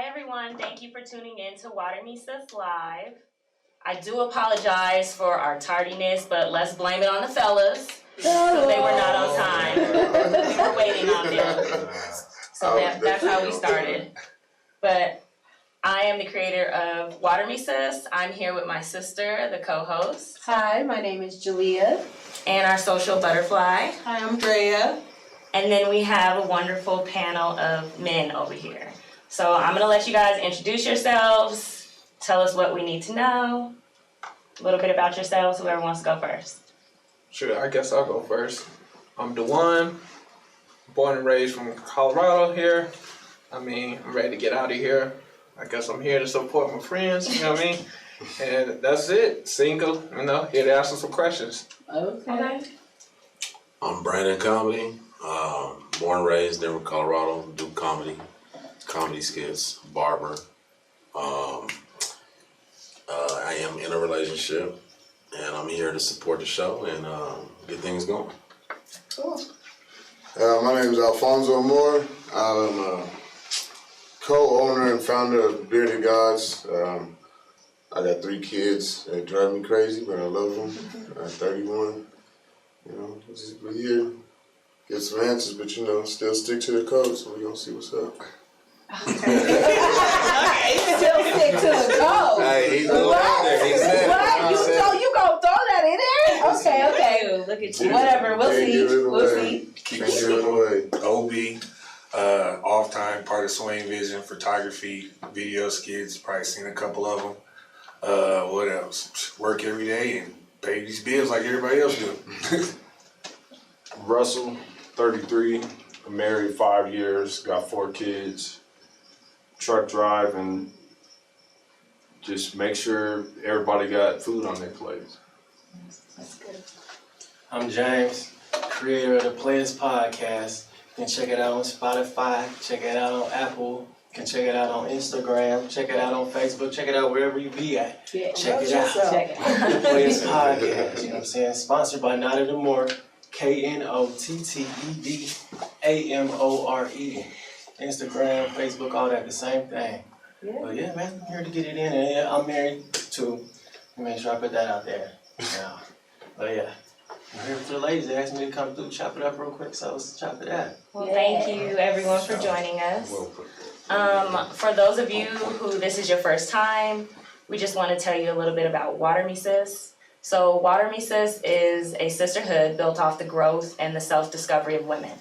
Hi everyone, thank you for tuning in to Water Me Sis Live. I do apologize for our tardiness, but let's blame it on the fellas, because they were not on time. We were waiting on them. So that's how we started. But I am the creator of Water Me Sis. I'm here with my sister, the co-host. Hi, my name is Julia. And our social butterfly. Hi, I'm Drea. And then we have a wonderful panel of men over here. So I'm going to let you guys introduce yourselves, tell us what we need to know, a little bit about yourselves, whoever wants to go first. Sure, I guess I'll go first. I'm DeJuan, born and raised from Colorado here. I'm ready to get out of here. I guess I'm here to support my friends, you know what I mean? And that's it, single, here to answer some questions. Okay. I'm Brandon Comedy, born and raised Denver, Colorado, do comedy skits, barber. I am in a relationship, and I'm here to support the show and get things going. Cool. My name is Alfonso Moore. I'm a co-owner and founder of Bearded Gods. I got 3 kids. They drive me crazy, but I love them. I'm 31. We're here. Get some answers, but still stick to the code, so we're gonna see what's up. Okay, still stick to the code. Hey, he's doing there. He said What? You gonna throw that in there? Okay. Look at you. Whatever, we'll see. Can't give it away. OB, off time, part of Swain Vision, photography, video skits, probably seen a couple of them. What else? Work every day and pay these bills like everybody else do. Russell, 33, married 5 years, got 4 kids, truck drive, and just make sure everybody got food on their plates. That's good. I'm James, creator of the Players Podcast. You can check it out on Spotify, check it out on Apple, you can check it out on Instagram, check it out on Facebook, check it out wherever you be at. Yeah, check it out. Check it out. The Players Podcast, you know what I'm saying? Sponsored by Not the More, KNOTTEDAMORE. Instagram, Facebook, all that, the same thing. Yeah. But yeah, man, I'm here to get it in. And yeah, I'm married too. Make sure I put that out there. Yeah. But yeah, I'm here for the ladies. They asked me to come through, chop it up real quick, so let's chop it up. Well, thank you everyone for joining us. For those of you who this is your first time, we just want to tell you a little bit about Water Me Sis. So Water Me Sis is a sisterhood built off the growth and the self-discovery of women.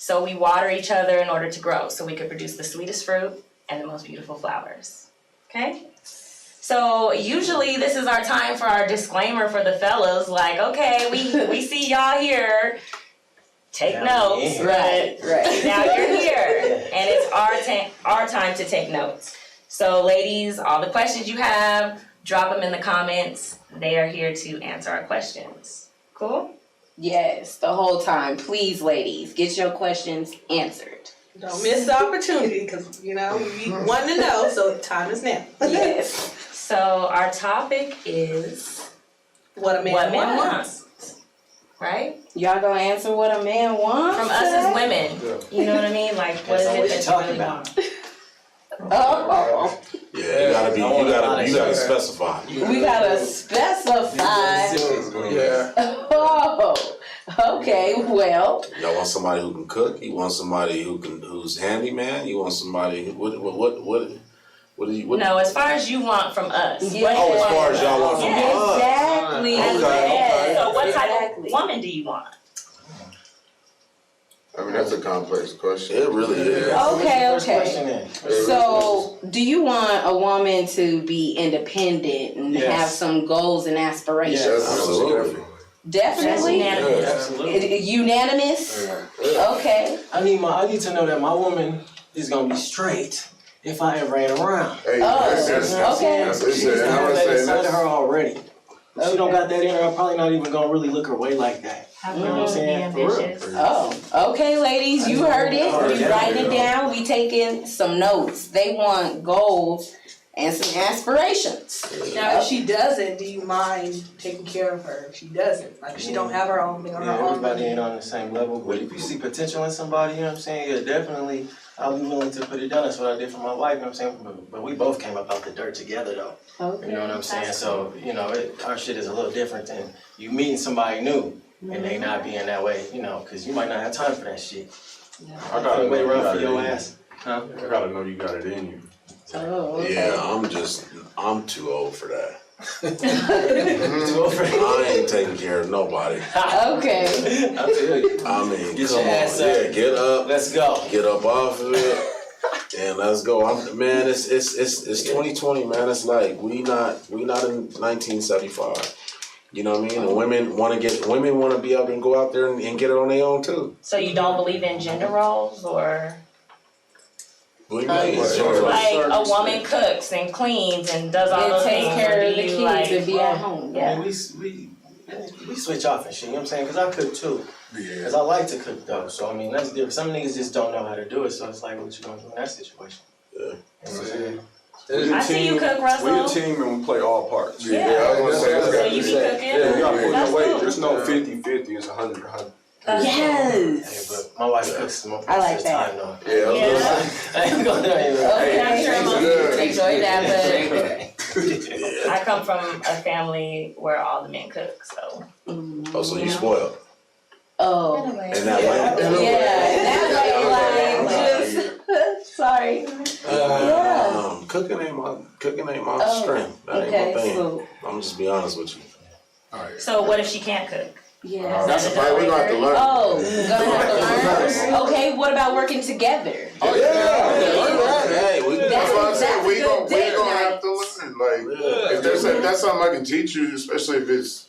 So we water each other in order to grow, so we can produce the sweetest fruit and the most beautiful flowers. Okay? So usually this is our time for our disclaimer for the fellas, like, okay, we see y'all here. Take notes. Right. Now you're here, and it's our time to take notes. So ladies, all the questions you have, drop them in the comments. They are here to answer our questions. Cool? Yes, the whole time. Please, ladies, get your questions answered. Don't miss the opportunity, because, we want to know, so time is now. Yes. So our topic is What a man wants. Right? Y'all gonna answer what a man wants? From us as women. You know what I mean? Like, what is it that you really want? Oh. Yeah, you gotta specify. We gotta specify. Yeah. Oh, okay. Well, Y'all want somebody who can cook? You want somebody who's handyman? You want somebody what do you? No, as far as you want from us. Yeah. Oh, as far as y'all want from us. Exactly. Okay. So what type of woman do you want? That's a complex question. It really is. Okay. So, do you want a woman to be independent and have some goals and aspirations? Yes, absolutely. Definitely. Absolutely. Unanimous? Okay. I need to know that my woman is gonna be straight if I ever ain't around. Hey, Okay. She's got that inside of her already. If she don't got that in her, I'm probably not even gonna really look her way like that. You know what I'm saying? For real. Oh, okay, ladies, you heard it. We writing it down. We taking some notes. They want goals and some aspirations. Now, if she doesn't, do you mind taking care of her? If she doesn't, like if she don't have her own thing on her own. Everybody ain't on the same level, but if you see potential in somebody, you know what I'm saying? Yeah, definitely, I'll be willing to put it down. That's what I did for my wife, you know what I'm saying? But we both came up out the dirt together, though. Okay. You know what I'm saying? So, you know, our shit is a little different than you meeting somebody new and they not being that way, you know, because you might not have time for that shit. I gotta know Wait you around got for it your in you. ass. Huh? I gotta know you got it in you. Oh, okay. Yeah, I'm too old for that. Too old for that. I ain't taking care of nobody. Okay. I'll tell you. I mean, Get come your ass on, up. yeah, get up, Let's go. get up off of it, and let's go. Man, it's 2020, man. It's like we not in 1975. You know what I mean? And women want to be able to go out there and get it on their own too. So you don't believe in gender roles, or What do you mean? like a woman cooks and cleans and does all And those take things? care or of do the you, kids like, and be at home. Yeah. I mean, we switch off and shit, you know what I'm saying? Because I cook too. Because I like to cook though. So, I mean, that's different. Some niggas just don't know how to do it. So it's like, what you gonna do in that situation? Yeah. You know what I'm saying? I see you cook, Russell. We a team and we play all parts. Yeah. I was gonna say, So you be cooking? Yeah, we gotta put That's no weight. cool. There's no 50-50, it's 100-100. Hey, Yes. but my wife cooks more I like of the that. time though. Yeah, Yeah. I ain't gonna do it. Okay. I'm sure most good. Enjoy that, Yeah. I come from a family where all the men cook, so. but. Oh, so you spoiled. Oh. In that way. Yeah, that way, like, just, sorry. Yeah. Cooking ain't my Oh, strength. That okay, ain't my thing. so- I'm just be honest with you. So what if she can't cook? Yeah. That's a fight we're gonna have to learn. Oh, gonna have to learn? Okay, what about working together? Oh yeah. Hey, we can That's what I'm That's saying. a We good gonna date night. have to learn. Like, Yeah. if that's something I can teach you, especially if it's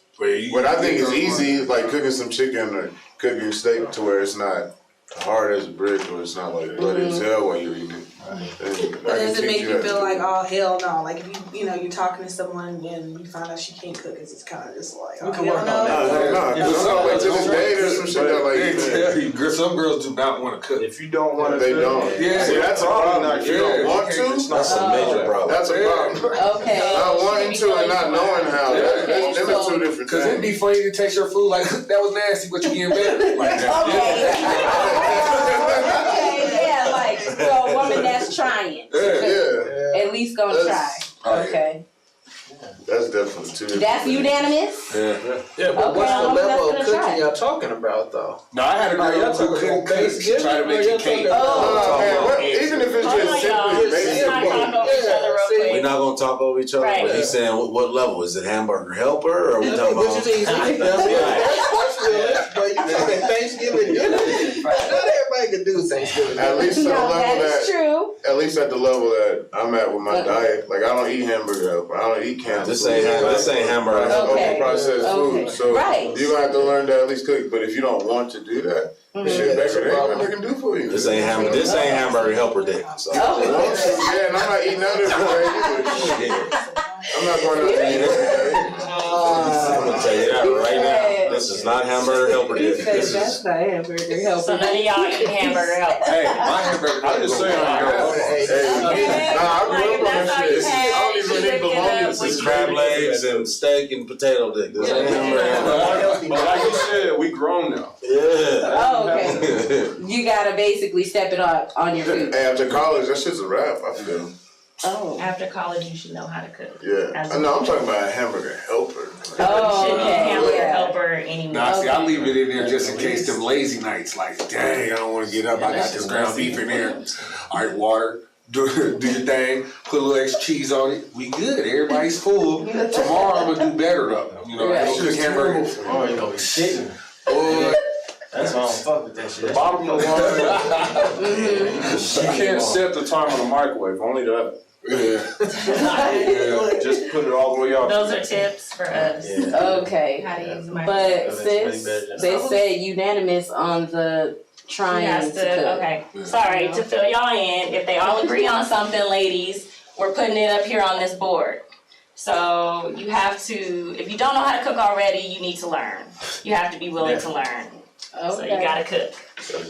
what I think is easy, is like cooking some chicken or cooking steak to where it's not hard as a brick or it's not like bloody as hell when you're eating it. But does it make you feel like, oh hell no? Like if you're talking to someone and you find out she can't cook, it's kind of just like, oh, We can hell work on no. that. No, to this day, there's some shit that They like, tell you, some girls do not want to cook. If you don't want to, they don't. Yeah. See, that's a problem. If you don't want to, That's a major problem. that's a problem. Okay. Not wanting to and not knowing how. Them are two different Because it'd be things. funny to taste your food like, that was nasty, but you getting better. Like that. Okay, yeah, like, for a woman that's trying. Yeah, At least gonna try. Okay. that's definitely two different That's things. unanimous? Yeah, but Okay, what's the I'm level of gonna try. cooking y'all talking about though? No, I had a Are y'all girl who talking couldn't about cook. She Thanksgiving? tried to make Or y'all a cake. talking about- Oh, man, even if it's Hold just on, y'all. simply Let's basic. not talk over each other real quick. We're not gonna talk over each other. Right. But he's saying what level? Is it hamburger helper or are we talking What you about? think? That's realistic, but you talking Thanksgiving dinner? Not everybody can do Thanksgiving At dinner. least at the No, level that is that, true. at least at the level that I'm at with my diet. Like I don't eat hamburger helper. I don't eat canned This food. ain't hamburger helper. Okay. Processed Okay. food. So Right. you're gonna have to learn to at least cook. But if you don't want to do that, shit, That's a there ain't problem. nothing they can do for you. This ain't hamburger helper dick. So. Oh. Yeah, and I'm not eating none of this either. I'm not going out to eat it. I'm gonna tell you that right now. This is not hamburger helper dick. This is not hamburger helper. So none of y'all eat hamburger helper. Hey, my hamburger. I'm just saying, Hey, nah, I grew up on That's all you this shit. had. I don't even You eat look it bologna. up this when is you- crab legs and steak and potato dick. This ain't hamburger helper. But like you said, we grown now. Yeah. Oh, okay. You gotta basically step it up on your food. After college, that shit's a wrap, I feel. Oh. After college, you should know how to cook. Yeah. As I know, I'm talking about a hamburger helper. Oh, You shouldn't eat okay. hamburger Yeah. helper anymore. Nah, see, I Okay. leave it in there just in case them lazy nights. Like, dang, I don't want to get up. I got this ground beef in there. All right, water. Do your thing. Put a little extra cheese on it. We good. Everybody's full. Tomorrow I'm gonna do better though. You know, Right. I cook hamburger. Oh, you gonna be shitting. Boy, That's why I don't fuck with that shit. The bottom of the line, Mm-hmm. you can't set the time on the microwave, only that. yeah. Just put it all the way out. Those are tips for us. Okay. How to use the microwave. But sis, they said unanimous on the She trying has to cook. to, okay. Sorry, to fill y'all in, if they all agree on something, ladies, we're putting it up here on this board. So you have to, if you don't know how to cook already, you need to learn. You have to be willing to learn. So you gotta cook.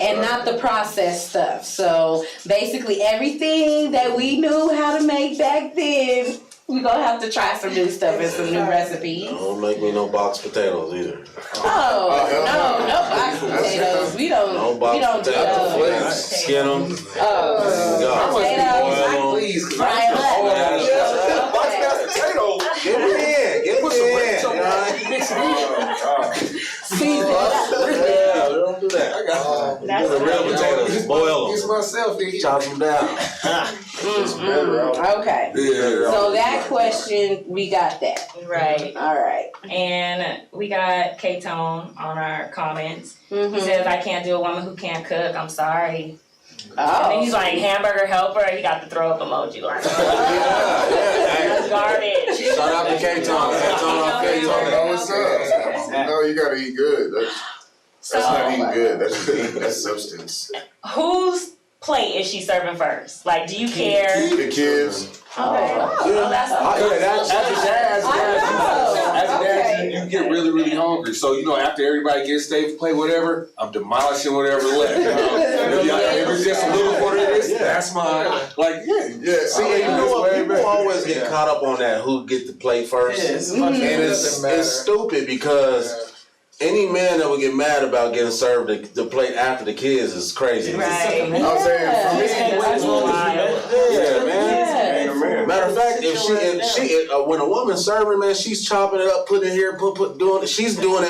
And not the processed stuff. So basically everything that we knew how to make back then, we're gonna have to try some new stuff and some new recipes. Don't make me no boxed potatoes either. Oh, no box potatoes. We don't. No boxed do potatoes. those. Skin them. Potatoes. Fry them up. Get me in. Get me in. Yeah, don't do that. I got That's the real what potatoes. Boil It's them. myself. Chop them down. Okay. So that question, we got that. Right. All right. And we got K-Tone on our comments. He Mhm. says, I can't do a woman who can't cook. I'm sorry. And then Oh. he's like, hamburger helper. He got the throw up emoji. Like, that's garbage. Shout out to K-Tone. Know what's up? No, you gotta eat good. That's not eating good. That's substance. Whose plate is she serving first? Like, do you care? The kids. Oh, that's As a dad, you get really, really hungry. So, after everybody gets their plate, whatever, I'm demolishing whatever left. If it's just a little part of this, that's mine. Like, Yeah. See, and you know what? People always get caught up on that. Who get the plate first? And it's stupid because any man that would get mad about getting served the plate after the kids is crazy. right. I'm saying for me, Yeah, man. Yeah. Matter of fact, if she when a woman's serving, man, she's chopping it up, putting it here, doing it. She's doing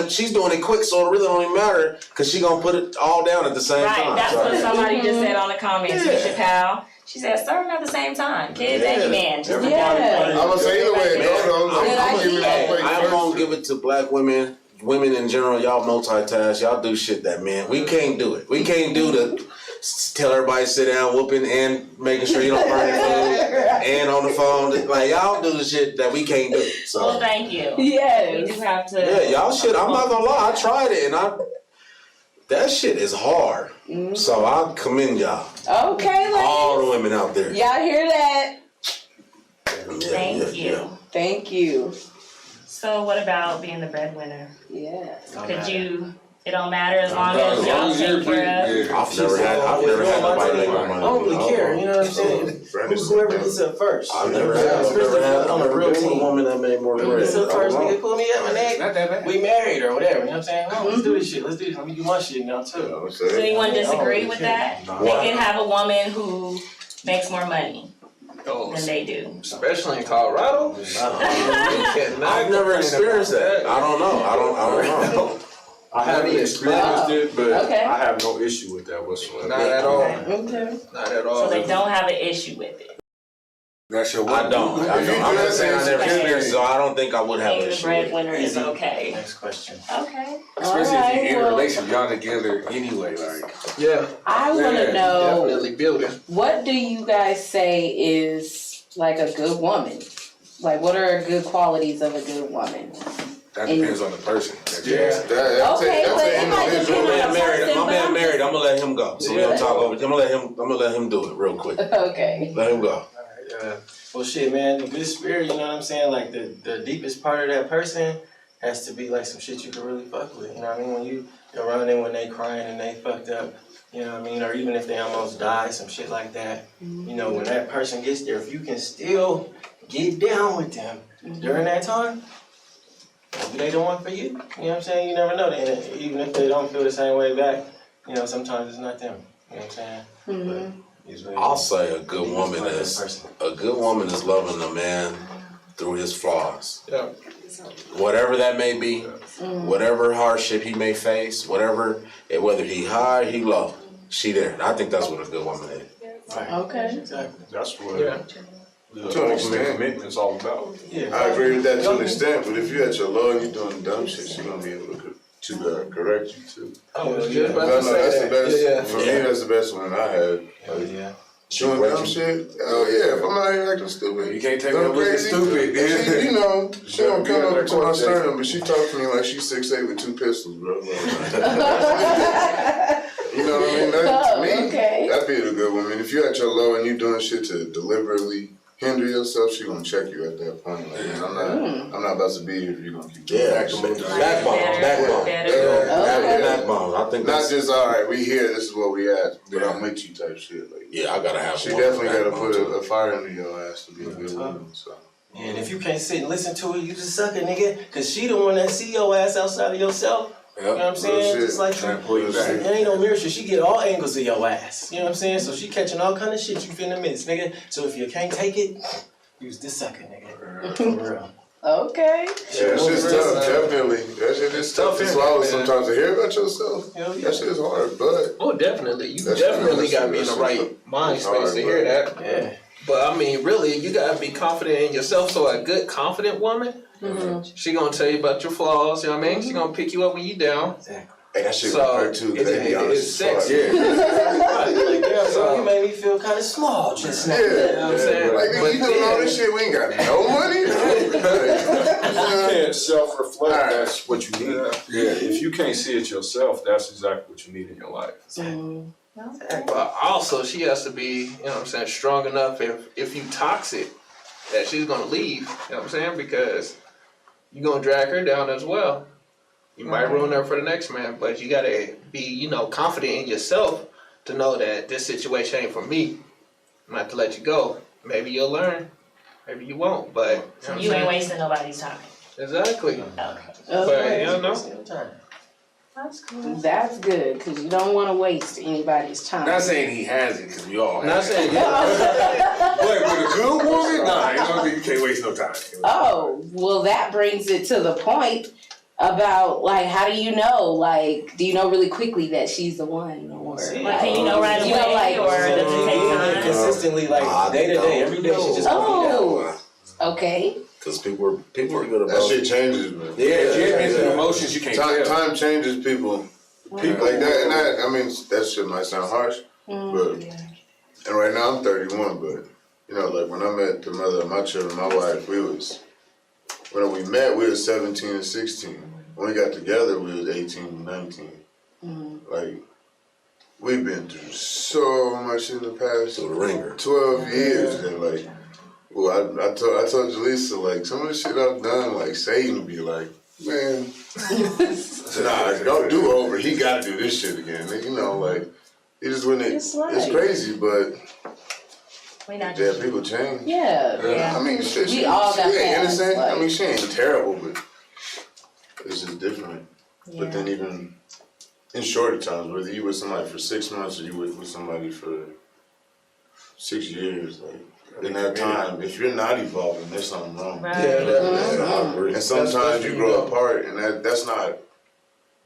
it quick, so it really don't even matter because she gonna put it all down at the same time. Right, that's what somebody just said on the comments. Misha Powell. She said, serve them at the same time. Kids and your man. Just put down the plate. I'm gonna say either way it goes, though. I'm gonna give it my plate I'm first. gonna give it to black women. Women in general, y'all multitask. Y'all do shit that we can't do it. We can't do the tell everybody to sit down, whooping, and making sure you don't burn your food, and on the phone. Like, y'all do the shit that we can't do. So, Well, thank you. Yes. We do have to. yeah, y'all shit. I'm not gonna lie. I tried it, and that shit is hard. So I commend y'all. Okay, All ladies. the women out there. Y'all hear that? Thank you. Thank you. So what about being the breadwinner? Yeah. Could you? It don't matter as long as y'all take care of. I've never had nobody make my money. I don't really care, you know what I'm saying? Whoever gets up first. I've never had on a real been with a team. woman that made more bread. Gets up first, nigga, pull me up, my neck. not that bad. We married or whatever, you know what I'm saying? Oh, let's do this shit, let's do this. Let me do my shit now too. Does anyone disagree with that? They can have a woman who makes more money than they do. Especially in Colorado. I've never experienced that. I don't know. I don't know. I haven't experienced it, but Okay. I have no issue with that whatsoever. Not at all. Okay. Not at all. So they don't have an issue with it. That's your I don't. I'm not saying I never Okay. experienced it, so I don't think I would have Being an the issue with it. breadwinner is okay. Next question. Okay. Especially Alright, if you're in a well- relationship, y'all together anyway, like. Yeah, I want to know, definitely building. what do you guys say is like a good woman? Like, what are good qualities of a good woman? That depends on the person. Okay, but it might individual. depend My man on married. person, My but man I'm married. I'm gonna let him go. So we don't talk over. I'm gonna let him do it real quick. Okay. Let him go. Well, shit, man, the good spirit, you know what I'm saying? Like, the deepest part of that person has to be like some shit you can really fuck with. You know what I mean? When you're around them when they crying and they fucked up, you know what I mean? Or even if they almost die, some shit like that. You know, when that person gets there, if you can still get down with them during that time, maybe they the one for you. You know what I'm saying? You never know. Even if they don't feel the same way back, you know, sometimes it's not them. You know what I'm saying? Mm-hmm. I'll say a good woman is loving a man through his flaws. Yeah. Whatever that may be, whatever hardship he may face, whether he high, he low, she there. I think that's what a good woman is. Right. Okay. Exactly. That's what Yeah. the To an ultimate extent. commitment's all about. Yeah. I agree with that to an extent, but if you at your low and you're doing dumb shit, she's gonna be able to correct you too. I was Yeah. just about No, to say that's the that. best. Yeah. For me, that's the best one I had. Hell yeah. Doing dumb shit. Oh yeah, if I'm out here acting stupid, You can't take going me looking crazy. stupid. And she, you know, she don't come over to my sternum, but she talks to me like she's 6'8" with 2 pistols, bro. Like, you know what I mean? That, to me, Okay. that'd be a good woman. If you're at your low and you're doing shit to deliberately hinder yourself, she gonna check you at that point. Like, man, I'm not about to be here if you're gonna keep doing that. Backbone. I think not just all right. We here. This is what we at. But I'm with you type shit. Like, yeah, I gotta have. She definitely gotta put a fire under your ass to be a good woman. So. And if you can't sit and listen to her, you just suck it, nigga. Cause she the one that see your ass outside of yourself. You know what I'm saying? Just like it ain't no mirror shit. She get all angles of your ass. You know what I'm saying? So she catching all kind of shit you finna miss, nigga. So if you can't take it, use this sucker, nigga. For real. Okay. Yeah, that shit's tough, definitely. That shit is tough to swallow sometimes to hear about yourself. That shit is hard, but. Oh, definitely. You definitely gotta be in the right mind space to hear that. Yeah. But I mean, really, you gotta be confident in yourself. So a good, confident woman, she gonna tell you about your flaws. You know what I mean? She gonna pick you up when you down. Exactly. Hey, that shit gonna hurt too. It's sex. Yeah. Right. Like, damn, so you made me feel kind of small just now. Yeah. You know what I'm saying? Like, nigga, you doing all this shit, we ain't got no money. You can't self-reflect. That's what you need. Yeah. If you can't see it yourself, that's exactly what you need in your life. But also, she has to be, you know what I'm saying, strong enough if you toxic, that she's gonna leave. You know what I'm saying? Because you're gonna drag her down as well. You might ruin her for the next man, but you gotta be, you know, confident in yourself to know that this situation ain't for me. I'm not to let you go. Maybe you'll learn, maybe you won't, but you ain't wasting nobody's time. Exactly. Okay. But you know. That's cool. That's good, because you don't want to waste anybody's time. Not saying he has it, because we all have Not it. saying But with a good woman, nah, you can't waste no time. Oh, well, that brings it to the point about, like, how do you know? Like, do you know really quickly that she's the one? Or Like, can you know right away, you know, like, or does it take time? Consistently, like day to day, every day, she just gonna okay. Because people are good about that shit changes, man. Yeah, emotions you can't tell. Time changes people. People like that, and that, I mean, that shit might sound harsh, but, and right now I'm 31, but, you know, like when I met the mother of my children, my wife, when we met, we were 17 and 16. When we got together, we was 18 and 19. Like, we've been through so much in the past 12 years, and like, well, I told Jaleesa, like, some of the shit I've done, like, Satan be like, man, nah, don't do over. He gotta do this shit again. You know, like, he just wouldn't. It's crazy, but people change. Yeah. I mean, shit, she all got ain't past, innocent. like, I mean, she ain't terrible, but it's just different. Yeah. But then even in shorter times, whether you with somebody for 6 months or you with somebody for 6 years, like, in that time, if you're not evolving, there's something wrong. Right. I agree. And sometimes you grow apart, and that's not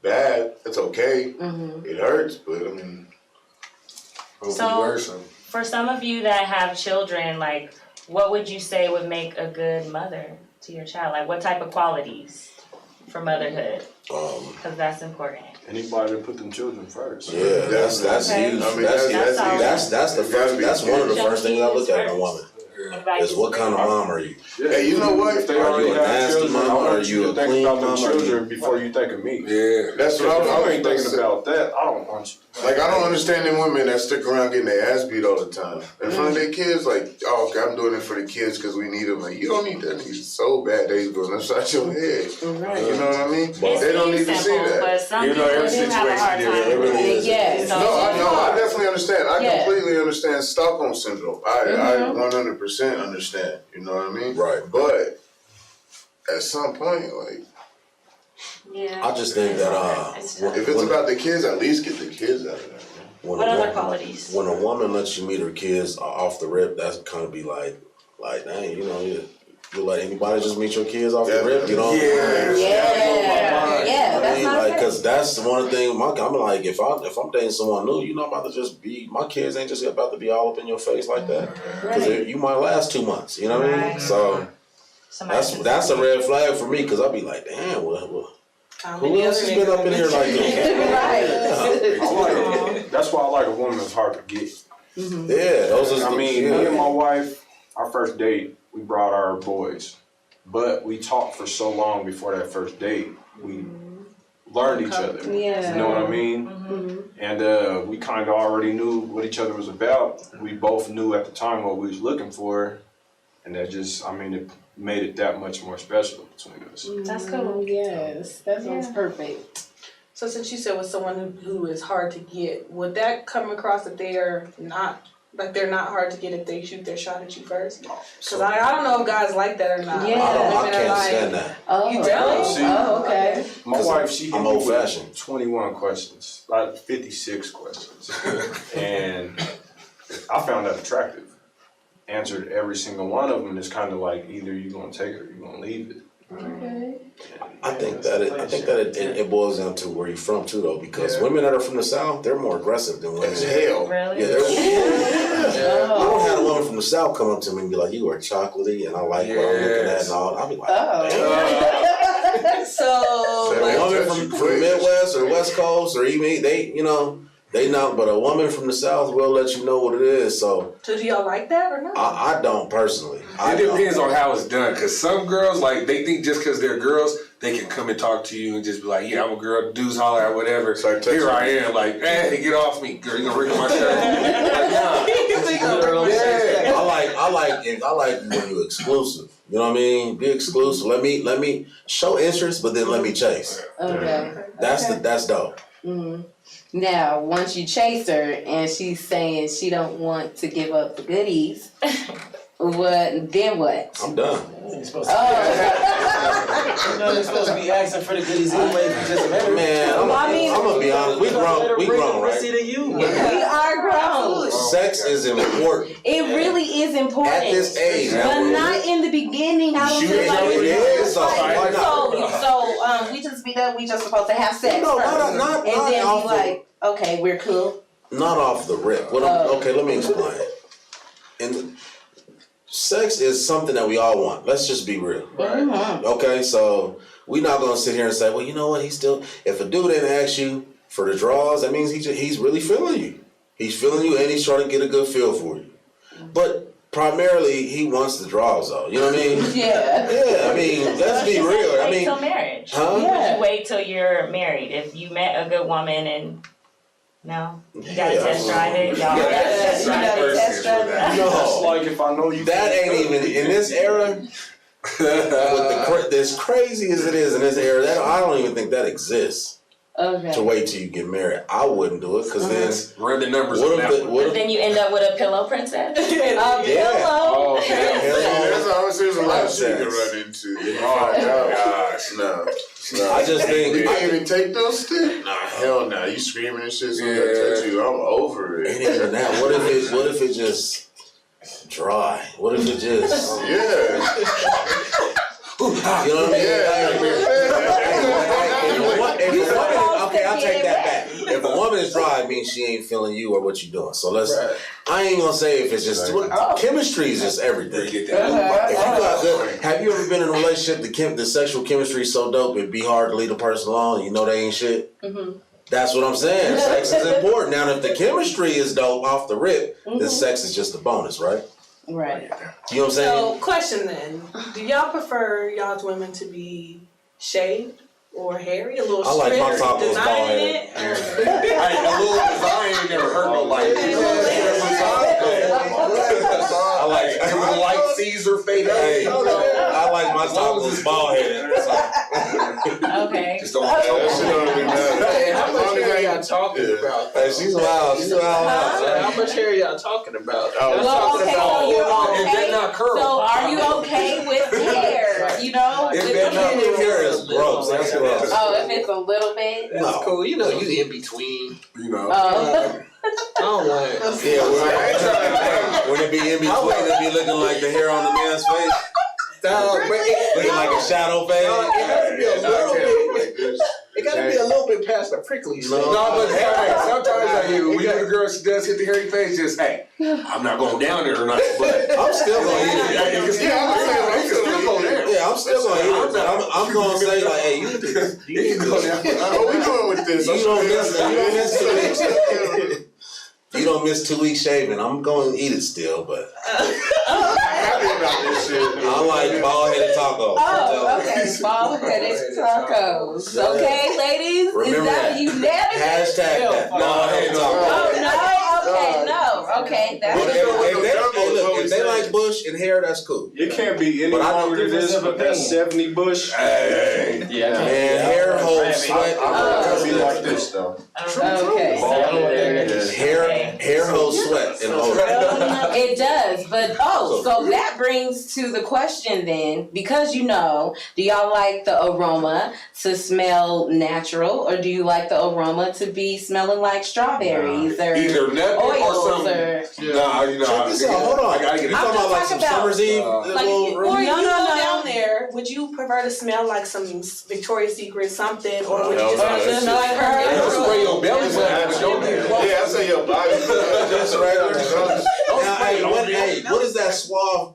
bad. It's okay. It hurts, but I mean. So, for some of you that have children, like, what would you say would make a good mother to your child? Like, what type of qualities for motherhood? Because that's important. Anybody that put them children first. Yeah, that's huge. I mean, that's one of the first things I look at in a woman. Is what kind of mom are you? Yeah, hey, you know what? If they Are already you a have nasty children, mama? I Are want you you a to think clean about the mama? children before you think of me. Yeah. That's what If you ain't I'm thinking about that, I don't want you. Like, I don't understand them women that stick around getting their ass beat all the time. In front of their kids, like, oh, okay, I'm doing it for the kids because we need them. Like, you don't need that nigga so bad that he's going upside your head. Right. You know what I mean? It They don't need seems to see simple, that. but some You know, people every do have a hard situation, time. it really is. Yes. So, No, I know. I definitely understand. I Yeah. completely understand Stockholm Syndrome. I 100% understand. You know what I mean? Right. But at some point, like, yeah. I just think that It's tough. if it's about the kids, at least get the kids out of that. What other qualities? When a woman lets you meet her kids off the rip, that's kind of be like, dang, you know, you let anybody just meet your kids off the rip, you know? Yeah, that's not like, okay. cause that's one thing. I'm like, if I'm dating someone new, you're not about to just be. My kids ain't just about to be all up in your face like that. Cause you might last 2 months. You know what I mean? So that's a red flag for me. Cause I'll be like, damn, well who else has been up in here like this? Right. That's why I like a woman that's hard to get. Yeah, those are. I mean, me and my wife, our first date, we brought our boys, but we talked for so long before that first date. We learned each other. Yeah. You know what I mean? And we kind of already knew what each other was about. We both knew at the time what we was looking for. And that just, I mean, it made it that much more special between us. That's cool. Yes, that sounds perfect. So since you said with someone who is hard to get, would that come across that they're not hard to get if they shoot their shot at you first? Because I don't know if guys like that or not. Yeah. I can't stand that. Oh, You don't? See, okay. My wife, she hit I'm me old with fashioned. 21 questions, like 56 questions. And I found that attractive. Answered every single one of them, and it's kind of like either you're going to take it or you're going to leave it. Okay. I think that it boils down to where you're from too, though, because women that are from the South, they're more aggressive than women. As hell. Really? Yeah, I don't have a woman from the South come up to me and be like, "You are chocolatey," and I like what I'm looking at and all. I'll be like, Oh. So, a woman from the Midwest or West Coast or even they not, but a woman from the South will let you know what it is. So do y'all like that or not? I don't personally. It depends on how it's done, because some girls, like, they think just because they're girls, they can come and talk to you and just be like, yeah, I'm a girl, dudes holler at whatever. like Here I am, like, hey, get off me, girl, you gonna rip my shirt. I like when you're exclusive. You know what I mean? Be exclusive. Let me show interest, but then let me chase. Okay. That's dope. Mm-hmm. Now, once you chase her and she's saying she don't want to give up the goodies, then what? I'm done. You're supposed to you're supposed to be asking for the goodies anyway. If you just met her. Man, I'm gonna be honest. We grown, right? To you. We are grown. Sex is important. It really is important. At this age, but not in the beginning. I don't feel like it is. Why not? So we just meet up. We just supposed to have sex No, first, not and then off be like, okay, we're cool. Not off the rip. Okay, let me explain. And sex is something that we all want. Let's just be real. Mm-hmm. Okay, so we're not gonna sit here and say, well, you know what? If a dude didn't ask you for the draws, that means he's really feeling you. He's feeling you, and he's trying to get a good feel for you. But primarily, he wants the draws, though. You know what I mean? Yeah. Yeah. I mean, let's be real. I mean, till marriage. huh? Yeah. You wait till you're married. If you met a good woman and no, you gotta test drive it. Y'all gotta test drive it. Test drive it. It's No, like if I know you. that ain't even in this era. With as crazy as it is in this era, I don't even think that exists. Okay. To wait till you get married, I wouldn't do it because then Run the numbers what on if that the, one. what But if, then you end up with a pillow princess. yeah. Pillow. There's a lot of shit you can Nonsense. run into. Oh gosh, no. I just think You can't even take those sticks? Nah, hell no. You screaming and shit, so I touch you. I'm over it. ain't even that. What if it just dry? What if it just Yeah. you know what I mean? Okay, I'll take that back. If a woman is dry, it means she ain't feeling you or what you doing. So I ain't gonna say if it's just chemistry is just everything. If you got good, have you ever been in a relationship? The sexual chemistry is so dope, it'd be hard to leave a person alone. You know they ain't shit. Mm-hmm. That's what I'm saying. Sex is important. Now, if the chemistry is dope off the rip, then sex is just a bonus, right? Right. You know what I'm saying? So, question then: do y'all prefer y'all's women to be shaved or hairy? A little I like my straighter, tacos designing bald-headed. it? Hey, a little design ain't never hurt nobody. I like Give it a light Caesar fade. Hey, I like my tacos bald headed. Okay. Just don't That shit don't even matter. Hey, how As much long as hair I y'all ain't- talking Yeah. about? Hey, she's wild. She's wild. How much hair y'all talking about? Oh, Well, talking okay, about so you're It better okay. not curl. So are you okay with hair? You know? It With better not the- Hair is gross. That's gross. Oh, if it's a little bit. That's No. cool. You know, you in between. You know. Oh. I don't want it. Yeah, when it be in between, it be looking like the hair on the man's face. Looking like a shadow face. It has to be a little bit. It gotta be a little bit past the prickly stage. No, but hey, sometimes when you the girl, she does hit the hairy face, just, hey, I'm not going down there or not, but I'm still gonna eat it. you can still go there. Yeah, I'm still gonna eat it. But I'm gonna say like, hey, you need to. You can go down. Oh, we going with this. You don't miss 2 weeks shaving. I'm going to eat it still, but I'm happy about this shit. I like bald-headed tacos. Oh, okay. Bald-headed tacos. Okay, ladies? Remember Is that that. unanimous? Hashtag that. Bald-headed tacos. Oh, no? Okay, no. Okay, that's If they like bush and hair, that's cool. It can't be any But I know longer than this, but that's 70 bush. Hey, man, hair holds sweat. It'll be like this though. okay. Hair holds sweat and odor. It does, but so that brings to the question then, because do y'all like the aroma to smell natural, or do you like the aroma to be smelling like strawberries or Either nothing or oils something. or? Nah, you know. Check this out. Hold on. I gotta get You it. talking about like some Summer's Eve? Like, little or you No, go no. down there, would you prefer to smell like some Victoria's Secret something, or would you hell just no, smell like her? Don't spray your belly button, but don't do it. Yeah, I say your body. Just regular. Now, what is that suave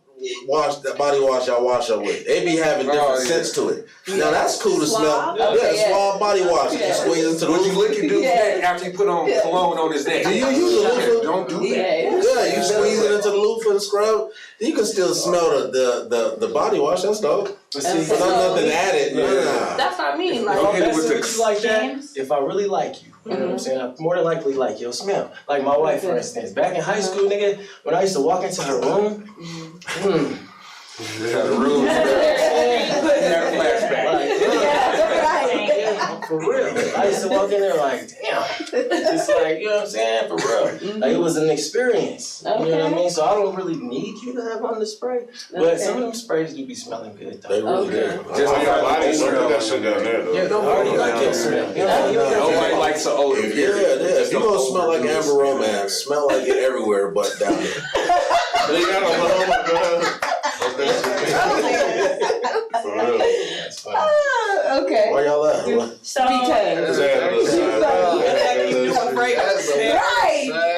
body wash y'all wash up with? They be having different scents to it. Now that's cool to smell. Suave body wash. You squeeze into the What you loofah. lick and do after you put on cologne on his neck. Do you use a loofah? Don't do that. Yeah, you squeeze it into the loofah and scrub. You can still smell the body wash. That's dope. But see, But nothing added. Nah. That's what I mean. Don't Like, hit it That's with what you like James? that. If I really like you, you know what I'm saying? I more than likely like your smell. Like my wife, for instance. Back in high school, nigga, when I used to walk into her room, The room. Had a flashback. for real. I used to walk in there like, damn. It's like, you know what I'm saying? For real. Like, it was an experience. You know what I mean? So I don't really need you to have on the spray. But some of them sprays do be smelling good, They though. really do. Just on your body, so put that shit down there though. Yeah, I already like your smell. You know, Nobody likes an odor. If you gonna smell like Amber Romance, smell like it everywhere but down there. They got a lot for real. That's funny. Okay. Where y'all at? So Because right,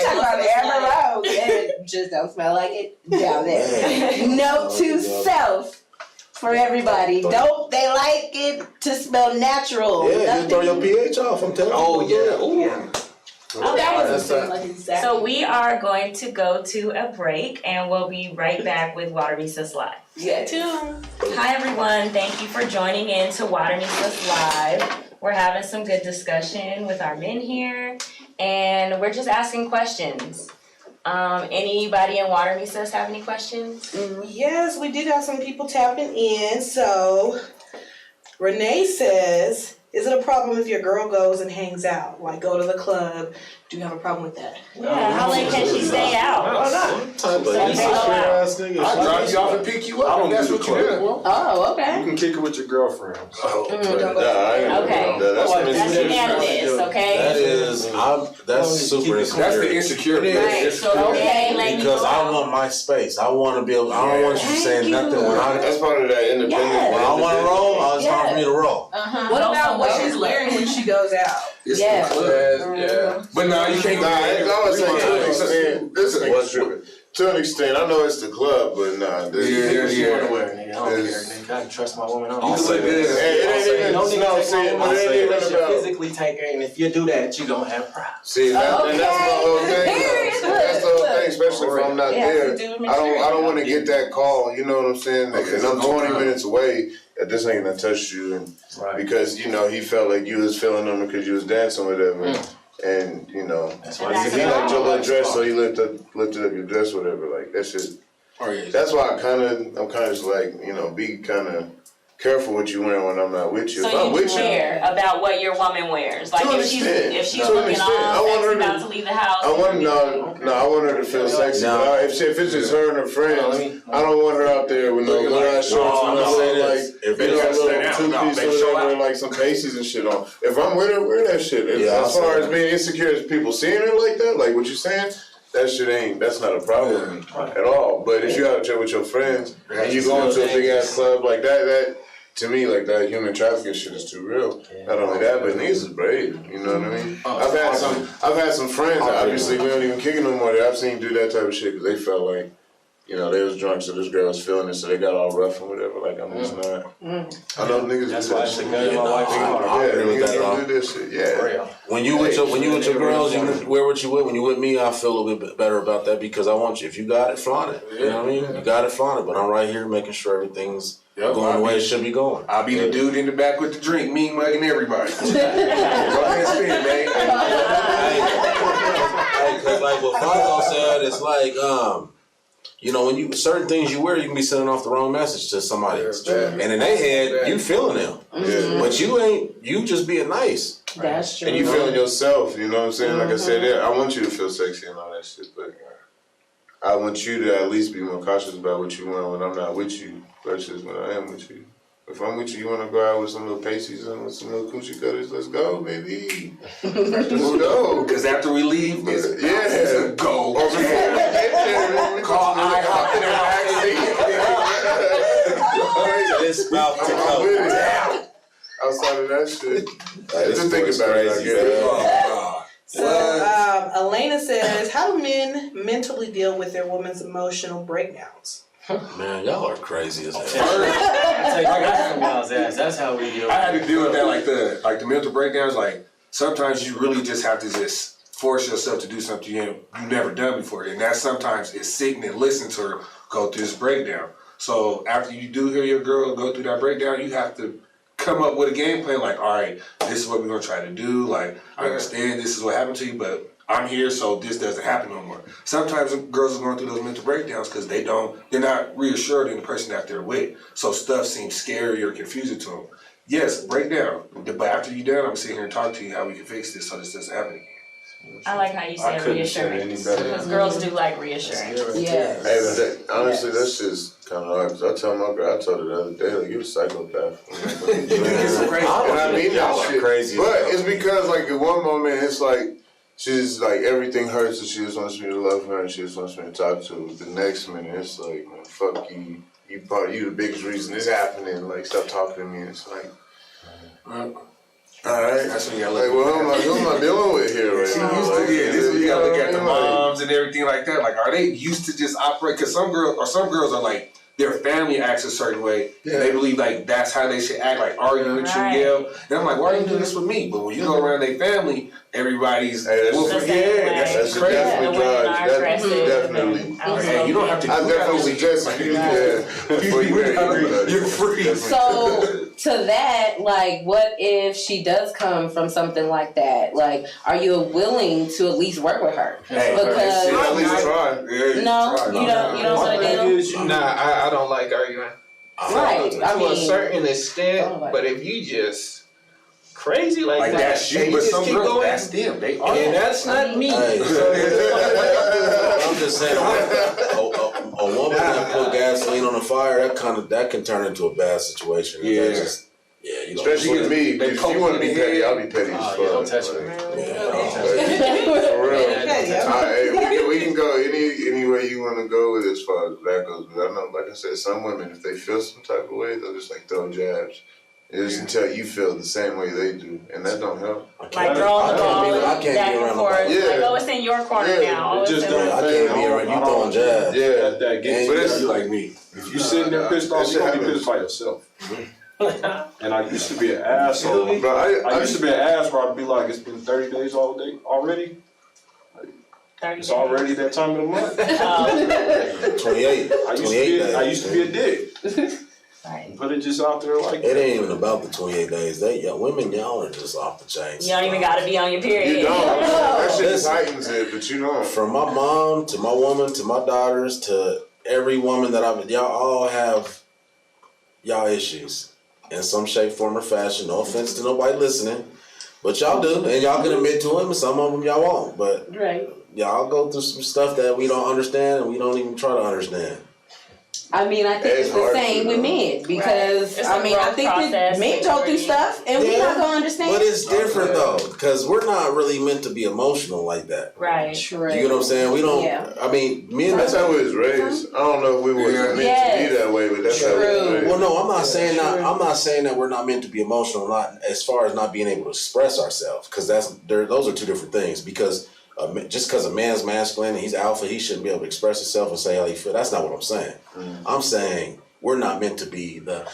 talk about the Amber Rose. It just don't smell like it down there. Note to self for everybody: don't they like it to smell natural? Yeah, you throw your pH off. I'm telling you. Oh, yeah. Ooh. that wasn't like exactly. So we are going to go to a break and we'll be right back with Water Meets Us Live. Yeah, too. Hi everyone, thank you for joining in to Water Meets Us Live. We're having some good discussion with our men here and we're just asking questions. Anybody in Water Meets Us have any questions? Yes, we did have some people tapping in. So Renee says, is it a problem if your girl goes and hangs out? Like go to the club? Do you have a problem with that? Yeah, how late can she stay out? Type of ass nigga. I'll drop you off and pick you I up. don't That's do what the you club. do. Oh, okay. You can kick it with your girlfriend. Okay. That's unanimous, okay? that's super That's insecure. the insecurity. Right, so okay, let me Because know. I want my space. I want to be able. I don't want you saying nothing when That's part of that independent. when I want to roll. It's time for me to roll. What about what she's wearing when she goes out? It's Yeah. the club. Yeah. But no, you can't. Nah, I would say to an extent. This is tripping. To an extent, I know it's the club, but nah. This You want to wear, nigga. I don't care, nigga. I can trust my woman. I don't You care. look good. Hey, it ain't even. No No, nigga see, take my but woman. it ain't Unless even you about. physically take her, and if you do that, you gonna have problems. See, and that's my whole thing. Period. That's the whole thing, especially if I'm not Yeah, there. to do I don't want to get that call. You know what I'm saying? Like, and I'm 20 minutes away. That this ain't gonna touch you, and because he felt like you was feeling him because you was dancing with him, and That's why if he liked your little dress, so he lifted up your dress, whatever. Like that shit. That's why I'm kind of just like be kind of careful what you wearing when I'm not with you. If So I'm you with care about what your woman wears, like To an if she's extent. looking all I want her sexy about to leave the house. I want her to feel sexy. No. But if it's just her and her friends, I don't want her out there with no Looking little like- ass shorts No, and I'm no saying like this. If you they know, gotta a little stand out, two no, piece they or show whatever, out. and like some pasties and shit on. If I'm with her, wear that shit. Yeah, As far as being insecure as people seeing her like that, like what you saying. That's not a problem with me at all. But if you out there with your friends and you go into a big ass club like that to me, like that human trafficking shit is too real. Not only that, but niggas is brave. You know what I mean? I've had some friends. Obviously, we don't even kick it no more. That I've seen do that type of shit because they felt like, they was drunk, so this girl was feeling it, so they got all rough and whatever. Like I'm just not. I know niggas That's do why that it's a shit. gun in my wife's car. I agree with that, niggas though. do this shit. Yeah. When you with your girls, you can wear what you with. When you with me, I feel a little bit better about that because I want you. If you got it, flaunt it. You know what I mean? You got it, flaunt it. But I'm right here making sure everything's going the way it should be going. I'll be the dude in the back with the drink, mean mugging everybody. Go ahead and spin, man. Cause like what Fonzo said is like, you know, when you certain things you wear, you can be sending off the wrong message to somebody. And in their head, you feeling them. But you ain't, you just being nice. That's true. And you feeling yourself, you know what I'm saying? Like I said, I want you to feel sexy and all that shit, but I want you to at least be more cautious about what you want when I'm not with you versus when I am with you. If I'm with you, you want to go out with some little pasties and with some little coochie cutters, let's go, baby. Let's go. Because after we leave, it's a go. Or before we get there, Call IHOP in the It's about to I'm with go it. down. Outside of that shit, This just think boy's about it. I crazy, get it. Oh, So Elena says, how do men mentally deal with their woman's emotional breakdowns? Man, y'all are crazy as hell. I got some y'all's ass. That's how we deal. I had to deal with that, like the mental breakdowns. Like sometimes you really just have to just force yourself to do something you've never done before, and that sometimes is sitting and listening to her go through this breakdown. So after you do hear your girl go through that breakdown, you have to come up with a game plan. Like, all right, this is what we're gonna try to do. Like, I understand this is what happened to you, but I'm here, so this doesn't happen no more. Sometimes girls are going through those mental breakdowns because they're not reassured in the person that they're with. So stuff seems scary or confusing to them. Yes, break down. But after you're done, I'm gonna sit here and talk to you how we can fix this so this doesn't happen again. I like how you I said couldn't say it any reassurance. better. Because girls do like reassurance. Yes. Hey, but that, honestly, that's just kind of hard. Cause I told my girl, I told her the other day, like, you're a psychopath. And I mean that shit. Crazy. But it's because, like, at one moment, it's like, she's like, everything hurts and she just wants me to love her and she just wants me to talk to her. The next minute, it's like, man, fuck you. You the biggest reason this happening. Like, stop talking to me. It's like, alright. That's when you gotta Like, look who am I dealing with here right She now? used to, Like, this is when you gotta look at the you know, like, moms and everything like that. Like, are they used to just operate? Because some girls are like, their family acts a certain way, and they believe like that's how they should act, like argue with you, yell. And I'm like, why are you doing this with me? But when you go around their family, everybody's Hey, that's that's crazy. definitely drives. That's definitely. Hey, you don't have to. I definitely suggest you. Yeah. Before you marry anybody. You're free. So to that, like, what if she does come from something like that? Like, are you willing to at least work with her? Hey, Because At least try. no, you don't want to deal. Nah, I don't like arguing. Right. To I a mean, certain extent, don't like but if you just crazy like Like that, that's you, and but just some keep girls, going, that's them. They are. and that's not me. Hey. So I'm just saying, a woman that put gasoline on the fire, that can turn into a bad situation. Yeah. That just, you know. Especially with me. They If poke you want to me be in the petty, head. I'll be petty as fuck. Don't touch me. For real. Okay, Hey, we can go any way you want to go with it as far as that goes. But I know, like I said, some women, if they feel some type of way, they'll just like throw jabs. Just until you feel the same way they do, and that don't help. Like throwing the ball I can't be back and around forth. nobody. Yeah. Like, oh, it's in your corner Yeah, now. Oh, it it's just in don't- my- I can't be around you throwing jabs. Yeah. That gets But you. it's- You like me. If you sitting there pissed off, That you're gonna be shit pissed by yourself. And I used to be an asshole. But I used to be an ass where I'd be like, it's been 30 days all day already. 30 It's already that time of the month. 28. I 28 days. used to be a dick. Right. Put it just out there like It ain't even about the 28 days. Women, y'all are just off the chain. You don't even gotta be on your period. you don't. That shit Listen. tightens it, but you don't. From my mom to my woman to my daughters to every woman that y'all all have y'all issues in some shape, form, or fashion. No offense to nobody listening, but y'all do, and y'all can admit to them, and some of them y'all won't. But right. y'all go through some stuff that we don't understand, and we don't even try to understand. I mean, I think It's it's the hard same to with know. men because It's I a mean, I growth think that process, men go through stuff and we're not gonna understand. But it's different though, because we're not really meant to be emotional like that. Right. True. You know what I'm saying? We don't. Yeah. I mean, me and That's how we was raised. I don't know if we were meant to be that way, but that's how we was True. raised. Well, no, I'm not saying that. I'm not saying that we're not meant to be emotional. Not as far as not being able to express ourselves, because those are two different things. Because just because a man's masculine and he's alpha, he shouldn't be able to express himself and say how he feels. That's not what I'm saying. I'm saying we're not meant to be the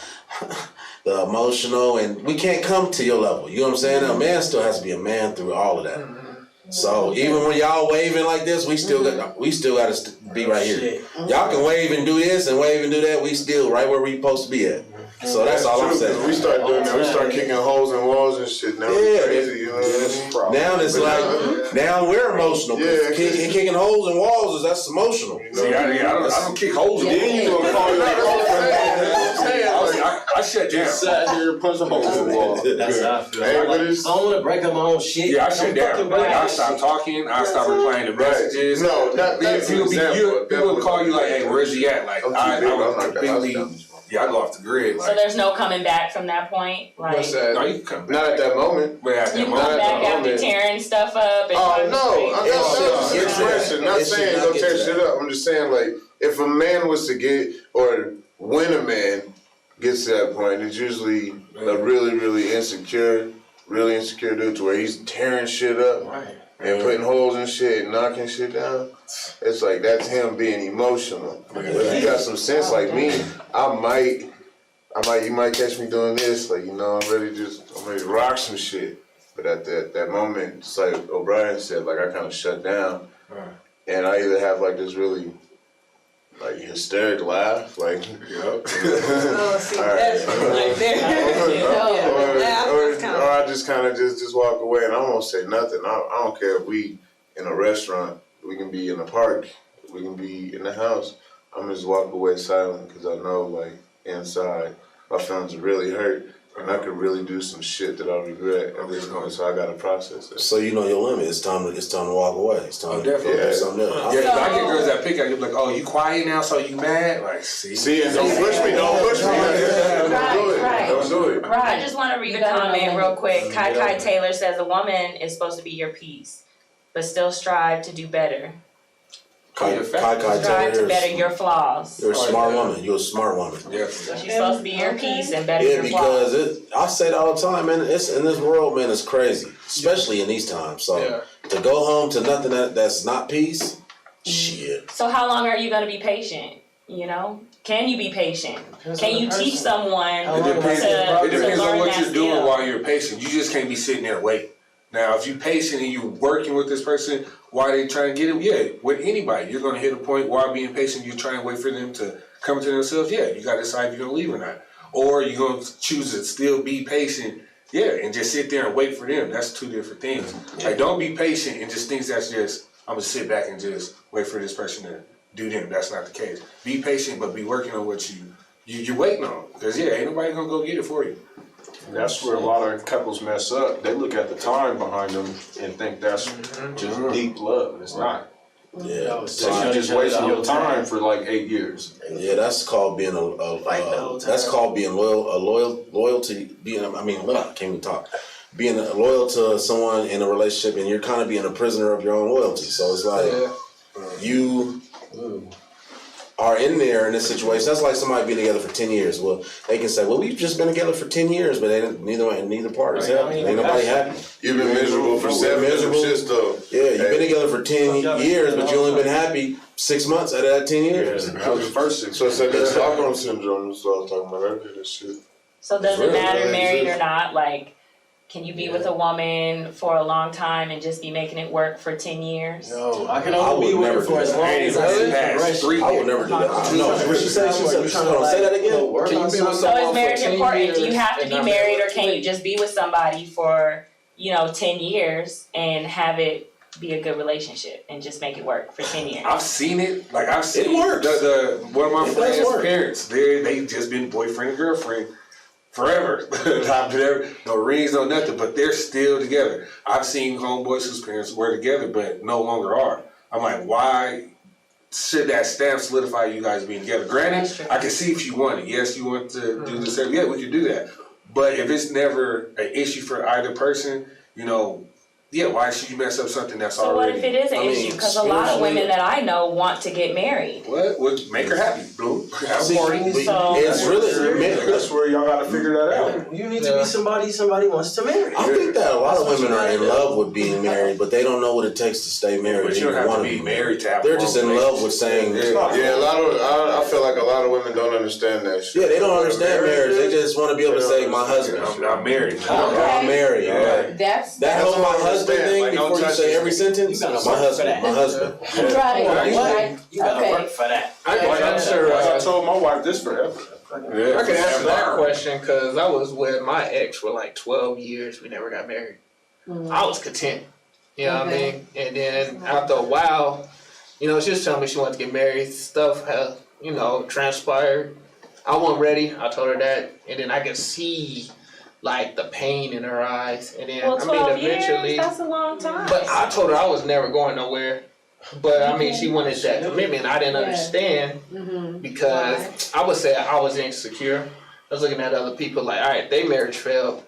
emotional, and we can't come to your level. You know what I'm saying? A man still has to be a man through all of that. So even when y'all waving like this, we still got to be right here. Y'all can wave and do this and wave and do that. We still right where we supposed to be at. So that's all I'm saying. We start doing that. We start kicking holes in walls and shit. Now it's crazy, you know what I mean? Now it's like, now we're emotional. Yeah, Kicking holes in walls, that's emotional. See, I don't kick holes in Then you gonna call your I shut down. Sat here and punched a hole in the wall. That's how I feel. Hey, I but don't it's- want to break up my own shit. Yeah, I shut down. Break I up stopped shit. talking. I stopped replying to messages. No, that's people an example. people will call you like, "Hey, where's he at?" Like, I'm too I big, I'm was not that completely. house. Yeah, I go off the grid. So Like, there's no coming back from that point? Like, What's that? no, you can come back. Not at that moment. But at you that come moment, back after moment. tearing stuff up and Oh trying to no, straighten I'm stuff not up? expression. Not It should saying not go get tear to shit that. up. I'm just saying like if a man was to get or when a man gets to that point, it's usually a really insecure dude to where he's tearing shit up Right. and putting holes in shit and knocking shit down. It's like that's him being emotional. But if you got some sense like me, you might catch me doing this, like, you know, I'm ready to rock some shit. But at that moment, just like O'Brien said, like I kind of shut down. And I either have like this really like hysteric laugh, like Oh, see, All right. that's right there. or I just kind of just walk away and I won't say nothing. I don't care if we in a restaurant, we can be in the park, we can be in the house. I'm just walk away silent because I know like inside my feelings are really hurt and I could really do some shit that I regret at this point. So I gotta process it. So you know your limit. It's time to walk away. It's time to definitely. do something else. Yeah, 'cause I get girls that pick at you like, "Oh, you quiet now, so you mad?" Like, see, and don't push me. Don't push me. Don't do it. Right. Don't do it. I just want to read a comment real quick. Kai Taylor says a woman is supposed to be your peace, but still strive to do better. Kai Strive to Taylor, better your flaws. you're a smart woman. You're a smart woman. Yeah. So she's supposed to be your peace and better Yeah, your flaws. because I say it all the time, man. It's in this world, man. It's crazy, especially in these times. So to go home to nothing that's not peace, shit. So how long are you going to be patient? You know, can you be patient? Can you teach someone It depends. to It depends learn on what that you're doing skill? while you're patient. You just can't be sitting there waiting. Now, if you're patient and you're working with this person while they trying to get it, yeah, with anybody, you're gonna hit a point while being patient. You're trying to wait for them to come to themselves. Yeah, you gotta decide if you're gonna leave or not, or you're gonna choose to still be patient. Yeah, and just sit there and wait for them. That's two different things. Like, don't be patient and just think that's just I'm gonna sit back and just wait for this person to do them. That's not the case. Be patient, but be working on what you're waiting on. Because yeah, ain't nobody gonna go get it for you. And that's where a lot of couples mess up. They look at the time behind them and think that's just deep love, and it's not. Yeah, So you're just wasting your time for like 8 years. yeah. That's called being that's called being loyalty. Can't even talk. Being loyal to someone in a relationship, and you're kind of being a prisoner of your own loyalty. So it's like you are in there in this situation. That's like somebody being together for 10 years. Well, they can say, well, we've just been together for 10 years, but neither part is happy. Ain't nobody happy. You've been miserable for 7 years. Yeah, you've been together for 10 years, but you only been happy 6 months out of that 10 years. That was the first 6 So it's like that Stockholm syndrome. That's what I was talking about earlier. That shit. So does it Really? matter married or not? Like, can you be with a woman for a long time and just be making it work for 10 years? No, I can I only be would with her never for do as that. long as I see progression. I would never do that. No, what she said? She said, say that again. Can you be with So is marriage important? Do you have to be married, or can you just be with somebody for 10 years and have it be a good relationship and just make it work for 10 years? I've seen it. Like, I've seen It works. One of my It does friends' work. parents. They just been boyfriend and girlfriend forever. No rings, no nothing, but they're still together. I've seen homeboys whose parents were together but no longer are. I'm like, why should that stamp solidify you guys being together? Granted, I can see if you want it. Yes, you want to do this. Yeah, we could do that. But if it's never an issue for either person, why should you mess up something that's So already... what if it is an issue? Because a lot of women that I know want to get married. What? Well, make her happy, Blue. Have a party. So It's really, That's where y'all got to figure that out. You need to be somebody wants to marry. I think that a lot of women are in love with being married, but they don't know what it takes to stay married. But They you don't have wanna to be married to have They're a just long in love with saying, Yeah, I feel like a lot of women don't understand that shit. yeah, they don't understand marriage. They just want to be able to say, my husband. I'm not married. I'm married. Yeah. Right. That's That whole my husband husband thing Like, don't before you touch say this every nigga. sentence? You gotta My work for husband. that. My husband. Right. You gotta Okay. work for that. I can Like answer. I told my wife this forever. I can answer that question because I was with my ex for like 12 years. We never got married. I was content. You know what I mean? And then after a while, she was telling me she wanted to get married. Stuff had, transpired. I wasn't ready. I told her that. And then I could see like the pain in her eyes. And then, 12 eventually. years, that's a long time. But I told her I was never going nowhere. But she wanted that commitment. I didn't understand because I would say I was insecure. I was looking at other people like, all right, their marriage failed.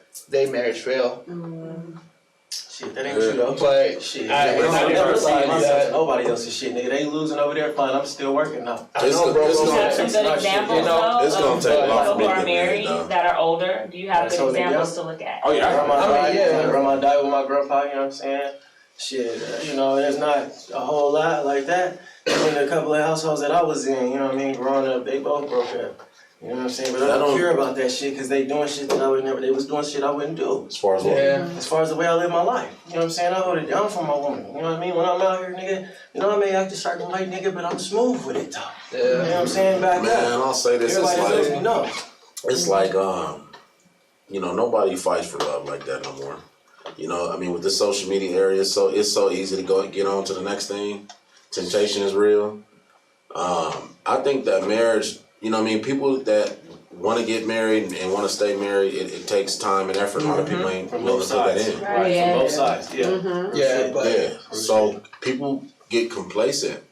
Shit, that ain't true though. But shit, I I never didn't lied see myself that. to nobody else's shit, nigga. They losing over there, fine. I'm still working now. I know, bro. Do you have some good examples though it's gonna of take a lot people for me who to are get married, married though. that are older? Do you have That's good what they examples do. to look at? Oh yeah, Grandma died with my grandpa, you know what I'm saying? Shit, there's not a whole lot like that. In a couple of households that I was in, you know what I mean, growing up, they both broke up. You know what I'm saying? But I don't care about that shit because they doing shit that I would never, they was doing shit I wouldn't do. As far as what? As far as the way I live my life. You know what I'm saying? I hold it down for my woman. You know what I mean? When I'm out here, nigga, I may act a certain way, nigga, but I'm smooth with it, though. You know what I'm saying? Back Man, up. I'll say this. Everybody knows me know. It's like, nobody fights for love like that no more. With the social media area, it's so easy to get on to the next thing. Temptation is real. I think that marriage, people that want to get married and want to stay married, it takes time and effort. A lot of people ain't willing to put that in. Right, from both sides, yeah. So people get complacent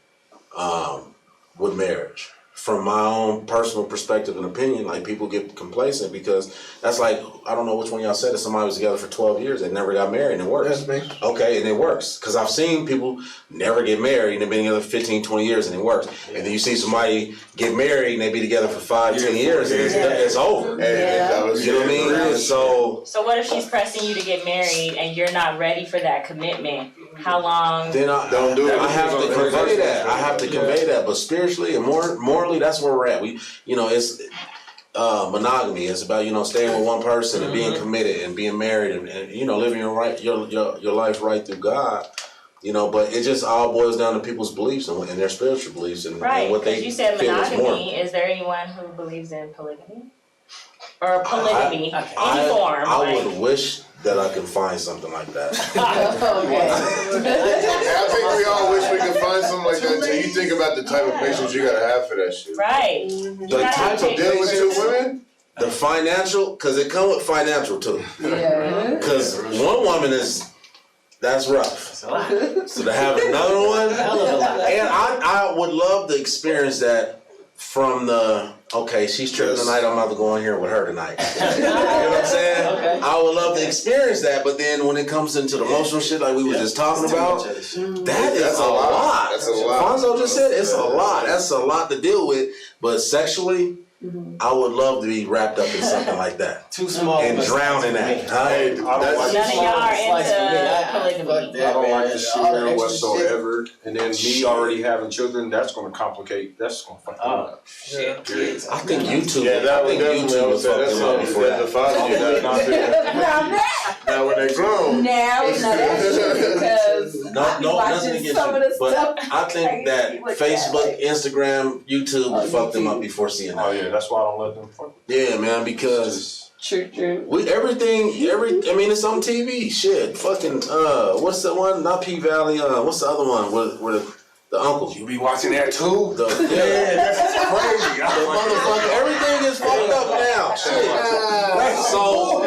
with marriage. From my own personal perspective and opinion, like people get complacent because that's like, I don't know which one of y'all said it, somebody was together for 12 years, they never got married and it works. That's me. Okay, and it works. Because I've seen people never get married and they've been together 15, 20 years and it works. And then you see somebody get married and they be together for 5, 10 years and it's over. You know what I mean? And so what if she's pressing you to get married and you're not ready for that commitment? How long? then Don't do it. I have to convey that. I have to convey that. But spiritually and morally, that's where we're at. It's monogamy. It's about staying with one person and being committed and being married and living your life right through God. But it just all boils down to people's beliefs and their spiritual beliefs and what they you said feel is more. monogamy. Is there anyone who believes in polygamy? Or polygamy, any form? I would wish that I could find something like that. I think we all wish we could find something like that until you think about the type of patience you gotta have for that shit. Right. The type of Dealing with 2 women? The financial, because it come with financial too. Because one woman that's rough. So to have another one, and I would love to experience that from she's tripping tonight, I'm about to go in here with her tonight. You know what I'm saying? Okay. I would love to experience that, but then when it comes into the emotional shit like we were just talking about, that's a lot. That's a lot. Fonzo just said it's a lot. That's a lot to deal with, but sexually, I would love to be wrapped up in something like that. Too small. And drown in that. Hey, I don't like None of y'all are into polygamy. I don't like the shit there whatsoever. And then me already having children, that's going to complicate. That's going to fuck them up. Period. I think YouTube. That I think YouTube would fuck them up before the father did that. Now when they grown. That's true because nothing against you. But I think that Facebook, Instagram, YouTube would fuck them up before seeing that. Oh yeah, that's why I don't let them fuck. Yeah, man, because True. it's on TV. Shit, fucking what's the one? Not P Valley. What's the other one? Where the uncle? You be watching that too? That's Crazy. the motherfucker. Everything is fucked up now. Shit. So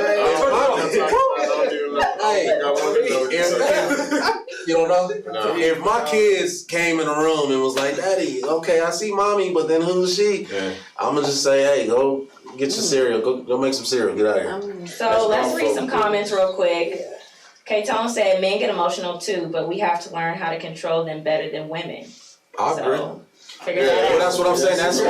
you don't know? No. If my kids came in the room and was like, "Daddy, okay, I see mommy, but then who's she?" Yeah. I'm gonna just say, "Hey, go get your cereal. Go make some cereal. Get out of here." So let's read some comments real quick. K-Tone said men get emotional too, but we have to learn how to control them better than women. I agree. So figure that Well, out. that's what I'm saying. That's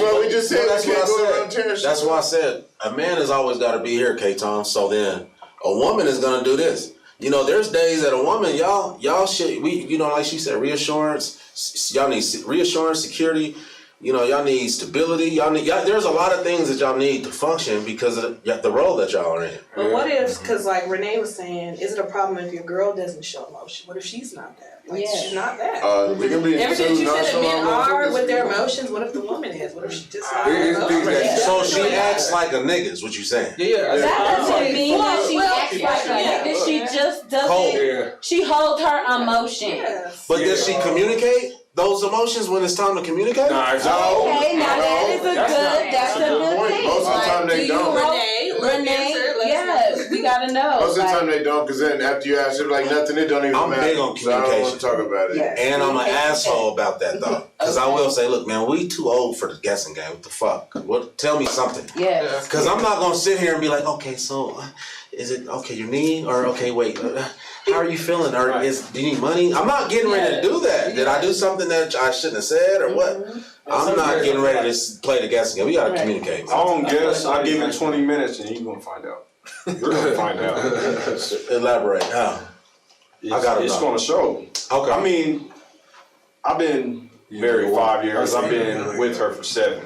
why we just said. That's We what can't go I around said. tearing shit That's why I up. said a man has always got to be here, K-Tone. So then a woman is gonna do this. There's days that a woman, y'all should, like she said, reassurance. Y'all need reassurance, security. y'all need stability. There's a lot of things that y'all need to function because of the role that y'all are in. But what if, because like Renee was saying, is it a problem if your girl doesn't show emotion? What if she's not that? Like, she's not that. We can be Everything you said that nonchalant men are motherfuckers. with their emotions, what if the woman is? What if she just not emotional? So she acts like a nigga is what you saying? Yeah. That doesn't mean that she acts like a nigga. She just doesn't. She holds her emotion. Yes. But does she communicate those emotions when it's time to communicate? Nah, Okay, now that is that's a good point. thing. Most of the time they don't. Renee, we gotta know. Most of the time they don't, because then after you ask, they're like nothing, it don't even I'm matter. big on So I don't want communication. to talk about it. Yes. And I'm an asshole about that though. Because I will say, look, man, we too old for the guessing game. What the fuck? Tell me something. Yes. Because I'm not going to sit here and be like, okay, so is it, okay, you need, or okay, wait, how are you feeling? Or do you need money? I'm not getting ready to do that. Did I do something that I shouldn't have said or what? I'm not getting ready to play the guessing game. We got to communicate. I don't guess. I give it 20 minutes and you're going to find out. You're going to find out. Elaborate. How? It's going to show. Okay. I mean, I've been married 5 years. I've been with her for 7.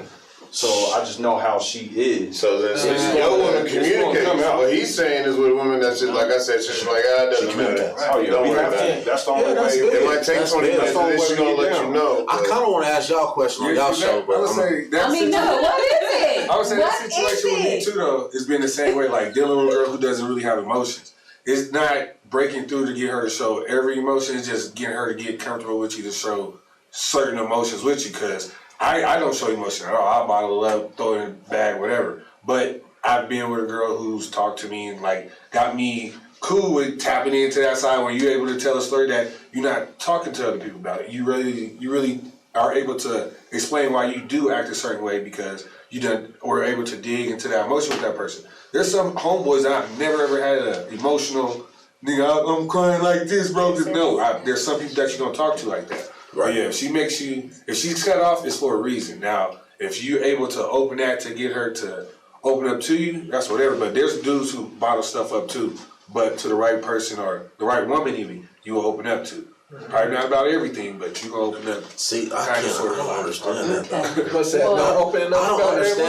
So I just know how she is. So then your woman communicates. What he's saying is with a woman that's just, like I said, she's like, it doesn't matter. Oh, yeah, Don't we worry have about to. it. That's the only way. It might take 20 minutes, and then she's going to let you know. I kind of want to ask y'all a question on y'all show, but I would say that What is it? I would say that What situation with me is too, though, has been the same way. Like dealing with a girl who doesn't really have emotions. It's not breaking through to get her to show every emotion. It's just getting her to get comfortable with you to show certain emotions with you. Because I don't show emotion at all. I'll bottle it up, throw it in a bag, whatever. But I've been with a girl who's talked to me and like got me cool with tapping into that side where you're able to tell a story that you're not talking to other people about it. You really are able to explain why you do act a certain way because you done or able to dig into that emotion with that person. There's some homeboys that I've never ever had an emotional nigga. I'm crying like this, bro. There's some people that you don't talk to like that. Right? Yeah. If she's cut off, it's for a reason. Now, if you're able to open that to get her to open up to you, that's whatever. But there's dudes who bottle stuff up too. But to the right person or the right woman, even you will open up to. Probably not about everything, but you gonna open up. See, I don't understand that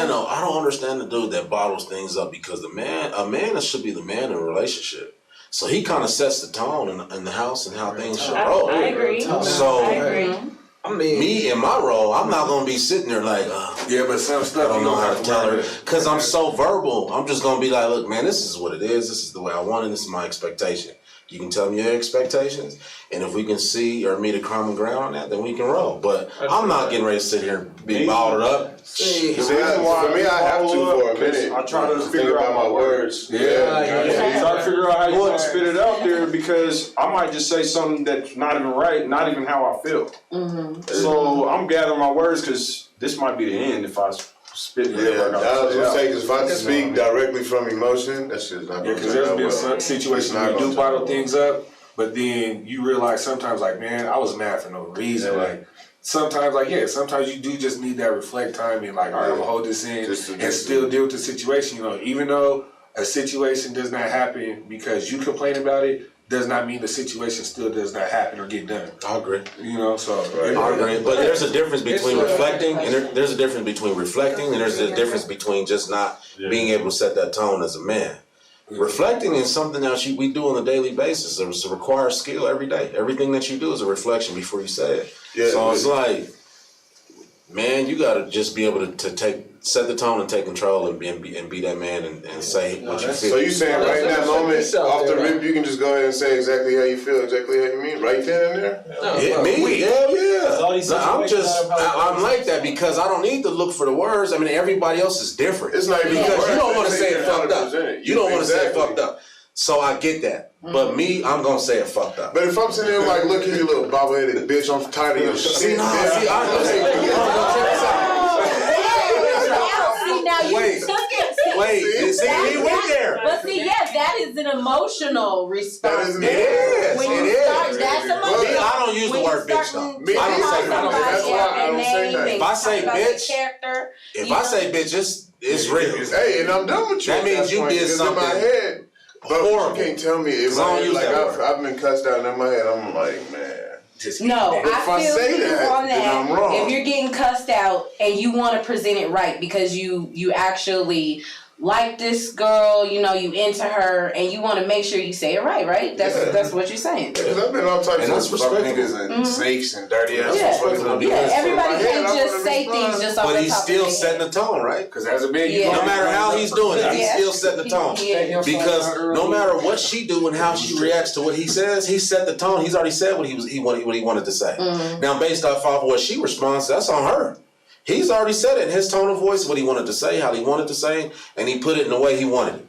though. I don't understand the dude that bottles things up because a man should be the man in a relationship. So he kind of sets the tone in the house and how things should roll. I agree. So I agree. I mean, me in my role, I'm not gonna be sitting there like, yeah, but some stuff I don't you know don't how have to to tell her learn. because I'm so verbal. I'm just gonna be like, look, man, this is what it is. This is the way I want it. This is my expectation. You can tell me your expectations, and if we can see or meet a common ground on that, then we can roll. But I'm not getting ready to sit here and be balled up. See, for me, I have to for a minute. I try to figure out my words. Yeah. Try to figure out how you want to spit it out there because I might just say something that's not even right, not even how I feel. So I'm gathering my words because this might be the end if I spit it. Yeah, I was gonna say, because if I speak directly from emotion, that shit's not Yeah, gonna because turn there's out been well. some situations where you do bottle things up, but then you realize sometimes, like, man, I was mad for no reason. Yeah. Like, sometimes you do just need that reflect time and, like, all right, I'm gonna hold this in and still deal with the situation. You know, even though a situation does not happen because you complain about it, does not mean the situation still does not happen or get done. I agree. You know, so I agree. But there's a difference between reflecting and there's a difference between reflecting and there's a difference between just not being able to set that tone as a man. Reflecting is something that we do on a daily basis. It requires skill every day. Everything that you do is a reflection before you say it. Yeah, so it's like, man, you got to just be able to set the tone and take control and be that man and say what you feel. So you saying right in that moment, off the rip, you can just go ahead and say exactly how you feel, exactly how you mean, right then and there? I'm like that because I don't need to look for the words. I mean, everybody else is different. It's not even because words. you don't want to say it fucked up. You don't want to say it fucked up. So I get that. But me, I'm gonna say it fucked up. But if I'm sitting there like, look here, you little bobbleheaded bitch, I'm tired of your shit. But see, yes, that is an emotional response. It is. When you start, that's emotional. Me, I don't use the word bitch though. I don't say that. That's why I don't say that. If I say bitch, I say bitch, it's real. Hey, and I'm done with you. That means you did something in my head. But horrible. You can't tell me if I've been cussed out in my head. I'm like, man. No, I feel you on that. I'm wrong. If you're getting cussed out out and you want to present it right because you actually like this girl, you know, you into her, and you want to make sure you say it right? That's what you're saying. Because I've been all types of fuck niggas and snakes and dirty ass. Everybody can't just say things just off the top of their head. But he's still setting the tone, right? Because as a man, no matter how he's doing it, he's still setting the tone. Because no matter what she do and how she reacts to what he says, he set the tone. He's already said what he wanted to say. Now, based off of what she responds, that's on her. He's already said it in his tone of voice, what he wanted to say, how he wanted to say, and he put it in the way he wanted it.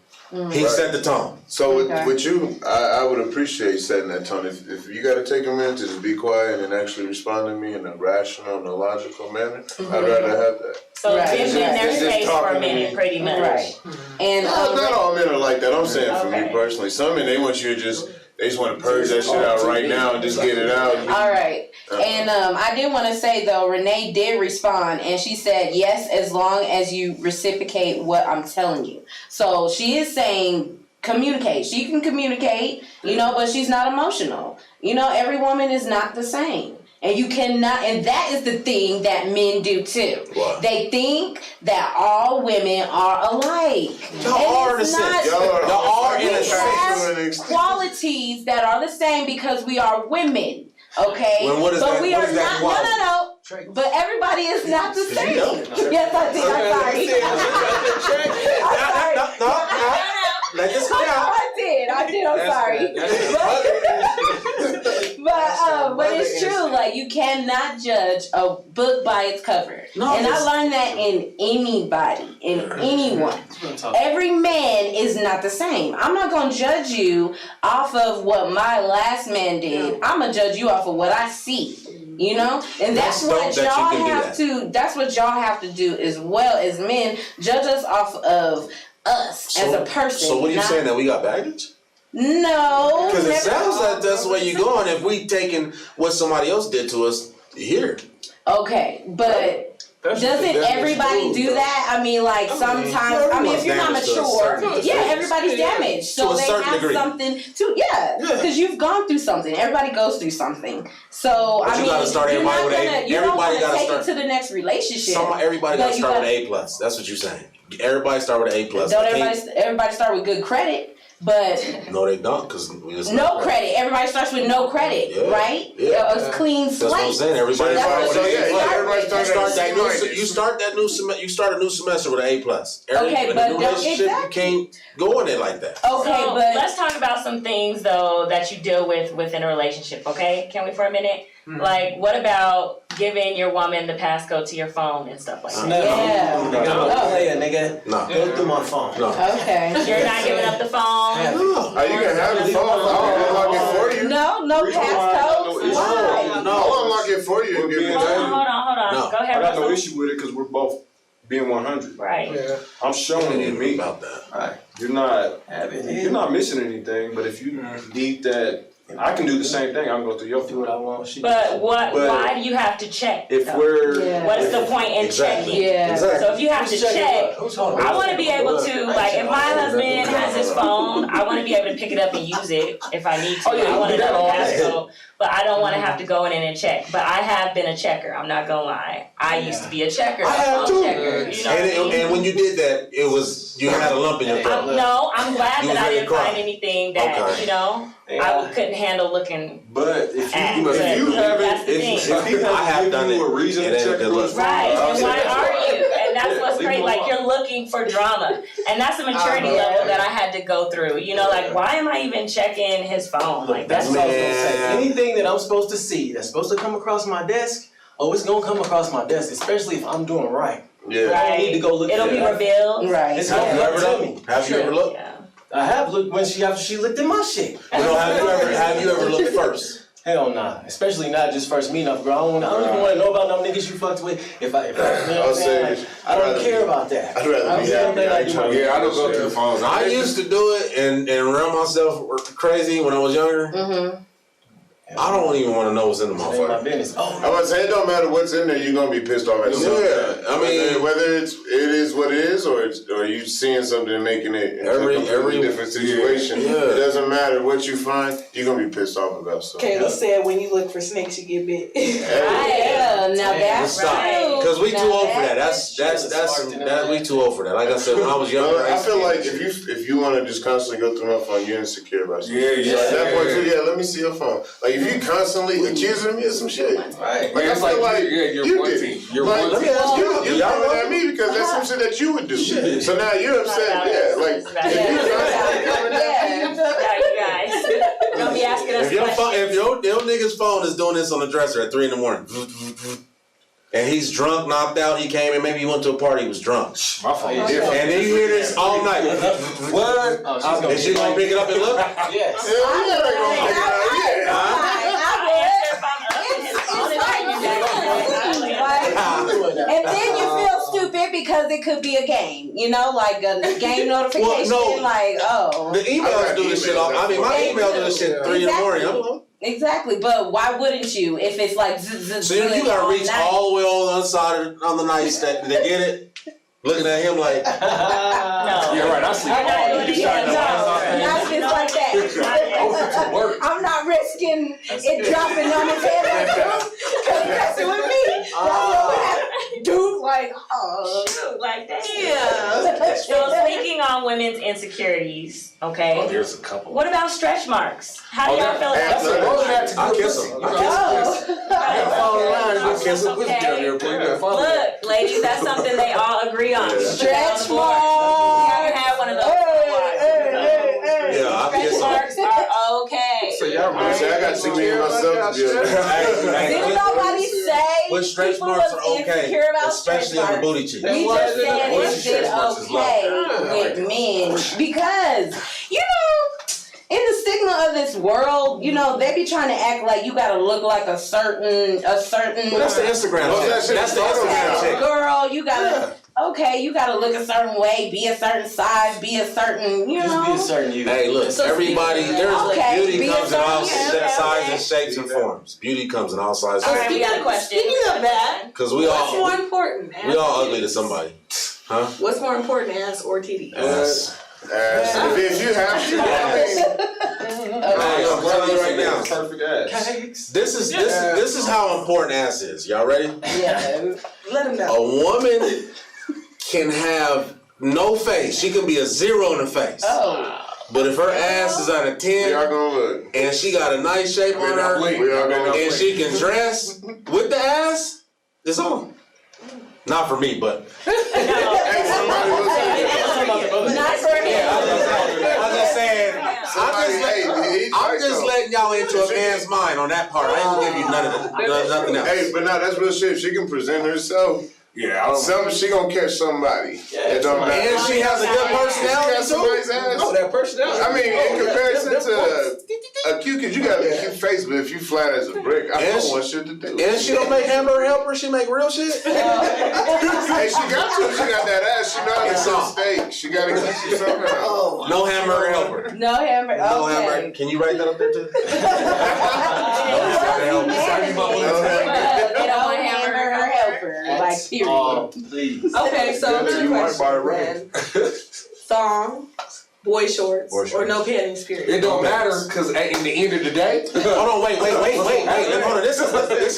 He set the tone. So with you, I would appreciate setting that tone. If you got to take a minute to just be quiet and actually respond to me in a rational and a logical manner, I'd rather have that. So give them their space for a minute, pretty much. Right. And not all men are like that. I'm saying for me personally. Some men, they want you to they just want to purge that shit out right now and just get it out. All right. And I did want to say, though, Renee did respond, and she said, yes, as long as you reciprocate what I'm telling you. So she is saying communicate. She can communicate, you know, but she's not emotional. You know, every woman is not the same. And you cannot, and that is the thing that men do too. What? They think that all women are alike. Y'all are the same. Y'all are in a have qualities that are the same because we are women. Okay? Well, what is but that, we what are is that not, quality? no. But everybody is not the same. Yes, I did. I'm sorry. Let this go out. I did. I'm sorry. But it's true. Like, you cannot judge a book by its cover. No, and I learned that in anybody, in anyone. Every man is not the same. I'm not gonna judge you off of what my last man did. I'm gonna judge you off of what I see. You know, and that's what y'all have to. That's what y'all have to do as well as men. Judge us off of us as a person. So what are you saying, that we got baggage? No. Because it sounds like that's where you're going. If we taking what somebody else did to us here. Okay, but doesn't everybody do that? I mean, like sometimes. I mean, if you're not mature, everybody's damaged. So they have something to. Because you've gone through something. Everybody goes through something. So I mean, you're not gonna. You don't want to take it to the next relationship. Everybody got to start with an A+. That's what you're saying. Everybody start with an A+. Don't everybody start with good credit? But no, they don't, because we just no credit. Everybody starts with no credit, right? A clean slate. That's what I'm saying. Everybody You start a new semester with an A+. Okay, but in a relationship, you can't go in it like that. Okay, so but let's talk about some things though that you deal with within a relationship. Okay, can we for a minute? Like, what about giving your woman the passcode to your phone and stuff like that? Nigga. No. Go through my phone. No. Okay. You're not giving up the phone. Are you gonna have the phone? I'll unlock it for you. No passcodes. Why? I'll unlock it for you. Hold on. No. Go ahead. I got no Russell. issue with it because we're both being 100. Right. Yeah. I'm showing you me. about that. Right. You're not missing anything. But if you need that, I can do the same thing. I can go through your Do what I want. But why do you have to check? If though? we're What is the point in checking? Yeah. So if you have to check, I want to be able to, like, if my husband has his phone, I want to be able to pick it up and use it if I need to. I want to know the passcode, but I don't want to have to go in and check. But I have been a checker. I'm not gonna lie. I used to be a checker. I have too. Checker, you know what I mean? And when you did that, it was you had a lump in your throat. No, I'm glad You that was I ready to didn't cry. find anything that, you know, I couldn't handle looking But if at. you That's the thing. if he I have give done you it. a reason It to ain't check good what's luck. Right, wrong, and why are you? And that's what's leave great, him like alone. you're looking for drama. And that's the maturity level that I had to go through. You know, like, why am I even checking his phone? Like, That's that's what I was gonna say. Man. Anything that I'm supposed to see, that's supposed to come across my desk, it's gonna come across my desk, especially if I'm doing right. Yeah. I don't need to go look It'll at be it. revealed. Right. It's Have gonna you come ever to done? me. Have you ever looked? Yeah. I have looked after she looked at my shit. Have you ever looked first? Hell nah. Especially not just first meeting up, girl. I don't even want to know about no niggas you fucked with. If I you know what I'm saying? Like, I don't care about that. I'd rather be happy. Yeah, I don't go through the phones. I used to do it and run myself crazy when I was younger. Mm-hmm. I don't even want to know what's in the It ain't my motherfucker. business. I was saying it don't matter what's in there, you're gonna be pissed off at something. Yeah, I mean, whether it is what it is, or you seeing something and making it into Every- a completely different situation. Yeah. It doesn't matter what you find, you're gonna be pissed off about something. Kayla said when you look for snakes, you get bit. Yeah, now that's Stop. true. Because we too Now old for that. that's That's we too old for that. Like I said, when I was younger, I feel like if you want to just constantly go through my phone, you're insecure about something. Yeah. So at that point too, let me see your phone. Like if you constantly accusing me of some shit, Right. like I feel like you're you one did. team. You're Like, one let me team. ask You y'all coming know? at me because that's some shit that you would do. So now you're upset. Yeah, like if you constantly coming at me. Yeah, you guys. Don't be asking us if your questions. your nigga's phone is doing this on the dresser at 3 a.m, and he's drunk, knocked out, he came in, maybe he went to a party, he was drunk, My phone is different. and then you hear this all night. What? Oh, Is she gonna pick it up and look? Yes. And then you feel stupid because it could be a game, like a game notification. Well, no. Like, oh. The emails do this shit all. I mean, my email do this shit at 3 a.m. Exactly, but why wouldn't you if it's like So you gotta reach all the way on the other side on the nightstand to get it. Looking at him like, No. Yeah, right. I see. I'm not doing it yet. Not just like that. I'm not risking it dropping on his head like because messing with me. That's what would happen. Dude, like, oh. Like that. Yeah. So speaking on women's insecurities, okay. Oh, there's a couple. What about stretch marks? How do y'all feel about That's a road back to I good kiss pussy. him. You gotta follow the line. You gotta kiss him. Pussy down there. Put your follow. Look, ladies, that's something they all agree on. Stretch We marks. haven't had one of those. yeah, I Stretch kiss him. marks are okay. So y'all I say I got to me myself to be able to. Didn't nobody say But stretch people marks was are okay, insecure about especially stretch on the marks? booty cheek. We why just is it said okay? is it Stretch marks is okay with men because in the stigma of this world, they be trying to act like you gotta look like a certain. Well, that's the Instagram chick. That's the Instagram chick. Girl, you gotta. Okay, you gotta look a certain way, be a certain size, be a certain, Just be a certain you. Hey, look, everybody, Okay, beauty be a comes in all certain- sizes, shapes, and forms. Beauty comes in all sizes. All right, we got a question. Speaking of that, Because we what's more all important? ugly to somebody. Huh? What's more important, ass or titty? Ass. If you have to, Hey, I'm telling you right now. Perfect ass. This is how important ass is. Y'all ready? Yeah. Let him know. A woman can have no face. She can be a 0 in the face. Oh. But if her ass is at a we are 10 gonna look. and she got a nice shape on her We are gonna and she can dress with the ass, it's on. Not for me, but Hey, somebody listen. Not for him. I'm just saying. I'm just so. letting y'all into a man's mind on that part. I ain't gonna give you nothing else. Hey, but no, that's real shit. If she can present herself, Yeah, I don't. she gonna catch somebody. Yeah, It don't matter. And she has a good She got personality too. somebody's ass. Oh, that personality. I mean, in comparison to a cute kid, you got a cute face, but if you flat as a brick, I And don't she- want shit to do. And she don't make hamburger helper. She make real shit. Hey, she got to. She got that ass. She know how to It's cook on. steak. She gotta get you somehow. No hamburger helper. No hammer. No Okay. hamburger. Can you write that up there too? No hammer helper. Like, period. Please. Okay, so Yeah, two you might buy a questions then. Thong, boy shorts, or no panties, period. It don't matter because in the end of the day, Hold on, wait. Hold on. This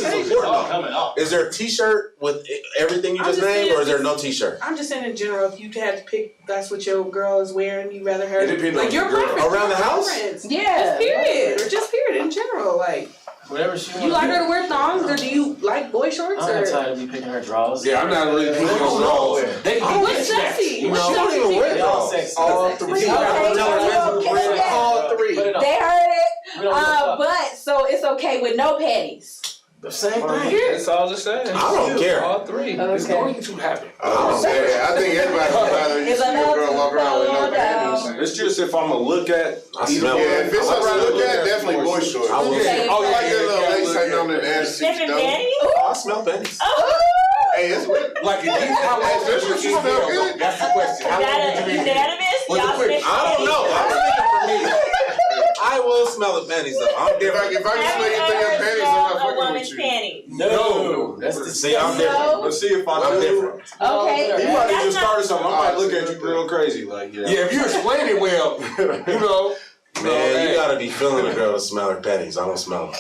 is important. Oh, coming up. Is there a T-shirt with everything you I'm just just named, saying- or is there no T-shirt? I'm just saying in general, if you had to pick, that's what your girl is wearing, you rather her. It depends on like your the girl. preference. Around the your house? preference. Yeah. Just period, or just period in general. Like, Whatever she wants. you like her to wear thongs, or do you like boy shorts? I'm not Or tired of me picking her drawers. yeah, I'm not really picking They on all those. They can what's get snatched, sexy? you What's know? don't even wear They all those. sexy. All Sexy. three. Okay, Tell her so that's you okay with that? All three. Put it on. They heard it. We don't give a fuck. But so it's okay with no panties. The same thing. That's all the same. I don't care. All three. It's going to happen. I think everybody would rather you It's see a enough girl walk around with no to fall panties. It's just if I'm gonna look at. I smell Yeah, it. if it's something to look at, definitely boy shorts. I will. Okay. Oh, you like that little yeah, lace look hanging on at the ass? Sniffing panties? Oh, I smell panties. Hey, it's weird. Like, if you, how long Hey, did you you smell feel? good? That's the question. How long did you feel? Unanimous? What's the Y'all quick? sniffing I don't know. I'm speaking for me. I will smell the panties though. I'm If different. I can smell Have you you through your ever panties, I'm smelled not a fucking woman's with you. panties? No. That's the See, I'm different. Let's see if I'm I do. different. Okay. You might have That's just not- started something. I might look at you real crazy, like yeah. Yeah, if you explain it well, you know. Man, hey. you gotta be feeling a girl to smell her panties. I don't smell them.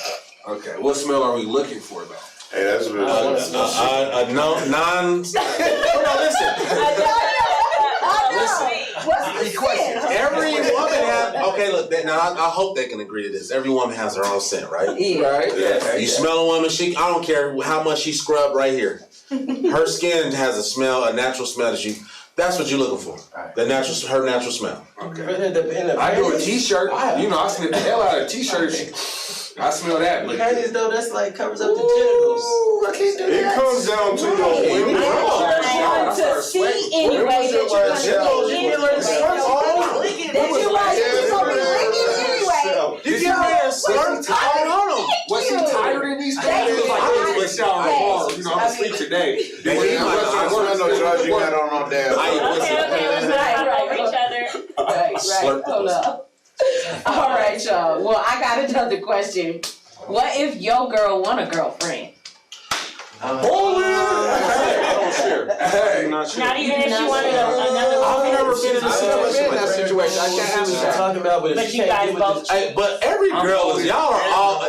Okay, what smell are we looking for though? Hey, that's real. No, non. Hold on, listen. Every woman has. Okay, look. Now I hope they can agree to this. Every woman has her own scent, right? Yeah. Right. Yeah. You smell a woman. I don't care how much she scrubbed right here. Her skin has a smell, a natural smell that you. That's what you're looking for. Right. Her natural smell. Okay. I do a t-shirt. You know, I sniff the hell out of a t-shirt. I smell that. Look. Panties though, that's like covers up the genitals. I can't do It comes down to your women. I want to see anyway that you're going to be that you like to be licking anyway. You get me a certain tired on them. Was she tired in these days? Like, I just down tomorrow. You know, I'm asleep today. I smell no drugs you got on damn. Okay, let's not talk over each other. Right, hold up. All right, y'all. Well, I got another question. What if your girl want a girlfriend? I don't share. I'm not sure. Not even if she wanted another I've woman. never been in that situation. I can't answer that. Talking about, But you guys both. Hey, but every girl is y'all all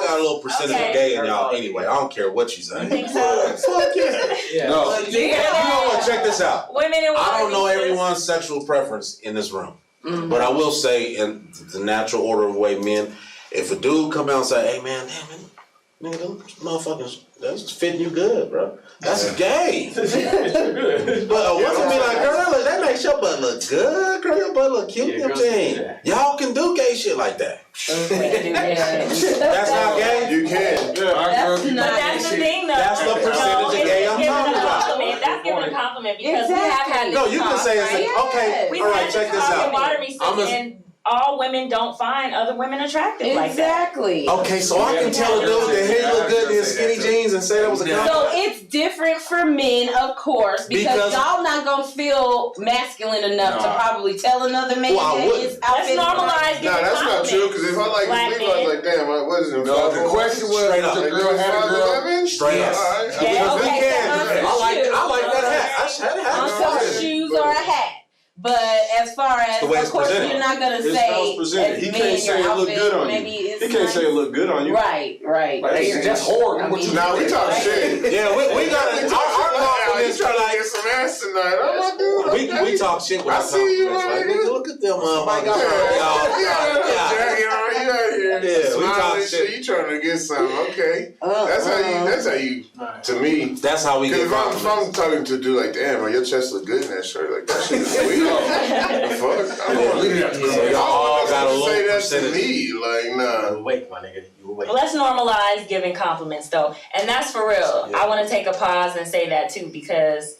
got a little percentage of gay in y'all anyway. I don't care what you say. You think so? Fuck yeah. No. You know what? Check this out. Women and I don't know women. everyone's sexual preference in this room, but I will say in the natural order of way men, if a dude come out and say, "Hey man, damn it, nigga, them motherfuckers, that's fitting you good, bro. That's gay." But a woman be like, "Girl, that makes your butt look good. Girl, your butt look cute." You know what I'm saying? Y'all can do gay shit like that. That's not gay. You can. That's But not that's the thing, though. That's the percentage of gay I'm talking about. That's giving a compliment because we have had No, you can say it's okay. We've All had right, check this talk in out. water research, and all women don't find other women attractive like that. Exactly. Okay, so I can tell a dude that he look good in his skinny jeans and say that was a compliment. So it's different for men, of course, because y'all not gonna feel masculine enough to probably tell another man that his outfit. Let's normalize giving Nah, that's not compliments. true. Because if I like Black sleep, I was like, damn, what is it? No, the question was, Straight up. the girl had a girl. Straight up. Yeah, We okay, can. so I like that hat. I had a hat. on some shoes or a hat. But as far as, the way of it's course, presented. you're not gonna It's say how it's presented. as He men, can't say your it look outfit good on maybe you. it's He can't nice. say it look good on you. Right. Hey, that's horrible. What you Nah, we talk shit. Yeah, we got our compliments are like Get some ass tonight. I'm like, dude. we talk shit with I our see you, compliments. Like, man. look at them motherfuckers. You out here. Yeah, we talk Smiling shit. You trying to get some? Okay. That's how you. To me. That's how we Because get if I'm talking to a dude like, damn, man, your chest look good in that shirt. Like that shit is sweet. The fuck? I don't want to. So y'all all got a say little that to percentage. me. Like, nah. You awake, my nigga. You awake. Let's normalize giving compliments though, and that's for real. I want to take a pause and say that too, because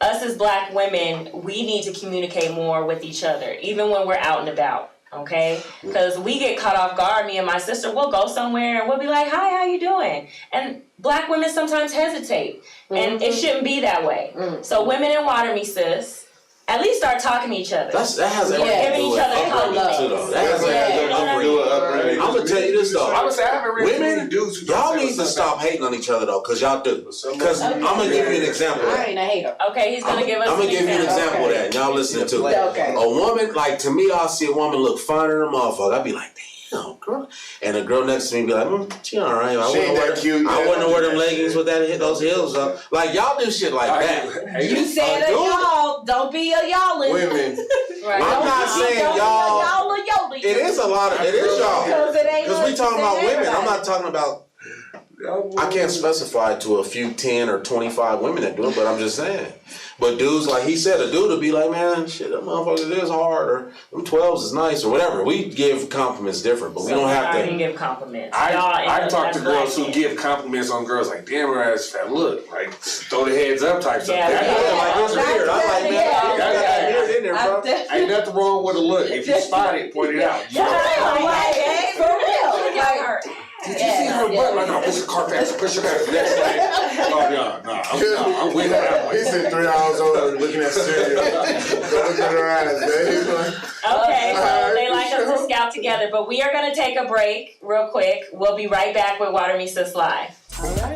us as Black women, we need to communicate more with each other, even when we're out and about. Okay, because we get caught off guard. Me and my sister, we'll go somewhere and we'll be like, "Hi, how you doing?" And Black women sometimes hesitate, and it shouldn't be that way. So women in Water Me Sis, at least start talking to each other. That has everything to Giving do each with other upbringing compliments. too, though. That has everything to do with upbringing. I'm gonna tell you this though. I would say I haven't really Women, dudes who y'all don't say need to what's stop hating on each other though, cause y'all do. Cause I'm gonna give you an example of I that. ain't a hater. Okay, he's gonna give us. I'm gonna give you an example of Okay. that, and y'all listen to it. Okay. A woman, like to me, I'll see a woman look finer than a motherfucker. I'd be like, damn, girl. And a girl next to me be like, she all right. She ain't that cute. I wouldn't wear them leggings with those heels up. Like y'all do shit like that. You said a y'all, don't be a y'allin'. Women. Right. I'm not saying y'all. Y'all It is a lot of. It is y'all. Because we talking about women. I'm not talking about. I can't specify it to a few 10 or 25 women that do it, but I'm just saying. But dudes, like he said, a dude will be like, man, shit, that motherfucker is hard, or them 12s is nice, or whatever. We give compliments different, but we don't have I to. can give compliments. I talk to girls who Black give compliments on girls like, damn, her ass fat. Look, like, throw the heads up type stuff. Yeah, Like this weird. I'm like, man, you got that beard in there, bro. Ain't nothing wrong with a look. If you spot it, point it out. You know? For real. Like, Did you see her butt? Like, no, push your car past, push your past. Next line. Oh, I'm with her. He said 3 hours older looking at cereal. Go look at her eyes, baby. Okay, so they like us to scout together, but we are going to take a break real quick. We'll be right back with Water Me Sis Live.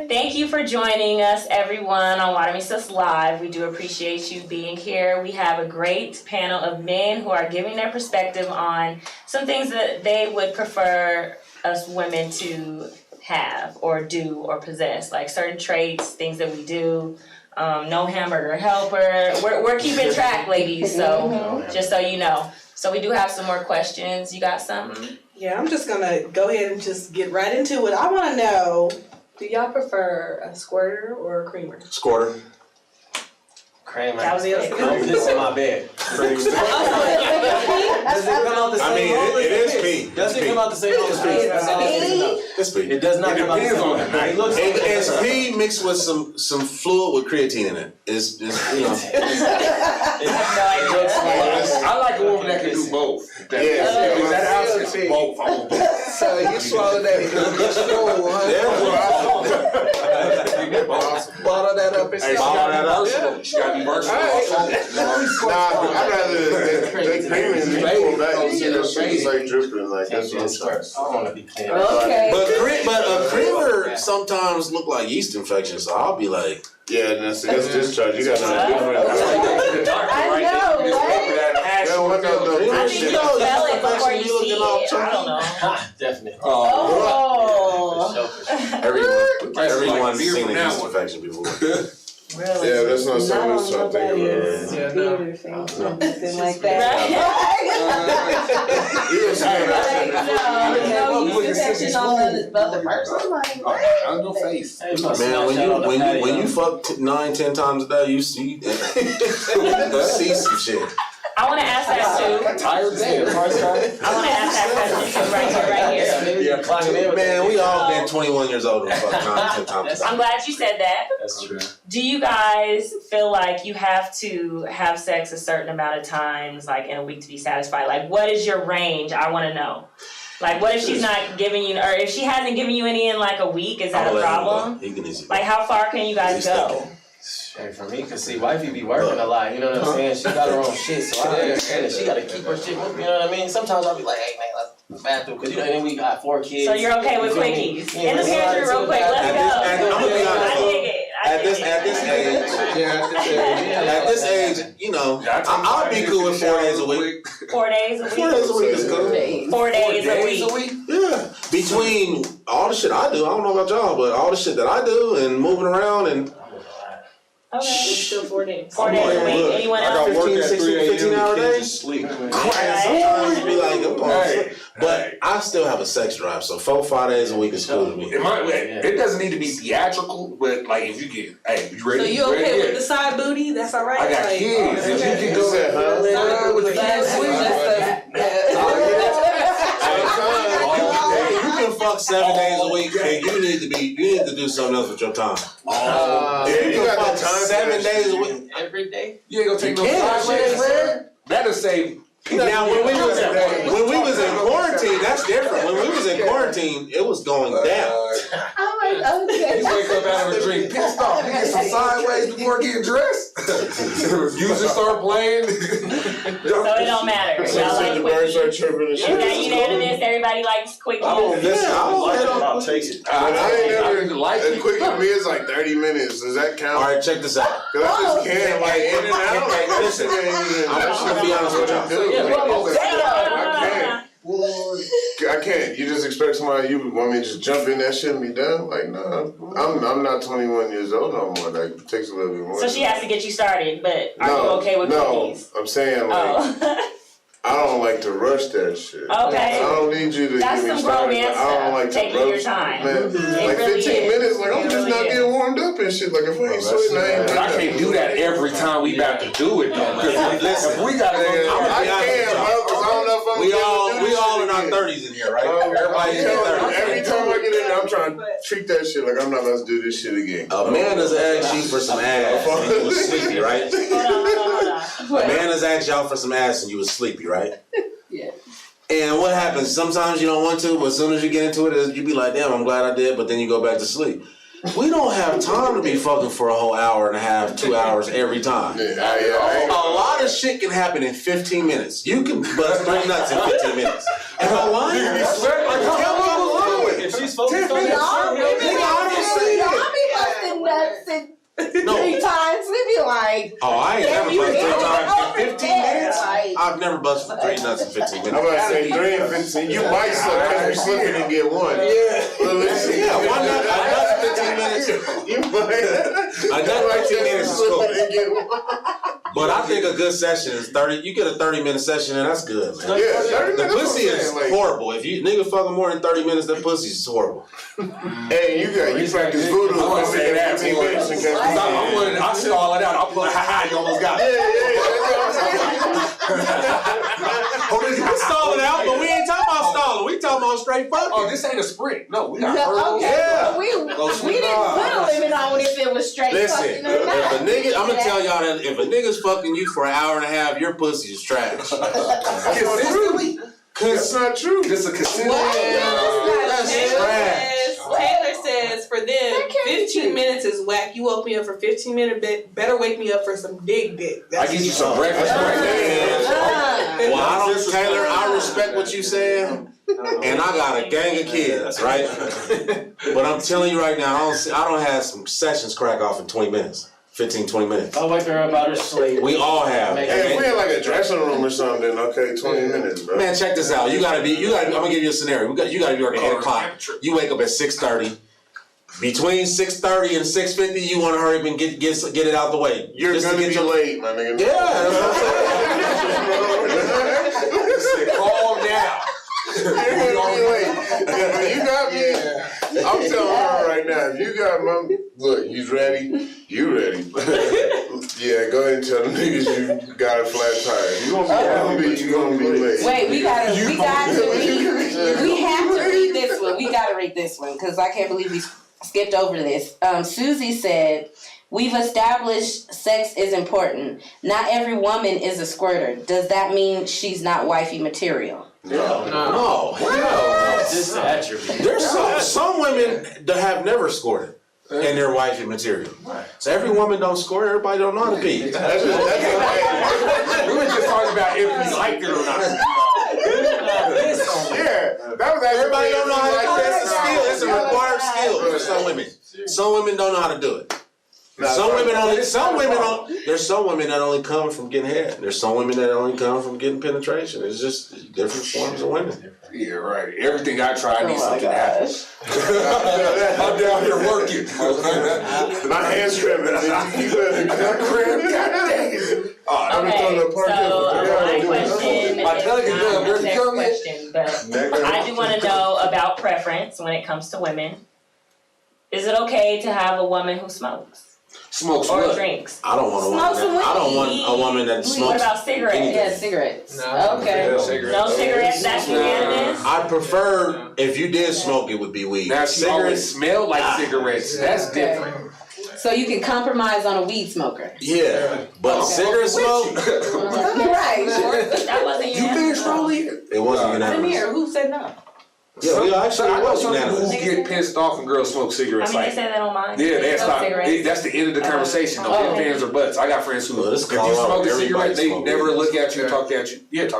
Thank you for joining us, everyone, on Water Me Sis Live. We do appreciate you being here. We have a great panel of men who are giving their perspective on some things that they would prefer us women to have or do or possess, like certain traits, things that we do. No hamburger helper. We're keeping track, ladies, so just so you know. So we do have some more questions. You got something? Yeah, I'm just gonna go ahead and just get right into it. I wanna know, do y'all prefer a squirter or a creamer? Squirter. Kramer. That was the other Don't piss in my bed. Does it come out the same I mean, it is pee. Does it come out the same hole as piss? That's all I need to know. It's pee. It does not come out the same hole. It looks It's pee mixed with some fluid with creatine in it. It's you know. I like a woman that can do both. Yeah. That house is both. I want both. So you swallow that in your stool, bottle that up and Hey, she got to be versatile. Nah, I'd rather they cream and they pull back and see that shit is like dripping. Like that's what I'm saying. I want to be clean. Okay. But a creamer sometimes look like yeast infection, so I'll be like, Yeah, that's discharge. You got to I know, right? I think you smell it before you see it. I don't know. Definitely. Oh. everyone's seen a yeast infection before. Really? Yeah, that's not something I was trying to think about. Yeah, no. Beard or something like that. No, yeast infection on the person. I'm like, what? On your face. Man, when you fuck 9-10 times a day, you see some shit. I want to ask that too. Tired day. I want to ask that question too, right here. Yeah, clocking in. Man, we all been 21 years old and fuck 9-10 times a day. I'm glad you said that. That's true. Do you guys feel like you have to have sex a certain amount of times, like in a week, to be satisfied? Like, what is your range? I want to know. Like, what if she's not giving you, or if she hasn't given you any in like a week? Is that a problem? Like, how far can you guys go? Hey, for me, cause see, wifey be working a lot, you know what I'm saying? She got her own shit, so I understand that she gotta keep her shit with me, you know what I mean? Sometimes I'll be like, hey man, let's bathroom, cause you know, and then we got 4 kids. So you're okay with quickies? In the pantry real quick, let's go. I'm gonna be honest. I dig it. At this age, you know, I'll be cool with 4 days a week. 4 days a week? 4 days a week is cool. 4 days a week? Yeah. Between all the shit I do, I don't know about y'all, but all the shit that I do and moving around and Okay. It's still 4 days. 4 days a week. Anyone else? 15 hour days? Sleep. Sometimes you be like, I'm going to sleep. But I still have a sex drive, so 4-5 days a week is cool to me. It doesn't need to be theatrical, but like if you get, hey, you ready? So you okay with the side booty? That's all right? I got kids. If you can go with the You can fuck 7 days a week, and you need to do something else with your time. You got fuck the time 7 days a week. Every day? You ain't gonna take no sideways, man. That'll save. Now, when we was in quarantine, that's different. When we was in quarantine, it was going down. I'm like, okay. You wake up out of a drink pissed off. You get some sideways before getting dressed. Music start playing. So it don't matter. Y'all like the birds quickies? are chirping and Is shit. that unanimous? Everybody likes quickies? I'll take it. I ain't never like it. Quick to me is like 30 minutes. Does that count? All right, check this out. Cause I just can't like in and out. Like that shit ain't even. I'm gonna be honest with y'all. I can't. You just expect somebody, you want me to just jump in that shit and be done? Like, no. I'm not 21 years old no more. Like, it takes a little bit more. So she has to get you started, but are you okay with quickies? No, I'm saying like, I don't like to rush that shit. Okay. I don't need you to That's get me some grown started. man Like, I don't like stuff. Taking to rush your time. Man, It like really 15 is. minutes, like I'm It just really not is. getting warmed up and shit. Like if I ain't sweating, I ain't But I can't do that every time we about to do it though. Cause if we gotta I go, can, bro, because I don't know if I'm We all in our 30s in here, right? Everybody's in their 30s. Every time I get in there, I'm trying to treat that shit like I'm not about to do this shit again. A man has asked you for some ass and you was sleepy, right? Hold on. A man has asked y'all for some ass and you was sleepy, right? Yeah. And what happens? Sometimes you don't want to, but as soon as you get into it, you be like, damn, I'm glad I did, but then you go back to sleep. We don't have time to be fucking for a whole hour and a half, 2 hours every time. A lot of shit can happen in 15 minutes. You can bust 3 nuts in 15 minutes. Am I lying? Tell me I'm lying. If she's focused on Nigga, I don't see it. Y'all be busting nuts in 3 times. We be like, Oh, I ain't never you busted 3 times over in 15 there, minutes. like- I've never busted 3 nuts in 15 minutes. I'm about to say 3 and 15. You might suck because you slipping and get one. Yeah. But let's Yeah, another 15 minutes. Another 15 minutes is cool. But I think a good session is 30. You get a 30-minute session and that's good, man. Yeah, 30 The minutes. pussy is horrible. If you nigga fucking more than 30 minutes, that pussy is horrible. Hey, you practice voodoo. I want to say that. I stall it out. I'll put, you almost got it. We stall it out, but we ain't talking about stalling. We talking about straight fucking. Oh, this ain't a sprint. No, we got Okay, Yeah. well, we didn't put a limit on if it was straight Listen, fucking or not. if a nigga, I'm gonna tell y'all that if a nigga's fucking you for an hour and a half, your pussy is trash. consistently. That's not true. This is a consistent. That's trash. Taylor says for them, 15 minutes is whack. You woke me up for 15 minutes. Better wake me up for some dick. I give you some breakfast right there. Well, Taylor, I respect what you saying, and I got a gang of kids, right? But I'm telling you right now, I don't have some sessions crack off in 20 minutes. 15, 20 minutes. I'll wake her up out of sleep. We all have. Hey, if we had like a dressing room or something, okay, 20 minutes, bro. Man, check this out. You gotta be. I'm gonna give you a scenario. You gotta be working 8 o'clock. You wake up at 6:30. Between 6:30 and 6:50, you want to hurry up and get it out the way. You're just gonna to get be your late, my nigga. Yeah, that's what I'm saying. Calm down. You're gonna be late. When you got me, I'm telling her right now, if you got look, he's ready, you ready. Yeah, go ahead and tell the niggas you got a flat tire. You gonna be late. Wait, we have to read this one. We gotta read this one because I can't believe we skipped over this. Susie said, "We've established sex is important. Not every woman is a squirter. Does that mean she's not wifey material?" No. Just the attribute. There's some women that have never scored in their wifey material. So every woman don't score. Everybody don't know how to be. We were just talking about if we liked it or not. Yeah, that was Everybody don't know how to do it. That's a skill. It's a required skill for some women. Some women don't know how to do it. There's some women that only come from getting head. There's some women that only come from getting penetration. It's just different forms of women. Yeah, right. Everything I try needs something to happen. I'm down here working. my hands cramping. You better cramp. God dang it. Okay, so my question is not a sex question, but I do want to know about preference when it comes to women. Is it okay to have a woman who smokes? Smokes or what? drinks? I don't want a woman that smokes. What about cigarettes? anything. Yeah, cigarettes. No, Okay. no cigarettes. No cigarettes, that's unanimous? I prefer, if you did smoke, it would be weed. Now she always smell like cigarettes. That's Okay. different. So you can compromise on a weed smoker. Yeah, but cigarette smoke, Right. That wasn't You think it's unanimous. wrong? it wasn't unanimous. Who said no? Yeah, we actually I know was some people unanimous. who get pissed off when girls smoke I cigarettes. mean, they Like, say that on mine. yeah, They that's smoke not. cigarettes. That's the end of the conversation. No Oh. ifs, ands, or buts. I got friends who, Well, this if you Colorado, smoke a everybody cigarette, they smoke never weed. look at you, talk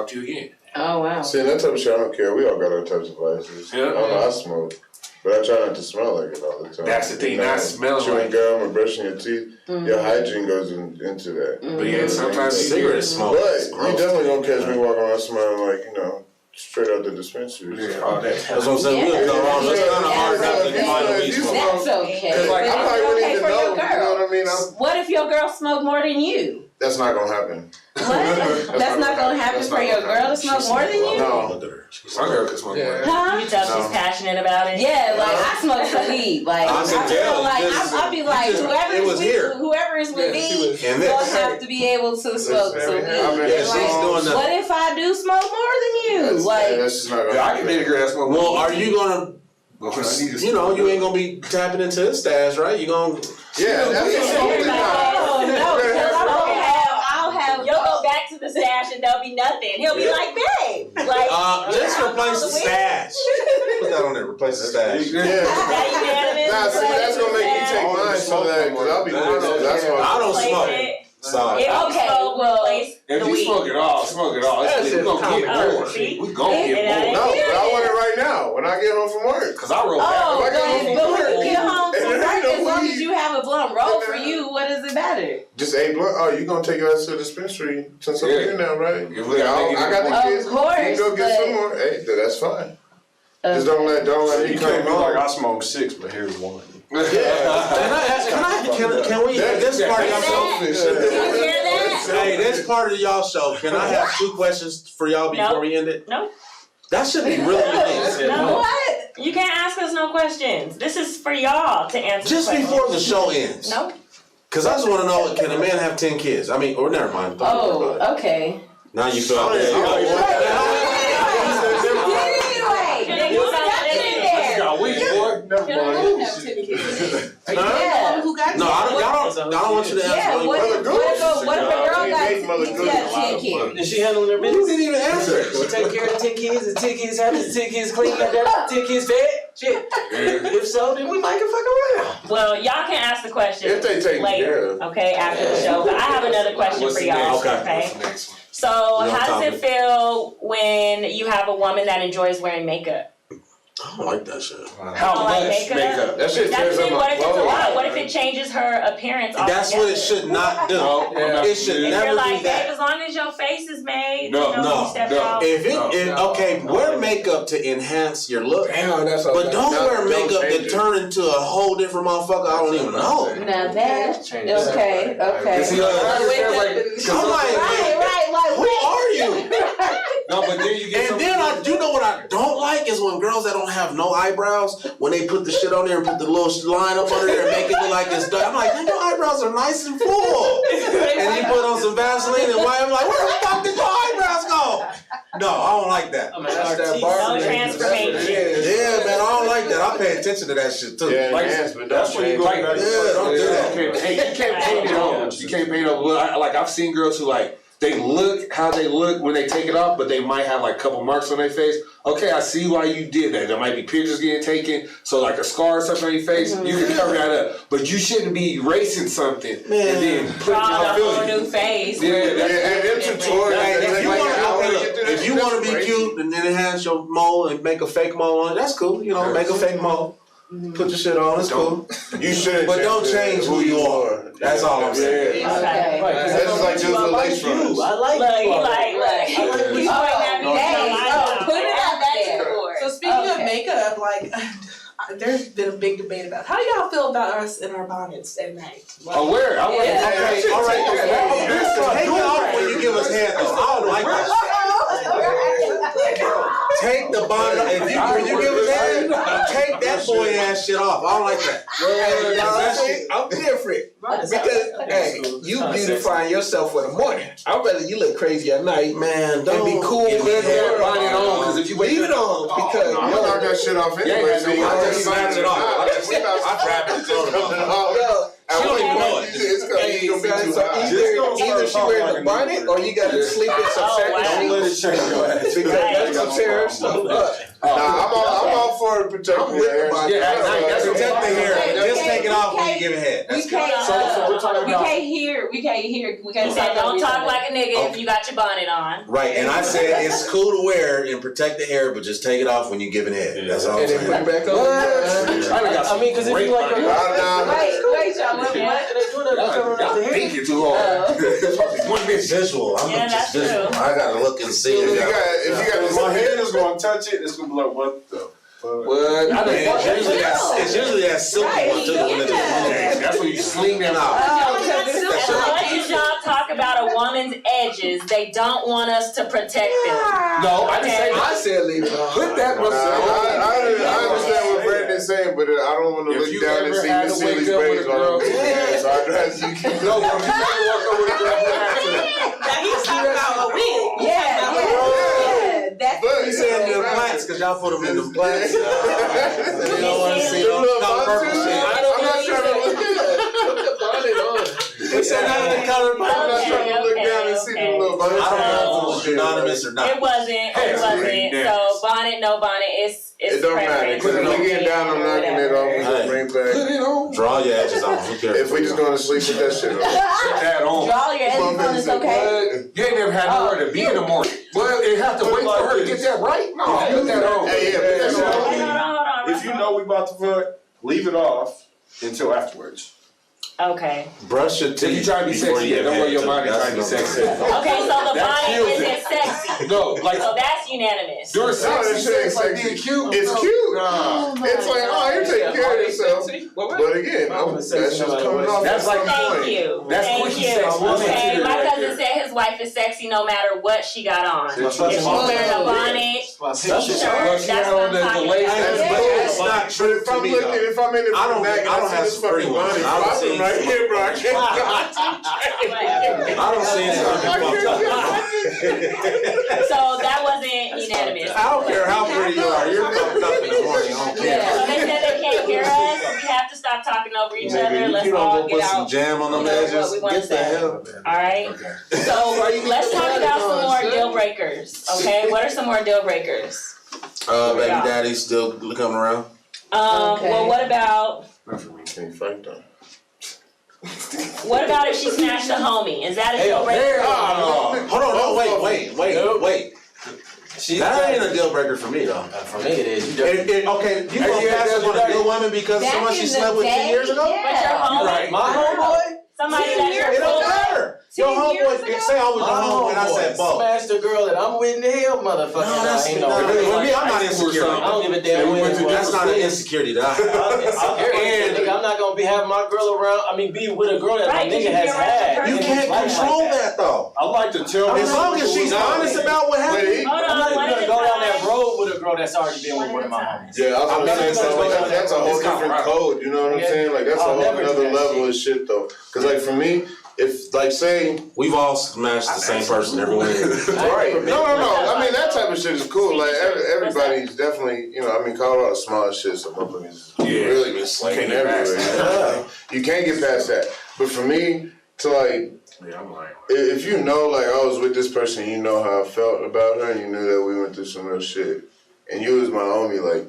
to you again. Oh wow. See, that type of shit, I don't care. We all got our types of vices. Yeah. I don't know, I smoke. But I try not to smell like it all the time. That's the thing, You know, not smelling chewing like it. gum or brushing your teeth, your hygiene goes into that. But yeah, sometimes Cigarette smoke. But is you gross. definitely gonna catch me walking around smelling like, straight out the dispensary. Yeah, all that. That's what I'm saying. We'll go wrong. It's kind of hard not to find a weed smoker. That's okay. Cause like, I But probably it's wouldn't okay even for know, your you know girl. what I mean? What if your girl smoke more than you? That's not gonna happen. What? That's not gonna happen That's for not your gonna girl to happen. smoke more than you? No. My girl can smoke more. Huh? You tell she's passionate about it? Yeah, like I smoke some weed. Like I I can feel tell. like I'll be like It was here. whoever is with me And don't this. have to be able to smoke some weed. Yeah, she's doing What the. if I do smoke more than you? Like That's just not gonna Yeah, I happen. can date a girl that smoke Well, more. are you gonna? But when I need to You know, you ain't gonna be tapping into his stash, right? You gonna. Yeah, that's oh no, because I'll have You'll go back to the stash and there'll be nothing. He'll be like, babe. Like, Just replace the stash. Put that on there. Replace the stash. Yeah. that unanimous? Nah, see, that's gonna make me take mine so that, cause I'll be pissed. That's why. I don't smoke. Sorry. Okay, well, If the you weed. smoke it all, smoke it all. That's We just gonna get common more. courtesy. We gonna get And more. No, but I want it right now when I get home from work. Cause I roll Oh, back. If I get home but from when you work, get home and from there work, ain't no as long as weed. you have a blunt roll for you, what does it matter? Just a blunt. Oh, you gonna take your ass to the dispensary since I'm Yeah. here now, right? If we gotta make it I got the Of kids. course, You can go get but- some more. Hey, that's fine. Just don't let me You come can't be like, home. I smoke 6, but here's 1. Can we, this part of y'all show, Did you hear that? hey, this part of y'all show, can I have 2 questions for y'all before we end it? No. That should be really easy. No. What? You can't ask us no questions. This is for y'all to answer. Just questions. before the show ends. No. Cause I just want to know, can a man have 10 kids? I mean, or never mind. Don't worry about it. Oh, okay. Now you feel bad. No, I don't want you to answer. Yeah, what if a girl got 10 kids? Is she handling her You business? didn't even answer. She take care of the 10 kids, the 10 kids happy, the 10 kids clean, got that 10 kids fed. Shit. If so, then we might can fuck around. Well, y'all can ask the question If they take care later, of. okay, after the show. But I have another question What's for the y'all. next one? Okay. What's the next one? So, No how does topic. it feel when you have a woman that enjoys wearing makeup? I don't like that shit. How don't like much makeup. makeup? That shit That's tears it. up What my if it's a clothes. lot? What if it changes her appearance altogether? That's what it should not do. It should If never you're do like, babe, that. as long as your face is made, No, you know, no, you step no. out. Okay, wear makeup to enhance your look. Damn, that's But don't wear makeup change that it. turn into a whole different motherfucker I don't even know. Now that, okay. See, I'm like, Right, who are you? no, but then you get And then you know what I don't like is when girls that don't have no eyebrows, when they put the shit on there and put the little line up under there and make it look like it's dark. I'm like, your eyebrows are nice and full. And you put on some Vaseline and white. I'm like, where the fuck did your eyebrows go? No, I don't like that. That's that No bar. transformation. Yeah, man, I don't like that. I pay attention to that shit too. Yeah, Like, enhance, but That's don't when you change go it. back. Yeah, don't do that. You can't paint it on. You can't paint it on. Well, like I've seen girls who like they look how they look when they take it off, but they might have like a couple marks on their face. Okay, I see why you did that. There might be pictures getting taken, so like a scar or something on your face, you can cover that up. But you shouldn't be erasing something and then putting Draw a whole your new face. Yeah, And them tutorials, Hey, they if you like want an hour to get through that if you shit, want to that's be crazy. cute and then enhance your mole and make a fake mole on it, that's cool. You know, make a fake mole. Put your shit on, it's cool. You shouldn't But don't change who you are. That's all I'm saying. Okay. That's just like just the lace fronts. I like Look, he you. like, He he's pointing at me. Hey, put it out there. So speaking of Okay. makeup, like there's been a big debate about how do y'all feel about us in our bonnets at night? Like, Oh, where? I want Yeah. Okay, all right. Take it off when you give us head though. I don't like that. Take the bonnet. When you give us head, take that boy ass shit off. I don't like that. Hey, nah, see, I'm different. Because, hey, you beautifying yourself for the morning. I'd rather you look crazy at night Man, and don't be cool give with me head. it. bonnet on, because if you wake Leave it on because I'm gonna knock that shit off anyway. So you I already just snapped it off. I grabbed it and thrown it off. yo, She don't even know it. It's gonna hey, be too so hot. either she wears the bonnet or you gotta sleep in some Oh, satin wow. Don't let it sheets change your ass. because that's gonna tear her stuff up. Nah, I'm all for protecting I'm your with hair. the bonnet. Yeah, at night, that's Protect the hair. Okay, Just take it off when you okay. give it head. We can't. So we're talking We about. can't hear. We can't He say said, don't talk like a nigga if you got your bonnet on. Right, and I said it's cool to wear and protect the hair, but just take it off when you give it head. That's all I'm And then put it saying. back on. I mean, because if you like your Nah, Wait, y'all. What? Yeah. they doing that, covering up the hair. thinking too hard. One It's minute. visual. I'm Yeah, just that's visual. true. I gotta look and see If it. you got If my head is gonna touch it, it's gonna be like, what the fuck? What? I think it's usually that silky one too. When it's That's when you sling them out. As much as y'all talk about a woman's edges, they don't want us to protect them. No, I didn't say I that. said leave it on. Put that I myself. understand what Brandon's saying, but I don't want to If look you down and ever see had Miss to wake Sealy's up with braids a while girl- I'm getting hair. So I'd rather you keep No, bro, you gotta walk over the girl. Now he's talking about a wig. Yeah. That's. But He said the plants because y'all put them in the plants. You don't want to see Them them little color purple buns, shit. I'm not trying to look Put the bonnet on. He said none of the color I'm not trying to look down and see them little buns. I don't know if it was unanimous or It not. wasn't. Hey, It wasn't. yes. So bonnet, no bonnet. It's It don't matter, preference. because if we get down, I'm knocking it off. We gonna bring back. Put it on. Draw your edges on. Who cares? If we just going to sleep with that shit on. Put that on. Draw your edges on. It's okay. You ain't never had nowhere to be in the morning. Well, it have to wait for her to get that right? No, put that on. Hey, yeah, put that shit Hold on. on, hold on, hold on. If you know we about to fuck, leave it off until afterwards. Okay. Brush your teeth. If you try to be before sexy, you yeah, get don't wear head, your too. body That's trying to be number sexy. one. Okay, so the That bonnet kills isn't sexy. No, like So that's unanimous. doing sexy that shit sex, ain't like sexy. being cute. It's cute. Nah. It's like, oh, you're taking care of yourself. But again, that's just coming off. That's like Thank you. That's Thank quickie you. sex. Okay, my Right cousin there. said his wife is sexy no matter what she got on. If That's she's wearing a bonnet, Well, shirt, she that's had what on I'm the talking lace. about. That's not true If to I'm me, looking, though. if I'm in the I don't back and have I see this fucking Supreme ones. bonnet I don't popping see right here, bro, I can't I don't see it. So that wasn't unanimous. I don't care how pretty you are. You're fucked up in the morning. I don't care. So they said they can't hear us. We have to stop talking over each other. Let's You all don't go get put some out. jam on them you know, what edges. we wanna Get the say. hell. All right. So let's talk about some more deal breakers. Okay, what are some more deal breakers? Baby daddy's still coming around. Well, what about Can't fight though. if she smashed a homie? Is that a deal breaker? Hold on, no, wait. That ain't a deal breaker for me though. For me, it is. Okay, you gonna pass up on a good woman because Back someone in she the slept with 10 day, years ago? yeah. But your homie, Right. My homeboy? somebody 10 that years It you're don't cool with. matter. Your 10 years homeboy, ago? say I was your homeboy and I said, Bo. Smash the girl that I'm with in the hell, motherfucker. No, that's ain't not. no. For me, I'm not insecure. I don't give a damn. That's not an insecurity that I have. And I'm not gonna be having my girl around. I mean, be with a girl that Right, my 'cause nigga you has be around had. your You can't control that though. I like to tell As long as she's honest about what happened. Hold I'm on, not one even at gonna a go down that time. road with a girl that's already been with one of my homies. Yeah, I was gonna say never something. gonna go That's a down whole that road. different code. You know what I'm saying? Like that's a I'll whole never do another that level shit. of shit though. Cause like for me, if like say We've all smashed the same person everyone. right, no. I mean that type of shit is cool. Like everybody's definitely, you know. I mean Colorado's small as shit, so motherfuckers really been slinging Can't get past everywhere. You can't get past that. But for me to like. Yeah, I'm like. If you know, like, I was with this person, you know how I felt about her, and you knew that we went through some real shit, and you was my homie, like,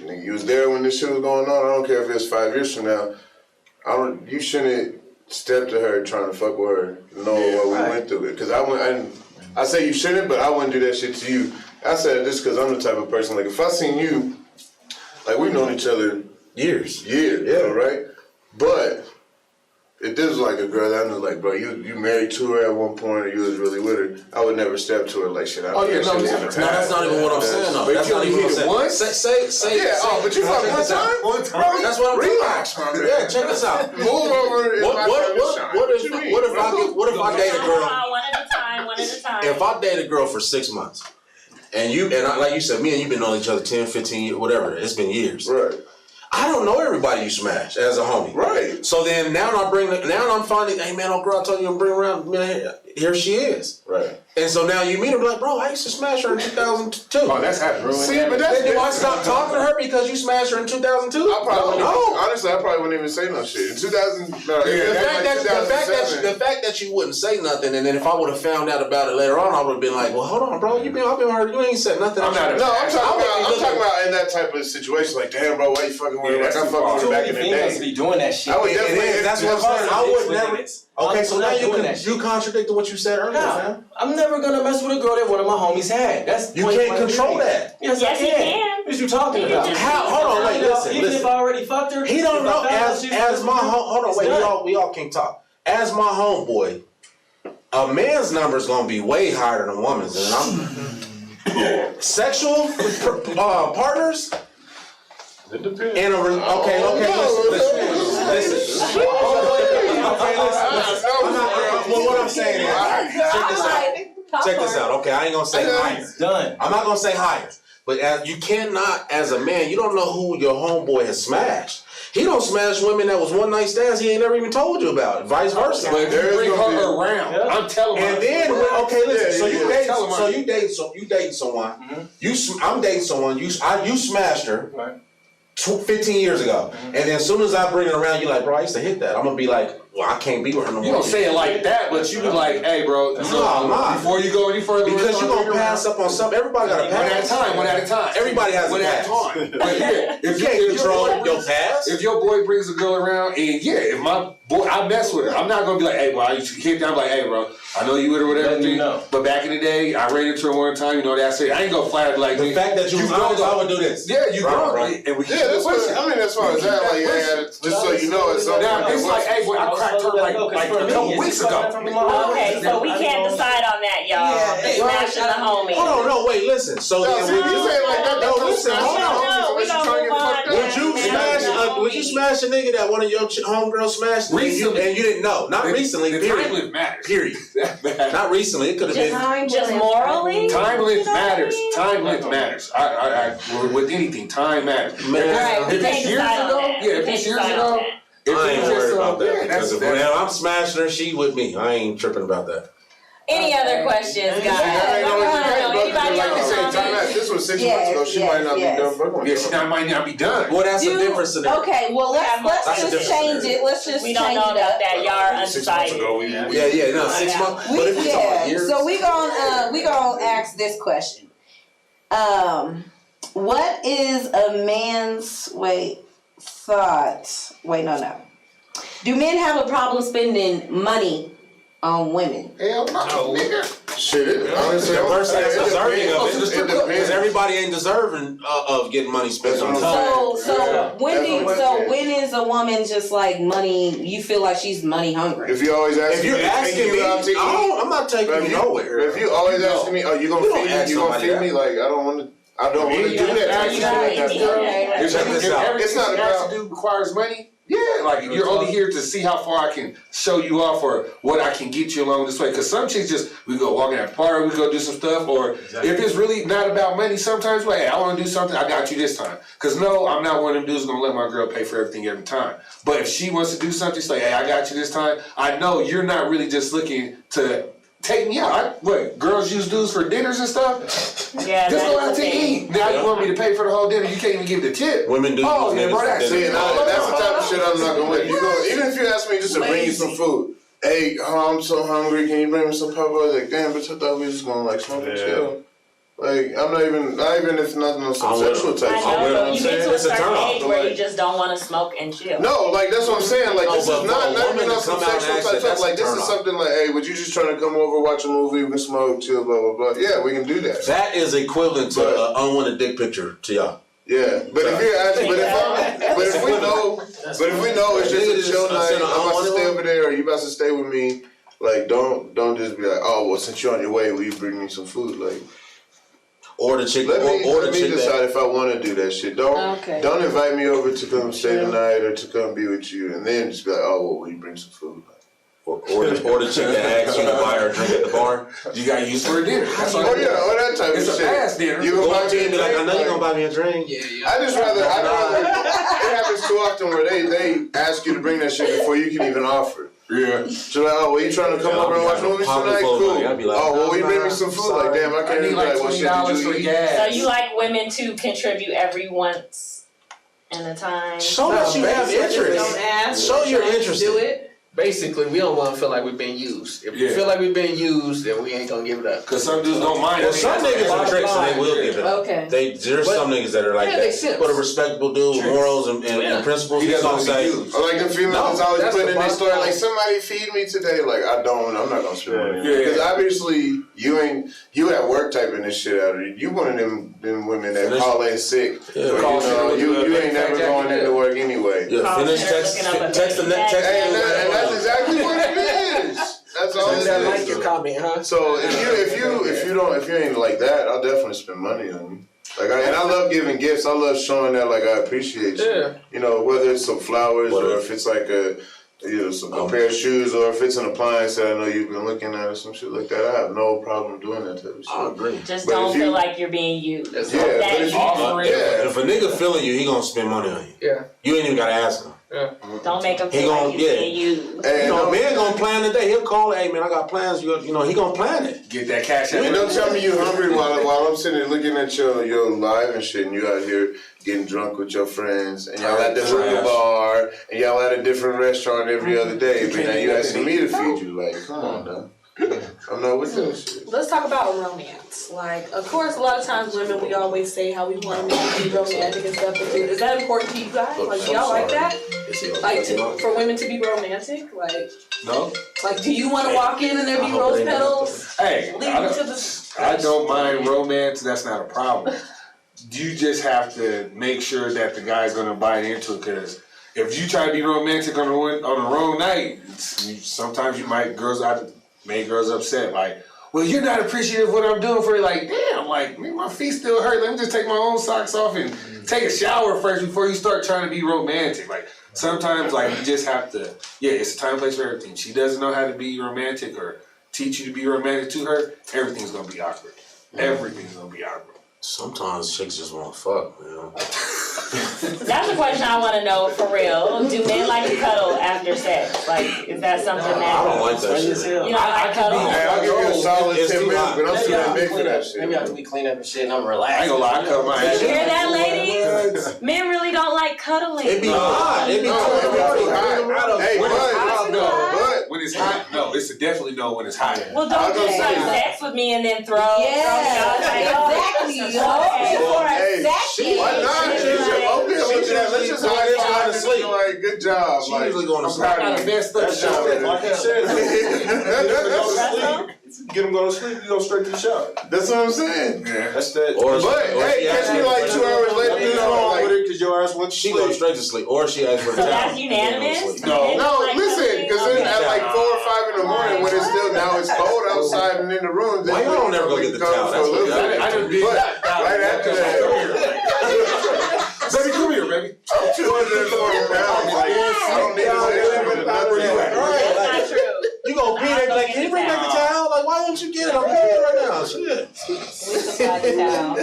nigga, you was there when this shit was going on. I don't care if it's 5 years from now. You shouldn't step to her trying to fuck with her, knowing what we went through it. Cause I say you shouldn't, but I wouldn't do that shit to you. I said this cause I'm the type of person, like, if I seen you, like, we've known each other years, right? But if this was like a girl that I knew, like, bro, you married to her at one point, or you was really with her, I would never step to her like shit. Oh, yeah, no, That's not even what I'm saying though. But That's you not only even what hit I'm it saying. once? Say. But you fucked one time? One time? That's what I'm talking Relax, about. my man. Yeah, check this out. Move over. What if I date a girl? One at a time. If I date a girl for 6 months, and like you said, me and you been knowing each other 10, 15 years, whatever, it's been years. Right. I don't know everybody you smash as a homie. Right. So then now I'm finding, hey man, old girl, I told you I'm bringing around, man, here she is. Right. And so now you meet her, like, bro, I used to smash her in 2002. Oh, that's happening. See, but that's Do I stop talking to her because you smashed her in 2002? Honestly, I probably wouldn't even say no shit. In 2000, no. The fact that you wouldn't say nothing, and then if I would have found out about it later on, I would have been like, well, hold on, bro, I've been hurt. You ain't said nothing. I'm talking about in that type of situation. Like, damn, bro, why you fucking with her? Like, I fucked with her back in the day. Be doing that shit. I would definitely. That's what I'm saying. I would never. Okay, so now you contradicted what you said earlier, fam. I'm never gonna mess with a girl that one of my homies had. That's You can't control that. Yes, I Yes, you can. can. What you talking about? Hold on, wait, listen. Even if I already fucked her, He don't if I know. found out she was As my with me, hold on, it's wait. done. We all can't talk. As my homeboy, a man's number is gonna be way higher than a woman's, and I'm sexual partners. It depends. In a okay, listen. Well, what I'm saying is, check this out. Okay, I ain't gonna say higher. Done. I'm not gonna say higher, but you cannot, as a man, you don't know who your homeboy has smashed. He don't smash women that was one night stands he ain't never even told you about. Vice versa. But if you bring her around, I'm telling her. And then, okay, listen. Yeah, You dating someone. Mm-hmm. I'm dating someone. You smashed her. Right. 15 years ago, and then as soon as I bring it around, you're like, bro, I used to hit that. I'm gonna be like, well, I can't be with her no more. You don't say it like that, but you be like, hey, bro, before you go any further, because you gonna pass up on something. Everybody got to pass. One at a time. Everybody has one a at a pass. time. But yeah, if you can't control your pass. If your boy brings a girl around, and if my boy, I mess with her, I'm not gonna be like, hey, bro, I used to hit down, like, hey, bro, I know you with her, whatever. But back in the day, I ran into her one time. You know that's it. I ain't gonna flat like the fact that you honest, I would do this. Yeah, you grown, right. And we that's what I mean. As far as that, like, just so you know, it's something. Now it's like, hey, boy, I cracked her like a couple weeks ago. Okay, so we can't decide on that, y'all. Smashing the homie. Hold on, no, wait, listen. So then you say like that, listen, hold on. We gonna move on. Would you smash a nigga that one of your homegirls smashed recently and you didn't know? Not recently. The time limit matters. Period. Not recently. It could have been just morally. Time limit matters. Time limit matters. I with anything, time matters. If it's years ago, if it's years ago. I ain't worried about that because if I'm smashing her, she with me. I ain't tripping about that. Any other questions, guys? Anybody else comments? This was 6 months ago. She might not be done. Yeah, she might not be done. Well, that's the difference in it. Okay, well let's just change it. Let's just we don't know about that. Y'all are undecided. 6 months. But if it's all years. So we gonna ask this question. What is a man's thought? Wait, no. Do men have a problem spending money on women? Hell no, nigga. Shit, honestly, the person that's deserving of it depends. Because everybody ain't deserving of getting money spent on them. So when is a woman just like money? You feel like she's money hungry? If you always ask, if you're asking me, I'm not taking you nowhere. If you always asking me, are you gonna feed me? You gonna feed me? Like I don't want to do that. It's not about to do requires money. Yeah, like you're only here to see how far I can show you off or what I can get you along this way. Because some chicks we go walking at a party, we go do some stuff. Or if it's really not about money, sometimes hey, I want to do something, I got you this time. Because no, I'm not one of them dudes going to let my girl pay for everything every time. But if she wants to do something, she's like, hey, I got you this time. I know you're not really just looking to take me out. Girls use dudes for dinners and stuff? Yeah, just go out to eat. Now you want me to pay for the whole dinner. You can't even give the tip. Women do. Oh, yeah, bro, that's the type of shit I'm not gonna let you go. Even if you ask me just to bring you some food. Hey, I'm so hungry. Can you bring me some Popeyes? Like, damn, bitch, I thought we was just gonna smoke and chill. Like, I'm not even if nothing on some sexual type shit. I know, but you get to a It's a turn certain off. age where you just don't want to smoke and chill. No, like that's what I'm saying. Like this is not even on some come out and sexual ask type that, stuff. that's Like a this turn is off. something like, hey, would you just trying to come over, watch a movie, we can smoke, chill, blah blah blah. Yeah, we can do that. That is equivalent to an unwanted dick picture to y'all. Yeah, but if you're asking, if we know it's just a chill night, I'm about to stay over there, or you about to stay with me. Like, don't just be like, oh well, since you're on your way, will you bring me some food? Like, or the chick. Let me chick decide if I want to do that shit. Don't invite me over to come stay tonight or to come be with you, and then just be like, oh well, will you bring some food? Or the chick that asks you to buy her a drink at the bar. You got used for a dinner. That's or that type of shit. It's a fast dinner. You go up to and be like, I know you're gonna buy me a drink. I'd rather. It happens too often where they ask you to bring that shit before you can even offer. Yeah. So like, oh, well, you trying to come over and watch movies tonight? Cool. I'd be like, oh, well, will you bring me some food? Like, damn, I can't even like, what shit did you eat? So you like women to contribute every once in a time? Show that you have interest. Don't ask. Show you're interested. Do it. Basically, we don't want to feel like we've been used. If we feel like we've been used, then we ain't gonna give it up. Because some dudes don't mind. Well, some niggas are tricks and they will give it up. Okay. There's some niggas that are like that. But a respectable dude with morals and principles, he's gonna say. Or like the females always putting in their story, like, somebody feed me today. Like, I'm not gonna spend money. Because obviously, you at work typing this shit out of you. You one of them women that call in sick. Yeah. You ain't never going into work anyway. Yeah, finish text the next. And that's exactly what it is. That's all it is. I like your comment, huh? So if you ain't like that, I'll definitely spend money on you. Like, I love giving gifts. I love showing that like I appreciate you. Yeah. You know, whether it's some flowers or if it's like a pair of shoes or if it's an appliance that I know you've been looking at or some shit like that. I have no problem doing that type of shit. I agree. Just don't feel like you're being used. If a nigga feeling you, he gonna spend money on you. Yeah. You ain't even gotta ask him. Don't make him He feel gon' like he's being used. Hey, man gonna plan the day. He'll call, hey man, I got plans. He gonna plan it. Get that cash out. And don't tell me you hungry while I'm sitting there looking at your live and shit, and you out here getting drunk with your friends, and y'all at the hookah bar, and y'all at a different restaurant every other day. But now you asking me to feed you, like, come on, dog. I'm not with that shit. Let's talk about romance. Like, of course, a lot of times women, we always say how we want men to be romantic and stuff. But is that important to you guys? Like, do y'all like that? Like, for women to be romantic? Like, No. like, do you want to walk in and there be rose petals? Hey, I To don't mind romance. That's not a problem. You just have to make sure that the guy's gonna buy into it. Because if you try to be romantic on the wrong night, sometimes you might make girls upset. Like, well, you're not appreciative of what I'm doing for you. Like, damn, like, man, my feet still hurt. Let me just take my own socks off and take a shower first before you start trying to be romantic. Like, sometimes, like, you just have to, it's a time and place for everything. She doesn't know how to be romantic or teach you to be romantic to her, everything's gonna be awkward. Everything's gonna be awkward. Sometimes chicks just want to fuck, man. That's a question I want to know for real. Do men like to cuddle after sex? Like, is that something that I don't like that shit. you don't like cuddle? Hey, I'll give you a solid It's 10 too minutes, hot. but I'm still in bed for that Maybe shit. after we clean up and shit and I'm I relaxed. ain't gonna lie, I cut my ass. You hear that, ladies? Men really don't like cuddling. It be hot. It be too hot. Hey, When it's hot, no. but When it's hot, no. It's a definitely no when it's hot. Well, I don't was just gonna have say- sex with me and then throw. Exactly. hey, why not? Let's just high five and like, good job. She Like, usually going to I'm sleep. proud of you. Messed up shit. Like I said, if you get them go to sleep, you go straight to the shower. That's what I'm saying. Yeah. That's that. Or But hey, catch me like 2 hours later. Nothing wrong with it because your ass went to she sleep. goes straight to sleep, or she asks for a So towel. that's unanimous? No. Men No, like listen, cuddling? because then at Okay. like 4 or 5 in the morning, when it's still now it's cold outside and in the room. Why y'all don't ever go get the towel? That's what I done did But that. right after that, Baby, come here, baby. 240 pounds. Like, I don't need to That's not true. You gonna pee there like, can you bring back the towel? Like, why don't you get it? I'm peeing right now. Shit. We supply the towel.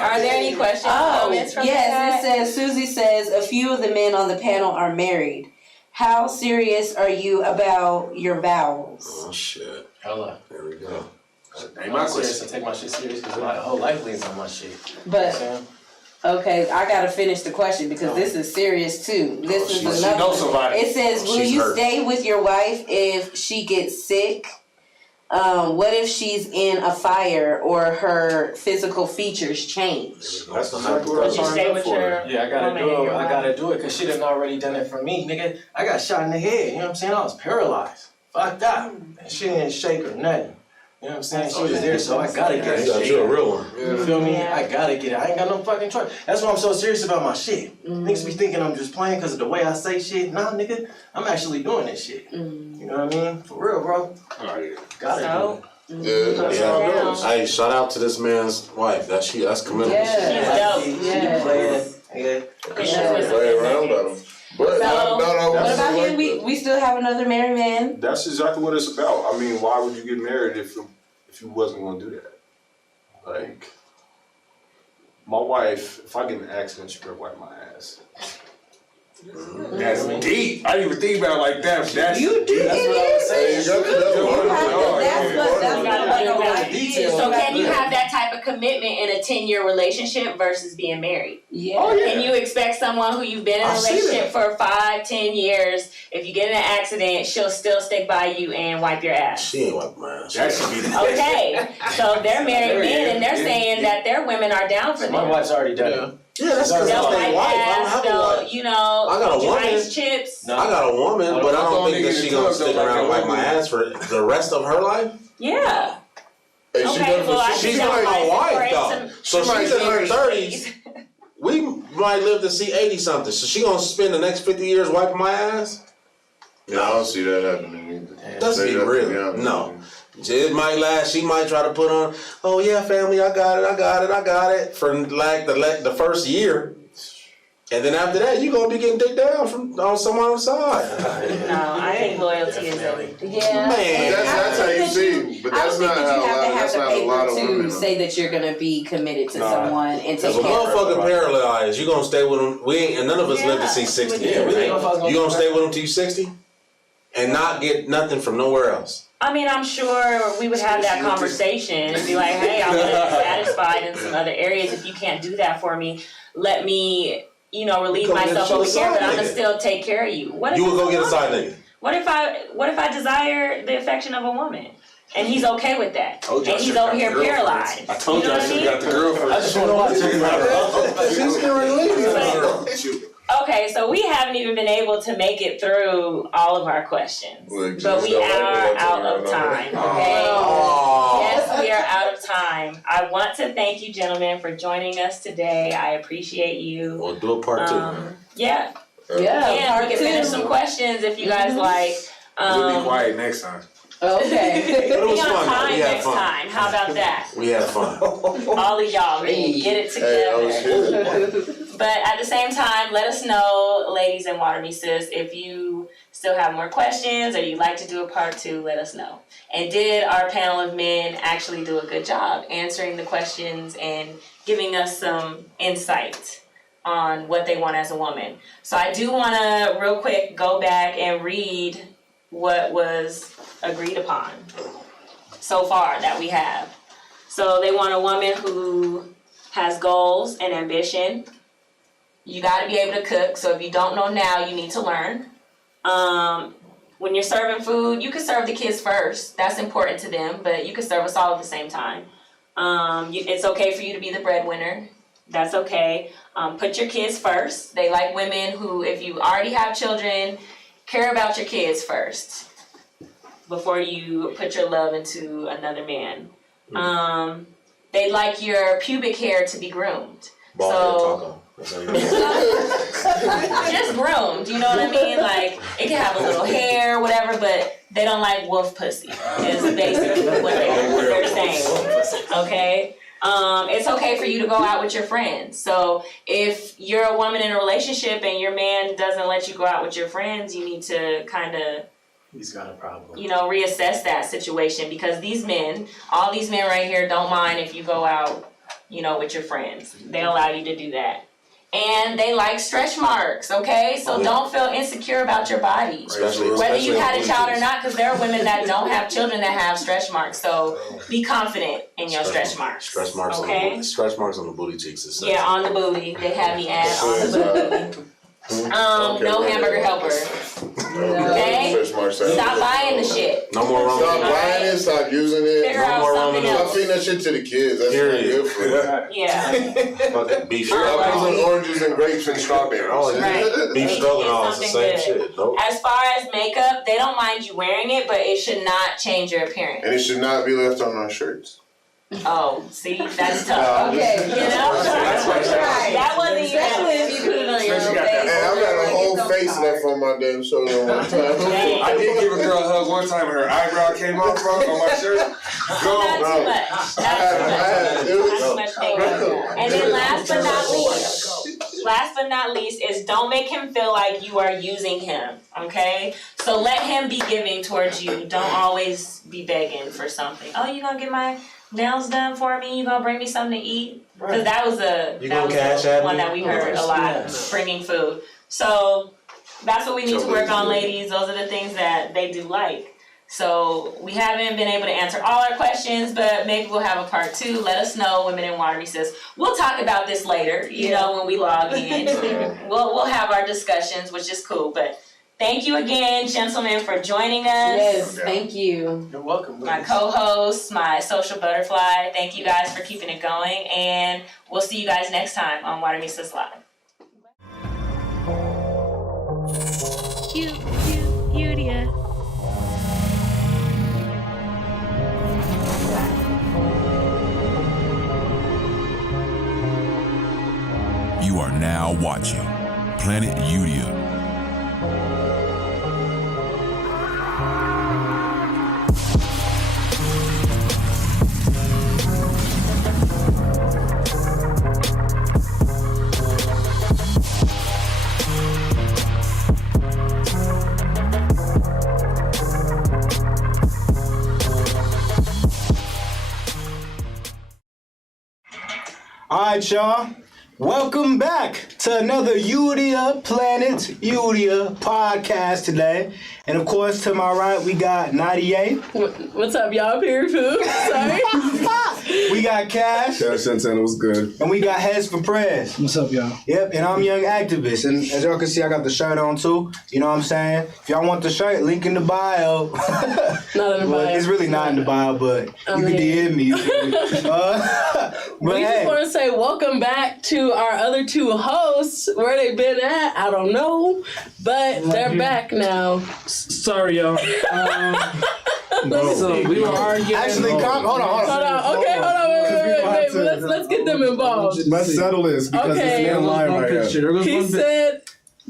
Are there any questions, comments from yes, the it says, Susie says, a few of the men on the panel are married. How serious are you about your vows? Oh shit. Hello. There we go. Ain't my I'm serious. question. I take my shit serious because my whole life leans on my shit. But, Sam? okay, I gotta finish the question because this is serious too. This is She another knows one. somebody. It says, will She's you hurt. stay with your wife if she gets sick? What if she's in a fire or her physical features change? That's the exactly what I Would you signed stay up with for. your Yeah, I gotta woman do in it. your I life? gotta do it because she done already done it for me, nigga. I got shot in the head. You know what I'm saying? I was paralyzed, fucked up, and she didn't shake or nothing. You know what I'm saying? She was there, so I gotta get You it. got you a real one. You feel me? Yeah. I gotta get it. I ain't got no fucking choice. That's why I'm so serious about my shit. Niggas be thinking I'm just playing because of the way I say shit. Nah, nigga, I'm actually doing this shit. You know what I mean? For real, bro. Oh, yeah. Gotta So, Yeah, that's Yeah. how it goes. Hey, shout out to this man's wife. That's commitment. Yeah. she's dope. Yes. Yeah. Play around about them. But not What always about like him? that. We still have another married man. That's exactly what it's about. I mean, why would you get married if you wasn't gonna do that? Like, my wife, if I get in an accident, she better wipe my ass. That's deep. I didn't even think about it like that. That's You do That's what I was saying. You got to know. So can you have that type of commitment in a 10-year relationship versus being married? Yeah. Oh, yeah. Can you expect someone who you've been in a I see relationship for 5-10 years, if you get in an accident, she'll still stick by you and wipe your ass? She ain't wiping my ass. That should be the Okay, so they're married men and they're Yeah. saying that their women are down for My them. wife's already done it. Yeah, that's because They'll that's wipe their wife. I don't ass, have a they'll, wife. you know, I got a woman. ice chips. No. I got a woman, but I don't think that nigga she in the gonna club stick don't like around and that wipe my woman. ass for the rest of her life. Yeah. Hey, she Okay, done well, I for She's think not that my might wife separate though. some- So She might she's in her be 30s. We might live to see 80 something. So she gonna spend the next 50 years wiping my ass? Yeah, I don't see that happening either. Let's Say be that to real. be honest No. with you. It might last. She might try to put on, oh yeah, family, I got it, for like the first year. And then after that, you gonna be getting dick down from on someone on the side. No, I think loyalty is everything. Yeah. Man. That's how you see it. but I that's don't think not that you how have to that's have the not a lot paper of to women. say that you're gonna be committed to Nah. someone and take If a care of them. motherfucker paralyzed, you gonna stay with him. We ain't, and none of us live to see 60. Yeah, right? we You gonna stay with him till you 60, and not get nothing from nowhere else. I mean, I'm sure we would have that conversation and be like, hey, I'm satisfied in some other areas. If you can't do that for me, let me, relieve Go get myself you a over here, side but I'm gonna nigga. still take care of you. What if You would it's go a get a woman? side nigga. What if I desire the affection of a woman? And he's okay with that. Told you I And he's should've over got here the girl paralyzed. first. I told you I know what should mean? have got the girl first. I just want to watch it. She's getting ready to leave you. Okay, so we haven't even been able to make it through all of our questions. Well, But we are out of time, okay? Oh. Yes, we are out of time. I want to thank you, gentlemen, for joining us today. I appreciate you. We'll do a part 2. Yeah, Yeah, and part we can two. finish some questions if you guys like. We'll be quiet next time. Okay. But it was Be on fun. though. time We had next fun. time. How about that? We had fun. All of y'all, man, get it Hey, I together. was here. But at the same time, let us know, ladies and Water Me Sis, if you still have more questions or you'd like to do a part 2, let us know. And did our panel of men actually do a good job answering the questions and giving us some insight on what they want as a woman? So I do want to real quick go back and read what was agreed upon so far that we have. So they want a woman who has goals and ambition. You got to be able to cook. So if you don't know now, you need to learn. When you're serving food, you can serve the kids first. That's important to them, but you can serve us all at the same time. It's okay for you to be the breadwinner. That's okay. Put your kids first. They like women who, if you already have children, care about your kids first before you put your love into another man. They like your pubic hair to be groomed. Bald head taco. That's how you do it. Just groomed, you know what I mean? Like, it can have a little hair, whatever, but they don't like wolf pussy, is basically what they're saying, okay? It's okay for you to go out with your friends. So if you're a woman in a relationship and your man doesn't let you go out with your friends, you need to kind of, He's got a problem. reassess that situation, because all these men right here don't mind if you go out, with your friends. They allow you to do that. And they like stretch marks, okay? So don't feel insecure about your body. Whether you had a child or not, because there are women that don't have children that have stretch marks. So be confident in your stretch marks. Stretch marks on the okay? booty. Stretch marks on the booty cheeks is sexy. Yeah, on the booty. They have me add on the booty. No hamburger helper. Okay? Stop buying the shit. No more rum. Stop buying it, stop using it. Figure out more something ramen Stop else. feeding that shit to the kids. That's not Period. good for them. Yeah. Fucking beef Stop stroganoff. using oranges and grapes and strawberries. Oh, yeah. Right. Beef stroganoff is the same Something good. shit. Nope. As far as makeup, they don't mind you wearing it, but it should not change your appearance. And it should not be left on our shirts. Oh, see, that's tough. Okay. That wasn't Especially if you put it on your own face. Hey, I've got a whole face left on my damn shoulder one time. Dang. I did give a girl a hug one time and her eyebrow came off on my shirt. Not Go, too bro. much. Not too much makeup. And then last but not least is don't make him feel like you are using him, okay? So let him be giving towards you. Don't always be begging for something. Oh, you gonna get my nails done for me? You gonna bring me something to eat? Because that was one that we heard a lot, bringing food. So that's what we need to work on, ladies. Those are the things that they do like. So we haven't been able to answer all our questions, but maybe we'll have a part 2. Let us know, Women in Water Me Sis. We'll talk about this later, when we log in. We'll have our discussions, which is cool. But thank you again, gentlemen, for joining us. Yes, thank you. You're welcome. My co-host, my social butterfly. Thank you guys for keeping it going, and we'll see you guys next time on Water Me Sis Live. You are now watching Planet Udia. All right, y'all. Welcome back to another Udia Planet Udia podcast today. And of course, to my right, we got 98. What's up, y'all? Period food. Sorry. We got Cash. Cash Santana was good. And we got Heads for Prayers. What's up, y'all? Yep, and I'm Young Activist. And as y'all can see, I got the shirt on too. You know what I'm saying? If y'all want the shirt, link in the bio. Not in the bio. It's really not in the bio, but you can DM me. You feel me? But We just want to say welcome back to our other two hosts. Where they been at, I don't know, but they're back now. Sorry, y'all. So we were arguing. Actually, hold on. Hold on. Okay, hold on. Wait. Let's get them involved. Let's settle this because Okay. this man lying right here. He said,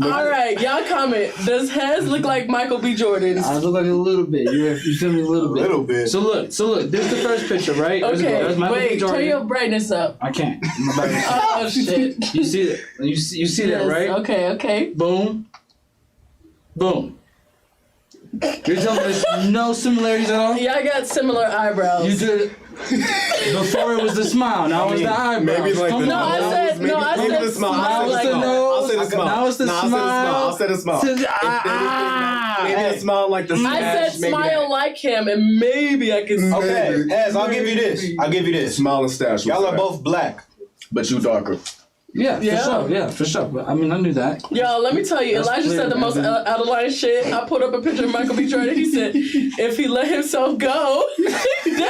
all right, y'all comment. Does Hez look like Michael B. Jordan? I look like a little bit. You feel me? A little bit. Little bit. So look. This is the first picture, right? Okay, There's Michael B. wait, Jordan. turn your brightness up. I can't. Oh, shit. You see that? You see that, Yes, right? Okay. Boom. You're telling me there's no similarities at all? Yeah, I got similar eyebrows. You did. Before it was the smile. Now it's the eyebrows. Maybe like the No, I said maybe the smile. smile Now it's the like nose. I'll say the smile. Now it's the smile. I'll say the smile. Maybe a smile like the I smash. said smile like him, and maybe I can. Okay, Hez, I'll give you this. Smile and stash. Y'all are both black. But you darker. Yeah, for sure. But, I mean, I knew that. Y'all, let me tell you, That's Elijah clear, said the most out of line shit. I put up a picture of Michael B. Jordan. He said, if he let himself go, down.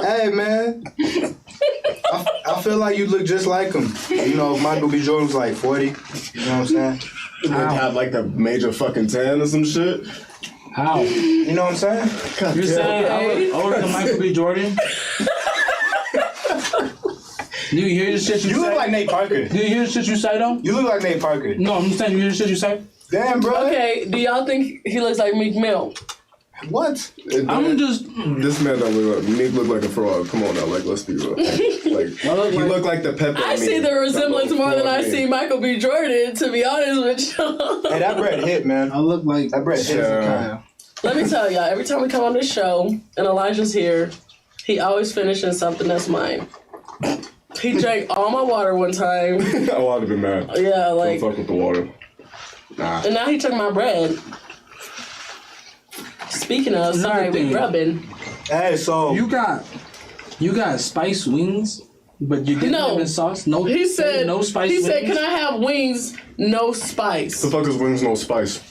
Hey, man. I feel like you look just like him. You know, Michael B. Jordan's like 40. You know what I'm saying? You have like the major fucking tan or some shit. How? You know what I'm saying? You're saying I look like Michael B. Jordan? Do you hear the shit you say? You look like Nate Parker. Do you hear the shit you say, though? You look like Nate Parker. No, I'm saying, you hear the shit you say? Damn, bro. Okay, do y'all think he looks like Meek Mill? What? I'm just... This man don't look like, Nick look like a fraud. Come on now, like, let's be real. Like, he look like the Pepe. I see the resemblance more than I see Michael B. Jordan, to be honest with you. Hey, that bread hit, man. I look like... That bread hit. Let me tell y'all, every time we come on this show, and Elijah's here, he always finishes something that's mine. He drank all my water one time. I would have been mad. Yeah, like... Don't fuck with the water. Nah. And now he took my bread. Speaking of, sorry, we rubbing. Hey, so... You got spice wings, but you didn't have sauce? No, he said, no spice He wings? said, can I have wings, no spice? The fuck is wings no spice?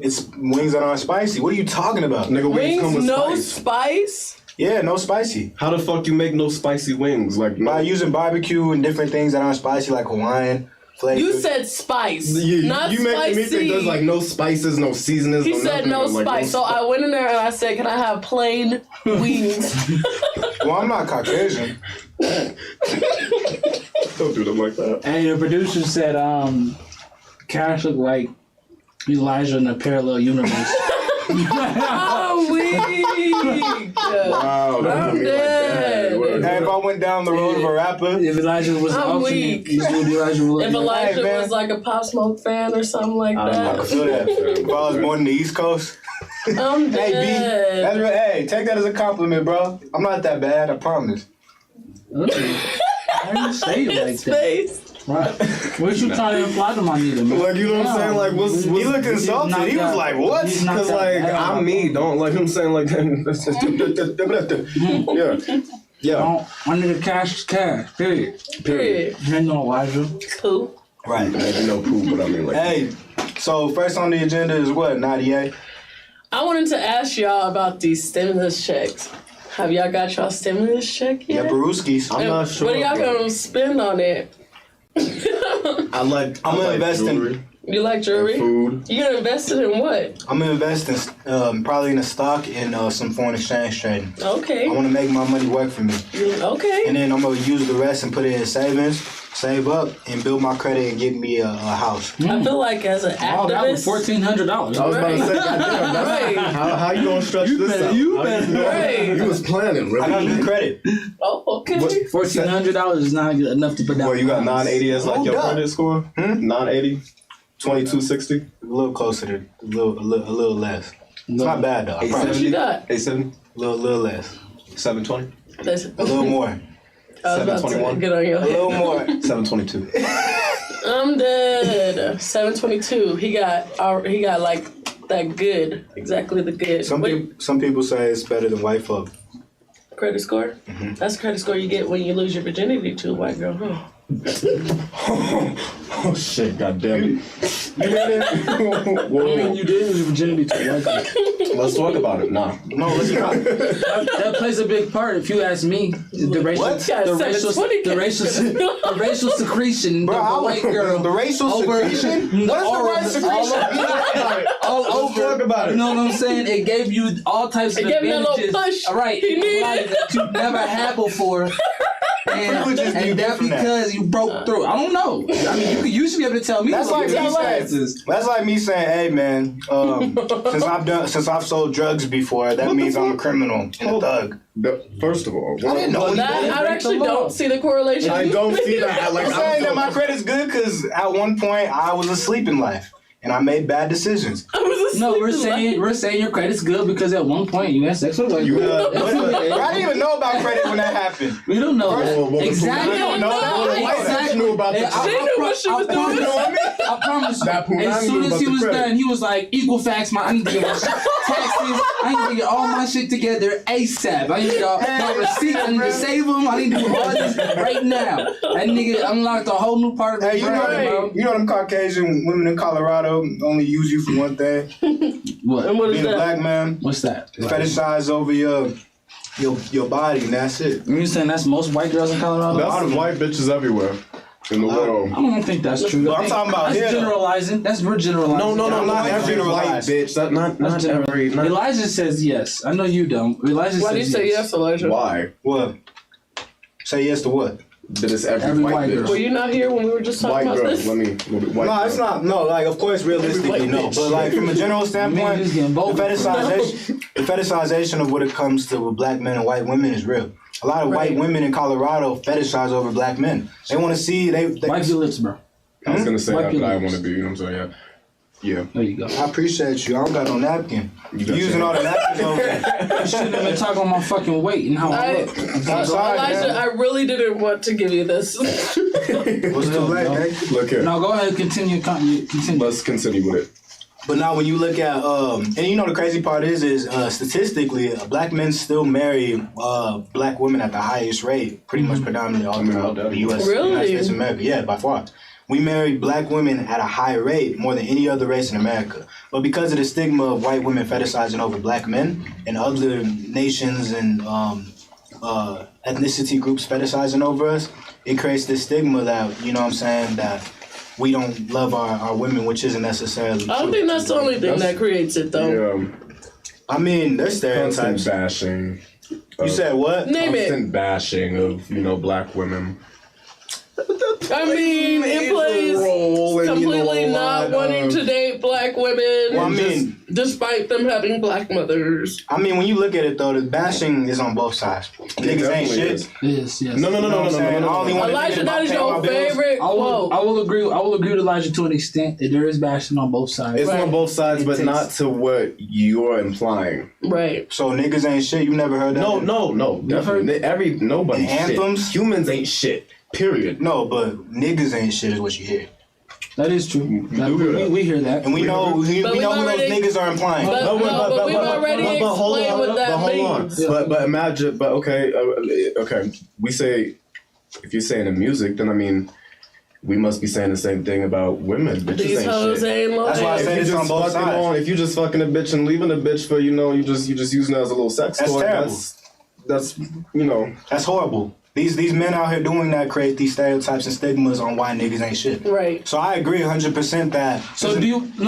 It's wings that aren't spicy. What are you talking about? Nigga, wings come with no spice. spice? Yeah, no spicy. How the fuck you make no spicy wings? Like by using barbecue and different things that aren't spicy, like Hawaiian flavors. You said spice, not you spicy. make me think there's like no spices, no seasonings. He no said nothing. no Like, spice, so I went in there and I said, can I have plain wings? Well, I'm not Caucasian. Don't do them like that. And your producer said, Cash looked like Elijah in a parallel universe. I'm weak. Wow, I'm dead. Hey, if I went down the road of a rapper, if Elijah was I'm alternate, weak. this is what Elijah would look If like. Elijah was like a Pop Smoke fan or something like I that. feel that. If I was born in the East Coast. I'm Hey, B, dead. that's real. Hey, take that as a compliment, bro. I'm not that bad, I promise. Okay. I didn't say it like that. Face. Right. What you trying to imply to my nigga, man? Like, you know what I'm saying? Like, what's He looked insulted. He was like, what? Because, like, I'm me. Don't, like, I'm saying, like, yeah. My nigga Cash is Cash. Period. Period. You ain't no Elijah. Pooh. Right. Maybe no poo, but I mean, like. Hey, so first on the agenda is what, Nadia? I wanted to ask y'all about these stimulus checks. Have y'all got y'all stimulus check yet? Yeah, Baruskis. I'm not sure. What are y'all bro. gonna spend on it? I'm gonna invest in. You like jewelry? Food. You gonna invest it in what? I'm gonna invest in probably in a stock and some foreign exchange trading. Okay. I want to make my money work for me. Okay. And then I'm gonna use the rest and put it in savings, save up, and build my credit and get me a house. I feel like as an activist. Oh, that was $1,400. I was about to say, goddamn, Right. how you gonna stretch this out? Right. You was planning, really. I got good credit. Oh, okay. $1,400 is not enough to put down. Well, you got 980 as like Hold your up. credit score? 980? 2260? A little closer to a little less. It's not bad though. I promise. What you got? 870? A little less. 720? That's A little more. I was about to 721. get on your A head. little more. 722. I'm dead. 722. He got like that good. Exactly the good. Some people say it's better than white folk. Credit score? Mm-hmm. That's the credit score you get when you lose your virginity to a white girl, huh? Oh shit, goddamn it. You hear that? I mean, you did lose your virginity to a white girl. Let's talk about it. Nah. No, let's not. That plays a big part, if you ask me. The racial secretion Bro, of a white girl. The racial secretion? What is the racial secretion? All over. Talk about it. You know what I'm saying? It gave you all types of It gave me a advantages. little push. All right, He needed life that you never had before. And that's because you broke through. I don't know. I mean, you should be able to tell me. That's like me saying, hey man, since I've sold drugs before, that means I'm a criminal and a thug. First of all, I didn't know I actually don't see the correlation. I don't see that. Like, I'm saying that my credit's good because at one point I was asleep in life and I made bad decisions. No, we're saying your credit's good because at one point you had sex with a white girl. I didn't even know about credit when that happened. We don't know that. Exactly. I don't know that. Exactly. Knew about this. She knew what she was doing. I promise you. As soon as he was done, he was like, equal facts, I need to get my taxes. I need to get all my shit together ASAP. I need to get all my receipts. I need to save them. I need to do all this right now. That nigga unlocked a whole new part of the brain, bro. You know them Caucasian women in Colorado only use you for one thing. What? And what is Being a that? black man. What's that? Fetishize over your body and that's it. You saying that's most white girls in Colorado? That's white bitches everywhere in the world. I don't think that's true. But I'm talking about that's generalizing. We're generalizing. No, not every white bitch. Not every. Elijah says yes. I know you don't. Elijah says yes. Why do you say yes, Elijah? Why? What? Say yes to what? That it's every white bitch. Were you not here when we were just talking White about girl. this? No, it's not. No, like of course, realistically, no. But like from a general standpoint, the fetishization of what it comes to black men and white women is real. A lot of white women in Colorado fetishize over black men. They want to see they wipe your lips, bro. I was gonna say that, but I want to be. You know what I'm saying? Yeah. There you go. I appreciate you. I don't got no napkin. You using all the napkins over there. You shouldn't have been talking on my fucking weight and how I look. I'm sorry, Elijah, man. I really didn't want to give you this. What's too late, man? Look here. No, go ahead. Continue. Let's continue with it. But now when you look at, and you know the crazy part is statistically, black men still marry black women at the highest rate, pretty much predominantly all throughout the U.S. United States of America. Yeah, by far. We marry black women at a high rate, more than any other race in America. But because of the stigma of white women fetishizing over black men and other nations and ethnicity groups fetishizing over us, it creates this stigma that, you know what I'm saying, that we don't love our women, which isn't necessarily true. I don't think that's the only thing that creates it, though. Yeah. I mean, there's stereotypes. Constant bashing. You said what? Name it. Constant bashing of black women. I mean, it plays completely not wanting to date black women. Well, I mean, despite them having black mothers. I mean, when you look at it though, the bashing is on both sides. Niggas ain't shit. Yes. No. Elijah, that is your favorite quote. I will agree with Elijah to an extent that there is bashing on both sides. It's on both sides, but not to what you're implying. Right. So niggas ain't shit. You never heard that? No. Definitely. Nobody. Anthems. Humans ain't shit. Period. No, but niggas ain't shit is what you hear. That is true. We hear that. And we know who those niggas are implying. But we've already explained what that means. But imagine, okay. We say, if you're saying in music, then I mean, we must be saying the same thing about women. Bitches These hoes ain't loyal. That's why I said it's on both sides. If you just fucking a bitch and leaving a bitch for, you just using it as a little sex toy. Terrible. That's horrible. These men out here doing that create these stereotypes and stigmas on why niggas ain't shit. Right. So I agree 100% that. So let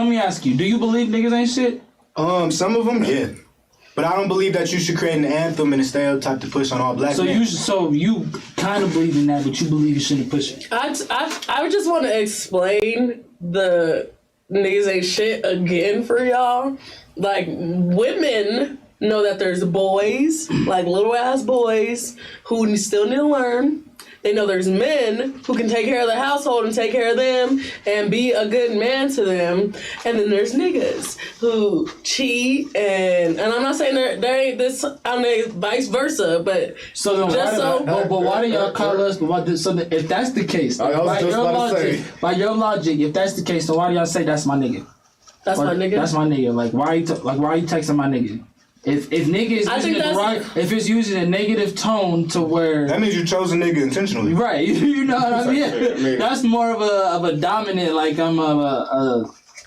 me ask you, do you believe niggas ain't shit? Some of them, yeah. But I don't believe that you should create an anthem and a stereotype to push on all black men. So you kind of believe in that, but you believe you shouldn't push it. I just want to explain the niggas ain't shit again for y'all. Like, women know that there's boys, like little ass boys, who still need to learn. They know there's men who can take care of the household and take care of them and be a good man to them. And then there's niggas who cheat and I'm not saying there ain't this, I mean, vice versa, but so then why do y'all call us? If that's the case, by your logic, if that's the case, so why do y'all say that's my nigga? That's my nigga. That's my nigga. Like why are you texting my nigga? If nigga is using it right, if it's using a negative tone to where that means you chose a nigga intentionally, right? You know what I mean? That's more of a dominant. Like I'm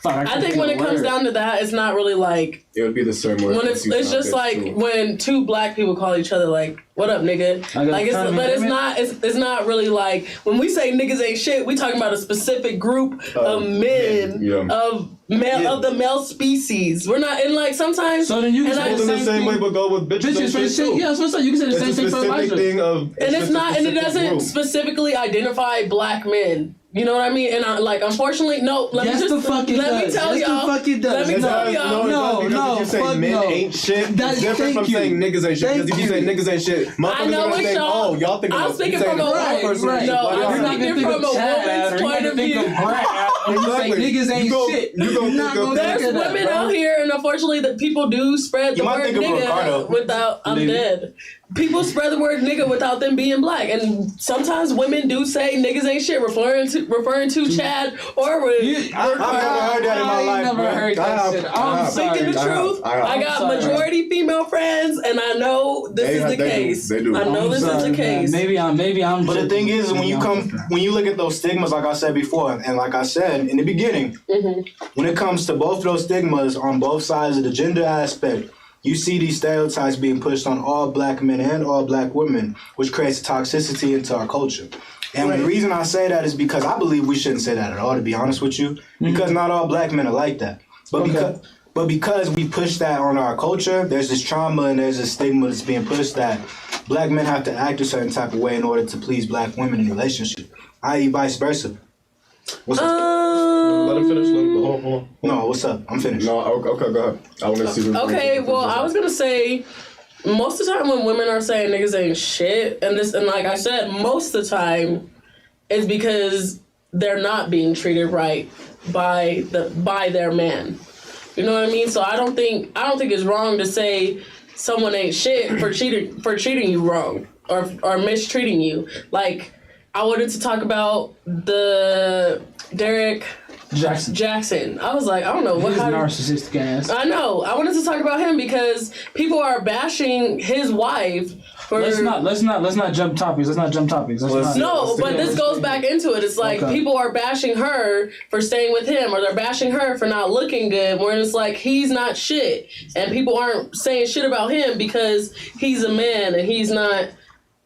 I think when it comes down to that, it's not really like it would be the same way. When it's just like when two black people call each other like, "What up, nigga?" Like it's not really like when we say niggas ain't shit. We talking about a specific group of men of the male species. We're not in like sometimes. So then you can say the same way, but go with bitches for shit. Yeah, so you can say the same thing for Elijah. And it doesn't specifically identify black men. You know what I mean? And unfortunately, no. Let me tell y'all. No, you say men ain't shit. That's different from saying niggas ain't shit. Because if you say niggas ain't shit, I know it's y'all. Y'all think I'm speaking from a woman's point of view. Niggas ain't shit. There's women out here, and unfortunately, that people do spread the word nigga without. I'm dead. People spread the word nigga without them being black, and sometimes women do say niggas ain't shit, referring to Chad or with. I've never heard that in my life. Never heard that shit. I'm speaking the truth. I got majority female friends, and I know this is the case. They do. I know this is the case. Maybe I'm. But the thing is, when you look at those stigmas, like I said before, and like I said in the beginning, when it comes to both of those stigmas on both sides of the gender aspect, you see these stereotypes being pushed on all black men and all black women, which creates toxicity into our culture. And the reason I say that is because I believe we shouldn't say that at all, to be honest with you, because not all black men are like that. But because we push that on our culture, there's this trauma and there's this stigma that's being pushed that black men have to act a certain type of way in order to please black women in a relationship, i.e. vice versa. What's up? Let him finish. Hold on. No, what's up? I'm finished. No, okay, go ahead. I want to see. Okay, well, I was gonna say, most of the time when women are saying niggas ain't shit, and like I said, most of the time, it's because they're not being treated right by their man. You know what I mean? So I don't think it's wrong to say someone ain't shit for treating you wrong or mistreating you. Like, I wanted to talk about the Derek Jackson. I was like, I don't know what. His narcissistic ass. I know. I wanted to talk about him because people are bashing his wife. Let's not jump topics. But this goes back into it. It's like people are bashing her for staying with him, or they're bashing her for not looking good. Where it's like he's not shit, and people aren't saying shit about him because he's a man and he's not.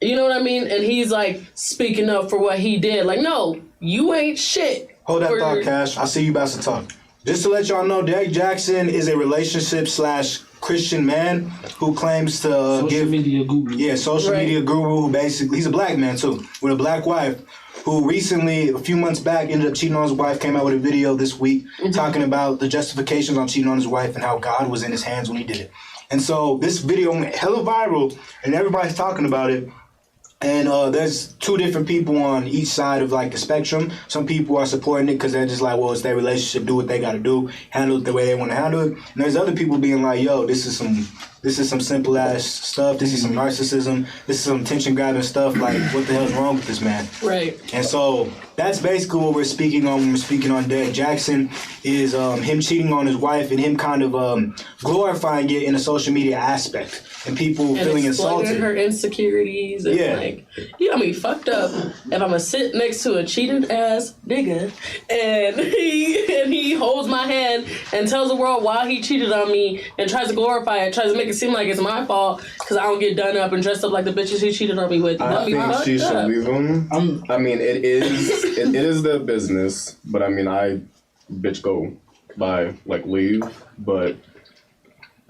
You know what I mean? And he's like speaking up for what he did. Like, no, you ain't shit. Hold that thought, Cash. I see you about to talk. Just to let y'all know, Derek Jackson is a relationship/Christian man who claims to social media guru. Yeah, social media guru who basically, he's a black man too, with a black wife, who recently, a few months back, ended up cheating on his wife, came out with a video this week talking about the justifications on cheating on his wife and how God was in his hands when he did it. And so this video went hella viral and everybody's talking about it. And there's two different people on each side of like the spectrum. Some people are supporting it because they're just like, well, it's their relationship, do what they got to do, handle it the way they want to handle it. And there's other people being like, yo, this is some simple ass stuff. This is some narcissism. This is some attention grabbing stuff. Like, what the hell's wrong with this man? Right. And so that's basically what we're speaking on when we're speaking on Derek Jackson is him cheating on his wife and him kind of glorifying it in a social media aspect. And people feeling insulted. Her insecurities and like, you got me fucked up if I'm gonna sit next to a cheated ass nigga and he holds my hand and tells the world why he cheated on me and tries to glorify it, tries to make it seem like it's my fault because I don't get done up and dressed up like the bitches he cheated on me with. I think she should leave him. I mean, it is their business, but I mean, bitch go by like leave, but.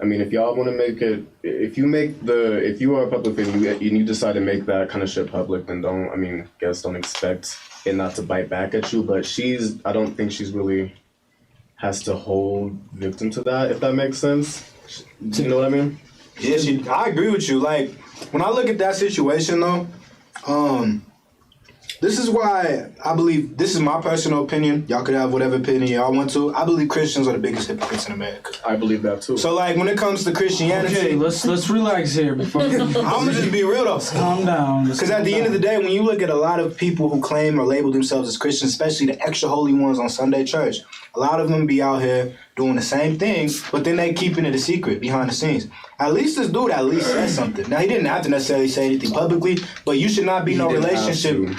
I mean, if y'all want to make it, if you are a public figure and you decide to make that kind of shit public, then don't expect it not to bite back at you. But I don't think she's really has to hold victim to that, if that makes sense. Do you know what I mean? Yeah, I agree with you. Like, when I look at that situation though, This is why I believe, this is my personal opinion. Y'all could have whatever opinion y'all want to. I believe Christians are the biggest hypocrites in America. I believe that too. So like when it comes to Christianity, Okay, let's relax here before. I'm gonna just be real though. Calm down. Because at the end of the day, when you look at a lot of people who claim or label themselves as Christians, especially the extra holy ones on Sunday church, a lot of them be out here doing the same thing, but then they keeping it a secret behind the scenes. At least this dude at least said something. Now he didn't have to necessarily say anything publicly, but you should not be no relationship.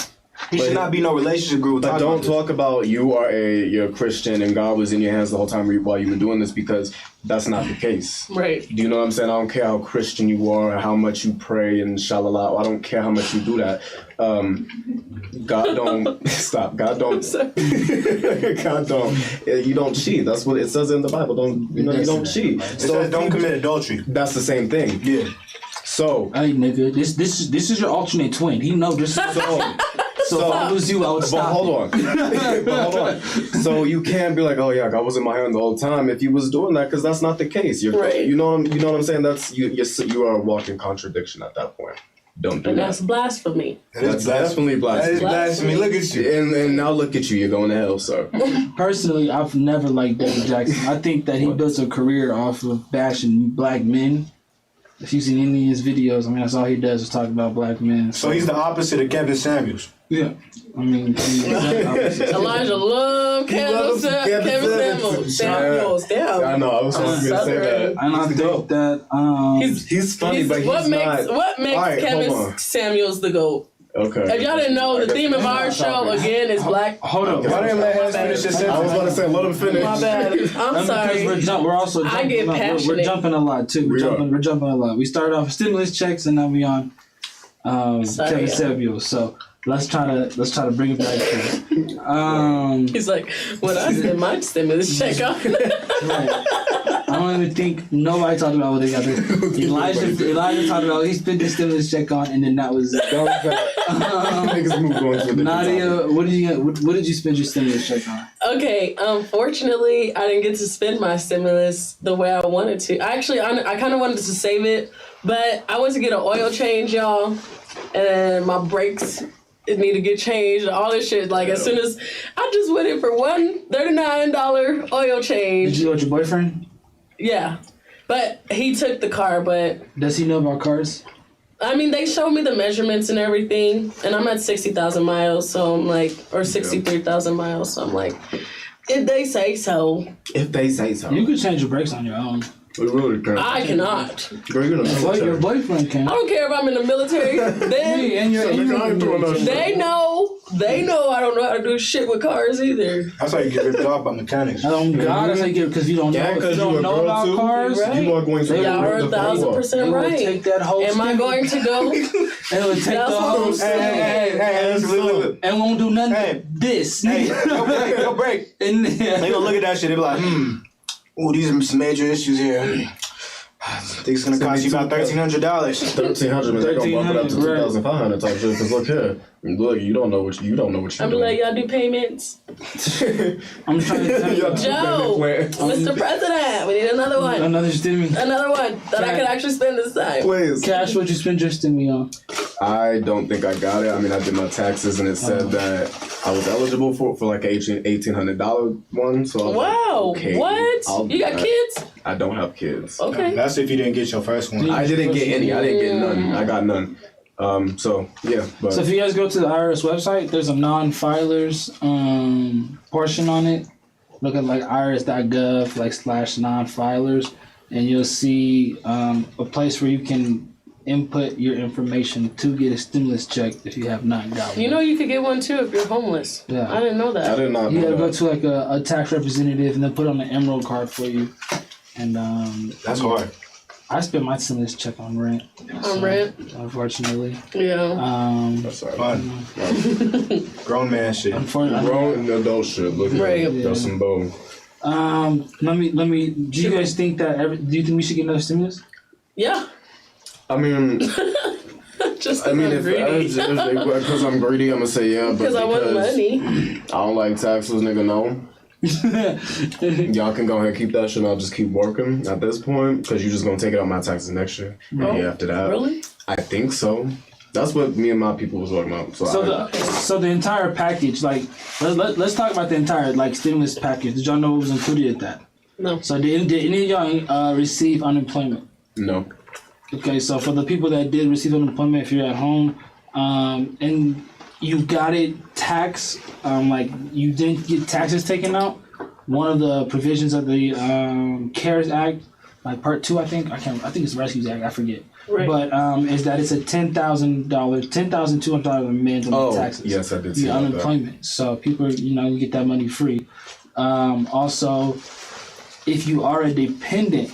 You should not be no relationship group. But don't talk about you're a Christian and God was in your hands the whole time while you were doing this, because that's not the case. Right. Do you know what I'm saying? I don't care how Christian you are, or how much you pray and shalala. I don't care how much you do that. God don't stop. God don't. God don't. You don't cheat. That's what it says in the Bible. You don't cheat. It says don't commit adultery. That's the same thing. Yeah. So. Hey nigga, this is your alternate twin. He know this. So if I was you, I would stop. But hold on. So you can't be like, oh yeah, God was in my hand the whole time if you was doing that, because that's not the case. Right. You know what I'm saying? That's you are a walking contradiction at that point. Don't do And that. that's blasphemy. That's definitely blasphemy. That is blasphemy. Look at you. And now look at you. You're going to hell, sir. Personally, I've never liked David Jackson. I think that he built a career off of bashing black men. If you've seen any of his videos, I mean, that's all he does is talk about black men. So he's the opposite of Kevin Samuels. Yeah. I mean, Elijah loved Kevin Samuels. Damn. I know. I was supposed to say that. And I think that he's funny, but what not. makes Kevin Samuels the GOAT? Okay. If y'all didn't know, the theme of our show again is black. Hold on. Why didn't let him finish his sentence? I was going to say, let him finish. My bad. I'm sorry. We're also I get passionate. we're jumping a lot too. We're jumping a lot. We started off with stimulus checks and now we on Kevin Samuels. So let's try to bring it back to He's like, what I spend my stimulus check on. right. I don't even think nobody talked about what they got there. Elijah talked about he spent the stimulus check on, and then that was it. Niggas moved on to the Nadia, what did you spend your stimulus check on? Okay, unfortunately, I didn't get to spend my stimulus the way I wanted to. Actually, I kind of wanted to save it, but I went to get an oil change, y'all, and my brakes need to get changed. All this shit, like as soon as I just went in for one $39 oil change. Did you go with your boyfriend? Yeah, but he took the car. But does he know about cars? I mean, they showed me the measurements and everything, and I'm at 60,000 miles, so I'm like, or 63,000 miles, so I'm like, if they say so. If they say so. You could change your brakes on your own. I cannot. Girl, you're in the military. Your boyfriend can. I don't care if I'm in the military. They know I don't know how to do shit with cars either. That's how you get ripped off by mechanics. God, that's how you get, because you don't know. If you don't know about cars, right. You are going to. Y'all are 1,000% right. Take that whole. Am I going to go? It would take the whole. Hey, look. And won't do nothing. Hey, this. Hey, go break. And they gonna look at that shit. They be like, ooh, these are some major issues here. I think it's gonna cost you about $1,300. $1,300, man. They're gonna bump it up to $2,500 type shit. Cause look here, you don't know what you're doing. I'm like, y'all do payments. I'm trying to tell you, Joe, Mr. President, we need another one. Another stimmy. Another one that I can actually spend this time. Please. Cash, what'd you spend your stimmy on? I don't think I got it. I mean, I did my taxes and it said that I was eligible for like an $1,800 one. So I was wow, like, okay, what? You got kids? I don't have kids. Okay. That's if you didn't get your first one. I didn't get any. I didn't get none. I got none. So yeah. But. So if you guys go to the IRS website, there's a non-filers portion on it. Look at like irs.gov /non-filers, and you'll see a place where you can input your information to get a stimulus check if you have not got one. You know you could get one too if you're homeless. Yeah. I didn't know that. I did not know you gotta that. go to like a tax representative and then put on an Emerald card for you. And that's hard. I spent my stimulus check on rent. On rent? Unfortunately. Yeah. That's fun. Grown man shit. Grown adult shit. Look at right. That's some bone. Let me. Do you guys think that? Do you think we should get another stimulus? Yeah. I mean, just because I'm greedy, I'm gonna say yeah. Because I want money. I don't like taxes, nigga. No. Y'all can go ahead and keep that shit. And I'll just keep working at this point because you're just gonna take it out my taxes next year. Oh, yeah, after that. Really? I think so. That's what me and my people was talking about. So the entire package, like, let's talk about the entire like stimulus package. Did y'all know what was included at that? No. So did any of y'all receive unemployment? No. Okay, so for the people that did receive unemployment, if you're at home, and you got it taxed, like you didn't get taxes taken out, one of the provisions of the CARES Act, like Part 2, I think it's Rescue Act, I forget. Right. But is that it's a $10,200 amendment on taxes. Yes, I did see the unemployment. So people, you get that money free. Also, if you are a dependent,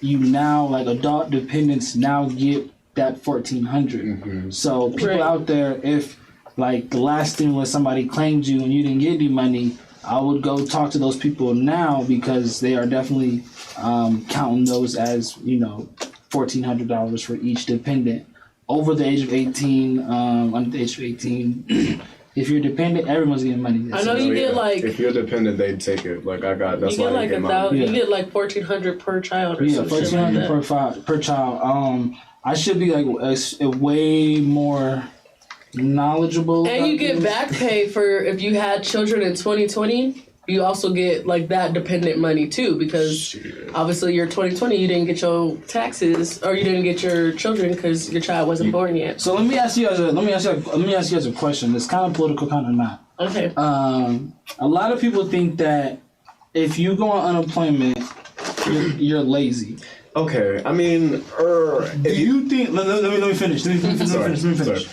you now, like adult dependents, now get that $1,400. Mm-hmm. So people out there, if like the last stimulus somebody claimed you and you didn't get any money, I would go talk to those people now because they are definitely counting those as $1,400 for each dependent over the age of 18. Under the age of 18. If you're dependent, everyone's getting money. I know you get like. If you're dependent, they take it. Like I got. That's you why get I like get mine. you get like $1,400 per child or something. Yeah, $1,400 per child. I should be like a way more knowledgeable. And you get back pay for if you had children in 2020. You also get like that dependent money too, because obviously you're 2020, you didn't get your taxes or you didn't get your children because your child wasn't born yet. So let me ask you guys a question. It's kind of political, kind of not. Okay. A lot of people think that if you go on unemployment, you're lazy. Okay, I mean, do you think? Let me finish. Let me finish. Sorry.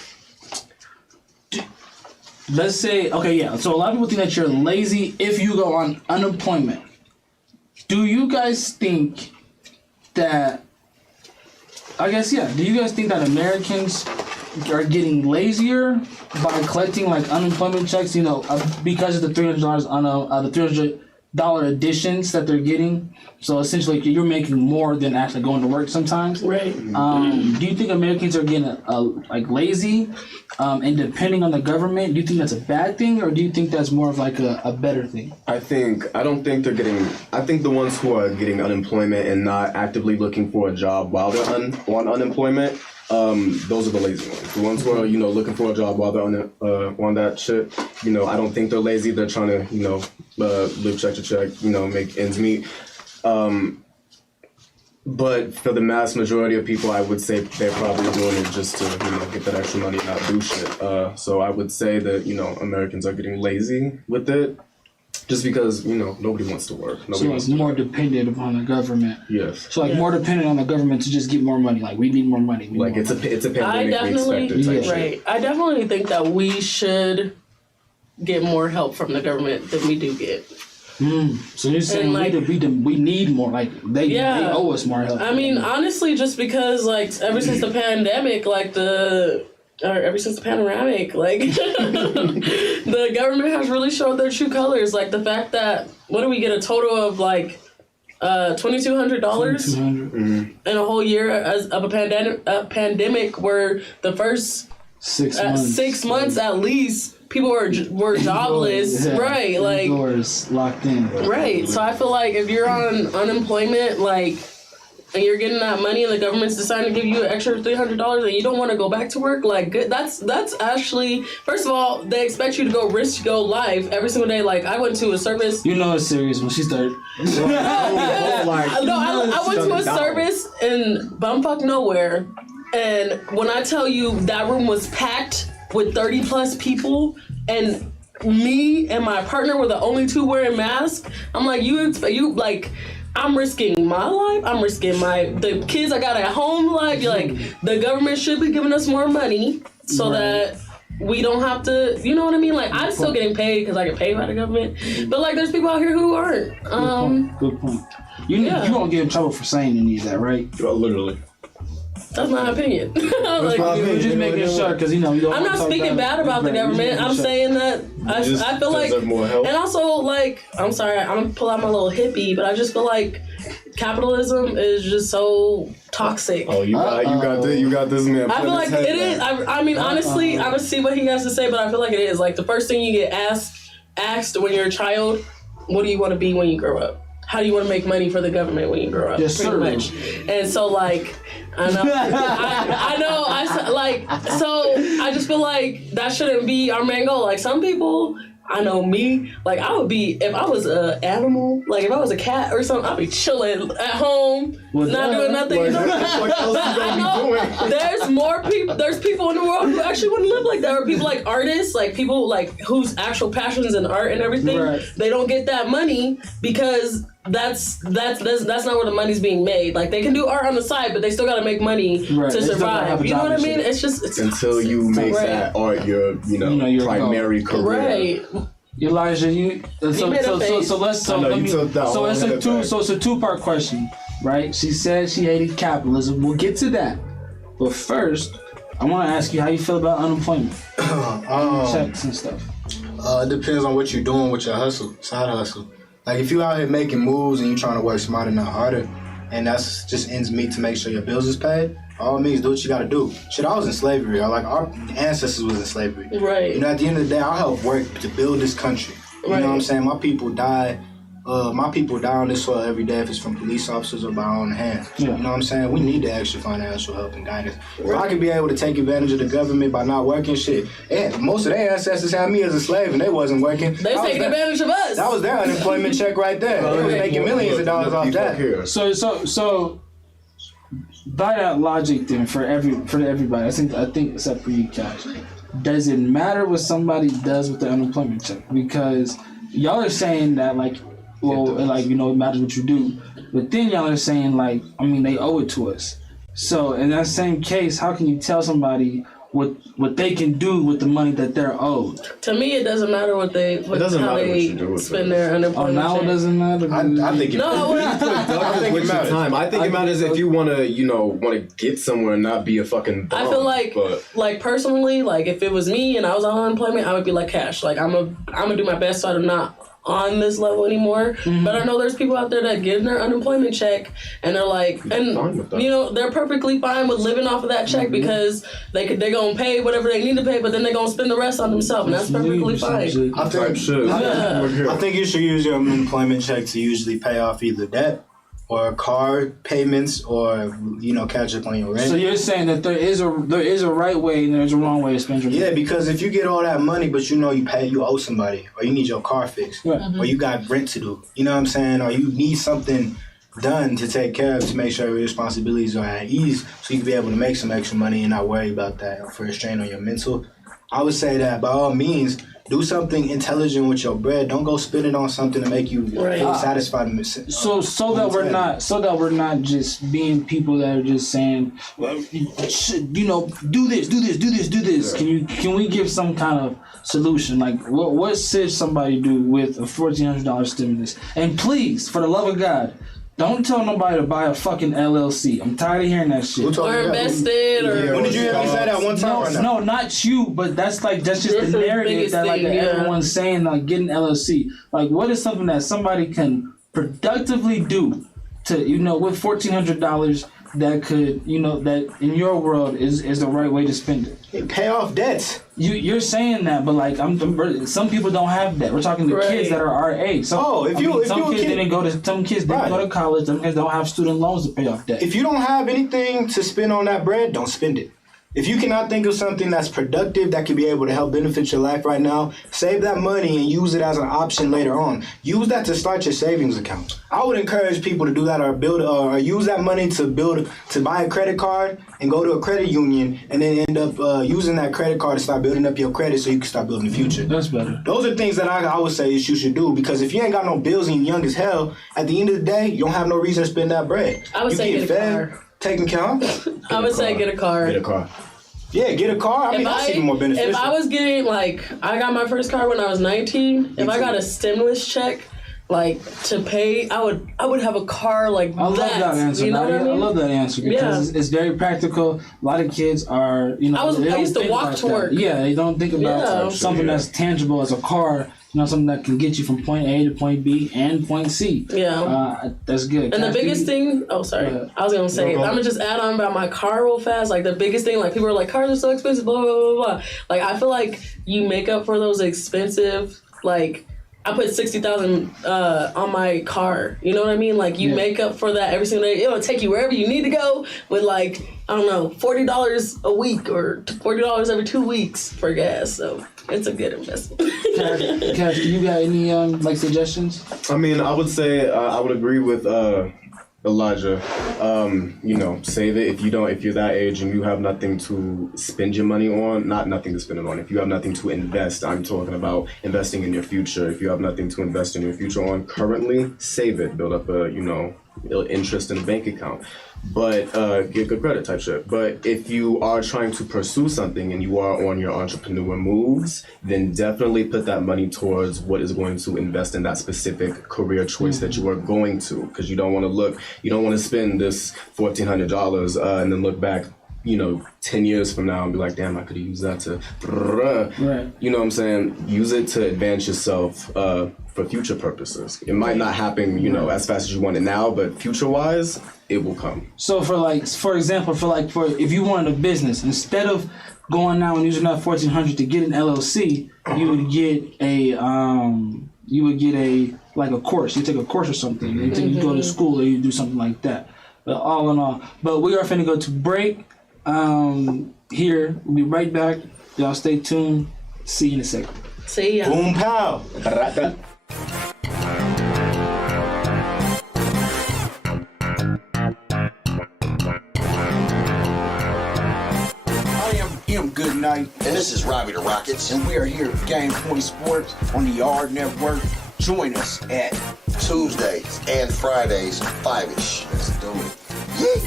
Let's say, so a lot of people think that you're lazy if you go on unemployment. Do you guys think that, do you guys think that Americans are getting lazier by collecting like unemployment checks, because of the $300 on the $300 additions that they're getting? So essentially you're making more than actually going to work sometimes. Right. Do you think Americans are getting like lazy and depending on the government? Do you think that's a bad thing, or do you think that's more of like a better thing? I don't think they're getting. I think the ones who are getting unemployment and not actively looking for a job while they're on unemployment, those are the lazy ones. The ones who are looking for a job while they're on that shit. I don't think they're lazy. They're trying to live check to check. Make ends meet. But for the mass majority of people, I would say they're probably doing it just to get that extra money and not do shit. So I would say that Americans are getting lazy with it, just because nobody wants to work. So it's more dependent upon the government. Yes. So more dependent on the government to just get more money. Like we need more money. It's a pandemic. We expect it type shit. I definitely think that we should get more help from the government than we do get. So you're saying we need more, like they owe us more help. I mean, honestly, just because ever since the pandemic, the government has really showed their true colors. Like the fact that what do we get a total of $2,200 in a whole year of a pandemic where the first 6 months at least. People were jobless, right? Doors locked in, right? So I feel like if you're on unemployment, and you're getting that money, and the government's deciding to give you an extra $300, and you don't want to go back to work, that's actually, first of all, they expect you to go risk your life every single day. I went to a service. It's serious when she started. I went to a service in bumfuck nowhere, and when I tell you that room was packed with 30 plus people, and me and my partner were the only two wearing masks. I'm like, I'm risking my life. I'm risking the kids I got at home life. The government should be giving us more money so that we don't have to, you know what I mean? I'm still getting paid because I get paid by the government. But there's people out here who aren't. Good point. You won't get in trouble for saying any of that, right? Literally. That's my opinion. You're just making sure because you don't. I'm not speaking bad about the government. I'm saying that I feel like, and also I'm sorry, I'm gonna pull out my little hippie, but I just feel like capitalism is just so toxic. Oh, you got this man. I feel like it is. I mean, honestly, I don't see what he has to say, but I feel like it is. The first thing you get asked when you're a child, what do you want to be when you grow up? how do you want to make money for the government when you grow up? Yes, pretty sir. much. And so like, I know, so I just feel like that shouldn't be our main goal. Like some people, I know me, like I would be, if I was an animal, like if I was a cat or something, I'd be chilling at home, not doing nothing. You know? I know there's more people, there's people in the world who actually want to live like that, or people like artists, like people like whose actual passions in art and everything, they don't get that money because that's not where the money's being made. Like they can do art on the side, but they still gotta make money to survive. You know what I mean? It's just until you make that art your your primary career. Right. Elijah, it's a two-part question, right? She said she hated capitalism. We'll get to that, but first, I want to ask you how you feel about unemployment, checks and stuff. It depends on what you're doing with your side hustle. Like if you out here making moves and you trying to work smarter, not harder, and that's just ends meet to make sure your bills is paid, all means do what you gotta do. Shit, I was in slavery. Our ancestors was in slavery. Right. You know, at the end of the day, I helped work to build this country. You know what I'm saying? My people die. My people die on this soil every day if it's from police officers or by our own hands. Yeah. You know what I'm saying? We need the extra financial help and guidance. If I could be able to take advantage of the government by not working, shit. And most of their ancestors had me as a slave and they wasn't working. They taking advantage of us. That was their unemployment check right there. They was making millions of dollars off that. So by that logic then for everybody, I think except for you, Cash, does it matter what somebody does with the unemployment check? Because y'all are saying that it matters what you do, but then y'all are saying they owe it to us. So in that same case, how can you tell somebody what they can do with the money that they're owed? To me, it doesn't matter how they spend their unemployment. Now it doesn't matter. I think it matters. I think it matters if you want to get somewhere and not be a fucking bum. I feel like personally, like if it was me and I was on unemployment, I would be like Cash. Like I'm gonna do my best so I'm not on this level anymore. Mm-hmm. But I know there's people out there that get their unemployment check and they're like, they're perfectly fine with living off of that check because they're gonna pay whatever they need to pay, but then they're gonna spend the rest on themselves, and that's perfectly fine. I think you should use your unemployment check to usually pay off either debt or car payments, or catch up on your rent. So you're saying that there is a right way and there's a wrong way to spend your money. Yeah, because if you get all that money, but you owe somebody, or you need your car fixed, or you got rent to do, you know what I'm saying, or you need something done to take care of to make sure your responsibilities are at ease, so you can be able to make some extra money and not worry about that for a strain on your mental. I would say that by all means, do something intelligent with your bread. Don't go spend it on something to make you feel satisfied. So that we're not just being people that are just saying, well, do this. Yeah. Can we give some kind of solution? Like what should somebody do with a $1,400 stimulus? And please, for the love of God, don't tell nobody to buy a fucking LLC. I'm tired of hearing that shit. Or invested, or... When did you hear me say that one time? No, not you, but that's just the narrative that everyone's saying, get an LLC. Like, what is something that somebody can productively do to, with $1,400 that could, that in your world is the right way to spend it? Pay off debts. You're saying that, but some people don't have that. We're talking to kids that are our age. Some kids didn't go to college. Some kids don't have student loans to pay off debt. If you don't have anything to spend on that bread, don't spend it. If you cannot think of something that's productive that could be able to help benefit your life right now, save that money and use it as an option later on. Use that to start your savings account. I would encourage people to do that, or use that money to buy a credit card and go to a credit union, and then end up using that credit card to start building up your credit so you can start building the future. That's better. Those are things that I would say you should do, because if you ain't got no bills and you're young as hell, at the end of the day, you don't have no reason to spend that bread. I would say get a car. Taken care of. I would say get a car. Get a car. Yeah, get a car. I mean, that's even more beneficial. If I was getting, I got my first car when I was 19. If I got a stimulus check, to pay, I would have a car like that. I love that answer. You know what I mean? I love that answer because it's very practical. A lot of kids are, I used to walk to work. Yeah, they don't think about something that's tangible as a car. Something that can get you from point A to point B and point C. Yeah. That's good. And the biggest thing, I was going to say, I'm going to just add on about my car real fast. The biggest thing, people are like, cars are so expensive, blah, blah, blah, blah. I feel like you make up for those expensive, I put 60,000 on my car. You know what I mean? Like you make up for that every single day. It'll take you wherever you need to go with like, I don't know, $40 a week or $40 every 2 weeks for gas. So it's a good investment. Cash, do you got any like suggestions? I mean, I would say I would agree with Elijah. You know, save it. If you're that age and you have nothing to spend your money on, not nothing to spend it on. If you have nothing to invest, I'm talking about investing in your future. If you have nothing to invest in your future on currently, save it. Build up a, interest in a bank account. But get good credit type shit. But if you are trying to pursue something and you are on your entrepreneur moves, then definitely put that money towards what is going to invest in that specific career choice that you are going to. Because you don't want to spend this $1,400 and then look back 10 years from now and be like, damn, I could have used that to, Right. You know what I'm saying? Use it to advance yourself for future purposes. It might not happen, as fast as you want it now, but future-wise, it will come. So for example, if you wanted a business, instead of going now and using that $1,400 to get an LLC, you would get a a course. You take a course or something. You go to school or you do something like that. But all in all, we are finna go to break. Here, we'll be right back. Y'all stay tuned. See you in a second. See ya. Boom pow. Good night. And this is Robbie the Rockets. And we are here at Game Point Sports on the AHRR Network. Join us at Tuesdays and Fridays, 5-ish. Let's do it. Yeah.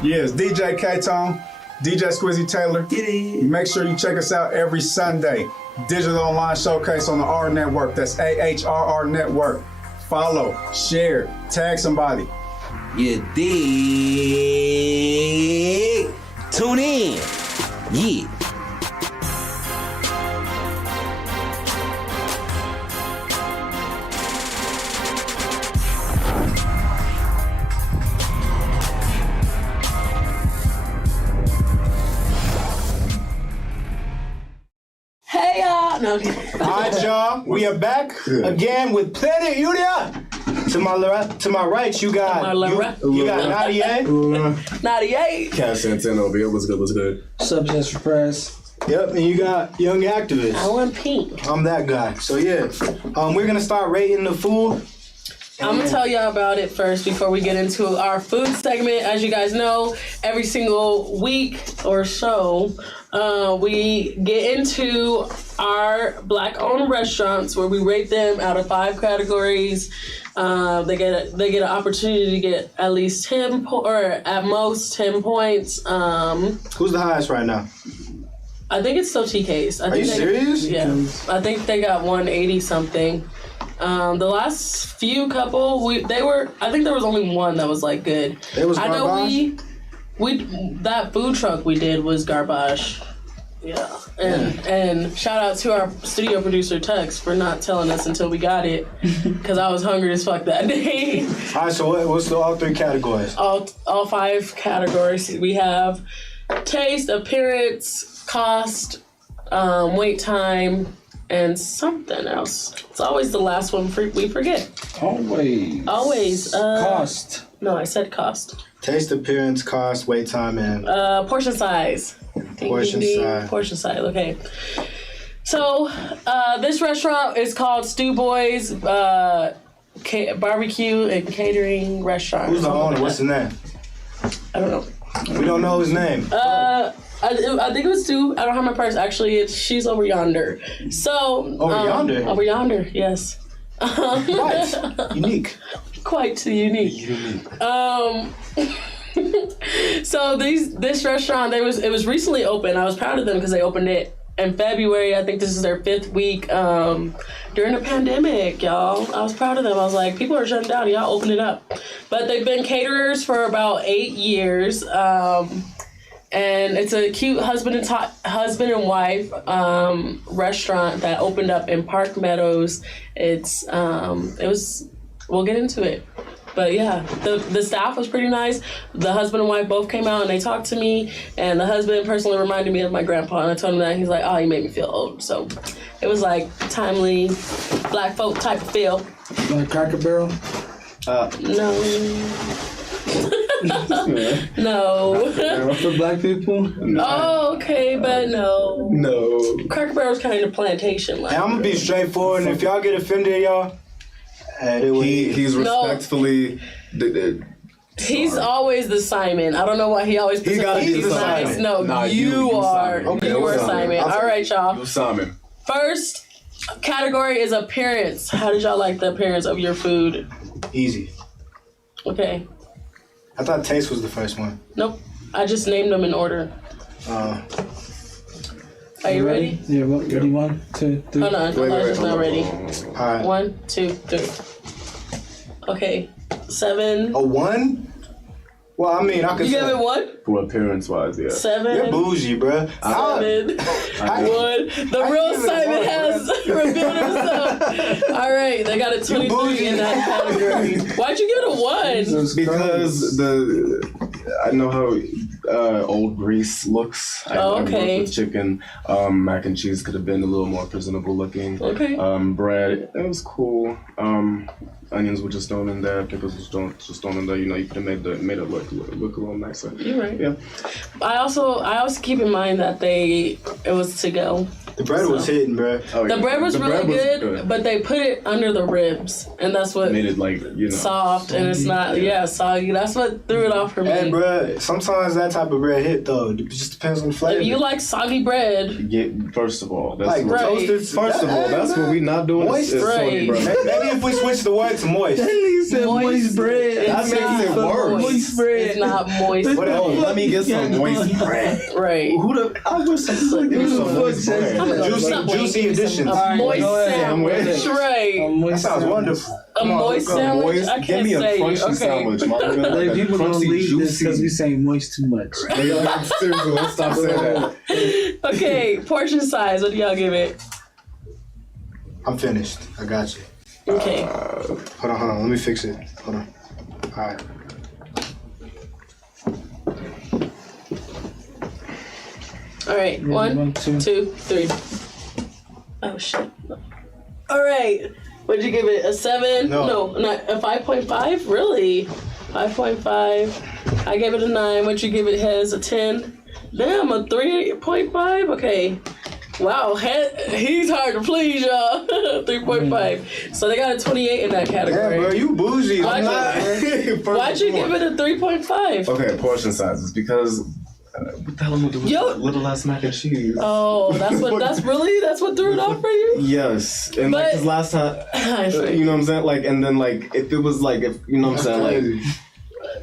Yes, DJ K-Tone, DJ Squizzy Taylor. Make sure you check us out every Sunday. Digital Online Showcase on the AHRR Network. That's AHRR Network. Follow, share, tag somebody. You dig? Tune in. Yeah. Hey y'all. No. All right, y'all. We are back again with Planet Unia. To my right, you got Nadia. Nadia. Cash Santana over here. What's good? Subject for press. Yep, and you got Young Activist. I want pink. I'm that guy. So yeah, we're gonna start rating the food. I'm gonna tell y'all about it first before we get into our food segment. As you guys know, every single week or so, we get into our black-owned restaurants where we rate them out of 5 categories. They get an opportunity to get at least 10 or at most 10 points. Who's the highest right now? I think it's still TK's. Are you serious? Yeah, I think they got 180 something. The last few couple, I think there was only one that was like good. It was garbage? I know that food truck we did was garbage. Yeah. And shout out to our studio producer Tux for not telling us until we got it, because I was hungry as fuck that day. All right, so what's all 3 categories? All 5 categories. We have taste, appearance, cost, wait time, and something else. It's always the last one we forget. Always. Cost. No, I said cost. Taste, appearance, cost, wait time, and portion size. Portion size. Portion size. Okay. So this restaurant is called Stew Boys Barbecue and Catering Restaurant. Who's the owner? What's the name? I don't know. We don't know his name. I think it was Stu. I don't have my purse. Actually, she's over yonder. So yonder. Over yonder. Yes. Quite unique. Quite unique. So this restaurant, it was recently opened. I was proud of them because they opened it in February. I think this is their 5th week during the pandemic, y'all. I was proud of them. I was like, people are shutting down. Y'all open it up. But they've been caterers for about 8 years. And it's a cute husband and wife restaurant that opened up in Park Meadows. We'll get into it. But yeah, the staff was pretty nice. The husband and wife both came out and they talked to me. And the husband personally reminded me of my grandpa. And I told him that. He's like, oh, you made me feel old. So it was like timely black folk type of feel. Like Cracker Barrel? No. No. For black people? No. Oh, okay, but no. No. Cracker Barrel's kind of plantation like. Hey, I'm gonna be straightforward, and if y'all get offended, y'all, he's respectfully. He's always the Simon. I don't know why he always. He gotta be the nice. Simon. No, nah, you are. Simon. Okay, you are Simon. All right, y'all. You Simon. First category is appearance. How did y'all like the appearance of your food? Easy. Okay. I thought taste was the first one. Nope. I just named them in order. Are you ready? Yeah, what do you want? 2, 3. Hold on. Elijah's not ready. All right. 1, 2, 3. Okay. 7. A 1? Well, I mean, I could. You gave it 1? For appearance-wise, yeah. 7. You're bougie, bruh. 7. 1. The real Simon has revealed himself. All right, they got a 23 in that category. Why'd you give it a 1? Because I know how Old Grease looks. I worked with chicken. Mac and cheese could have been a little more presentable looking. Okay. Bread, it was cool. Onions were just thrown in there. Pickles was just thrown in there. You know, you could have made it look a little nicer. You're right. Yeah. I also keep in mind that it was to go. The bread was hitting, bro. Oh, the yeah. bread was the really bread was good, but they put it under the ribs, and that's what made it like soft, and it's not soggy. That's what threw it off for me. Hey, bro, sometimes that type of bread hit though. It just depends on the flavor. If you like soggy bread, first of all, that's like toasted. First of all, that's what we not doing. Moist bread. Maybe if we switch the word to moist. He said moist bread. That makes it worse. Moist bread. It's not moist. Let me get some moist bread. Right. I wish some juicy additions. A moist sandwich. Right. That sounds wonderful. A moist sandwich? I can't Give me a say. crunchy sandwich, Like, people don't leave this because we say moist too much. Seriously, let's stop saying that. Okay, portion size. What do y'all give it? I'm finished. I got you. Okay. Hold on. Let me fix it. Hold on. All right. All right. 1, 2, 3. Oh shit. All right. What'd you give it? A 7? No, not a 5.5. Really? 5.5. I gave it a 9. What'd you give it? Hez? A 10. Damn, a 3.5. Okay. Wow, he's hard to please, y'all. 3.5. So they got a 28 in that category. Yeah, bro, you bougie. Why'd you give it a 3.5? Okay, portion sizes because what the hell am I doing with little ass mac and cheese? Oh, that's what threw it off for you? Yes, and like cause last time, you know what I'm saying? Like, and then like if it was like if you know what I'm saying like.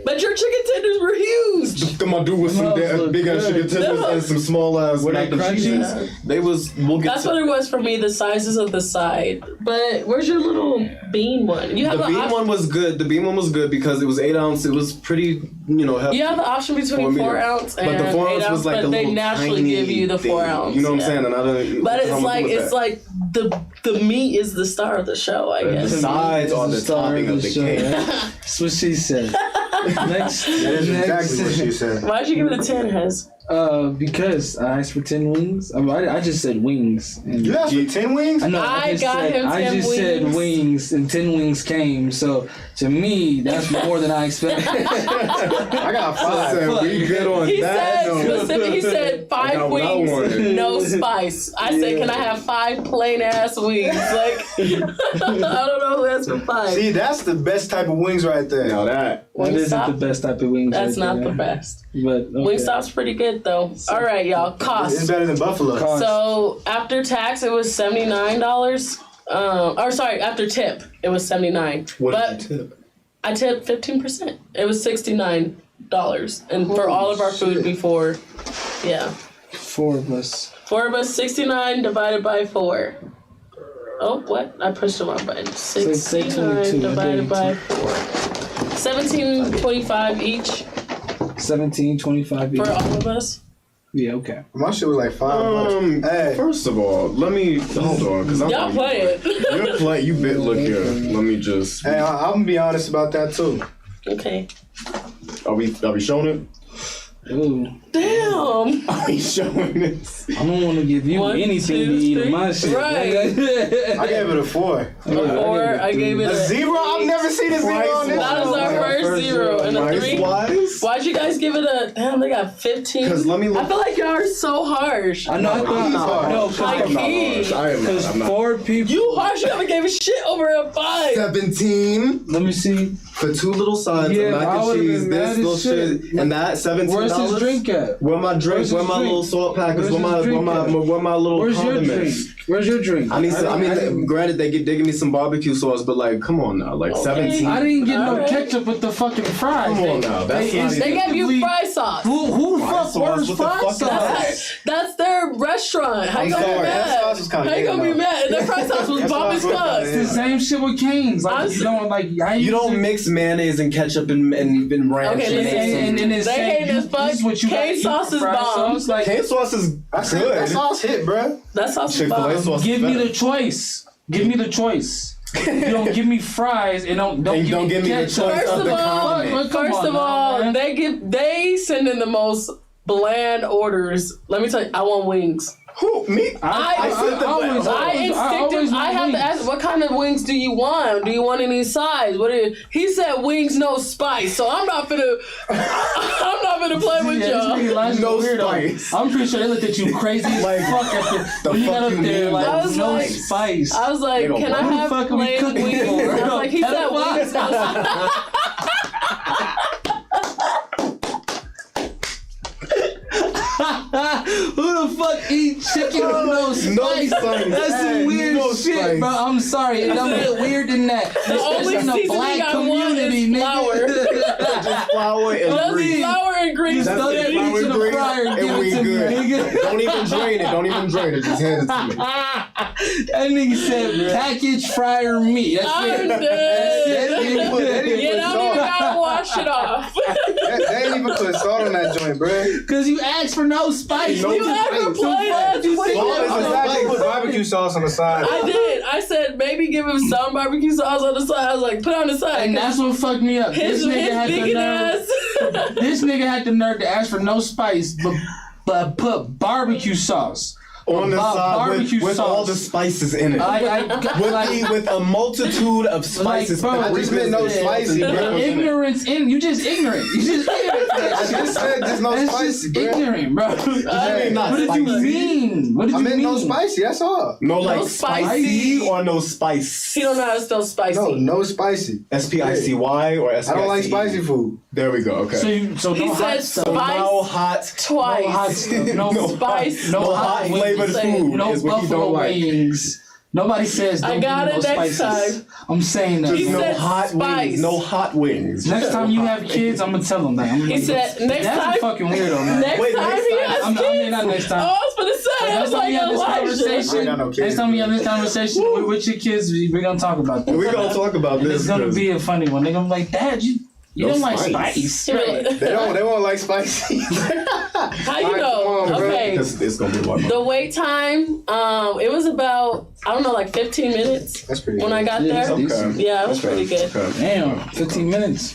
But your chicken tenders were huge. Them I do with some big ass chicken tenders and some small ass mac and cheese. They was. That's what it was for me. The sizes of the side. But where's your little bean one? You have the bean one was good. The bean one was good because it was 8 ounce. It was pretty, heavy. You have the option between 4 ounce and but the 4 ounce was like but they naturally give you the 4 ounce. You know what I'm saying? And I don't. But it's like the meat is the star of the show. I guess the sides are the topping of the cake. That's what she said. Next. That is exactly what she said. Why'd you give it a 10, Hez? Because I asked for 10 wings. I just said wings. And you asked for 10 wings? I know. I just said wings, and 10 wings came. So to me, that's more than I expected. I got 5. We good on He that. He said 5 wings, no spice. I said, can I have 5 plain ass wings? Like, I don't know who asked for 5. See, that's the best type of wings right there. Now that isn't the best type of wings. That's right not there. the best. But okay. Wingstop's pretty good though. All right, y'all. Cost. It's better than Buffalo. So after tax, it was $79. After tip, it was $79. What did you tip? I tipped 15%. It was $69, and for all of our food before, yeah. 4 of us. 4 of us. 69 divided by 4. Oh, what? I pushed the wrong button. 69 divided by 4. 17.25 each. 17, 25 For all of us? Yeah, okay. My shit was like $5. Hey. First of all, let me hold on because I'm. Y'all play it. You're playing. You bit. Look here. Let me just. Hey, I'm gonna be honest about that too. Okay. Are we showing it? Ooh. Damn. Are we showing this? I don't want to give you anything to eat in my shit. Right. I gave it a 4. A 4. I gave it a 0. I've never seen a 0 on this. That was our first 0 and a 3. Why'd you guys give it a? Damn, they got 15. Because let me look. I feel like y'all are so harsh. I know. I thought no. Because 4 people. You harsh. You haven't gave a shit over a 5. 17. Let me see. For 2 little sides of mac and cheese, this little shit, and that $17. Where's his drink at? Where my drink? Where my little salt packets? Where my little Where's condiments? your drink? Where's your drink? I mean, granted, they give me some barbecue sauce, but like, come on now, like 17. I didn't get no ketchup with the fucking fries. Come on now, They gave you fry sauce. Who the fuck orders fry sauce? That's their restaurant. How you gonna be mad? How you gonna be mad? And their fry sauce was Bobby's Club. It's the same shit with Cane's. Like you don't mix mayonnaise and ketchup and ranch. Okay, listen. They hate as fuck. Cane sauce is bomb. Cane sauce is good. That sauce hit, bro. That sauce is bomb. Give me the choice. Give me the choice. You don't give me fries and don't give me the choice. First of all, they send in the most bland orders. Let me tell you, I want wings. Who? Me? I have to ask, what kind of wings do you want? Do you want any size? He said wings, no spice. So I'm not gonna play with y'all. No spice. I'm pretty sure they looked at you crazy as fuck when you got up there. Like, no spice. I was like, can I have plain wings? I was like, he said wings, no spice. Who the fuck eat chicken with no spice? That's some weird shit, bro. I'm sorry. It don't get weird than that. Especially in the black community, nigga. Just flour and grease. Flour and grease. Just throw that bitch in the fryer and give it to me, nigga. Don't even drain it. Just hand it to me. That nigga said packaged fryer meat. That's I'm it. dead. You don't even gotta wash it off. They ain't even put salt on that joint, bro. Cause you asked for no spice. You ever played that? You put barbecue sauce on the side. I did. I said maybe give him some barbecue sauce on the side. I was like, put it on the side. And that's what fucked me up. This nigga had the nerve to ask for no spice, but put barbecue sauce on the side with all the spices in it. With a multitude of spices. Like, bro, I just meant no spicy, bro. Ignorance you just ignorant. You just ignorant. I just said there's no spicy, bro. Ignorant, bro. What did you mean? What did you mean? I meant no spicy, that's all. No, like spicy or no spice? He don't know how to spell spicy. No spicy. SPICY or SPICE? I don't like spicy food. There we go, okay. So he said spice no hot twice. No spice. No hot flavored food. No buffalo wings. Nobody says don't I got give me it no next spices. time. I'm saying that. He said hot spice. wings. No hot wings. Next time you have kids, I'm gonna tell them that. He said next that's time. That's fucking weirdo, man. Next time he has kids. I mean, not next time. Oh, I was gonna say. I was like, Next time we have this conversation with your kids, we're gonna talk about that. We're gonna talk about this. It's gonna be a funny one. They're gonna be like, Dad, you don't like spice. Right. They won't like spicy. How you know? Okay. It's gonna be one. The wait time, it was about, I don't know, like 15 minutes. That's pretty when good. I got there. Okay. Yeah, it was pretty good. Damn, 15 minutes.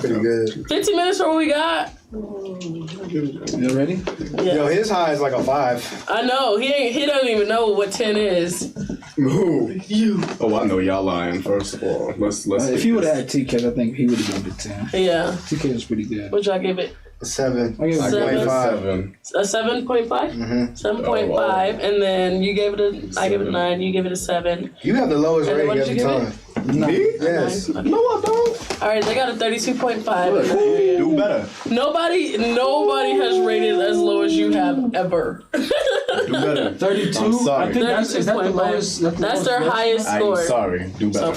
Pretty good. 15 minutes for what we got. You ready? Yeah. Yo, his high is like a 5. I know. He doesn't even know what 10 is. Who? You. Oh, I know y'all lying. First of all, let's. If he would have had TK, I think he would have given it 10. Yeah. TK was pretty good. What'd y'all give it? A 7. I gave it 7. A 7.5? 7.5, and then you gave it I gave it a 9, you gave it a 7. You have the lowest And then rating what did you every give time. Me? Yes. Okay. No, I don't. Alright, they got a 32.5. Do better. Nobody has rated as low as you have ever. Do better. 32? I'm sorry. I think is that the lowest? That's their highest score. I'm sorry. Do better.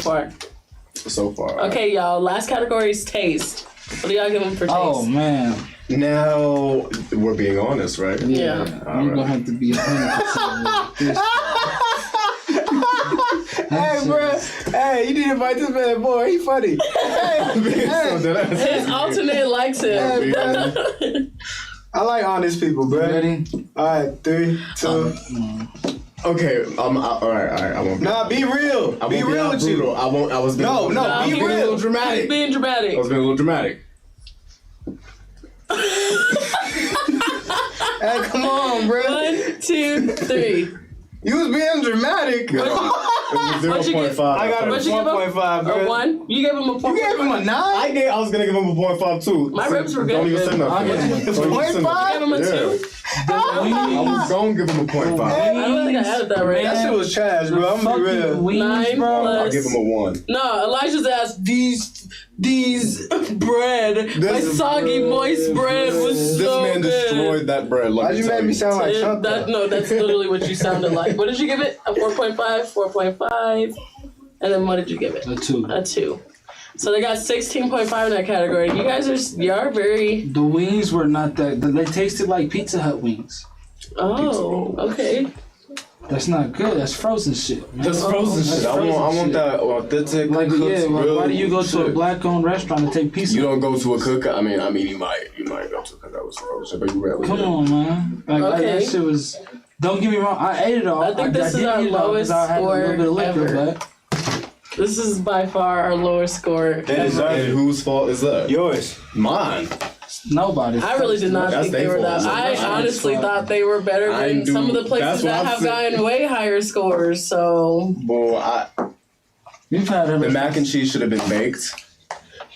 So far. Okay, Okay, y'all. Last category is taste. What do y'all give them for taste? Oh, man. Now, we're being honest, right? Yeah. I'm going to have to be 100%. Hey, bro. Hey, you need to invite this man, boy. He funny. His alternate likes him. I like honest people, bro. Ready? All right, 3, 2. Okay, all right. I won't. Nah, be real. Be real with you. I won't. I was being No, be be real. A little dramatic. He's being dramatic. I was being a little dramatic. Hey, come on, bro. 1, 2, 3. You was being dramatic. It was What'd you give? 0.5. I got a What'd you give him? 4.5, bro. A 1? You gave him a 4. You gave him a 9? I was gonna give him a 0.5 too. My ribs were good. Don't even say nothing. I'll give him a 0.5? You gave him a 2? I was gonna give him a 0.5. I don't think I had that right. That shit was trash, bro. I'm gonna be real. Wings, 9 bro. plus. I'll give him a 1. No, Elijah's asked these bread, my soggy moist bread was This so man good. destroyed that bread. Why'd you make me sound like Chuck? No, that's literally what you sounded like. What did you give it? A 4.5, 4.5, and then what did you give it? A 2. A 2. So they got 16.5 in that category. You guys are very. The wings were not that. They tasted like Pizza Hut wings. Oh, okay. That's not good. That's frozen shit. That's frozen shit. I want that authentic. Like, yeah, why do you go to a shit. black-owned restaurant and take pizza? You don't go to a cookout. I mean, you might go to a cookout with some frozen, but you rarely. Come on, man. Like that shit was. Don't get me wrong. I ate it all. I think this is our lowest I had a little bit of score liquor, ever. but This is by far our lowest score. And whose fault is that? Yours. Mine. Nobody. I really did not think they were that. I honestly thought they were better than some of the places that have gotten way higher scores. So. Well, We've had the mac and cheese should have been baked.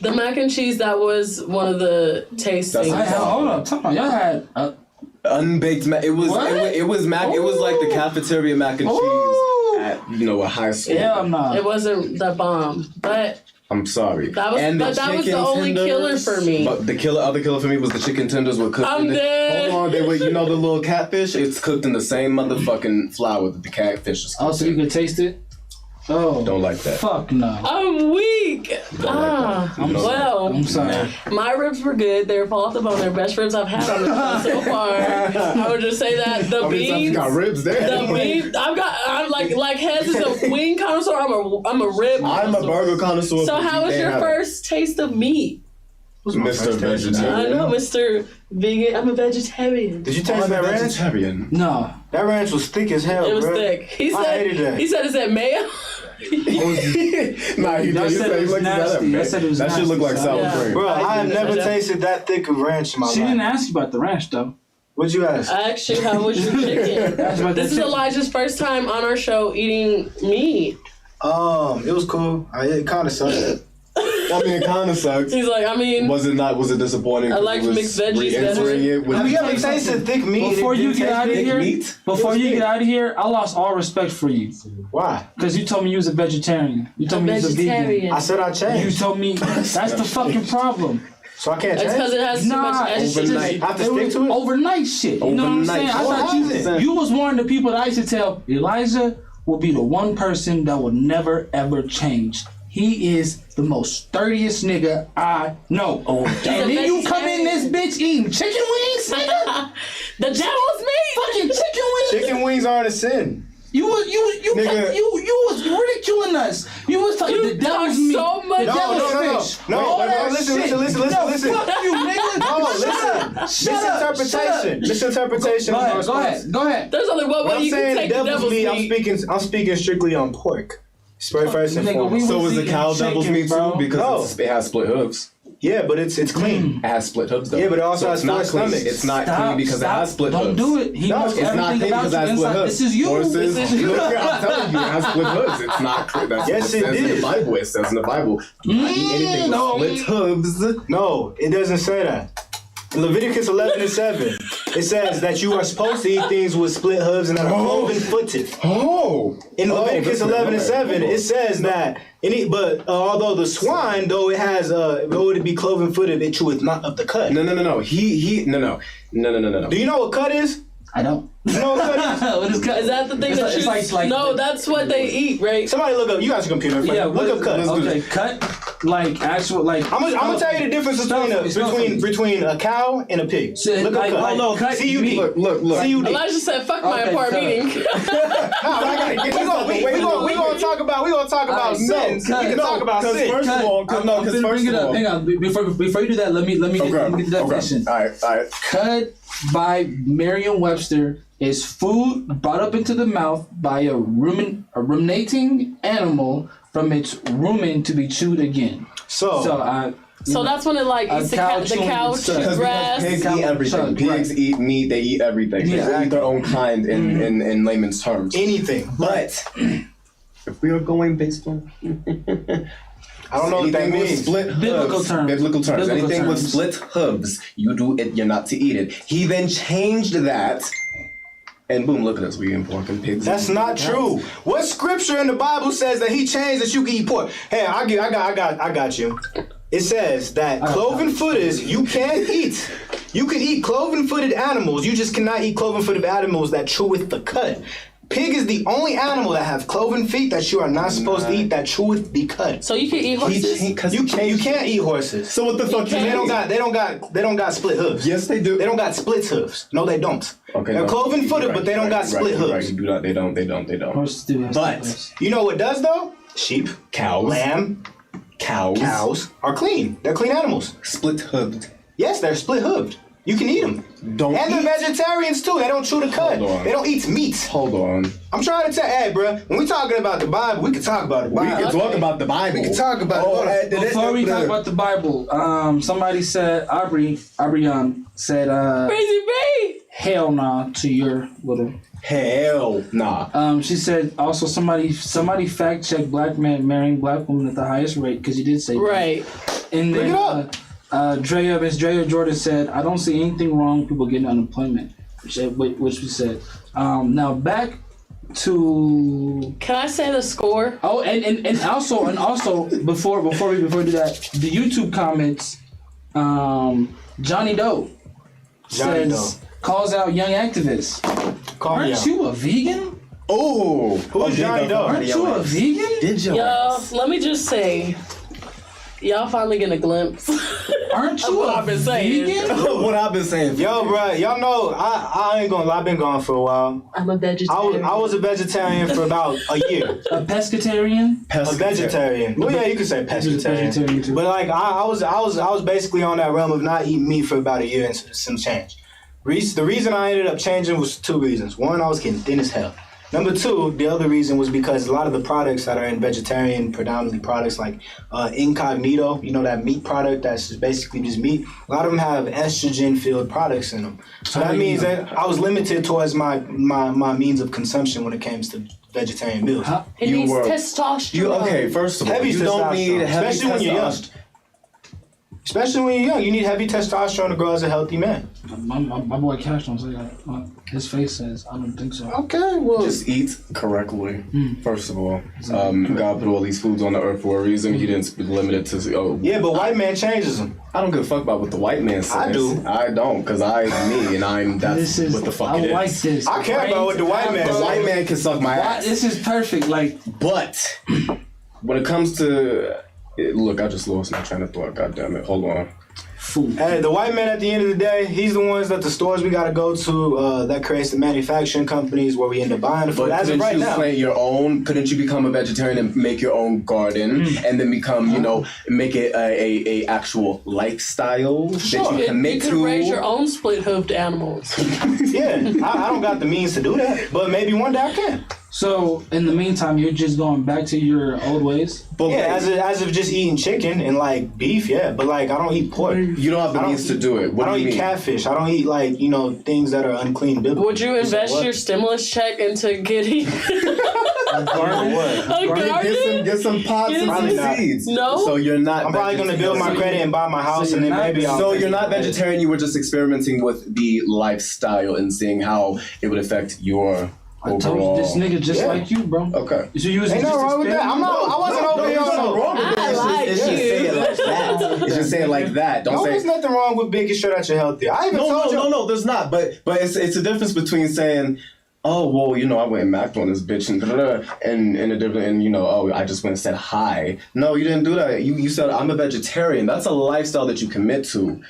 The mac and cheese, that was one of the tastings. Hold up, talk about y'all had unbaked mac. It was What? it was mac. It was like the cafeteria mac and cheese at a high school. Hell no. It wasn't the bomb, but I'm sorry. that was and but that was the only killer for me. But the other killer for me was the chicken tenders were cooked. I'm dead. Hold on, they were the little catfish. It's cooked in the same motherfucking flour that the catfish is cooked. Oh, so you could taste it? Oh. Don't like that. Fuck no. I'm weak. Well, I'm sorry. my ribs were good. They were fall off the bone. They're best ribs I've had on the show so far. I would just say that the beans. You got ribs there. The beans. I'm like Hez is a wing connoisseur. I'm a rib. I'm a burger connoisseur. So how was your first taste of meat? Mr. Vegetarian. I know, Mr. Vegan. I'm a vegetarian. Did you taste that ranch? Vegetarian. No. That ranch was thick as hell, It was bro. thick. He I said. hated that. He said, "Is that mayo?" Nah, he Y'all did. He said said it he was looked at nasty. Y'all that. said it was That shit look like nasty, sour yeah. cream. Bro, I have never that. tasted that thick of ranch in my She life. didn't ask you about the ranch though. What'd you ask? I asked you, how was your chicken? Asked about This that is chicken. Elijah's first time on our show eating meat. It was cool. It kind of sucked. I mean, it kind of sucked. He's like, I mean, Was it disappointing? I like mixed veggies better. Have you ever tasted thick meat? Before you get out of here, meat? get out of here, I lost all respect for you. Why? Because you told me you was a vegetarian. You told me you was a vegan. vegetarian. I said I You changed. told me that's the fucking problem. So I can't It's change? because it has too much estrogen. I have to stick to it? Overnight shit. You know what I'm saying? I thought you was one of the people that I used to tell, Elijah will be the one person that will never ever change. He is the most sturdiest nigga I know. Oh, and then you come in this bitch eating chicken wings, nigga. The devil's meat. Fucking chicken wings. Chicken wings aren't a sin. You was ridiculing us. You was talking the devil's meat. so much. The devil's fish. No, listen. Fuck you, nigga. No, listen. Misinterpretation. Go ahead. There's only one way When I'm you can saying take the the devil's devil's meat, meat. I'm speaking strictly on pork. First and Nigga, foremost. So was the eating cow devil's chicken, meat bro. too? Because it has split hooves. Yeah, but it's clean. It has split hooves though. Yeah, but it also So has it's not four clean. stomachs. It's not clean because it has split hooves. Don't do it. He knows It's not everything clean about because you it has split inside. hooves. This is you. Horses, This is you. look, I'm telling you, it has split hooves. It's not clean. That's Yes, what it it says in did. the Bible. It says in the Bible, do not eat anything with split hooves. No, it doesn't say that. In Leviticus 11:7, it says that you are supposed to eat things with split hooves and that are cloven-footed. Oh. In Leviticus 11:7, it says that although the swine, though it be cloven-footed, it cheweth not of the cut. No. Do No. you know what cut is? I don't. You know what cut is? What is cut? Is that the thing It's that like- you? No, that's what they eat, right? Somebody look up. You got your computer in front of you. Look up cut. Okay, cut. like actual like. I'm gonna tell you the difference between a cow and a pig. Look like, up. no, CUD. Look. CUD. Elijah said, "Fuck my apart meeting." We gonna talk about sins. We can talk about sins. First of all, hang on. Before you do that, let me get the definition. All right. Cud by Merriam-Webster is food brought up into the mouth by a ruminating animal from its rumen to be chewed again. So that's when it like eats the cow chews grass. Pigs eat everything. Pigs eat meat. They eat everything. They eat their own kind in layman's terms. Anything. But if we are going based on I don't know what that means. Split hooves. Biblical terms. Anything with split hooves, you do it. You're not to eat it. He then changed that. And boom, look at us, we eating pork and pigs. That's not true. What scripture in the Bible says that he changed that you can eat pork? Hey, I got you. It says that cloven-footers you can't eat. You can eat cloven-footed animals. You just cannot eat cloven-footed animals that cheweth the cud. Pig is the only animal that have cloven feet that you are not supposed to eat that cheweth the cud. So you can eat horses. You can't eat horses. So what the fuck? They don't got split hooves. Yes, they do. They don't got split hooves. No, they don't. Okay, they're cloven-footed, but they don't got split hooves. Right, you do not. They don't. Horses do. But you know what does though? Sheep, cows, lamb, cows are clean. They're clean animals. Split hooved. Yes, they're split hooved. You can eat them. They're vegetarians too. They don't chew the cud. They don't eat meat. Hold on. I'm trying to tell. Hey, bro. When we talking about the Bible, we can talk about the Bible. We can talk about the Bible. We can talk about it. Before we talk about the Bible, somebody said Aubrey said Crazy B. Hell nah to your little. Hell nah. She said also somebody fact checked black men marrying black women at the highest rate because you did say right. That. And then Miss Drea Jordan said, I don't see anything wrong with people getting unemployment, which we said. Now back to. Can I say the score? Oh, and also before we do that, the YouTube comments, Johnny Doe says calls out young activists. Aren't you a vegan? Oh, who's Johnny Doe? Aren't you a vegan? Y'all, let me just say. Y'all finally getting a glimpse. Aren't you what I've been saying? What I've been saying. Yo, bro, y'all know I ain't gonna lie. I've been gone for a while. I'm a vegetarian. I was a vegetarian for about a year. A pescatarian? A vegetarian. Well, yeah, you could say pescatarian. But like I was basically on that realm of not eating meat for about a year and some change. The reason I ended up changing was two reasons. One, I was getting thin as hell. Number two, the other reason was because a lot of the products that are in vegetarian, predominantly products like Incognito, you know, that meat product that's basically just meat, a lot of them have estrogen-filled products in them. So that means that I was limited towards my means of consumption when it comes to vegetarian meals. It needs testosterone. Okay, first of all, heavy you don't need heavy especially when you're young. Especially when you're young, you need heavy testosterone to grow as a healthy man. My boy Cash don't say that. His face says, I don't think so. Okay, well. Just eat correctly, first of all. God put all these foods on the earth for a reason. He didn't limit it to, Yeah, but white man changes them. I don't give a fuck about what the white man says. I do. I don't, because that's what the fuck it is. I like this. I care about what the white man says. The white man can suck my ass. This is perfect, But, when it comes to... Look, I just lost my train of thought. God damn it! Hold on. Food. Hey, the white man at the end of the day, he's the ones that the stores we gotta go to that creates the manufacturing companies where we end up buying the food. But couldn't you plant your own? Couldn't you become a vegetarian and make your own garden and then become, make it a actual lifestyle that you commit to? You could raise your own split-hoofed animals. Yeah, I don't got the means to do that, but maybe one day I can. So, in the meantime, you're just going back to your old ways? Yeah, as of just eating chicken and, like, beef, yeah. But, like, I don't eat pork. You don't have the means to do it. What I don't do you eat mean? Catfish. I don't eat, like, things that are unclean biblically. Would you invest your stimulus check into getting... A garden? Get some pots and some seeds. No? So you're not... I'm probably going to build my credit and buy my house and then maybe I'll... So you're not vegetarian. You were just experimenting with the lifestyle and seeing how it would affect your... I told you, this nigga just like you, bro. Okay. So you was ain't nothing wrong with that. I wasn't over here on no wrong with that. It's just say it like that. It's just say it like that. Don't say. There's nothing wrong with making sure that you're healthy. I even told you. No, there's not. But it's a difference between saying oh, well, you know, I went and macked on this bitch and you know, oh, I just went and said hi. No, you didn't do that. You said, I'm a vegetarian. That's a lifestyle that you commit to.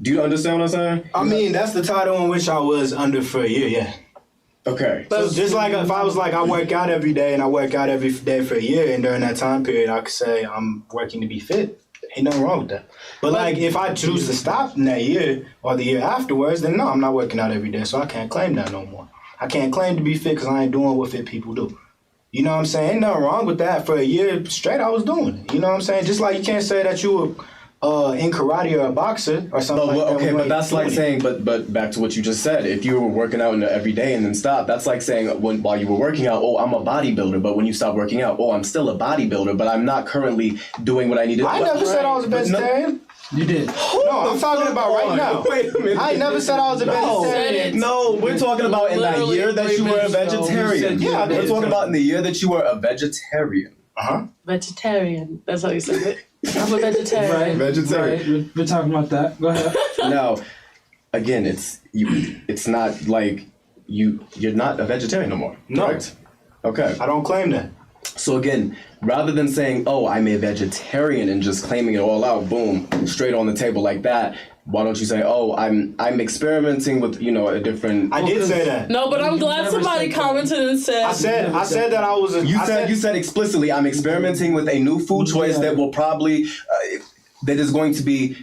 Do you understand what I'm saying? I mean, that's the title in which I was under for a year, yeah. Okay. So just like if I was like, I work out every day and I work out every day for a year, and during that time period, I could say I'm working to be fit. Ain't nothing wrong with that. But like, if I choose to stop in that year or the year afterwards, then no, I'm not working out every day, so I can't claim that no more. I can't claim to be fit because I ain't doing what fit people do. You know what I'm saying? Ain't nothing wrong with that. For a year straight, I was doing it. You know what I'm saying? Just like you can't say that you were in karate or a boxer or something like that. Okay, but that's like saying, but back to what you just said. If you were working out every day and then stop, that's like saying while you were working out, oh, I'm a bodybuilder. But when you stop working out, oh, I'm still a bodybuilder, but I'm not currently doing what I need to do. I never said I was a vegetarian. You did. No, I'm talking about right now. Wait a minute. I never said I was a vegetarian. No, we're talking about in that year that you were a vegetarian. Yeah, we're talking about in the year that you were a vegetarian. Vegetarian. That's how you said it. I'm a vegetarian. Right. Vegetarian. Right. We're talking about that. Go ahead. Now, again, it's not like you're not a vegetarian no more. No. Correct? Okay. I don't claim that. So again, rather than saying, oh, I'm a vegetarian and just claiming it all out, boom, straight on the table like that, why don't you say, oh, I'm experimenting with, you know, a different... I did say that. No, but I'm glad somebody commented and said... I said that I was a... You said explicitly, I'm experimenting with a new food choice that will probably... that is going to be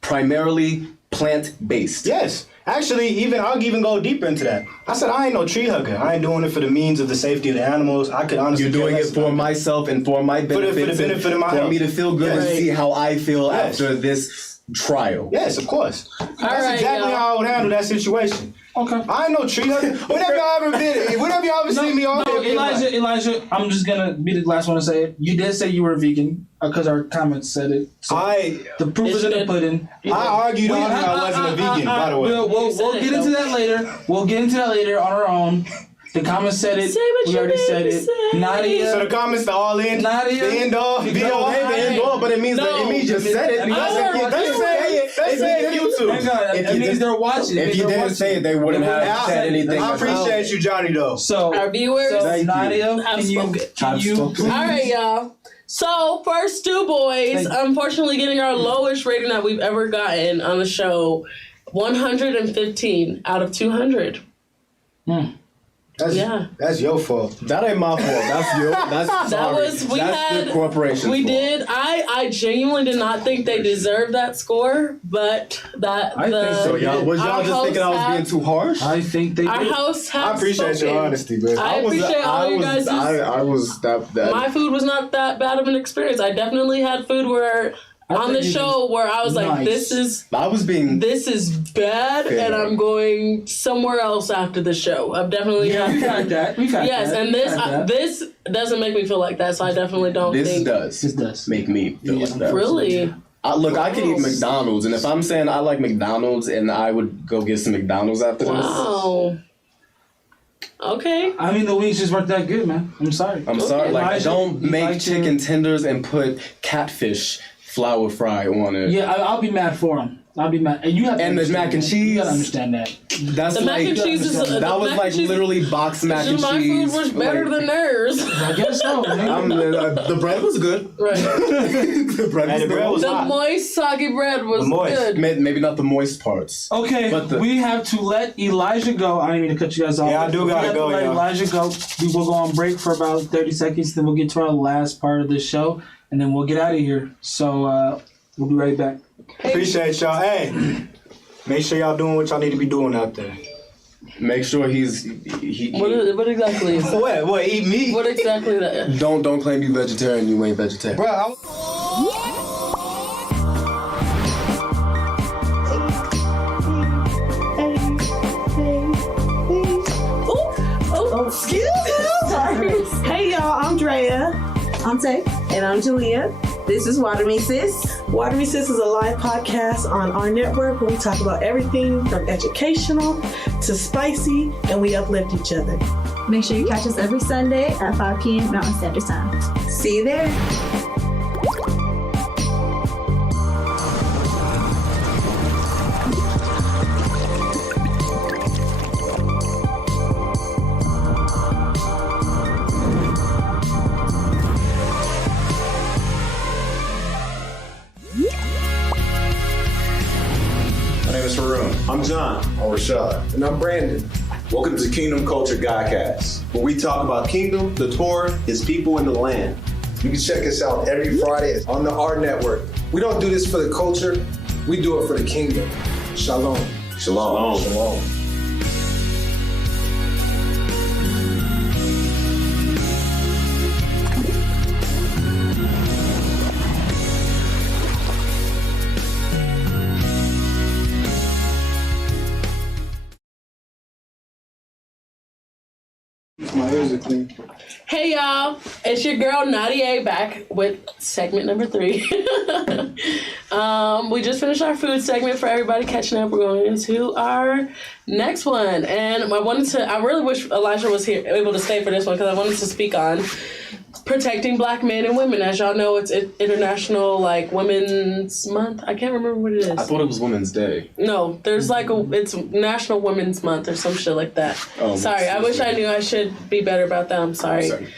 primarily plant-based. Yes. Actually, I'll even go deeper into that. I said I ain't no tree hugger. I ain't doing it for the means of the safety of the animals. I could honestly... You're doing it for myself and for my benefit. For the benefit of my health. For me to feel good and see how I feel Yes. after this trial. Yes, of course. That's right, exactly how I would handle that situation. Okay. I ain't no tree hugger. Whenever y'all ever seen me on No, here, Elijah, I'm just gonna be the last one to say it. You did say you were a vegan because our comments said it. So the proof is in the pudding. I argued on how I wasn't a vegan, by the way. We'll get into that later. We'll get into that later on our own. The comments said it. We already said it. Nadia. So the comments are all in. Nadia. The end all. The end all, but it means you just said it. They say it YouTube. It means they're watching. If you didn't say it, they wouldn't have said anything. I appreciate you, Johnny, though. So our viewers, Nadia, can you? All right, y'all. So first two boys, unfortunately, getting our lowest rating that we've ever gotten on the show, 115 out of 200. That's your fault. That ain't my fault. That's the corporation. We did. I genuinely did not think they deserved that score, but I think so. Y'all just thinking I was being too harsh? I think they did. Our hosts have I appreciate spoken. your honesty, bro. I appreciate all you guys. I was that. My food was not that bad of an experience. I definitely had food where on the show where I was like, this is bad, and I'm going somewhere else after the show. I've definitely had we've had that. Yes, and this doesn't make me feel like that, so I definitely don't think. This does make me feel like that. Really? Look, I could eat McDonald's, and if I'm saying I like McDonald's, and I would go get some McDonald's after this. Wow. Okay. I mean, the wings just weren't that good, man. I'm sorry. Sorry. Like, don't make chicken tenders and put catfish flour fry on it. Yeah, I'll be mad for him. I'll be mad. And you have to the mac and cheese. You gotta understand that. That's the mac and cheese is that was like literally boxed mac and cheese. My food was better than theirs. I guess so. The bread was good. Right. The bread was the moist, soggy bread was good. Maybe not the moist parts. Okay, but we have to let Elijah go. I didn't mean to cut you guys off. Yeah, I do gotta go. Let Elijah go. We will go on break for about 30 seconds. Then we'll get to our last part of the show, and then we'll get out of here. So we'll be right back. Appreciate y'all. Hey, make sure y'all doing what y'all need to be doing out there. Make sure What exactly is that? What, eat meat? What exactly is that? Don't claim you vegetarian, you ain't vegetarian. Bro, excuse me. Sorry. Hey y'all, I'm Drea. I'm Tay. And I'm Julia. This is Water Me Sis. Water Me Sis is a live podcast on our network where we talk about everything from educational to spicy, and we uplift each other. Make sure you catch us every Sunday at 5 p.m. Mountain Standard Time. See you there. Tarun. I'm John. I'm Rashad. And I'm Brandon. Welcome to Kingdom Culture Godcast, where we talk about Kingdom, the Torah, His people, and the land. You can check us out every Friday on the AHRR Network. We don't do this for the culture, we do it for the kingdom. Shalom. Shalom. Shalom. Hey y'all, it's your girl Nadia back with segment number 3. We just finished our food segment for everybody catching up. We're going into our next one, and I really wish Elijah was here, able to stay for this one, because I wanted to speak on protecting Black men and women. As y'all know, it's International Women's Month. I can't remember what it is. I thought it was Women's Day. No, there's it's National Women's Month or some shit like that. Oh, sorry, I wish I knew. I should be better about that. I'm sorry.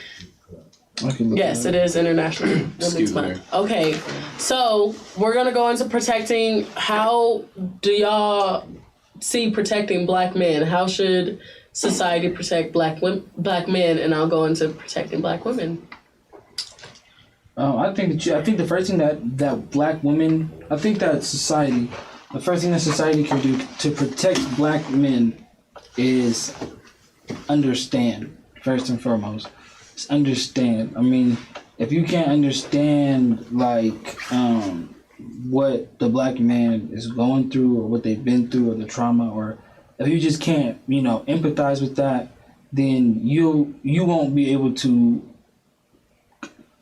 Yes, it is International Women's Month. Okay, so we're gonna go into protecting. How do y'all see protecting Black men? How should society protect Black men? And I'll go into protecting Black women. I think the first thing that Black women, I think that society, the first thing that society can do to protect Black men is understand, first and foremost. Just understand. I mean, if you can't understand what the Black man is going through, or what they've been through, or the trauma, or if you just can't, empathize with that, then you won't be able to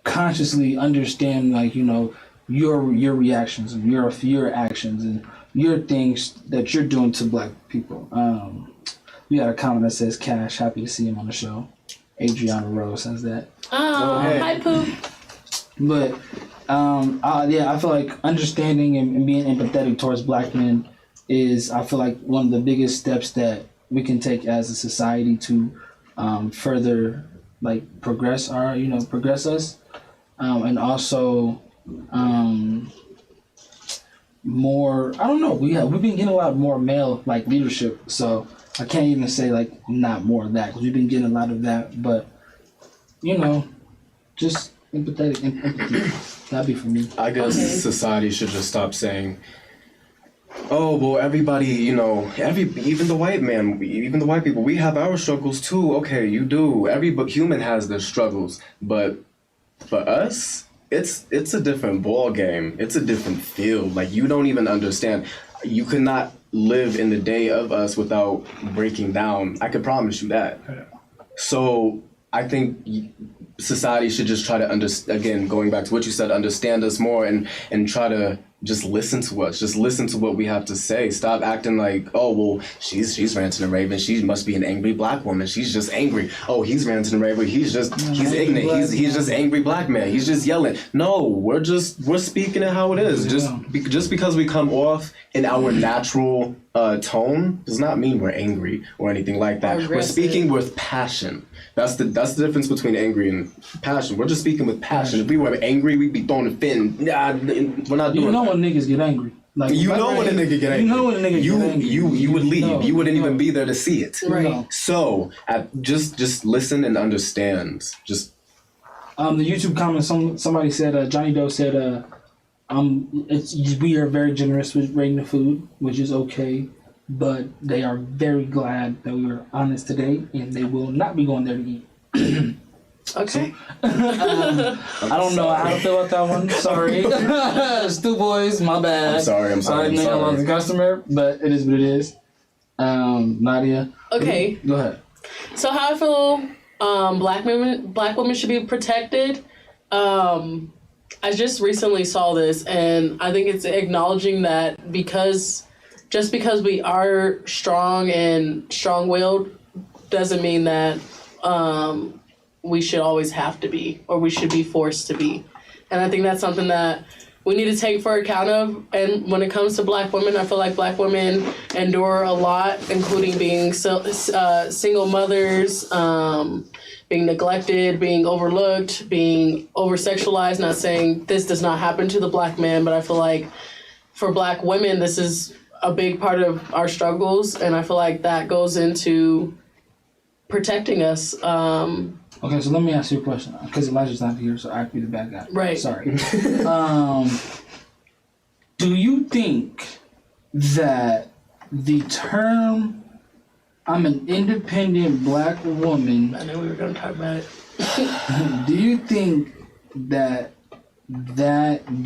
consciously understand, your reactions and your actions and your things that you're doing to Black people. We got a comment that says, "Cash, happy to see him on the show." Adriana Rose says that. Oh, hey. Hi, Pooh. But I feel like understanding and being empathetic towards Black men is, I feel like, one of the biggest steps that we can take as a society to further progress us, and also more. I don't know. We've been getting a lot more male leadership, so I can't even say not more of that, because we've been getting a lot of that. But just empathy. That'd be for me. I guess society should just stop saying, "Oh, well, everybody, even the white man, even the white people, we have our struggles too." Okay, you do. Every human has their struggles, but for us, it's a different ball game. It's a different field. You don't even understand. You could not live in the day of us without breaking down. I could promise you that. So I think society should just try to again, going back to what you said, understand us more and try to just listen to us. Just listen to what we have to say. Stop acting like, "Oh, well, she's ranting and raving. She must be an angry Black woman. She's just angry. Oh, he's ranting and raving. He's ignorant. He's just angry Black man. He's just yelling." No, we're speaking it how it is. Just because we come off in our natural tone does not mean we're angry or anything like that. We're speaking with passion. That's the difference between angry and passion. We're just speaking with passion. If we were angry, we'd be throwing a fin. Nah, we're not doing that. When niggas get angry. When a nigga get angry. You know when a nigga get angry. You would leave. No, you wouldn't even be there to see it. Right. So just listen and understand. Just the YouTube comment. Somebody said Johnny Doe said we are very generous with rating the food, which is okay, but they are very glad that we were honest today, and they will not be going there to eat. Okay. I don't know how to feel about that one. Sorry. Stu Boys, my bad. I'm sorry. I know I'm the customer, but it is what it is. Nadia. Okay. Go ahead. So how I feel Black women should be protected. I just recently saw this, and I think it's acknowledging that because we are strong and strong-willed doesn't mean that we should always have to be, or we should be forced to be. And I think that's something that we need to take for account of. And when it comes to Black women, I feel like Black women endure a lot, including being single mothers, being neglected, being overlooked, being over-sexualized. Not saying this does not happen to the Black man, but I feel like for Black women, this is a big part of our struggles, and I feel like that goes into protecting us. Okay, so let me ask you a question, because Elijah's not here, so I have to be the bad guy. Right. Sorry. Do you think that the term "I'm an independent black woman"? I knew we were going to talk about it. Do you think that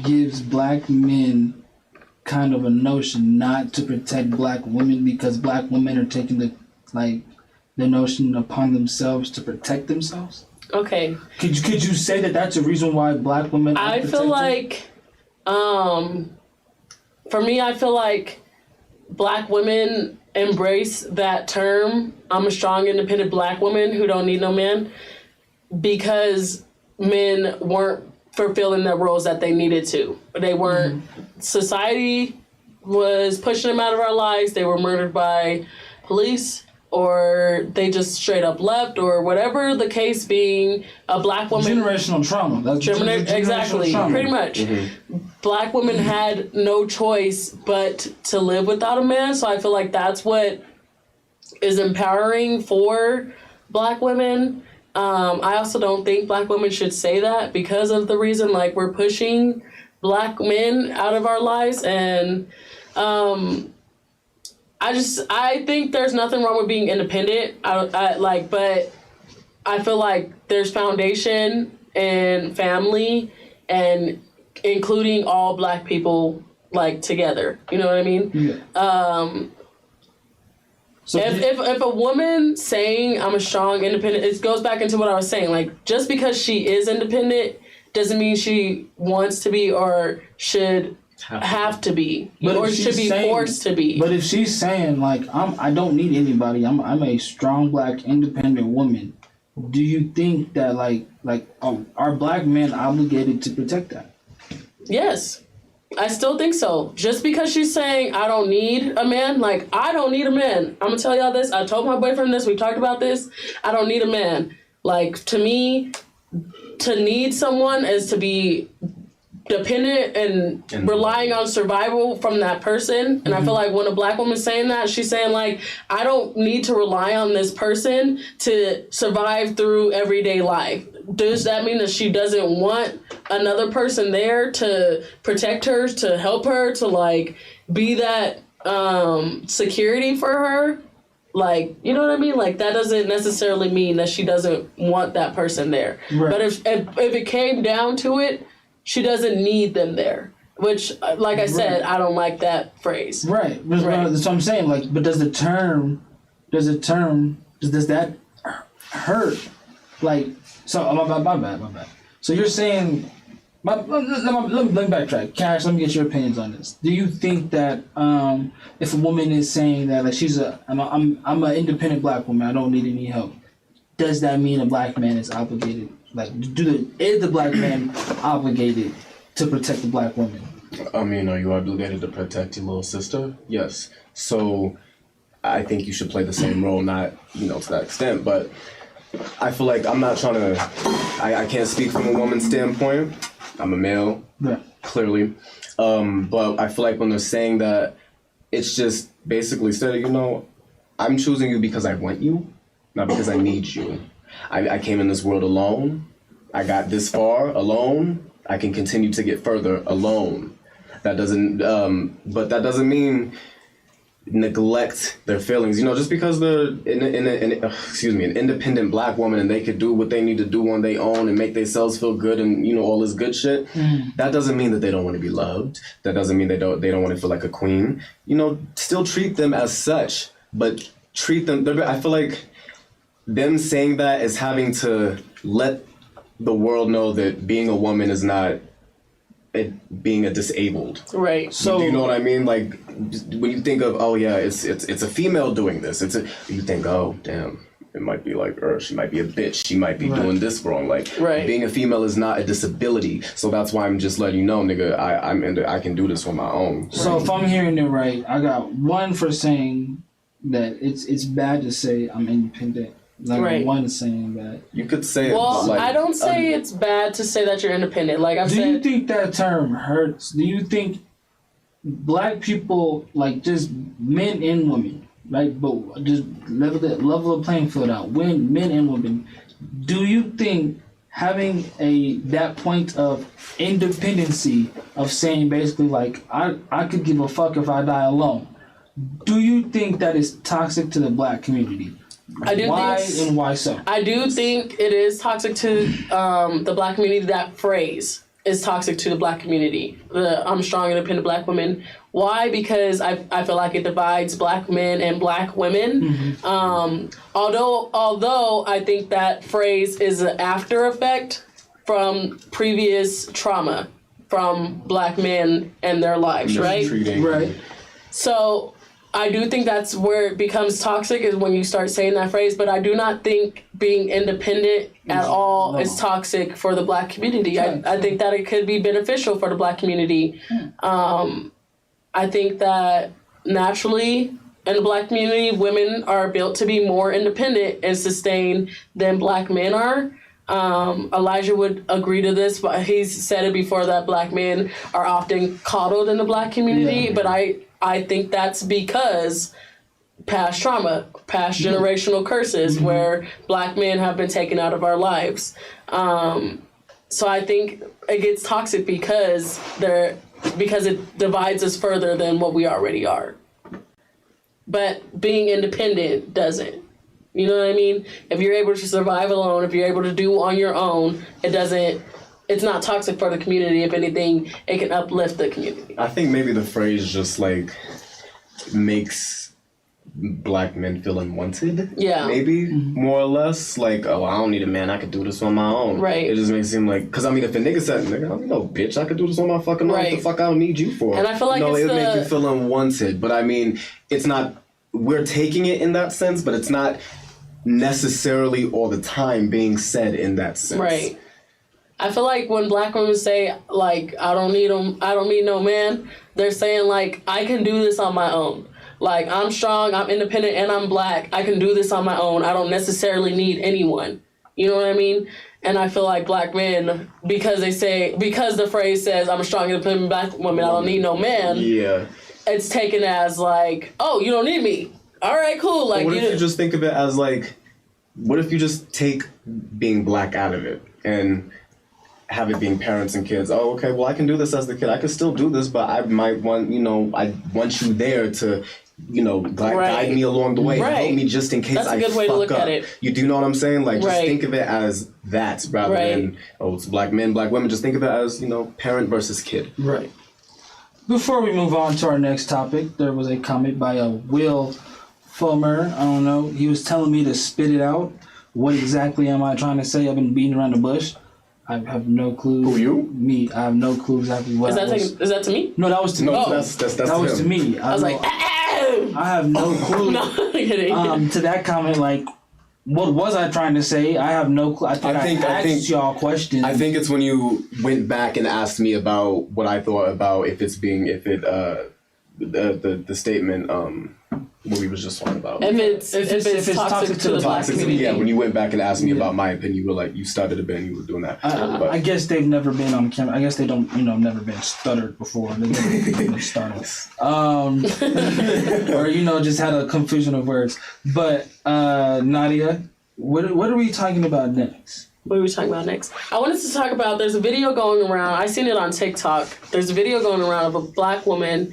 gives black men kind of a notion not to protect black women because black women are taking the notion upon themselves to protect themselves? Okay. Could you say that that's a reason why black women are I feel like, for me, I feel like black women embrace that term, "I'm a strong, independent black woman who don't need no man," because men weren't fulfilling the roles that they needed to. They weren't, society was pushing them out of our lives. They were murdered by police, or they just straight up left, or whatever the case being. A black woman, generational trauma. That's exactly, trauma. pretty much. Black women had no choice but to live without a man. So I feel like that's what is empowering for black women. I also don't think black women should say that because of the reason, like, we're pushing black men out of our lives. And I think there's nothing wrong with being independent. But I feel like there's foundation and family and including all black people, like, together. You know what I mean? Yeah. So if a woman saying "I'm a strong, independent," it goes back into what I was saying. Like, just because she is independent doesn't mean she wants to be or should have to be, or should be forced to be. But if she's saying, like, I don't need anybody, I'm a strong black independent woman, do you think that are black men obligated to protect that? Yes. I still think so. Just because she's saying, "I don't need a man," like, I don't need a man. I'm gonna tell y'all this. I told my boyfriend this. We talked about this. I don't need a man. Like, to me, to need someone is to be dependent and relying on survival from that person. And I feel like when a black woman's saying that, she's saying, like, I don't need to rely on this person to survive through everyday life. Does that mean that she doesn't want another person there to protect her, to help her, to, like, be that security for her? Like, you know what I mean? Like, that doesn't necessarily mean that she doesn't want that person there. Right. But if it came down to it, she doesn't need them there. Which, like I said, I don't like that phrase. Right. That's what I'm saying. Like, but does that hurt? Like, so my bad. So you're saying, let me backtrack. Cash, let me get your opinions on this. Do you think that if a woman is saying that, like, I'm an independent black woman, I don't need any help, does that mean a black man is obligated? Like, is the black man obligated to protect the black woman? I mean, are you obligated to protect your little sister? Yes. So I think you should play the same role, not, to that extent, but I feel like I'm not trying to, I can't speak from a woman's standpoint. I'm a male, clearly. But I feel like when they're saying that, it's just basically said, I'm choosing you because I want you, not because I need you. I came in this world alone. I got this far alone. I can continue to get further alone. That doesn't mean neglect their feelings. Just because they're an independent black woman and they could do what they need to do on their own and make themselves feel good and all this good shit. That doesn't mean that they don't want to be loved. That doesn't mean they don't want to feel like a queen. Still treat them as such, but treat them. I feel like them saying that is having to let the world know that being a woman is not being a disabled. Right. So do you know what I mean? Like, when you think of, oh yeah, it's a female doing this. You think, oh damn, it might be like, she might be a bitch. She might be doing this wrong. Like, being a female is not a disability. So that's why I'm just letting you know, nigga, I can do this on my own. So if I'm hearing it right, I got one for saying that it's bad to say I'm independent. Like, one saying that. You could say it. Well, I don't say it's bad to say that you're independent. Like I've said. Do you think that term hurts? Do you think black people, like just men and women, right? But just level the playing field out. Men and women. Do you think having that point of independency of saying basically like I could give a fuck if I die alone? Do you think that is toxic to the black community? I do why think, and why so? I do think it is toxic to the black community. That phrase is toxic to the black community. The I'm strong, independent black woman. Why? Because I feel like it divides black men and black women. Although I think that phrase is an after effect from previous trauma from black men and their lives, right? Right. So I do think that's where it becomes toxic, is when you start saying that phrase, but I do not think being independent at all is toxic for the black community. I think that it could be beneficial for the black community. I think that naturally in the black community, women are built to be more independent and sustained than black men are. Elijah would agree to this, but he's said it before that black men are often coddled in the black community, but I think that's because past trauma, past generational curses where black men have been taken out of our lives. So I think it gets toxic because it divides us further than what we already are. But being independent doesn't. You know what I mean? If you're able to survive alone, if you're able to do on your own, it's not toxic for the community. If anything, it can uplift the community. I think maybe the phrase just like makes black men feel unwanted. Yeah. Maybe more or less. Like, oh, I don't need a man. I could do this on my own. Right. It just makes it seem like, because I mean, if a nigga said, nigga, I'm no bitch, I could do this on my fucking own. What the fuck I don't need you for? And I feel like it makes you feel unwanted. But I mean, it's not. We're taking it in that sense, but it's not necessarily all the time being said in that sense. Right. I feel like when black women say, like, I don't need no man, they're saying, like, I can do this on my own. Like, I'm strong, I'm independent, and I'm black. I can do this on my own. I don't necessarily need anyone. You know what I mean? And I feel like black men, because the phrase says, I'm a strong, independent black woman, I don't need no man. Yeah. It's taken as, like, oh, you don't need me. All right, cool. Like, what if you just think of it as, like, what if you just take being black out of it and have it being parents and kids? Oh, okay, well, I can do this as the kid. I can still do this, but I might want, I want you there to, guide me along the way, help me just in case I fuck up. That's a good way to look at it. You do know what I'm saying? Like, just think of it as that rather than, oh, it's black men, black women. Just think of it as, parent versus kid. Right. Before we move on to our next topic, there was a comment by Will Fulmer. I don't know. He was telling me to spit it out. What exactly am I trying to say? I've been beating around the bush. I have no clue. Who, you? Me. I have no clue exactly what Is that to me? No, that was to me. No, that's that was to me. I was like, I have no clue. No, I'm kidding. To that comment, like, what was I trying to say? I have no clue. I think y'all questions. I think it's when you went back and asked me about what I thought about the statement what we was just talking about. If it's toxic to the black community. Yeah, when you went back and asked me about my opinion, you were like, you started a bit and you were doing that. I guess they've never been on camera. I guess they don't, never been stuttered before. They've never been startled. Or, just had a confusion of words. But, Nadia, what are we talking about next? What are we talking about next? I wanted to talk about, there's a video going around. I seen it on TikTok. There's a video going around of a black woman.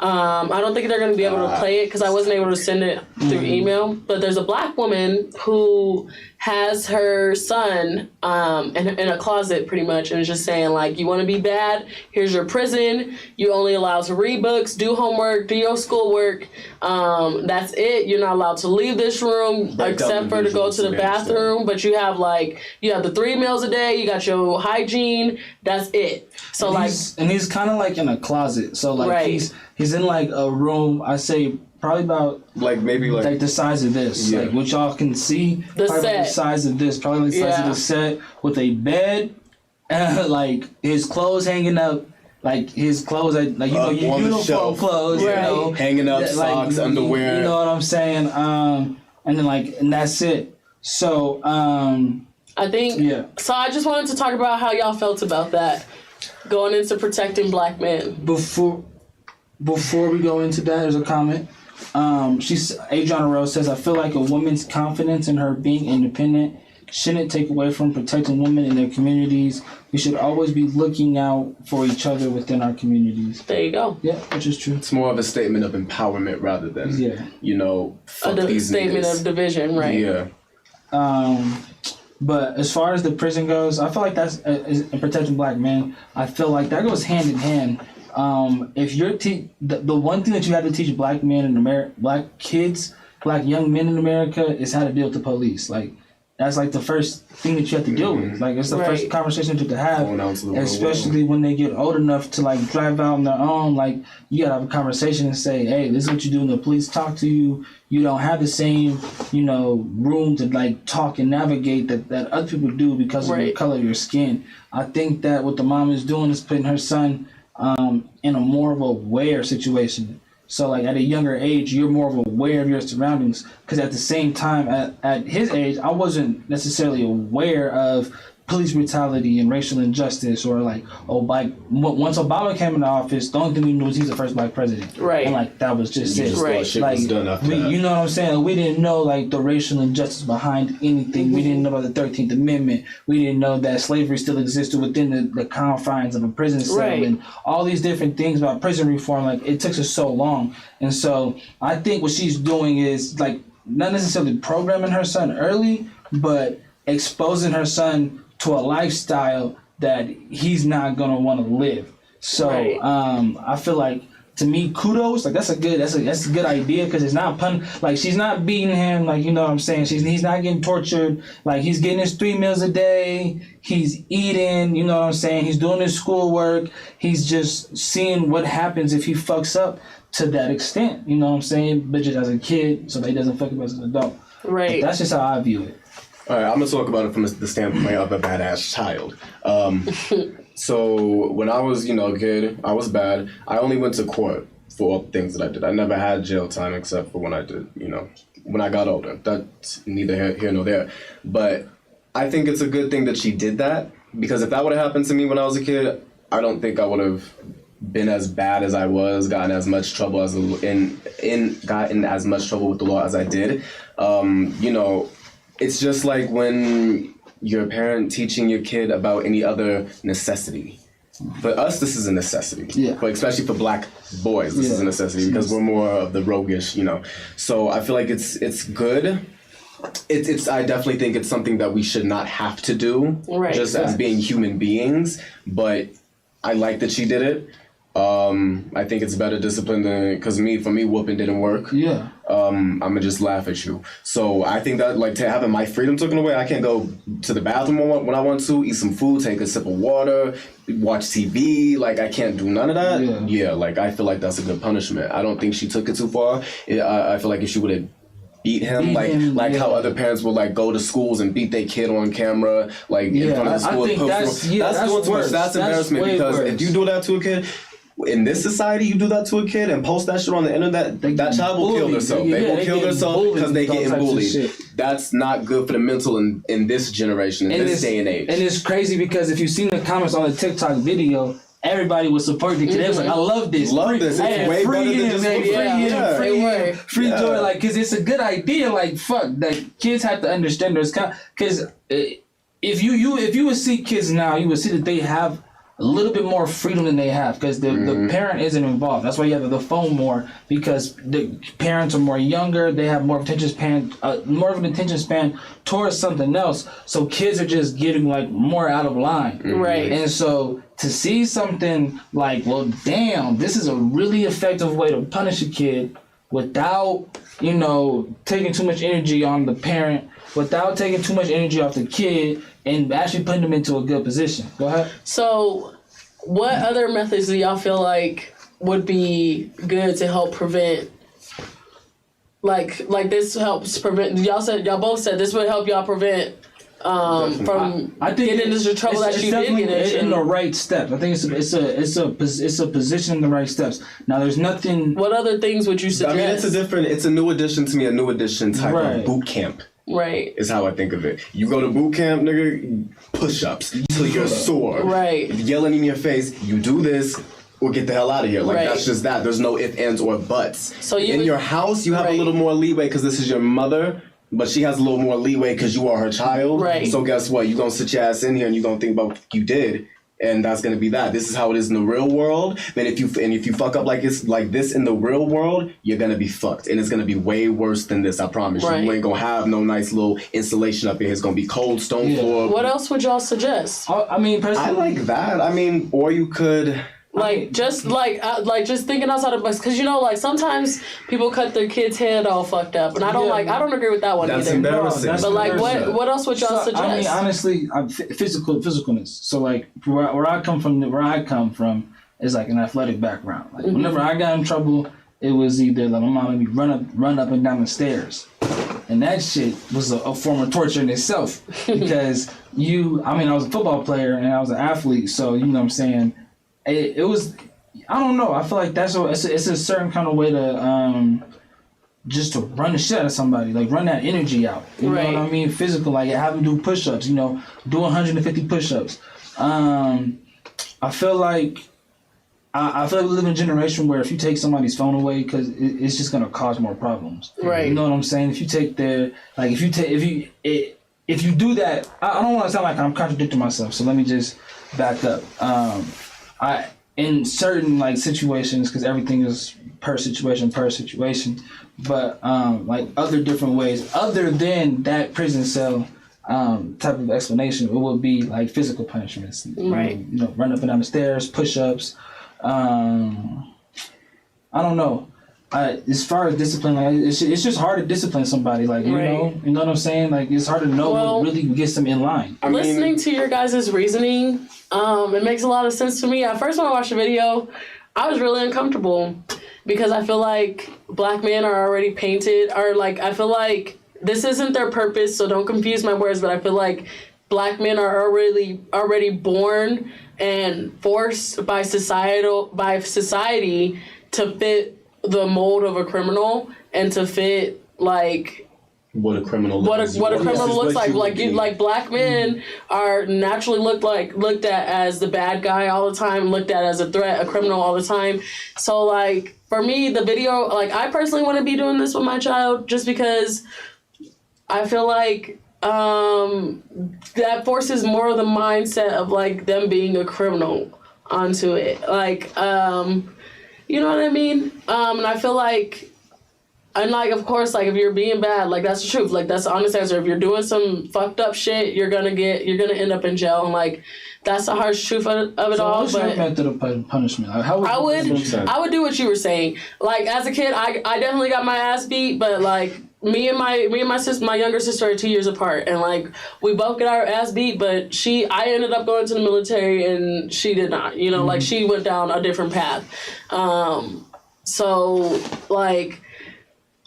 I don't think they're going to be able to play it because I wasn't able to send it through email. But there's a black woman who has her son in a closet pretty much and is just saying, like, you want to be bad? Here's your prison. You're only allowed to read books, do homework, do your schoolwork. That's it. You're not allowed to leave this room except for to go to the bathroom. But you have the 3 meals a day. You got your hygiene. That's it. So he's kind of like in a closet. So he's in like a room. I say probably about like the size of this, like what y'all can see. The size of this, probably the size of the set with a bed, like his clothes hanging up, like his clothes, like your uniform clothes, hanging up, socks, underwear. You know what I'm saying? And then and that's it. So I think So I just wanted to talk about how y'all felt about that going into protecting black men. before we go into that, there's a comment. Adriana Rose says, I feel like a woman's confidence in her being independent shouldn't take away from protecting women in their communities. We should always be looking out for each other within our communities. There you go. Yeah, which is true. It's more of a statement of empowerment rather than, fuck a these statement niggas. of division, right? Yeah. But as far as the prison goes, I feel like that's protecting black men. I feel like that goes hand in hand. If you're the one thing that you have to teach black men in black kids, black young men in America is how to deal with the police. Like that's like the first thing that you have to deal with. Like it's the first conversation that you have to have, especially when they get old enough to like drive out on their own. Like you gotta have a conversation and say, hey, this is what you do when the police talk to you. You don't have the same, room to like talk and navigate that other people do because of the color of your skin. I think that what the mom is doing is putting her son in a more of a aware situation. So like at a younger age, you're more of aware of your surroundings. Because at the same time, at his age, I wasn't necessarily aware of police brutality and racial injustice, or like, once Obama came into office, the only thing we knew was he's the first black president. Right. And like that was just it. Right. Shit was done after that. You know what I'm saying? We didn't know like the racial injustice behind anything. We didn't know about the 13th Amendment. We didn't know that slavery still existed within the confines of a prison cell, and all these different things about prison reform. Like it took us so long, and so I think what she's doing is like not necessarily programming her son early, but exposing her son to a lifestyle that he's not gonna want to live. So I feel like, to me, kudos. Like that's a good idea, because it's not like she's not beating him. Like, you know what I'm saying? He's not getting tortured. Like he's getting his 3 meals a day. He's eating. You know what I'm saying? He's doing his schoolwork. He's just seeing what happens if he fucks up to that extent. You know what I'm saying? But just as a kid, so that he doesn't fuck up as an adult. Right. But that's just how I view it. All right, I'm gonna talk about it from the standpoint of a badass child. So when I was, a kid, I was bad. I only went to court for all the things that I did. I never had jail time except for when I did, when I got older. That's neither here nor there. But I think it's a good thing that she did that, because if that would have happened to me when I was a kid, I don't think I would have been as bad as I was, gotten as much trouble gotten as much trouble with the law as I did. It's just like when you're a parent teaching your kid about any other necessity. For us, this is a necessity. Yeah. But especially for black boys, this is a necessity, because we're more of the roguish, So I feel like it's good. I definitely think it's something that we should not have to do, just as being human beings. But I like that she did it. I think it's better discipline than, because for me, whooping didn't work. Yeah. I'm gonna just laugh at you. So I think that, like, to having my freedom taken away, I can't go to the bathroom when I want to, eat some food, take a sip of water, watch TV. Like, I can't do none of that. Yeah, like, I feel like that's a good punishment. I don't think she took it too far. I feel like if she would have beat him, how other parents will like go to schools and beat their kid on camera, like in front of the school. I think that's doing too much. That's embarrassment, because if you do that to a kid, in this society, you do that to a kid and post that shit on the internet, that child will kill themselves. They will kill themselves because they getting bullied. That's not good for the mental in this generation, in this day and age. And it's crazy, because if you've seen the comments on the TikTok video, everybody was supporting the kid. They was like, I love this. It's way better than just free joy. Like, because it's a good idea. Like, fuck, that kids have to understand there's because if you would see kids now, you would see that they have a little bit more freedom than they have, because the parent isn't involved. That's why you have the phone more, because the parents are more younger. They have more of an attention span towards something else. So kids are just getting like more out of line. Right. And so to see something like, well, damn, this is a really effective way to punish a kid without, taking too much energy on the parent, without taking too much energy off the kid, and actually putting them into a good position. Go ahead. So, what other methods do y'all feel like would be good to help prevent? Like this helps prevent. Y'all both said this would help y'all prevent from getting into trouble that you did get into. In the right steps. I think it's a position in the right steps. Now, there's nothing. What other things would you suggest? I mean, it's a new addition to me, a new addition type of boot camp. Right. Is how I think of it. You go to boot camp, nigga, push-ups till you're sore. Right. Yelling in your face, you do this, or get the hell out of here. Like, Right. that's just that. There's no ifs, ands, or buts. So you in would- your house, you have a little more leeway because this is your mother, but she has a little more leeway because you are her child. Right. So guess what? You're going to sit your ass in here and you're going to think about what you did. And that's gonna be that. This is how it is in the real world. Then if you fuck up like it's like this in the real world, you're gonna be fucked, and it's gonna be way worse than this. I promise you. Right. You ain't gonna have no nice little installation up here. It's gonna be cold stone floor. What else would y'all suggest? I mean, personally, I like that. I mean, or you could. Like just thinking outside the box, because you know, like sometimes people cut their kid's head all fucked up, and I don't agree with that one That's either. embarrassing. But like, what else would y'all suggest? I mean, honestly, physicalness. So like, where I come from is like an athletic background. Like whenever I got in trouble, it was either like my mom made me run up and down the stairs. And that shit was a form of torture in itself because I was a football player and I was an athlete, so you know what I'm saying. It was, I don't know. I feel like it's a certain kind of way to just to run the shit out of somebody, like run that energy out. You know what I mean? Physical, like have them do push-ups. You know, do 150 push-ups. I feel like we live in a generation where if you take somebody's phone away, because it's just gonna cause more problems. Right. You know what I'm saying? If you take if you do that, I don't want to sound like I'm contradicting myself. So let me just back up. In certain like situations, because everything is per situation, but like other different ways, other than that prison cell type of explanation, it would be like physical punishments. Right. You know, run up and down the stairs, push-ups. I don't know. As far as discipline, like it's just hard to discipline somebody. Like you know what I'm saying. Like it's hard to know what really gets them in line. Listening to your guys' reasoning, it makes a lot of sense to me. At first, when I watched the video, I was really uncomfortable because I feel like black men are already painted, or like I feel like this isn't their purpose. So don't confuse my words, but I feel like black men are already born and forced by society to fit the mold of a criminal and to fit like what a criminal looks like. Like black men are naturally looked at as the bad guy all the time, looked at as a threat, a criminal all the time. So like for me, the video, like I personally want to be doing this with my child just because I feel like that forces more of the mindset of like them being a criminal onto it. Like you know what I mean? And I feel like, and like, of course, like if you're being bad, like that's the truth. Like that's the honest answer. If you're doing some fucked up shit, you're gonna end up in jail. And like, that's the harsh truth of it so all. What's But your method of punishment? Like, how I would do what you were saying. Like as a kid, I definitely got my ass beat, but like me and my younger sister are 2 years apart, and like we both got our ass beat, but I ended up going to the military and she did not. You know, like she went down a different path. So like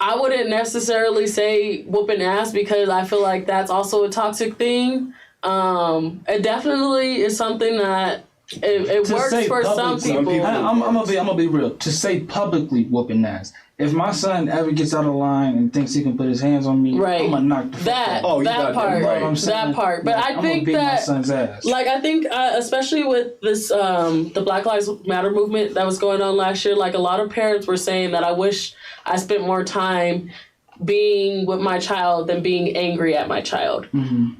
I wouldn't necessarily say whooping ass because I feel like that's also a toxic thing. It definitely is something that it works for some people. I'm gonna be real. To say publicly whooping ass. If my son ever gets out of line and thinks he can put his hands on me, I'm gonna knock the fuck out. That part. But I think that, my son's ass. like, I think especially with this the Black Lives Matter movement that was going on last year, like a lot of parents were saying that I wish I spent more time being with my child than being angry at my child.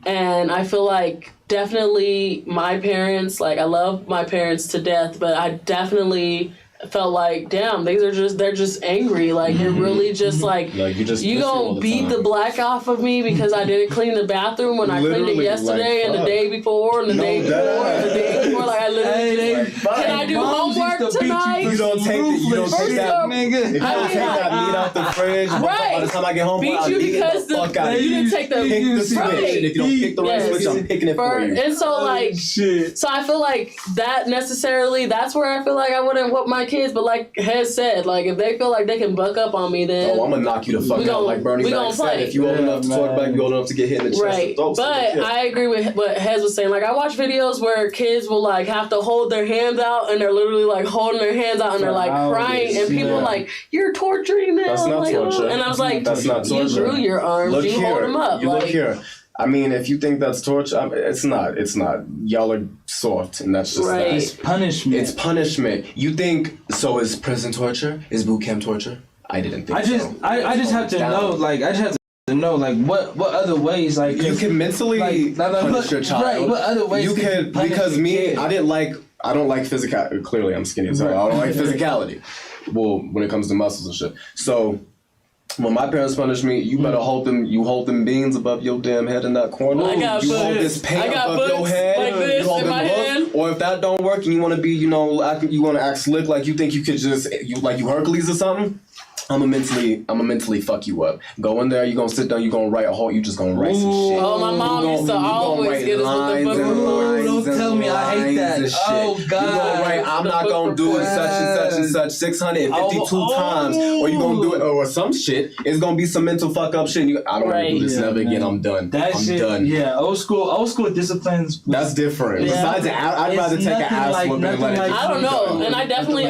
And I feel like definitely my parents, like I love my parents to death, but I definitely felt like, damn, they're just angry. Like you're really just like you gonna beat the black off of me because I didn't clean the bathroom when I cleaned it yesterday and the day before and the day before and the day before. Like I literally can I do homework tonight? You don't take that meat out the fridge. By the time I get home, beat you because you didn't take the switch. And if you don't pick the right switch, I'm picking it for you. And so like so I feel like that's where I feel like I wouldn't whoop my kids, but like Hez said, like if they feel like they can buck up on me, then I'm gonna knock you the fuck out. Like Bernie Mac said, if you old enough to talk back, you old enough to get hit in the chest. Right, but I agree with what Hez was saying. Like I watch videos where kids will like have to hold their hands out and they're literally like holding their hands out and they're like crying and people are like, "You're torturing them." That's not like, torture. And I was like, "That's not torture. You grew your arms, you hold them up." You look here. I mean, if you think that's torture, it's not. It's not. Y'all are soft, and that's just that. It's punishment. It's punishment. You think so? Is prison torture? Is boot camp torture? I didn't think. I just have to know. Like, I just have to know. Like, what other ways? Like, you can mentally punish your child. Right. What other ways? You can because me. I don't like physicality. Clearly, I'm skinny as hell. I don't like physicality. Well, when it comes to muscles and shit. So. When my parents punish me, you better hold them beans above your damn head in that corner. I got you hold this paint above your head. Like this you hold in my hand. Or if that don't work and you want to be, you want to act slick, like you think you could just, you Hercules or something. I'ma mentally fuck you up. Go in there, you gonna sit down, you gonna write a whole, you just gonna write some shit. Oh, my mom used to always get us with the book report. Don't tell me I hate that. Oh, God. You gonna write, I'm not gonna do it such and such 652 times. Or you gonna do it, or some shit. It's gonna be some mental fuck up shit. I don't wanna do this never again, I'm done. I'm done. Yeah, old school disciplines. That's different. Yeah. Besides, I'd rather take an ass whooping and let it. I don't know. And I definitely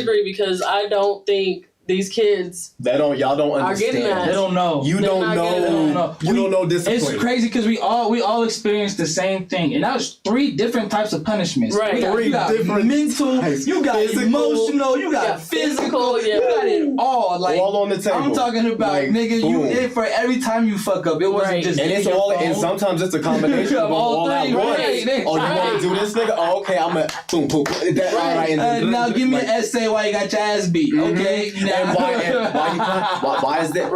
agree because I don't think these kids y'all don't understand. that. They don't know. You don't know. You don't know discipline. It's crazy because we all experienced the same thing, and that was 3 different types of punishments. Right. You got different mental, you got emotional, you got physical, yeah. you got it all. Like all on the table. I'm talking about, nigga. Boom. You did for every time you fuck up. It wasn't just and it's all. And sometimes it's a combination of all at once. Right. Oh, you want to do this, nigga? Oh, okay. I'm a boom. All right. Now give me an essay why you got your ass beat. Okay. Now. Why is that?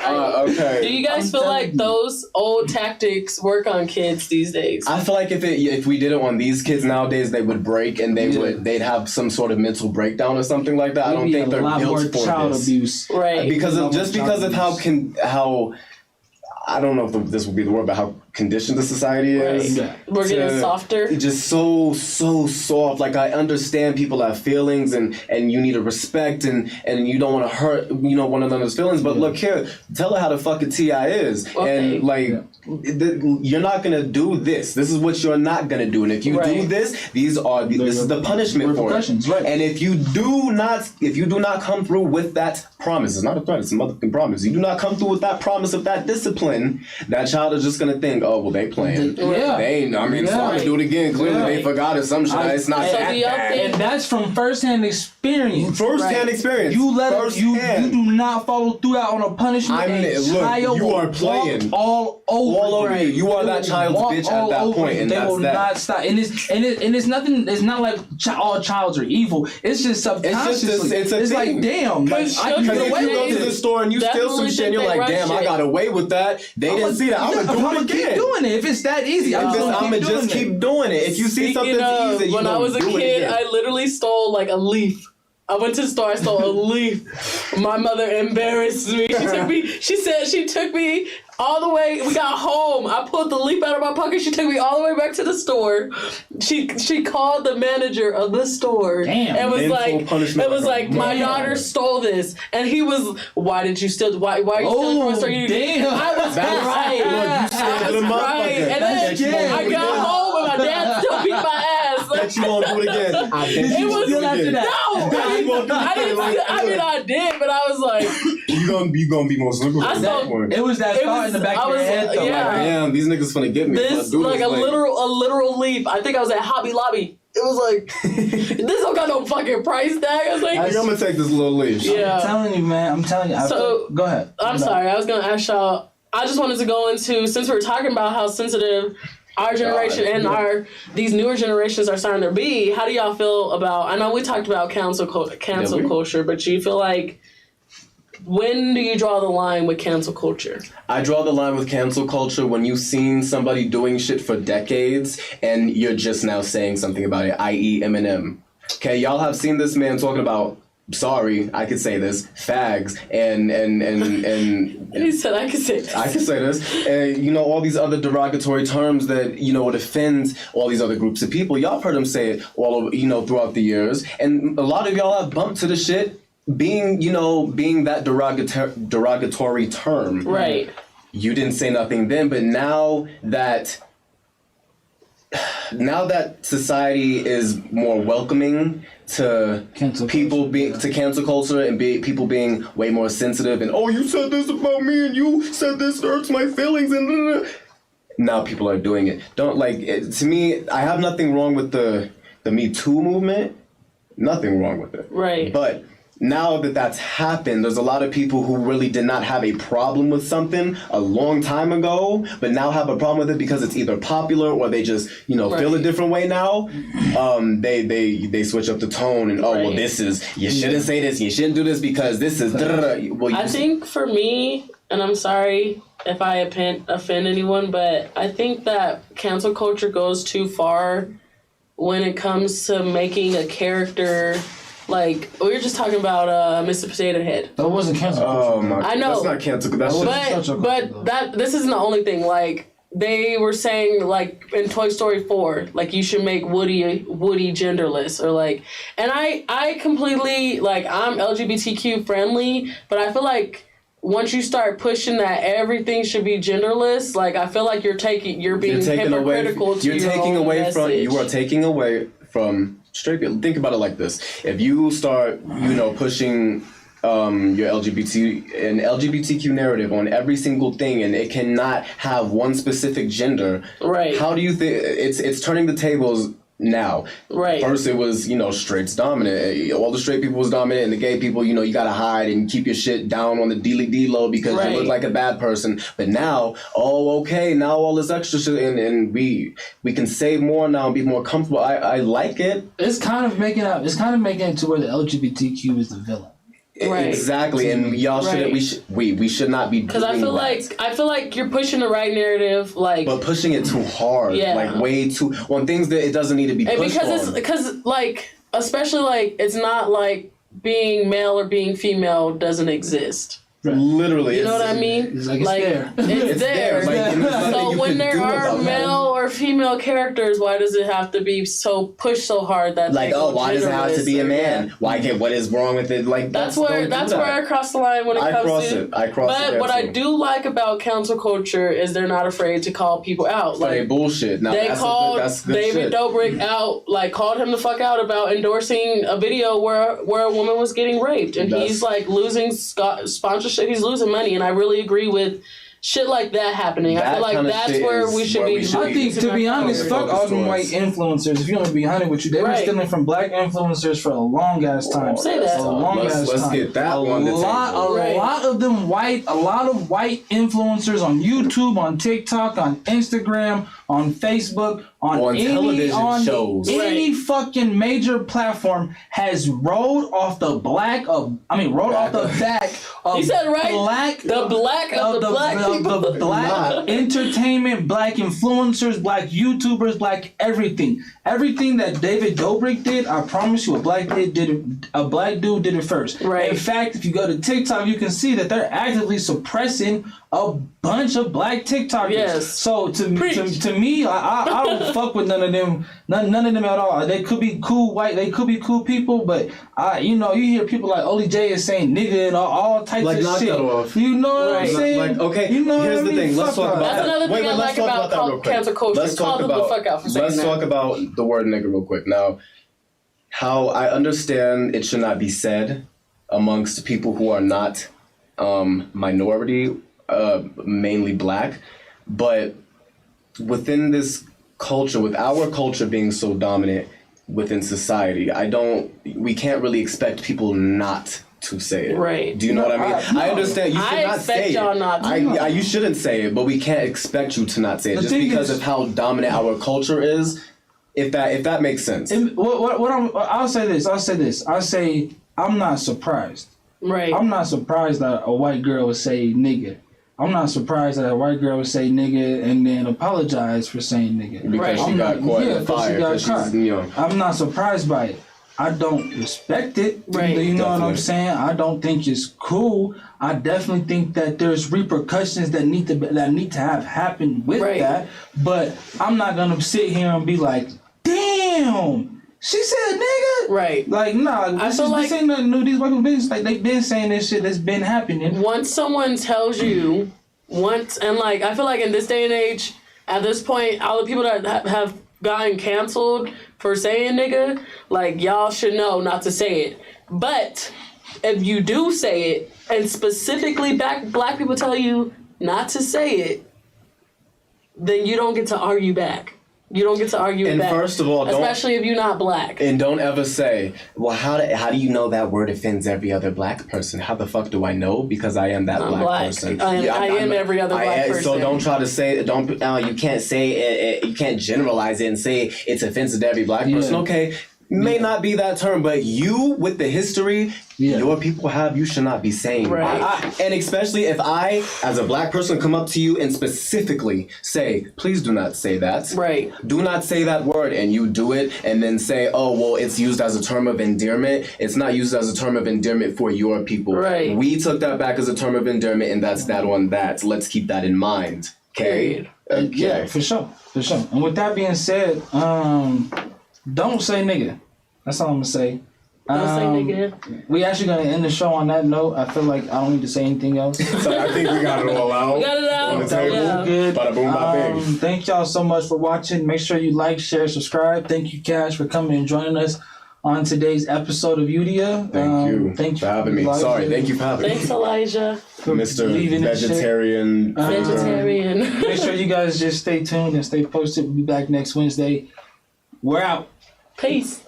Okay. Do you guys feel like those old tactics work on kids these days? I feel like if we did it on these kids nowadays, they would break and they'd have some sort of mental breakdown or something like that. I don't think they're built for child this. abuse, right? Because of how I don't know if this would be the word, but how conditioned the society is. Right. We're getting softer. Just so soft. Like, I understand people have feelings and you need to respect and you don't want to hurt one another's feelings. But look here, tell her how the fuck a TI is. Okay. And you're not gonna do this. This is what you're not gonna do. And if you do this, this is the punishment for it. Right. And if you do not come through with that promise, it's not a threat, it's a motherfucking promise. You do not come through with that promise of that discipline, that child is just gonna think, oh, well, they playing. Yeah. They ain't, so I'm gonna do it again. Clearly they forgot it. Some shit. It's not that bad. And that's from firsthand experience. Experience. You you do not follow through that on a punishment. You are playing all over you. You are that child's bitch at that point, and they that's will not stop. And it's nothing. It's not like all childs are evil. It's just subconsciously. It's like, damn. Like, because if you go to the store and you steal some shit, and you're like, damn, I got away with that. They didn't see that. I'm gonna do it again. Keep doing it. If it's that easy, I'm gonna just keep doing it. If you see something easy, when I was a kid, I literally stole like a leaf. I went to the store, I stole a leaf. My mother embarrassed me. She said she took me all the way. We got home. I pulled the leaf out of my pocket. She took me all the way back to the store. She called the manager of the store. Damn. And was like, my daughter stole this. And he was, why did you steal? Why are you stealing from a store? Damn. I was crying. And then I got home and my dad still beat my ass. Bet you won't do it again. It was after that. No, I did, but I was like, you gonna be more simple. It was that thought in the back of your head though. Yeah. Like, damn, these niggas finna get me. This like a literal leaf. I think I was at Hobby Lobby. It was like, this don't got no fucking price tag. I was like, I'm gonna take this little leaf. Yeah. I'm telling you, man. I'm telling you. So go ahead. I'm sorry. I was gonna ask y'all. I just wanted to go into, since we're talking about how sensitive our generation and these newer generations are starting to be. How do y'all feel about? I know we talked about cancel culture, but do you feel like, when do you draw the line with cancel culture? I draw the line with cancel culture when you've seen somebody doing shit for decades and you're just now saying something about it, i.e. Eminem. Okay, y'all have seen this man talking about, sorry, I could say this, fags, and he said I could say this. I could say this. And, all these other derogatory terms that, it offends all these other groups of people. Y'all have heard him say it all over, throughout the years. And a lot of y'all have bumped to the shit being that derogatory term. Right. You didn't say nothing then, but now that society is more welcoming to cancel culture and people being way more sensitive and, oh, you said this about me and you said this hurts my feelings and now people are doing it. To me, I have nothing wrong with the Me Too movement. Nothing wrong with it. Right. But now that that's happened, there's a lot of people who really did not have a problem with something a long time ago, but now have a problem with it because it's either popular or they just, feel a different way now. They switch up the tone and, well, this is, you shouldn't say this, you shouldn't do this because this is, well, I think for me, and I'm sorry if I offend anyone, but I think that cancel culture goes too far when it comes to making a character. Like, we were just talking about Mr. Potato Head. That wasn't cancel culture. Oh my! I know. That's not cancel. But this isn't the only thing. Like, they were saying, like, in Toy Story 4, like, you should make Woody genderless, or like, and I completely, like, I'm LGBTQ friendly, but I feel like once you start pushing that everything should be genderless, like, I feel like you're being hypocritical to your own message. You are taking away from straight people. Think about it like this: if you start, pushing your LGBTQ narrative on every single thing, and it cannot have one specific gender, right? How do you think it's turning the tables? Now, right. First it was, straights dominant. All the straight people was dominant, and the gay people, you gotta hide and keep your shit down on the D-low because you look like a bad person. But now, now all this extra shit, and we can say more now and be more comfortable. I like it. It's kind of making it to where the LGBTQ is the villain. Right. Exactly, and y'all shouldn't. We should not be. Because I feel like you're pushing the right narrative, like, but pushing it too hard, like way too on things that it doesn't need to be pushed because like, especially like, it's not like being male or being female doesn't exist. Right. Literally, you know what I mean? It's there. It's there. So when there are male or female characters, why does it have to be pushed so hard that why does it have to be a man? Why can't? What is wrong with it? Like that's where I cross the line when it comes to. I cross it. But what I do like about cancel culture is they're not afraid to call people out. Like bullshit. Now, they called David Dobrik out, like called him the fuck out about endorsing a video where a woman was getting raped, and he's like losing sponsorship. He's losing money, and I really agree with shit like that happening. I feel like that's where we should be. I think, to be honest, fuck all them white influencers. If you want to be honest with you, they were stealing from black influencers for a long ass time. Say that. Let's get that on the table. A lot of white influencers on YouTube, on TikTok, on Instagram, on Facebook, on television shows. Any fucking major platform has rolled off the back of you said it right. The black entertainment, black influencers, black YouTubers, black everything. Everything that David Dobrik did, I promise you, a black dude did it first. Right. In fact, if you go to TikTok, you can see that they're actively suppressing a bunch of black TikTokers. Yes. So to me, I don't fuck with none of them at all. They could be cool they could be cool people, but you hear people like Oli J is saying nigga and all types of shit. That off. You know what I'm saying? Okay, you know here's what the thing. Let's talk about That's another thing I like about cancel culture. Let's talk about the word nigga real quick. Now, how I understand it should not be said amongst people who are not minority, mainly black, but within this culture, with our culture being so dominant within society, we can't really expect people not to say it. Right. Do you know what I mean? I understand you should not say it. Y'all not to. You shouldn't say it, but we can't expect you to not say it just because of how dominant our culture is. If that makes sense. I'll say this. I'm not surprised. Right. I'm not surprised that a white girl would say nigga. I'm not surprised that a white girl would say nigga and then apologize for saying nigga. Because she got caught in the fire. Because she's young. I'm not surprised by it. I don't respect it. Right. You know what I'm saying? I don't think it's cool. I definitely think that there's repercussions that need to have happened with that. But I'm not gonna sit here and be like, damn, she said nigga. Right. Like, nah, this ain't nothing new. These white people been like they've been saying this shit that's been happening. Once someone tells you and like I feel like in this day and age, at this point, all the people that have gotten canceled for saying nigga, like y'all should know not to say it. But if you do say it, and specifically black people tell you not to say it, then you don't get to argue back. You don't get to argue And back. first of all, especially if you're not black. And don't ever say, well, how do you know that word offends every other black person? How the fuck do I know? Because I am that I'm black person. I am every other black person. So don't try to say, you can't say it, you can't generalize it and say it's offensive to every black person. Okay, may not be that term, but you, with the history your people have, you should not be saying that. And especially if I, as a black person, come up to you and specifically say, please do not say that. Right. Do not say that word, and you do it, and then say, oh, well, it's used as a term of endearment. It's not used as a term of endearment for your people. Right. We took that back as a term of endearment, and that's that on that. Let's keep that in mind. Okay? Yeah, for sure. For sure. And with that being said, don't say nigga. That's all I'm gonna say. Don't say nigga. We actually gonna end the show on that note. I feel like I don't need to say anything else. So I think we got it all out. We got it out. On the table. Yeah. Good. Bada boom, bada bing. Thank y'all so much for watching. Make sure you like, share, subscribe. Thank you, Cash, for coming and joining us on today's episode of Udia. Thank you for having me. Elijah. Sorry, thank you for having me. Thanks, Elijah. Mr. Leaving and shit. Vegetarian. Vegetarian. Make sure you guys just stay tuned and stay posted. We'll be back next Wednesday. We're out. Peace.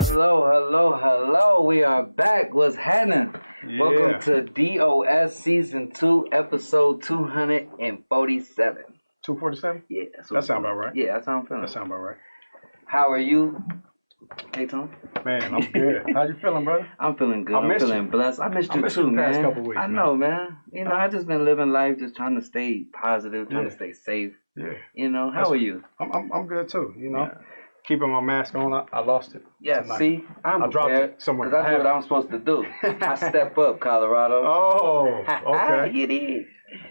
Hello. We are back. What's happening? Yeah. Welcome to DOS Season 2, Episode 247. 247? Yeah. That sound about right. Yeah, that's how I'm feeling. That sound about right. How are you? Hey, Tom. Man, I'm good. How you feeling, brother? I'm feeling good. I I'm missed feeling you. blessed. I missed you missed too, you the man. past couple weeks, I know, man. You know, I just been living life, just trying to stay positive, trying to stay safe. Yeah. You know, how are you? I'm good too. You know, keeping my mask on. I lost it. Yeah. tonight. See, I dropped it somewhere. Because I do what I'm supposed to do. I step up, Colorado. Oh, okay. You did.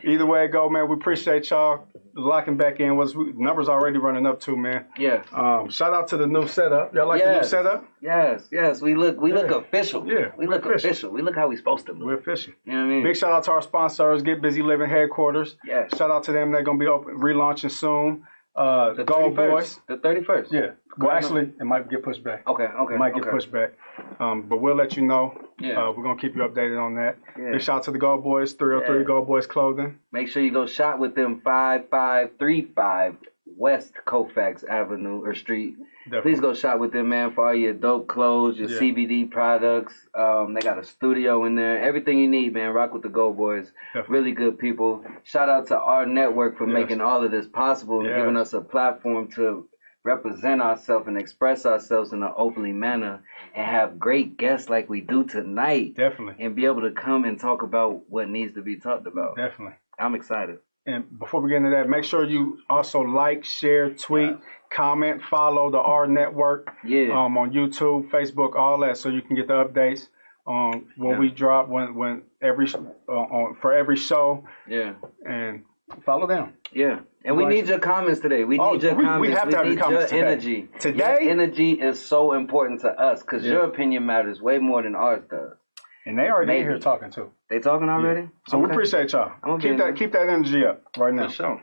Either way it go, man. We appreciate y'all locking back in. Numbers already running up too, man. Yeah. Shout out to the new setup. Y'all like the new setup? Yes. We look official. Yeah. We look official. We look how we supposed to look. We're official. You know what I mean? Big shout out to our sponsors, Get Busy Living headquarters. Yes. Shout out to them. They're gonna be relaunching soon. The Gold 31st. Boys. The 31st. Yeah. Well, actually, it might get pushed back. Okay. It might get pushed back. But we'll let you know. Yeah. We're gonna keep you updated on that. Yeah. Big shout out to the Gold Boys, 303 Gold Boys Clothing. Make sure you go shop with them 5535 West Colfax Avenue or Street. Definitely. Please go shop with them, man, for all your dope clothes, your CBD products. They got a studio in there. Everything you need, man. Rock with the Go Boys. Definitely. Really good people. Shout out to AHRR Network for making all of this possible and giving us a platform to represent ourselves and express ourselves in an openly manner and have great guests like we do tonight. Definitely. And be able to come and talk about what needs to be talked about. Definitely. I'm excited. And before we get into that, make sure you also like, share, tweet, comment, follow the AHRR Network on YouTube, Facebook, all that, so you can get the updates when we drop when every for every show. Yeah. And follow them. Yeah. And we need your comments today. We need your comments. We have to have your comments your today. energy. Today? Your energy is so important to us because your opinion matters way more than ours does. And they already in here talking too. They talking already? Yeah. So we appreciate y'all. Keep that energy up right now. For sure.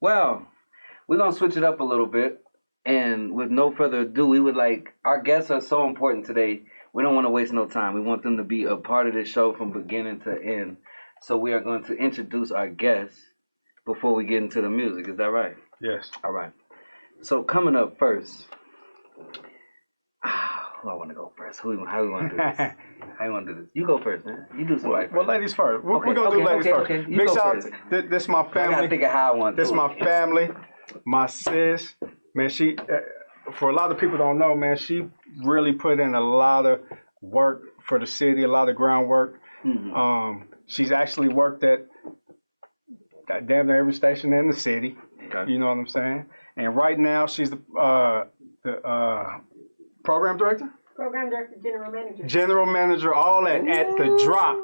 Well, we're gonna switch it up a little bit. And with no further ado, we would like, our guests are so important today. We don't want to waste no time. We want them to be a part of this show from beginning to end. So we are going to introduce our guests before we get into the music. Is that right? Yes. All right. So coming up first, who I want to go first? How we want to do this? How you want to do this? You go first, man. You do something. Well, ladies first. We're going to do ladies first. Okay. You Big go shout first. out. This my family. I got to think of how I want to This do my it. family. My sis. Man, she, for a lot of people don't know, man, she really put in a lot of work for the city, a lot of groundwork. Mm-hmm. She's actually worked at damn near every station in the city. Okay. You know what I'm saying? And right now, she's the program director? Program director, general manager. General manager, all at the Drop.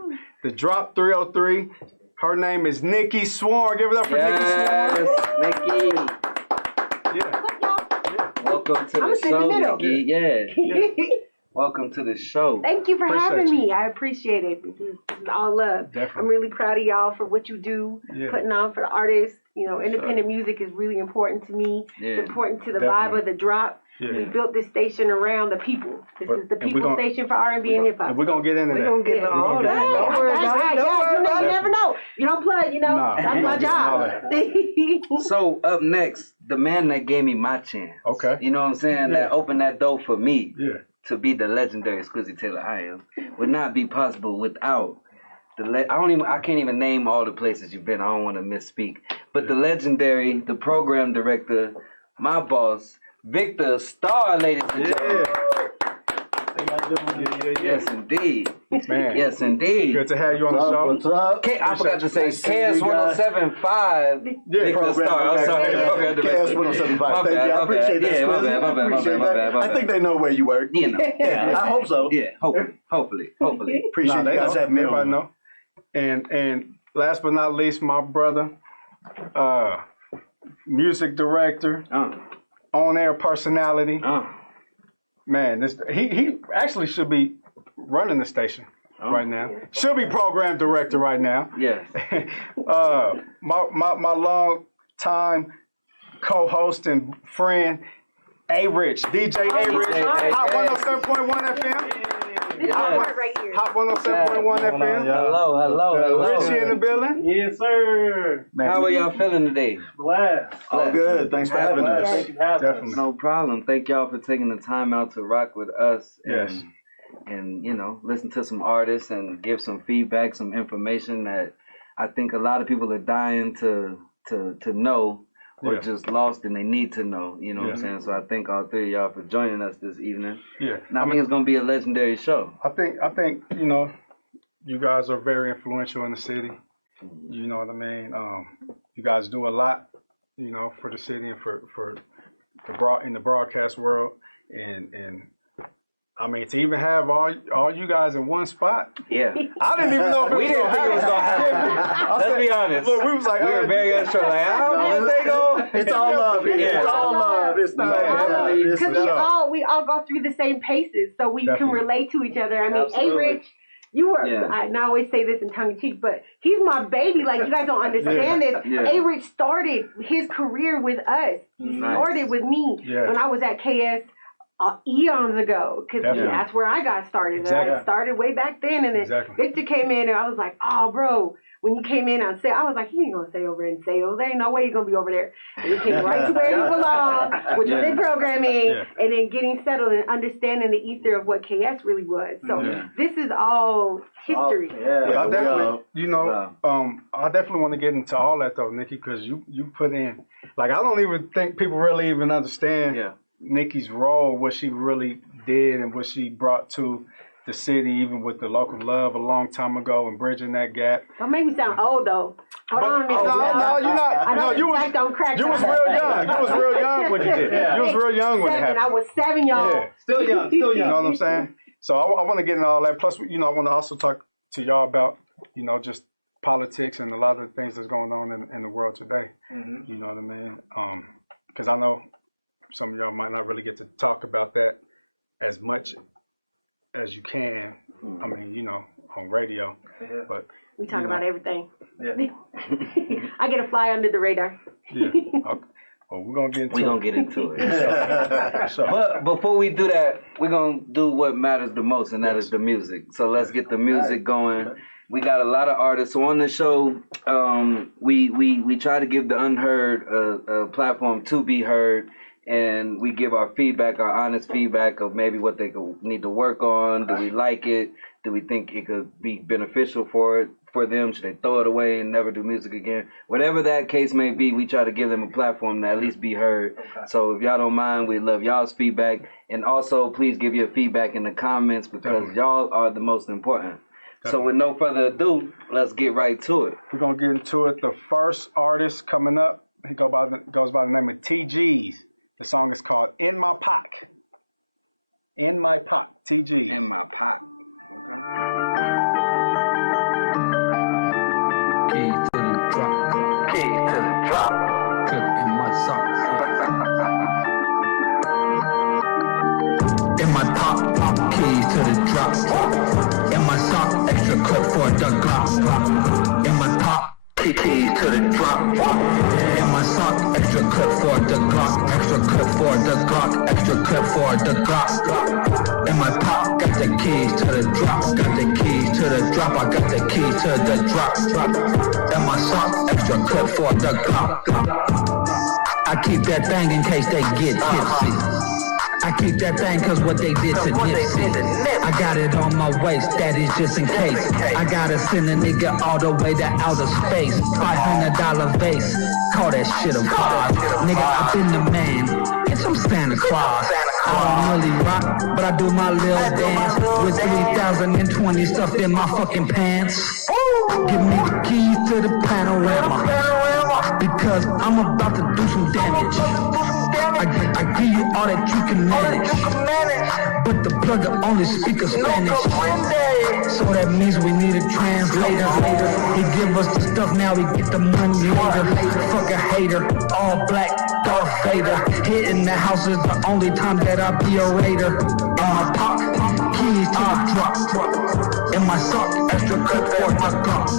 The Drop 303. Her name is Nikki Swarm. Give it up for Nikki Swarm. Nikki. Welcome to I'm the sitting in the show, middle. Nikki. Yeah. Welcome to the show. Thank you for Appreciate having you. me. I appreciate it. This is all love. Definitely. I'm really proud of y'all for what you do, Yeah. putting on for the artists. You know, For independent sure. music is really important to me. Yeah. It's important to the Definitely. vibe of the drop. Yeah. We built this station around the people. This is the and we people gonna- station for R&B and hip hop. And we're going to get into that. We're gonna get into We're all gonna that. get into Don't worry about it. Don't worry about You it. never know. You don't plug, you know. Nah, That's we my gonna get all job. So up next, the man that gave me my chance. Okay. You know what I'm saying? That opened that door for me. Yeah. To be the legendary Squizzy Taylor I am would not be possible without I can't even name all the places you've been. I don't want to misspeak. But the legendary, the program director, my boss, Victor Starr, ladies and gentlemen. Yes, indeed. Man. Yes, indeed. Good to have you on the show. What's up? I forgot to say KS 107.5. Victor program Starr. I'm director. sorry. Yeah. Program director. KS 107.5. My Thank bad, you. I my appreciate bad. that. Yeah, my Squizzy. bad, my bad, my Appreciate bad, that. my I bad. think they know where you work. You know. Yeah, I hope so. Yeah, hopefully. Appreciate you guys having me on. Everybody know. And last but not least, my brother, music director, on-air personality. Man, he actually should be running the station right now. Should be program director right now. Yes. My long time co-host and friend, A-Rich, DJ A-Rich, Hot 107.1 FM. This part right here. Hot 107.1 FM. Hello. Richie in the building. Yes, sir. How are y'all feeling today? Blessed. All good. Thanks for having us. Thank you for having us. No problem. Thank y'all for taking the time out to rock with us. Yes. And you know, listen to some artists and give some feedback, some information that I think a lot of people are dying to know or Yeah. just lost and they need to know. You know what I'm Yeah. saying? So I thank all three of y'all for joining us this evening. Yeah. And I think it's gonna be a legendary show. I think you know, you guys are very influential in the city. You know what I mean? You guys do a lot, you know, for the city and for in the broadcast world, and I mean, to even have all you guys in one spot. Yeah. I didn't even know if We didn't think it was gonna happen. Let's be honest. Look, we was like, we were very unsure. Like, how did they go? It's all love here. Yeah. It's all love. It's not. Because we all go through the same paces, so we can Definitely. relate to each other. I mean, Absolutely. A-Rich, you were, Yeah. I always say this in tongue in cheek, but he's my baby. Like, you guys don't understand this. Yeah. A-Rich started his career with us. He Nice. started with me Yeah. when I was at KS eons ago, because Definitely. that's where I got started. Exactly. I started way back then, and then Exactly. Victor came in, and I was like, oh, bro. When you came in on sale, I was like, he ain't gonna stay over in sales. There ain't no way he's gonna be over there. And he came right to where he belonged, which was in programming, Yeah. and then getting settled and understanding the ether of what KS really was. So Yeah. this is all history. But I definitely, you know, I definitely want to get into all that though, Nikki, because you put in, like, I don't even think people really even understand Nikki's role, what she really did, and what she brought to the city, even with the local love a long time ago, and bridging that gap. Don't make me sound old though. Hold on a minute. No, you're not. I know No, you was back don't crack. you was real young. You was real young when you did it. You was real young when it 7. happened. I was 7, y'all. Yeah. Still young. You know what I'm saying? So I want to get into all that. Plus, you know, I want to also talk to y'all about, you know, just politics and a lot of the things that's going on in the world today. You know what I mean? Because I know some of y'all might not really get to talk about that as much as you can. I mean, you know, on radio. But We talk about everything. Yeah. I get a fly under the radar. Yeah. Okay. Well, we're gonna get into it. But before we do that, we're gonna do what matters the most, and that is the music. So let's get the music going. We got a lot of artists. So on the show, we try to give the unheard a platform to be heard, and we give our feedback, our honest feedback of maybe what they could need to work on. Do we like it? Do we think it could be beneficial for them? Should they throw it away and never do music again? Whatever that case may be, we try to give them a platform to at least be heard. So if y'all don't mind, we love y'all's feedback. And also, please give your feedback in the comments, because y'all are the most important. So with no further ado, let's get right to it. We're gonna get into it. The first artist coming up, he goes by the name of TG's. The song is called "In My Pock." In My Pock, TG's. In My Pock. Key to the drop. Key to the drop. Clip in my socks. In my pop, key the Glock. In my top, keys to the drop. In my sock, extra clip for the Glock. Extra clip for the Glock. Extra clip for the Glock. In my pop, got the keys to the drop. Got the keys to the drop. I got the keys to the drop. In my sock, extra clip for the Glock. I keep that thing in case they get tipsy. I keep that thing cause what they did to Nipsey. I got it on my waist, that is just in case. I gotta send a nigga all the way to outer space. $500 vase, call that shit a vase. Nigga, I've been the man, bitch, I'm Santa Claus. I don't really rock, but I do my little dance with 3020 stuffed in my fucking pants. Give me the keys to the panorama, because I'm about to do some damage. I give you all that you can manage, but the plugger only speaks Spanish. So that means we need a translator. He give us the stuff, now we get the money later. Fuck a hater, all black, Darth Vader. Hitting the house is the only time that I be a raider. In my pop, keys to the drop. In my sock, extra clip for the Glock.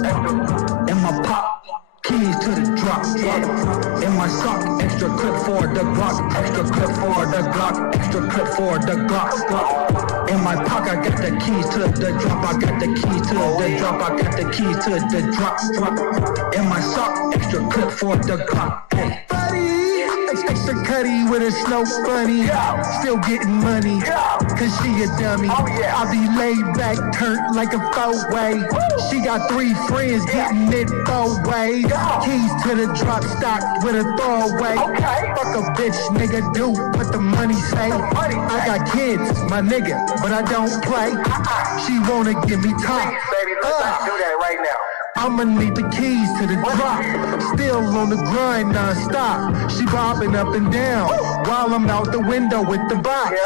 In my pop, keys to the drop. In my sock, extra clip for the Glock. Extra clip for the Glock. Extra clip for the Glock. In my pocket, I got the keys to the drop. I got the keys to the drop. I got the keys to the drop. In my sock, extra clip for the Glock. Hey. Extra cutty with a snow bunny. Still getting money, cause she a dummy. I be laid back, turned like a four-way. She got 3 friends getting it both ways. Keys to the drop, stock with a throwaway. Fuck a bitch, nigga, do what the money say. I got kids, my nigga, but I don't play. She wanna give me top. Baby, let's do that right now. I'ma need the keys to the drop. Still on the grind non-stop. She bobbing up and down while I'm out the window with the box.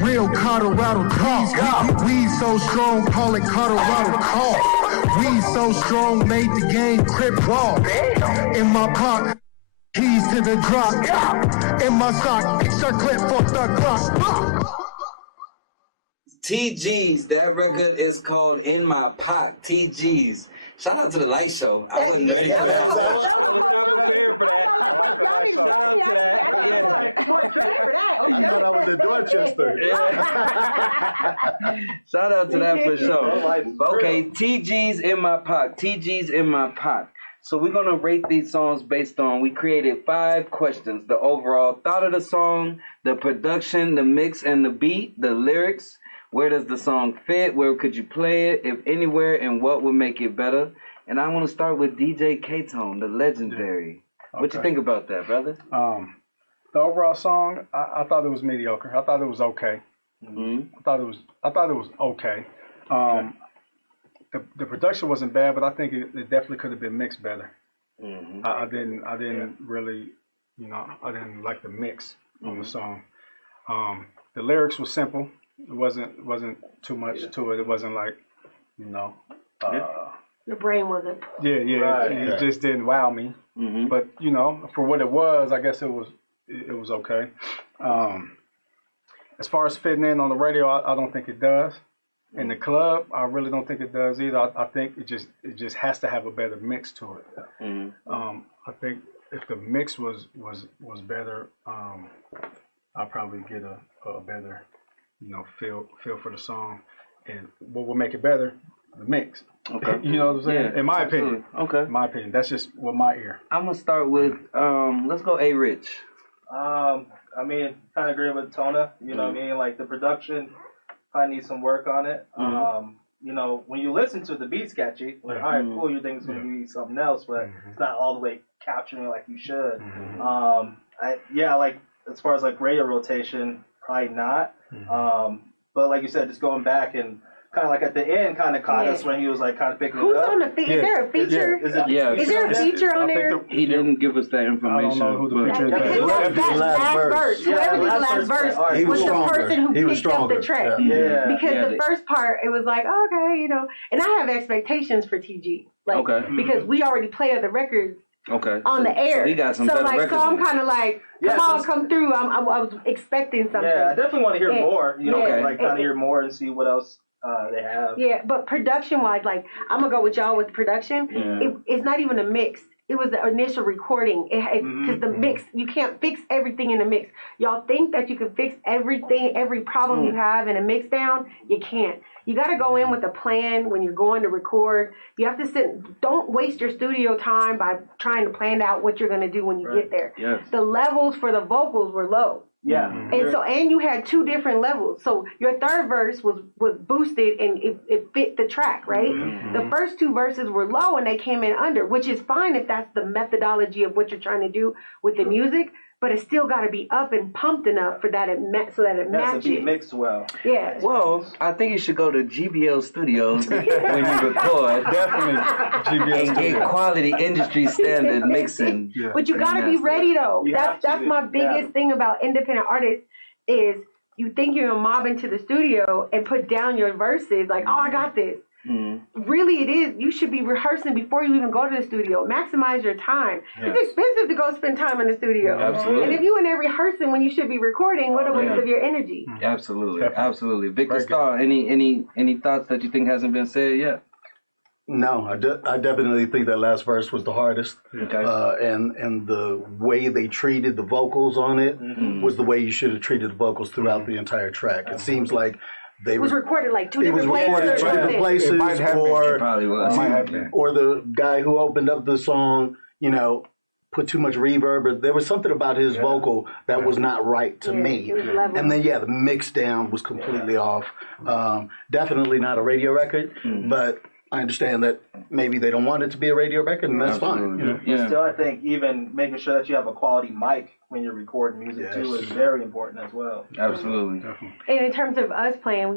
Real Colorado talk. We so strong, call it Colorado talk. We so strong, made the game crip walk. In my pocket, keys to the drop. In my sock, extra clip for the clock. TG's, that record is called In My Pock. TG's. Shout out to the light show. I wasn't ready for that. I was not prepared for that. Shout out to that. I thought I was in Dorchester. Shout out to that for sure. Okay, TG's In My Pock. TG's In My Pock. So we're going to rate these songs based on, we created 5 questions. The overall thought of the song, the production, the mix and the beat, the lyrics. Where does the song fit? Where could you play it, if anywhere, and what would make it better? And I want to start with DJ K-Tone, the legendary. Okay. What you think about that, brother? The overall song, I thought it was mediocre. I thought it was okay. Mm-hmm. I thought it was okay. The production wasn't bad, but I think it definitely could have been mixed better. Mm-hmm. I didn't really, I didn't like the mix on the song. The lyrics were simple. It wasn't too much to it. It wasn't like, your brain wasn't. It just didn't wow me. Mm-hmm. But for what it was, I guess it was okay. As far as fitting in on the radio, I don't think it does. In the club, I really don't think it does either. I think it just has to have a better mix to it. Mm-hmm. I think if the mix was better, I'd probably get a better feel for the song. And what will make it better? The mix. Okay. You know what I'm saying? Yeah, in my absolutely. opinion. Okay. In my opinion. That's just what my ear. I'm going to start with, let's go A-Rich. I mean, kind of agree with Tona. You know what I mean? Like, the production probably needs some work on it. When you listen to the beat's catchy, like, all right, cool, you think it's going to be something else, but it's not all the way capturing like you should. As far as, like, radio rotation, probably not. But like you said, just going back and kind of like at the end kind of caught us when he was like kind of picking it up. Who's on the feature? Is there a feature? Is there a feature on there? He didn't give us that information. I don't know who the feature is. That last verse. Whoever did the last verse was the person who picked up the track. Because the first part, it was like, okay, and I have expectations for TG. Because we already play other records on the air. So he got some better records. So I'm kind of like, come through. I was expecting something. Yeah, I definitely want to hear more. Kind of hear more and see what else they have. Yeah, but production-wise, like, I'm going to go with y'all with production. Yeah. It's not even a mix. It was the initial recording. Because the mix, you can't fix everything in the mix. Y'all think that you can fix everything, every problem you have in a mix down? You can't. You got to go in with a plan when you're going to record. You have to don't waste your studio time by trying to plan out what you're going to do when you get there. Yes. The levels for the vocals were low. Yeah. And you had 2 different levels. So your third verse was boosted and it fit the track, right? The first 2 verses were low and they came in under, which is fine if that's the methodology of what you're trying to do with the music, but it's still got to be up and pumped enough for that so that it matches. Has to be mixed well. Yeah. Well, I think you should go to GBL Studios when you record. Definitely GBL and get quality industry standard mixing. But you got to be ready though. That's my biggest thing about independent artists is you think you're gonna mob into the studio and put down your verses like, oh, I got this. Really, it is. You should be rehearsing before you even go to the studio. Maximize your time. Yeah. It's expensive to go spend time in the studio. Absolutely. And if you in there rehearsing when you should be recording, what a waste of your energy. Absolutely, absolutely. Victor Starr, any thoughts that you think hasn't been said yet? No, I definitely think that last verse was the hardest. Okay. And the way they treated the vocals on it was the way you should have treated the vocals throughout the entire track. It seems like It was recorded like 2 different places. It was recorded 2 different places, or the guy who opened up the song, put too much reverb. Or there was something about his vocal that was not right to me. And then the mix down was completely off. Definitely not a radio record, but I understand that maybe they don't want it to be a radio record, and that's fine. Still, I think even making sure that you have a quality mic when you're recording music too is very important as well. Absolutely. And in terms of us playing,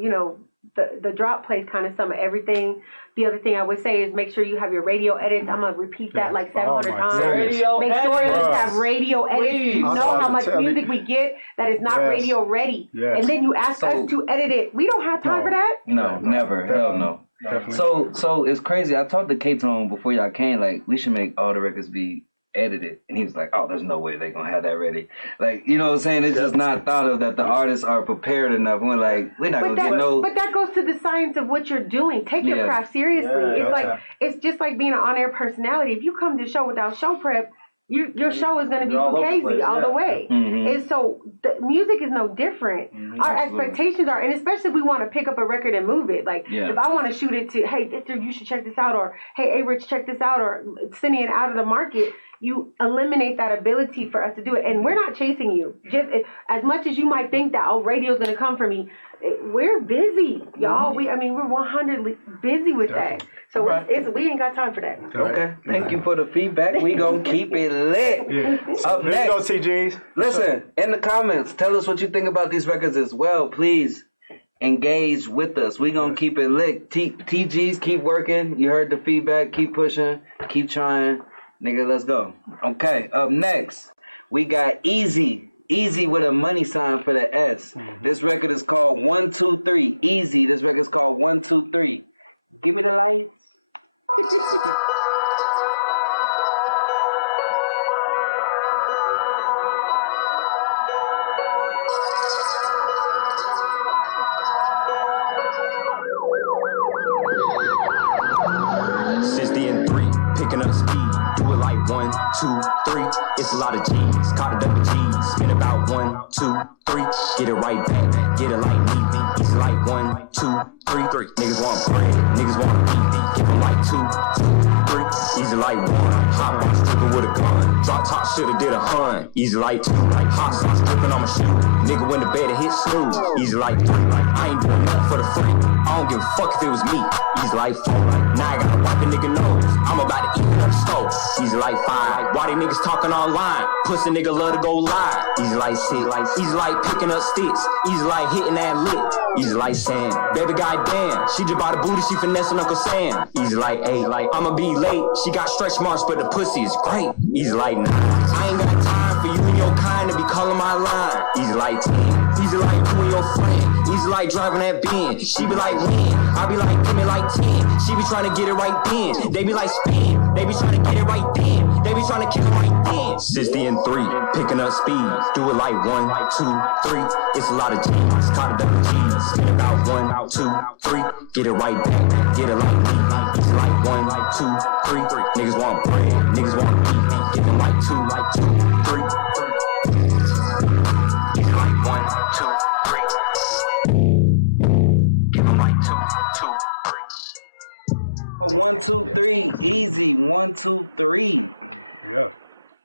the drop plays kind of some of everything. The other thing I would say is make sure you have your radio edits. I'm going to repeat that like 700 times. Make sure you have radio edits. You know how much music we get that is not radio ready. And then you ask us to edit it. We don't have time for that. No, never. Hell no. So it's crazy. I talked to K-Tone before y'all came, like, we should make all the records be edited. And he was like, oh, there's no way they're going to have that ready. Like, you know what I'm saying? It's just not thought of that the artists are prepared enough. And we're like, we're not going to get no... But that goes to the science of what you're doing. Take your craft seriously. It's just like being an on-air personality. If you come to the show without show prep, your show is going to be fugazi all the way. And so the music is no different. Our expectations are, and especially if we want to pick up a record and move it. Like, if I want to shoot it to, hey, Victor, you should check this out, or hey, A-Rich, check this out, or sending it out of the market, you eliminate that ability for us to do it. And we're not chasing you. Just as much as you might think that, oh, radio's going to come for me, we're busy, y'all. We're 100% busy with that. So we ain't got time for that. Okay. Thank you for the feedback. We gonna keep it lit. Up next. Let's go, TGs. Listen, in the comments, tell us what you think about these records as well. Please engage with us. We gonna keep it lit. TGs, keep working. You heard the feedback. Keep pushing. Keep trying. Nigga, let's go. Okay, up next, we got Easy. Easy with a money sign for the S. This record is called 1, 2, 3. Easy. This record is called 1, 2, 3. Give me the lights. Picking up speed, do it like 1, 2, 3. It's a lot of G's, caught a double G's. Spin about 1, 2, 3. Get it right back, get it like me. It's like 1, 2, 3. Niggas want bread, niggas want beef. Give them like 2, 2, 3. Easy like 1. Hot box dripping with a gun. Drop top shoulda did a hun. Easy like 2. Hot sauce dripping on my shoe. Nigga went to bed and hit snooze. Easy like 3. I ain't doing nothing for the free. I don't give a fuck if it was me. Easy like 4. Now I gotta wipe a nigga nose. I'm about to eat it up stove. Easy like 5. Why they niggas talking online? Pussy nigga love to go live. Easy like 6. Easy like picking up sticks. Easy like hitting that lick. Easy like saying, baby goddamn, she just bought a booty, she finessing Uncle Sam. Easy like 8. I'ma be late. She got stretch marks, but the pussy is great. Easy like 9. I ain't got time for you and your kind to be calling my line. Easy like 10. Easy like you and your friend. Easy like driving that Benz. She be like, when? I be like, give me like 10. She be trying to get it right then. They be like, spin. They be trying to get it right then. They be trying to kill it right then. 60 and 3, picking up speed. Do it like 1, 2, 3. It's a lot of G's. Caught it double G's. Spin about 1, 2, 3. Get it right back. Get it like me. It's like 1, 2, 3. Niggas want bread. Niggas want meat. Get them like 2, 3. It's like 1, 2, 3. Give them like 2, 2, 3. 1, 2, 3. Easy. 1, 2, 3. Yeah.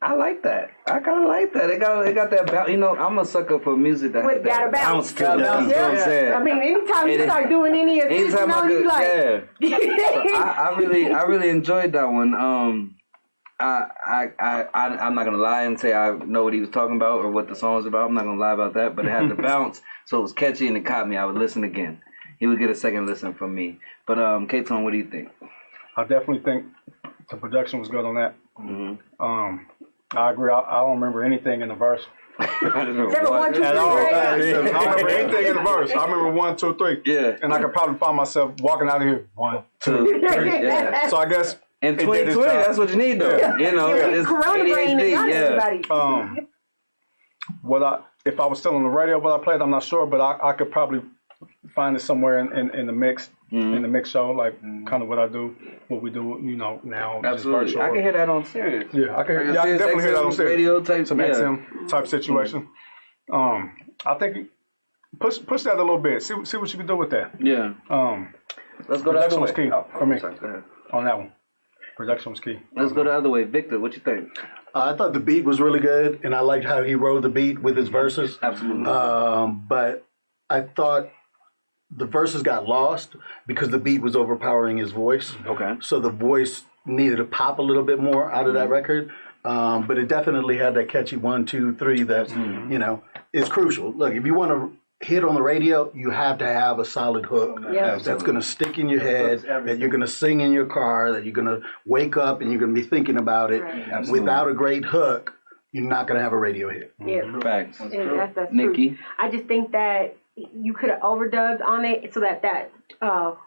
I like that. I kind of like that. It got that bounce. You know, I'm a sucker for music that has that bounce to it. You know what I'm saying? I mean, anytime you start doing any of this, you know, you like. Yeah. So I really enjoyed that one. I'm not gonna lie and say I know what he was talking about or what the song was about. I'm not gonna lie about that. But it had the bounce, so it was catchy and it caught me. I would listen again. He would get a second listen from me. But K-Tone, what do you think? I definitely think the production was good on that. Mm-hmm. I agree. I don't remember anything in the verse. I don't remember At all. I don't remember anything in the verse. I remember 1, 2, 3. Yeah. And I could probably find myself walking out of here. 1, 2, 3. Yeah. So I guess in 2020, that's what you need, though. You know, it's Corona brain is not everybody. If I was still on the radio, what I played, I'm not sure, but I could probably find it somewhere in the mix. In the mix show, like kind of what we do, you know, now. Absolutely, just virtual. I can hear that on Sirius. Yeah, I can definitely hear that on Sirius. Radio type, some XM type situation. I think push that a little bit. See what you can do with that. Yeah. Let's go the other way. Production was key for me. Sorry, go ahead. On that one. Production was key. Let's go the other way. Victor, what you think? I thought the beat was really good, and I liked how he rode the beat with his verses. Absolutely. But I thought the verses got lost because the beat was overpowering his voice. Okay. So the voice needed to pop a little bit more out of that record. But it definitely had that catchy 1, 2, 3 that, you know, is crucial. Look, if you want to hit on the radio, you have to have a solid hook that's going to stick in your head, that you're going to sing in your car, that you're going to wake up and you're going to be thinking about it. Right. Without a great hook, you're not going to have a radio hit. Yeah. Facts. That's Nikki? true. I just think that you could have overdubbed on it so that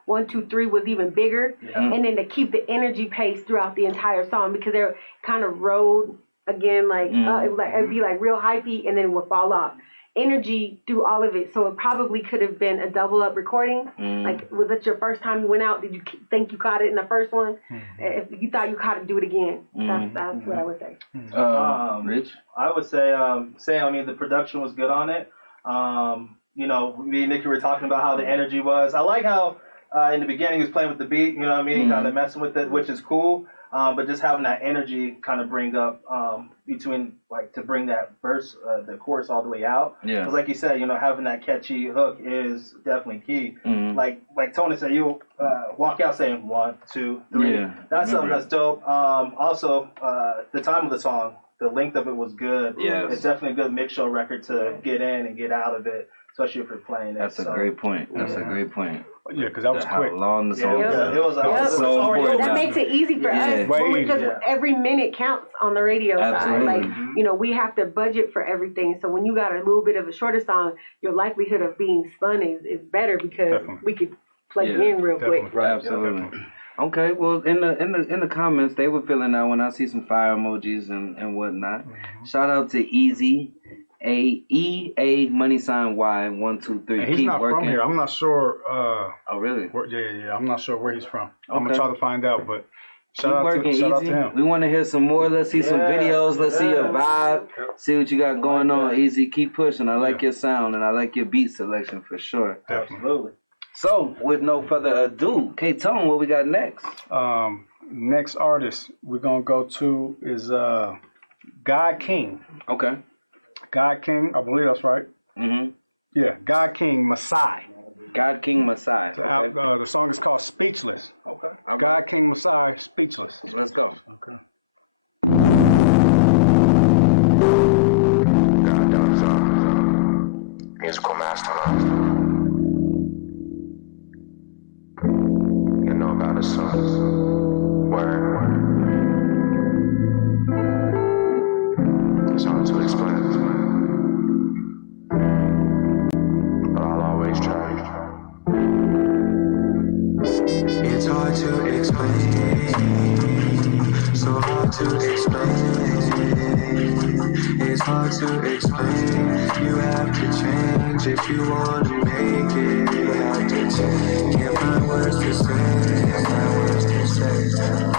1, 2, 3 was even bigger, and then to keep the energy pace throughout the entire song, because they're kind of rode again like it'd be like real hypey and then it would fall off. Energy through all of it, so it probably could have been a double up recording. Like, was that your first time you went out? Did you think you caught it in the first one? If you thought you caught it, do it again. That's what I would say. Rich? I would say, I mean, the production was good on it. You know, me and Nikki were talking about how the energy was. I like how in the beginning he was playing with the beat, you know what I mean, kind of messing with it, which is cool. But just having that energy kind of bring up between, like, to bring that verse, the chorus all the way out. Yeah. Because like you said, you know, having that catchy hook is definitely key. Like Tony said, you walk out saying 1, 2, 3. Yeah. That's something that's dope. Also, the time of the song, the length of it was good. Yes. It's definitely a good mix show record to get in and get out of it, especially if you're playing it. That's a great point. That's a great point. Yeah, because that was quick. How long the song was. It was so important. That makes it easy for us because every minute counts on the radio side. Like, you know, we have to budget for everything. So when you got a little bit of a shorter song, your likelihood of being spun is better because we could plug it in real quick. Right. Absolutely. Okay, well, in the comments, they were feeling that when I see some fire emojis and whatnot. Shout out to Easy. EA money sign Y 1 2 3. And he's not working. from here. I'm not sure. Oh really? Yeah. I'm not sure where he's from. I'm gonna try to find out. But shout out to him. We want to hear some more. Let's see some videos. Let's see your vibe. See what you got going on. Easy. Keep pushing. I like your sound and I like your beat selection for sure. Absolutely. So with no further ado, K-Tone, what we got next? Next artist we're gonna go to is God King. Okay. God King, I believe that's right. Yeah, God King Masai. God King Masai. Okay. The song is called Speechless. Okay. God King Masai, Speechless. Let's go. Okay. God Dogs musical mastermind. You know about his songs. Word. It's hard to explain. But all hard to explain. You have to change if you want to make it. You have to change. Can't find words to say. Can't find words to say.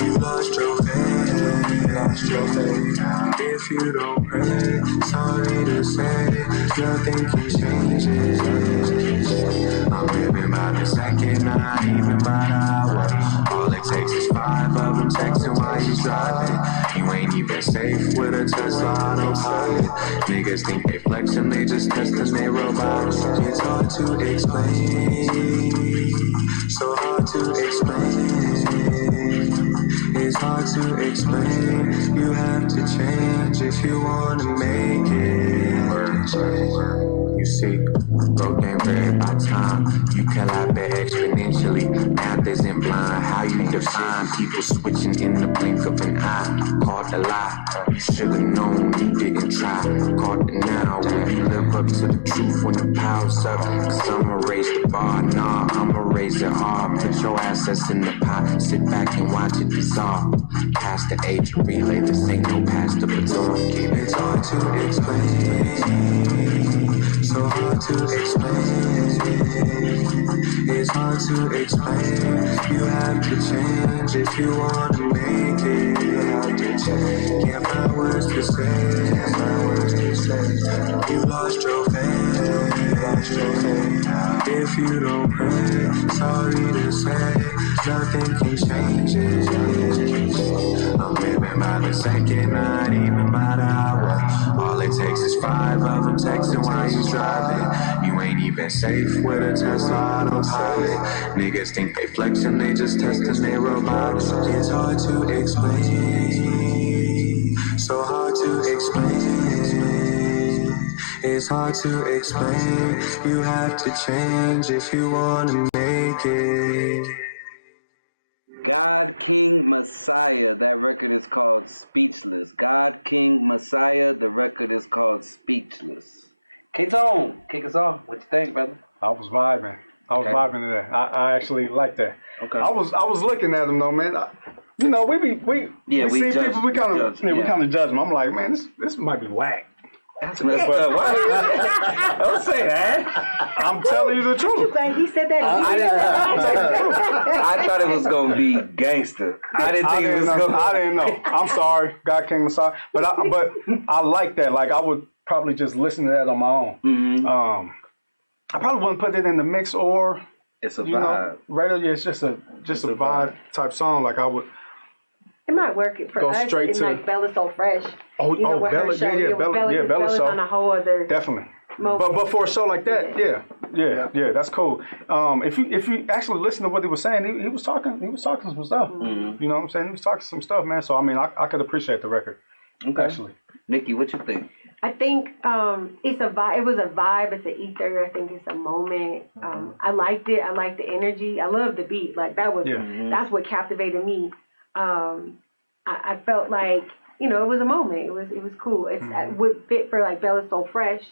You lost your faith. You lost your faith. If you don't pray, sorry to say, nothing can change it. I'm living by the second, not even by the hour. All it takes is 5 of them texting while you driving. You ain't even safe with a Tesla autopilot. Niggas think they flexing, they just testing their robots. It's hard to explain, so hard to explain. It's hard to explain. You have to change if you want to make it. You see, growth ain't rare by time. You can lie back exponentially. Math isn't blind. How you define people switching in the blink of an eye? Caught the lie. You should've known. You didn't try. Caught the now. When you live up to the truth when the power's up. Cause I'ma raise the bar. Nah, I'ma raise it hard. Put your assets in the pot. Sit back and watch it dissolve. Past the age of relay. This ain't no past the baton. It's hard to explain. So hard to explain. It's hard to explain. You have to change if you want to make it. You have to change. Can't find words to say. Can't find words to say. You lost your faith. You lost your faith. If you don't pray, sorry to say, nothing can change it. I'm living by the second, not even by the hour. All it takes is 5 of them texting while you driving. You ain't even safe with a Tesla autopilot. Niggas think they flexing, they just testing their robots. It's hard to explain, so hard to explain. It's hard to explain. You have to change if you want to make it. God, King, Messiah. That record is called Speechless. God, King, Messiah. The record is called Speechless. K-Tone, kick us off. What you think, brother? I was vibing. I was vibing to that. I actually like that. Okay. I was looking at them though, man. You know, we see judge, people. We kind of judge them. I'm like, man, this might be whack. That's what? Don't say that. I'm telling you the truth. He said that. I thought it was gonna be gangster. I didn't think it was gonna. I didn't know. I'm sorry, God, King, Messiah. But I like that. Like I would probably just listen to that on my own. Mm-hmm. I probably wouldn't put it in the mix or it's a vibe. Radio. It's just a vibe type song. Like I would. It might work for go us. Straight It's to like Bella So Fresh. Oh, with Bella, her show. Bella show. On a whole other Definitely. moment. But for a show like that, yeah, that's cool. If you actually listen to what he was saying, he was talking some stuff. Mm-hmm. You know what I'm saying? He was talking some stuff, man. So I mean, I could appreciate the record. Okay. Actually. Nikki, what you think? I think it's a vibe. It was a vibe. It's an ether. I think it's a moment. I liked it. I liked the energy. I love the beat. Like that was that's what captivated me. I felt like it was a moment. It was cool. It would fit for like Bella's So Fresh,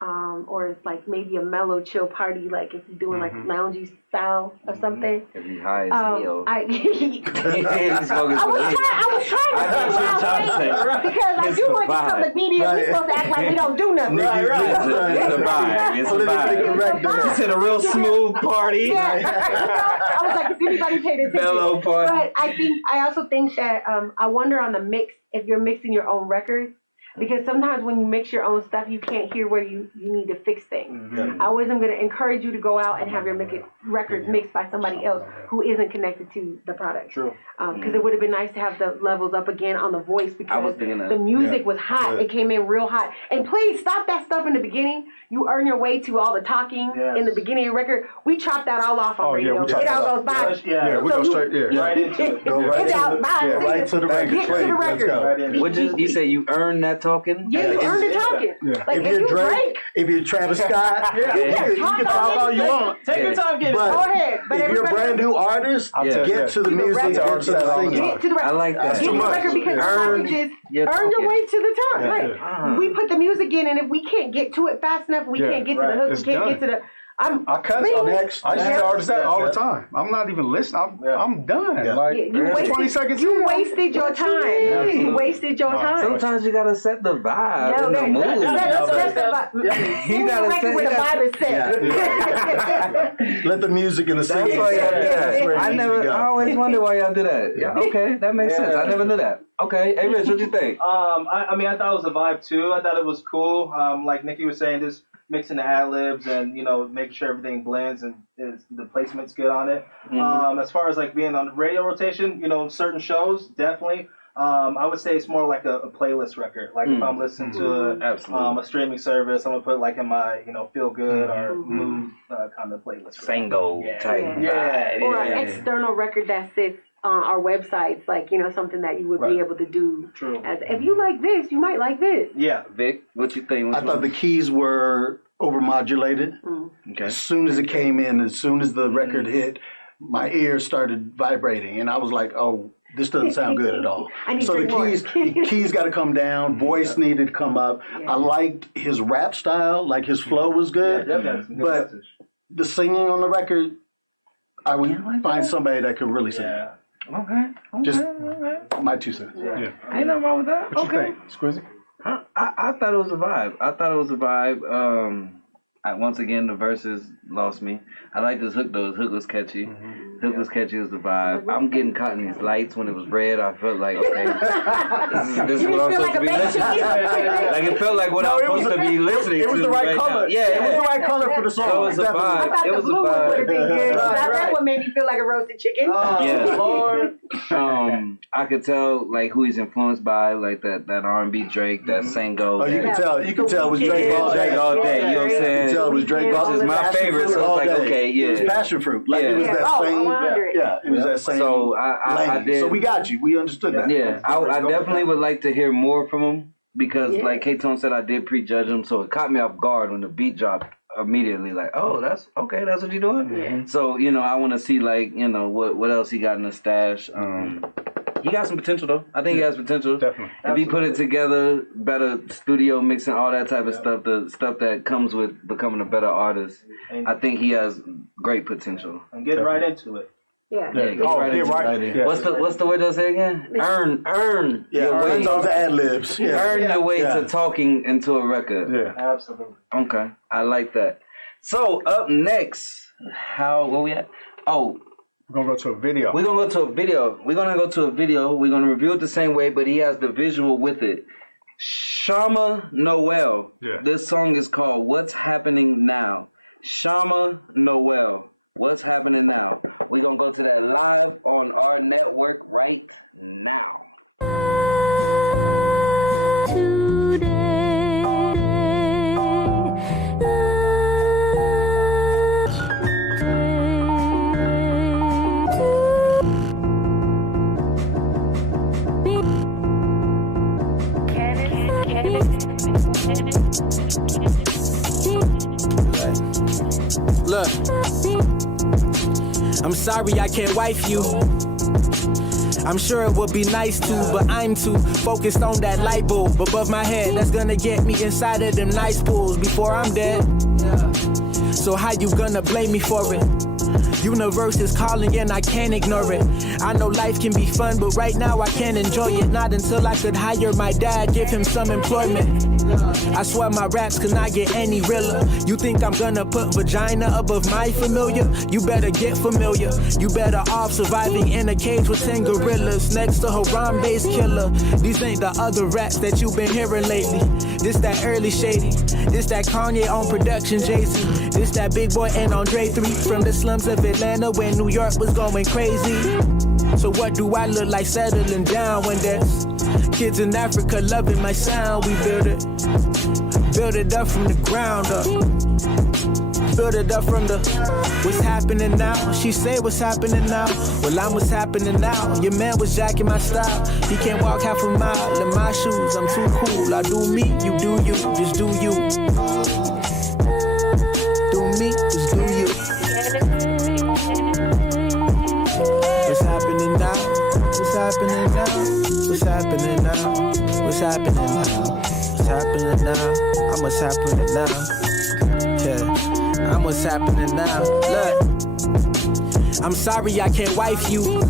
or it's like maybe a mellow chill party. Like if you're doing like loungy style or something. If you high as hell. I was trying because I do work in public media. We're supposed to act like we don't do nothing. Right. It's a vibe. It's a vibe. You said a real smooth party. I was like, if anybody paid attention. Mellow party. But I also think that I wonder on the mix if you're mixing your own records. Because sometimes when you mix your own stuff, you can't hear where you need to fix things. I always am going to encourage you to go out and have your records mixed by somebody else who isn't connected to the product. True. Because it would have been nice to have the levels up again on the voice because the music was hot. It came in real hot. And please stop that stuff in the beginning. You earn your way to all the talking in the beginning of the record. We chop that all off on radio. It all goes by. We go straight. Right into it. Go right to the record. Get to the record. You say you earn that talking? Yeah, you earned the talking. Yeah. Like, if you're Drake, if you're Travis Scott, you can talk all you want. Take your time getting it. Go ahead. But if you're a brand new artist, get to the music, get to the singing. Get to the record. I like that. Get to the record because earn your way to the top. Right. We put the music in, and if we can't get to it fast enough, we can't get to the hook, we can't get to the I cut you next. I used to tell artists that all the time. I'm not even listening. I'm done. Yeah. Like You wasted, 20 seconds. You wasted your time. You wasted your time. Sometimes you gotta set the vibe in the mood. Set the vibe. You gotta set where the vibe is set. Let the music and the That's singing. why y'all do That's where that. it needs to go. I always wonder why y'all do that. Yeah, okay, that makes sense. I never knew that. Okay, hey Rich, what you think? I mean, I thought it was a vibe too. I thought it was cool. Like Nikki was saying, just mixing the ad libs and making sure everything blends and the placement's good on it. Mm-hmm. As far as like being on radio rotation, certain shows definitely. I would say it's more like a playlist record. Like if I'm listening to a streaming service, I'm gonna put like in my feel good or mood kind of playlist. Sango type. Yeah. Or an external record that sits on our websites, like something that you would be able to do. True. As, if you like this, you might like this. Yeah. Vic, what you think? I thought the keys were overmodulated. Okay. As soon as it came in, as soon as the record hit, my ears started vibrating, and I was like, "Oh, this doesn't sound good at all." So the keys got to come down. Voice needed to come up. I liked his rap style, like his flow was good, but the singing on the record, I would find somebody that could really sing. Okay. Just my 2 cents. Yeah. Ain't nothing wrong with that. What you think, Squizzy? I thought it was a vibe. Once again, the verses lost me. I like this hook though. His hook was catchy. Hook was catchy as the vibe. I'm getting caught in these lights. When it was red, I felt like, okay, this is what I'm supposed to be listening to. Like it felt like what I was supposed to be listening to. It was the right right color. now. Yeah, it was the right color for the song. So it was a vibe. It was a vibe. Would have been good. That's what made me feel like a roasted chicken. Yeah. I could tell like who he's influenced by, like that R&B Drake, that Sango. Oh, you can tell. You can tell it was Drake all day. You know what I'm saying? You can tell it was Drake all day. This is my favorite, so it's like, okay, yeah. It was passion fruit. Like it was that same. Yeah, it was that same. So I did. So we got you. We understood that. Yeah, I definitely would like to hear more from him because, like K-Tone said, I did prejudge him, so it caught me off guard when the beat dropped. Immediately, like, oh, that's okay. That's what you're doing. So I want to see like what else he got in the stash. He got some potential though. I think he has potential. Definitely. If he put it together, better studio mixing, all that type of stuff, the stuff that comes with becoming a better artist, I think he has great potential. And get right into it. Yeah. Get right. What's the word to say again? Earn. Yeah, your way. those ad libs. Yeah. Earn your way to talking into a record. Yeah. Absolutely. Okay, I like that. So up next, where we at? Oh, we're gonna go to a video. We're gonna go to a video. We're gonna review it the same way, but he has the visual with it. Shama Noel. Yeah. This song is called "What's Happening Now." Shama Noel. What's happening now? We're gonna go to that live on our network right now. Look, I'm sorry I can't wife you. I'm sure it would be nice to, but I'm too focused on that light bulb above my head that's gonna get me inside of them nice pools before I'm dead. So how you gonna blame me for it? Universe is calling and I can't ignore it. I know life can be fun, but right now I can't enjoy it. Not until I could hire my dad, give him some employment. I swear my raps could not get any realer. You think I'm gonna put vagina above my familiar? You better get familiar. You better off surviving in a cage with 10 gorillas next to Harambe's killer. These ain't the other raps that you've been hearing lately. This that early shady. This that Kanye on production, Jay-Z. This that Big Boy and Andre 3 from the slums of Atlanta when New York was going crazy. So what do I look like settling down when there's kids in Africa loving my sound? We build it up from the ground up. Build it up from the what's happening now. She say what's happening now. Well, I'm what's happening now. Your man was jacking my style. He can't walk half a mile in my shoes. I'm too cool. I do me, you do you. Just do you. Do me, just do you. What's happening now? What's happening now? What's happening now? What's happening now? What's happening now? I'm what's happening now. Yeah. I'm what's happening now? Look, I'm sorry I can't wife you.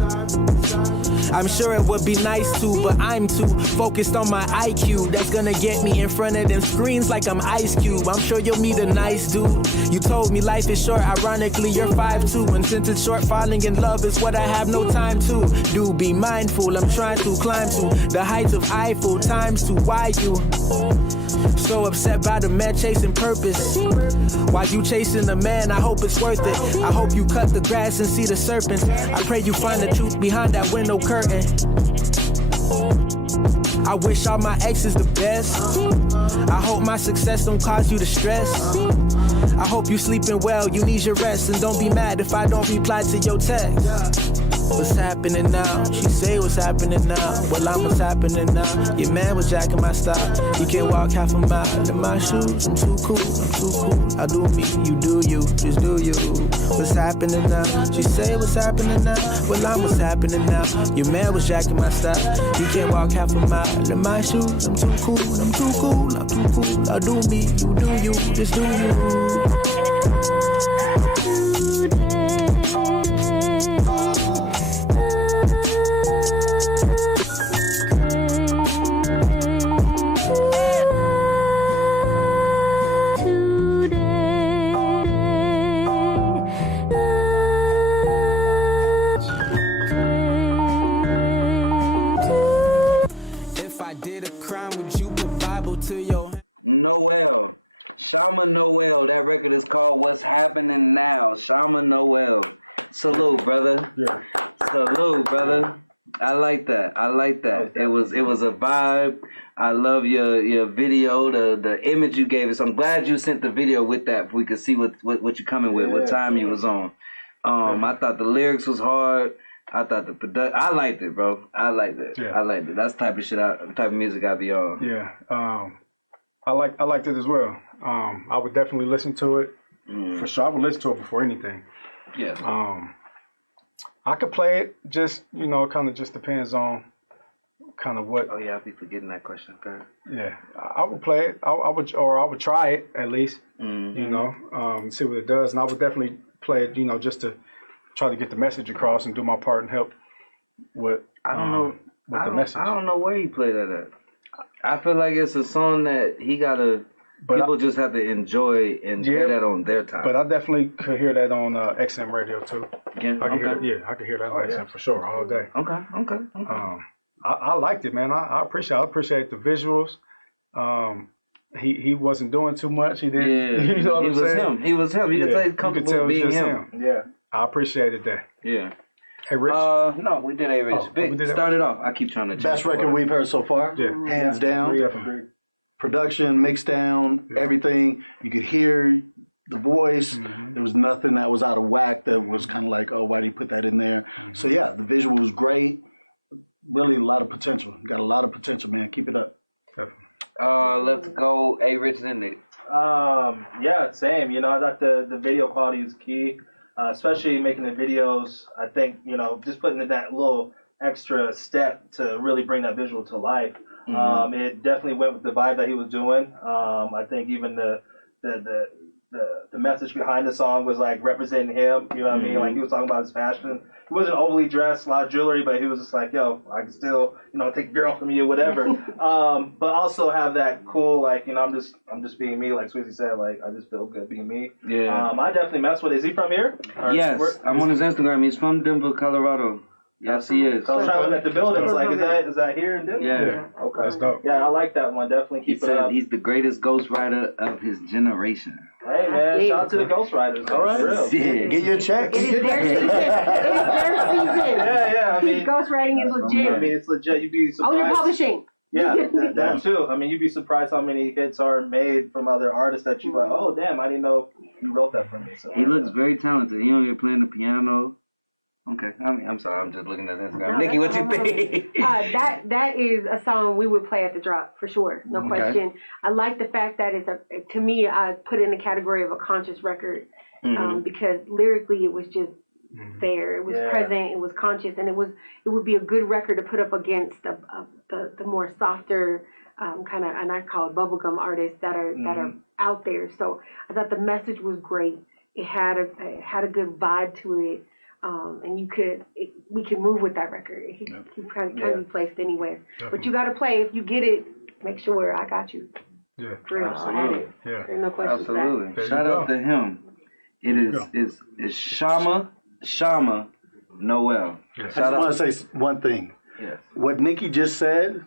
I'm sure it would be nice to, but I'm too focused on my IQ. That's gonna get me in front of them screens like I'm Ice Cube. I'm sure you'll meet a nice dude. You told me life is short, ironically you're 5'2". And since it's short, falling in love is what I have no time to do. Be mindful, I'm trying to climb to the heights of Eiffel, times to why you so upset by the man chasing purpose. While you chasing the man, I hope it's worth it. I hope you cut the grass and see the serpents. I pray you find the truth behind that window curtain. I wish all my exes the best. I hope my success don't cause you to stress. I hope you sleeping well, you need your rest. And don't be mad if I don't reply to your text. What's happening now? She say what's happening now. Well, I'm what's happening now. Your man was jacking my style. You can't walk half a mile in my shoes. I'm too cool, I'm too cool. I do me, you do you, just do you. What's happening now? She say what's happening now. Well, I'm what's happening now. Your man was jacking my style. You can't walk half a mile in my shoes. I'm too cool, I'm too cool, I'm too cool. I do me, you do you, just do you. Noel. Shama Noel. That record is called What's Happening Now. Shama Noel. Salute, brother. Yeah. Salute, brother. I like that. I like that. It was a vibe. I love your video, the image you gave us. I'm glad you sent the video with that if we could see what you're coming with, what time you was on. I thought the lyrics was hard. I thought the production. I liked it, bro. I liked it. Yeah. I liked it. That's the type of shit, the type of music I be on. Yeah. I liked it as well. I would definitely listen to it for sure. I would listen to it before anything. Yeah. I could play it. Just kind of just depends on kind of what. Oh yeah, I'll be forgetting that question. Okay. Yeah, I would play it. I would try it at least. See what it does, and I would definitely play it. Just to try to get the message across and do my part and help with. I don't know. With the message. I don't know where he played that at. I feel like it's a song that he gotta. People just have to enjoy and hear that on their time. But I definitely could hear that on XM radio too. Again, I could hear that on XM for sure all day. Okay. I liked it, man. I appreciate the visuals. He wasn't doing too much. He did. Yeah. You know what I'm saying? He was him. You could tell he's comfortable being him. Yeah. I appreciated that. Yeah. Hey, Rich? No, we did A Rich. Big, start it off. I keep trying to best record we've heard so far. Yeah. Hands down. Definitely. Production, mixed down, everything. You could hear the voice. Mm-hmm. There was nothing that was out of whack that was kind of like, oh, why do you put that in there? Mm-hmm. So yeah, the visual was great. Really a lot of potential. You got a lot of potential, man. Keep it up. Let's go A Rich and Nick. Yeah, same. I thought the video quality was key. Especially making the videos, I think, just putting in that little extra step to really bring that visual to life. Mm-hmm. It definitely went with the vibe that he was doing. I think even the message behind the song was like representing him. You know what I mean? Like he was talking about his fashion. He wasn't overly dressed, a lot of jewelry, but he was just like, yo, I can still, take a girl from you, whatever. But also have that cool, like, I'm just being me, like Swizzy said, like I just feel good being me. Yeah. I definitely mess with. Is he from here? Yes, I'm on his Instagram. He's from Denver, Colorado. Yes, he is. So I was trying to look at the buildings. Like, is that here in Denver? Yeah. Okay. That's dope. Yeah, I like that one. Definitely keep he it said up. He's the greatest ghostwriter of his generation. Hey man, shout out to the ghostwriters. All right. Get your checks. It is their season. Yeah. I mean, ghostwriting is legit. I mean, it's legit. You'd be surprised. Owner publishing. Yeah, that too. I mean, you'd be surprised how many hits are made from other artists that you like. Oh, damn! I didn't know you wrote that for me. So he looks very talented. He on here playing the piano. Okay, I'm sorry. I'm just looking at Instagram. Nikki, what you think? That is a song we would play at the drop for sure, no question. I like the fact that to me, I put it in the category of a conscious record because lyrically it was just there. It was present. It was conscious, and it would be a good record to put up against the more softer kind of, and I call it bubblegum artists that are out there. So I thought the message was great. it had a good vibe to it, and we could move with that record. He can be placed anywhere, but you got to play. If you get it, make sure I got you. Yeah, for real. absolutely. Yeah, there's no question. Absolutely. Shout out to him. It is Shama Noel. Yes. I just want to say one thing. Yes. What Nikki just said,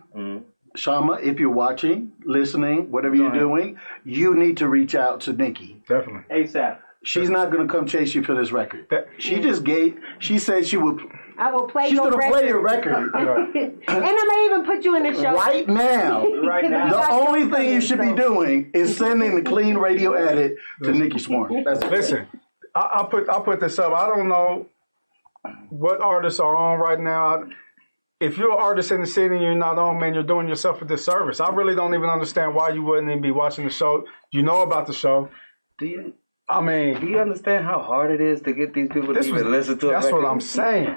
Shama, if you're watching, listening, whatever you're doing, you need to reach out to Nikki. Definitely. ASAP. She's not going to come chase you for this record. She said she would. I will play She's your gonna record. play your record. And I may even put you in the show. Right now. The only thing you should be doing is sending the clean radio edit to Nikki Swarm. Listen, I'll put this up. I don't know what artists are on right now. If you're an artist in the city and you're not on, man, you're doing yourself a disservice. I really don't even understand why you wouldn't even be watching the show. You know about the show. Do you understand how hard it is to get these people to even listen to it? That's what I'm saying.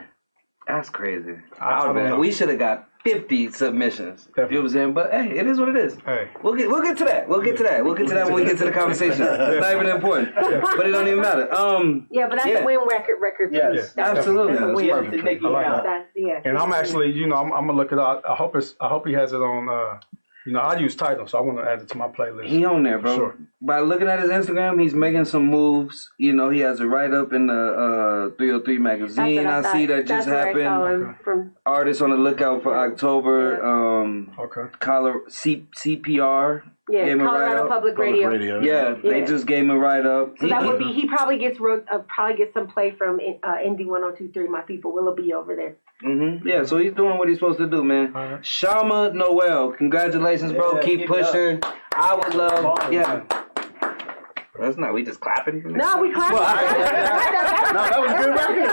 That's crazy. I don't know. We should have got 50 submissions. You know what I'm saying? But hey, it is what it is. Hey. We'll get to that. We'll get to that when we get to the conversation. It's not even important. But it don't even matter. Yeah, but that's a win record. Yes, absolutely. That's perfect. I like that. And I'm actually, I'm gonna look it up. I hope he has it on. I use Tidal, so I want to add it to my playlist. He on there, bro. Sure. By looking at his Instagram, he's making some moves. He has a write-up in the 303 magazine. I see that just happened. Artists on the lookout for October. CPR. Yeah, Colorado Public Radio. Yeah, they just gave him a write-up. So that would be, he probably gets some play from Indy 102.3, My People. We'll be over there. Yeah, so he's doing what he's supposed to do, man. Right. Shama Noel, congratulations, bro. Keep pushing. I would love, That's not, we just clapping. No, we clapping. No, that was good record.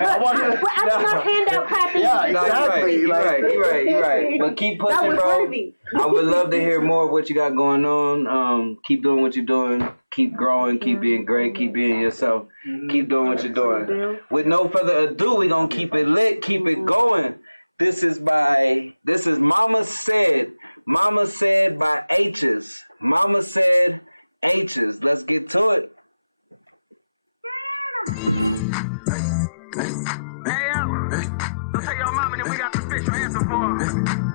I'm not handout clapping. Yeah, exactly. You're right. But keep pushing, that was bro. Worthy. I would love to hear more of what you got going on. Keep doing what you're doing. Keep growing. Keep being great. Keep being yourself. Keep doing what you're doing. With no further ado, we're going to keep it lit. Keep it going. This is Mama Said. Mama Said by H's. Mama Said H's. Let's get to it.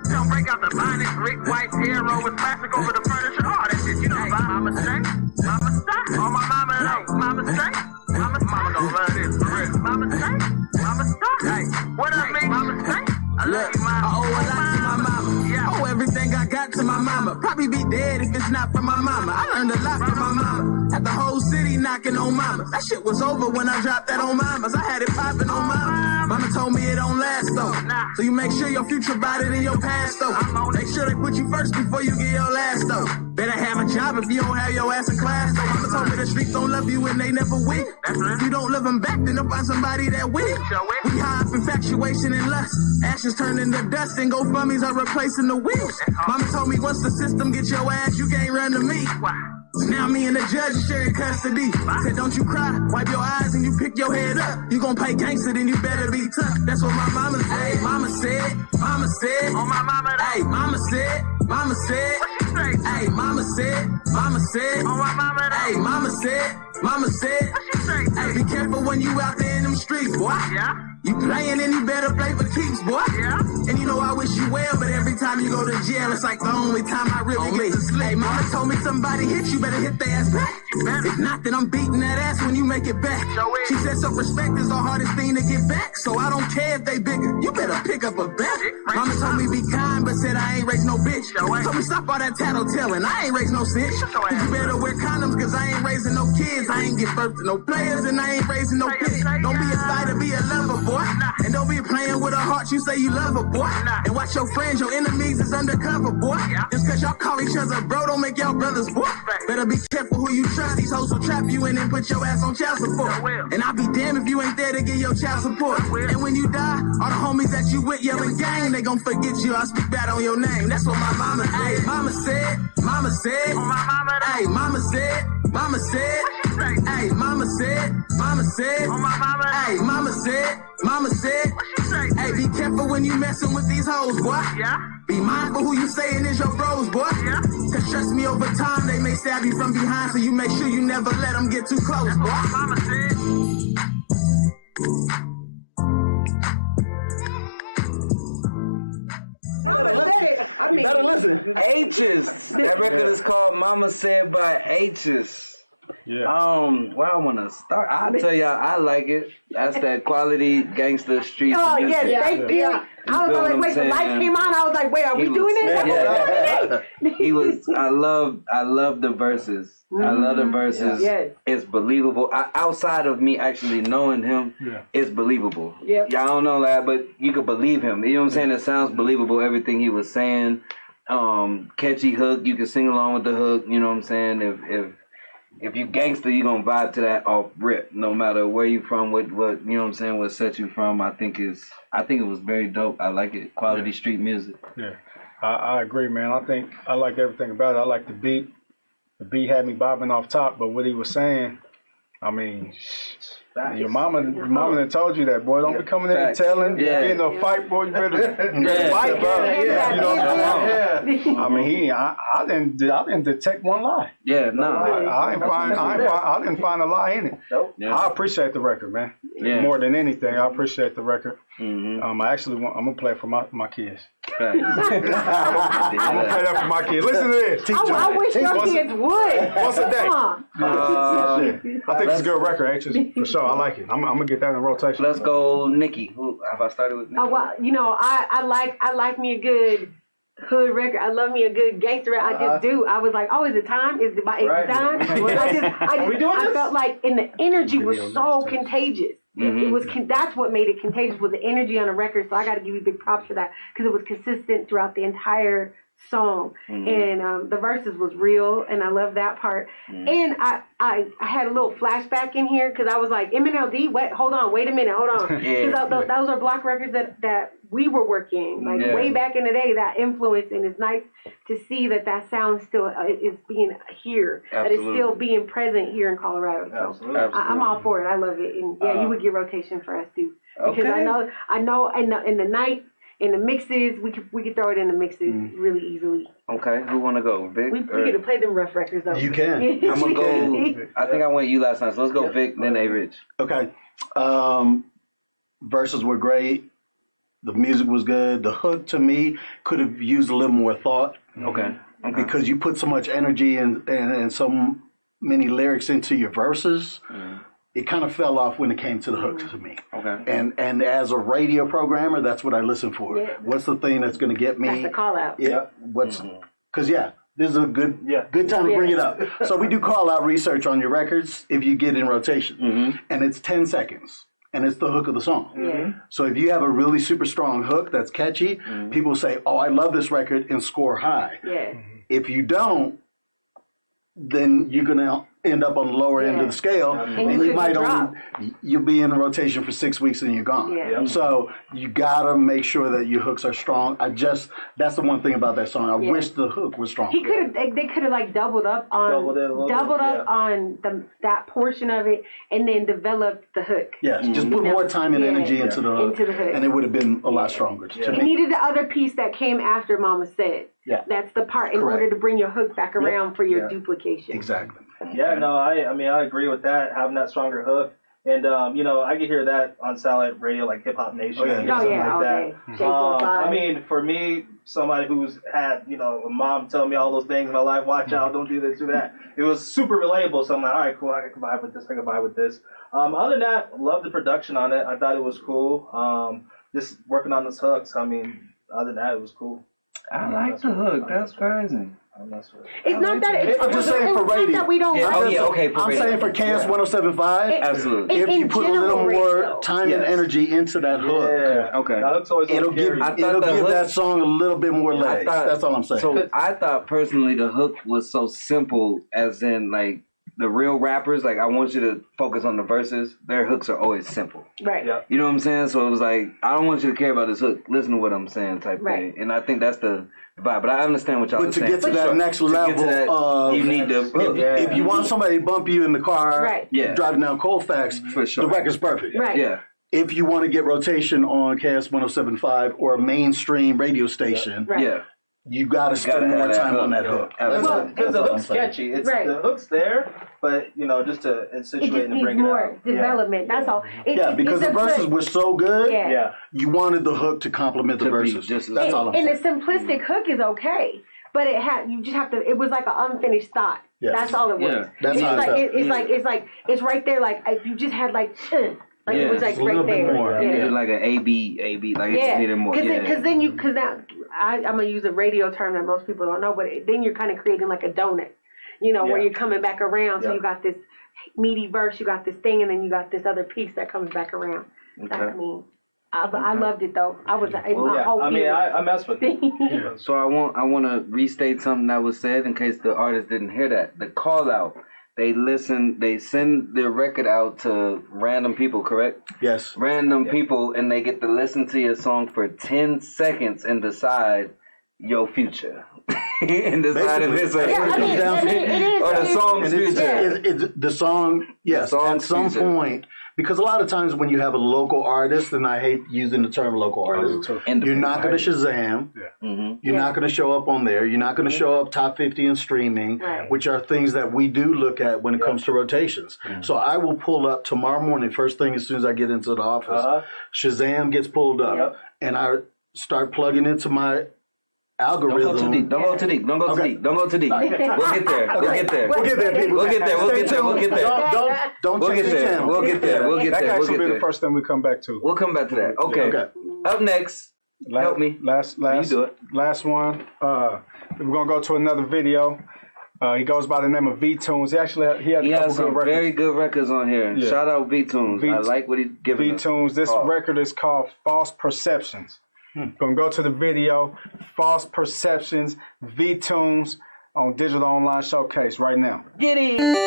Don't break out the bonnet, brick white arrow with plastic over the furniture. Oh, that shit, Mama say, Mama stop. Oh, my mama know. Mama say, Mama gon' love this for real. Mama say, Mama stop. Hey, what up, me? Mama say, I love you, Mama. I owe a lot to my mama. Yeah. Oh, everything I got to my mama. Probably be dead if it's not for my mama. I learned a lot from my mama. Had the whole city knocking on mama. That shit was over when I dropped that on mamas. I had it popping on mama. Mama told me it don't last though. So you make sure your future better than your past though. Make sure they put you first before you get your last though. Better have a job if you don't have your ass in class though. Mama told me the streets don't love you and they never will. If you don't love them back, then they'll find somebody that will. We high off infatuation and lust. Ashes turn into dust and GoFundMes are replacing the wheels. Mama told me once the system get your ass, you can't run to me. Now me and the judge are sharing custody. Said don't you cry, wipe your eyes and you pick your head up. You gon' play gangster, then you better be tough. That's what my mama said. Mama said, Mama said. Oh my mama, hey, Mama said, Mama said. What she say? Hey, Mama said, Mama said. Oh my mama, hey, Mama said, Mama said. What she say? Hey, be careful when you out there in them streets, boy. Yeah. You playing and you better play for keeps, boy. Yeah. And you know I wish you well, but every time you go to jail, it's like the only time I really get to sleep. Hey, mama told me somebody hit you, better hit their ass back. If not, then I'm beating that ass when you make it back. She said self-respect is the hardest thing to get back, so I don't care if they bigger. You better pick up a bat. Mama told me be kind, but said I ain't raised no bitch. Told me stop all that tattletelling, I ain't raised no snitch. You better wear condoms, cause I ain't raising no kids. I ain't give birth to no players, and I ain't raising no kids. Don't be a fighter, be a lover, boy. And don't be playing with a heart you say you love her, boy. And watch your friends, your enemies is undercover, boy. Just cause y'all call each other bro, don't make y'all brothers, boy. Better be careful who you trust. These hoes will trap you and then put your ass on child support. And I'll be damned if you ain't there to get your child support. And when you die, all the homies that you with yelling gang, they gon' forget you. I speak bad on your name. That's what my mama said. Mama said, Mama said. Hey, Mama said, Mama said. Hey, Mama said, Mama said. Hey, Mama said, Mama said. Hey, be careful when you messing with these hoes, boy. Yeah. Be mindful who you saying is your bros, boy. Cause trust me, over time, they may stab you from behind, so you make sure you never let them get too close, boy. Mama said. You better listen. H's. That record is called Mama Said by H's. Yeah. Where I want to start? I'll tell y'all, I like it. That's that quality gangster street. Oh, music. yes, thank you. I was like, wait, the lights came on. I was like, wait, are we doing this? Yeah. He was. I love the verses. I love the verses. Yes. It's believable. Outside of me actually knowing him, it's believable. Yep. Y'all don't know that, but you could believe him. You know what I'm saying? It sounds believable. Everything he was saying. Catchy hook. You can sing along with the hook. You know what I'm saying? If you gangster, you gonna vibe to that off rip, no matter where you from, what you know what I'm saying, what set you from. I think it was very dope. I like it. Quality street music. Yeah, I agree, man. I like everything about it. I like the beat. The beat had me bobbing off top, but what he was saying, I mean, your mama that told you that, boy. Don't be coming in and telling, get in a fight, boy. You better fight, bro. You know what I'm saying? I mean, I didn't detect one lie. Yeah, no. I didn't find a lie in it. Nope. Yeah. I appreciate the record, man. Yeah. More than anything, I appreciate the record. I'm gonna play it for my kids. I'm gonna play that for my kids. Listen to this. I wish your kids would. Once a day. I think it's a good record, actually, for sure. I like it. I'm gonna get that in rotation. Let's go, Nikki. Who have I started with? Nikki? Oh, well, you know, I like me a good hood record. I love me a good gangster record. I just do. I was like, oh, is it time? Is it time? I felt like, and the energy was so contagious. It was that's what made it contagious, was the energy on the record. So I got to give you big props for that, because it was consistent throughout the entire song, and the verses was real, and I love that part. And I had a little flashback in here, because I was like, MNLD, wait a minute, hold on, because those are block records that we were working way back in the day, that influence, and it's nice to see that sound still is being here, that it's still being present here in Colorado. So I'm all for it. I love it, and you would get rotation for us too, because I know in the night. In the mixes, we could throw it in the mixes really easily. Okay, who want to go, Vic? We get to play them rough records though. You can. I'm gonna go. I think I went you last night, so let's go Vic, then A-Rich. Okay. Verses were great. The music was good. The hook, to me, could have used a little more thought. Okay. Because you put so much energy and so many lyrics into your verses. It kind of fell off when it came to the hooks to me. Okay. And as a radio programmer, that's what I listen for. Yeah. What's the thing that's going to get me? That's the call out. Yeah. Because this is a good time to bring it up. So we do call out research on your records if you get in rotation, and it's 10 seconds, and it's the hook of the song. So if you have a really super strong hook that's catchy, people say, "Oh, I love this record," and score high. If you don't, then you're gonna end up on the lower end of the scale, and you might you'll be in a rotation for 6 weeks and you're gone. So you gotta make sure that your hooks are strong. That's the one thing about that song. I wish the hook was strong. They could have like doubled up on that portion of it, and then developed the hook. Yes, just put more time and energy into the hook, and it would have been a lot stronger. To me. You needed the other piece that came after Mama Said. That's the part in order to bring your hook back around for your duplication. Exactly. Yeah, no, I agree with that, having that stronger hook. And, I can hear that on satellite radio, like Hip Hop Nation. I mean, for me, somebody who's had, a mom tell me all those things in my life, watch out, don't do this, do that. It was super relatable. So I'm like, all right, cool, I can vibe with this, Other than that, love the production on it. I thought it was cool. Just working on those hooks. I mean, other than that, it was cool. I like the hook. That's crazy. It's not that. I'm just saying for radio. That we don't. I'm saying for KS 107.5. Absolutely. If you put a little more time and energy into that hook, it'll give that song a little bit more legs. That's all I'm saying. So I thought personally the hook was so simple, as in like the real rappers. Like I want you to focus on the verses. Their hooks are always simple. Right. Yeah. You know what I'm saying? So it was like, I don't want you to care about this hook. Listen to what I'm saying, type thing. And I think that's the vibe. But I understand what y'all are saying. But to get to that next level, you need the hook. If you want somebody to bump you in the car, driving down Colfax, for sure, the record's perfect. Right. Yeah. if you want to get rotation on KS 107.5 or a mainstream radio station, you got to spend more time on that hook. Because the hook's sketchy. It's the hook's there, but just to situate and bring it out. Development. That's all. Because the verses were so good. You wanted the hook to complement the verses. That's all I'm saying. And the simplistic hook is okay, but you just have to. It was like an unfinished thought. That's all it was. That's it's right there. Like if you just had like it was like right there. It's like an AB, like it just needed more. Because now I'm gonna use a radio term that most people don't know, but then you're kind of creating like a donut, where you're coming back around. So you got this meaty verse, you got this thing, and then you got this other piece that comes back around. Okay. I loved it though. I messed with it. So I want to restate something that was said in case the artist didn't hear that. The call out. They send their record out to random people, correct? Yes. Random people, and they get to listen to your song for 10 seconds and decide your future. And decide if it's the song's future. It's the song, yes, at some point. Because a lot of times when you have a local artist, and I hate using the term local artist, you're not going to Shazam. You're not going to show up on there. You're not going to show up top 50 in streaming, which are things that we do look at when it comes to rotations. So I will pull up tomorrow morning, first thing as soon as I get into the office. Shazam gets pulled up, and I start plugging into my algorithm. Don't go too deep. Don't go too deep. We'll get there. We'll get there, people. We'll get there. Don't change the channel. We'll get there. That can actually be the first thing we come back to. We'll come back to that. Okay. Up next, help me. Last, you do it. Last one. We're gonna go to another video. He goes by the name of V-Tunes. He had some very good records on here. Shout out V-Tunes. I like what he's giving us. V-Tunes. This record is called False Perceptions. Gonna go to the video, False Perceptions, V-Tunes on Digital Online Showcase right now. Get it!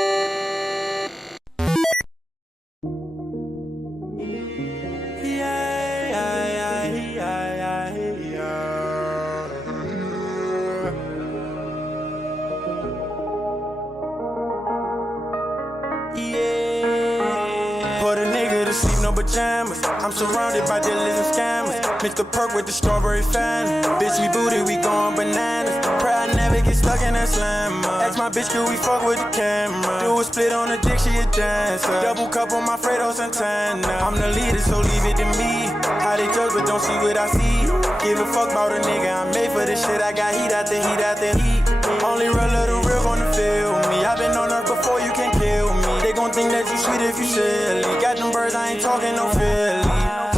Pajamas. I'm surrounded by dealers and scammers. Mix the perk with the strawberry fan. Bitch, we booty, we going bananas. Pray I never get stuck in that slammer. Ask my bitch, could we fuck with the camera? Do a split on the dick, she a dancer. Double cup on my Fredo Santana. I'm the leader, so leave it to me. How they judge, but don't see what I see. Give a fuck about a nigga, I'm made for this shit. I got heat after heat after heat. Only real little real gonna feel me. I've been on earth before, you can't kill me. They gon' think that you sweet if you silly. Got them birds, I ain't talking no Philly.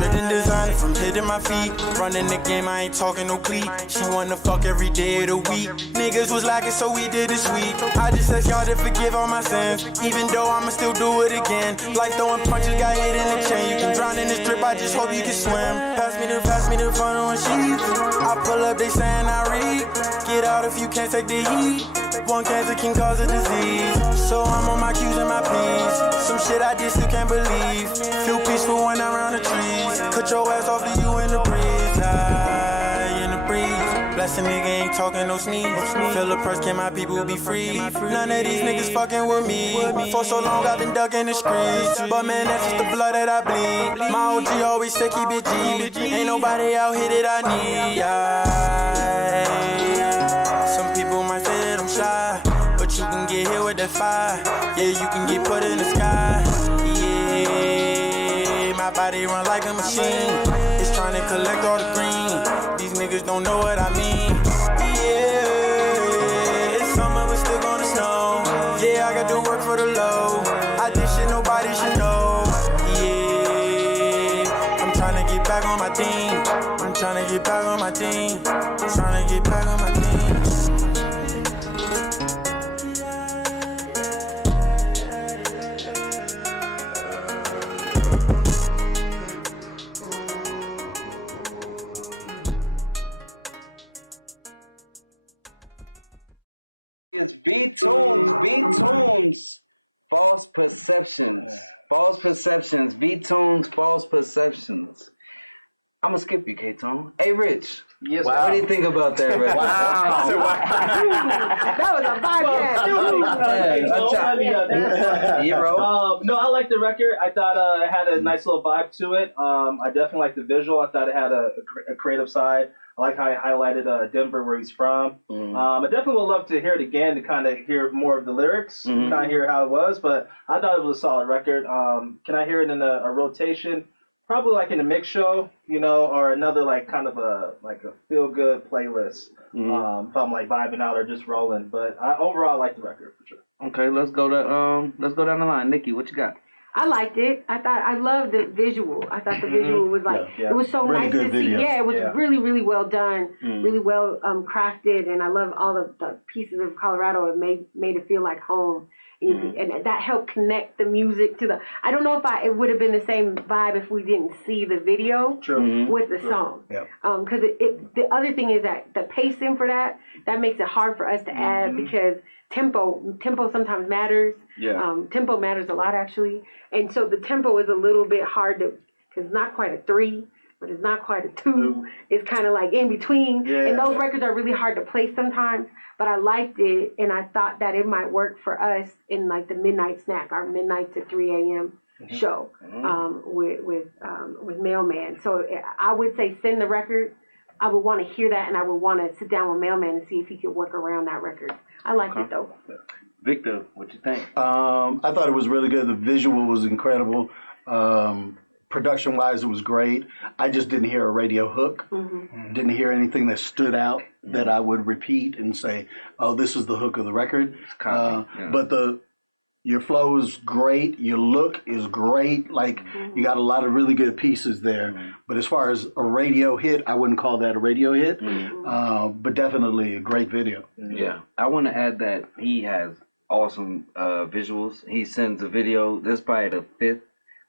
Drippin' design from hitting my feet. Running the game, I ain't talking no cleat. She wanna fuck every day of the week. Niggas was lacking, so we did it sweet. I just ask y'all to forgive all my sins. Even though I'ma still do it again. Like throwing punches, got hit in the chain. You can drown in this drip, I just hope you can swim. Pass me the funnel and sheets. I pull up, they saying I read. Get out if you can't take the heat. One cancer can cause a disease. So I'm on my Q's and my P's. Some shit I did still can't believe. Feel peaceful when I'm around the trees. Cut your ass off to you in the breeze. In the breeze. Bless a nigga, ain't talking no sneeze. Feel the purse, can my people be free? None of these niggas fucking with me. For so long I've been ducking the streets. But man, that's just the blood that I bleed. My OG always said keep it G. Ain't nobody out here that I need. Some people might say that I'm shy, but you can get hit with that fire. Yeah, you can get put in the sky. Yeah, my body run like a machine. It's trying to collect all the green. These niggas don't know what I mean. Yeah, it's summer but still gonna snow. Yeah, I got to work for the low. I did shit nobody should know. Yeah, I'm trying to get back on my team. I'm trying to get back on my team. I'm trying to get back on my team. It's V-Tunes, False Perceptions, V-Tunes, False Perceptions. I'm gonna skip you, K-Tone. Hey, Rich. Yes. Wow. What do you think about that, Rich? That was a podcast. No, I like the record. I thought it had a nice little vibe to it. I definitely like the visual. I thought it had a creative side. I like how he highlighted Denver, where he's from. I definitely would love to hear it again to kind of hear more of the lyrics, kind of hear how it was. But I thought it was a solid record. Can I hear it in a rotation? Probably like in a mix show, or another like kind of a feel good playlist. If I'm like vibing out or just rolling. But overall, I like the record for sure. Okay, let's go down the line. Nikki, what you got? I liked it. I loved the visual. I thought the visual was it was so really nice to see. Yeah, it was really, really well done, really well crafted, and I love all the pieces of Colorado. It made it feel like home. And that helped connect the music to the. I don't know if it would have been the same vibe if we didn't see the video with the song. Because the other thing is that the pacing for that makes it hard for us to add because tempo sometimes matters. Tempo matters a lot actually, and so the tempo is a little bit hard to because it's not quite a 3. But it's not quite a 2. It's kind of like in between. And those records are really hard to place sometimes. But I liked it, and I thought that it might work for us in like the midnight snack, our midnight to 3 a.m. show with Mailman. So I would say send the record. I would want to hear that, and I would want to sit down with Mailman and see if he could work around that record. I liked it though. Victor, what you think? I thought it was really good. The visual was incredible. Production-wise, it was great. I just didn't hear a radio hook. Didn't hear anything that stood out that I would repeat and say, "Oh, this is the hook of the record." But your flow is great. Your look is great. Like you got a lot of really good pieces there. But as far as a radio hit, I wouldn't call that a radio hit. But definitely a great video. Yeah, I want to add that he has awesome visuals. He sends a video. This is probably the 5th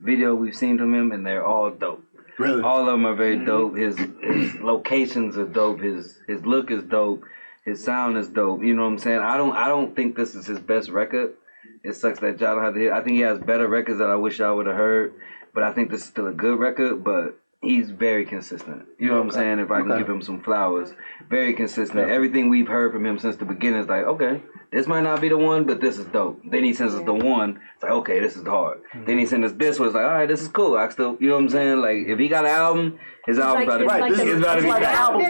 video we've seen from him, and they're all dope. Really? All of them are very dope. His locations are dope. His look is dope. His sound is dope. You know what I'm saying? I don't think this is his best record. It sucks that y'all don't have to hear. I think he has better records that I wish I would have heard. But I think this is still a good record. But he's very consistent. You know what I'm saying? If I can give him some flowers. Very consistent. Everything we've heard from him since the beginning is like, okay, this might not be the one, but this is dope. Then he sends us the one. It's like, okay, this is hard. Then he sends us this one. It's like, all right, this is cool. I still, you know what I'm saying? Like, if he got an album, his album's about to be an album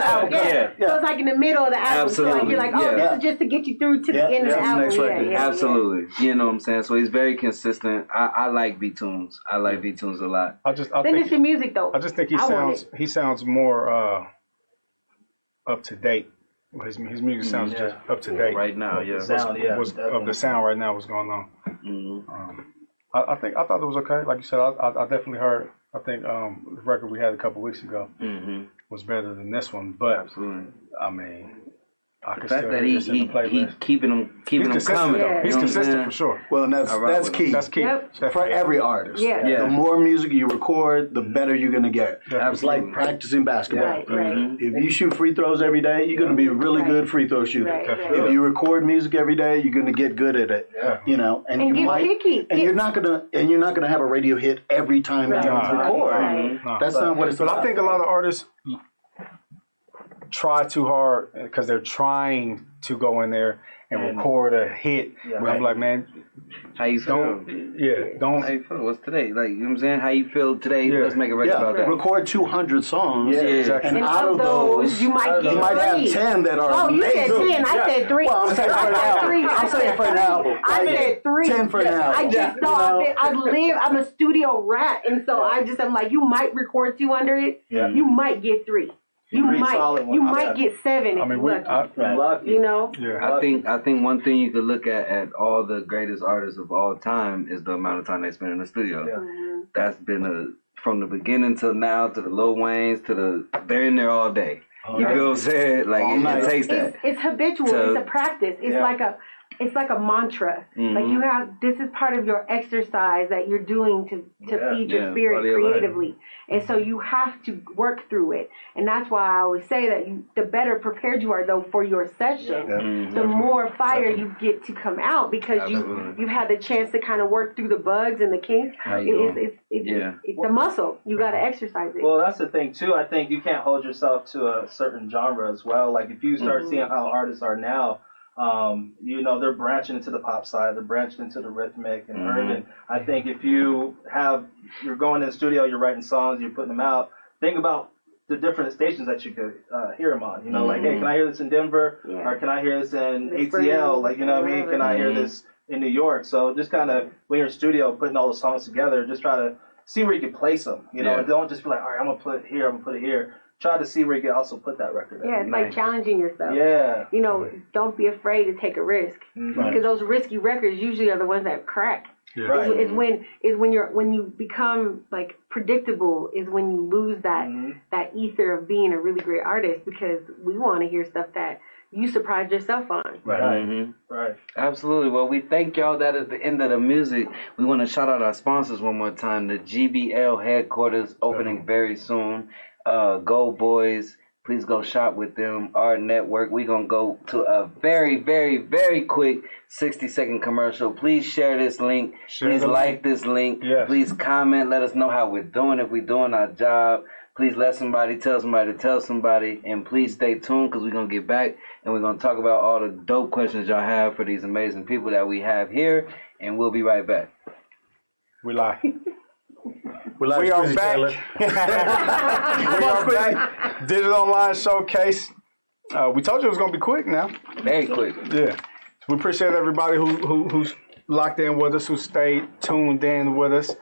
cover. Yeah. So it's like in the middle of the album. Absolutely. So like you're like, this is just to get you through to the end of the album. Absolutely. You know what I'm saying? So he's very consistent. I like V-Tunes. I like V-Tunes a lot. Finish your music though. I just think he sounds more up to date. His music sounds just up to date right now. Of the sound right now. What's going on? I thought it was okay. Like you said, I definitely heard. I think the record we had a couple weeks ago was better than this one. But I mean, I the fact that he keeping them coming. He's consistent for sure. Well, and that's key. That's key. For every artist. The more music you record, the better you're gonna get. It's like practicing basketball. If you shoot free throws every day, you're gonna be a really good free throw shooter. If you record music every day, you're gonna get good at it. You know, and you might, and you're not gonna have a radio hit every time you record. That's not what it's about. But I think a lot of artists try too hard because they're trying to go in there and record a hit. I'm like, man, how you feel? Don't. How you feel? What's today? Like, you know what I'm saying? How you feel today? Let's make a record about that. Record 200 songs. Exactly. And out of those, you might have 10 that are amazing. You said 10. I said 3. Well, I'm saying for an album. I'm saying for an album. I said 3. 10 for an album. I just thought I'm a studio rat, and so I'm like, you might record 200. You might get 3. You might get 7 if you're lucky. You know? I think one thing you could look at all the greatest artists of all time is the amount of time they spend in the studio. That's been from the beginning till now, to the Lil Waynes, they're in there all day. You feel what I'm saying? Like it takes that. It's habitual. It's a practice. It's like it's like a mantra. Like you have, this is part of your exercise that you're doing to feed your spirit creatively. And so you have to work through it. And that's why I always say that the better prepared you are, though, for your session, the more fire you get to come out, because you've had the chance to kind of work through the bugs and the kinks. It's a muscle. You got to exercise it. Well, that's the thing, too. I think you can't hold yourself to a certain genre as well. Like, if you start seeing how artists are now, they're branching into the pop side, they're branching into the rhythmic and urban. I think if you're going in the studio, you're writing songs, you're putting them out, think about the different stations that you could hear them on. Like, hey, can I hear this in Denver? Or can I hear this in ATL? Like, you know what I mean? Can I hear this in New York? So just kind of, when you're in studio, putting all the songs together, just try to see where you can place them. Don't just be like, all right, I'm going to put it here, I'm going to put it here. Try to see where you can also put that record in. Yeah, it's like challenging yourself. Yeah. Don't be afraid to take a risk. Because those risky records usually are the ones that crack. Yeah. Right. Is when you become like predictable, is when you lose that ether of being a really great artist, because we want to hear stuff that you surprised yourself on. Right. Right. Absolutely. Well, we thank y'all. That is the end of the music. We want to shout out our sponsors one more time. The GBL headquarters opening very soon. Go Boys. Please go shop with them. Our network. We're going to go to a very, very, very quick 60-second commercial. Please share this link. Please like this link. Yes. Please comment. Let us know how we're doing, if we're doing our job. Please let somebody tell somebody to tell somebody. And please stay tuned, because we're going to get back and we're going to talk about all the dope questions y'all have for these amazing people that we have here. And we'll be right back. We live. We are back. We are back. Digital Online Showcase. We told you it was going to be quick now. Very quick. Yeah. We appreciate everybody who's locked in with us, who stayed tuned in with us.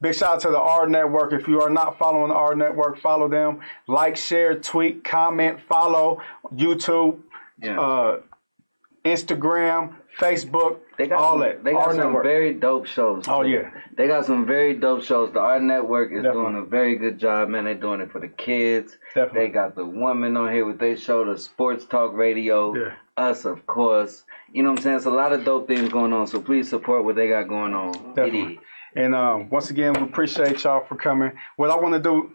Big shout out to the AHRR Network. If you are not following the AHRR Network, follow them. Like, share, tweet, comment, follow YouTube, Instagram, Facebook, all that. They got some very dope shows. Oh, yeah. They got some very dope shows. The AHRR Network is doing a very good job, man. They're doing it for the kids. Definitely. They got the women on here with their show, the Sports Talk Radio. Yeah. Us, of course. You know what I'm saying? It's a lot of dope things going on, so please support what they got going on. Definitely. And once again, we appreciate y'all for coming. What I want to do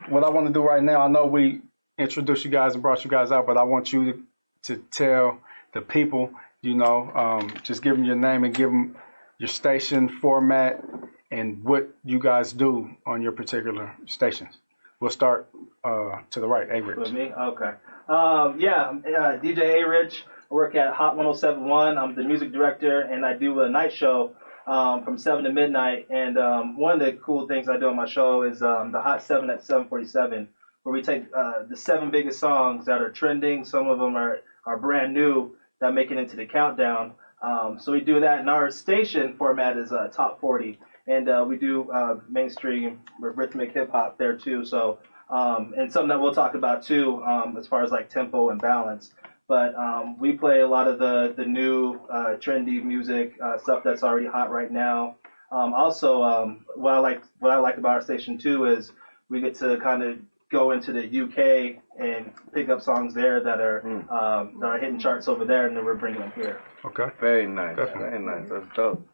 right now, I know we introduced you guys and brought you guys out, but I want you to tell the people, just give them your name and give them your station format and what you guys do on your particular stations. We'll start to the right, A-Rich. With me? Okay. DJ A-Rich. I work at Hot 107.1. I'm the music director, and I do a night show from 7 to midnight. And one of the cool things I do on my show is the Hot 7 at 7:47, where we take the 7 biggest songs that are trending. Some of them are brand new that make it into the countdown. So we do that. And our station format is Top 40. And we do mainstream rhythmic hip-hop there, too. So, and something that we'll talk about, too, as far as like tempo and balance. But we play a lot of the new trendy music, stuff that's already hot right now. Also, what I like about our station too is we get to kind of go into the UK and pick up songs there that are hitting charts over there, and then we're bringing them here. Okay. Very nice. Very nice. That's dope.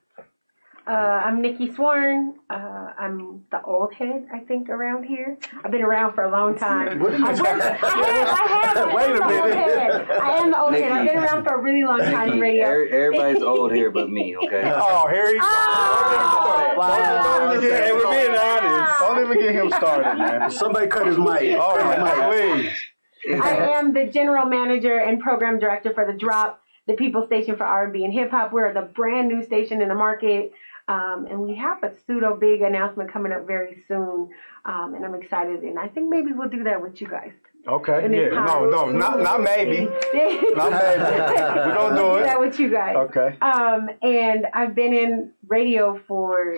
I'm Nikki Sworn. I'm the old head, I think, around here. I've been around for a long time. Wait a minute. I am the old head. I've been around for a really long time in radio. Everybody's old here but me, okay? Oh, Harry. Hey, we're being honest. Don't even get him started, man. Somebody cut his mic. All right, please. I am the general manager and program director for The Drop, the People Station for R&B and Hip Hop. We're the brand new station in the market. And we have a pseudo big announcement coming up very soon, and I'm excited. And I think maybe we'll do that with you guys. Okay. Yeah. No, not maybe. Not maybe. We're gonna do it. That with you guys. Okay. And I've been in radio for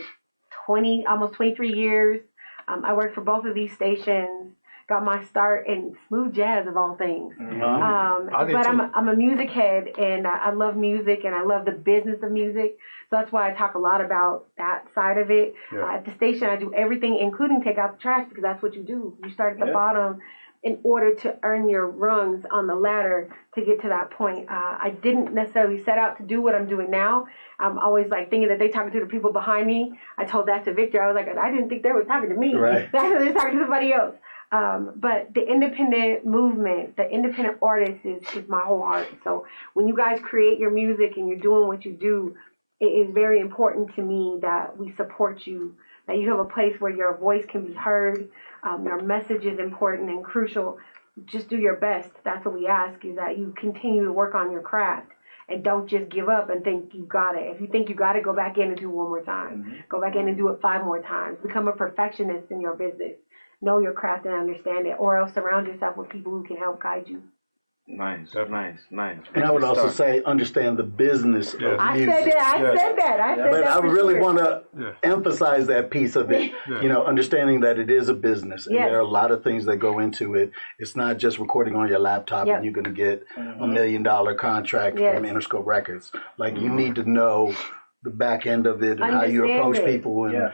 almost 23 years. I worked for both of these stations. Got my start in smooth jazz of all things. But I'm a music head, and I love music, and I love the business of music. So that's why I talk a lot about that side of it. Yeah. At the station, I do everything, including take out the trash, because that's what you do. You start at the bottom, in order to earn your rungs on the ladder to get to that point. I didn't necessarily set out to do what I'm doing now. I'm always like thinking that they talking to the people behind me. I told that to Victor. I was like, I didn't think they were talking to me. Right. They're talking to somebody else. But the independent movement, the independent artist is my whole heart. So when you guys create your music and you're doing what you do, it is very important to me that we support you, that you have a place where your voice can be heard. Your message is important and crucial. Just do your best. That's what we ask, is that you continue to work on your craft and don't just give up and think you got it. If you think you got it, go back in and do it one more time. Go back in and do it 5 more times. Become a perfectionist in your business. Know your craft and understand it, or else surround yourself with people who can help guide you. Nice. And I would also say understand the business of music. I said that. But I really want to emphasize that piece of it, understanding that it is a business. And there are a lot of things that go into it. It's not just recording on your laptop and you're going to get $1 million contract from Interscope Records. Like, you need to know the back end of it and how you approach people and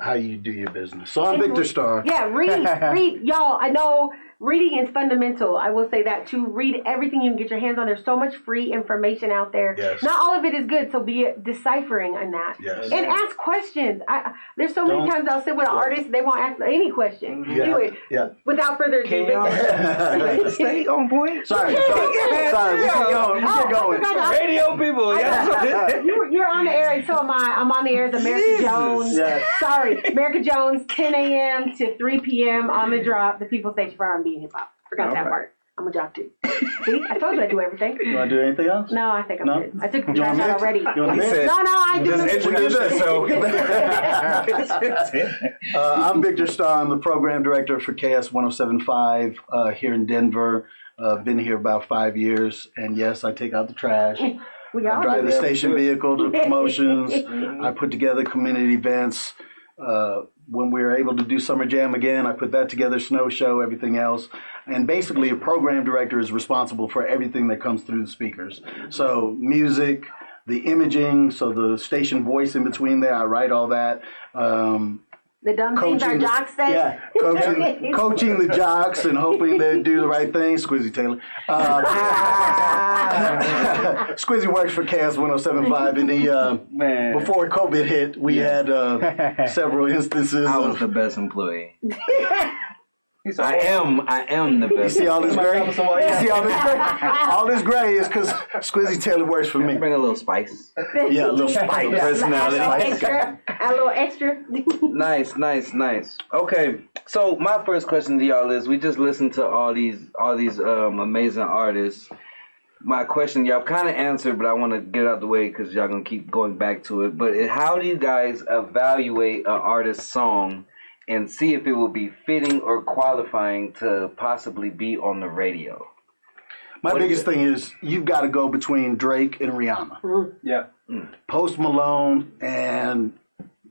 how you do your business. So I'm Victor Starr. Yeah, read. Y'all, I know reading is fundamental. I will say that too. Read everything you can get your hands on. There's so much free information out there. Yes. Not all of it is good, so be deciphering on that. Yes. And ask questions. There's so many times I'll sit with an artist, they won't ask any question. Anyway, without further ado, stay on point. Sorry. We keep going. Radio people, You're on the air, and so am I. I'm on the air as America Jones. Yes. Sorry, America Jones, 10 a.m. to 3 p.m. on the drop, the People Station for R&B and hip hop. Forgot that part. I'm a job too. See, I told you I do everything. You want to do anything else? No, I think I'm good. I took the trash out already. You want to mix? No, I just introduce yourself. I'm Victor Starr. I'm the program director for KS 107.5 here in Denver. Been here about 5 years, and yes, I take out the trash. I drive the station vehicle to promotions. I put together community events. When we were able to do Summer Jam again, I put that together, Snow Show, everything else. And basically, a program director is responsible for everything that comes through the speakers. So music, the imaging, so the station voice in between there, I write all that. The dumb things our jocks say. Yeah, coaching the jocks and hoping they do the right thing. Squizzy Taylor. Squizzy works for KS 107.5, and before COVID hit, we had several instances. I was the best employee. I am the best. You see all this gray? You see all this gray? All this gray is because Squizzy Taylor works for me. Bring a little spice. Yeah, a little spice. Personality. A little extra. Nice. Okay, so my first question to y'all is: we just listened to all these amazing artists. My question, y'all kind of answered, but I want to get it out the way because y'all gonna keep going back to it. But how do you guys evaluate an artist's song and see if it will be fitting or qualifying to possibly be on the radio? My biggest thing is you've got to go between Drake and Rihanna. Yeah. Post Malone and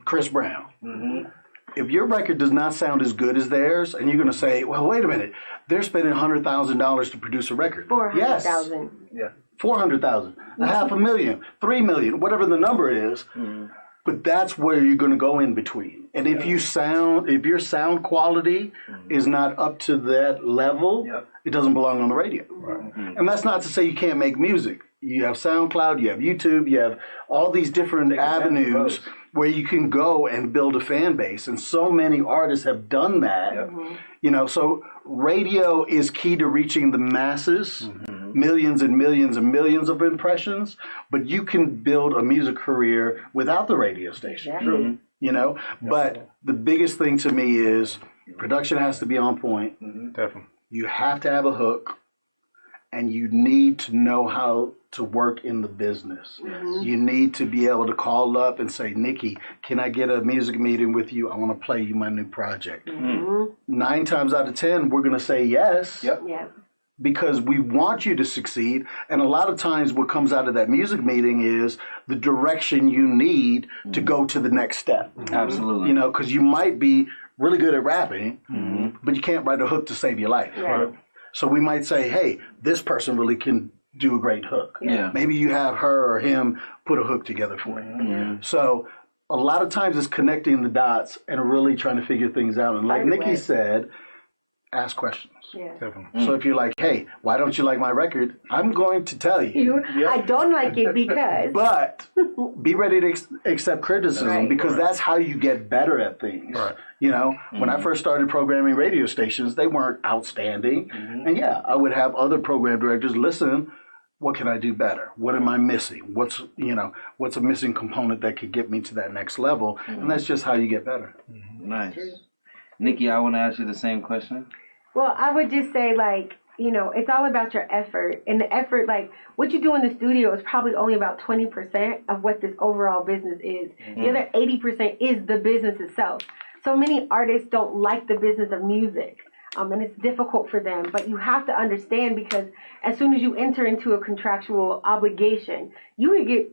Chris Brown. Mm-hmm. If your record does not sound as good as theirs, and you're going to say, well, wait a minute, they're spending $100,000 to produce a record. 400,000. Yeah. 400,000, $500,000, 3 million, whatever the number is. Mm-hmm. But that's where you're going to go in between. And if your sound quality is not up to that level, it doesn't belong on the radio. Right. And that's not to say you can't make music. You have SoundCloud, you have YouTube, you have all these different avenues where you can go and build a fan base. And so many artists have done that. So radio is key to reaching the masses, millions and millions and millions of impressions, but you can build a music career without the radio station. But the biggest thing to me is production has to be on point. Definitely. You have to have a hook, and you need to know how to work in the business. You need to be able to call up and say, Nikki, can I get a music meeting with you? I want to play you my new project. 9 times out of 10, we're going to say yes. Because we want you to succeed. And a lot of times what comes out of that music meeting is the direction you need to go to the next step. Absolutely. Because you might be really good at rapping, but you can't write a hook to save your life. Right. So we might say, hey, this person really can do a great hook. Maybe you have her or him put a hook together for you. So a lot of times it's connecting the dots and really trying to figure things out. And like Nikki said, ask questions. Yeah. So if you're like, hey, why don't you like my record? I'm going to tell you. I don't like it because. But be ready to accept criticism because that's how you get better at things. Right. You know, when I first started programming radio stations, they weren't outstanding. And yeah, I would have other program directors listen. What can I do better? What am I missing? What's a missing component that could get me to that next level? And that's just how you get better. Nice. Nikki, I want to ask you the same question. Well, I would just say, like, you know, it's all about your effort. And the effort, like, what you do in the studio is probably only about 20% of what this overall business is. The other 80% is the business itself. So many artists don't like the business of music. And it's difficult for them. But you have to understand, because as soon as you enter into a contractual obligation, you can get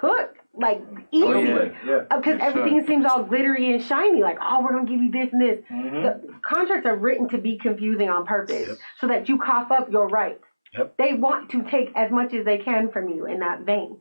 took, like, easily. Because everything seems all glittery and shiny. Like, oh, we're going to give you this and this. The contracts are written to be confusing on purpose so that you cough up your rights. They want to take as much as they can from you in that vein.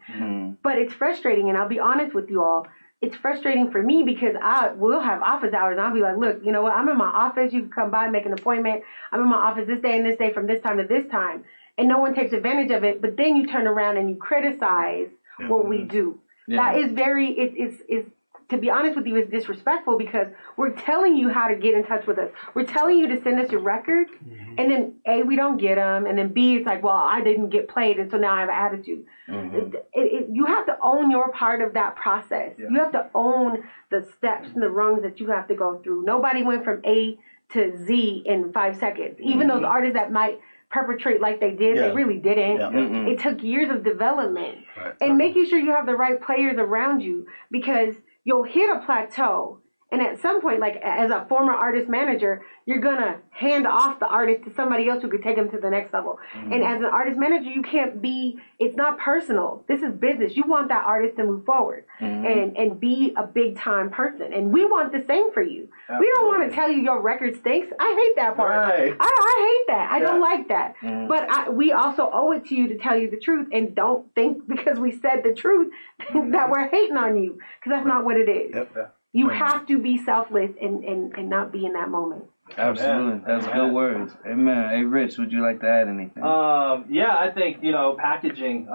But it's frustrating, and I'll be honest with you all. It's frustrating for me because I will have office hours and I'll be like, look, you know what? I'm in my office. You can come by, make an appointment. I'm in my office this day and this day from this time to this time. And no one takes advantage of it. But then you turn around and you criticize what we do. That is very, it's to be honest with you, it's disrespectful because we're telling you how to get in touch with us. We're telling you to send us your records. And then A, we don't get them. And then B, it's like, well, I didn't get played. And so now I have an attitude. You have to own your part of that process. You have to own the steps and the rungs that you have to go through. Nobody went from A to Z in 5 seconds. Even those artists that might perpetrate like they did, they really didn't. It took years of development. And making sure you have the right players around you, because you'll hit a plateau. And at some point, like as a former artist manager, you're going to hand off the artist to somebody else who could take them to the next level. And as an artist manager, you can't be, it's not personal. This is business. You want that artist to move forward and be a big time person. And we want the same for you. We don't want to tell you your record stinks. I hate that part. I hate that. I don't like that. But we also owe it to you to tell you the truth, and don't think because we said the truth that we're hating on you, because that's not what it is. You have to be selfless and not be in that moment. Absolutely. That's good words. Amen. Hey, Rich, would you like to add anything? Yeah, I think, you know, packaging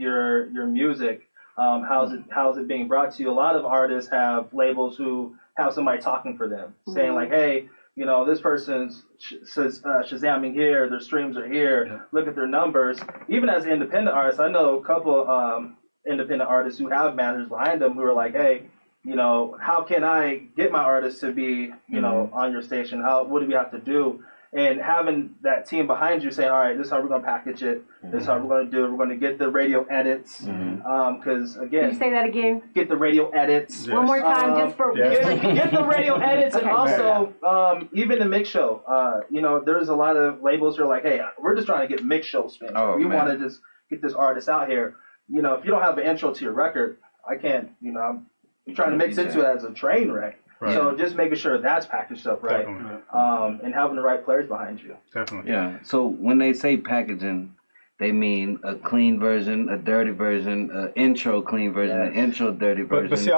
your music, how's it being brought to you? A lot of artists have labels who have somebody talking for them, saying like, hey, you know, this person's Shazamming here, their streams are here, look at their numbers. Even as an independent artist, I know a couple independent artists who have managers behind them who are like, hey, you know, how can I get my artists to be, you know, on your station? What do we have to do? And having that team behind you saying, all right, this is how we're going to package it. This is how we're going to do it. We're going to get the radio edits. Because, again. Can you say that again? Get the radio edits. One more time, just for. Get the radio edits. And also, even the mix show. You know, there's a lot of labels who are like, hey, we're just trying to get mix show spins. We want to just get this artist out here. You know, if you don't have an intro to your record, I can't, you know, you're trying to mix into it as a train wreck. So just making sure that's packaged up right, and having the right players behind you. Yeah. So when they say packaging, they mean a clean version, a dirty version, an intro clean version, an intro dirty version. But see,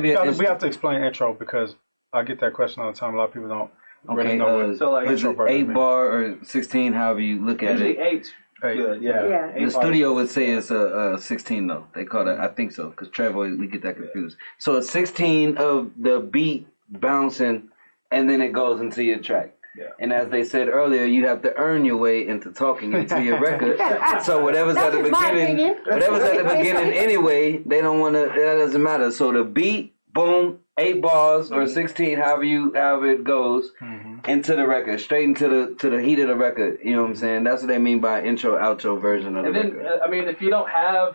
we have to explain intro because I get that question all the time. A lot of people don't really know what so like intro version 8 bar or 16, however you look at it. Usually 8. Good, yeah. The studio would say it's a 16 though. They call it, I think so, because Trevor, we get that confused. So it's 16 of the beat bouncing, and then it goes into your track. And as they said earlier, you have to earn your way into talking into your record. So whatever's at the beginning, anyway, they don't want to. That doesn't matter. So the beat, boom, 8 bars or 16, however it goes, into the record, straight into the heat of the record. You know what I'm saying? That's what they mean by intro, outro version of the record. And then, I mean, if you don't have,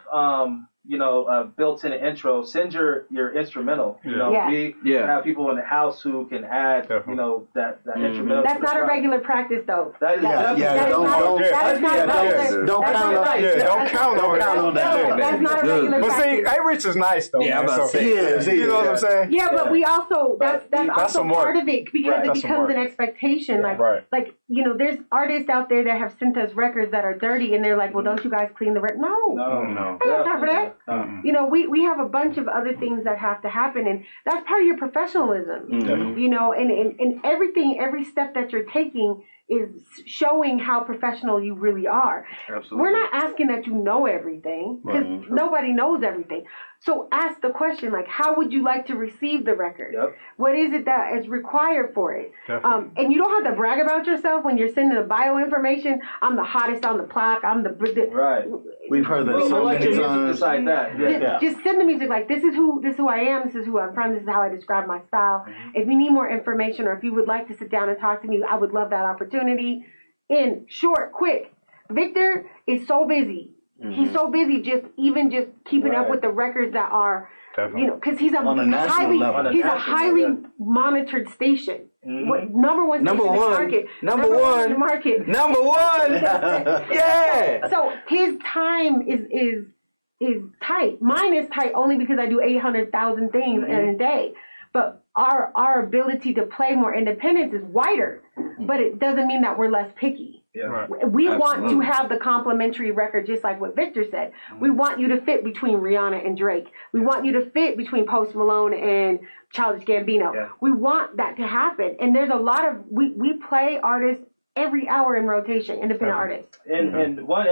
you know, built-in intro, send your instrumental. You know, we have people in the house who can add, you know, that instrumental. That's not a regular practice, though. That is don't count on that. That's not a regular practice. But see, A-Rich is nice though. Yeah, I'm about to say. You know what I'm saying? Yeah, but we also that's also part of it because it becomes an expectation. Like you know, there's artists out there that have sent us records that are dirty, and they're like, well, don't you guys clean the record? No. I don't have time for that. that. You know, we have a bunch of other things that have to happen, and that's part of your professionalism. You know, and everything, every step that you're taking is showing how professional you really are. Absolutely. We're not asking that you know everything, because nobody knows everything. So ask the question, like, how would you like to receive the record? What is it that is required for it? And you don't have to brag about yourself when you're sending the bio information. I'm the hottest on the plaque. I'm the right. We've heard that so many times. Decide that. Just send the music like, this is who I am. This is who I'm from. This is how I describe my style. If you need more information, or if you would like to sit down and talk to me, I would love that opportunity. In short, quick, Victor is so busy. He's so busy just keeping up with the records that are, you know, because he's a highly monitored station. Number one station in the market. Number one in the market. Number one. Yeah. So his time is tight. Mine is tight only because I do 800,000 things in a day. But our ability to play more independence is wider. But it doesn't mean that we're less picky. We want to have the complementary record, just like what Victor said. We want you to fit between Rihanna and Drake. We want you to fit between Post Malone and Childish Gambino. We want that to happen. And there's a lot of, we play artists every hour in rotation, independent artists. And one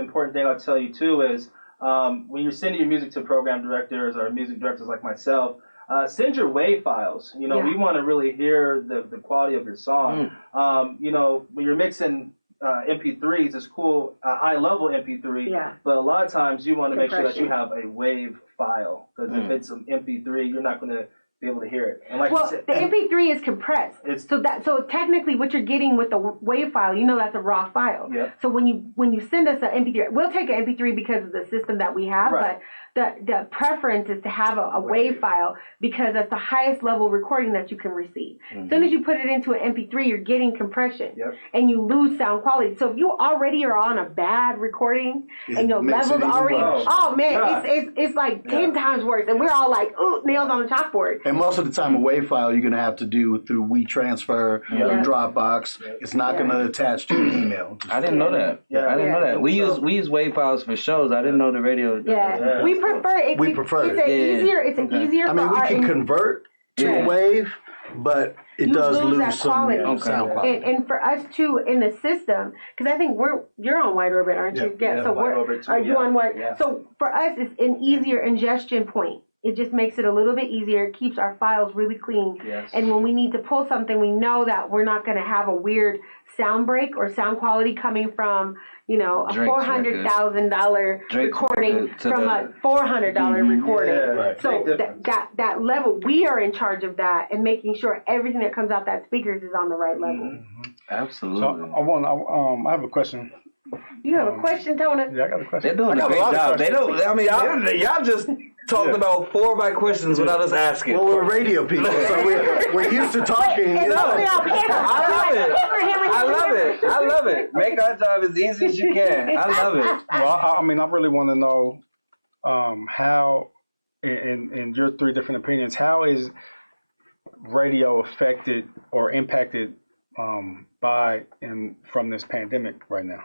important thing I'll tell you too is when you're sending your music to program directors or music directors like myself, send your WAV files. You know, we want to really hear the quality of your song. You know, when you're mixing MP3s, it's cool, a high-level MP3, but a lot of times you want to make sure that you have a WAV file, because if it's an MP3, you're not going to be able to hear it. And like you said, the MP3 is compressed. So technically what you're getting with the WAV file, you know that's a raw file. So when you send us an MP3, we'll take an MP3 because of the system that we have, but the preference is to have a WAV file, because that's the highest level recording that you can receive. As soon as you put it into an MP3, you're getting compression and you lose sound quality. So if you already are on a bad recording and your levels already, it's like 10 times worse. And we're all like, ooh, nails on the chalkboard. And most of the time, a WAV file you're going to have to do through WeTransfer or Dropbox. It's not going to attach to your email. I didn't know that. I didn't know that. We use WAV files for shows. I didn't know the radio. We prefer it. It's easier. I mean, we can convert to a WAV, but it does lose some sound quality. And for us too, in the system, because I think you're on Wide Orbit, aren't you? So are you on Wide? So for us, it's an easier ingestion point. It just makes it a little bit easier. It keeps our files really clean. And when we need to pull something, we know that we're not going to have a weird sound break or sound quality coming from, you know, a $400,000 recording from a $400 recording. So that level, we are in charge of that and making sure everything that comes out that speakers is on the right level. Absolutely. So I have a question. You have a question, Tona? Yeah, I got a question. They're doing a great job. They don't. I mean, y'all just talked about 4 of my questions without us asking. Well, we're radio people, so we're used to talking. I love it. Make our job as easy as you can. I love it. Well, I mean, I really want to know how, in your 3 different opinions, how is radio affected or impacted by and from this pandemic right now?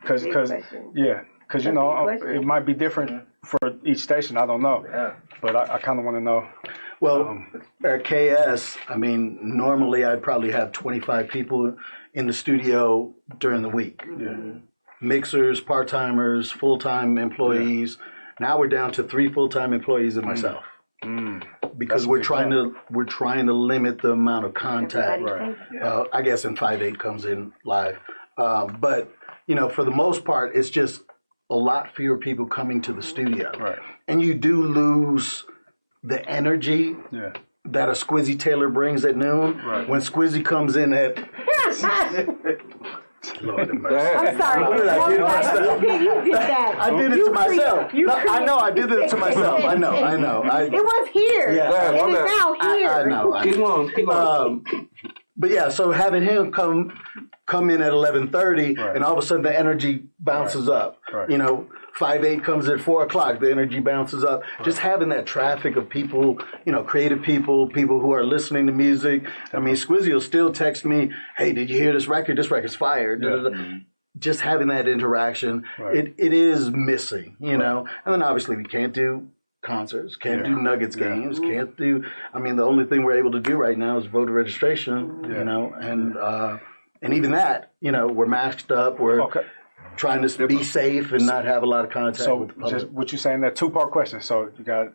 Because you know, it might be different for each station. I don't know, but I kind of want to know. Well, at KS, I mean, normally I'd probably have 25 people in the studio during the week. Mixers, part-timers, full-time employees. Now we're down to 3 full-time employees and myself. Because we're trying to limit the amount of contact. I guess in 5/8 comes in live, but you know, for the most part, it's just a lot fewer people coming to the studio, and you do lose the energy that a Squizzy Taylor brings at noon. When Squizzy comes in at Lord have mercy. I'm sorry. What did I do to myself? You did that. I did it to myself. I know I did it to myself. I know. It was here. It is now here. I know. Keep on. But yeah, so having him come in at 11:30, and all of a sudden the energy bounces up. You know, 5/8 comes at 4 o'clock. The energy bounces up. Just having that traffic of people, you know, creative people who are listening to music. I mean, Squizzy will still text me, "Hey, did you hear this record? This record's fire." just having that interaction, it is missing, you know. And then obviously we can't do concerts, can't do Nuggets games, can't do. I mean, the only thing we're able to do right now is voter registration, you know, and even that, you know, we're masked up, we're trying to be safe and not have a lot of contact with the public. Just what you're saying, that two-part question. So you got.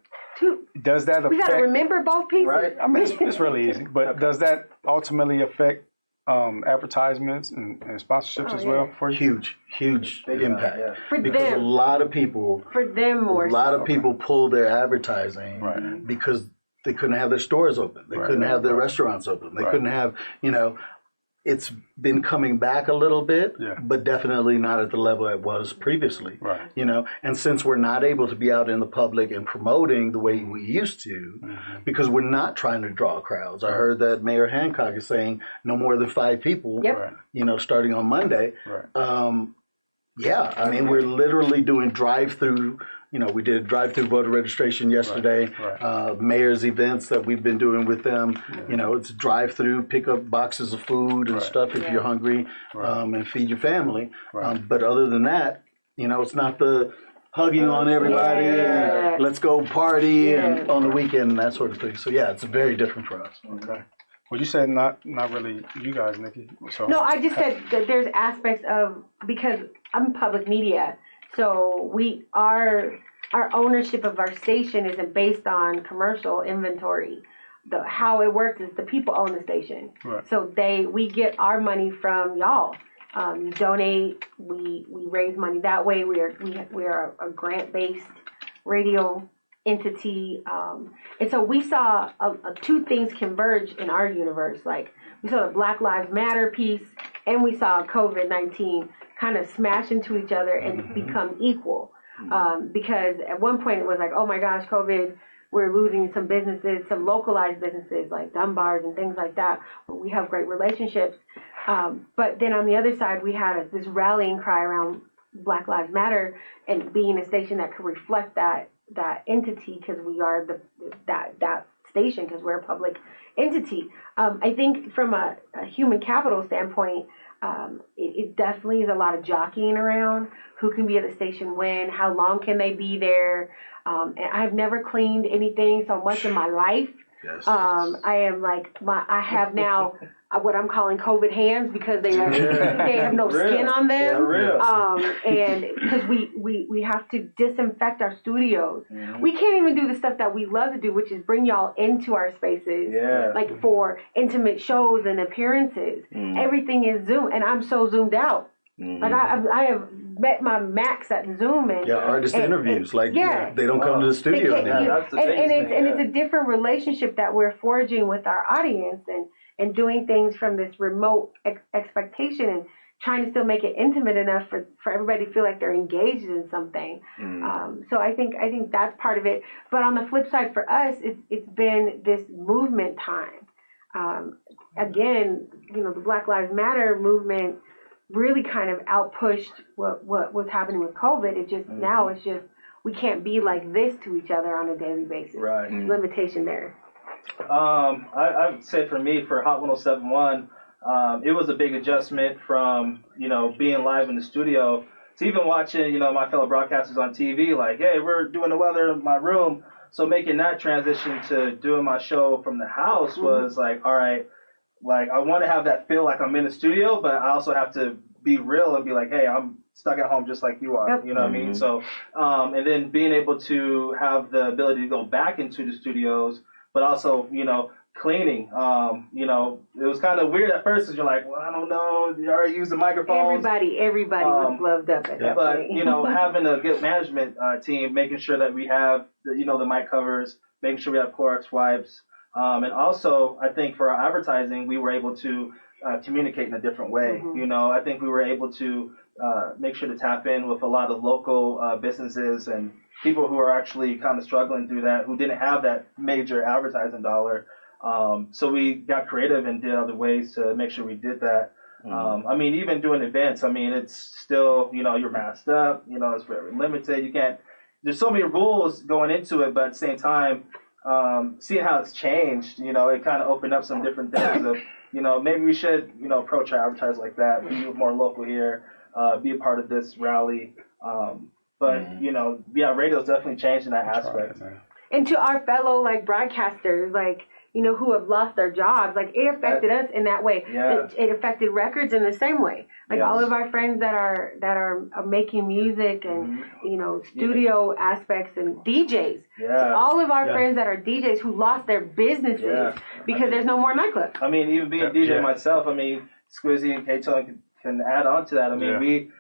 Does that affect? We got to remember both pieces. Right. I mean, it's really easy. But does that ultimately affect advertisements and sponsorships as well for you? Huge impact. For because them. a lot of people. For them more. A lot of people pulled their advertising because they couldn't have their stores open. They couldn't have their restaurants open. They couldn't have, you know. It's been coming back a little bit, but definitely not at the level it was previously. You know, and since we're not able to be out in the public and promoting the way we used to, because we're not trying to draw crowds. I heard that Mayor Hancock is saying no more than 5 people. You know, starting on Monday. I mean, we're literally doing drive-through. You know, we did drive-through voter registration yesterday. Mayor's events that we've been doing with them. You know, it's drive-through, pick up boxes of food and stuff if you're hungry, and feed your family. But other than that, you know, it's not the hugging on everybody and let's go party and on the weekend and that sort of thing. So yeah, it's very different for us. Okay. Well, you said not really you guys, Nikki. So No, I just said that there's aspects of, because I'm public media, so our ownership of our station isn't based on commercial inventory. How it works is the people own the station. So we get our money from y'all. You donate, we raise money that way. We are a grant-based radio entity, and so we saw two things converge in our universe. Like we saw the Black Lives Matter piece, and we saw COVID-19 kind of smash into each other and become equal. Because at one point it was like, oh my gosh, COVID, we're losing some businesses, some localized businesses like Dunbar's and things like that, where we have great relationships. But then on the other side, we had this rallying cry around Black Lives Matter and being a station that could reflect that entity, because we are that station, because we're a public entity. I think from a human capital standpoint, it definitely is a lot of jockeying around who can be at the station when, how long can they be there. And I've never cleaned anything so much in my life. I am like I have now what I'm calling COVID hands, because they have no skin on them. And because we have to disinfect our studios. We can't even do the stuff that we love to do, which is bring y'all into our spaces, like for intimate shows and appearances. Everything is Zoom, and I'm so zoomed out. Like I have met my max at Zoom and artist interviews. Like they don't come to the studio anymore. And it's a different relationship that we're forging with our audience, and doing things from this remote expectation and trying to still make it intimate enough for everybody to feel like they're engaged in something. So I think that's part of it. But on the flip side for us, it's been this movement time. Again, you know, the Black Lives Matter movement really kind of outpushed what was happening with COVID. It just now it's just we can't be like this to each other on a daily basis. Limitation there. I would say for me, for Hot 107.1, it was a big adjustment from, you know, being live in the studio to even watching, you know, my fellow broadcasters on TV, like, hey, we're doing the weather in my room. So making that transition to doing my show from the house was like, all right, like I want to have that feel like I'm in the studio, but I also have to be real and be like, hey, I'm stuck at home just like you are. You know what I mean? So, and then being able to have the ability to go back into the studios, but also, you know, cleaning. You know, it was kind of weird at first because you're like, well, I don't know, you already use the microphones. Everybody was gloved up at that but, point. you know, having a good management team, making sure that we have, you know, the mic covers, making sure we have Clorox wipes. And also, I think for our advertising, we were able to communicate in a different way. You know, I think we were able to make sure to tap in with a lot of local businesses and people who are actually kind of struggling through that, who didn't have that major advertising dollar. So we got creative and did other ways to make sure we did that. I mean, even doing events, I mean, it's still, you know, you're masked up, you know, it's very limited. You can't, there's so many rules going into it, but at the same time, seeing how it's changed, you know, it kind of opened up some different things of, you know, maybe we should, you know, approach our advertisers like that, be more local here. be a part of this rally. But you know, radio's definitely changed in that aspect. And to our fellow like broadcasters, like, you know, who have lost their jobs, like it affected us in that way. Yeah. It affected records in the same way. Like all of our friends that are making music and you know, studio aspects and DJs. So all of our friends that are DJs who lost their businesses because there's no more nightclubs. I mean, even being a DJ myself, I mean, Squizzy and K-Tone can add on to that. I mean,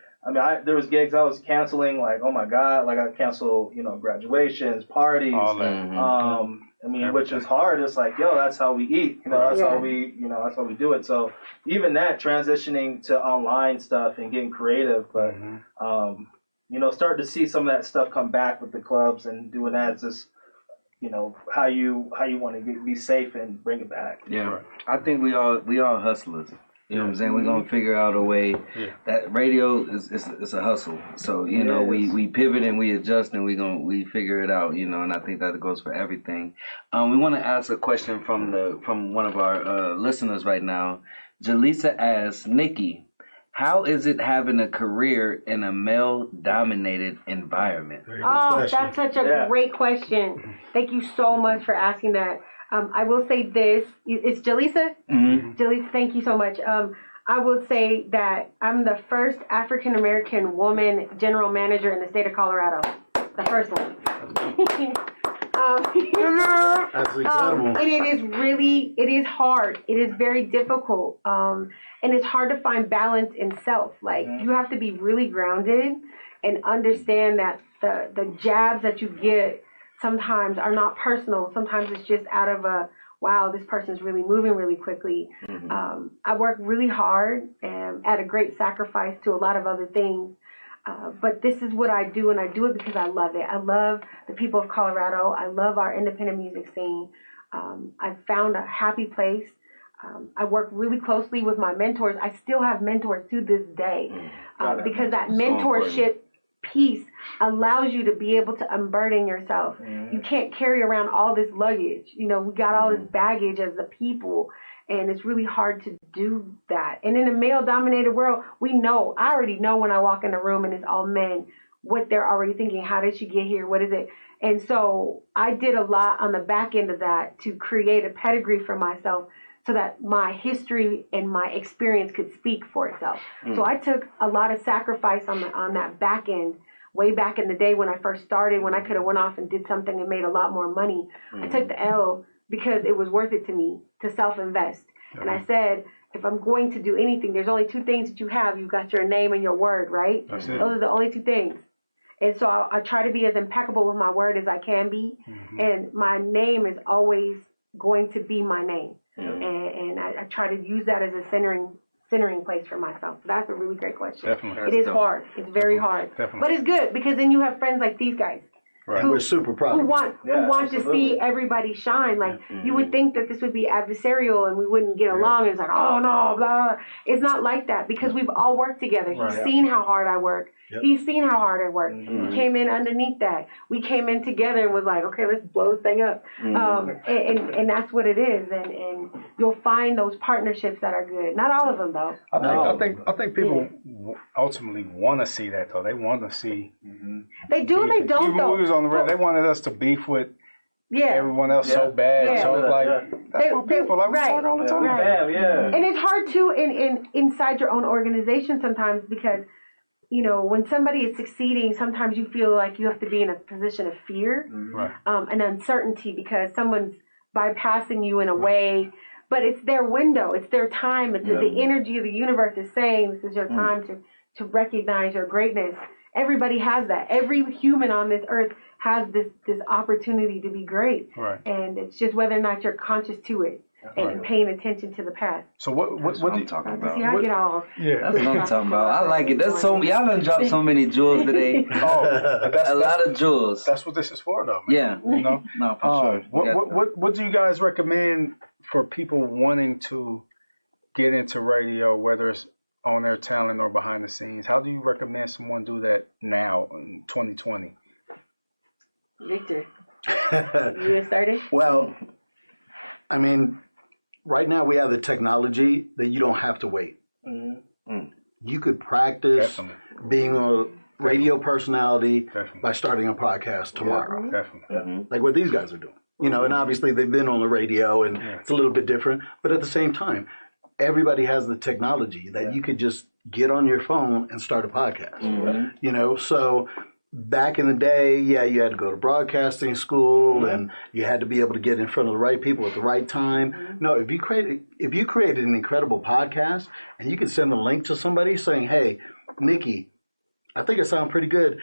there was gigs I was canceling, like, oh my God, like I cancel, you know, graduations, parties. All that. I mean, which is hard. It's like, yo, that's how we eat. You know, that's how we, you know, that's how we do it. So even that transitioning to online stuff and getting creative, but you know, starting to see some of that stuff come back with the clubs and doing that. It's just, you know, how you want to be safe and bring it back. Yeah, I think we all hustlers. You know what I'm saying? We're gonna figure out a way. That radio is a hustle. So you know, we pivot and we adjust and we figure it out. You know, and I think that goes for everything. We want to ask a question from one of our listeners right now. Jaleesa asks, Nikki, how is it having a career in a male-dominated environment? Oh, that's such a great question. Thank you so much for asking that. I will say this. It's Jaleesa? Jaleesa, thank you so much. I will say that I'm the first African-American woman general manager in the state of Colorado. The first one. That's incredible. And it is hard. It is very difficult. And it's hard to find balance in self. Like, you have to be really grounded and understand that the jabs that you get sometimes are not personal. Sometimes it's just out of wow, this person's really moving really quickly. I work really hard and at a great sacrifice to a lot of other things. But this is what I do, and I do it because I love it. I love the people of Colorado. I love our independent music scene. I've found a happy place. I work really closely with my mentors. I still have mentors to this day because that mentorship piece allows you to be able to unburden yourself. You can't carry around all this luggage. You know, we got all this baggage as the people, and it's really hard to do that. And in a male-dominated world, I already know when I walk in the room and it's all men, what they're already thinking. How did she get here? What is it? And so I did a lot on the back end of that to create a pedigree for myself so that my history and my experience could speak for itself. So I took a lot of sacrifice on that back end, way back in the day when I first started, when I could have went off and did something and made a lot more money. I took the L because it was worth it to me to self-invest. And I said, if I'm going to do anything, there's only two things that you have. You've got your name and your word, right? Those are the only two things. And so I try to be as impeccable with my word as I can be. And my name is always going to be my name. And I try to use that as a centering place for myself. So that's a really great question. Definitely. It is hard. It's very hard. Definitely. But it's good because then you have friends like these guys. Right. We're super proud. Who want to see everybody shine. Like you would think that this would be adversarial and we wouldn't get along. It's like, oh no, blah, blah. It's not like that because we've all worked together. He's seen how hard I work. He's seen how hard I work. He came in underneath that. We came in together and was like, okay, let's blow this thing up. And that's what it is. And you'll find those partnerships that are good. Not all of them though. I think people ultimately want to see that though. They want to see. They do. And they don't even though. We was on the road. They wanted us to beef with everyone else so bad. So that's what people like. We talk all the time. And it's hard too in inside your own organization sometimes because, you know, when somebody is succeeding, sometimes you feel like you have to be in a position of fear and uncertainty because someone's bypassing you in a way. But it's their window. It's their time. It's the energy of the universe is saying this is your time to recognize your greatness. Everybody has that. Every human on this earth has this opportunity to be great. And it's just whether or not you're conscious to it and paying attention to the path. So what are you talking about? See, I get all. That's what I'm talking about. I like it. That's so y'all done dropped so many jewels today. A lot of jewels. That's what this is for, though. Man. Yeah. You know. No, for sure. What do you guys recommend for people wanting to get into radio, whether it's on their talent or behind the scenes? How do you recommend someone do that now in 2020? Victor, you get started? Well, I mean, right now we have the technology that you don't have to wait. you could practice being a radio personality by starting a podcast tomorrow. Definitely. Like what these guys are doing. You know, and obviously they've been on the radio and it's a little bit different, but at the same time, everybody has the technology that you could just get on your phone and start a podcast. You know, so back in the day, you had to go to broadcasting school and you had to be able to get in front of the right people at the right time. No, if you created an incredible podcast and you could send a link to somebody saying, "Hey, Nikki, I think I sound pretty good.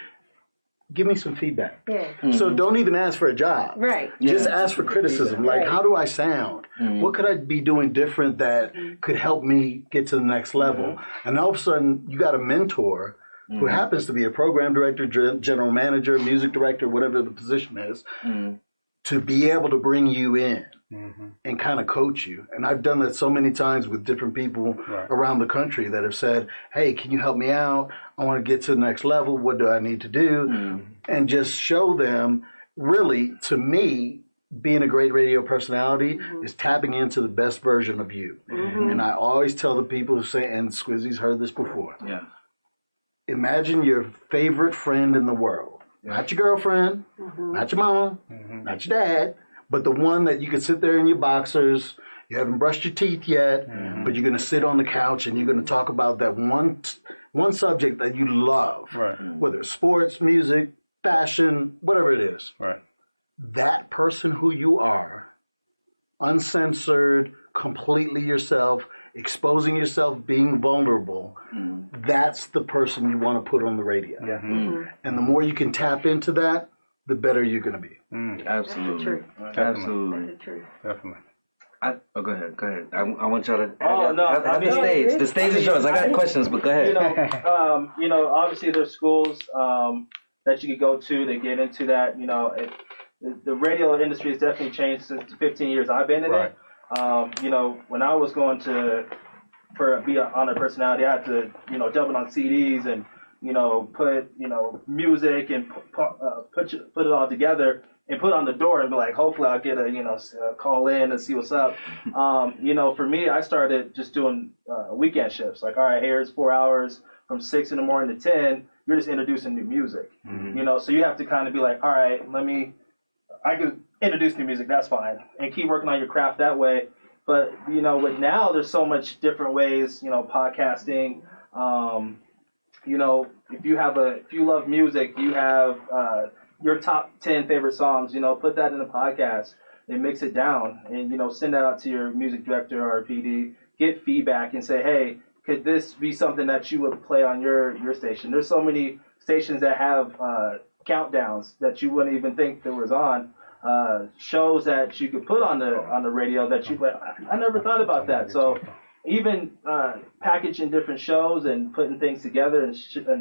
Give me some feedback." So don't even ask for a job. Just ask for criticism. Like, how do I sound? What could I be doing different that could help me get to the next level? And all of a sudden, you got a mentor who happens to be a program director, general manager, music director, whatever the position is, to be able to bring you in and kind of coach you. And I've done that so many times with different people around the country that have said, "Hey, can you help me out? I want to get to the next level. What do I need to do?" And just show them, really, to me, being a great radio personality is tapping into the best version of you. And I always tell the people who say, and Squizzy's heard this before, imagine your favorite friend in the world. Not your girlfriend, not your mom, not your dad, but the one that you can sit there in your boxers, you haven't brushed your teeth yet, but you're going to sit on the couch and you're going to talk about that one subject that you love, whether it's sports, music, fashion, whatever it is. That person who you are, uncensored, completely yourself, exposing yourself, being vulnerable, that's the person you want to put on the radio. And the more you can tap into that, the better you're going to be. Absolutely. That's Absolutely. the truth. Definitely. Go ahead. I want y'all to I mean, the stage. The stage is yours. I got questions, but go ahead. You know, obviously there's schools that you could go to get into that. You know, the radio industry has definitely changed since the 15 years I've been in it. You know, when I was going to be an honor personality, I had to, you know, dump it on CDs and, you know, put, you know, music and put it all together and put it on the door and be like, hopefully I'll get a call in and see what's up. You know, for me, I started just doing weekend shifts. Like, all right, here's 4 hours from 6 in the morning to 10. You're just introducing new music. You know, so you have to kind of be like, all right, I can introduce new music, that's fine, and keep working on your craft that way. But, you know, with now there's so much different ways, you know, podcasting. You know, if you love music, you have your top 10 favorite songs, you know, put that in a podcast and mix it down and, you know, send that out to your music director or PD, get feedback and say, hey, could this be something that you would play on your station? There's so many stations that have countdowns that you wouldn't even think there was on. Shows that you could put on the radio that you like. I never thought about that. So even packaging different shows and putting things together and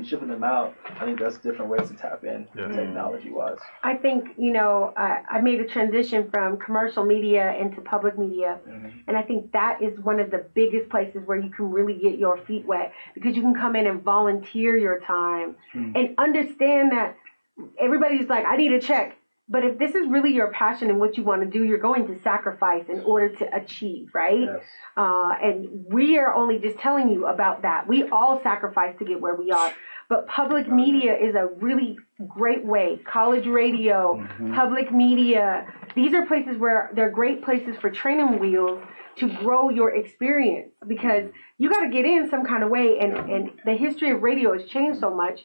shipping them out, I think that's different ways to tap in technology-wise. I think, you know, I made a transition from commercial media into public media, and I think that is one of the biggest places where you can really get your feet wet, because you can come in and volunteer your time and understand that everybody's like, I need a check. But if this is really your passion and what you want to do, you're going to sacrifice in order to achieve, right? Yes. And we are only just telling you about that. We all sacrifice to get where we are. But public media is a really great way. College radio, public media. These are places where they're great places for training wheels to grow your experience, because you got to get in some kind of way. And the history of radio has changed so much.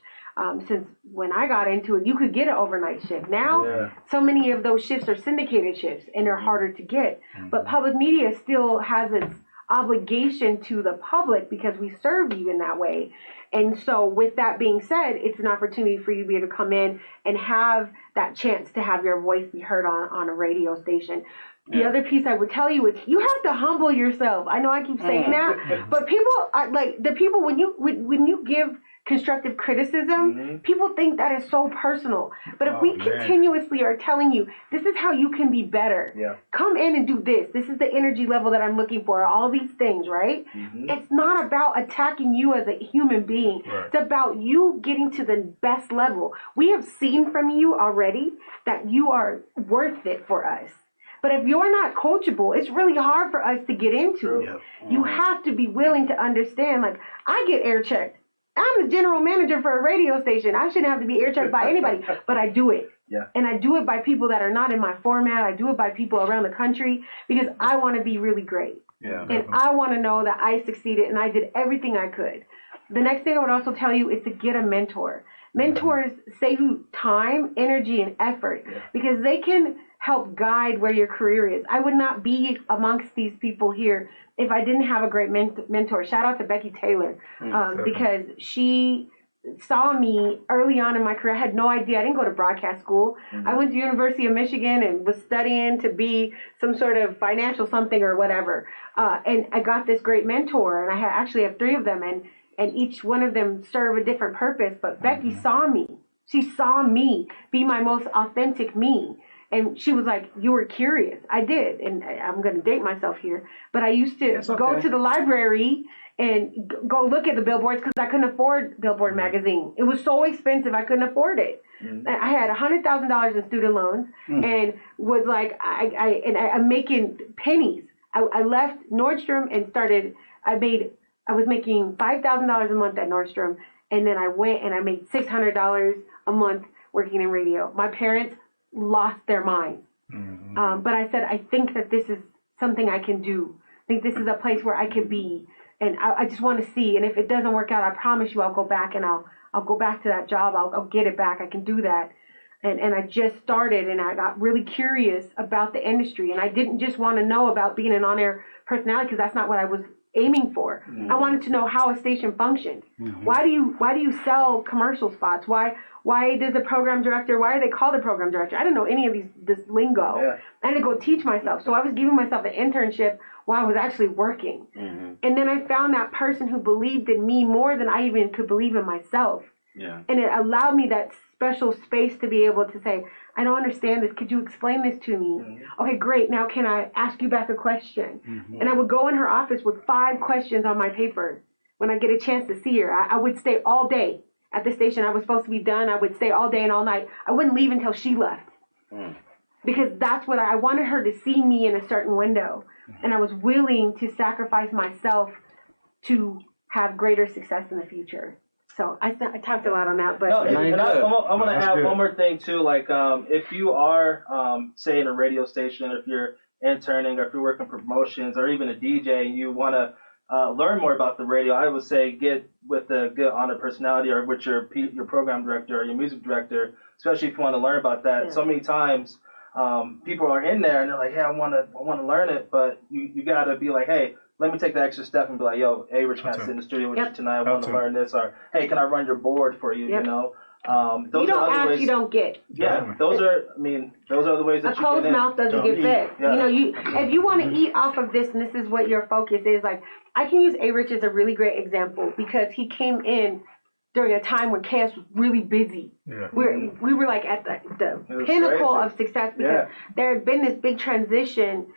Since when I got into it, you could get an overnight shift. Now, so many of those shifts are syndicated shifts, and they're harder to get. But public media still has its obligation to the public because we serve you in that way. And so with that being said, it's an opportunity for you to be able to come in and have that chance to have your voice be heard on a radio station. The other piece I would tell you is you have to humble yourself. I know I keep saying that, but people like the people when you give constructive criticism, people think that is so personal. But if we continuously are telling you, this is how you can be better. Come in and do this. This is the energy level that I'm looking for. All these things, right? It's not about attacking you as a human being. It's about you getting to the best level. We have seen from you already that you are worth it for us. But if you're not coachable, it's really hard for us to get into. Yep. You have to be willing to understand. Like, I get air checked. I'm the general manager for a radio station. I shouldn't have to be air checked by anybody, but I do it. Yeah. And I do it by people that are not in my format. I do it by people around the country because I want to be really great. Yeah. And I want to know that I succeeded and I did everything I could. The next thing I would also tell you is to get a mentor. Mentors save you time, energy, and effort because they can help guide where your career is. I would not be amongst these people here if I didn't have a great mentor. Shout out to Becky Taylor because she saw me early on in my career. I had no idea. I didn't go to broadcast school. I went to University of Michigan and was studying to be some sort of financial something or whatever. And I got this great mentor, and I actually have 3 of them, and each one of them serve a different purpose. But Becky saw me. She saw me be my most authentic me. And she was like, you were curious. I did. And I'm going to date myself here. But I used to go to the library and go look at the billboards because I couldn't afford Billboard magazine. It was so expensive, I couldn't afford it. I had $100,000 in student loans and was like, I'm making pennies. I left Nordstrom and I was making $5,000 a month at Nordstrom. And then I went and I made $600 a month working in radio. My parents lost their minds. But I said, I think that this is something I can do. I think this is a place where I could be. And I just want to see. And if it doesn't work out, I promise you I'll go back and I'll go back to that job. I'll get it back. I can do that. And I just started and I got really curious about the industry. And I didn't just want to know about being an on-air personality because that's not what I was aiming for. I wanted to know how a station functioned. Why do you sell commercial spots? Why does the program director, why are they called a program director? I didn't know any of this lingo. I had to go teach myself. So I was giving myself an internship while I was actually working. And then I found that person who believed in me more than I even could believe in myself. And it allowed me that special space to be able to say, I don't understand this. Could you explain this to me? Okay, great. Now can I ask you back a question? And I would go in her office with 5 questions on my paper. When I get a chance to see her, I would stay all day at the station. I was supposed to be done. I would stay all day and all night. I wouldn't leave until she left. Because that's what I wanted her to see me in a certain window. And I was willing to sacrifice myself to have greater success in the future. So I talked a lot on that, but I'm going to add one more thing too. Like, if you are, say, in a radio station, if you're interning, or if you're working promotions, or even a DJ, and you want to learn more about the radio, I would say get with a good on-air personality, or with your program director or your music director, especially if you want to learn about that. So many times, people are in there and they're like, hey, I want to learn it, but you got to be like, hey, let me take the extra step and be like, yo, Rich, can I sit in the studio with you tonight? I want to learn this. Or, hey, can I run your board for you, you know? Those you don't are ask, ways. You don't get. Yeah, those are the ways that a closed mouth doesn't get fed. Yeah. If you want to eat off of this, and this is what your focus is, like, I can use Rich as a really great example because he came in during a time when KS was really busy. We were like at the pinnacle of success because there had been this big transition.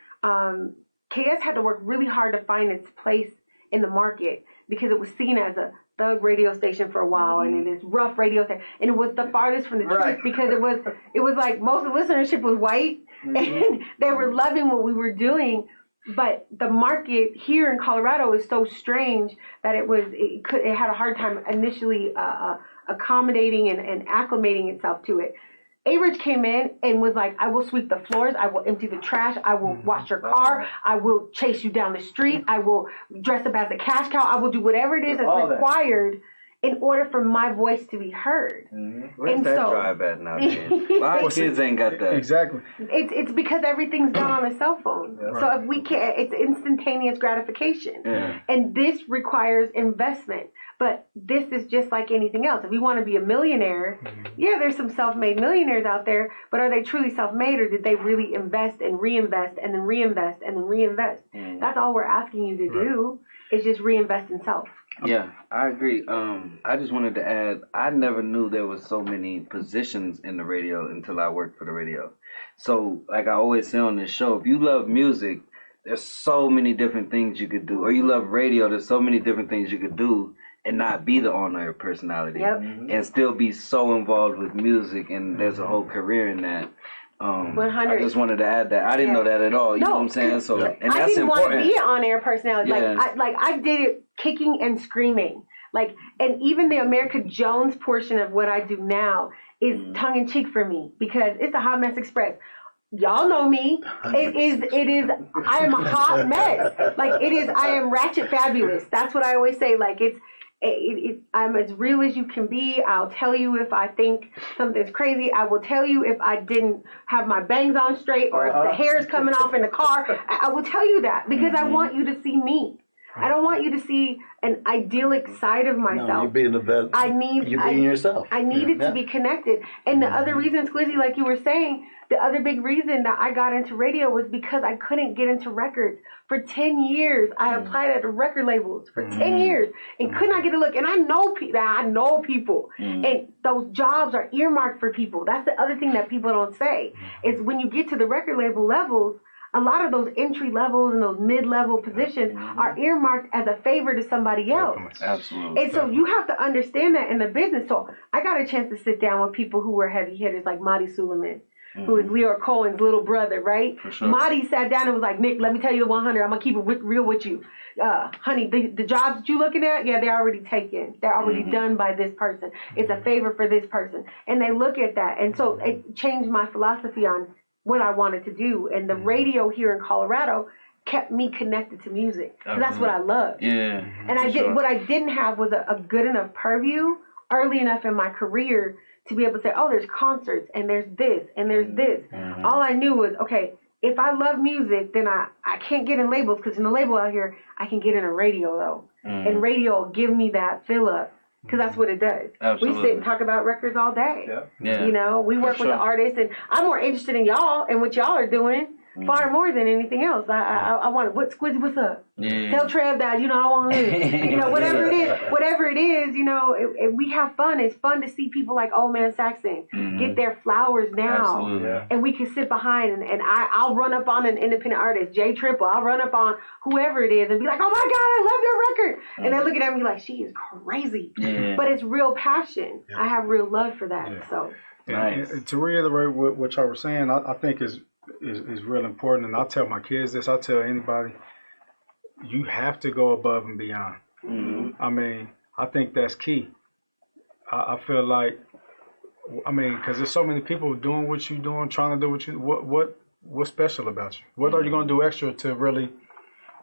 KS had to work really hard to find its place in the market because it was seen as a thug radio station for a while and it is rough radio station, and it was the farthest from the truth because it was like most of the listenership was white and they were loving what we were doing, but the market here in Colorado is so strange that it had a hard time initially accommodating and acclimating itself to it. Rich came in and was like, I will sweep the floors, I will empty the trash, I will wash your car, I will chase you down the street, I will dress up as a cash cow, I will do whatever it is that's required in order for my voice to be heard. Where's that drive at now, man? A lot of kids ain't got that. Exactly. It's because everything's done on a cell phone. So if we can't, it's instantaneous gratification. And this requires investment. But this is just like anything else. If you want to be a millionaire, there's some self-made millionaires out there, but are they truly self-made, or did they really invest and reinvest and then reinvest and then reinvest? That's all we're asking you to do is just reinvest in self. Yeah, I agree. I just wanted to add, I never knew there was so many positions in the radio until I worked for the radio. So, like I always say on this show, if you love music, there's so many different things you could do. Or you love radio, there's so many different things you could do and not be the on-air personality and still be so involved with music, and there's a whole career in that. 100. I just wanted to add that. I didn't know that at all. You know what I'm saying? So, and I that's didn't important. want to be an on-air personality. Yeah. I did it kicking and screaming. And even the America Jones portion of what I do now is tongue-in-cheek for me because it's a hot mess express. Y'all know me. It is. I am a hot mess. I am ratchet fabulous. That's what I always say. I'm as real as you can be. I'll tell you if I think something's crazy. I will tell you if I didn't have my bangs on straight or if the hair is coming off in the car. I will tell you that because I want you to see me. I don't want you to see an idyllic side of myself. No, you're being the best. You're being yourself. I needed to be connected. And the other reason, Squizzy, like you were saying, the other big reason that I got into radio was because I couldn't get into records. For 10 years, I applied at the record labels for 10 years and could not get a look. And I know people. And those jobs are earmarked for people. That's the other thing that people don't say is when you get to the record label levels, a lot of those entry levels and those mid-level positions are earmarked as a favor to somebody else. Absolutely. And so you have to understand that in the business. So I got a chance to sit down with people who were heavy hitters like Marty Suleiman, who is Leo Cohen's little brother, right? For sure. Marty sat down and was like, Nick, let me tell you the 100. I'm going to keep it real with you. Honey, the jobs that you're looking at, they're already taken. They're already done by this person. It's a favor for this person. And they look at that. And so it changed my philosophy on what I wanted to do. And the radio here in Colorado kept me connected to music. 'Cause that's what I love. Yeah. And what I didn't have was a good enough purview early enough in my career to be able to say, oh, there's concerts and there's this and there's this. All I knew was, okay, if I love music, then I can't get in labels because in the label out here, I can get in a radio though. And radio will give me that fill up. Because that's what it does. Absolutely. We sit and talk about records all day. Yeah. You know, we work with the artists, and I'm more interested in y'all and what y'all are doing far more than anything else. I want to, Squizzy, what's up? Yeah. Tell Trev that, I want to live. Whatever it is, we have fun. It's fun to see people like Old Man Saxon get their flowers now. Absolutely. And we can sit behind, and I'll run up on an independent artist, Jay Triple. I'll run up on whoever it is and be like, oh my God, I love your record. And they're looking at me like, she is crazy. Yeah. But it's real passion. I have real love for that. So. And to reiterate what y'all were saying, I think is real important. And I tell my kids this, I tell anybody, you have to go above and beyond. I mean, I think that's key. I feel like, because there's so many people doing what you're doing, trying to do what's special about you? What are you going to do extra to really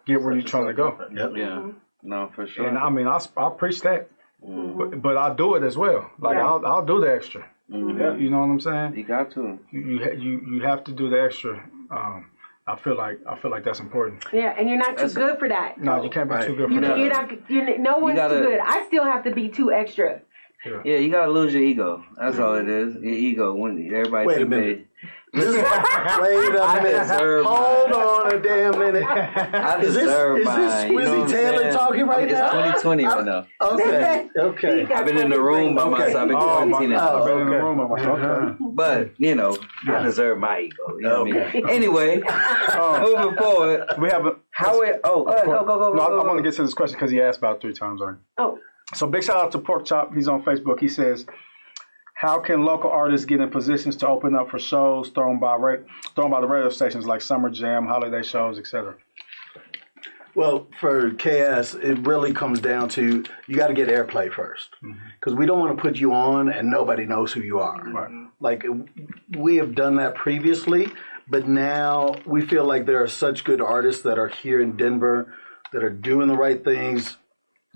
get where you're trying to go? Yeah. No, for sure. And I preach that, but I do it as well. Like I'll do the extra. You know what I'm saying? You got to. You have to do the extra. I feel like that's important. Yeah, and you're not too good for that. No, you can't be too good for that. No one's too good. I still have to be too extra. Yeah, you gotta lose your ego. That's all it is. Your ego. When everybody. Wait a minute. Wait a minute. Hold on a damn minute. I deserve mine. Is this Squizzy Taylor talking right now? It's 2020 right now. Okay. I've been in the room by myself. I've been quarantining. I've been in the room by myself. But I deserve my ego. You know what I mean? Anyway, moving forward, we have a go. No, I want to get to this question because he asked about 3 times already. Oh. So big shout out to Pork Chop. He's on Facebook. He says, how can local artists get in positions to open up for shows thrown by the radio stations like Summer Jam, holiday shows, etc.? Well, for KS, it really comes down to you got to get airplay first, because we don't want to put you on and nobody knows who you are. Right. Like we have done that previously, but now we feel like there are such good artists that are here in Denver that are doing the right things,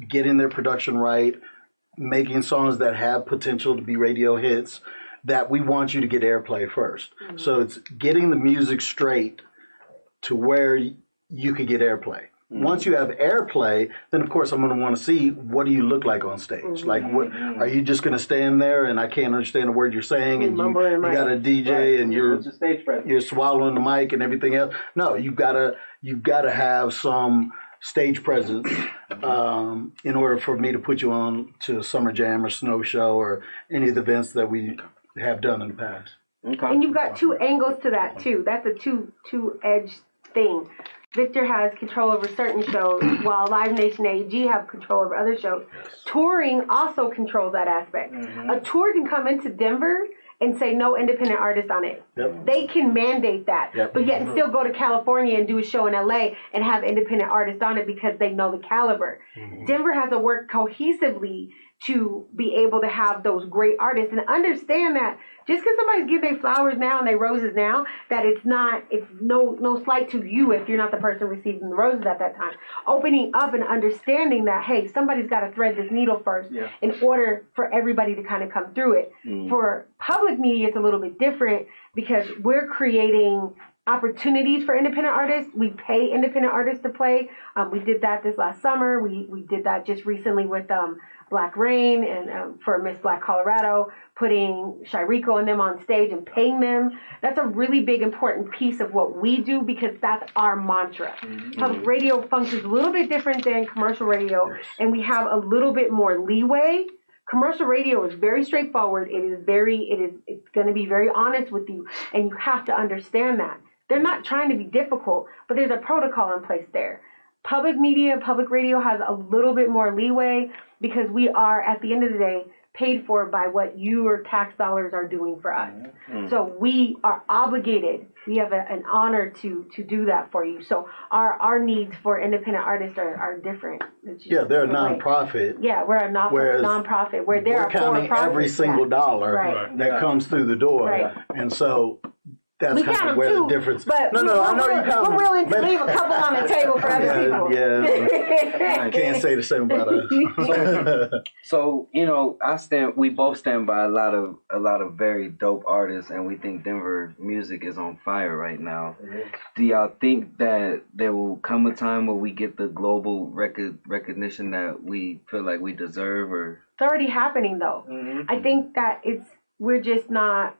getting their production right, making songs that have potential to be radio hits, that we want you to get airplay first. So it's getting the music straight to where you could get airplay. Once you have airplay, then of course I'm going to want to see what do you look like on stage. Like, what are you just going to stand there and I can't understand a word you're saying, and you got a DJ and you're swallowing the mic and everything else? No, you've got to have some stage presence in order for me to put you on to a Summer Jam or Snow Show or any of the events that we have done in the past. Okay. And you've got 2 angles to that too. That's a two-edged thing. Victor has control over certain shows, while Live Nation AG have control over other shows. Touring also controls that aspect. A tour can come into Denver and say no independent artist on it. Yep. They can mandate that, but yet still go to California and do a show in LA and have independent artists on it because they know the caliber. Denver has to work cohesively to be able to have those great artists and understand that just because somebody's getting their flowers now and their roses now, that it's no slight to you if you're not the person receiving the roses at that time. Opening up and understanding that, hey, somebody's got to thread this needle first in order for everybody to kind of come through it. For public media, it's a little bit different because we're creating opportunities for independent artists. We pay independent artists to play. We did that this last summer. We did that just recently with Black Rain and for Miss Black Colorado, putting Shiriko and them on stage and paying them. That's a really big, important piece of what we do because that's our mantra. Public radio functions a little bit different than commercial radio, and we have a little bit more leeway. Commercial radio is very straightforward. It's going to be very honest with you, and you have to understand that. They're not trying to be difficult, but there's a protocol in place there. Public media, public radio has a little bit more leeway because we are, at the end of the day, paid for by what your tax dollars are doing for us. So we are obligated. We have an honor to do that for you. So our needs for independent artists are different. They're a nonprofit. Yeah, we're a nonprofit. Where they're counting every single dollar that comes through the door, and so. That's kind of where the difference. But I know you count. We're willing to leave a couple on the table for other people. Yeah, I can't say the same about us. So we both stand by a lot of very dope artists, and we think Denver music is on fire right now. Do y'all think that there will come a time where we get the global recognition that we feel like we deserve? Or it's already happening though. I think that we're just not.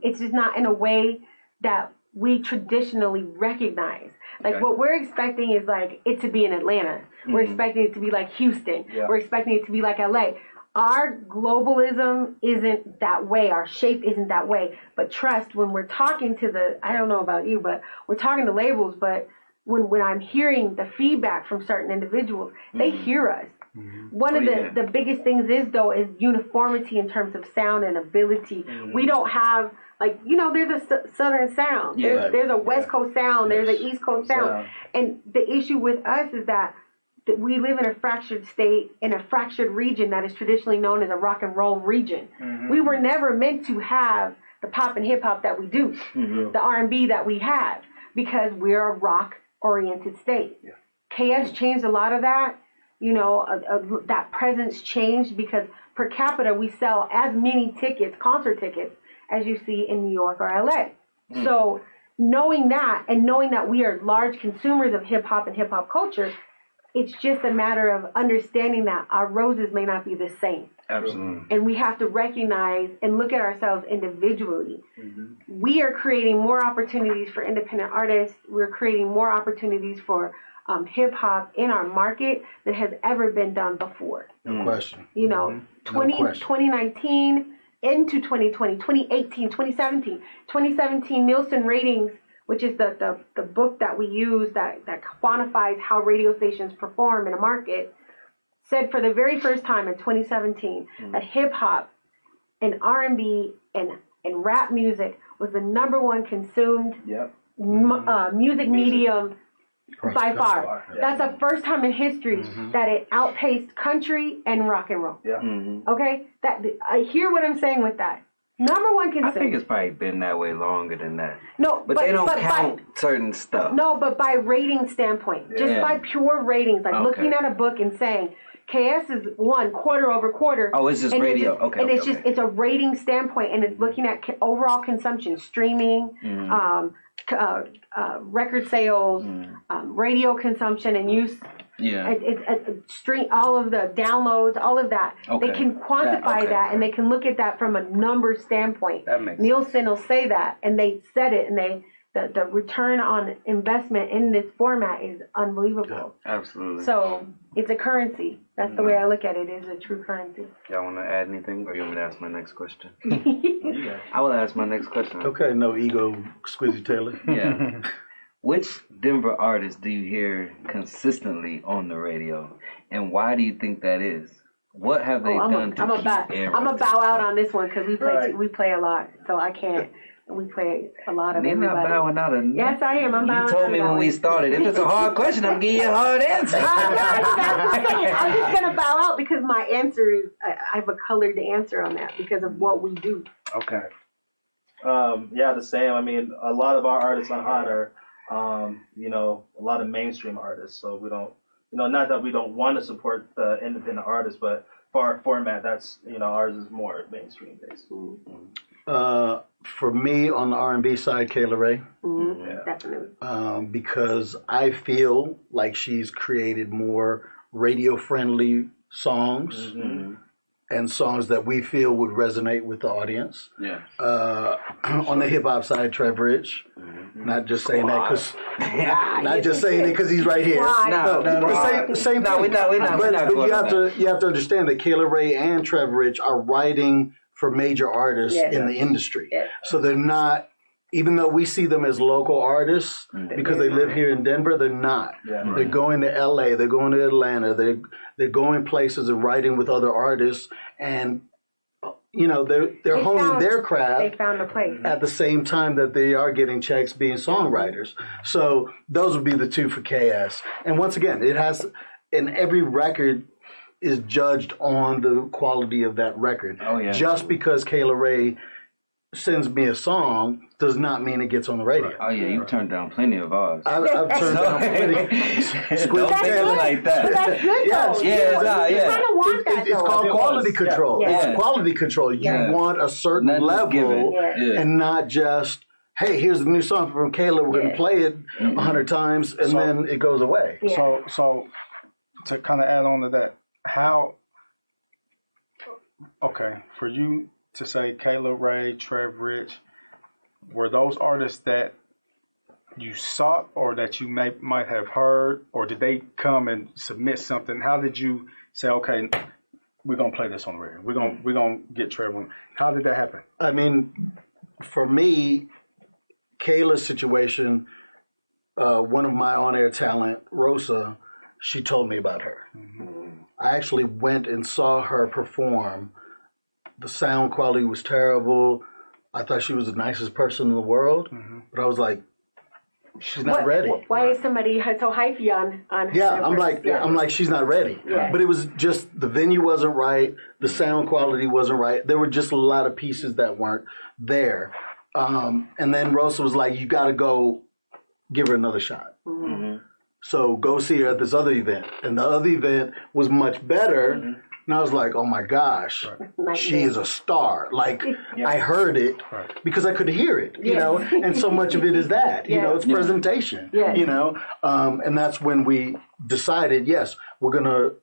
It's just not in a way that we traditionally recognize. Like what we're expecting is like it to be in Atlanta. We're expecting it to be like Houston. We're expecting it to be like LA. Our globalism isn't that way. Our shape isn't that way. But trust, when we're talking to I don't know about you, but we're talking to labels, but when I'm hearing the feedback from certain individuals, they hear us. One of the biggest things is uniformity in terms of sound and ability. We don't have there's a southern sound. There's a West Coast sound. There's an East Coast sound. And the issue with us is that we live in a fractured state, in a fractured region that is traditionally known as a rock and roll region. We were never meant to have the pop and hip hop that we do, the R&B that we have, because we're a rock oriented state. KS changed a lot of that. That presence changed because per capita we sell as many concert tickets, as you see in New York or LA. So knowing that and knowing that we are large consumers of hip hop and hip hop culture, it's just a matter of understanding that our roses may not be the same. Absolutely. And we have to recognize and look at ourselves individually. We are creating more opportunities for independent artists. We're creating more opportunities for hip hop in our market that has ever been done before. No question. 2019 into 2020, 2018, 2017. 2017 Nielsen ratings, which is the book that we use that quantifies how radio stations perform in a market, said for the very first time in 2017 that hip hop and R&B and rap music was the number one consumed music medium by far. That's the first time in history that it outpaced country and rock and roll. Okay? I hear what I'm saying with that. Number one consumed. I think it's probably been that way longer than that. No, but they don't count certain stuff. No, but by rating standpoint, just by pure ratings, looking at a book and saying KS is one quarter over quarter. Oh, it's just radio. It's a rating standpoint, and it's looking at overall consumption, streaming, record sales, radio consumption and use. It's stream, all of the downloads, all of that. They can quantify that, and they can look at that from a number standpoint. That makes Nielsen will say that, and they said it, and the return on investment in this format is unbelievable. Absolutely. So it's a currency. That's the way I look at it. It is a true currency. Y'all want to add anything, or you want me to ask my next question? I will ask my next question. Okay, no ego, Squizzy Taylor. Yeah. Which Denver artists do you hear consistently on the radio, and why do you think that is? What have they done to keep Aaron? I'm gonna bow out on this one because we play a lot, so I can't. We play a lot of They're everybody. not bowing out enough. Yes, I am. I'm bowing out. You told me when we started. If it's a hard question, I'm giving you a hard answer. I'm just gonna bow out because my answer is I have a colored answer on that because of what we do. Okay. Yeah, the same. I mean, a lot of our artists on HOT are, a lot of mainstream artists. So we don't, not that we don't want to support the independent artists, but for our format, that's, ours is more mainstream based. For me, on the R&B side, Kayla Ray. Mm-hmm. Definitely. Because I feel like she's created more radio-friendly songs. Mm-hmm. And songs that we feel would resonate with the audience. Yeah. On the hip hop side, Trev Rich. Mm-hmm. Not just saying that because he's right here. No. Same thing. We're not. But you have to understand that Kayla Ray and Trev Rich are writing for major artists in the industry. Yeah. So they're not. Even though we see them as local artists because they live here in Denver, they're not. Yeah. They're going to LA, they're going to Atlanta, they're going places and writing with other artists, and they're honing their craft. They found a place at the same time that they are getting checks being songwriters. So those would be the two for KS. And once again, every record is judged on the quality of that record. Oh yeah. Just because Kayla Ray sends me a song does not mean it gets on the radio. Oh yeah, you've turned down plenty of ours. I've turned down plenty. Don't take it like that. But that's good though. You kind of want that It's called quality control. Yeah. It's quality control. You want a certain level and not just, hey, here's a new song from Kayla. We're going to play it 100 times and then it goes away. Yeah. So to kind of add on to that, for you to say Kayla Ray, Trev Rich, were those artists that you sought or that you might have heard, or did they come and submit something? How did you say, okay, we're gonna play this on the radio. We're gonna get Trev on? How did that happen? I mean, for me, Kayla's situation, one of my on-air talent, Rosa, she told me about her. Mm-hmm. I actually went and saw her perform. The sound quality was terrible. I thought she was the nicest person in the world, but I was like, she's not ready. Why is somebody so hypey on? Yeah, I'm like, she's not ready. Yeah. But it was just the venue wasn't right, the sound quality wasn't right. There were just a lot of pieces that weren't there. And then Rosa was like, you got to go give her another shot. Mm-hmm. So go see her at this other event, and the other event was much better. Mm-hmm. And I was like, oh my gosh, she is a star. Like, I heard it because I could hear it, and so much of it is that, it's presentation, and that's when we decided, yes, we're going to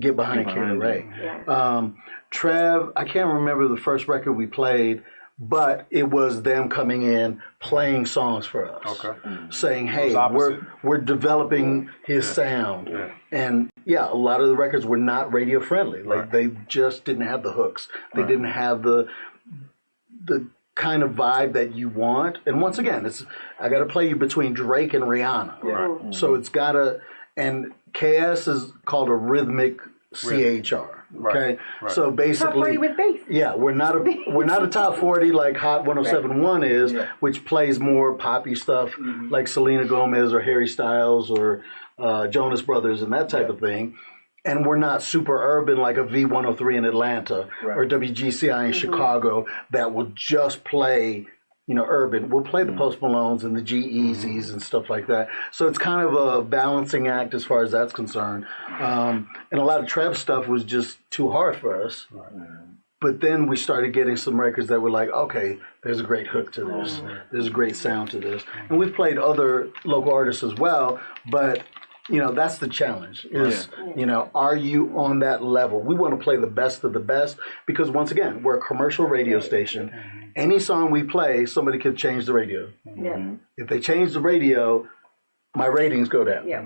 get behind Kayla Ray. Yeah. Trev, I can't remember the first record we played, but it was them coming in, playing songs for us, saying, hey, we're developing his sound. Yeah. And a lot of the records were not radio friendly. Like they just didn't have the hooks. They didn't have the kind of vibe that you want. And once again, I got to play you between Drake and Rihanna. Right. Mm-hmm. So it's got to, and KS is called a rhythmic CHR. Okay, right. So basically, top 40 with bass. Yeah, we're not a top 40 like Hot 107.1 is, which plays more poppy stuff like Selena Gomez or Harry Styles or Jonas Brothers and that type of thing. And we're not super urban like a V103 in Atlanta or WGCI in Chicago that will just play, urban. We'll play the Post Malones and the G-Eazys and stuff like that. So it's kind of a balancing act as far as that's concerned. And a lot of Trev stuff was just too hard for us. But then we started getting some records that were like, okay, there's a great hook to this. There's a great sound to this. And we've played other local artists as well, but that's the challenge is, are you on that level? We want to play the best of the best because once again, we're a commercial radio station. Any song we play, somebody could change the radio. Yeah. If they change the radio, my ratings go down. Yeah.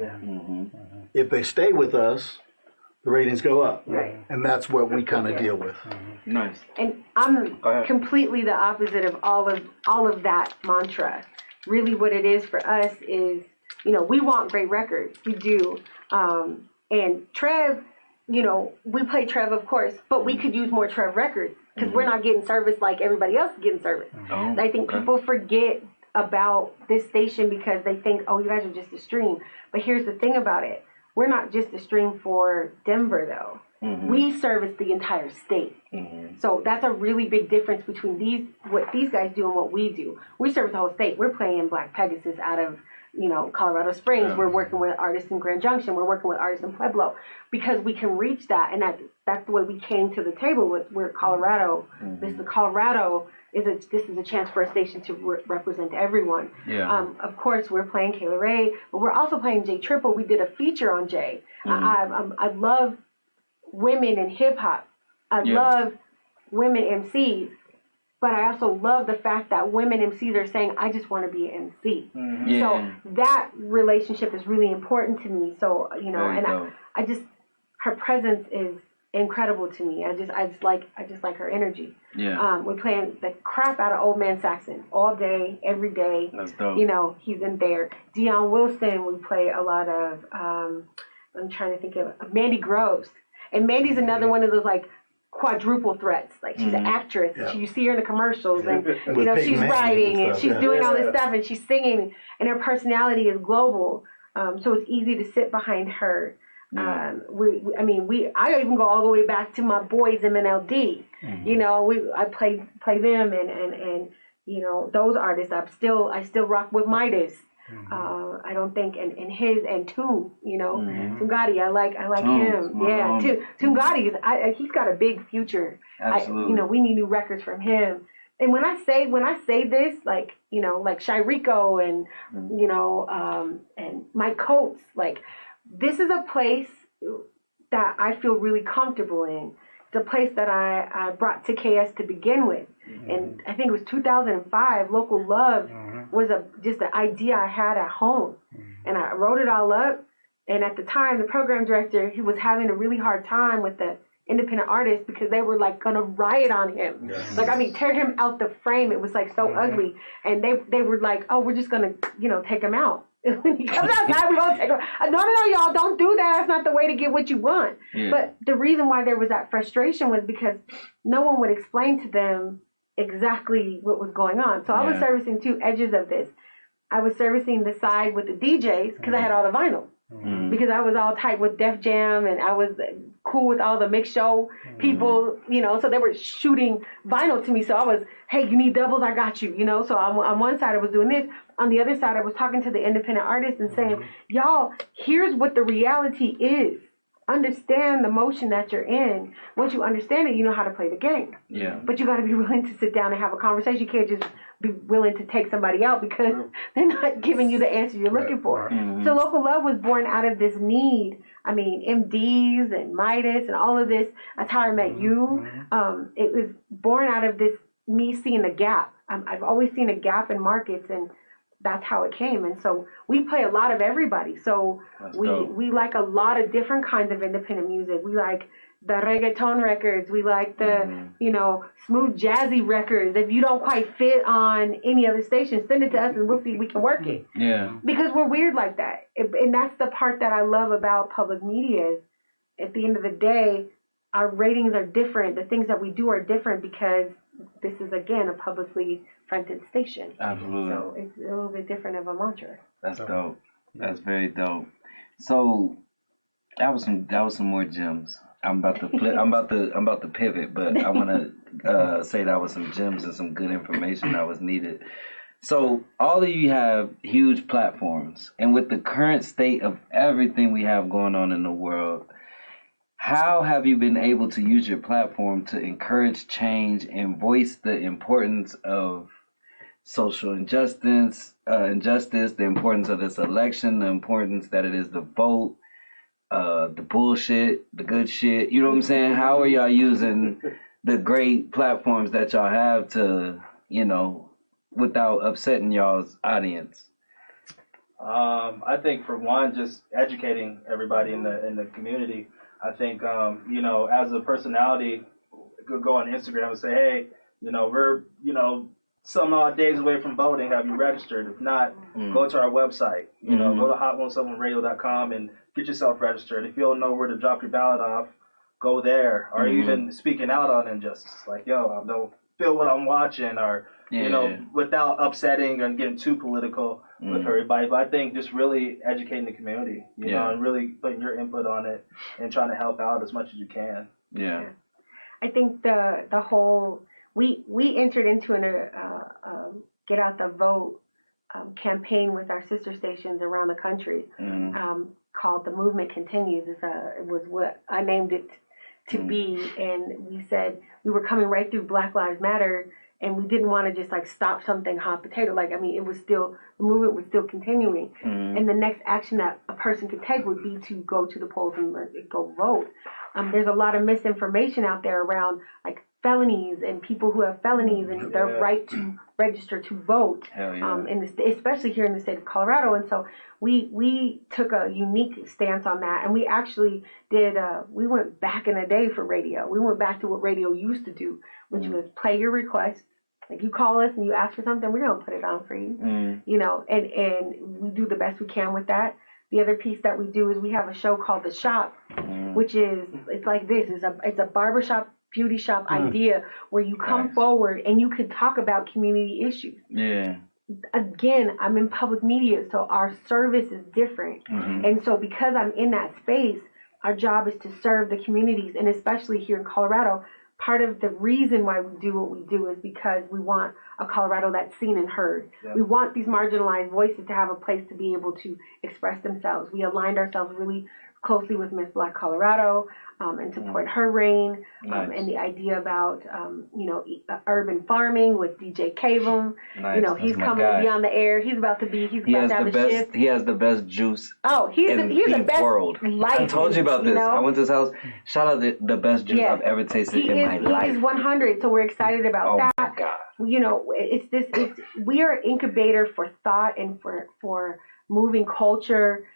If they stay with us, the ratings go up. Right. And that's what we kind of deal with. Nice. And I'm completely the opposite of all of that mantra. Really what it is for us is, we want great records. We do. And Trev, you know, we play Trev, of course, but we could use more Trev records because we're not getting service like everybody else is getting service. And I think people forget about this station because they think, oh, you guys are just a stream. But here's the thing about it. We're not just a stream for Denver, though. We service the entire state. So that's a really big difference between what these guys do and what we do. We service the whole state. We're playing Black Pegasus out of, you know, Colorado Springs. We're working with artists in Grand Junction. We're working with artists in Pueblo because we can reach that. And that's the way we came to the table with we're Colorado. This is a chance for a station to represent everyone. Of course, we're playing Kayla Ray, but we're also playing Jay Triple. We did a feature on Jay. I love women in hip hop. I love women MCs, but I also love the fact that women MCs are saying, I just want to be an MC. So that relationship is really important to me. So, you know, and I just, her presence is incredible to me. I just like her energy. We're playing the crap out of Old Man Saxon all day, every day. That's dope. You know, he's in there. Dion Wilson, we play a lot of, I'm trying to think of Mandy Groves. And Mandy's another one of those like quadruple threats. Like she's an actress. You see her in the commercials, and you know she's writing and she's doing all this stuff, and she's singing, and her personality is global. So it's easy to sit behind her. I even go all the way back to my boys MNLD. You know, I play them, and you know those artists. I still rock with Midas. I don't think and his and Toon, you know, Toon I like him. Toon Gotti, he's got a big future. Absolutely. You know, we need new records from him. And when I say this, like, you know, like Shy Rico and you know, and Mike Coates, like this is a place that I feel really comfortable in. It's a place that I brought to KS to begin with. And I think it was 2005, Local Love was just an idea I had at home. And I wrote it all up. And at the time, the program director, he was having a really hard time with the independent artists because they were like gonna riot on him. Like, I mean, tear him out the frame. It was like so ugly. And they were like, oh, we're just gonna, you know, take him out. When he comes outside, we're gonna take him. No, y'all, don't do that. That's not the way to get what you want. But the reason why there was that frustration was because no one would explain to them exactly what was going on. So I was servicing two edges of this. I was servicing the side with the DJs because I had all the vinyl. Because I was all tight with Def Jam and I was cool with all the mix show people, you know, so they were shooting vinyl to me. So I was, hey, you need doubles? I got you, you know. So on one side I was doing this. On the other side I was talking to the independent artists and saying, y'all, here's what the reality is. Understand the motion that you're in. Once you understand it, you know how to play the game. But you got to be willing to sit down and have a conversation. You can't just be willing to take somebody out because they're not giving you the answer you're looking for. So Local Love was born out of this need. I mean, MDs and Midas and all of this. That's how I met you. It was born out of this, me seeing the gap. I've always seen a gap in markets, and that's how it came. And so we play a lot of everybody. So we like a lot of different kinds of independent music. We like the reggaeton records. We like the, you know, smooth jazzy records. If you don't quite fit on any other station, send it to us and we'll see if we can work it. Because we're weird like that. And that's the part that I love about public media is at the end of the day, our ratings are different. The things that we do are different because this is, again, a publicly fronted station. Absolutely. So it's a little bit different of a mantra. That's dope. That's very dope. So that was some more gems. I'm about to pivot, but I want to say that was some gems and some good information that was needed. So all of you have huge platforms, and with the current state of everything we have going on in the world, how have you been able to use your platform to encourage change and voice the importance of social injustice, the importance of this election, the importance that it is to vote, the bullshit, the good shit, you know what I'm saying? How are y'all using the great platforms that y'all have to, you know, without upsetting y'all's audience? I think for one, just educating everybody in the community. I think, you know, as a personality, go on Instagram and say, hey, you know, we're, you know, some odd days away from voting, have you registered? If not, go to our website. You know, go to hot107radio.com and get yourself registered. If you don't know where to drop your ballot off, go there. Or even speaking out on injustice, like, yo, I don't feel what I'm watching, or you know, without upsetting and getting too political with everybody. But I think just really educating the community, you know, and really putting your input on it and trying to help out as much as you can. Yeah. I think the whole we entered into a get out the vote campaign with our sister stations around the country called The Movement Continues. It was what I named it to be, and we said we were coming right through Black Lives Matter, and we didn't want to just like stop something hot potato. Like, I mean, it was still, the movement was still continuing. And the next action that a person could take would be to go to the polls and go vote. There's a lot of misinformation out there around like felonies and people who have felonies and their right to register to vote, especially here in the state of Colorado. And so we took a unique stance on that, and we actually did. We went back in the day for radio. We went back to what radio used to do, which was play your request. Like, you call us and you ask for something, we're gonna put it on for you. You know, and we do the best we can with that. The other piece that we do is we have a show called The Shop, which is, it's like this. It's a barbershop, beauty shop idea where you come forward and you can talk about community issues. Again, I'm in public media, so our service is different. And so because I'm in that space, our job is to serve the communities, and especially here in Colorado, part of the reason why we do what we do is because we want a Colorado that's seen and heard. We want these marginalized voices to have a place to be able to express themselves. We aligned ourselves really closely with Miss Black Colorado and support her reign, and the idea about you know, urban farming with DJ Cavum. You know, he's coming to be on the air. He's about to have a shift. He has the best juice. Oh, he's the best world. I told you about this. You know? I went to his house. Shout out the best juice I've ever tasted in my life. He is 100, so we're excited about that. My God. You know, we are an incubator for thought and for moving culture,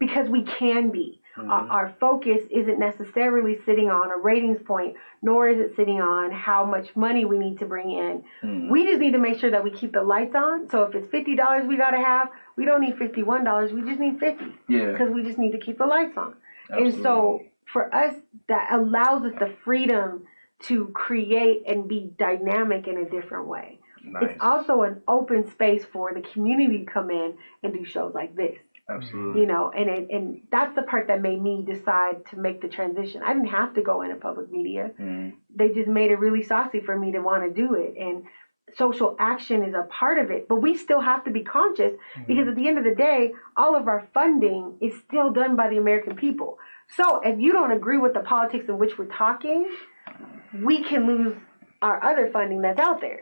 because we can be. Our focus isn't necessarily sitting on a ratings point, nor is it sitting on how much money we need to bring in. We just need to make sure that we keep the lights on. So if it's $50 we got to have, we don't need $51. We just need $50. Because we just need to keep the lights on. Absolutely. And so for us, that allows us the freedom to create and be dynamic in a different way. It's also an open space for the community to come in and do shows like this. Absolutely. You know, and that's the part that made me decide to make the transition. I didn't have to go into public media. They just made it really saucy for me to want to do it. And social action is a part of it, but we still have to be conscious, because at the end of the day, all of our funding is still done by the American people. So if you don't agree with the politics in which we're talking, we can lose our other funding that's out there.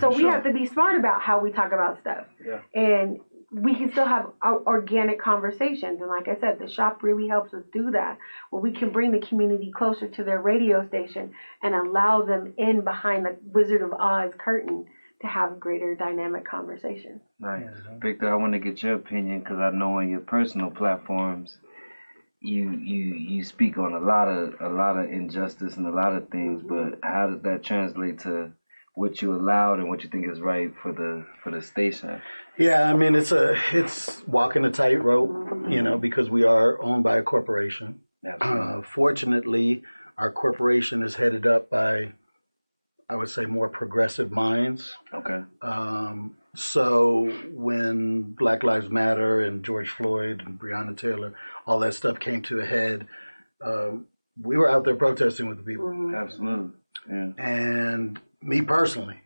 So we have to be smart about how we talk about stuff. And we can still have organic conversations. And like I said, the shop really helps us do that, where we can bring the community closer to their radio station and allow them in behind the Wizard of Oz curtain to have greater dynamic conversation. Nice. Victor, I want to get your opinion, because I know on your personal platforms, you speak on a lot of injustice and a lot of things, but how does that translate to what you allowed and what you think is right for the station? Yeah, I mean, it's walking a tightrope, you know, because we are owned by a corporation. Fortunately, our corporation is headed up by, I would say, more progressive minds. So when Black Lives Matter and George Floyd and Breonna Taylor, all that stuff came to a head, we were out there protesting with the people. Absolutely. And me personally,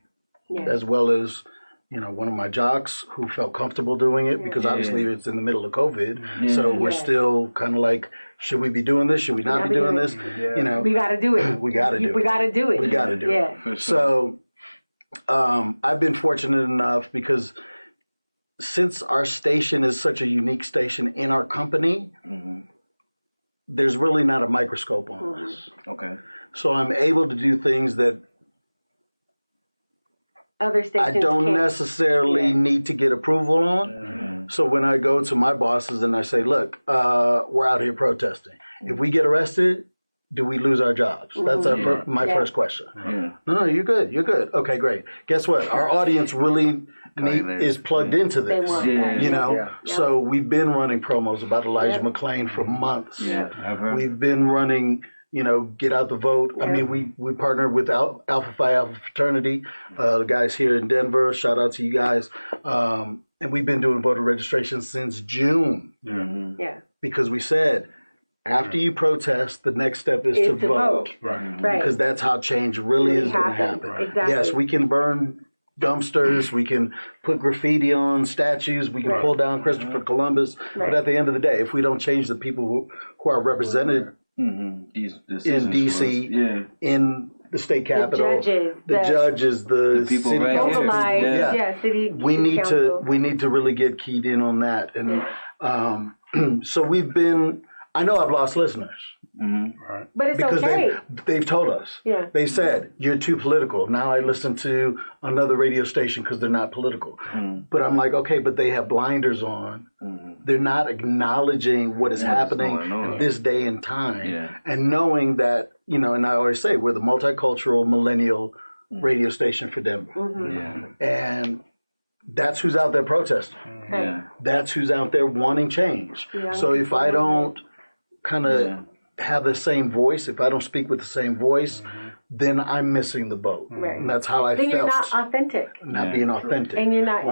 as well as, you know, one of my jocks who felt comfortable doing it, because obviously it's in the middle of COVID. So we're still kind of like, should we be doing this? Should we not be doing this? You know, we got to do it. We got to do it. We got to do it. We got to do it. So I've been fortunate enough, because since our station is such a unique station in our company, there's really not a microscope on us. So I'm able to do things that other stations I don't necessarily need to get approval on. So when I go to my bosses and I say, look, we're out here protesting. If we get arrested, do we lose our jobs? That's my first question. No, you're good. You're good. Okay, great. Guess what? Our audience really is plugged into this. You know, so we've been running promos about Elijah McClain for months. We've been running. You know, get out the vote. I mean, we partnered with Alpha Phi Alpha Fraternity, the guys here in Denver. Shout out to you guys. And we've been doing voter registration since June. Because we said, after you protest, the next step is to vote. Because that's how change really is going to happen. Exactly. Yes, we can burn dumpsters, we can put graffiti on statues, we can pull down Christopher Columbus. But at the end of the day, if we don't change the people who are represented in D.C., in the state capitol, the judges, the people city council, city we need to really get keyed in on that. And so we've been. I know I've lost listeners. But it's because okay. they've told us. They said, you're too political. Now I listen to another radio station because they're not political. But I'm like, okay, but they have blinders on. They're not acknowledging what is happening in this day and time. And knowing that, you know, and I always say, we're the multicultural millennial radio station for Denver. And that's who's out there protesting. That's who's out there wanting change. So if I don't kind of have the same voice, if I don't speak with the same voice, then I'm missing the boat. And that's how I felt. Then you're not authentic. Not being authentic. And you're not,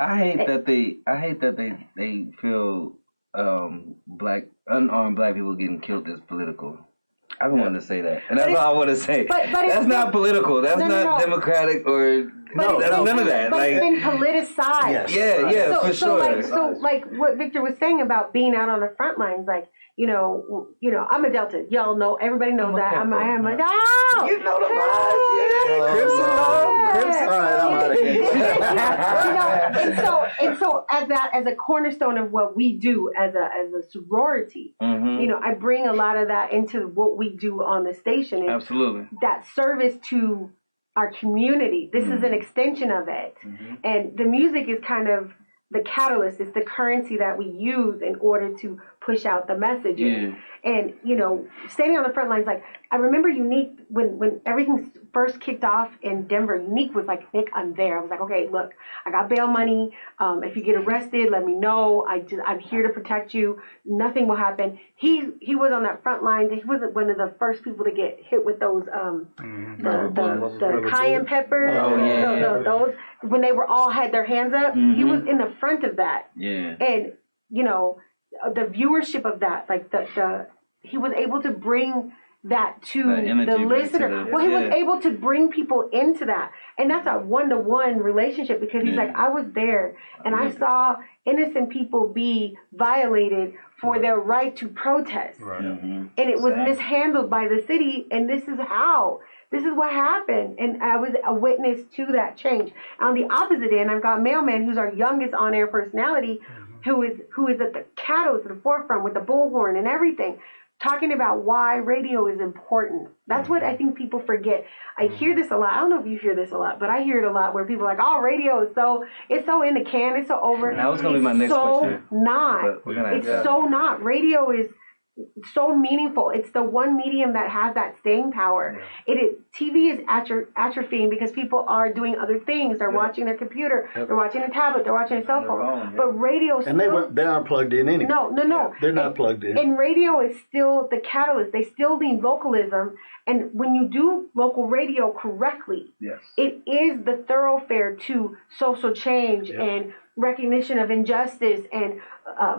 I hate that they feel unarmed black people getting killed is political. I don't want to say that, and that's all I want to say. But that's not political. That's not democratic or that's none of that. But like, it's been politicized. For sure. So like what Victor was saying about being out on the front lines, like. You know, I'm a Delta. Y'all know, everybody knows that. I am like, oh! You know the vibes, Crimson love, Crimson. All right, I'm out of here. and so as a cornerstone of what we do as a sorority, you know, I bring a lot of that into what we do on the station. Absolutely. That service to our community. This is an extension of it. And the music is kind of the catalyst. It's the currency that we use in order to push out the messages. And, you know, standing on the front lines, like, I remember Unique, when everything first kicked off in Denver, Unique was like, Nick, I'm there. I was like, okay, look, I got bail money. If you get arrested, let me know. I'm here to protect you. Nothing will happen. He was on that front line. He was one of the first people to get hit with those, the cayenne peppers. Those, when they were all had their hands up, he was in the front of that. And, you know, the viewership of that, like he was able to bring that to the listener. He was able to bring people into that. And that's a one-to-one relationship because he's like, I was there and I saw innocent people be violated for their right to protest. And it was mishandled by the city, and this is what happened. And I was a witness to that change. On the opposite end, I've got Mailman, who's our youngest on-air personality, who is at the catalyst, at the forefront with the bullhorn and everything, talking about why radio is important. That's what I think people forget. I hear this a lot. I don't know if you hear this a lot, but I hear it a lot where people are like, oh, radio is it's so in the can, it's so over. That was going to be my next question. It's so not. Radio is so meaningful. It's the one medium that has that staying power. TV is atrophying because people are doing other things. They're watching their computer. They're watching a tablet. They're watching a cell phone. But radio and they aren't plugged in anyway. No. They're not plugged in. And radio is still the catalyst. They still need localism. And when you do local radio correctly, it is the thoroughfare to social change and recognition of injustice and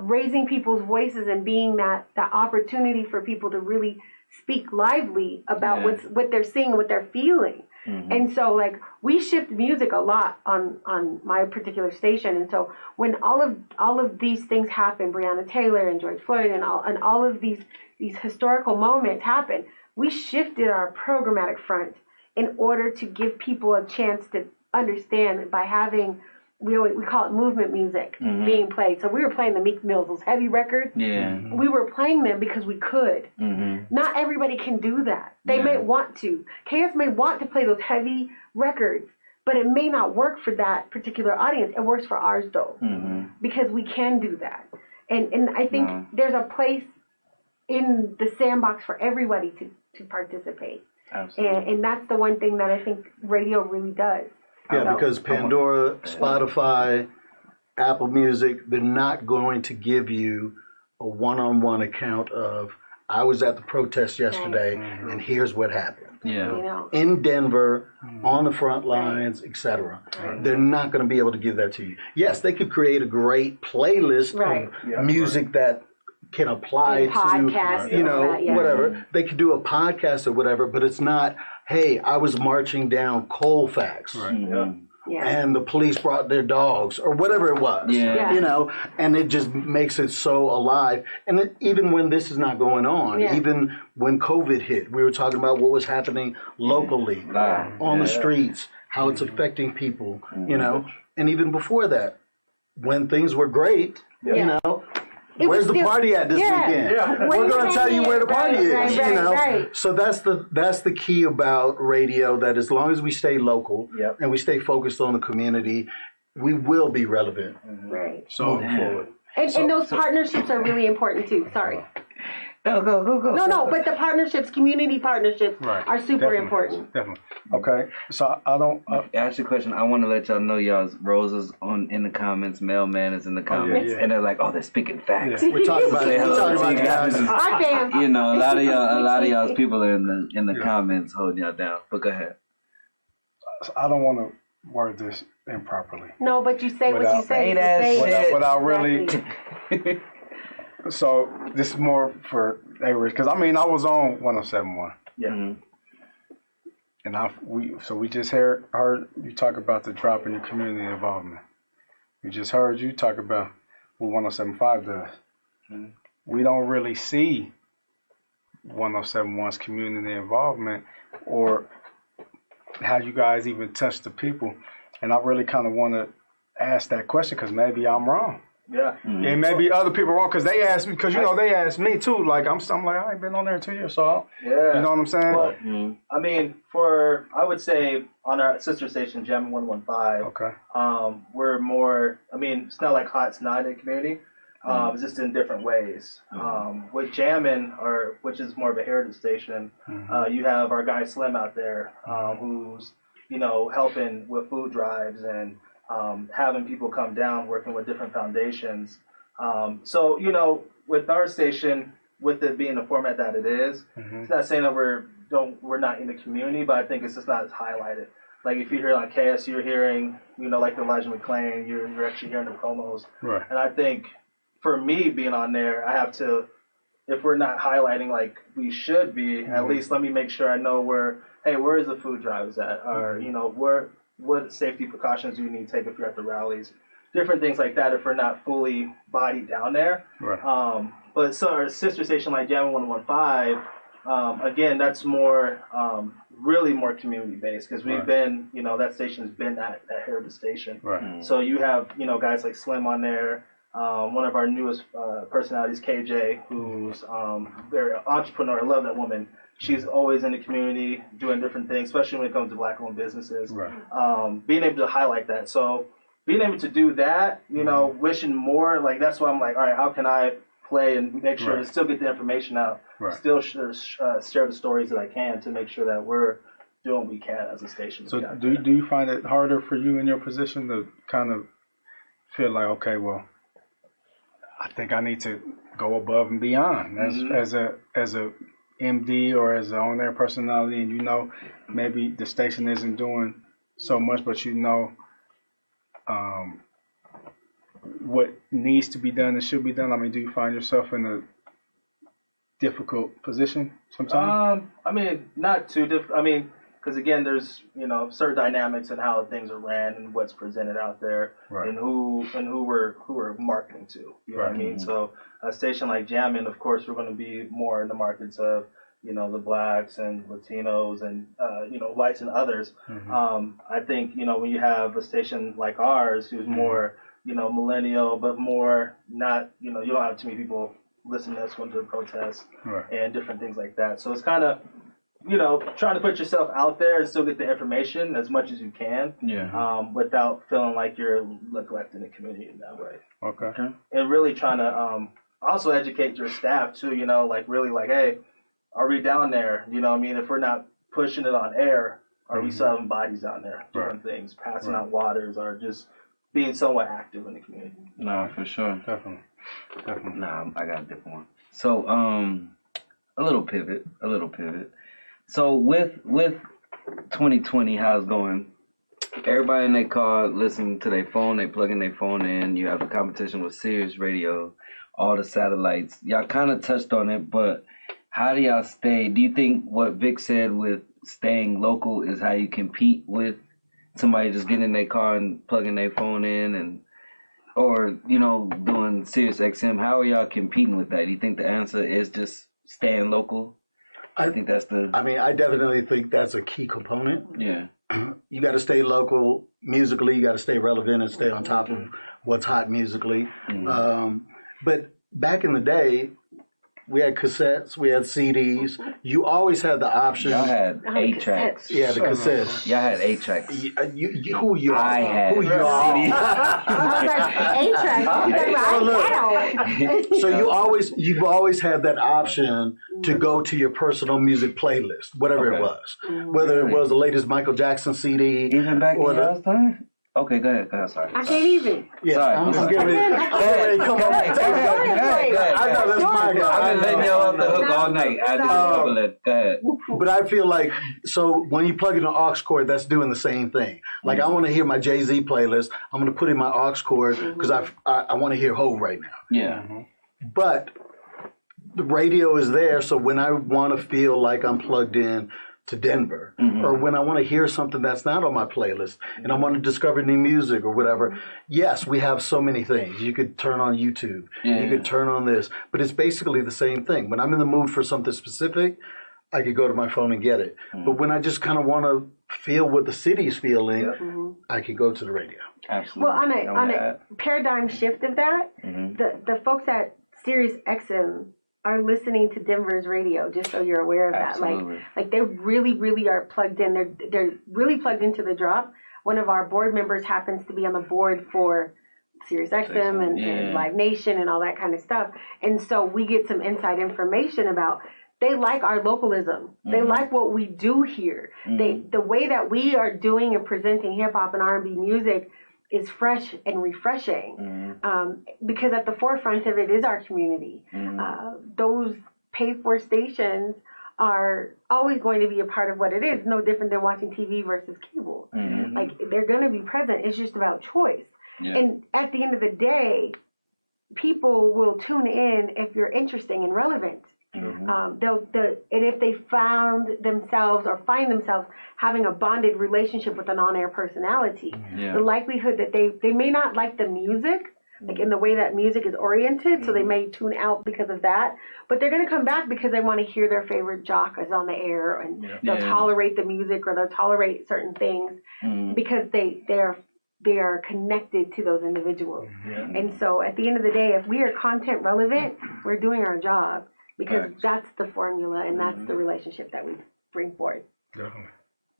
raising people's voices and being that opportunity for people to really speak lively about what they're seeing and what they're feeling. And so, like, we shift music a lot on my particular station. And so when all of these things happen, Breonna Taylor and George Floyd and all of these historical moments happen, we shifted our programmatic front in order to give people a chance to understand by having we call it movement music being played. So we were playing the Meek Mills, those heavy records. We were playing them because we could. Not everybody can do that. They may want to. KS may want to play those heavy records, but it may not work for that particular audience. It works for ours though, because we can do that. And I think there's a place in the sandbox for everybody to participate. Absolutely. And that's the one thing that I think radio really does. Yeah, because Pandora, Spotify, Apple Music, they're not going to give you a one-on-one account of, I was at the protest yesterday, and here's what happened. Yeah. In Denver, on the front lines, etc. They're not going to be able to give that to you. Yes, they could create a great playlist of music that can apply to, whatever. They could do a podcast or whatever, but it's not, hey, I was marching down Colfax. And the police brought their dogs or whatever it was, and it just makes it so alive. And even when this is not going on, even when COVID hit, we were talking about what was happening locally on the streets, how it's affecting people, and even before that, when things were great, where's the party at this weekend? We're going to tell you where the party is, So that's the key about radio, that as long as we stay local and we stay focused on the community, we will be relevant moving forward. And those partnerships are really important too. Sorry. No, go. No, but the partnerships, community partnerships, are super important. Definitely. Okay, so I don't... Ask your question. I want to let y'all know y'all's Rosa's in the comments, Mailman is in the comments, and they're like, oh, they're speaking facts. We're talking about Say hello to you guys. Hi, fam. You know, a lot of y'all's people are in the comments holding y'all down. But go ahead. I don't want to word this improperly. No, but you say what you say. Without really... So this is more for A-Rich, because I was on 107.1. Yeah. And we just heard you talk about the drop in your community involvement. We just heard you talk about what 107.5 does. We don't really see 107.1's community involvement or how you guys even touch the people. And I really kind of want to ask that question, because maybe I'm wrong. Yeah. And maybe other people are wrong, because they asked me, they asked me too. Like I'm like, I ain't been on there in 2 years, so you know what I'm saying? Well, I mean, I would say on our sister station, Jam 115. We're more. I mean, it's not like Hot's not in the community. It's just in different ways. With Jammin', which is more of a heritage station, you have our guy Slim out there, who's helping with food drives and having people come down, working with different foundations. So, with our station, with it being the format that it is, it's not saying that we're not in the community, but I think it's just not as highlighted. Like if you hear like KS, you're hearing, like the Elijah McClain, you're actually hearing the promos. Right. And I think for me being on there, I have to, if we're not highlighting like we should be, at least let me make sure I know where is the food drives at? Or, what safety precautions do you need to take if you're at the rallies? Different things like that if we're not fully bodied down there. Right. But so our sister station like Jam 115, again, that's more, really more community based, because we've been, that station's been that heritage station. Right. So you have, guys like Slim on there. One of our newest personalities, KJ, who's very entrepreneur. I love that woman. She's always in the community doing different things, especially when it comes to Black-owned businesses. Right. Being able to highlight that. So being able to do that, wishing more, like that's why I'm like, all right, how can I play and make sure to still get the information out, still share the stories that I can to make sure that we're doing what we can as a station. So do you find it harder for you in your position to kind of feel like, okay, well, I think I need to go above and beyond as a MD or as an on-air personality, and maybe the station isn't doing so much, but what needs to be done and should be done? I mean, do you find yourself in a difficult position sometimes? I mean, not too difficult. I mean, because again, there's certain dynamics in how things are ran and what's presented out there, and who we're marketing to. You know what I mean? So a station like Jammin', of course, we're going to be more in the markets of the blacks and Latinos and whites and others. I think when you have a station like ours who's more millennial, but more not you don't have too many people listening to us going to the protests and different things like that. So it's kind of trying to put yourself out there and still get the information as much as you can, without feeling like you're neglecting the community in that way. Okay. And really trying to also educate your staff too. You know, like really, like, hey, are we down there? You know what I mean? If we're not pushing it on air, are we still having bodies down there doing things, passing out waters, or just being somewhat active in the community? No, for sure. Definitely. Nah, I got a different one. So, a little pivot. So with 2020, how it's going, everybody in their car listening to their phone, they plugging their phone in. You have a competition with Sirius Radio, all the satellites. Y'all kind of touched on it, but how do y'all stay? Do you think what Vic said with staying local is how you compete with somebody just getting in their car and plugging their phone in, and or, you know, doing Sirius XM? How are y'all competing with that? Do you think the answer is just staying local? I think that's the... I mean, I definitely think that's a key component. Yeah. You got to stay local musically. You got to stay relevant and stay on top of what's hot musically. But back in the day, we had cassettes, we had CDs. You always had the option. Y'all had 8 tracks. Yeah, the cassettes. Y'all had 8 tracks. Who you are? I had. Who you are? 8 tracks. So you've always had that option to go to your personal music playlist, whatever it was. Whether it was the latest Michael Jackson CD. Even back in y'all's time? Okay, go ahead, sorry. I can't even. Yeah, sorry. I'm getting ready. Come on. Go ahead. I know that's my guy. I've been letting y'all off the hook all night. I just go ahead. But I feel like, so when you plug in an aux cord, that's doing the same thing. Like, I want to hear my Jay-Z playlist. I'm going to put in my aux cord because I want to hear Hov right now. Yeah. But the radio is there, so when I want to feel like I'm plugged in to Denver, or when I want to hear something that's not on my playlist and I want to discover new music or whatever, yes, we have so many things. You could turn on YouTube, you could turn on this, but it's basically the same thing. When I'm in the mood for something specific, I could go to my phone and get it. But when I just kind of want to feel what the city's feeling, I could go to the radio. Absolutely. Well, on a paradigm shift of that, the folks at Sirius XM are listening to Denver's radio, just so you're aware of that. Absolutely. Like they really are plugged in. They're really plugged into the drop. One of our board members happens to be on the board for Sirius XM and Live Nation and all that kind of stuff. And so we get some inside information about, they like our localism. They like what we do here. The way that we are doing and presenting hip hop and R&B music is fresh and refreshing, because at the forefront of it is our community. Those paid-for stations are always going to be a part of what it is. No different than watching TV versus cable. Like, they're going to be present. It's just about choice. And at the end of the day, people will tune in if you're interesting and relevant. And if they find themselves having a bonded relationship with an on-air personality, the likelihood that they may not like the music, like in the way that music is oriented, so they may tune out because of that, but they're going to come back because they want to hear their favorite jock is on the air, and they'll tolerate the music, or they'll tolerate certain things because they are connected to those individuals. And so at the end of the day, if we are content relevant, we're doing our job. Because that's the formula and that's the relationship that we bring forth. Definitely.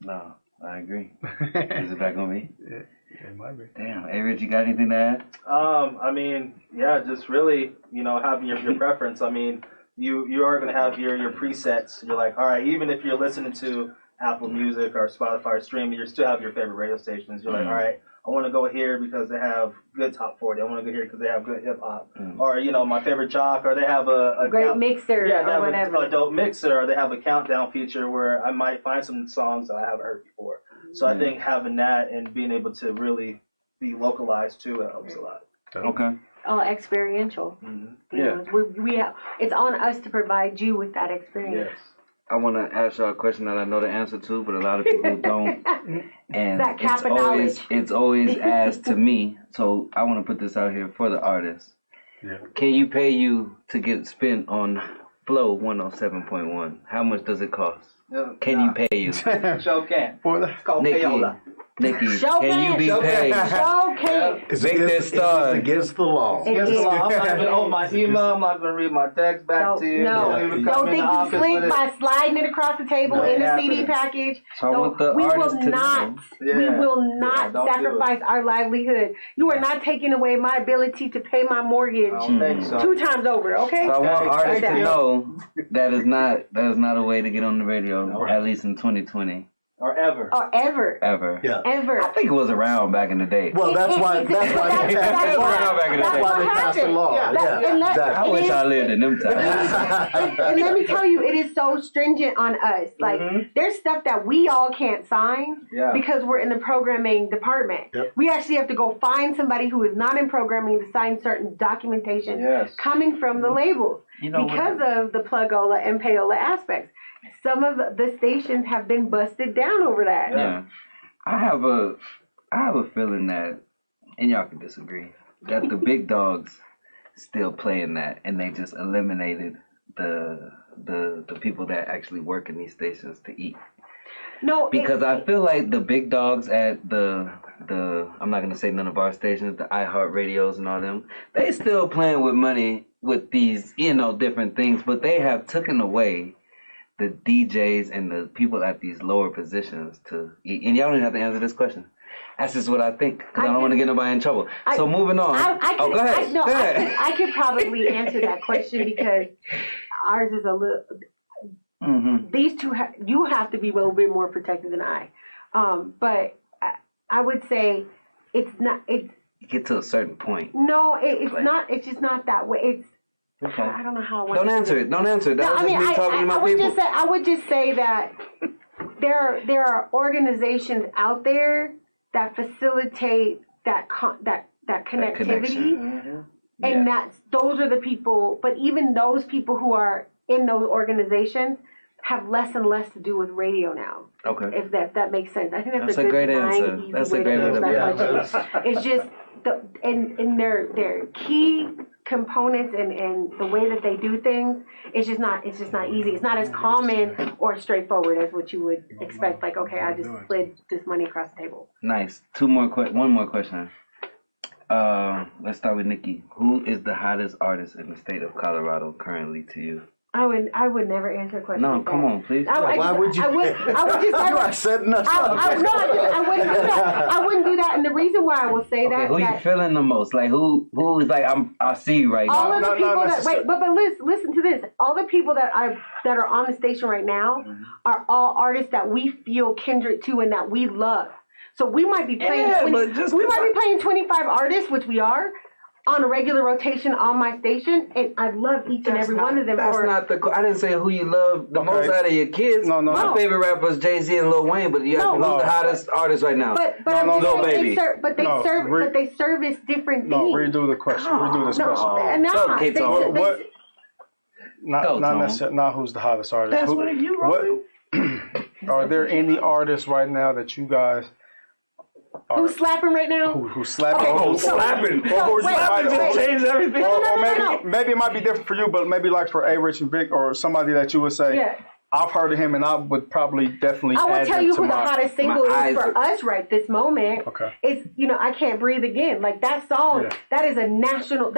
No, I agree. Is it back on me? It might be. Damn. Hey, Rich, you got anything to add? I mean, yeah, just really, having your preference. I mean, you are going to have your presets. You're like, all right, even if you're listening to Apple Music or Spotify or streaming, you still have your favorite radio stations. You're like, all right, I want to go here because they have good top 40. I want to go here because they have good hip hop. Or, my favorite jock, or they have a great mixer, yeah, they have whatever. a dope mixer, or they have a countdown feature where I might find some songs that I haven't heard before. So I think having that and being able to really be localized too, it helps a lot. Okay. All experiential. We have, it's on us to provide you with that experience. Yes. I want to ask y'all a question that I know the answer to, but a lot of people don't. And that cap of knowledge. It's always asked to me, so I want to put this out here for the artists. Can you pay you to get spent on Flow 107.1? How much does it cost? Can you pay you? Sure can. For it's called payola. Nikki, Showcase. can you be paid? Showcase. Victor Star. It's against the law. Against the law. I'm not even on my email. I'm not going to read my text back to you. No. Don't think you slick by sliding it across the table in a CD package. So I want the we will artist to not. know. We will not don't sacrifice our livelihood. You are not taking away my ability to pay my mortgage I don't think so. 2 times over. Okay. So I want artists to Okay. know that is not a way to get on the radio, at least in 2020. Or ever. Or ever. Ever. Yeah. Ever. I think it was around back in the day. Well, that's why they passed the law. I wish I lived in them times. And let me tell you, it is so stringent on us. Like, there's stuff that we all can't sign because we're in the programming department. Yep. We actually have to go find somebody who is not in programming to sign certain documentation coming from the labels because of the plugola and payola aspects. Some of the stations have been busted down over that. Yeah. I have a feeling that, and y'all can disagree, that the big dogs still playing that, and they just eliminated the people that actually work in these stations to eat. No, because I feel like the big dogs at the I'm not gonna say none of our stations, the iHeart radios and all them, they still playing with money with these different things, but they have taken away the DJs and the people at these lower positions to eat. And y'all don't even have to answer this question. That's just what I think, because I don't want to get nobody in trouble. So moving on. Go ahead. Go ahead. I could probably answer that question because ours is a little. These two, you have to be a little bit more protected than I. But I would say it's not. It's you get to a certain point. No, it's not. It's just not that way. It's. Okay. I don't know how I want Don't to answer it. Don't answer it. That was just me talking to my people. I would just say that there are organizations out there that facilitate that connectivity, and those are the people. But even those people who are in those organizations have less and less to do with radio now. Okay. If that makes sense, I think that's a good great design, answer. easy That's way a great to way answer to that question. It's just in their key components and the way that they do things, it's just not easy. It's not as common or straightforward as what you would expect. Like, okay, I just slid this money across the table. Nice. One more question. Let's start with Nikki. Who is the hottest artist in the state of Colorado currently to you? I would never answer a question. No, like come that. on, please. Why would you? I would just. You are setting us up. I wouldn't do that. I wouldn't do that. And the reason why I will say that. Who you feeling the most? Like who is like I see you right all now. All of the people but listen to this. All the people that are on the station right now are all artists that we feel kindred to and that we love. So we might be playing. We might be playing 25 artists, which we are. On a regular rotation on my station, and I love each and every one of them. That's not the. I didn't say who you love the most out of your kids. No. My favorite rapper is Jay-Z and Lil Wayne, but you asked me who's the hottest artist right now. But Lil Baby. They service different things. No, redo the question. Redo this question. Not who's the hottest artist. That's what you wrote. Are there any artists right now that you guys? Who's slapping right now? Who's slapping? Who's slapping? Slapping just changed everything. Or maybe it might be different for you, but maybe like for A. Rich and Vic or somebody that you would say, I've heard of him and I would probably definitely I will add tell him you to who the hottest single is for us right this moment. Okay. It's I Can't Breathe Again. Like that song, that is a national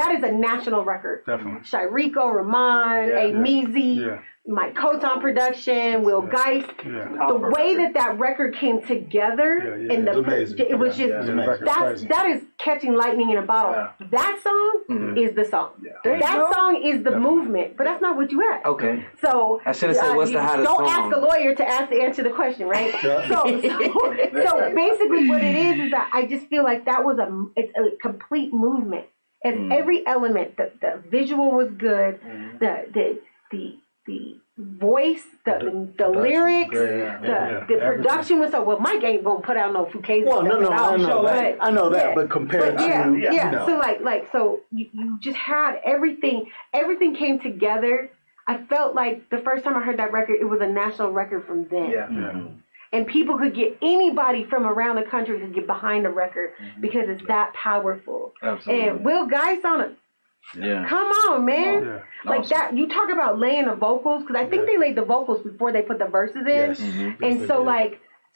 record. Definitely. Shiriko, Rahman, Meezy. Mike Coates on production, Will Geist. The way that record came together in the it was just that is catching lightning in a bottle. That song is the song. That song is the movement, but that's not what you asked. Okay. So I should have said what's the hottest don't song. Ask a lawyer to answer the question, right? So basically what it is that I just feel like that was it's a complete movement. And every element, the visual was good, the voice, the lyrics, the production was so. Well, Mike ain't gonna put out no Fugazi. Well, no, I know that, but compared to so you just had everything. Everything came together. I felt like the first time I heard that record, it was a national record from then. And people could get, anybody from around the country could get behind the record because it's that powerful. Absolutely. And Will Geist on it. Yeah. Come on, man. Like that, you talk about laying the vocals, because I think they laid the vocals before they put the verses in. And so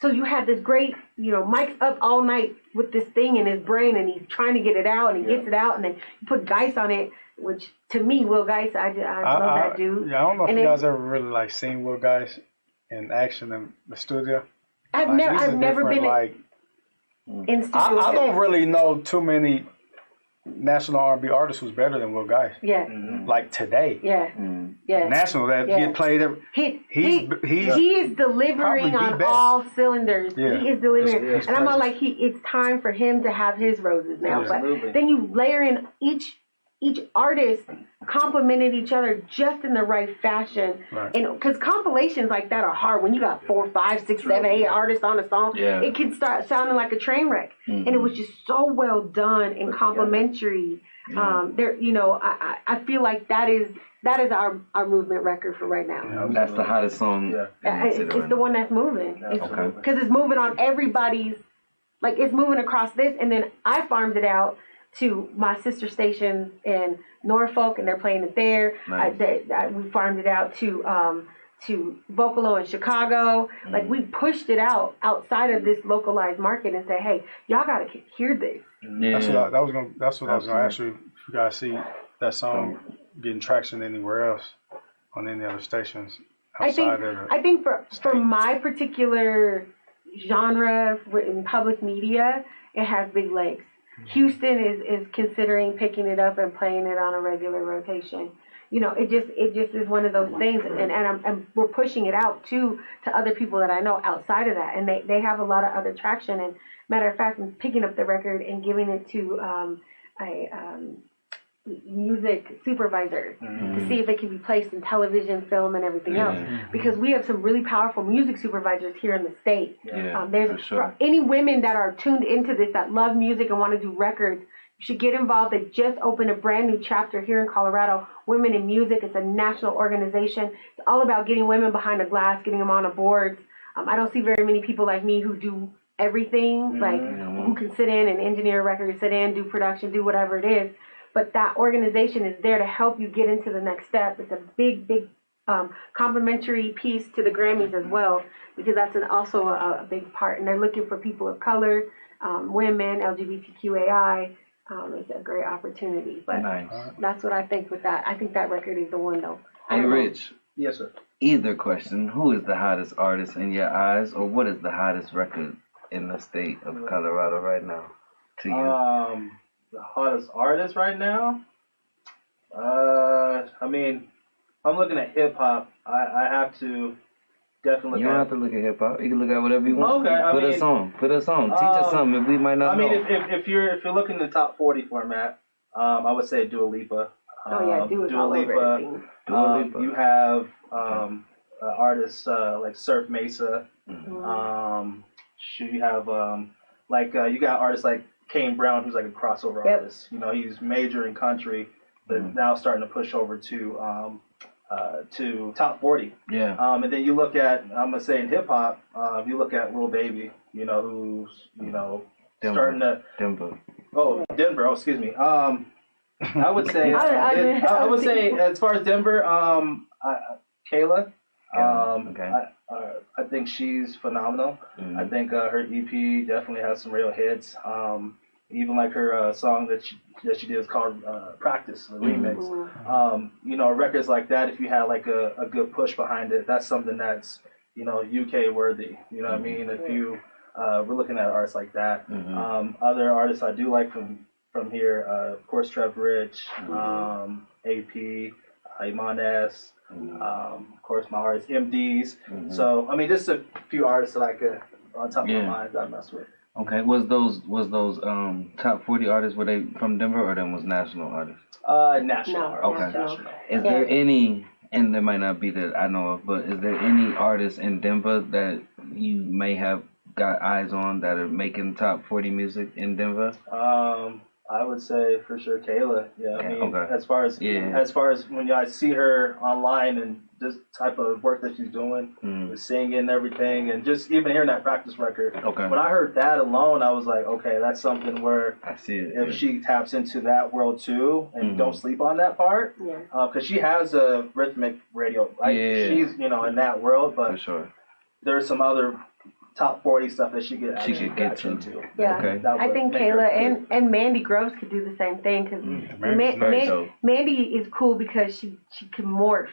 So you have this great, Mike's up all night with this thing in his brain, and he's trying to get it out, and he gets it out, and then you put Geis on it, which to me, Will Geis, I love that dude. Yeah, I don't know if you guys ever really like seen Will Geis in action in the studio. I've never been in studio. I don't really know too many national R&B artists who's better than Will Geis. Yeah. Like today. Yeah. Yeah. National that get played. He is delivering on all cylinders. Yeah. He is delivering, It's and I'm all crazy. like, it's time for him to have his roses now. Absolutely. But then you layer in each artist complemented each other just in the right fashion. Right. And because compilations like that are hard when you got 4, 5, 6, 7, 8 artists on a song, it can start sounding like a train wreck. And it was just so well done and complimentary. There, I feel like that is our movement record for right now. That's the hottest song. It's the one that's moving. Because it's moving on everybody's, like it's moving across this, and then I farmed it out to my sister stations in Norfolk, and they're playing it there. Nice. We farmed it out to Vocalo in Chicago. Like we pushed it outside of this localized market and said, hey, y'all gotta hear this. That's what I was gonna ask you. If you guys see that song getting traction anywhere else on any other stations outside I think for my particular genre in public media, it has big legs. Houston is considering picking it up and playing it on a regular rotation. It just is one of those things, and we're pushing it out to other people that I know outside of that, and they have a lot of other traction. And matter of fact, I'm picking up the record and giving it to a music supervisor to see if it can be placed in television, film, and everything else. Because we have some really powerful music supervisors here in the state. For any women that are tuned into this, that love music and want to do records, you should get involved. They just opened a brand new chapter here in Colorado, Women in Music. It's a national organization. It's all about getting women behind the glass, getting them on the boards. I don't see very many people like me who do everything, like who can sit in and engineer records, sit in, do production, do whatever it is. But that organization is there to help you get into the next step. It's a big complimentary piece to the Grammys as well, because that's also a big part. And they're looking for people of color, women, LGBTQAI. It's a great opportunity. But that's what I think with that. I think that record is the one, though. Hey, Rich. Yes, sir. Either question: who is the hottest artist in your eyes, or what is the hottest record in the state of Colorado right now to you? The hottest artist right now? I mean, I'm looking at hip hop. I have to definitely. You don't have to look at hip hop. You can look at whatever you want. Okay, Put us on. Teach us something if we might not know. I mean, if you're looking at the top 40 format, I would say Dua Lipa. Dua Lipa. You have artists like Surf Mesa. You have you got artists like Kane Brown, who's like a crossover artist. He's major in country, but now starting to push over to top 40. Yeah. And then you look at, I'm gonna say in hip hop, you look at Lil Baby, who's starting to Denver. Oh, Denver. Oh, excuse me. I would say I would say as far as Denver, Kayla. I think she's phenomenal. I think her EP definitely has some real hits. Even like her song that she did is called Practice, the remix. Records like that, if you had like a good push behind it, that's something that's UK worthy. You know what I mean? If you we're looking at artists like that. Other artists I do like from here, of course, Trev Rich, AP, Iman of course, my artists, MDs. So, I mean, just a few artists that I could, on top of my mind, I mess with. Okay, was those top 40 artists, were they from Denver or them was national artists? National artists. Okay. National. Is there any, and there might not be that I know of, but is there any artists in Denver that you may have got eyes on that are making top 40 music in Denver? I would say for sure Kayla. Yeah, I mean, as far as when I see her online and this type of work that she's doing, with singing and everything, and just even hearing that practice record. Okay. When I heard that alone, I was like, okay, that's something where I see it. If she taps into that world too, and don't sleep on that part, because she has a rhythmic radio. She's in that world, but for sure. There's some other top 40 stuff that she could actually get to. Yeah, Okay. I think Kayla and Mandy Groves could do the same thing because Mandy is cool because she can morph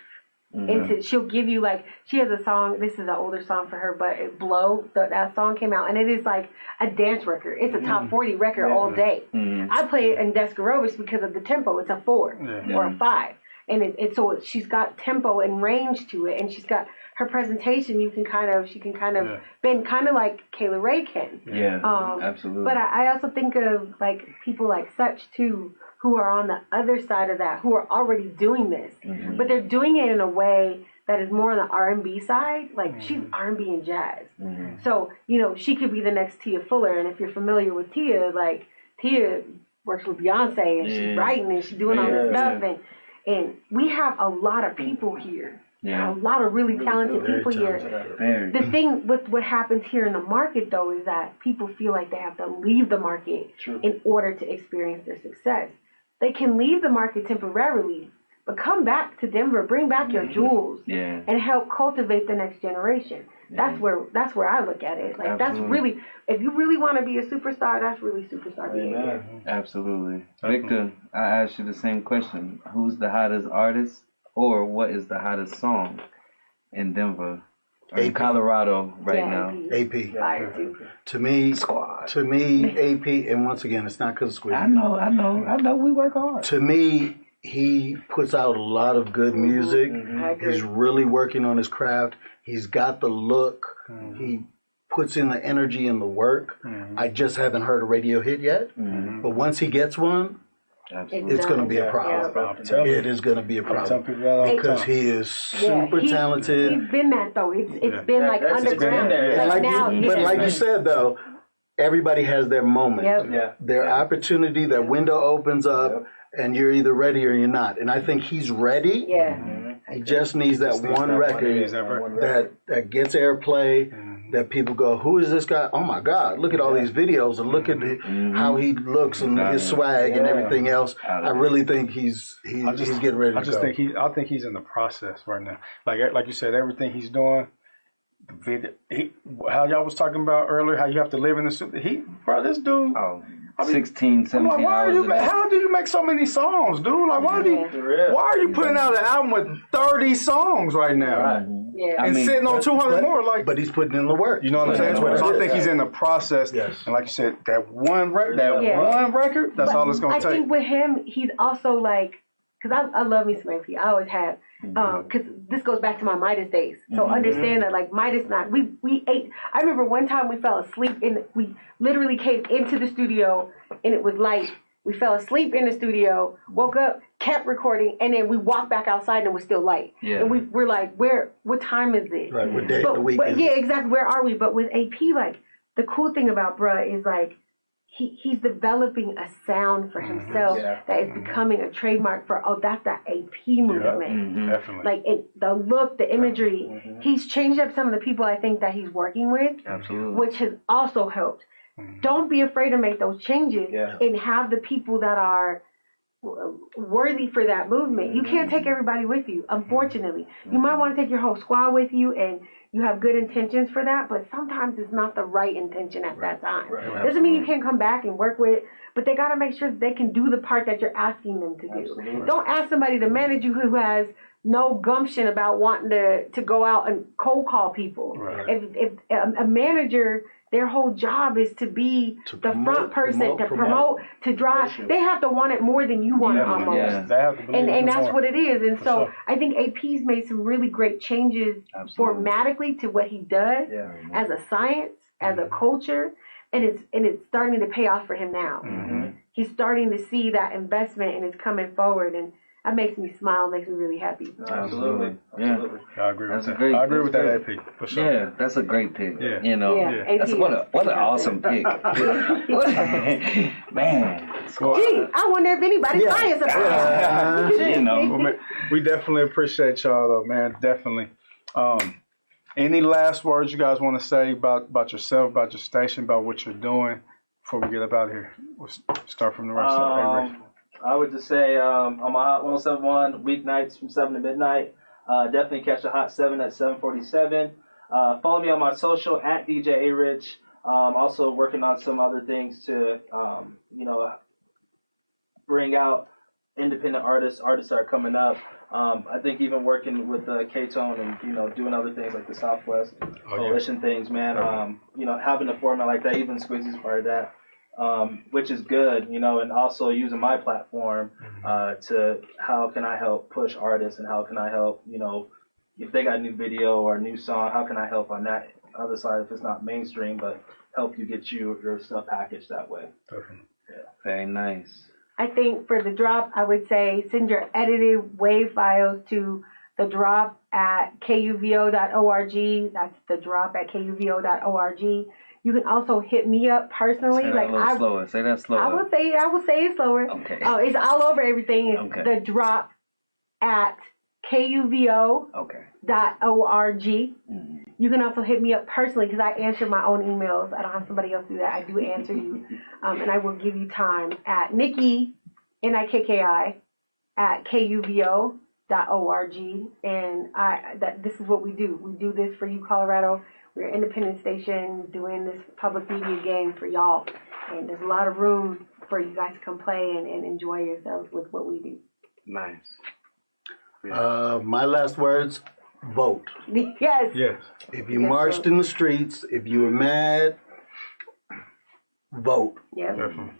into. She'll give you like she has a song. This is an older song for her, but it Blow. That song came out and it is like a dance record. It's a top 40 record all day. I play it in Descarovas because of the tempo. It's a 4 or a 5, and so she's got tempo and range to it, and she's got. Her presentation, she can kind of bend kind of like Kayla Ray can. Yeah, absolutely. But I also think of like people like Such too, who are on the other side of that, who are already doing this, but they're doing it in a way that is more on the R&B side. Like she's R&B and jazz, so she could be the next Tia Fuller. And if you're familiar with Tia, like Tia works with Beyonce and she's writing and she's doing all this stuff, and we have a lot of people here. Yeah. A lot of really talented people here. The thing with what happens here in the market, though, is that people feel like they have to leave the market in order to experience their success. They can leave the market temporarily, but come back to Denver, bring back your jewels, and help cultivate the next generation. That's where I look at it. Like that's really, if you really want to be a superstar, that's really superstar behavior. Absolutely. Victor, I asked you the same question. Who's the hottest artist? Or what is the hottest song in Denver or in Colorado right now? AP. To me, AP, and once again, it's not because of Squeeze. I know. We work hard. To me, he puts out a lot of good music. He's really working on his craft. He's got the look. He puts in the energy and the work. I just haven't heard a radio hit yet. But once he gets one, it's going to be a problem. It is going to be a problem because he is super talented. He's been that though. It's been like underground. But like you said though, everybody has their moment, their opportunity, their window opens up, and you're either ready or you're not. And I think he's ready. He just needs that one record that gets airplay. That people go, who is this guy? Oh my God! Look at all these videos and look at how he looks and his swag and everything else. I really think he's getting ready to go. I think he's in the process right now. Like you said, everything he's doing. The video, how y'all was talking about earlier, how you have to live in the this dude. 16, 17 hours. How do you make so many songs, dude? Like, why are you putting out an album with 30 songs right now? And sitting on 200 more, but he's putting in the work. You know what I'm saying? So I think he's in the process. And like you said, that one record, that's all it's gonna take. I think with him, he's also like, because I love me some AP. I always have. Because this goes back to my Midas days. So understand that like Midas we ate. I remember one time we fell asleep we literally came into the studio and it was light. We fell asleep in the studio, woke up, kept recording, and then we walked back outside and it was still light. And we're like, what time is it? Right, what day of the week is it? Yeah, exactly. Where are we? But with AP, like the cool thing about bruh is like he's developing a sound for himself that is becoming a trademark for that's that AP movement. Definitely. Like the look, the imagery. He's changed up some of the people I think that he's working with, which has also helped. Don't be afraid to make those changes and have the people that are worthy for that movement. You can't take everybody with you, unfortunately. You might want to take your whole squad with you and you have good intentions for that, but sometimes it's not the right intention at that time. Doesn't mean you can't come back and work with it, but they got to make sure that they can do the part that you're asking them to do. Don't ask somebody to manage you who has no gumption about wanting to go out and cold call people. If a manager, their whole job is to be the front person, to promote, to drive. They have to want it more than you want it almost. And that's what it is. And so I think AP's made some really great changes formatically to what he does as a science, as a culture, and it's starting to pay off for him now. He's starting to see that investment and it's coming forward, and that makes me smile, makes me really happy. Absolutely. Yeah. I agree with that. I agree with that AP, for sure. Yeah, that's a great pick. Yeah. You know, that's what an awesome pick. Man. Gee, I wonder if anybody's biased about it. You know. We definitely appreciate y'all, though, man. Definitely. Any last words you guys want to say about yourself, about your station, about what you're doing before we get up out of here? We'll start from the rest of it. I would just say on my Hot 107.1 weeknights from 7 to midnight. Definitely catch the Hot 7 at 7:47. Follow me on my social at DJ A Rich. Also working on some other things to, bring out independent artists that are coming up. I think even working with K-Tone and, doing other things like the Southwest Coalition things, man. Having a format like that, even Squizzy's part of that, which is good, and also using my platform to how can I help push artists and how can I help, if they got a new video or a new song, how can I help on that other side if it's not mainstream, but help you get your stuff packaged that way. Definitely. Yeah. Very nice. I think for the drop, I would say send your edited WAV files to the drop at kuvo.org. That's the drop at kuvo.org. You can also hit me up personally. Say that a little slower. Say that slower. I will say it slower. Okay. It's all over everything. It's okay. the drop at kuvo.org. Mm-hmm. You can also hit me up personally because I answer my own emails. I don't have somebody else do that. I do answer you. And I will give you time at Nikki, Nikki, at kuvo.org. And this is what we do. We do this for you, Colorado. We're an independent station doing this public media game for y'all. And there's a lot of room for you guys to come play and enjoy yourselves with what we do. Nice. My last words, vote. Yes. Yes. If you marched in the streets, if you were mad, vote. Yeah. Definitely.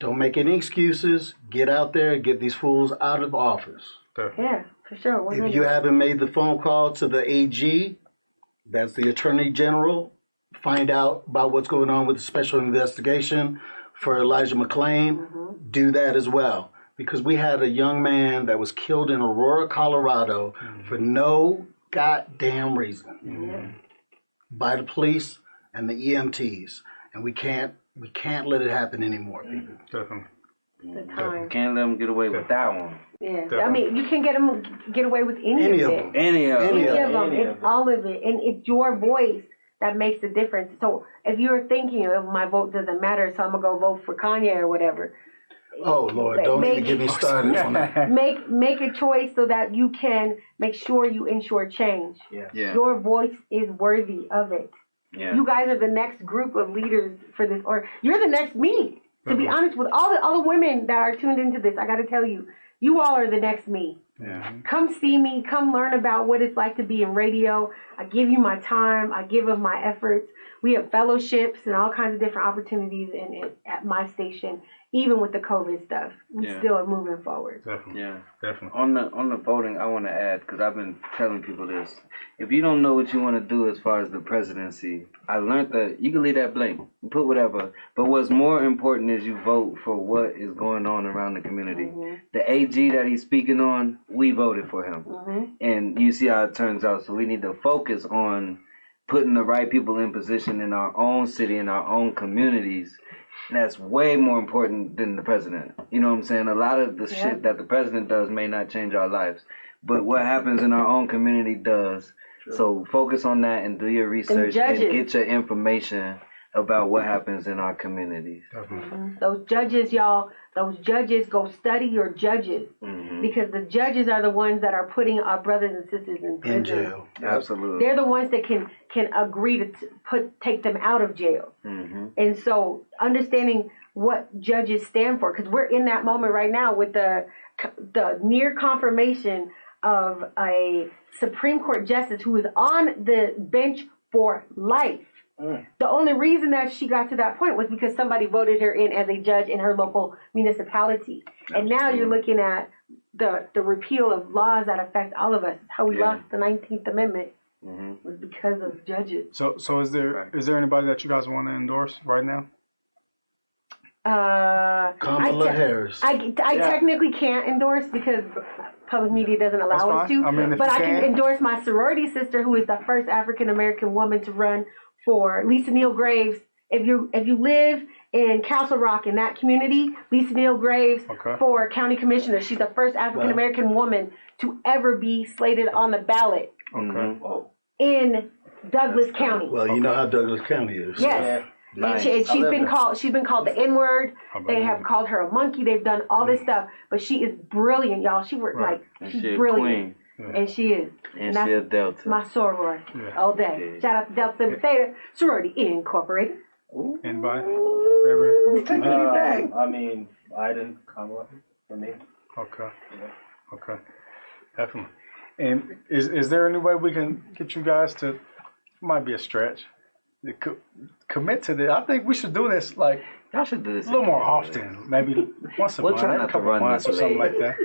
Don't make any excuses. Get out there and get these fools out of office. Definitely. Yeah, for sure. 100. If you haven't made the phone call to the AG, that's the Attorney General, find out about what's going on with the special investigation for Elijah McClain, do that as well. Because we had a young man that was killed in Aurora, Colorado for no goddamn reason by the police and the EMTs. And we can't let it happen anymore, people. Definitely. The time. Can't let them get away with that one. Yeah, Definitely. I mean, you can get away with any of it. Any of them. It's all of it. And it's your voice that makes the difference. So if you're thinking, my vote doesn't matter, so I'm going to go vote for Kanye or whatever. Oh, Lord, don't even get me started on that. Make a choice so that you can make sure you ensure change. Yeah. Your voice is worthy of it. Yeah. You guys are the next group of leaders for this, or you're the next me. To be honest, with all the women that are tuned into this, I got to tell you, you all are the next me. Yeah. Come see me. Come learn about what it's like to be in radio. I give you my time. I give of my efforts. We have fellowships and all kinds of different opportunities at my station. Even with the COVID stuff, we still are moving forward. Definitely. Yeah, definitely. On the voting, I want to add, because I've been telling people this. If you don't know what you want to do as far as the presidency, I learned that you can leave that blank, put whatever. But what's more important is you vote for what is going on around the community. The AG that he's speaking on, we voted for him, and you see how it turns out. So we need to focus on putting the right people in position in our own city, in our own communities. That's way more important than the president. You know what I'm saying? A lot of the shit that the president does may not change our lives, but what happens in our own community does. True. So focus on that and do your research and get your information about what happens in our communities. Those judges, y'all, go study your judges, because the judges are the ones that are putting our brothers and sisters in prison. In jail. Absolutely. They're the ones that can agree to take them out of jail. And so understanding what judges stand for, because we're in that moment right now with the near confirmation of a Supreme Court justice who is on the bench for life. The only reason that she got to that point was because somebody voted her in as a judge in her local municipality. And now you're looking at the repeal of laws that affect all of us. How we lost the 19th Amendment was because of judges. So is there anybody that you guys want to endorse right now? Kamala Harris. I technically can't endorse because public media doesn't allow us to. I mean, but I can endorse my sorority sister, who is the first African American woman to run for Lisa Neal Graves. If you live in Castle Rock, in that community, Lisa Neal Graves for county commissioner. She's the first African American woman to ever be slated on the ballot in Douglas County. Well, you know how Douglas County is. Yes. Nice. And she's been called the N-word. They have called her a monkey. They've done all this stuff, but she is brilliant, y'all. She worked she's brilliant. And she is. And she a Delta. My soror all day. Shout out to Delta Sigma Theta Sorority Incorporated. Anybody? I mean, Biden, Kamala, for me. Okay. Okay. Definitely. And is there any way we can get you guys to? Might be a stretch. Commit to this. I think we should do this. Like y'all should do this a little more often. Maybe once a month, a couple months or something like that.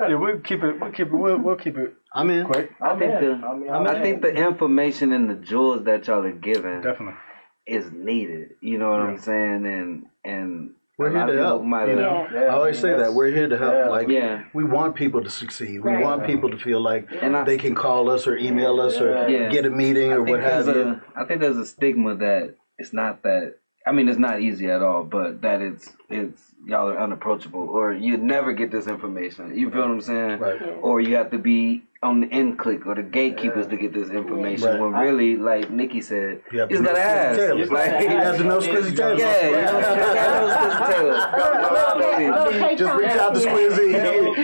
Yeah, we'll keep it. We'll keep it. I'm in. Quick. I think the information and the jewels that y'all are giving definitely is needed. You know what I'm saying? And we're here to help. I always say that we're here to help. Like we want people to succeed. We want people to feel like they can call us or email us or get a meeting or what have you. I think there's a stigma that it's not that. I mean, it's not easy at all, but that it's y'all are unapproachable, or you'd never get this information. You feel what I'm saying? Right. Or you have to be on the end click or the gatekeepers to get this information. Right. When really, like Nikki said, you just know gotta ask. Like, you have to know Squizzy Taylor. Yeah, you gotta know Squizzy Taylor. Just reach out to Squizzy.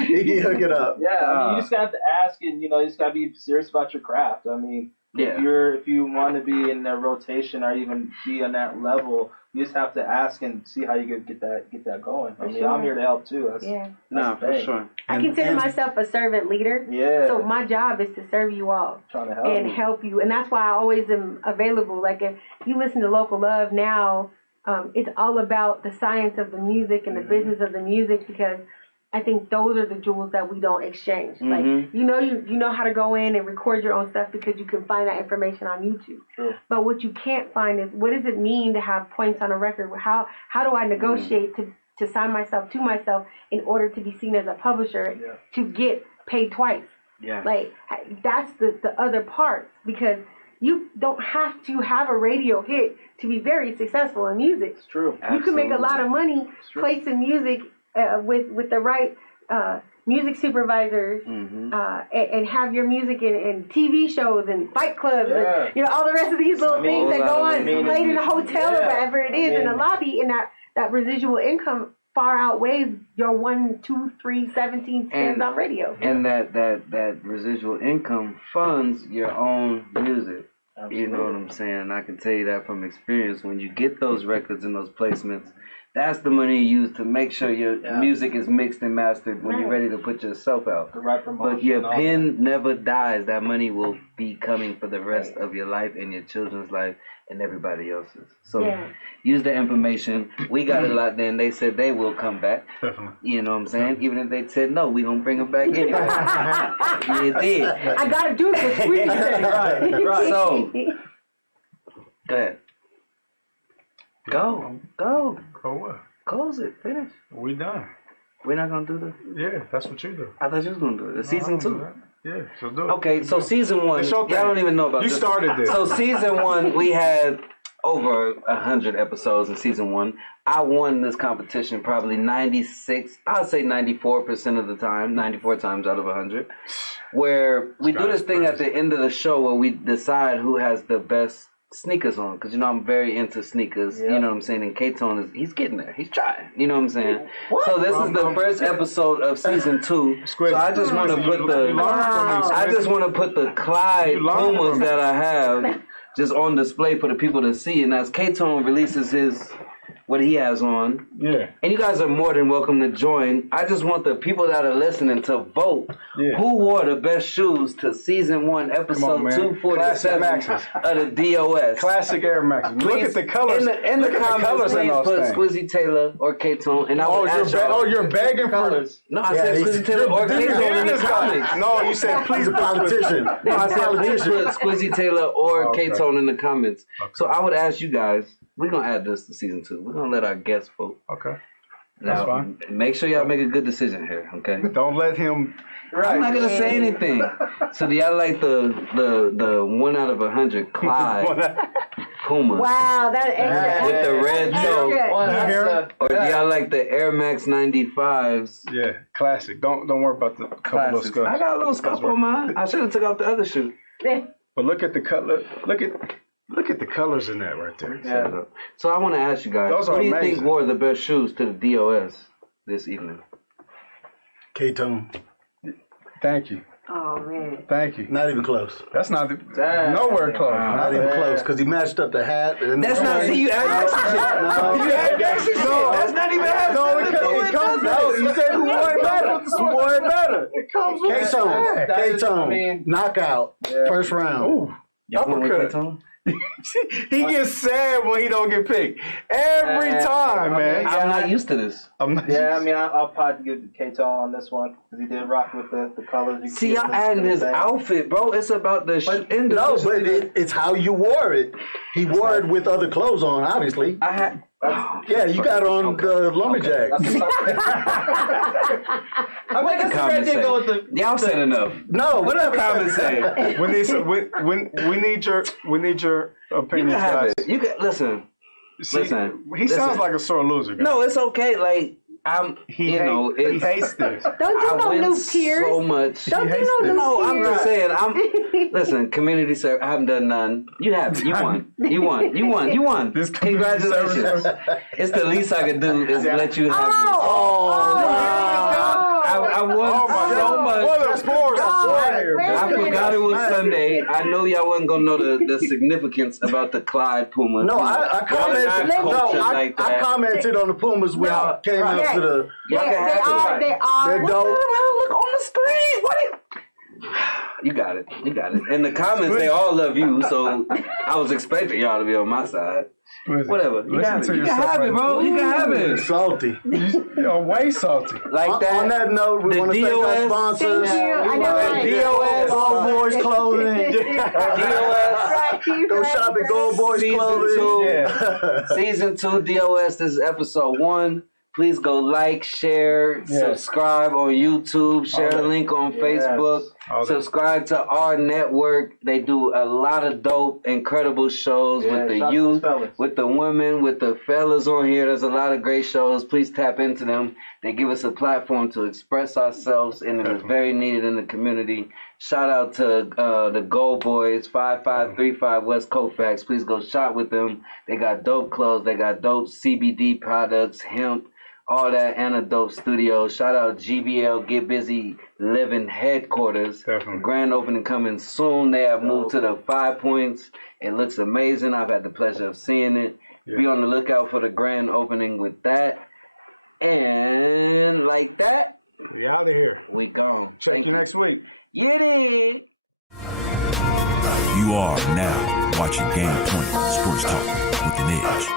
He can hook it up. Yeah, I mean, you just have to ask, and you just gotta be serious about your craft. I mean, if you want to be in that rotation or even be on that level, you just have to ask and see how you can get that going. I mean, I'm here to help too. That's for sure. I consider myself a servant leader. Yeah. So my job is to serve you all. Trying to help you. And that's why I always am available. Like if you listen to Local Love now, it's all about the science of the music and the business of the music, because I think those are the jewels that we don't exchange. Like you know how to go in and record your own stuff because you can find that information on YouTube. True. But what you can't find is what does it mean to have points on a record? How do I negotiate to sign myself to myself in order to be seen as a publisher to get paid twice? Yeah. Like that's the other part, because you don't have to have a radio hit to be very successful in music. It's true. You can make a lot of money placing music with the right music supervisors and have your music in TV shows and fight clubs and all the rest of these little things that go on, played in a hotel or whatever it is in a lobby, and that residual income far outweighs your 1, 2, 3, 17 spins on radio. And that residual income funds your own music. You know what I'm saying? I can tell you that from experience. When you get those records and those placements, that's the money you use to make sure your music is mixed and mastered when you're ready to put yourself out. But your pen never dies. That money will be coming for the rest of your life and your children's life and everybody else's. So use the information. We got it locked in. They said they will come back. Definitely. You know what I'm saying? Even if they said no, we gonna bring them back anyway. You did. I gotta do it for Squeaky. Right. So, go ahead. Go. Go what? Close it. Finish. We done. We're not gonna do the. Yeah, that's what you do. I thought you was gonna do it. It's season 2. Yeah, so do it. Okay, so season 1. Y'all don't even know about this. You started this. So season 1, we had over 100 episodes in season 1. I won this competition probably 96, I'll say 94% of the time, 94 times out of 100. Where we do this thing at the end of the show where we decide who has the best sneakers on, because I'm very into sneakers. You know what I'm saying? And K-Tone he's getting there. He's trying. You know what I'm saying? So this is the first episode of season 2. So I just want to put the Clyde Pumas that I have just on display for the people to see. And as K-Tone releases what he has on, and you guys are more than welcome to join. I just want the people that are listening to vote who wore the best shoes to season 1, episode 247 of the DOS. Classic Air Max. Look at the colors. In the comments, please put Squizzy Taylor or K-Tone. And I will ask you're begging for No, I said Squizzy Taylor or K-Tone in the comments. No, you said please a politician. No, I said please put Squizzy Taylor or K-Tone in the comments. So I would ask you guys. We're going to add this to season 2. We're going to let our guests vote. Okay. That's fine. Make sure y'all make a good decision here, okay? Don't let him... I'm not going to say anything. So do y'all like the 1 out of 100 Clyde Pumas? Wow, that extra. With the red toe. Or do y'all like the Air Max 95s? Yeah, classic. Don't worry about the couple of scuffs. I got a little scuff on mine. I should have took off the other shoe. But look at the color. Look at the colors in that right there. Yeah. So I want to ask you guys, who do you think wore the best shoes to the DOS this evening? K-Tone. Thank you. Oh man. Thank you. Not even close. That's not nowhere close. Not even close, because he matched up the hat. And That's not see you act No, that's not even happening. No, it comes. No, you said who wore it better? Who wore it better? It comes with K-Tone. K-Tone. I mean, Knockout. First round. Ooh. Uppercut. He gets sad when he don't get picked. Every time, man. I'm not used to this. Yeah, I mean, I'll probably give K-Tone on this one because he did rock with the colors. See, y'all adding his outfit, bro. It's about the No, but it's how you wore it. He wore it with other clothes on, obviously. I had. Yeah, you got on the lumberjack. I mean, that's right there go with the. Y'all said enough. No, what the comments say? We need your opinion, You can have guys. it. You can listen. See, listen. He sounds like a sore loser, guy. No, it's okay. Like he hates this. Don't do no new peers. So much. Don't do no new No, I'm just peers. saying. Listen, community service. I haven't done none. You have. You won. You won. You won. You won. Congratulations. It's the least I could do is let you have this. I won so much. I forgot it was Sunday. I know y'all wasn't gonna know the significance about the Clyde Pumas. No, I commented on the Pumas when I came out to the. Y'all can have it. They're dope. Look on the screen. What? You got it. You got it. In the comments, they all love you, so I was expecting y'all to be on my side. Whatever. You got it. You can have it, bro. You can have it. Salty. You're way salty. Like that. On that note, we want to thank our sponsors. DOS, Gold Boys Clothing. DOS. Go shop at Gold Boys Clothing. Season 2 DOS. This is episode 1. Please go like, share, subscribe on YouTube, share the link on Facebook, subscribe to our network. They do a lot of dope, incredible shows with the youth, with the women, with the fellas on here. There's a lot of great shows. Please tap into them. They give us a platform to express ourselves, and it is very needed in the community. Shout out to the Gold Boys, 5535 West Colfax. Please go shop with them. They got dope clothes. They got dope CBD products, hemp, all that, and a dope studio. Shout out GBL Get Busy Living headquarters. Grand opening coming soon. They have moved to the 5 Points. It looks amazing. I've had the pleasure of seeing it. Be on the lookout for the grand opening with that. And like that, we out of here. We gone. Check you next week. Yiddy. You are now watching Game Point Sports Talk with an Edge.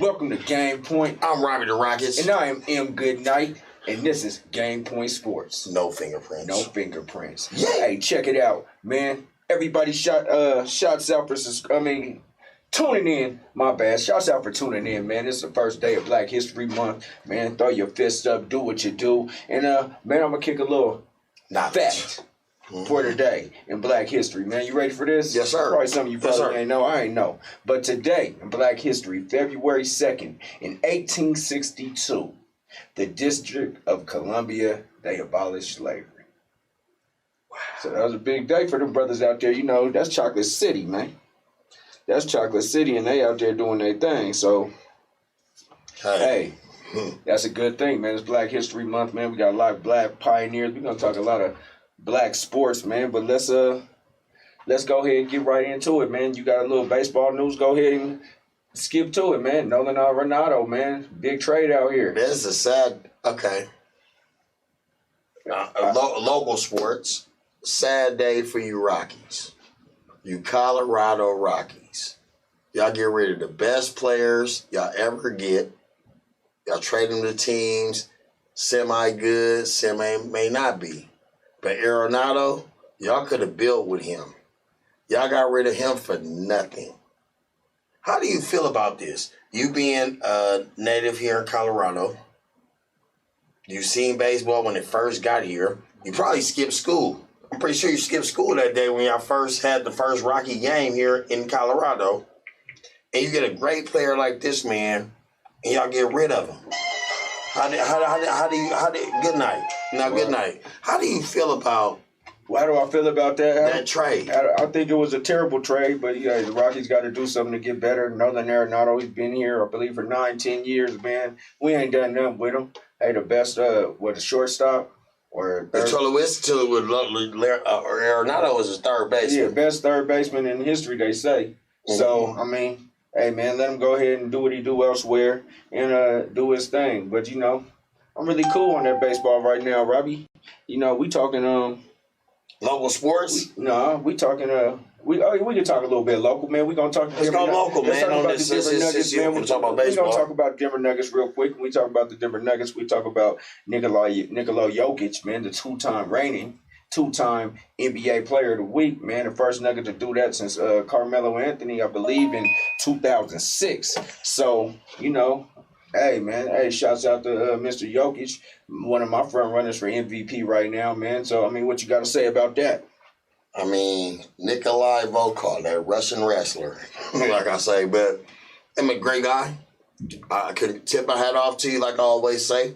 Welcome to Game Point. I'm Robbie the Rockets. And I am M. Goodnight. And this is Game Point Sports. No fingerprints. No fingerprints. Yeah. Hey, check it out, man. Everybody shouts out for tuning in. My bad. Shouts out for tuning in, man. It's the first day of Black History Month. Man, throw your fists up, do what you do. And man, I'm gonna kick a little fact for today in Black History, man. You ready for this? Yes, sir. Probably some of you probably ain't know. I ain't know. But today in Black History, February 2nd, in 1862, the District of Columbia, they abolished slavery. Wow. So that was a big day for them brothers out there. You know, that's Chocolate City, man. That's Chocolate City, and they out there doing their thing. So, hey, that's a good thing, man. It's Black History Month, man. We got a lot of black pioneers. We're gonna talk a lot of black sports, man. But let's go ahead and get right into it, man. You got a little baseball news? Go ahead and skip to it, man. Nolan Arenado, man. Big trade out here. This is a sad, local sports. Sad day for you Rockies. You Colorado Rockies. Y'all get rid of the best players y'all ever get. Y'all trade them to teams, semi-good, may not be. But Arenado, y'all could have built with him. Y'all got rid of him for nothing. How do you feel about this? You being a native here in Colorado, you seen baseball when it first got here. You probably skipped school. I'm pretty sure you skipped school that day when y'all first had the first Rocky game here in Colorado. And you get a great player like this man, and y'all get rid of him. How do you? Good night. Now, good night. How do you feel about? How do I feel about that? That trade. I think it was a terrible trade, but yeah, the Rockies got to do something to get better. Northern Arenado's been here, I believe, for 9-10 years, man. We ain't done nothing with him. Hey, the best, the shortstop or third. Arenado was his third baseman. Yeah, best third baseman in history, they say. Mm-hmm. So, I mean, hey, man, let him go ahead and do what he do elsewhere and do his thing. But, you know, I'm really cool on that baseball right now, Robbie. You know, we talking local sports? We talking we can talk a little bit local, man. We gonna talk. Let's go local, man. On this, man. We talk about baseball. We gonna talk about Denver Nuggets real quick. When we talk about the Denver Nuggets, we talk about Nikola Jokic, man, the two-time NBA Player of the Week, man. The first Nugget to do that since Carmelo Anthony, I believe, in 2006. So, you know. Hey, man. Hey, shouts out to Mr. Jokic, one of my front runners for MVP right now, man. So, I mean, what you got to say about that? I mean, Nikolai Volkov, that Russian wrestler, like I say, but I'm a great guy. I can tip my hat off to you, like I always say.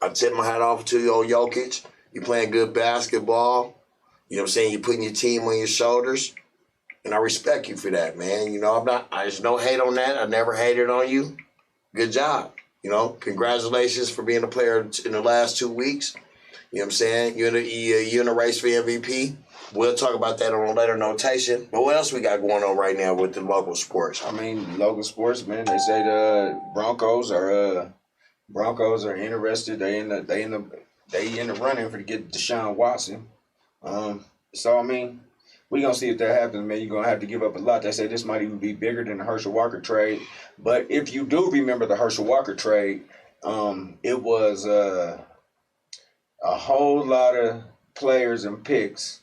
I tip my hat off to you, old Jokic. You playing good basketball. You know what I'm saying? You're putting your team on your shoulders. And I respect you for that, man. You know, there's no hate on that. I never hated on you. Good job. You know, congratulations for being a player in the last 2 weeks. You know what I'm saying? You're in a race for MVP. We'll talk about that on a later notation. But what else we got going on right now with the local sports? I mean, local sports, man. They say the Broncos are interested. They in the running for to get Deshaun Watson. So I mean, we gonna see if that happens, man. You're gonna have to give up a lot. They say this might even be bigger than the Herschel Walker trade. But if you do remember the Herschel Walker trade, it was a whole lot of players and picks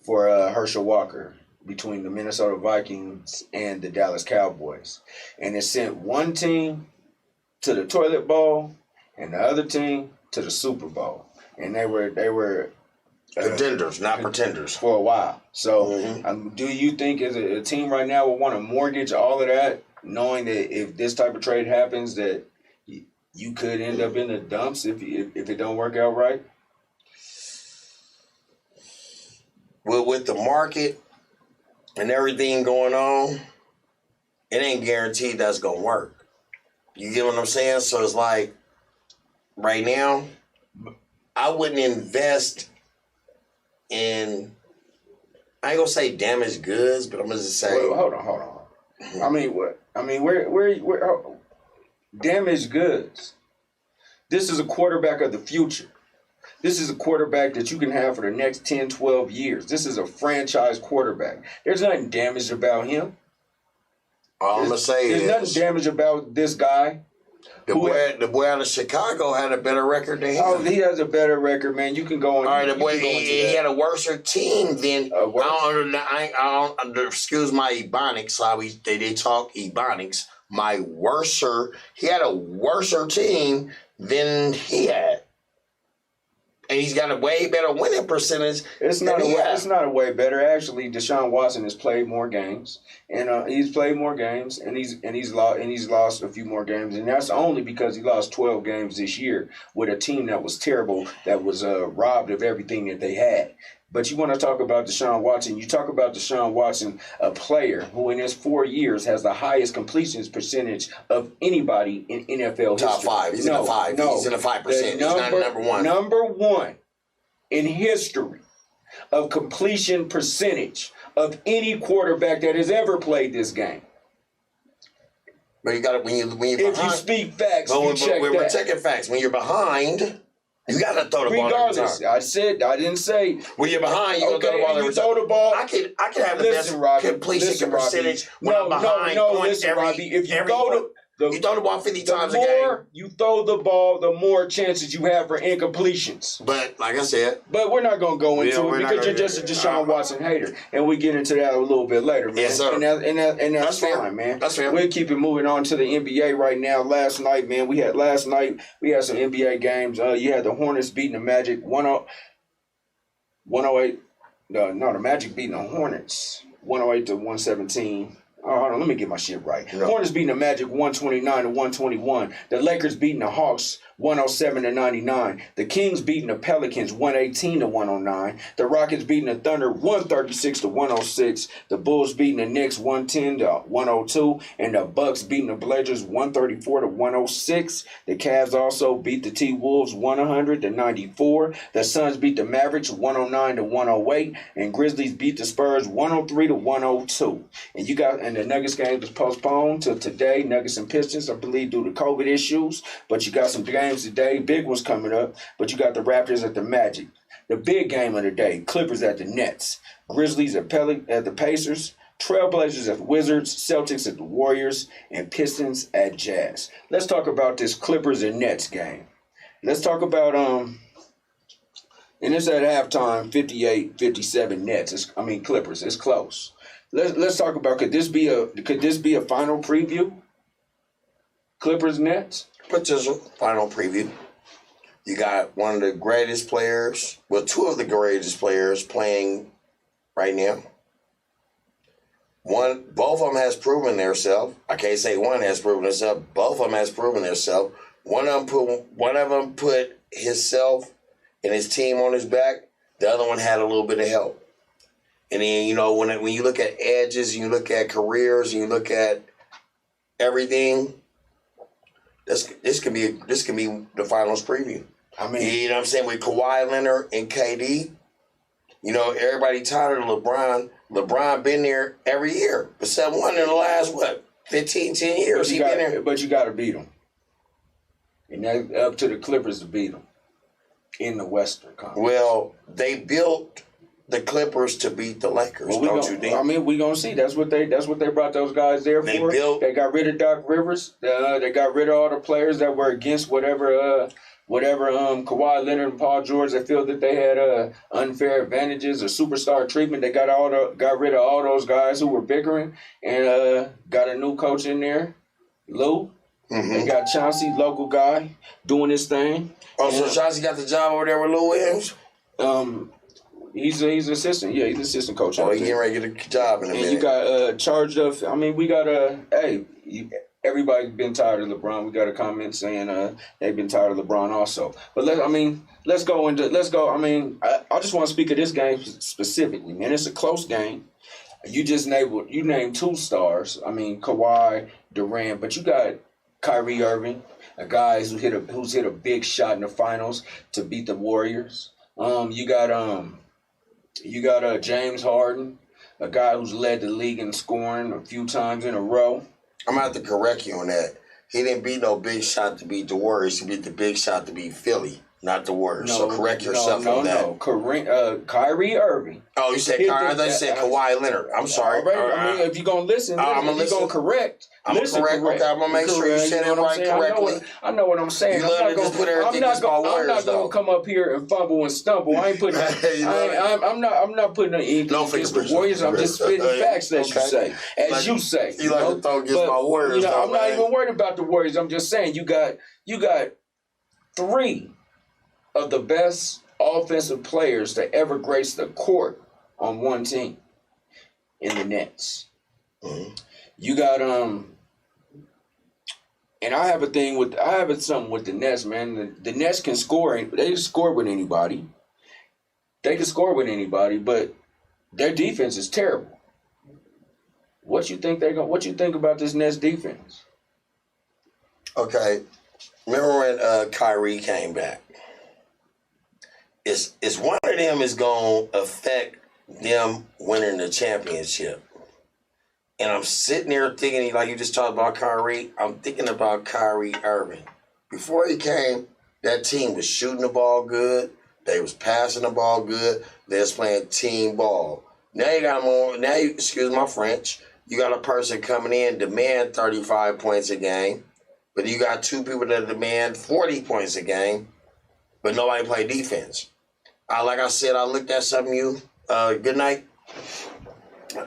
for Herschel Walker between the Minnesota Vikings and the Dallas Cowboys. And it sent one team to the toilet bowl and the other team to the Super Bowl. And they were contenders, not pretenders, for a while. So, do you think as a team right now will want to mortgage all of that, knowing that if this type of trade happens, that you could end up in the dumps if it don't work out right? Well, with the market and everything going on, it ain't guaranteed that's gonna work. You get what I'm saying? So it's like right now, I wouldn't invest in, I ain't gonna say damaged goods, but I'm gonna just say. Well, hold on. I mean, what? I mean, where damaged goods? This is a quarterback of the future. This is a quarterback that you can have for the next 10, 12 years. This is a franchise quarterback. There's nothing damaged about him. All I'm gonna say is there's nothing damaged about this guy. The boy out of Chicago had a better record than him. Oh, he has a better record, man. You can go on. All right, the boy he had a worser team than I don't excuse my Ebonics. They talk Ebonics. He had a worser team than he had. And he's got a way better winning percentage. It's not a way better. Actually, Deshaun Watson has played more games, and he's lost a few more games, and that's only because he lost 12 games this year with a team that was terrible, that was robbed of everything that they had. But you want to talk about Deshaun Watson. You talk about Deshaun Watson, a player who in his 4 years has the highest completions percentage of anybody in NFL history. Top five. He's in the 5. No. He's in the 5%. He's not number one. Number one in history of completion percentage of any quarterback that has ever played this game. But you got it when you're behind. If you speak facts, we're taking facts. When you're behind, you got to throw the ball. Regardless, I didn't say when you're behind, you okay, throw the ball. I can have the best completion percentage when I'm behind. Robbie, if you throw the ball 50 times a game. The more you throw the ball, the more chances you have for incompletions. But like I said, we're not going to go into it because you're just a Deshaun Watson hater, and we get into that a little bit later, man. Yes, sir. And that's fine, man. That's fair. We'll keep it moving on to the NBA right now. Last night, we had some NBA games. You had the Hornets beating the Magic 108. No, the Magic beating the Hornets 108-117. Oh, hold on, let me get my shit right. No. Hornets beating the Magic 129-121. The Lakers beating the Hawks 107-99. The Kings beating the Pelicans 118-109. The Rockets beating the Thunder 136-106. The Bulls beating the Knicks 110-102. And the Bucks beating the Blazers 134-106. The Cavs also beat the T-Wolves 100-94. The Suns beat the Mavericks 109-108. And Grizzlies beat the Spurs 103-102. And the Nuggets game was postponed to today. Nuggets and Pistons, I believe, due to COVID issues. But you got some games today. Big ones coming up. But you got the Raptors at the Magic. The big game of the day, Clippers at the Nets. Grizzlies at the Pacers. Trailblazers at the Wizards. Celtics at the Warriors. And Pistons at Jazz. Let's talk about this Clippers and Nets game. Let's talk about and it's at halftime, 58-57 Nets. Clippers. It's close. Let's talk about could this be a final preview? Clippers Nets? Potential final preview. You got one of the greatest players, well, two of the greatest players playing right now. Both of them has proven themselves. I can't say one has proven himself. Both of them has proven themselves. One of them put himself and his team on his back. The other one had a little bit of help. And then, when you look at edges, you look at careers, you look at everything, this can be the finals preview. You know what I'm saying? With Kawhi Leonard and KD, everybody tired of LeBron. LeBron been there every year, but 7-1 in the last, 10 years he been there. But you got to beat them. And that's up to the Clippers to beat them in the Western Conference. Well, they built the Clippers to beat the Lakers, don't you think? We're gonna see. That's what they brought those guys there for. They got rid of Doc Rivers. They got rid of all the players that were against whatever Kawhi Leonard and Paul George. They feel that they had unfair advantages or superstar treatment. They got rid of all those guys who were bickering and got a new coach in there, Lou. Mm-hmm. They got Chauncey, local guy, doing his thing. So Chauncey got the job over there with Lou Williams? He's assistant. Yeah, he's assistant coach. Oh, he's getting ready to get a job in a minute. And you got charged of. We got everybody's been tired of LeBron. We got a comment saying they've been tired of LeBron also. But let's go. I just want to speak of this game specifically, man. It's a close game. You named two stars. Kawhi, Durant, but you got Kyrie Irving, a guy who's hit a big shot in the finals to beat the Warriors. You got James Harden, a guy who's led the league in scoring a few times in a row. I'm going to have to correct you on that. He didn't beat no big shot to beat the Warriors. He beat the big shot to beat Philly, not the Warriors. So correct yourself on that. Kyrie Irving. Oh, you said Kyrie? I thought you said Kawhi Leonard. I'm sorry. If you're going to listen, if you're going to correct. I'm going to correct. Okay, I'm going to make sure you said it right correctly. I know what I'm saying. You love to just put everything against my Warriors, I'm not going to come up here and fumble and stumble. I ain't putting. I'm not putting anything against the Warriors. I'm just spitting facts that you say. You say. You like to throw against my Warriors, I'm not even worried about the Warriors. I'm just saying you got three of the best offensive players to ever grace the court on one team in the Nets. Mm-hmm. You got and I have something with the Nets, man. The Nets can score. They can score with anybody. But their defense is terrible. What you think about this Nets defense? Okay, remember when Kyrie came back? It's one of them is going to affect them winning the championship. And I'm sitting there thinking, like you just talked about Kyrie, I'm thinking about Kyrie Irving. Before he came, that team was shooting the ball good. They was passing the ball good. They was playing team ball. Now you got them on, excuse my French, you got a person coming in, demand 35 points a game. But you got two people that demand 40 points a game, but nobody play defense. Like I said, I looked at some of you, good night.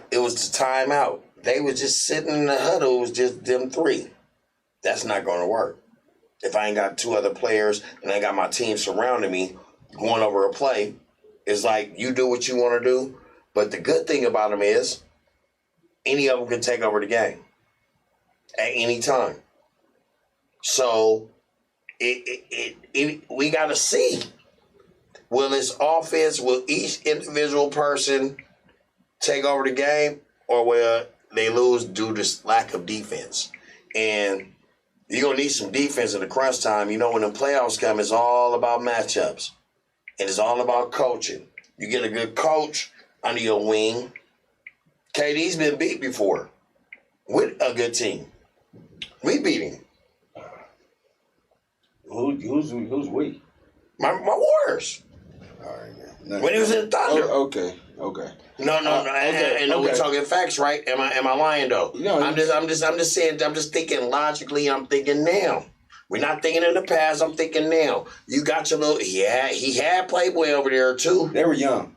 It was the timeout. They were just sitting in the huddle. It was just them three. That's not going to work. If I ain't got two other players and I got my team surrounding me going over a play, it's like you do what you want to do. But the good thing about them is any of them can take over the game at any time. So we got to see. Will this offense, will each individual person take over the game, or will they lose due to lack of defense? And you're going to need some defense in the crunch time. You know, when the playoffs come, it's all about matchups. And it's all about coaching. You get a good coach under your wing. KD's been beat before with a good team. We beat him. Who's we? My Warriors. All right, man. When he was in Thunder. Okay. No. Okay. We're talking facts, right? Am I lying though? No. I'm just saying. I'm just thinking logically. I'm thinking now. We're not thinking in the past. I'm thinking now. You got your little. He had Playboy over there too. They were young.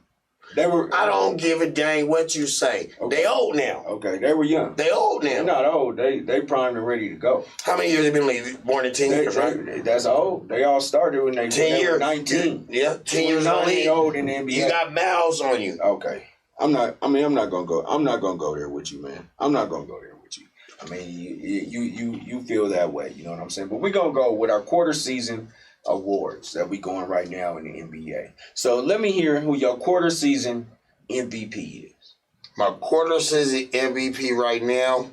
I don't give a dang what you say. Okay. They old now. Okay, they were young. They old now. They're not old. They primed and ready to go. How many years have they been leaving? More than 10 years, right? That's old. They all started when they 10 years. were 19. Yeah, 10 years old in the NBA. You got miles on you. Okay. I'm not gonna go there with you, man. I'm not gonna go there with you. I mean, you feel that way, you know what I'm saying? But we're gonna go with our quarter season awards that we going right now in the NBA. So let me hear who your quarter season MVP is. My quarter season MVP right now,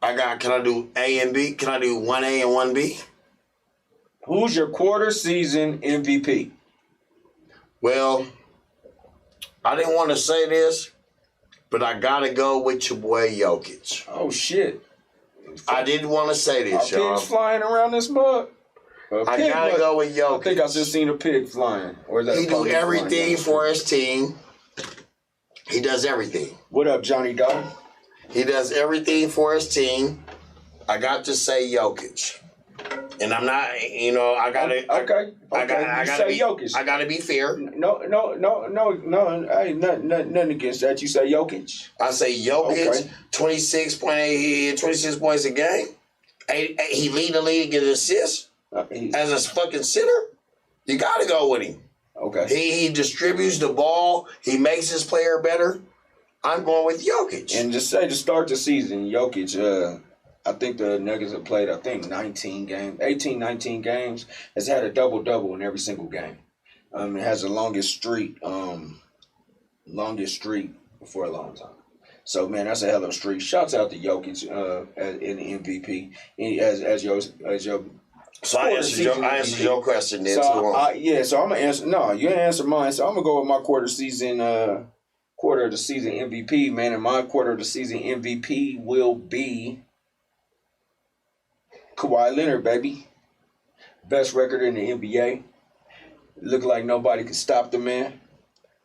can I do A and B? Can I do 1A and 1B? Who's your quarter season MVP? Well, I didn't want to say this, but I gotta go with your boy Jokic. Oh shit! I didn't want to say this, y'all. Pigs flying around this mug. I gotta go with Jokic. I think I just seen a pig flying. Or is that he do everything for his team. He does everything. What up, Johnny Dog? He does everything for his team. I got to say Jokic. And I'm not, I gotta. Okay. I gotta be Jokic. I gotta be fair. No. Ain't nothing against that. You say Jokic. I say Jokic. 26.8, 26 points a game. He lead the league in assists as a fucking center. You gotta go with him. Okay. He distributes the ball. He makes his player better. I'm going with Jokic. And just say to start the season, Jokic. I think the Nuggets have played, 19 games, has had a double-double in every single game. It has the longest streak for a long time. So, man, that's a hell of a streak. Shouts out to Jokic in the MVP. As your So I answered your question then. So so I'm going to answer. No, you didn't answer mine. So I'm going to go with my quarter of the season MVP, man. And my quarter of the season MVP will be Kawhi Leonard, baby. Best record in the NBA. Look like nobody can stop the man.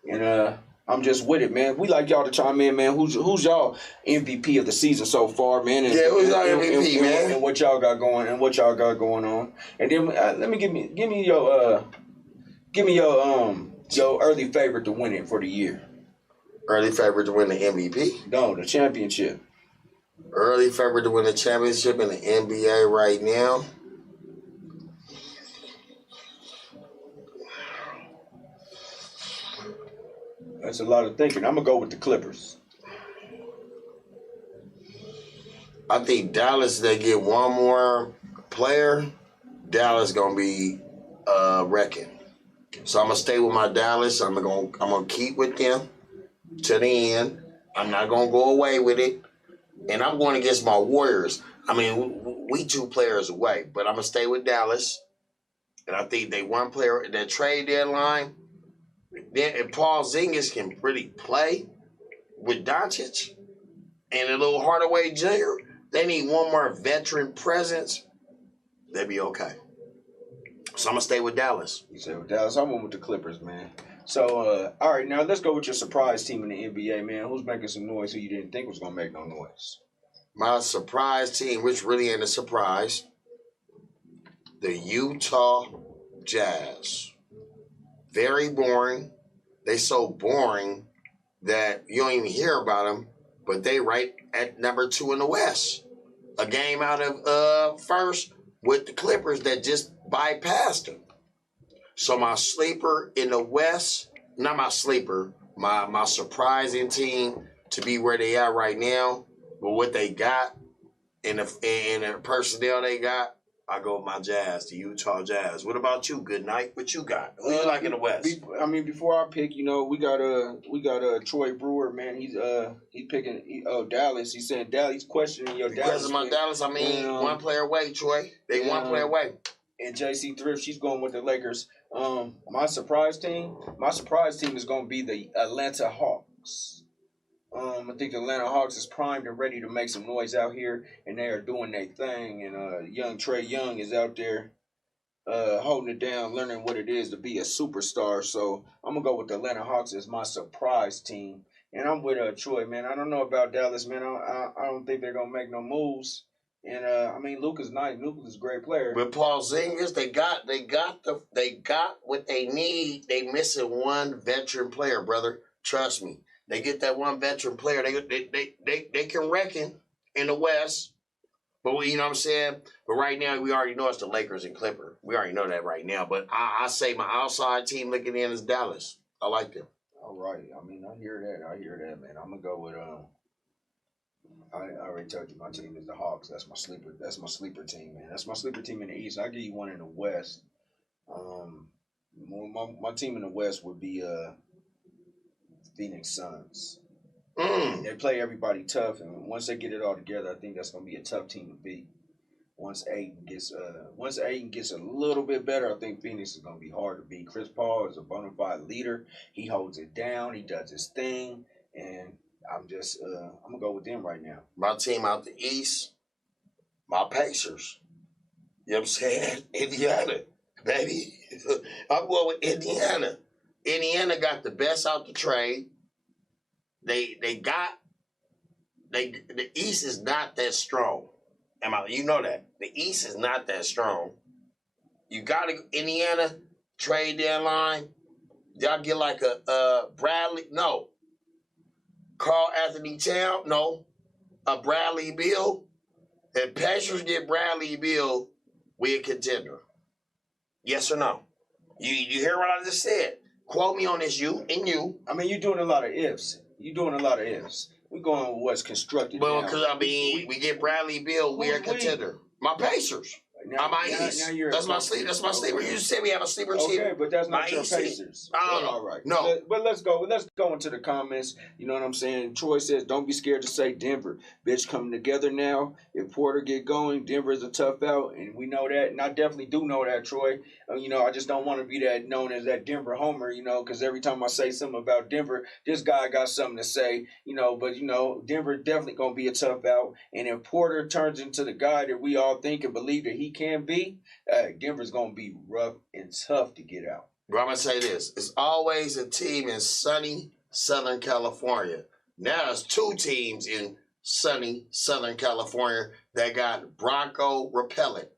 And I'm just with it, man. We like y'all to chime in, man. Who's y'all MVP of the season so far, man? And, who's y'all MVP, man? And what y'all got going on. And then let me give me your early favorite to win it for the year. Early favorite to win the MVP? No, the championship. Early favorite to win the championship in the NBA right now. That's a lot of thinking. I'm going to go with the Clippers. I think Dallas, they get one more player, Dallas going to be wrecking. So I'm going to stay with my Dallas. I'm going to keep with them to the end. I'm not going to go away with it. And I'm going against my Warriors. I mean, we 2 players away, but I'm going to stay with Dallas. And I think they one player, that trade deadline, then if Paul Zingis can really play with Doncic and a little Hardaway Jr., they need one more veteran presence, they'll be okay. So I'm going to stay with Dallas. You stay with Dallas. I'm going with the Clippers, man. So, all right, now let's go with your surprise team in the NBA, man. Who's making some noise who you didn't think was going to make no noise? My surprise team, which really ain't a surprise, the Utah Jazz. Very boring. They so boring that you don't even hear about them, but they right at number 2 in the West. A game out of first with the Clippers that just bypassed them. So my sleeper in the West, not my sleeper, my surprising team to be where they are right now, but what they got and the personnel they got, I go with my Jazz, the Utah Jazz. What about you? Good night. What you got? Who you like in the West? Before I pick, we got Troy Brewer, man. He's picking Dallas. He's saying Dallas. He's questioning your Dallas. Because of my Dallas, one player away, Troy. They one player away. And JC Thrift, she's going with the Lakers. My surprise team is going to be the Atlanta Hawks. I think the Atlanta Hawks is primed and ready to make some noise out here, and they are doing their thing. And young Trae Young is out there holding it down, learning what it is to be a superstar. So I'm going to go with the Atlanta Hawks as my surprise team. And I'm with Troy, man. I don't know about Dallas, man. I don't think they're going to make no moves. And Luka's nice. Luka's a great player. But Porzingis, they got what they need. They missing one veteran player, brother. Trust me. They get that one veteran player. They can reckon in the West. But you know what I'm saying? But right now, we already know it's the Lakers and Clippers. We already know that right now. But I say my outside team looking in is Dallas. I like them. All right. I hear that, man. I'm going to go with I already told you my team is the Hawks. That's my sleeper team, man. That's my sleeper team in the East. I'll give you one in the West. My team in the West would be Phoenix Suns. They play everybody tough, and once they get it all together, I think that's going to be a tough team to beat. Once Ayton gets a little bit better, I think Phoenix is going to be hard to beat. Chris Paul is a bona fide leader. He holds it down. He does his thing, and I'm going to go with them right now. My team out the East, my Pacers. You know what I'm saying? Indiana, baby. I'm going with Indiana. Indiana got the best out the trade. The East is not that strong. You know that. The East is not that strong. You got to Indiana trade deadline. Y'all get like a Bradley. No. Carl Anthony Town. No. A Bradley Beal. If Pacers get Bradley Beal, we a contender. Yes or no? You hear what I just said? Quote me on this, you and you. You're doing a lot of ifs. We're going with what's constructed. Well, because we get Bradley Beal, we're a contender. My Pacers. My East. That's my sleeper. That's my sleeper. You said we have a sleeper team. Okay, but that's not your Pacers. I don't know. All right. No. But let's go into the comments. You know what I'm saying? Troy says, don't be scared to say Denver. Bitch, coming together now. If Porter get going, Denver is a tough out, and we know that. And I definitely do know that, Troy. I just don't want to be that known as that Denver homer, because every time I say something about Denver, this guy got something to say, but Denver definitely going to be a tough out. And if Porter turns into the guy that we all think and believe that he can be, Denver's going to be rough and tough to get out. But I'm going to say this. It's always a team in sunny Southern California. Now there's two teams in sunny Southern California that got Bronco repellent.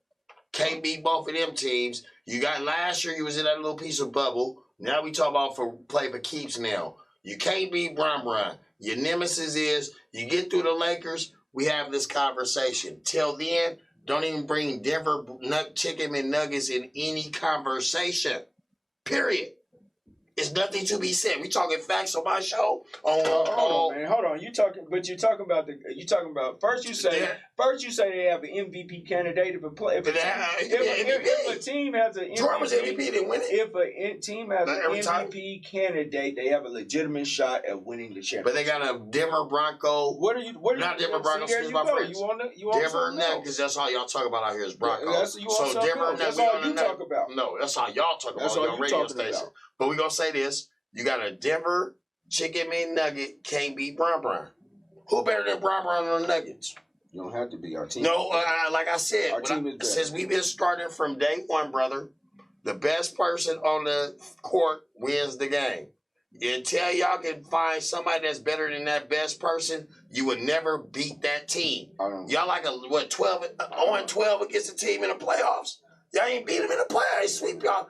Can't beat both of them teams. You got last year, you was in that little piece of bubble. Now we talk about play for keeps now. You can't beat Bron. Your nemesis is, you get through the Lakers, we have this conversation. Till then, don't even bring Denver chicken McNuggets in any conversation. Period. It's nothing to be said. We talking facts on my show. Hold on. You talking about first you say they have an MVP candidate. If a team has an MVP, if a team has an MVP candidate, they have a legitimate shot at winning the championship. But they got a Denver Bronco. Not Denver Broncos. My friends. Denver Nuggets. That's all y'all talk about out here is Broncos. So Denver Nuggets. That's all you talk about. No, that's all y'all talk about on your radio station. But we're going to say this. You got a Denver chicken McNugget, can't beat Bron. Who better than Bron on the Nuggets? You don't have to be our team. No, like I said, our team is better. Since we've been starting from day one, brother, the best person on the court wins the game. Until y'all can find somebody that's better than that best person, you would never beat that team. Y'all like 12 against a team in the playoffs? Y'all ain't beat them in the playoffs. They sweep y'all.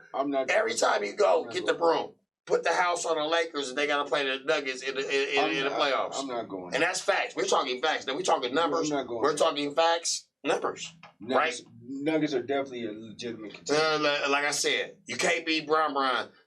Every time you go, get the broom. Put the house on the Lakers and they got to play the Nuggets in the playoffs. I'm not going. And that's facts. We're talking facts. Now we're talking numbers. We're talking facts, numbers. Right? Nuggets are definitely a legitimate contender. Like I said, you can't beat Bron.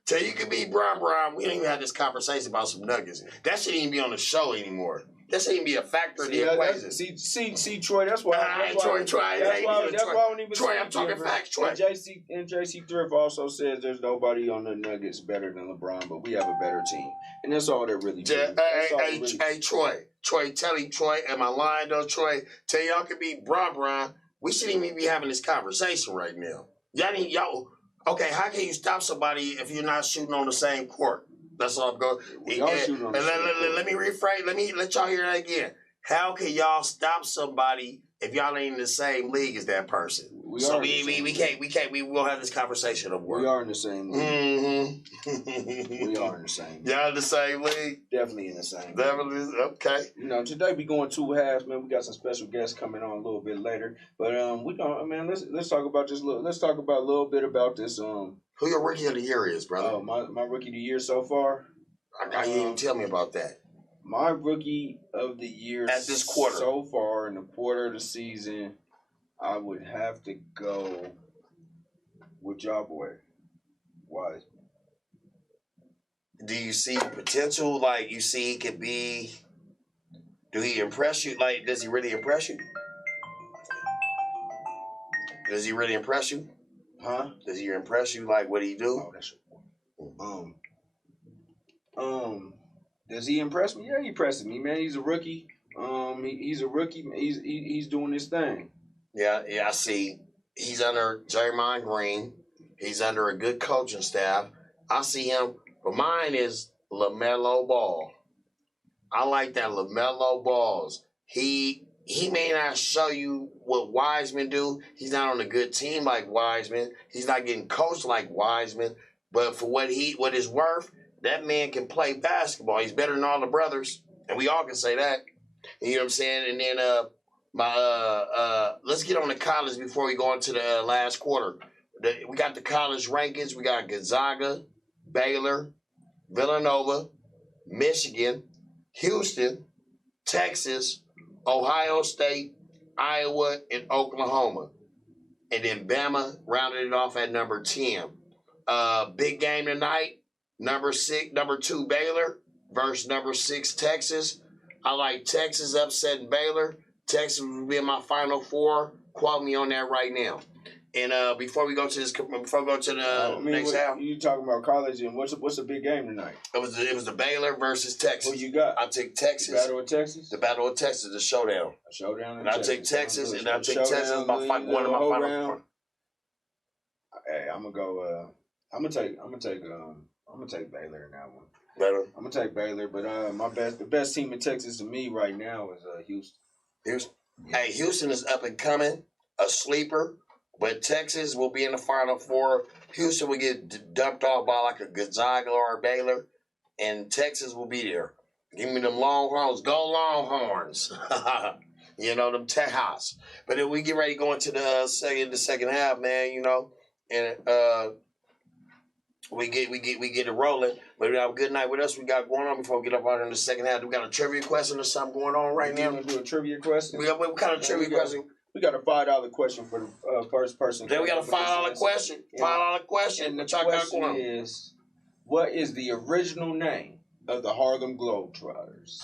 Till you can beat Bron, we don't even have this conversation about some Nuggets. That shouldn't even be on the show anymore. That shouldn't be a factor in the equation. See, Troy. That's why. Troy. Troy, I'm talking facts, Troy. And JC Thrift also says there's nobody on the Nuggets better than LeBron, but we have a better team, and that's all that really. Hey, Troy, tell him, Troy. Am I lying though, Troy? Tell y'all could be Bron. We shouldn't even be having this conversation right now. Y'all. Okay, how can you stop somebody if you're not shooting on the same court? That's all I'm going. Let me rephrase. Let y'all hear that again. How can y'all stop somebody if y'all ain't in the same league as that person? We can't. We won't have this conversation of work. We are in the same league. Mm-hmm. We are in the same league. Y'all in the same league? Definitely in the same league. Definitely. Okay. You know, today we going 2 halves, man. We got some special guests coming on a little bit later, but let's talk about just let's talk about a little bit about this. Who your rookie of the year is, brother? My rookie of the year so far. I didn't even tell me about that. My rookie of the year at this quarter so far in the quarter of the season, I would have to go with y'all boy. Why? Do you see potential? Like you see, he could be. Do he impress you? Like, does he really impress you? Does he really impress you? Huh? Does he impress you? Like, what do he do? Oh, that's your boy. Does he impress me? Yeah, he impresses me, man. He's a rookie. He's a rookie. He's doing his thing. Yeah, I see. He's under Draymond Green. He's under a good coaching staff. I see him. But mine is LaMelo Ball. I like that LaMelo Balls. He may not show you what Wiseman do. He's not on a good team like Wiseman. He's not getting coached like Wiseman. But for what is worth, that man can play basketball. He's better than all the brothers, and we all can say that. You know what I'm saying? And then let's get on the college before we go into the last quarter. We got the college rankings. We got Gonzaga, Baylor, Villanova, Michigan, Houston, Texas, Ohio State, Iowa, and Oklahoma. And then Bama rounded it off at number 10. Big game tonight. Number 2 Baylor versus number 6 Texas. I like Texas upsetting Baylor. Texas will be in my Final Four. Quote me on that right now. And before we go to the next half, you talking about college and what's the big game tonight? It was the Baylor versus Texas. Who you got? I take Texas. The Battle of Texas. The Battle of Texas, the showdown. A showdown. And I take Texas, and I take Texas one of my Final Four. Hey, I'm gonna take Baylor in that one. Baylor. I'm gonna take Baylor, but the best team in Texas to me right now is Houston. Houston. Hey, Houston is up and coming, a sleeper, but Texas will be in the Final Four. Houston will get dumped off by like a Gonzaga or a Baylor, and Texas will be there. Give me them Longhorns. Go Longhorns. You know, them Tejas. But then we get ready to go into the second half, man, you know, and we get it rolling. But we have a good night with us. We got going on before we get up out in the second half. We got a trivia question or something going on right now. We gonna do a trivia question. What kind of trivia question? We got a $5 question for the first person. Then we got a $5 question. $5 question. And the question is, what is the original name of the Harlem Globetrotters?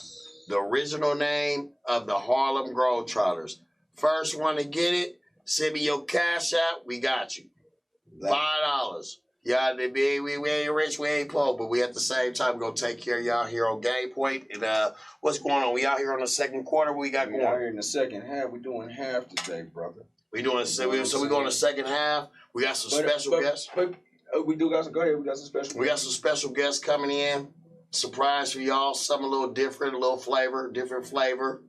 The original name of the Harlem Globetrotters. First one to get it, send me your cash out. We got you. $5. Y'all, we ain't rich, we ain't poor, but we at the same time going to take care of y'all here on Game Point. And what's going on? We out here on the second quarter. What we got going? Out here in the second half. We're doing half today, brother. We going the second half. We got some special guests. We do got some. Go ahead. We got some special. We got some special guests coming in. Surprise for y'all. Something a little different, a little flavor, different flavor.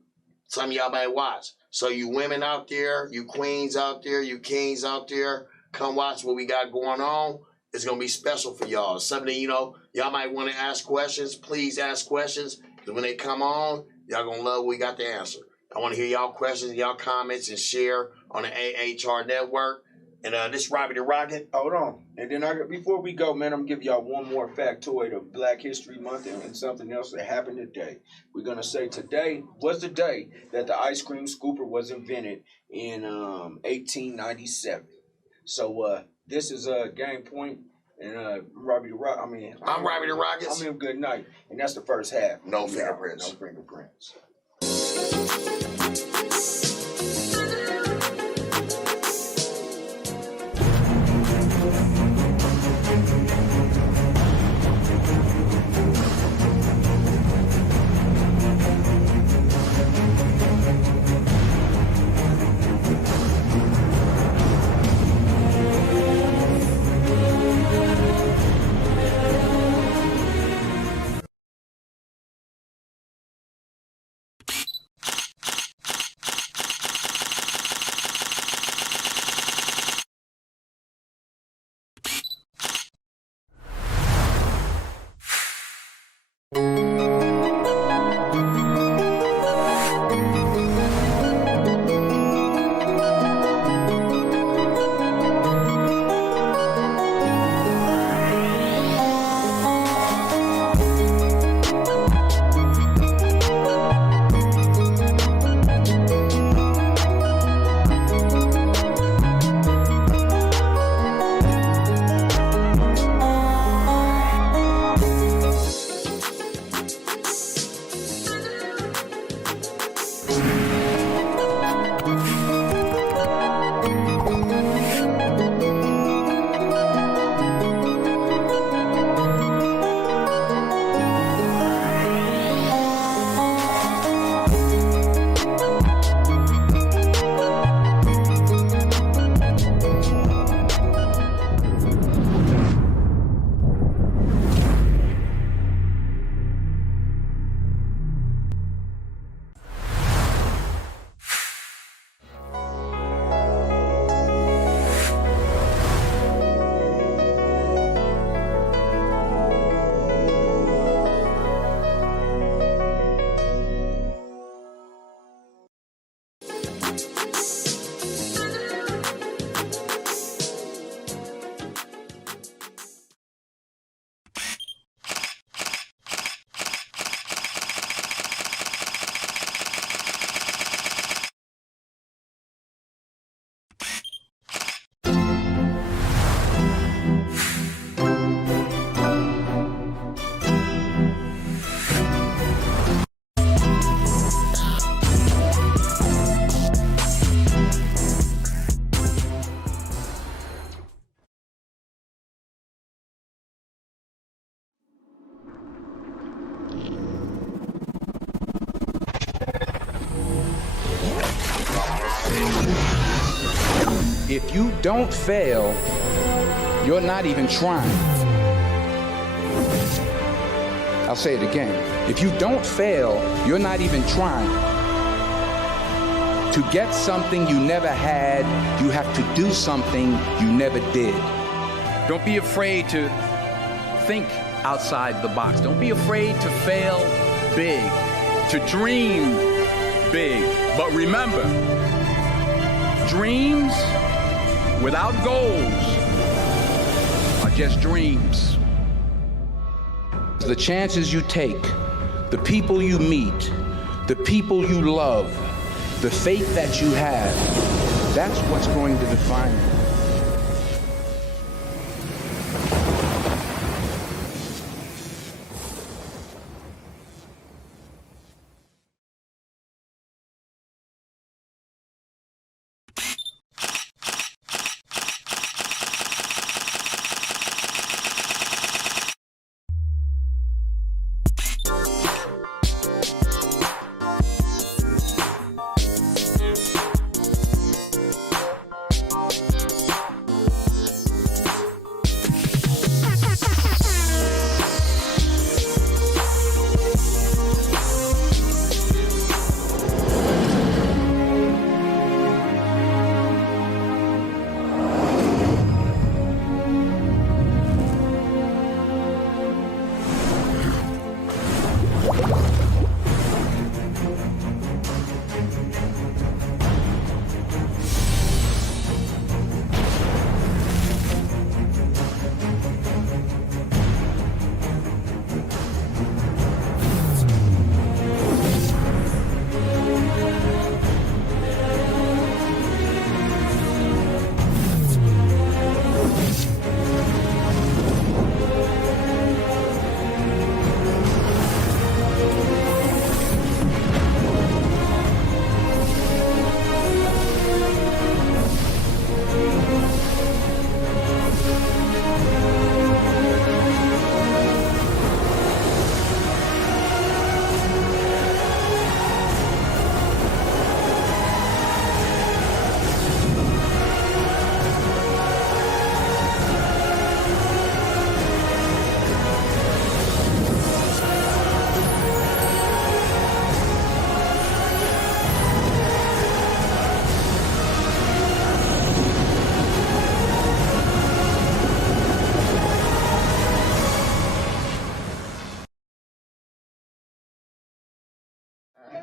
Some of y'all may watch. So you women out there, you queens out there, you kings out there, come watch what we got going on. It's going to be special for y'all. Something, you know, y'all might want to ask questions. Please ask questions. Because when they come on, y'all going to love what we got to answer. I want to hear y'all questions, y'all comments, and share on the AHRR Network. And this is Robbie the Rocket. Hold on. And then before we go, man, I'm going to give y'all one more factoid of Black History Month and something else that happened today. We're going to say today was the day that the ice cream scooper was invented in 1897. So, this is Game Point, and Robbie the Rock. I'm Robbie the Rockets. I'm in Good Night, and that's the first half. No fingerprints. No fingerprints. If you don't fail, you're not even trying. I'll say it again. If you don't fail, you're not even trying. To get something you never had, you have to do something you never did. Don't be afraid to think outside the box. Don't be afraid to fail big, to dream big. But remember, dreams without goals are just dreams. The chances you take, the people you meet, the people you love, the faith that you have, that's what's going to define you.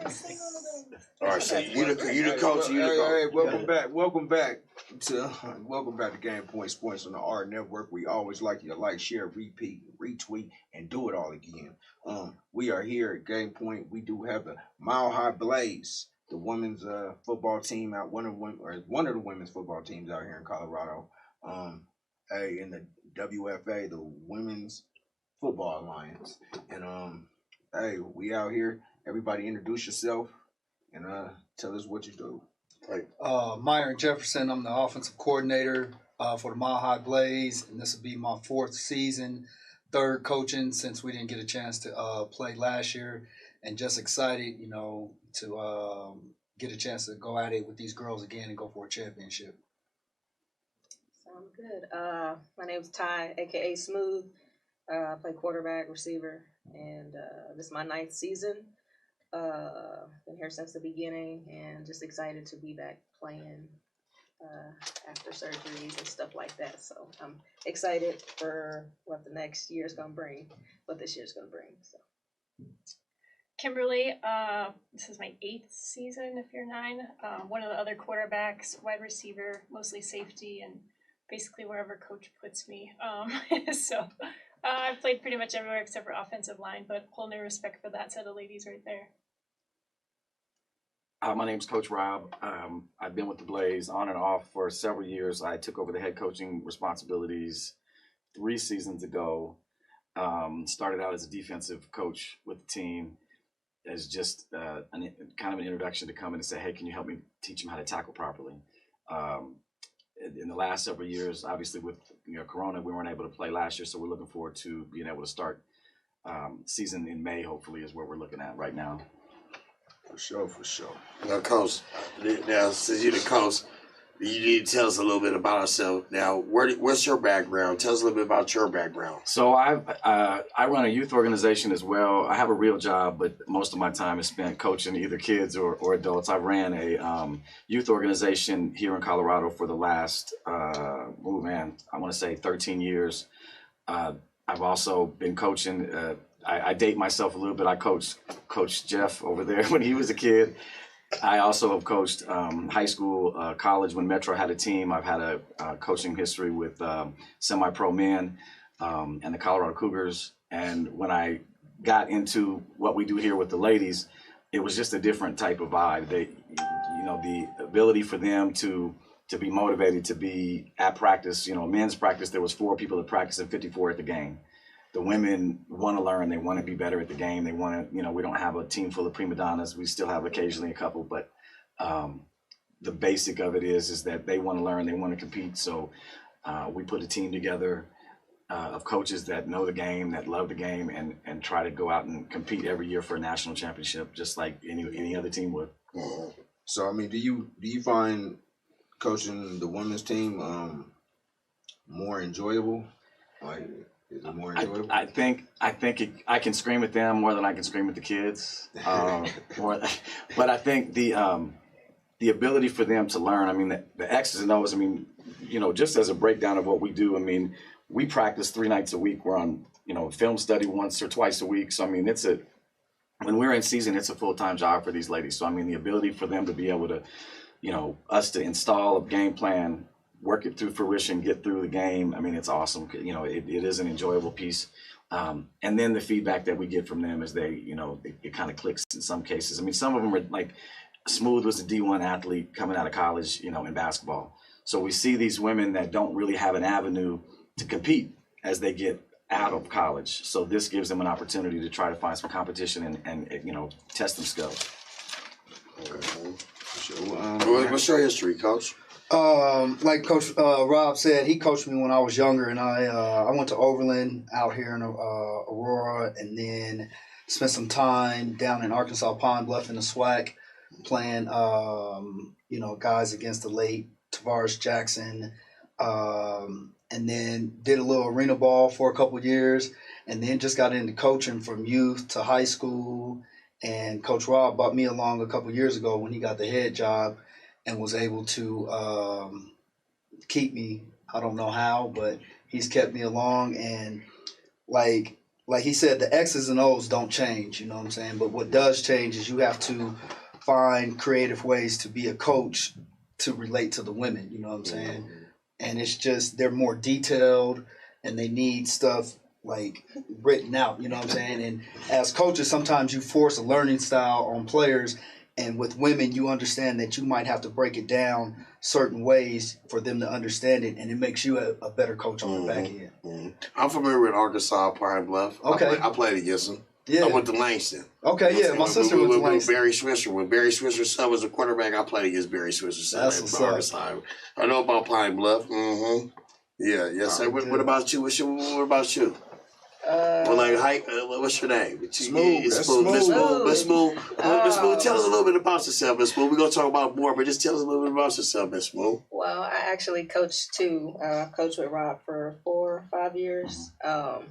All right, so you the coach. Hey, welcome back to Game Point Sports on the AHRR Network. We always like you to like, share, repeat, retweet, and do it all again. We are here at Game Point. We do have the Mile High Blaze, the women's football team out, one of the women's football teams out here in Colorado. In the WFA, the Women's Football Alliance, and we out here. Everybody, introduce yourself and tell us what you do. Myron Jefferson. I'm the offensive coordinator for the Mile High Blaze, and this will be my 4th season, 3rd coaching since we didn't get a chance to play last year, and just excited, to get a chance to go at it with these girls again and go for a championship. Sounds good. My name's Ty, aka Smooth. I play quarterback, receiver, and this is my 9th season. Been here since the beginning, and just excited to be back playing after surgeries and stuff like that. So I'm excited for what the next year's gonna bring, what this year's gonna bring. So. Kimberly, this is my 8th season, if you're 9. One of the other quarterbacks, wide receiver, mostly safety, and basically wherever coach puts me. So I've played pretty much everywhere except for offensive line, but whole new respect for that set of ladies right there. My name's Coach Rob. I've been with the Blaze on and off for several years. I took over the head coaching responsibilities 3 seasons ago. Started out as a defensive coach with the team as just kind of an introduction to come in and say, hey, can you help me teach them how to tackle properly? In the last several years, obviously with Corona, we weren't able to play last year, so we're looking forward to being able to start season in May, hopefully, is what we're looking at right now. For sure. Now, Coach, since you're the coach, you need to tell us a little bit about yourself. Now, what's your background? Tell us a little bit about your background. So I run a youth organization as well. I have a real job, but most of my time is spent coaching either kids or adults. I ran a youth organization here in Colorado for the last, I want to say 13 years. I've also been coaching. I date myself a little bit. I coached Jeff over there when he was a kid. I also have coached high school, college when Metro had a team. I've had a coaching history with semi-pro men and the Colorado Cougars. And when I got into what we do here with the ladies, it was just a different type of vibe. The ability for them to be motivated to be at practice. Men's practice, there was 4 people at practice and 54 at the game. The women want to learn. They want to be better at the game. They want to, we don't have a team full of prima donnas. We still have occasionally a couple, but the basic of it is that they want to learn. They want to compete. So we put a team together of coaches that know the game, that love the game, and try to go out and compete every year for a national championship, just like any other team would. So, do you find coaching the women's team more enjoyable? Is it more enjoyable? I think I can scream at them more than I can scream at the kids. But I think the ability for them to learn. The X's and O's. Just as a breakdown of what we do. We practice 3 nights a week. We're on film study once or twice a week. So when we're in season, it's a full-time job for these ladies. So the ability for them to be able to, us to install a game plan, work it through fruition, get through the game. It's awesome. It is an enjoyable piece. And then the feedback that we get from them is it kind of clicks in some cases. Some of them are like Smooth was a D1 athlete coming out of college, in basketball. So we see these women that don't really have an avenue to compete as they get out of college. So this gives them an opportunity to try to find some competition and test them skills. What's your history, Coach? Like Coach Rob said, he coached me when I was younger, and I went to Overland out here in Aurora, and then spent some time down in Arkansas Pine Bluff in the SWAC, playing guys against the late Tavares Jackson, and then did a little arena ball for a couple of years, and then just got into coaching from youth to high school. And Coach Rob brought me along a couple of years ago when he got the head job, and was able to keep me. I don't know how, but he's kept me along. And like like he said, the X's and O's don't change, you know what I'm saying? But what does change is you have to find creative ways to be a coach to relate to the women, you know what I'm saying? And it's just, they're more detailed and they need stuff like written out, you know what I'm saying? And as coaches, sometimes you force a learning style on players, and with women, you understand that you might have to break it down certain ways for them to understand it, and it makes you a better coach on the back end. I'm familiar with Arkansas, Pine Bluff. Okay. I played against them. Yeah. I went to Langston. Okay, yeah, my sister went to Langston. Barry Swisher. When Barry Swisher's son was a quarterback, I played against Barry Swisher's son at Arkansas. I know about Pine Bluff. Mm-hmm. Yeah, yes. Sir. What about you? What about you? Well, like, what's your name? Smooth. Miss Smooth. Miss Smooth. Tell us a little bit about yourself, Miss Smooth. We're gonna talk about more, but just tell us a little bit about yourself, Miss Smooth. Well, I actually coached too. I've coached with Rob for 4 or 5 years,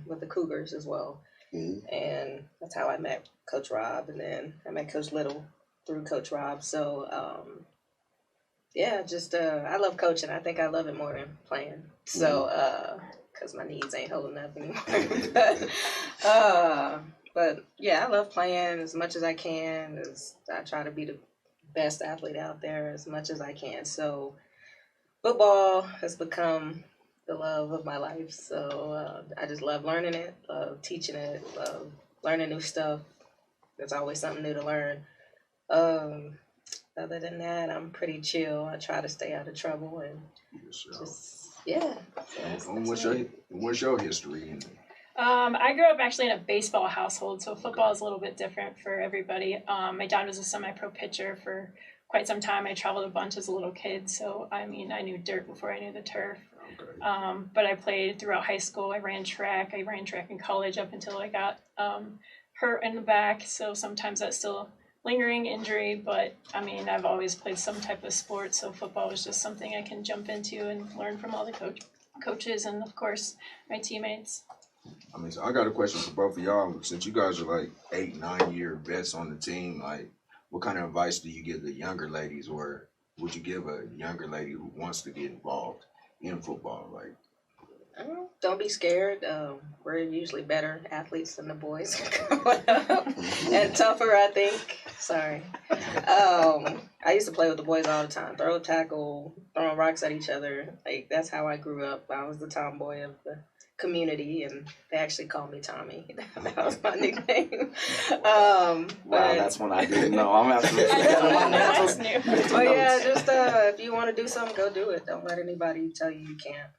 with the Cougars as well. And that's how I met Coach Rob, and then I met Coach Little through Coach Rob. So, yeah, just I love coaching. I think I love it more than playing. So, because my knees ain't holding up anymore. But yeah, I love playing as much as I can. I try to be the best athlete out there as much as I can. So football has become the love of my life. So I just love learning it, love teaching it, love learning new stuff. There's always something new to learn. Other than that, I'm pretty chill. I try to stay out of trouble and just, yeah. What's your history in I grew up actually in a baseball household, so football is a little bit different for everybody. My dad was a semi-pro pitcher for quite some time. I traveled a bunch as a little kid, so I mean, I knew dirt before I knew the turf. But I played throughout high school. I ran track in college up until I got hurt in the back, so sometimes that's still lingering injury, but I mean, I've always played some type of sport, so football was just something I can jump into and learn from all the coaches and, of course, my teammates. I mean, so I got a question for both of y'all. Since you guys are like 8-9 year vets on the team, like, what kind of advice do you give the younger ladies, or would you give a younger lady who wants to get involved in football? Like, don't be scared. We're usually better athletes than the boys and tougher, I think. Sorry. I used to play with the boys all the time. Throw a tackle, throwing rocks at each other. Like, that's how I grew up. I was the tomboy of the community, and they actually called me Tommy. That was my nickname. Wow, that's one I didn't know. I'm absolutely. But yeah, just if you want to do something, go do it. Don't let anybody tell you can't.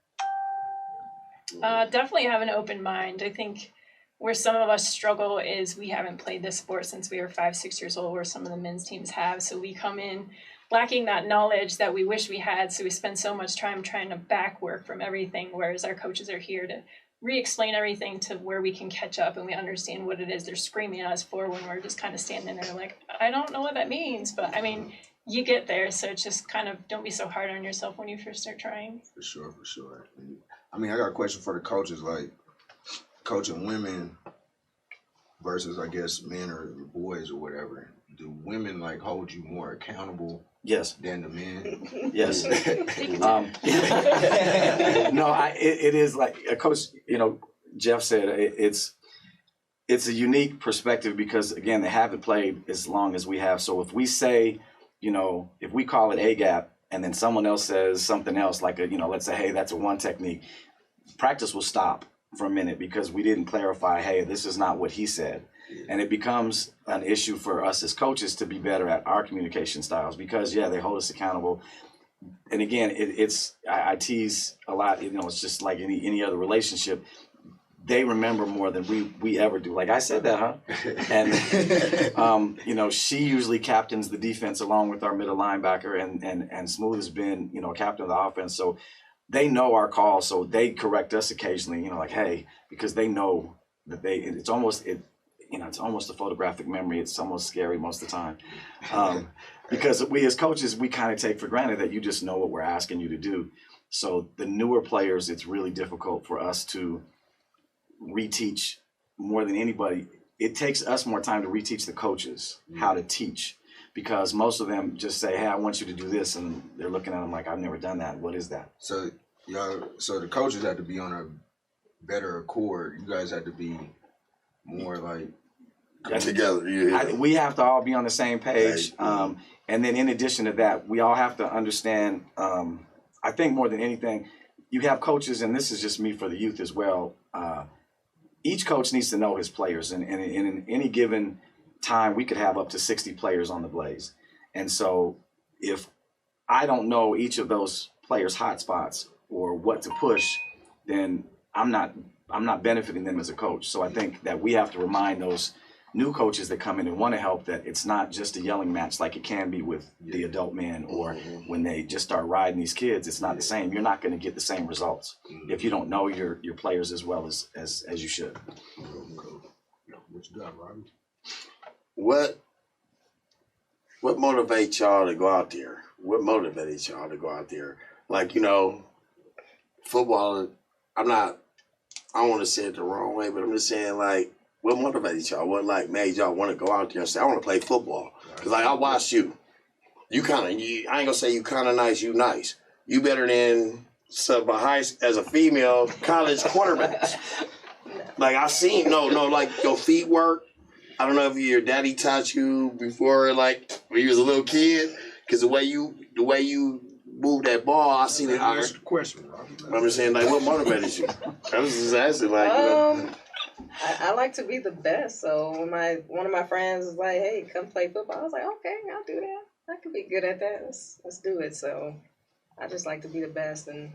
Definitely have an open mind. I think where some of us struggle is we haven't played this sport since we were 5-6 years old, where some of the men's teams have. So we come in lacking that knowledge that we wish we had. So we spend so much time trying to back work from everything, whereas our coaches are here to re-explain everything to where we can catch up and we understand what it is they're screaming at us for, when we're just kind of standing there like, I don't know what that means. But I mean, you get there. So it's just kind of, don't be so hard on yourself when you first start trying. For sure. I mean, I got a question for the coaches, like coaching women versus, I guess, men or boys or whatever. Do women like hold you more accountable? Yes. Than the men? Yes. No, it is like a coach. You know, Jeff said it's a unique perspective because, again, they haven't played as long as we have. So if we say, you know, if we call it a gap, and then someone else says something else, like let's say, hey, that's a one technique. Practice will stop for a minute because we didn't clarify, hey, this is not what he said. And it becomes an issue for us as coaches to be better at our communication styles because, yeah, they hold us accountable. And again, I tease a lot, it's just like any other relationship. They remember more than we ever do. Like, I said that, huh? And, she usually captains the defense along with our middle linebacker, and Smooth has been, captain of the offense. So they know our calls, so they correct us occasionally, like, hey, because they know that it's almost a photographic memory. It's almost scary most of the time. Because we as coaches, we kind of take for granted that you just know what we're asking you to do. So the newer players, it's really difficult for us to reteach more than anybody. It takes us more time to reteach the coaches how to teach, because most of them just say, hey, I want you to do this, and they're looking at them like, I've never done that. What is that? So the coaches have to be on a better accord. You guys have to be more like together. We have to all be on the same page. And then in addition to that, we all have to understand, I think more than anything, you have coaches, and this is just me for the youth as well. Each coach needs to know his players. And in any given time, we could have up to 60 players on the Blaze. And so if I don't know each of those players' hot spots or what to push, then I'm not benefiting them as a coach. So I think that we have to remind those new coaches that come in and want to help that it's not just a yelling match like it can be with the adult men, or when they just start riding these kids, it's not the same. You're not going to get the same results if you don't know your players as well as you should. What you got, Robbie? What motivates y'all to go out there? What motivates y'all to go out there? Like, football, I don't want to say it the wrong way, but I'm just saying, like, what motivated y'all? What, like, made y'all want to go out there and say, I want to play football? Because, like, I watched you. I ain't going to say you kind of nice, you nice. You better than some as a female college quarterbacks. Like, I seen, like, your feet work. I don't know if your daddy taught you before, like, when you was a little kid, because the way you move that ball, I seen it. That's the question, Robbie. I'm just saying, like, what motivated you? I was just asking, like, I like to be the best. So when one of my friends was like, "Hey, come play football," I was like, "Okay, I'll do that. I could be good at that. Let's do it." So I just like to be the best and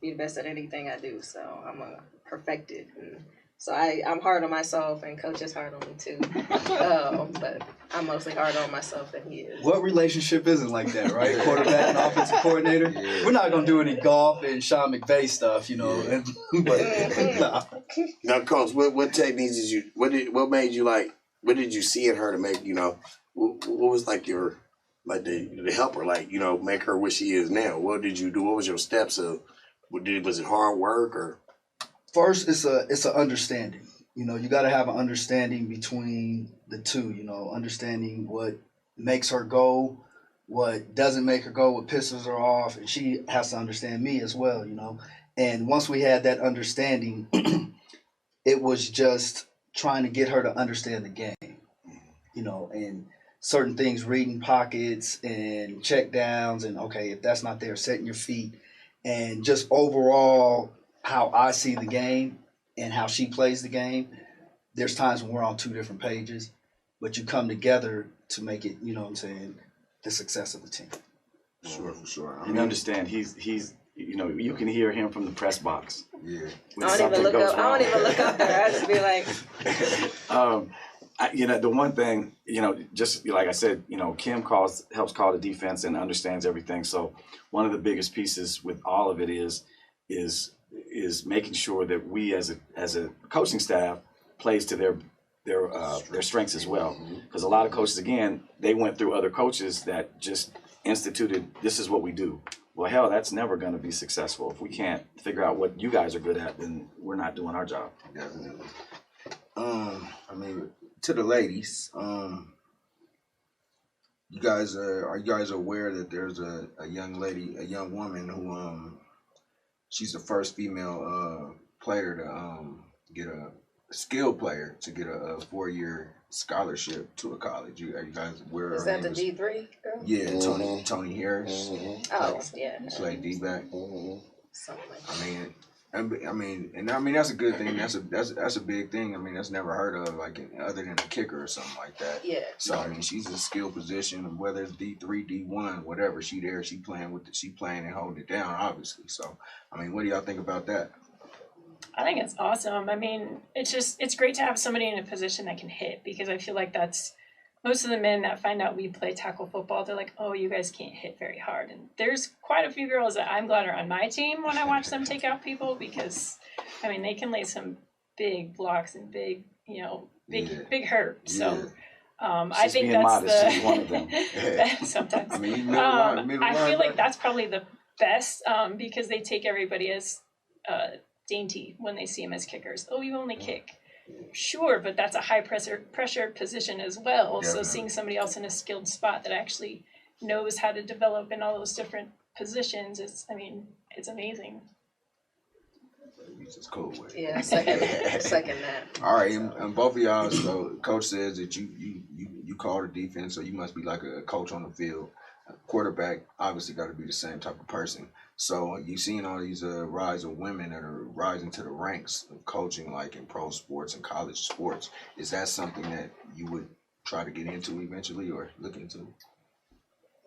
be the best at anything I do. So I'm perfected. And so I'm hard on myself, and Coach is hard on me too. But I'm mostly harder on myself than he is. What relationship isn't like that, right? Quarterback and offensive coordinator. We're not gonna do any golf and Sean McVay stuff, But, Now, Coach, what techniques did you? What made you like? What did you see in her to make What was like your the help her make her what she is now? What did you do? What was your steps of? Was it hard work or? First, it's an understanding. You got to have an understanding between the two. Understanding what makes her go, what doesn't make her go, what pisses her off, and she has to understand me as well. And once we had that understanding, it was just trying to get her to understand the game. And certain things, reading pockets and check downs, and okay, if that's not there, setting your feet, and just overall how I see the game and how she plays the game. There's times when we're on two different pages, but you come together to make it, the success of the team. Sure, for sure. And understand, he's you can hear him from the press box. Yeah. I don't even look up there. I just be like. The one thing, just like I said, Kim helps call the defense and understands everything. So one of the biggest pieces with all of it is making sure that we as a coaching staff plays to their strengths as well. Because a lot of coaches, again, they went through other coaches that just instituted, this is what we do. Well, hell, that's never going to be successful. If we can't figure out what you guys are good at, then we're not doing our job. Definitely. To the ladies, you guys are you guys aware that there's a young woman who she's the first female player to get a skilled player to get a 4-year scholarship to a college. Are you guys aware? Is that the D3 girl? Yeah, Tony Harris. Oh, yeah. She played D-back. Something like that. I mean that's a good thing. That's a big thing. That's never heard of, like, other than a kicker or something like that. Yeah. So she's in a skilled position, whether it's D3, D1, whatever. She playing and holding it down, obviously. So what do y'all think about that? I think it's awesome. It's great to have somebody in a position that can hit, because I feel like that's most of the men that find out we play tackle football, they're like, oh, you guys can't hit very hard. And there's quite a few girls that I'm glad are on my team when I watch them take out people, because, they can lay some big blocks and big hurt. So I think that's one of them. Sometimes. I feel like that's probably the best because they take everybody as dainty when they see them as kickers. Oh, you only kick. Sure, but that's a high pressure position as well. Yeah, so seeing somebody else in a skilled spot that actually knows how to develop in all those different positions, it's amazing. You just cool with it. Yeah, second that. All right, and both of y'all. So, coach says that you call the defense, so you must be like a coach on the field. Quarterback obviously got to be the same type of person. So you've seen all these rise of women that are rising to the ranks of coaching, like in pro sports and college sports. Is that something that you would try to get into eventually or look into?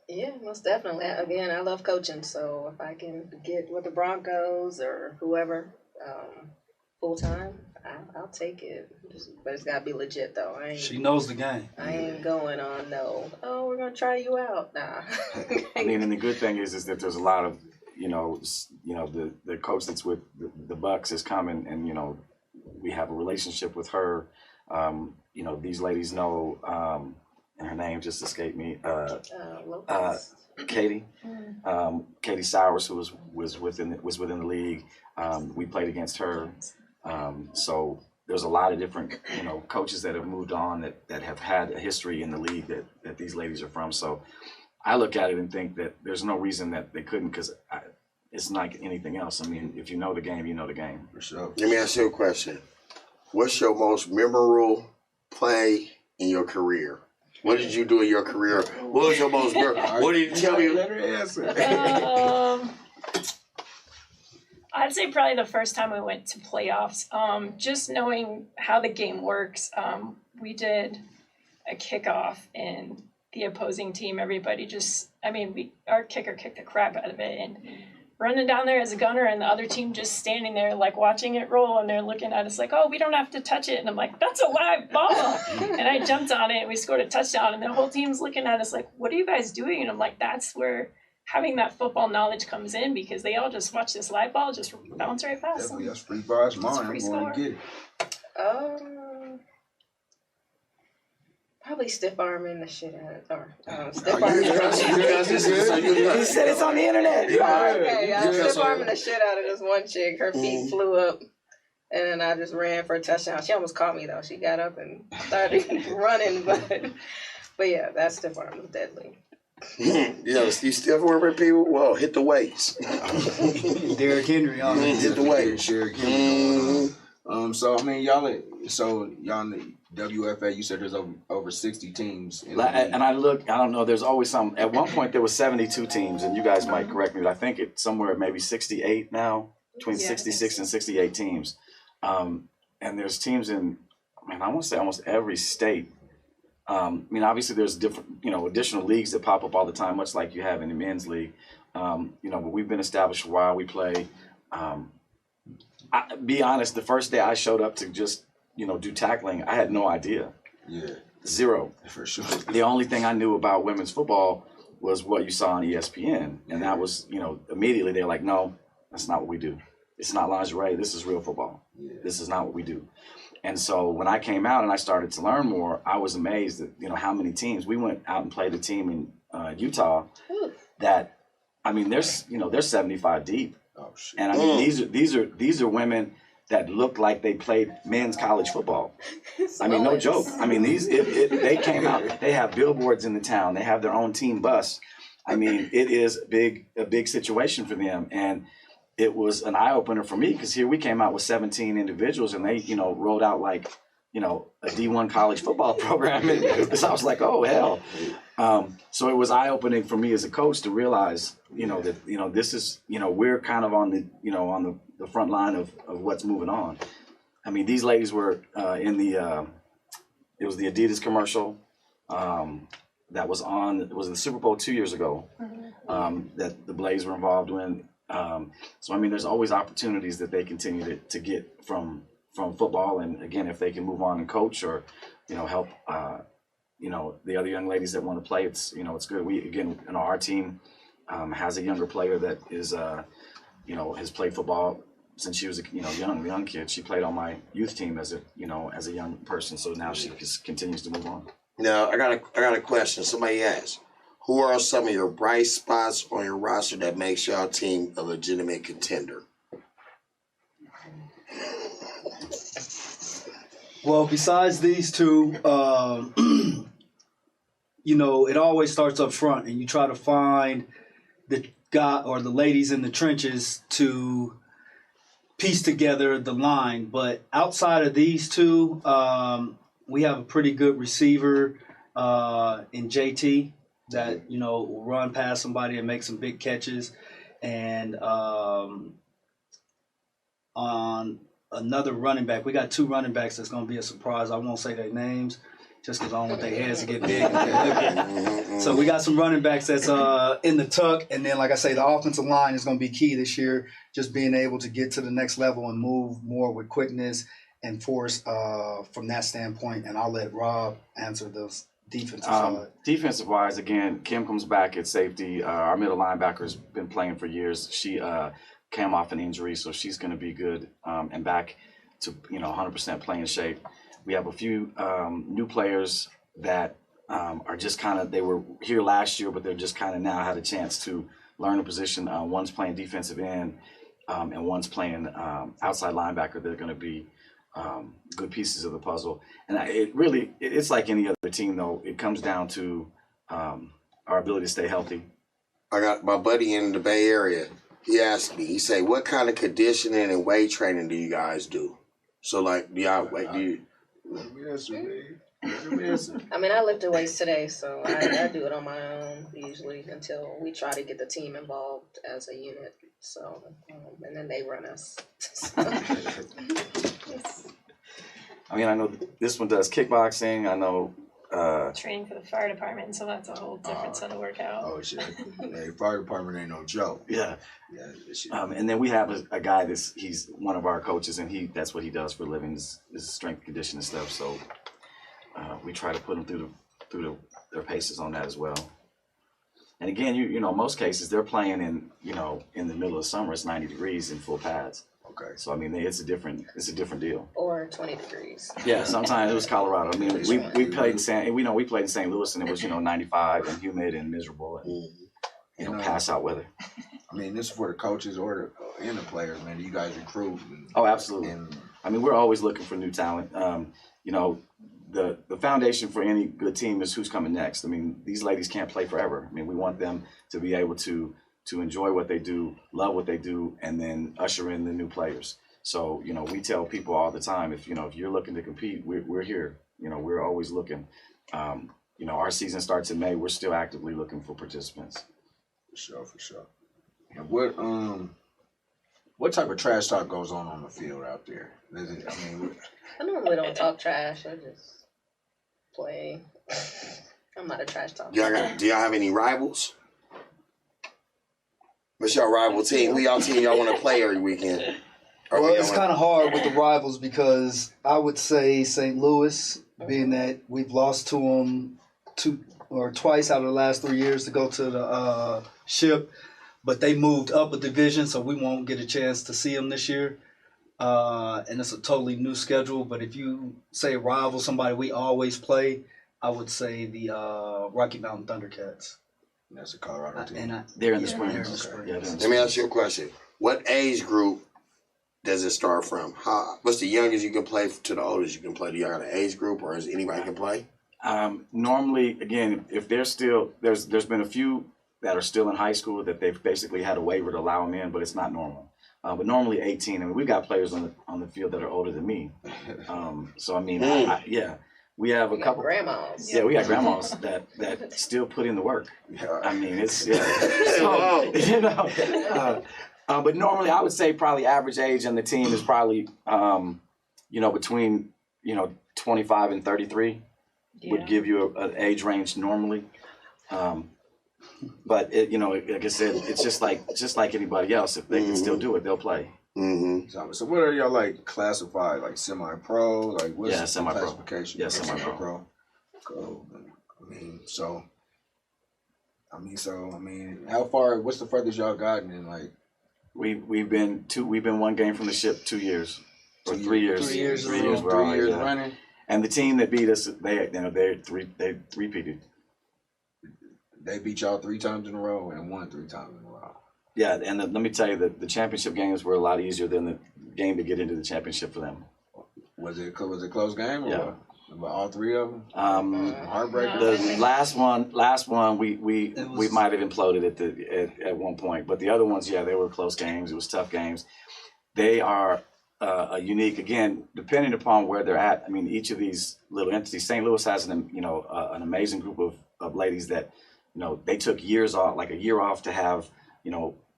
Yeah, most definitely. Again, I love coaching, so if I can get with the Broncos or whoever full time, I'll take it. But it's gotta be legit though. She knows the game. I ain't going on no. We're gonna try you out. Nah. I mean, and the good thing is that there's a lot of the coach that's with the Bucks is coming, and we have a relationship with her. These ladies know, and her name just escaped me. Katie, Katie Sowers, who was within the league. We played against her. So there's a lot of different coaches that have moved on that have had a history in the league that these ladies are from. So I look at it and think that there's no reason that they couldn't, because it's not anything else. I mean, if you know the game, you know the game. For sure. Let me ask you a question. What's your most memorable play in your career? What did you do in your career? What was your most what did you tell me? Let her answer. I'd say probably the first time we went to playoffs, just knowing how the game works. We did a kickoff and the opposing team, everybody our kicker kicked the crap out of it, and running down there as a gunner, and the other team just standing there like watching it roll, and they're looking at us like, oh, we don't have to touch it. And I'm like, that's a live ball. And I jumped on it and we scored a touchdown, and the whole team's looking at us like, what are you guys doing? And I'm like, that's where having that football knowledge comes in, because they all just watch this live ball just bounce right past them. That's free bars, mine. I'm going to get it. Probably stiff arming the shit out of stiff You arming. He said it's on the internet. Okay, I was stiff arming the shit out of this one chick. Her feet flew up, and then I just ran for a touchdown. She almost caught me though. She got up and started running, but yeah, that stiff arm was deadly. You stiff arming people? Well, hit the weights. Derrick Henry on it. Hit the weights. Derrick Henry. So I mean, y'all in the WFA, you said there's over 60 teams. And I don't know, there's always some. At one point there was 72 teams, and you guys might correct me, but I think it's somewhere maybe 68 now, between 66 and 68 teams. And there's teams in, I want to say almost every state. Obviously there's different, additional leagues that pop up all the time, much like you have in the men's league. But we've been established for a while. We play. Be honest, the first day I showed up to just do tackling, I had no idea. Yeah. Zero. For sure. The only thing I knew about women's football was what you saw on ESPN. And that was, immediately they're like, no, that's not what we do. It's not lingerie. This is real football. Yeah. This is not what we do. And so when I came out and I started to learn more, I was amazed at, how many teams. We went out and played a team in Utah that, they're 75 deep. Oh, shit. And these are women that look like they played men's college football. No joke. They came out. They have billboards in the town. They have their own team bus. It is a big situation for them. And it was an eye opener for me, because here we came out with 17 individuals, and they, rolled out like, a D1 college football program. And so I was like, oh hell. So it was eye opening for me as a coach to realize, that, this is, we're kind of on the, on the front line of what's moving on. These ladies were in the, it was the Adidas commercial that was on, it was the Super Bowl 2 years ago that the Blaze were involved in. So there's always opportunities that they continue to get from football. And again, if they can move on and coach or, help, the other young ladies that want to play, it's, it's good. Our team has a younger player that is, has played football since she was a young kid. She played on my youth team as a young person. So now she just continues to move on. Now I got a question. Somebody asked, who are some of your bright spots on your roster that makes your team a legitimate contender? Well, besides these two, it always starts up front, and you try to find the guy or the ladies in the trenches to piece together the line. But outside of these two, we have a pretty good receiver in JT that, you know, will run past somebody and make some big catches. And on another running back, we got two running backs that's going to be a surprise. I won't say their names just because I don't want their heads to get big. So we got some running backs that's in the tuck. And then, like I say, the offensive line is going to be key this year, just being able to get to the next level and move more with quickness and force from that standpoint. And I'll let Rob answer those defensive side. Defensive wise, again, Kim comes back at safety. Our middle linebacker's been playing for years. She came off an injury, so she's going to be good and back to 100% playing shape. We have a few new players that are just kind of, they were here last year, but they're just kind of now had a chance to learn a position. One's playing defensive end and one's playing outside linebacker. They're going to be good pieces of the puzzle. And it's like any other team, though. It comes down to our ability to stay healthy. I got my buddy in the Bay Area. He asked me, he said, what kind of conditioning and weight training do you guys do? So, like, do y'all, like, do you... I mean, I lifted weights today, so I do it on my own usually until we try to get the team involved as a unit. So, and then they run us. I mean, I know this one does kickboxing. I know training for the fire department, so that's a whole different set of workout. Oh shit! Hey, fire department ain't no joke. Yeah. And then we have a guy he's one of our coaches, and that's what he does for a living is strength conditioning stuff. So we try to put them through their paces on that as well. And again, you know, most cases they're playing in the middle of summer. It's 90 degrees in full pads. Okay. So I mean, it's a different deal. Or 20 degrees. Yeah, sometimes it was Colorado. I mean, we played in St. Louis, and it was 95 and humid and miserable, and pass out weather. I mean, this is for the coaches or the players, man. You guys recruit. Oh, absolutely. I mean, we're always looking for new talent. The foundation for any good team is who's coming next. I mean, these ladies can't play forever. I mean, we want them to be able to enjoy what they do, love what they do, and then usher in the new players. So, we tell people all the time, if you're looking to compete, we're here. We're always looking. Our season starts in May. We're still actively looking for participants. For sure. And what type of trash talk goes on the field out there? I normally don't talk trash. I just play. I'm not a trash talker. Do y'all have any rivals? What's your rival team? Who y'all team y'all want to play every weekend? Well, it's kind of hard with the rivals because I would say St. Louis, being that we've lost to them twice out of the last 3 years to go to the ship, but they moved up a division, so we won't get a chance to see them this year. And it's a totally new schedule. But if you say rival, somebody we always play, I would say the Rocky Mountain Thundercats. That's a Colorado team. They're in the spring. Let me ask you a question. What age group does it start from? What's the youngest you can play to the oldest you can play? Do y'all got an age group, or is anybody can play? Normally, again, if they're still there's been a few that are still in high school that they've basically had a waiver to allow them in, but it's not normal. But normally 18. I mean, we've got players on the field that are older than me. So I mean, we have a couple grandmas. Yeah, we got grandmas that still put in the work. I mean, it's So, but normally I would say probably average age on the team is probably between 25 and 33 would give you an age range normally. But like I said, it's just like anybody else. If they can still do it, they'll play. Mm-hmm. So what are y'all like classified? Like semi-pro? Like what's the semi-pro classification? Yeah, semi-pro. Cool. I mean, how far? What's the furthest y'all gotten in like? We've been one game from the ship 2 years or 3 years. 3 years. 3 years. 3 years running. And the team that beat us, they three-peated. They beat y'all 3 times in a row and won 3 times in a row. Yeah, and let me tell you that the championship games were a lot easier than the game to get into the championship for them. Was it a close game? Or Yeah. What? All 3 of them? Heartbreaker. The last one, we might have imploded at one point, but the other ones, they were close games. It was tough games. they are a unique, again, depending upon where they're at. I mean, each of these little entities, St. Louis has an amazing group of ladies that, they took years off, like a year off to have,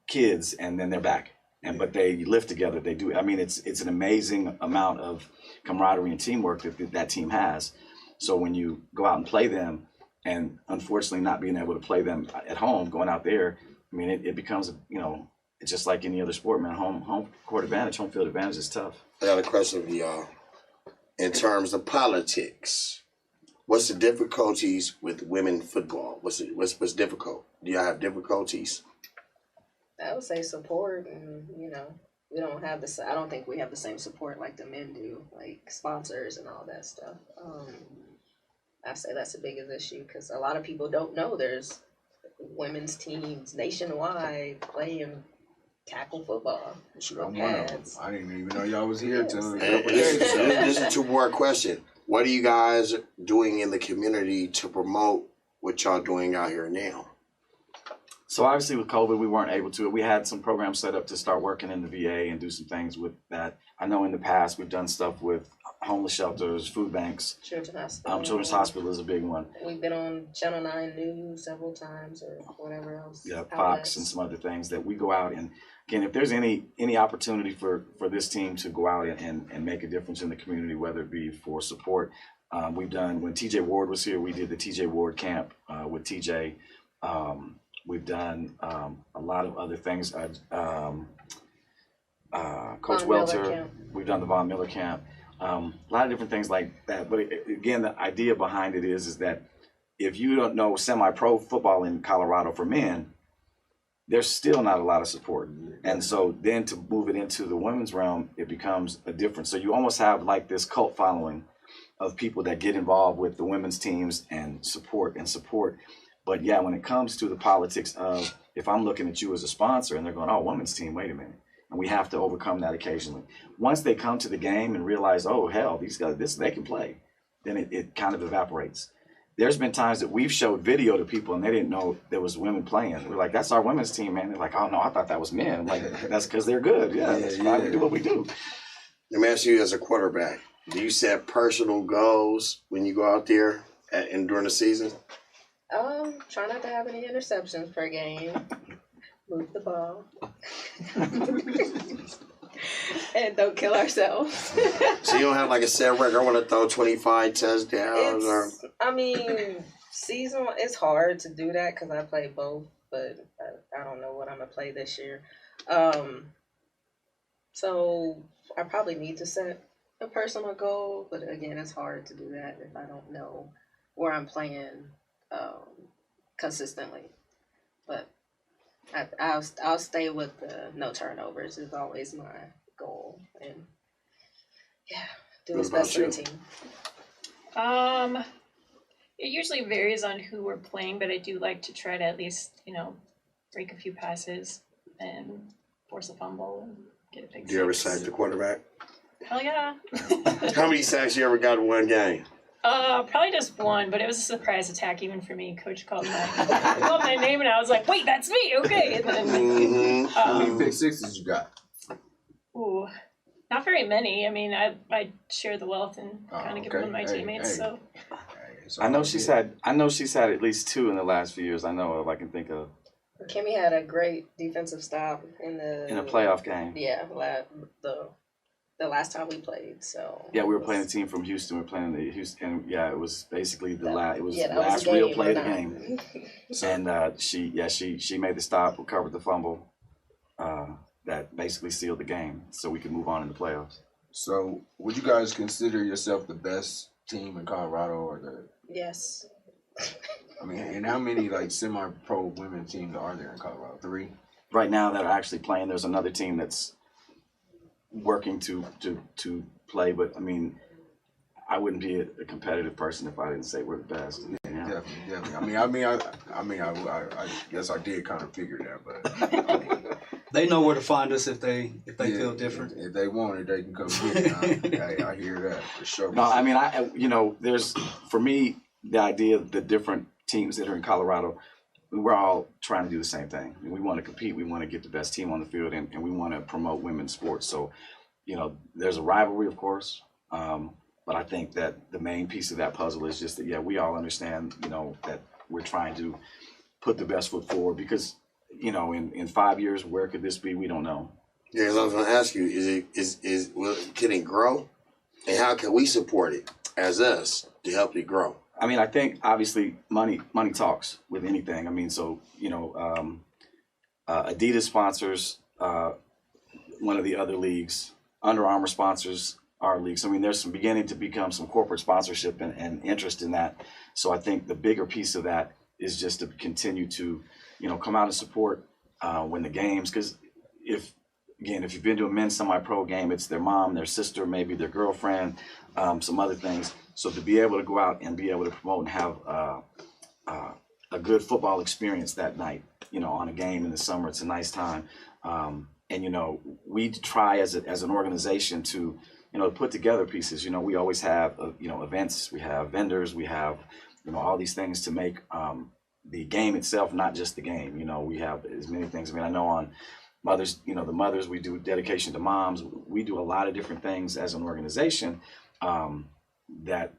kids, and then they're back. But they live together. They do. I mean, it's an amazing amount of camaraderie and teamwork that team has. So when you go out and play them, and unfortunately not being able to play them at home, going out there, I mean, it becomes, it's just like any other sport, man. Home court advantage, home field advantage is tough. I got a question for y'all. In terms of politics, what's the difficulties with women football? What's difficult? Do y'all have difficulties? I would say support, and we don't have this. I don't think we have the same support like the men do, like sponsors and all that stuff. I say that's the biggest issue because a lot of people don't know there's women's teams nationwide playing tackle football. I'm one of them. I didn't even know y'all was here till a couple This days ago. is a two-part question. What are you guys doing in the community to promote what y'all doing out here now? So obviously with COVID, we weren't able to. We had some programs set up to start working in the VA and do some things with that. I know in the past we've done stuff with homeless shelters, food banks. Children's Hospital. Children's Hospital is a big one. We've been on Channel 9 News several times or whatever else. Yeah, Fox and some other things that we go out and, again, if there's any opportunity for this team to go out and make a difference in the community, whether it be for support. We've done, when TJ Ward was here, we did the TJ Ward camp with TJ. We've done a lot of other things. Coach Welter, we've done the Von Miller camp. A lot of different things like that. But again, the idea behind it is that if you don't know semi-pro football in Colorado for men, there's still not a lot of support. And so then to move it into the women's realm, it becomes a difference. So you almost have like this cult following of people that get involved with the women's teams and support. But yeah, when it comes to the politics of, if I'm looking at you as a sponsor and they're going, oh, women's team, wait a minute. And we have to overcome that occasionally. Once they come to the game and realize, oh, hell, these guys, they can play, then it kind of evaporates. There's been times that we've showed video to people and they didn't know there was women playing. We're like, that's our women's team, man. They're like, oh, no, I thought that was men. I'm like, that's because they're good. Yeah, that's why we do what we do. Let me ask you, as a quarterback, do you set personal goals when you go out there and during the season? Try not to have any interceptions per game. Move the ball. And don't kill ourselves. So you don't have like a set record, I want to throw 25 touchdowns? Season, it's hard to do that because I play both, but I don't know what I'm going to play this year. So I probably need to set a personal goal, but again, it's hard to do that if I don't know where I'm playing consistently. But I'll stay with the no turnovers is always my goal, and do what's best for the team. It usually varies on who we're playing, but I do like to try to at least break a few passes and force a fumble and get a pick. Do you ever sack the quarterback? Hell yeah. How many sacks you ever got in one game? Probably just one, but it was a surprise attack even for me. Coach called my name, and I was like, "Wait, that's me." Okay. And then, How many pick sixes you got? Ooh, not very many. I mean, I share the wealth and kind of give them to my teammates. So. I know she's had at least 2 in the last few years. I know if I can think of. Kimmy had a great defensive stop in a playoff game. Yeah, the last time we played. So yeah, we were playing a team from Houston. We were playing the Houston, and yeah, it was basically the last was real play of the game. And she made the stop, recovered the fumble, that basically sealed the game, so we could move on in the playoffs. So, would you guys consider yourself the best team in Colorado, or the? Yes. I mean, and how many like semi-pro women teams are there in Colorado? 3. Right now that are actually playing. There's another team that's working to play, but I mean, I wouldn't be a competitive person if I didn't say we're the best. Yeah. Definitely. I guess I did kind of figure that, but they know where to find us if they feel different. If they want it, they can come get it. I hear that for sure. No, I mean, there's, for me, the idea of the different teams that are in Colorado, we're all trying to do the same thing. We want to compete. We want to get the best team on the field, and we want to promote women's sports. So, there's a rivalry, of course, but I think that the main piece of that puzzle is just that, we all understand, that we're trying to put the best foot forward because, in 5 years, where could this be? We don't know. Yeah, I was going to ask you, can it grow? And how can we support it as us to help it grow? I mean, I think obviously money talks with anything. I mean, so, Adidas sponsors one of the other leagues. Under Armour sponsors our leagues. I mean, there's beginning to become some corporate sponsorship and interest in that. So I think the bigger piece of that is just to continue to, come out and support when the games, because if you've been to a men's semi-pro game, it's their mom, their sister, maybe their girlfriend, some other things. So to be able to go out and be able to promote and have a good football experience that night, on a game in the summer, it's a nice time. And, we try as an organization to, put together pieces. We always have, events, we have vendors, we have, all these things to make the game itself, not just the game. We have as many things. I mean, I know on Mothers, the mothers, we do dedication to moms. We do a lot of different things as an organization that,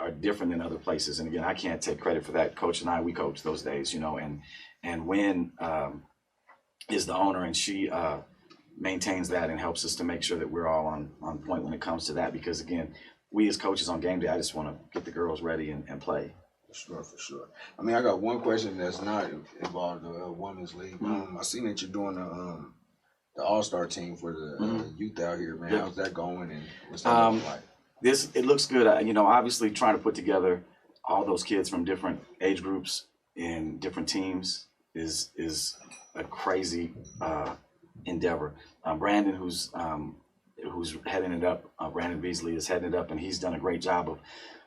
are different than other places. And again, I can't take credit for that. Coach and I, we coach those days, and Wynn is the owner, and she maintains that and helps us to make sure that we're all on point when it comes to that. Because again, we as coaches on game day, I just want to get the girls ready and play. For sure. I mean, I got one question that's not involved in the women's league. I seen that you're doing the All-Star team for the youth out here, man. How's that going, and what's that looking like? It looks good. Obviously trying to put together all those kids from different age groups in different teams is a crazy endeavor. Brandon, who's heading it up, Brandon Beasley is heading it up, and he's done a great job of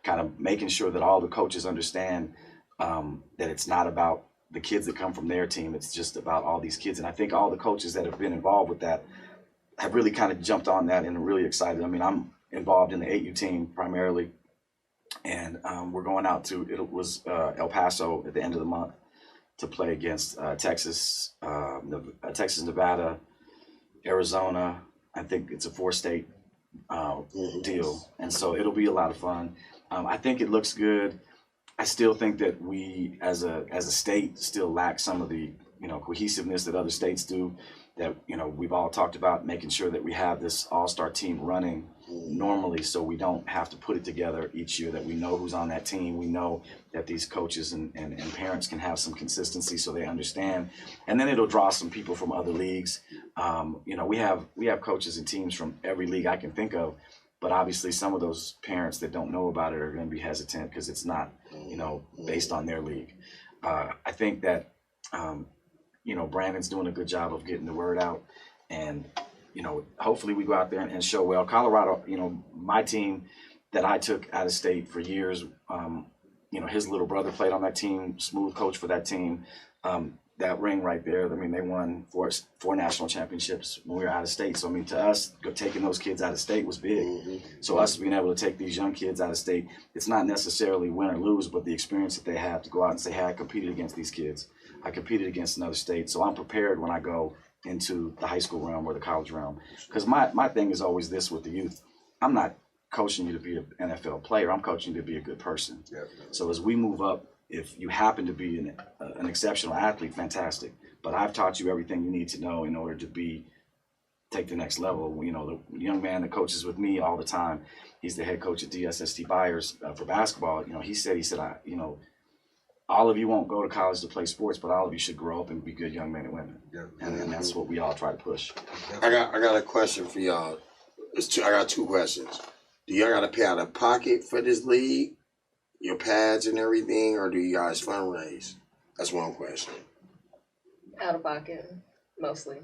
kind of making sure that all the coaches understand that it's not about the kids that come from their team. It's just about all these kids. And I think all the coaches that have been involved with that have really kind of jumped on that and are really excited. I mean, I'm involved in the 8U team primarily, and we're going out to, it was El Paso at the end of the month to play against Texas, Nevada, Arizona. I think it's a 4-state deal. And so it'll be a lot of fun. I think it looks good. I still think that we as a state still lack some of the, cohesiveness that other states do, that, we've all talked about making sure that we have this all-star team running normally, so we don't have to put it together each year, that we know who's on that team. We know that these coaches and parents can have some consistency so they understand. And then it'll draw some people from other leagues. We have coaches and teams from every league I can think of, but obviously some of those parents that don't know about it are going to be hesitant because it's not, based on their league. I think that, Brandon's doing a good job of getting the word out, and, hopefully we go out there and show well. Colorado, my team that I took out of state for years, his little brother played on that team, smooth coach for that team. That ring right there, I mean, they won four national championships when we were out of state. So, I mean, to us, taking those kids out of state was big. So us being able to take these young kids out of state, it's not necessarily win or lose, but the experience that they have to go out and say, hey, I competed against these kids. I competed against another state. So I'm prepared when I go into the high school realm or the college realm. Because my thing is always this with the youth. I'm not coaching you to be an NFL player. I'm coaching you to be a good person. So as we move up, if you happen to be an exceptional athlete, fantastic. But I've taught you everything you need to know in order to take the next level. The young man that coaches with me all the time, he's the head coach at DSST Byers for basketball. He said, all of you won't go to college to play sports, but all of you should grow up and be good young men and women. And that's what we all try to push. I got a question for y'all. I got two questions. Do y'all got to pay out of pocket for this league, your pads and everything, or do you guys fundraise? That's one question. Out of pocket, mostly,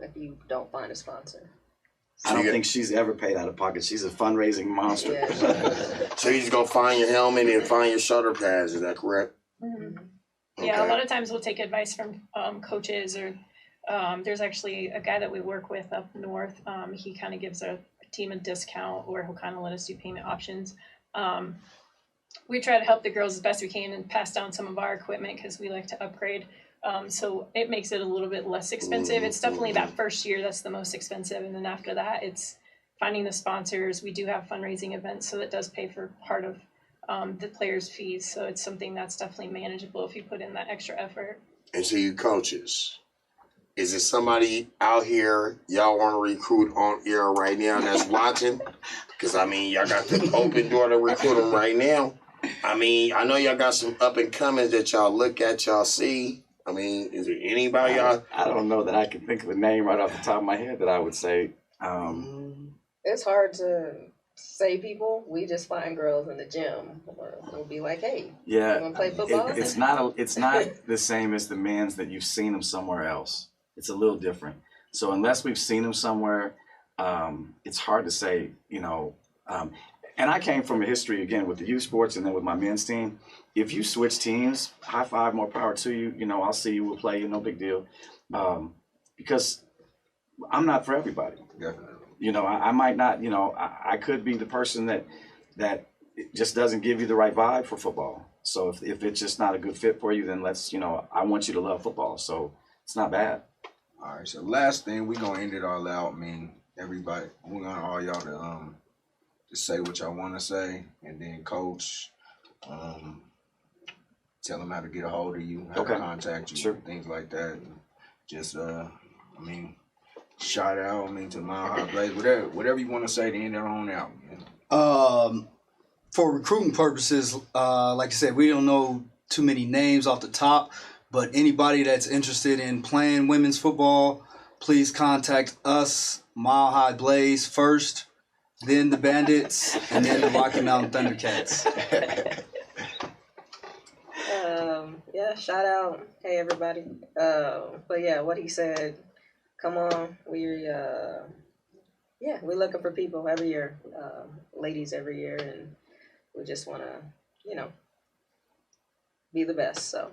if you don't find a sponsor. I don't think she's ever paid out of pocket. She's a fundraising monster. Yeah. So you just go find your helmet and find your shoulder pads, is that correct? Mm-hmm. Yeah, a lot of times we'll take advice from coaches, or there's actually a guy that we work with up north. He kind of gives a team a discount, or he'll kind of let us do payment options. we try to help the girls as best we can and pass down some of our equipment because we like to upgrade. So it makes it a little bit less expensive. It's definitely that first year that's the most expensive. And then after that, it's finding the sponsors. We do have fundraising events, so that does pay for part of the players' fees. So it's something that's definitely manageable if you put in that extra effort. And to you coaches, is it somebody out here y'all want to recruit on air right now that's watching? Because, I mean, y'all got the open door to recruit them right now. I mean, I know y'all got some up-and-comings that y'all look at, y'all see. I mean, is there anybody y'all? I don't know that I can think of a name right off the top of my head that I would say. It's hard to say people. We just find girls in the gym. We'll be like, hey, Yeah, you want to play football? it's not the same as the men's that you've seen them somewhere else. It's a little different. So unless we've seen them somewhere, it's hard to say, you know. And I came from a history, again, with the youth sports and then with my men's team. If you switch teams, high five, more power to you. You know, I'll see you, we'll play you, no big deal. Because I'm not for everybody. Definitely. You know, I might not, you know, I could be the person that just doesn't give you the right vibe for football. So if it's just not a good fit for you, then let's, you know, I want you to love football. So it's not bad. All right, so last thing, we're going to end it all out. I mean, everybody, we want all y'all to just say what y'all want to say, and then Coach, tell them how to get a hold of you, how to contact you, Sure. things like that. And just, I mean, shout out, to Mile High Blaze, whatever you want to say to end it on out. Man. For recruiting purposes, like I said, we don't know too many names off the top, but anybody that's interested in playing women's football, please contact us, Mile High Blaze first, then the Bandits, and then the Rocky Mountain Thundercats. Yeah, shout out. Hey, everybody. But yeah, what he said, come on. We're looking for people every year, ladies every year, and we just want to, you know, be the best, so.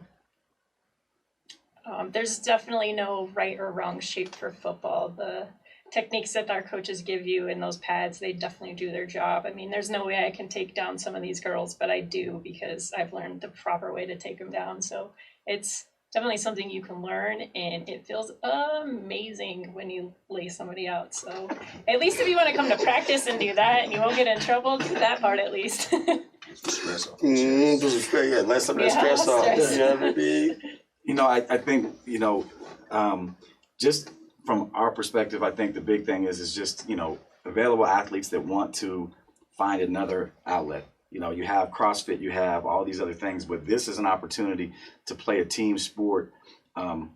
There's definitely no right or wrong shape for football. The techniques that our coaches give you in those pads, they definitely do their job. I mean, there's no way I can take down some of these girls, but I do because I've learned the proper way to take them down. So it's definitely something you can learn, and it feels amazing when you lay somebody out. So at least if you want to come to practice and do that and you won't get in trouble, do that part at least. Let some of that stress off. You know what I mean? You know, I think, you know, just from our perspective, I think the big thing is just, you know, available athletes that want to find another outlet. You know, you have CrossFit, you have all these other things, but this is an opportunity to play a team sport. The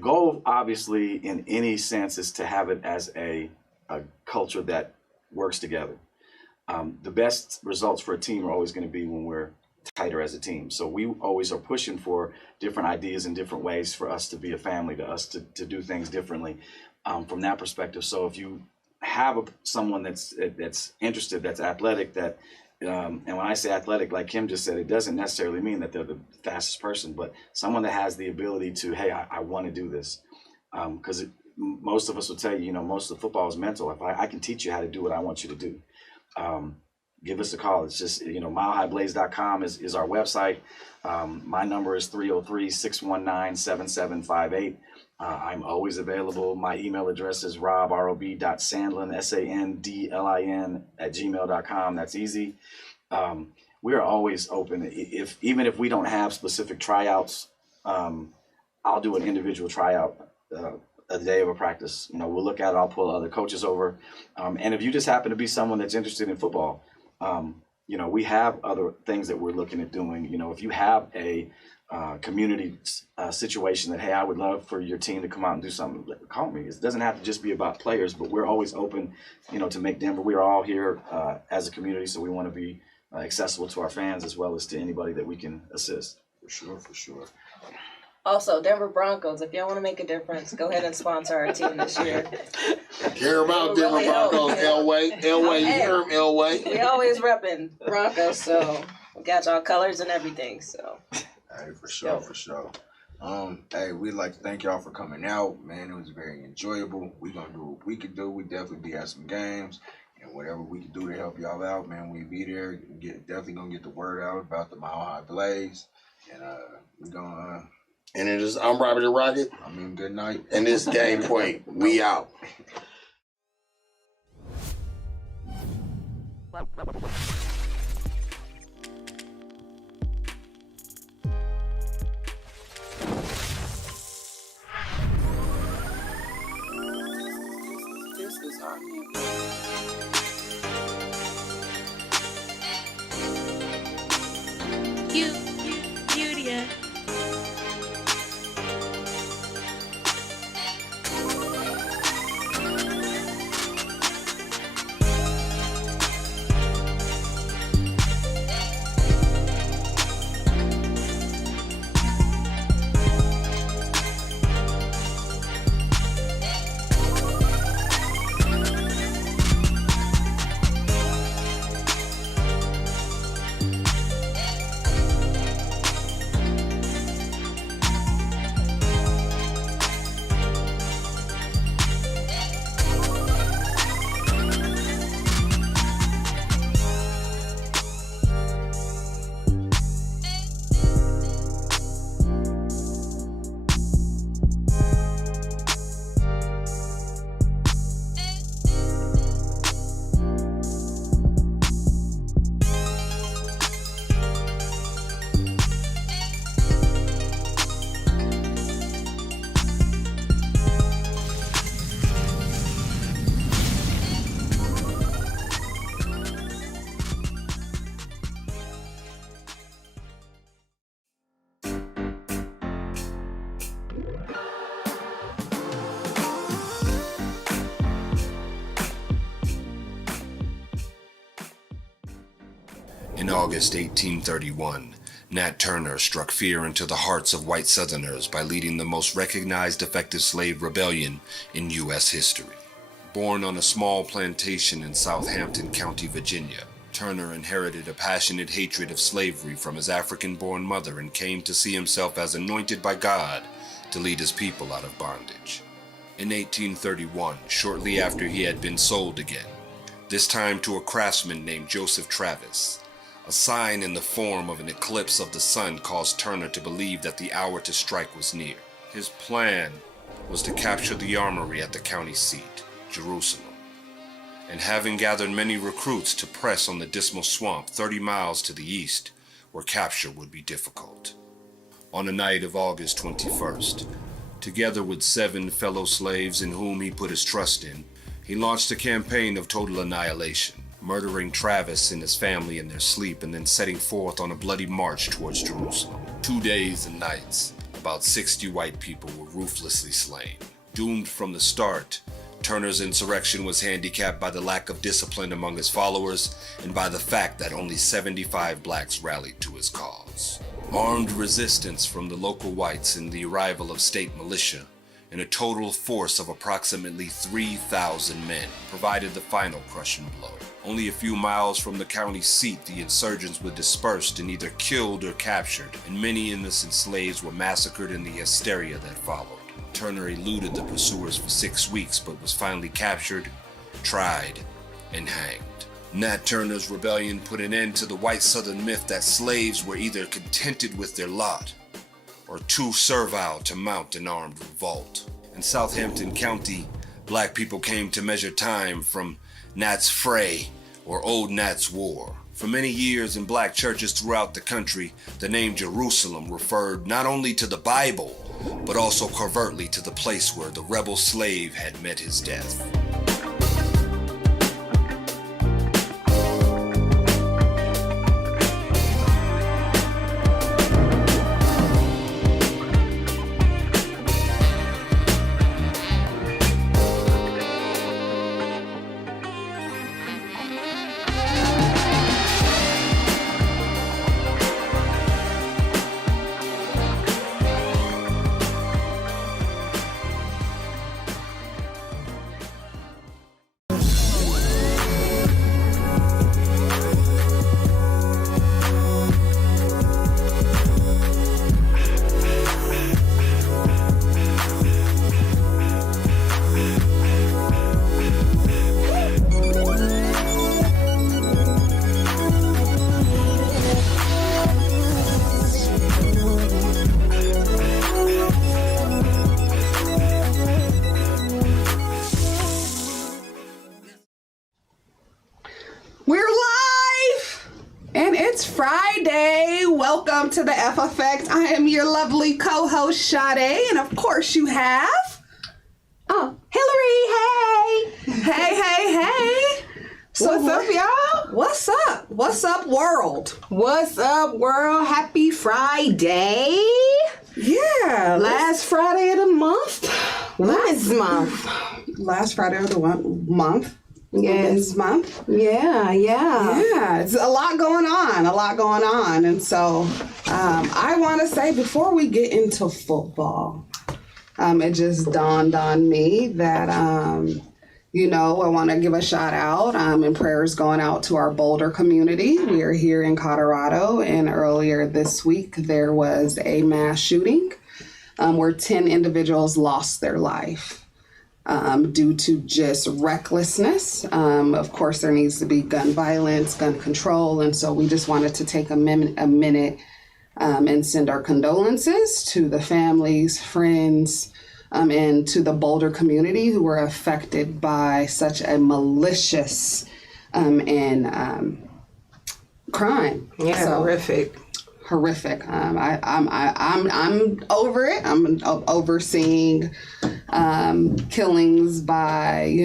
goal, obviously, in any sense, is to have it as a culture that works together. The best results for a team are always going to be when we're tighter as a team. So we always are pushing for different ideas and different ways for us to be a family, to us to do things differently from that perspective. So if you have someone that's interested, that's athletic, that and when I say athletic, like Kim just said, it doesn't necessarily mean that they're the fastest person, but someone that has the ability to, hey, I want to do this. Because most of us will tell you, you know, most of football is mental. If I can teach you how to do what I want you to do. Give us a call. It's just, you know, milehighblaze.com is our website. My number is 303-619-7758. I'm always available. My email address is rob.sandlin, SANDLIN @gmail.com. That's easy. We are always open. Even if we don't have specific tryouts, I'll do an individual tryout a day of a practice. You know, we'll look at it. I'll pull other coaches over. And if you just happen to be someone that's interested in football, you know, we have other things that we're looking at doing. You know, if you have a community situation that, hey, I would love for your team to come out and do something, call me. It doesn't have to just be about players, but we're always open, you know, to make Denver. We are all here as a community, so we want to be accessible to our fans as well as to anybody that we can assist. For sure. Also, Denver Broncos, if y'all want to make a difference, go ahead and sponsor our team this year. Hear about Denver Broncos, Elway. You hear him, Elway. We always repping Broncos, so we got y'all colors and everything, so. Hey, for sure. Hey, we'd like to thank y'all for coming out. Man, it was very enjoyable. We're going to do what we could do. We definitely be at some games. And whatever we can do to help y'all out, man, we be there. Definitely gonna get the word out about the Mile High Blaze. And we're gonna And it is, I'm Robert the Rocket. I mean, good night. And this Game Point. We out. This is our network. Beauty. In August 1831, Nat Turner struck fear into the hearts of white Southerners by leading the most recognized effective slave rebellion in U.S. history. Born on a small plantation in Southampton County, Virginia, Turner inherited a passionate hatred of slavery from his African-born mother and came to see himself as anointed by God to lead his people out of bondage. In 1831, shortly after he had been sold again, this time to a craftsman named Joseph Travis, a sign in the form of an eclipse of the sun caused Turner to believe that the hour to strike was near. His plan was to capture the armory at the county seat, Jerusalem, and having gathered many recruits to press on the Dismal Swamp 30 miles to the east, where capture would be difficult. On the night of August 21st, together with 7 fellow slaves in whom he put his trust in, he launched a campaign of total annihilation, murdering Travis and his family in their sleep and then setting forth on a bloody march towards Jerusalem. 2 days and nights, about 60 white people were ruthlessly slain. Doomed from the start, Turner's insurrection was handicapped by the lack of discipline among his followers and by the fact that only 75 blacks rallied to his cause. Armed resistance from the local whites and the arrival of state militia, and a total force of approximately 3,000 men, provided the final crushing blow. Only a few miles from the county seat, the insurgents were dispersed and either killed or captured, and many innocent slaves were massacred in the hysteria that followed. Turner eluded the pursuers for 6 weeks, but was finally captured, tried, and hanged. Nat Turner's rebellion put an end to the white Southern myth that slaves were either contented with their lot or too servile to mount an armed revolt. In Southampton County, black people came to measure time from Nat's Fray or Old Nat's War. For many years in black churches throughout the country, the name Jerusalem referred not only to the Bible, but also covertly to the place where the rebel slave had met his death. to the F Effect. I am your lovely co-host, Sade, and of course you have... Hillary, hey. So what's up, y'all? What's up, world? What's up, world? Happy Friday. Yeah. Last Friday of the month. Women's Month. Last Friday of the month. Yes. Month. Yeah. It's a lot going on. And so I want to say, before we get into football, it just dawned on me that, I want to give a shout out and prayers going out to our Boulder community. We are here in Colorado, and earlier this week there was a mass shooting where 10 individuals lost their life. Due to just recklessness. Of course, there needs to be gun violence, gun control, and so we just wanted to take a minute and send our condolences to the families, friends, and to the Boulder community who were affected by such a malicious and crime. Yeah, so, horrific. I'm over it. I'm overseeing killings by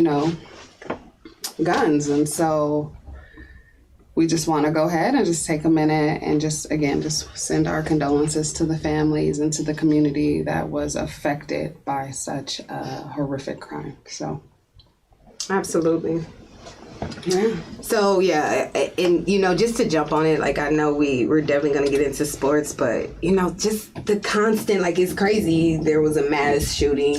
guns, and so we just want to go ahead and just take a minute and just send our condolences to the families and to the community that was affected by such a horrific crime. So absolutely. Yeah. So and just to jump on it, like I know we're definitely gonna get into sports, but just the constant, like it's crazy. There was a mass shooting,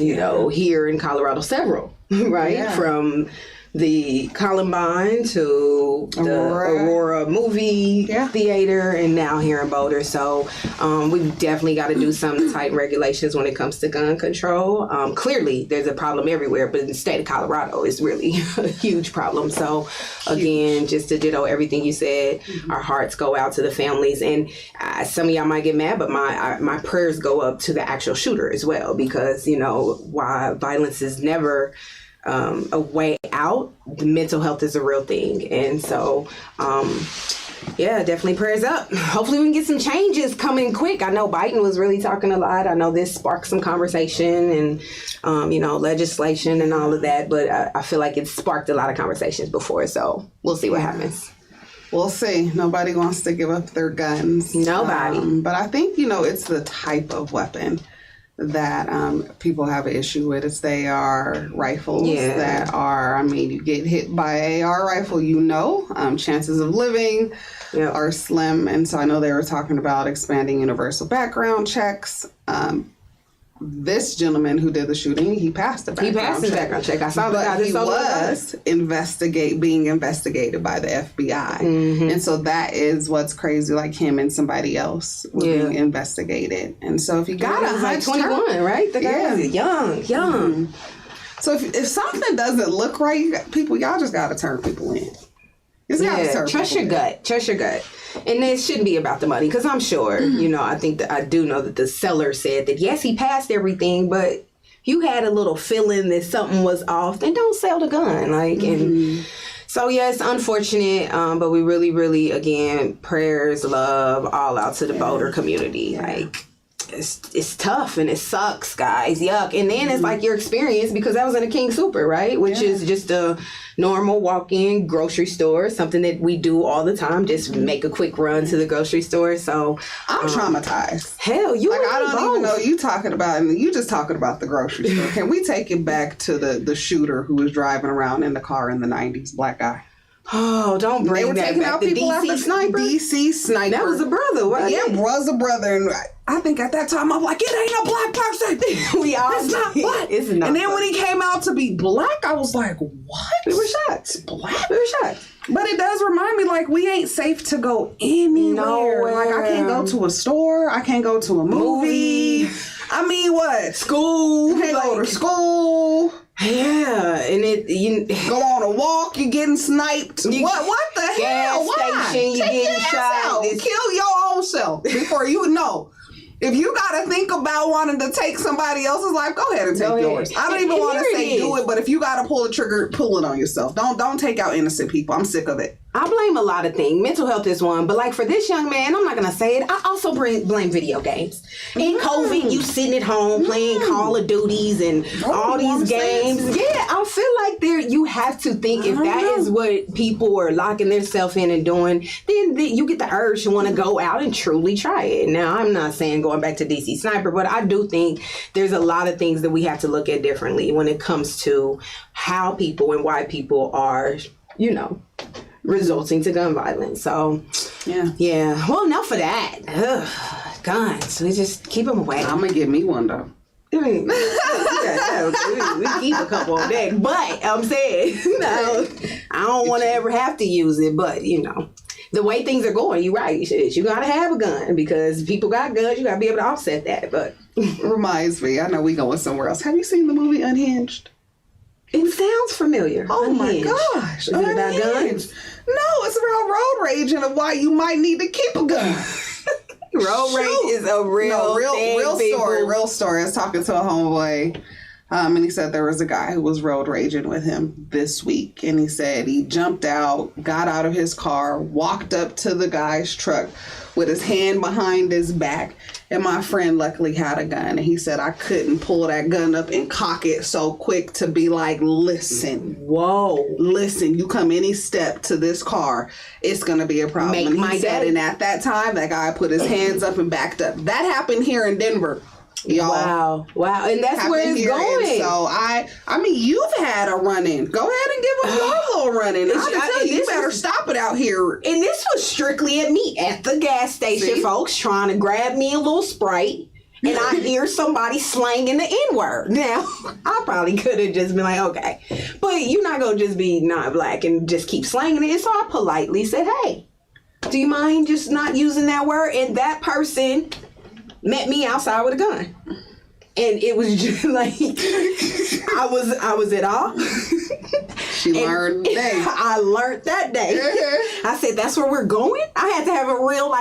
here in Colorado, several, right? Yeah. From the Columbine to the Aurora movie theater, and now here in Boulder. So we definitely got to do some tight regulations when it comes to gun control. Clearly, there's a problem everywhere, but in the state of Colorado, it's really a huge problem. So again, just to ditto everything you said, our hearts go out to the families. And some of y'all might get mad, but my prayers go up to the actual shooter as well, because, while violence is never a way out, the mental health is a real thing. And so definitely prayers up. Hopefully we can get some changes coming quick. I know Biden was really talking a lot. I know this sparked some conversation and legislation and all of that, but I feel like it sparked a lot of conversations before, so we'll see what happens. We'll see. Nobody wants to give up their guns. Nobody. But I think it's the type of weapon that people have an issue with. Is they are rifles that are, you get hit by an AR rifle, chances of living are slim. And so I know they were talking about expanding universal background checks. This gentleman who did the shooting, he passed the background check. I saw that. He was being investigated by the FBI. Mm-hmm. And so that is what's crazy, like him and somebody else were being investigated. And so if you got a hunch, 21, right? The guy was young. Mm-hmm. So if something doesn't look right, y'all just got to turn people in. Trust your gut. And it shouldn't be about the money, because I'm sure, I do know that the seller said that, yes, he passed everything, but you had a little feeling that something was off, then don't sell the gun. And so, it's unfortunate, but we really, really, again, prayers, love, all out to the Boulder community. It's tough and it sucks, guys. Yuck. And then it's like your experience, because that was in a King Super, right? Which is just a normal walk-in grocery store, something that we do all the time. Just make a quick run to the grocery store. So I'm traumatized. Hell, you I don't even know you talking about, and you just talking about the grocery store. Can we take it back to the shooter who was driving around in the car in the 90s, black guy? Oh, don't bring that back. The DC sniper? DC sniper. That was a brother, right? Yeah, was a brother. And I think at that time, I'm like, it ain't a black person. It's not black. It's not. And then when he came out to be black, I was like, what? We were shocked. Black? We were shocked. But it does remind me, like, we ain't safe to go anywhere. Nowhere. Like, I can't go to a store. I can't go to a movie. I mean, what? School. You can't go to school. Yeah, and you go on a walk, you're getting sniped. What the hell? Gas station, you getting shot. Kill your own self before you know. If you gotta think about wanting to take somebody else's life, go ahead and take yours. I don't even want to say do it, but if you gotta pull the trigger, pull it on yourself. Don't take out innocent people. I'm sick of it. I blame a lot of things. Mental health is one, but like for this young man, I'm not gonna say it. I also blame video games. In COVID, you sitting at home playing Call of Duties and all these games. Yeah, I feel like you have to think if that is what people are locking themselves in and doing, then you get the urge to want to go out and truly try it. Now, I'm not saying going back to DC Sniper, but I do think there's a lot of things that we have to look at differently when it comes to how people and why people are, resulting to gun violence. So, yeah. Well, enough of that. Ugh, guns. We just keep them away. I'm gonna get me one though. We keep a couple on deck, but I'm saying, I don't want to ever have to use it. But the way things are going, you're right. You gotta have a gun because people got guns. You gotta be able to offset that. But reminds me, I know we going somewhere else. Have you seen the movie Unhinged? It sounds familiar. Oh Unhinged. my gosh! Is it about guns? No, it's about road rage and why you might need to keep a gun. Road rage is a real story. I was talking to a homeboy, and he said there was a guy who was road raging with him this week, and he said he jumped out, got out of his car, walked up to the guy's truck with his hand behind his back, and my friend luckily had a gun, and he said I couldn't pull that gun up and cock it so quick to be like, listen, you come any step to this car, it's gonna be a problem. He said, and at that time, that guy put his hands up and backed up. That happened here in Denver. Y'all. Wow. And that's where it's going. So I mean, you've had a run-in. Go ahead and give them a little run-in. I tell you better stop it out here. And this was strictly at me at the gas station, folks, trying to grab me a little Sprite. And I hear somebody slanging the N-word. Now, I probably could have just been like, okay. But you're not going to just be not black and just keep slanging it. So I politely said, hey, do you mind just not using that word? And that person met me outside with a gun. And it was just like, I was at all. She learned that. I learned that day. I said, that's where we're going? I had to have a real,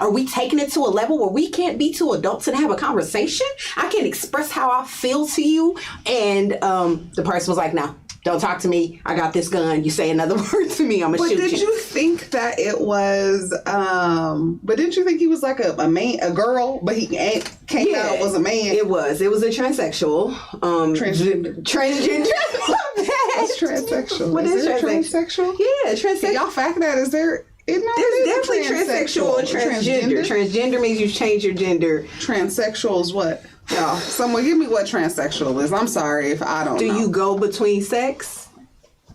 are we taking it to a level where we can't be two adults and have a conversation? I can't express how I feel to you. And the person was like, no. Don't talk to me. I got this gun. You say another word to me, I'm gonna shoot you. But did you think that it was? But didn't you think he was like a man, a girl? But he came out was a man. It was a transsexual. Transgender. What's transsexual? What is transsexual? Yeah, transsexual. Can y'all fact that? Is there? There's definitely transsexual and transgender. Transgender means you change your gender. Transsexual is what? Y'all, someone give me what transsexual is. I'm sorry if I don't know. Do you go between sex?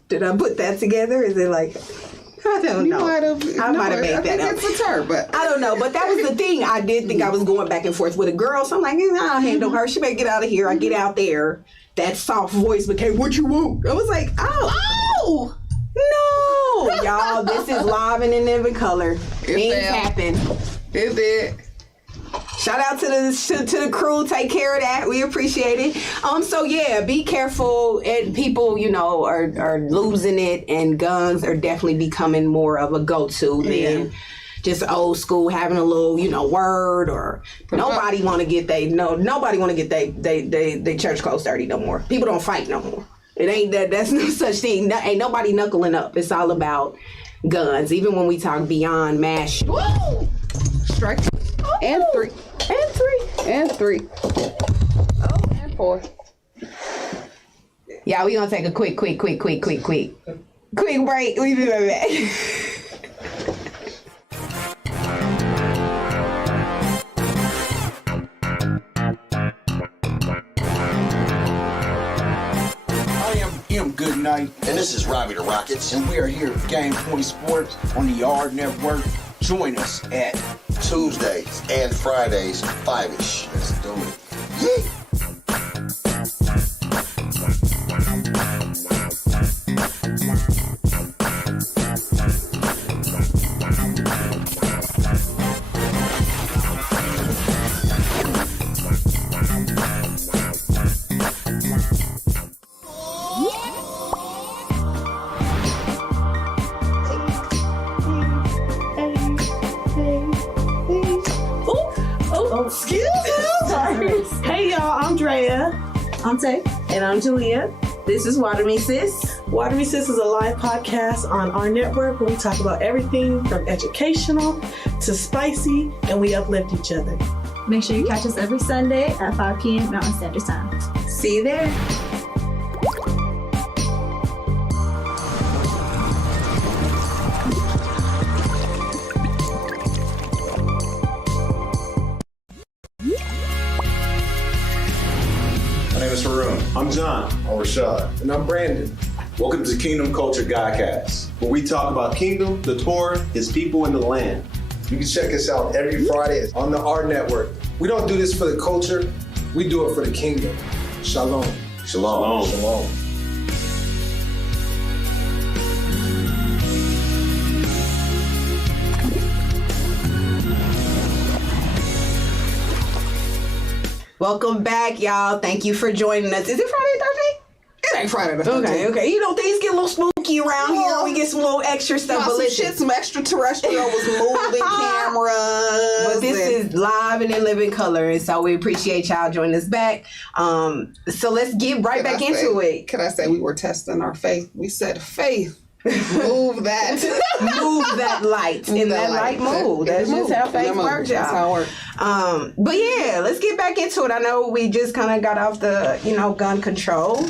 Did I put that together? Is it like, I don't know. I might have made that up. It's a term, but I don't know. But that was the thing. I did think I was going back and forth with a girl. So I'm like, I'll handle her. She better get out of here. I get out there. That soft voice became, what you want? I was like, oh. No. Y'all, this is live and in living color. Things happen. It did. Shout out to the crew. Take care of that. We appreciate it. So yeah, be careful. And people, are losing it, and guns are definitely becoming more of a go-to than just old school having a little, word, or nobody want to get they church clothes dirty no more. People don't fight no more. It ain't that. That's no such thing. Ain't nobody knuckling up. It's all about guns. Even when we talk beyond mass. Woo! Strike. And three. And 4. Yeah, we gonna take a quick break. We be right back. Good night. And this is Robbie the Rockets. And we are here at Game Point Sports on the AHRR Network. Join us at Tuesdays and Fridays, 5-ish. Let's do it. Excuse me. Hey y'all, I'm Drea. I'm Tay. And I'm Julia. This is Water Me Sis. Water Me Sis is a live podcast on our network where we talk about everything from educational to spicy, and we uplift each other. Make sure you catch us every Sunday at 5 p.m. Mountain Standard Time. See you there. I'm John. I'm Rashad. And I'm Brandon. Welcome to Kingdom Culture Godcast, where we talk about kingdom, the Torah, his people, and the land. You can check us out every Friday on the AHRR Network. We don't do this for the culture, we do it for the kingdom. Shalom. Shalom. Shalom. Welcome back, y'all. Thank you for joining us. Is it Friday the 13th? It ain't Friday the 13th. Okay. You know, things get a little spooky around here. We get some little extra stuff. But listen, some extraterrestrial was moving cameras. But this is live and in living color, and so we appreciate y'all joining us back. So let's get right back into it. Can I say we were testing our faith? We said faith. Move that. Move that light. In that light move. That's just how faith works, y'all. That's how it works. But yeah, let's get back into it. I know we just kind of got off the, gun control.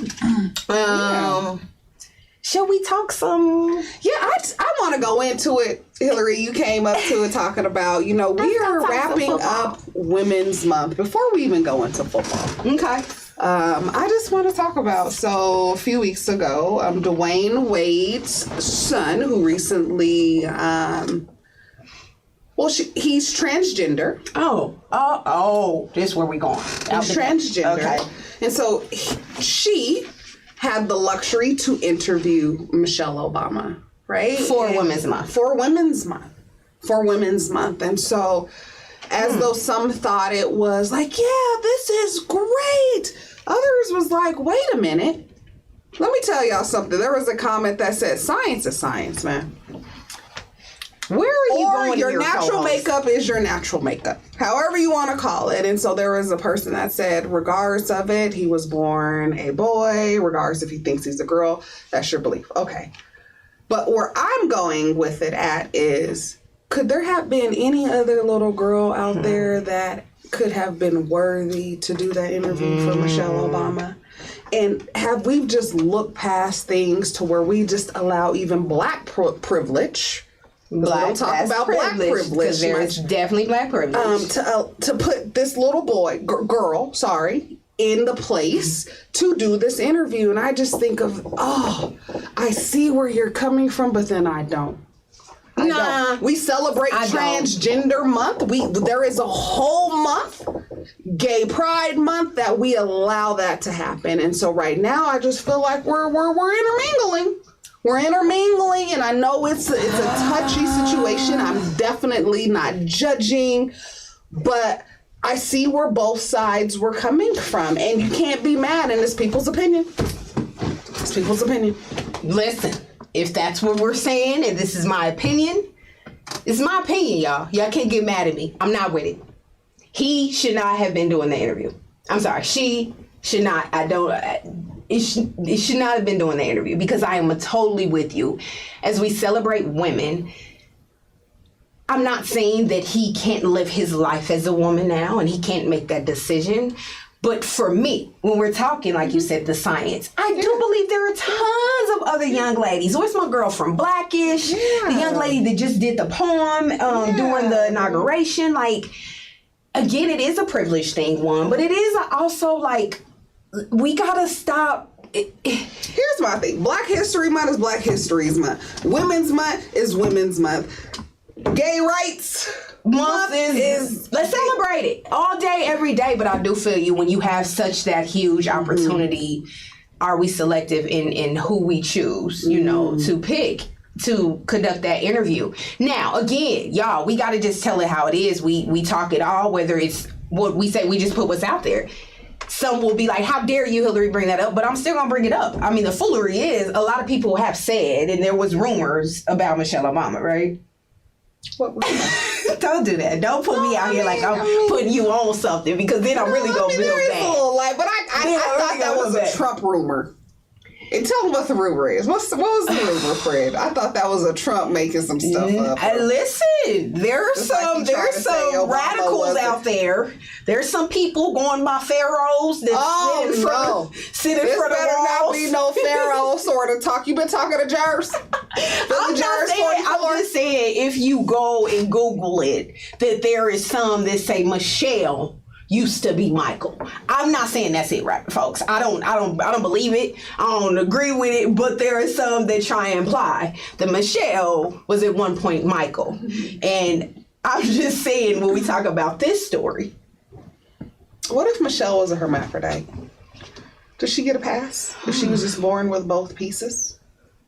Shall we talk some? Yeah, I want to go into it. Hillary, you came up to it talking about, we are wrapping up Women's Month before we even go into football. Okay. I just want to talk about, so a few weeks ago, Dwayne Wade's son, who recently, he's transgender. Oh, this is where we going. He's transgender. Okay. And so she had the luxury to interview Michelle Obama, right? For Women's Month. For Women's Month. And so, as though some thought it was like, yeah, this is great. Others was like, wait a minute. Let me tell y'all something. There was a comment that said, science is science, man. Where are you going? Your natural makeup is your natural makeup, however you want to call it. And so there was a person that said, regardless of it, he was born a boy, regardless if he thinks he's a girl, that's your belief. Okay. But where I'm going with it at is, could there have been any other little girl out there that could have been worthy to do that interview for Michelle Obama? And have we just looked past things to where we just allow even black privilege? We don't talk about black privilege. There's definitely black privilege. To put this little boy, girl, in the place to do this interview. And I just think of, I see where you're coming from, but then I don't. We celebrate Transgender Month. There is a whole month, Gay Pride Month, that we allow that to happen. And so right now, I just feel like we're intermingling. We're intermingling, and I know it's a touchy situation. I'm definitely not judging, but I see where both sides were coming from, and you can't be mad, and it's people's opinion. It's people's opinion. Listen, if that's what we're saying, and this is my opinion, it's my opinion, y'all. Y'all can't get mad at me. I'm not with it. He should not have been doing the interview. I'm sorry. She should not. It should not have been doing the interview, because I am totally with you. As we celebrate women, I'm not saying that he can't live his life as a woman now and he can't make that decision. But for me, when we're talking, like you said, the science, I do believe there are tons of other young ladies. Where's my girl from Blackish? The young lady that just did the poem during the inauguration. Like, again, it is a privilege thing, but it is also like, we gotta stop. Here's my thing. Black History Month is Black History Month. Women's Month is Women's Month. Gay Rights Month is let's celebrate it all day, every day. But I do feel you, when you have such that huge opportunity, are we selective in who we choose, to pick to conduct that interview? Now, again, y'all, we got to just tell it how it is. We talk it all, whether it's what we say, we just put what's out there. Some will be like, how dare you, Hillary, bring that up? But I'm still going to bring it up. I mean, the foolery is, a lot of people have said, and there was rumors about Michelle Obama, right? What Don't do that. Don't put me out here like I'm putting you on something, because then I'm really going to feel bad. But I thought that was a Trump rumor. And tell them what the rumor is. What was the rumor, Fred? I thought that was a Trump making some stuff up. Listen, there's some radicals out there. There's some people going by pharaohs that sit in front of better walls. not be no pharaoh sort of talk. You been talking to Jers? I'm just saying, if you go and Google it, that there is some that say Michelle used to be Michael. I'm not saying that's it, right, folks. I don't believe it. I don't agree with it. But there are some that try and imply that Michelle was at one point Michael. And I'm just saying, when we talk about this story, what if Michelle was a hermaphrodite? Does she get a pass if she was just born with both pieces?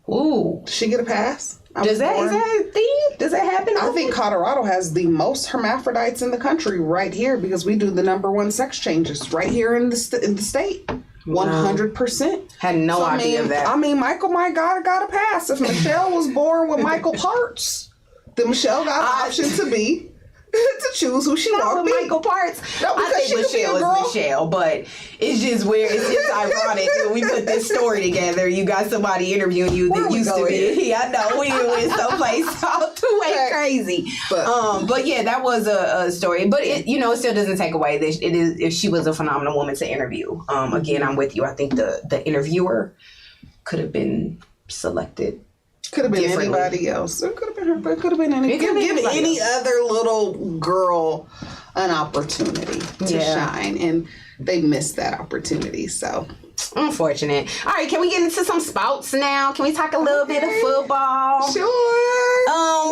Ooh, does she get a pass? Is that a thing? Does that happen? I think Colorado has the most hermaphrodites in the country right here because we do the #1 sex changes right here in the state. 100%. Had no idea of that. I mean, Michael might got a pass. If Michelle was born with Michael parts, then Michelle got an option to choose who she wants to be. Michael parts. I think Michelle is Michelle, but it's just weird. It's just ironic when we put this story together. You got somebody interviewing you that used to be. Yeah, I know we went someplace all too way crazy. But yeah, that was a story. But it still doesn't take away that it is. If she was a phenomenal woman to interview. Again, I'm with you. I think the interviewer could have been selected. Could have been anybody else. It could have been her. It could have been any. Give any other little girl an opportunity to shine, and they missed that opportunity. So unfortunate. All right, can we get into some sports now? Can we talk a little bit of football? Sure.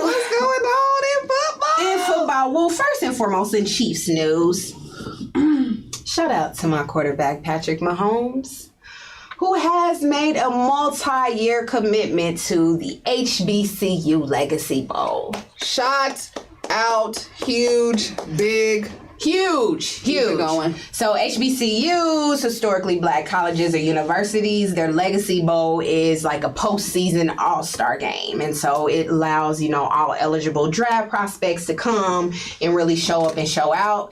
What's going on in football? In football, well, first and foremost, in Chiefs news, shout out to my quarterback Patrick Mahomes, who has made a multi-year commitment to the HBCU Legacy Bowl. Shout out, huge, big. Huge. Going. So HBCUs, historically black colleges or universities, their Legacy Bowl is like a postseason all-star game. And so it allows, all eligible draft prospects to come and really show up and show out.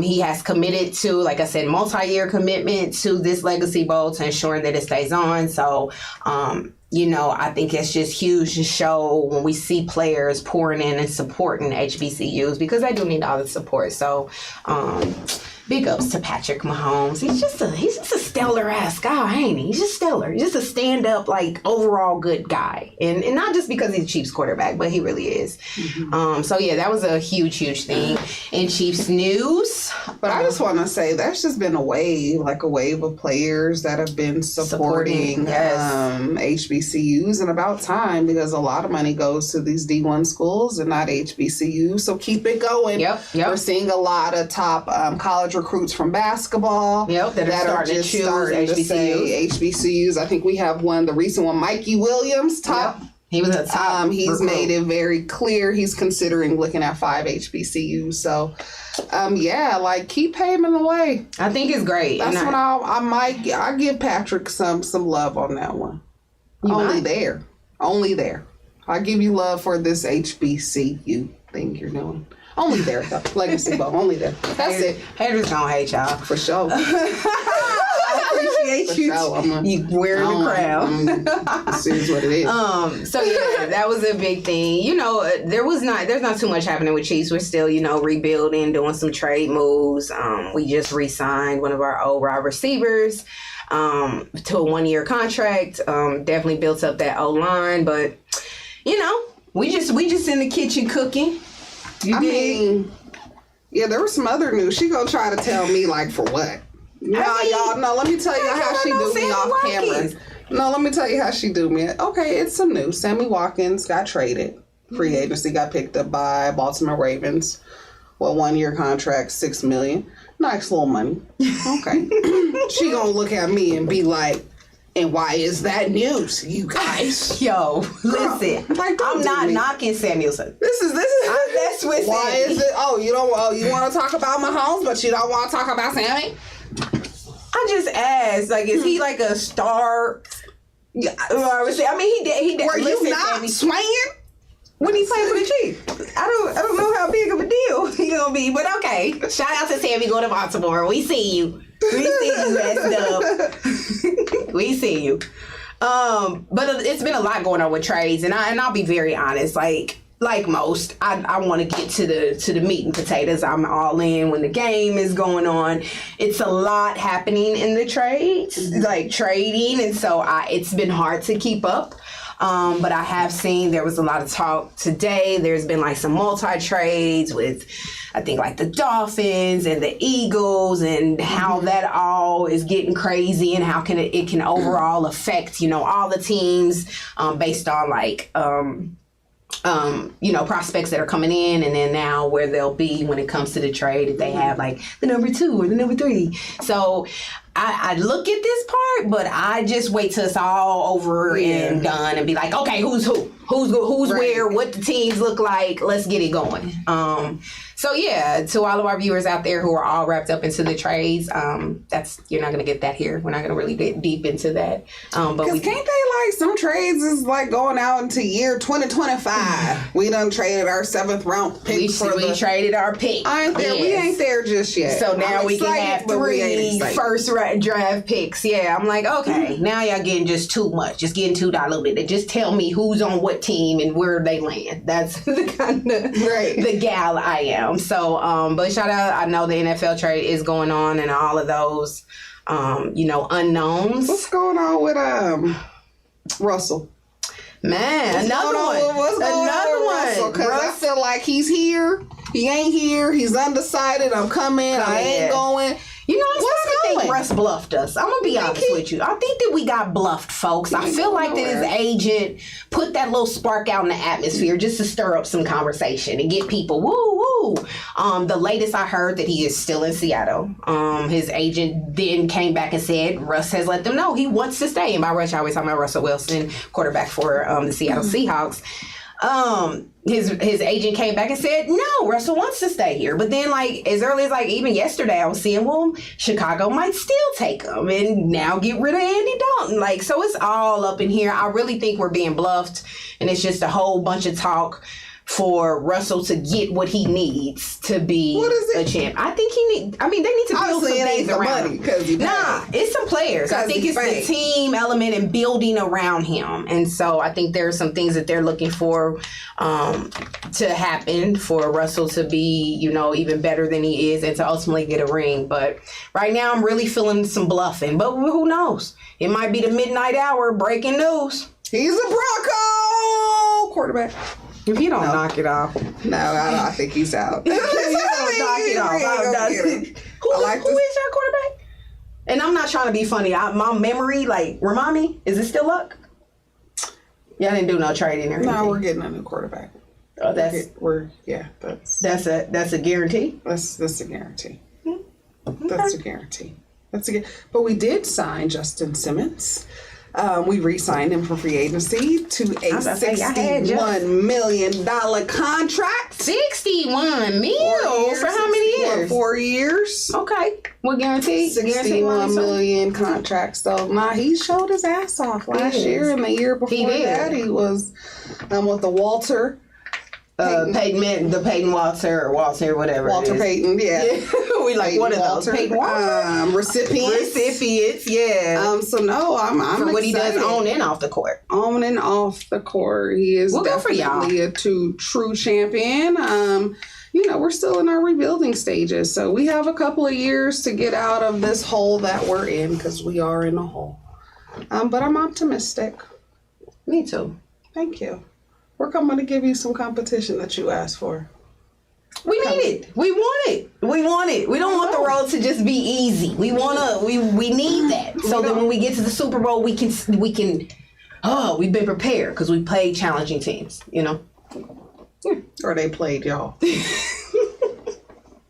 He has committed to, like I said, multi-year commitment to this Legacy Bowl to ensuring that it stays on. So, I think it's just huge to show when we see players pouring in and supporting HBCUs because they do need all the support. So, big ups to Patrick Mahomes. He's just a stellar ass guy, ain't he? He's just stellar. He's just a stand up, overall good guy, and not just because he's a Chiefs quarterback, but he really is. Mm-hmm. So yeah, that was a huge thing in Chiefs news. But I just want to say that's just been a wave of players that have been supporting HBCUs, and about time because a lot of money goes to these D1 schools and not HBCUs. So keep it going. Yep. We're seeing a lot of top college recruits from basketball that are just starting to say HBCUs. I think we have the recent one, Mikey Williams, top. Yep. He was a top. He's made it very clear he's considering looking at 5 HBCUs. So, keep paving the way. I think it's great. That's when I give Patrick some love on that one. Only there. I give you love for this HBCU thing you're doing. Only there, though. Legacy Bowl. Only there. That's it. Haters gonna hate y'all. For sure. I appreciate you. You wearing the crown. This is what it is. So yeah, that was a big thing. There's not too much happening with Chiefs. We're still, rebuilding, doing some trade moves. We just re-signed one of our old wide receivers to a 1-year contract. Definitely built up that O-line, but we just in the kitchen cooking. There was some other news. She gonna try to tell me for what? Y'all. No, let me tell you how she do me off camera. No, let me tell you how she do me. Okay, it's some news. Sammy Watkins got traded. Free agency, got picked up by Baltimore Ravens. 1-year contract, $6 million. Nice little money. Okay. She gonna look at me and be like, and why is that news, you guys? Yo, listen. I'm not knocking Samuelson. This is that's with why Sammy. Is it? Oh, you want to talk about Mahomes, but you don't want to talk about Sammy? I just asked, is he a star? Yeah, I mean, he did. Were you not swinging when he played for the Chiefs? I don't know how big of a deal he gonna be, but okay. Shout out to Sammy going to Baltimore. We see you. We see you, messed up. We see you. But it's been a lot going on with trades, and I'll be very honest. Like most, I want to get to the meat and potatoes. I'm all in when the game is going on. It's a lot happening in the trades, like trading, and so it's been hard to keep up. But I have seen there was a lot of talk today. There's been like some multi-trades with, I think, like the Dolphins and the Eagles, and how that all is getting crazy, and how it can overall affect, all the teams based on like prospects that are coming in, and then now where they'll be when it comes to the trade, if they have like the number 2 or the number 3. So I look at this part, but I just wait till it's all over and done and be like, okay, who's who? Who's where? What the teams look like? Let's get it going. So yeah, to all of our viewers out there who are all wrapped up into the trades, you're not gonna get that here. We're not gonna really get deep into that. But can't they, like, some trades is like going out into year 2025. We done traded our 7th round pick. We traded our pick. We ain't there just yet. So now we can have 3 first draft picks. Yeah, I'm like, okay, now y'all getting just too much. Just getting too diluted. Just tell me who's on what team and where they land. That's the kind of the gal I am. So, but shout out, I know the NFL trade is going on, and all of those, unknowns. What's going on with Russell? Man, another one. What's going on with Russell? Because I feel like he's here. He ain't here. He's undecided. I'm coming. I ain't going. I'm starting to think Russ bluffed us. I'm going to be honest with you. I think that we got bluffed, folks. I feel like that his agent put that little spark out in the atmosphere just to stir up some conversation and get people woo. The latest I heard that he is still in Seattle. His agent then came back and said Russ has let them know he wants to stay. And by Russ, I always talk about Russell Wilson, quarterback for the Seattle Seahawks. His agent came back and said, no, Russell wants to stay here. But then, like, as early as, like, even yesterday, I was seeing, well, Chicago might still take him and now get rid of Andy Dalton. Like, so it's all up in here. I really think we're being bluffed, and it's just a whole bunch of talk for Russell to get what he needs to be a champ. I think they need to build some things around him. It's some players. I think it's the team element and building around him. And so I think there are some things that they're looking for to happen for Russell to be, even better than he is and to ultimately get a ring. But right now I'm really feeling some bluffing. But who knows? It might be the midnight hour, breaking news. He's a Bronco quarterback. If you don't knock it off. No, I think he's out. If you don't knock it off. Who is your quarterback? And I'm not trying to be funny. My memory, remind me, is it still Luck? Y'all didn't do no trading or anything. No, we're getting a new quarterback. Oh, that's a guarantee? That's a guarantee. That's a guarantee. But we did sign Justin Simmons. We re-signed him for free agency to a $61 million contract. 61 mil for how many years? 4 years. Okay. What guarantee? $61 million contract. So he showed his ass off last year, and the year before that he was with the Walter. Peyton Walter, whatever. Walter Payton, yeah. We like one of those. Peyton Walter. Recipients, yeah. So no, I'm for what excited. he does on and off the court. On and off the court, he is definitely a true champion. We're still in our rebuilding stages, so we have a couple of years to get out of this hole that we're in, because we are in a hole. But I'm optimistic. Me too. Thank you. We're coming to give you some competition that you asked for. We need it. We want it. We don't want the road to just be easy. We need that. So that when we get to the Super Bowl, we've been prepared because we played challenging teams, Or they played y'all.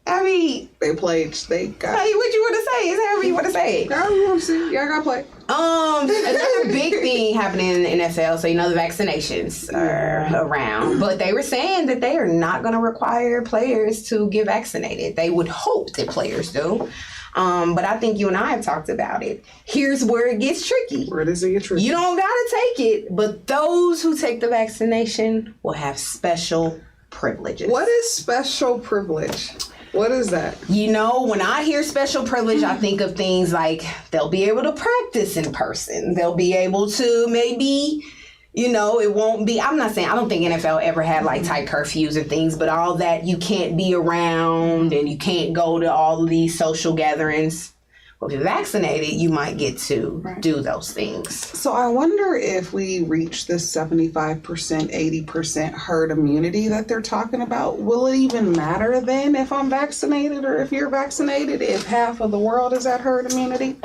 I mean, they got. Hey, what you want to say? Is however you want to say it. I want to see. Y'all got to play. Another big thing happening in the NFL. So the vaccinations are around, but they were saying that they are not going to require players to get vaccinated. They would hope that players do. But I think you and I have talked about it. Here's where it gets tricky. Where does it get tricky? You don't got to take it, but those who take the vaccination will have special privileges. What is special privilege? What is that? You know, when I hear special privilege, I think of things like they'll be able to practice in person. They'll be able to maybe, you know, it won't be, I'm not saying, I don't think NFL ever had like tight curfews and things, but all that you can't be around and you can't go to all of these social gatherings. Well, if you're vaccinated, you might get to do those things. So I wonder if we reach this 75%, 80% herd immunity that they're talking about, will it even matter then if I'm vaccinated or if you're vaccinated, if half of the world is at herd immunity?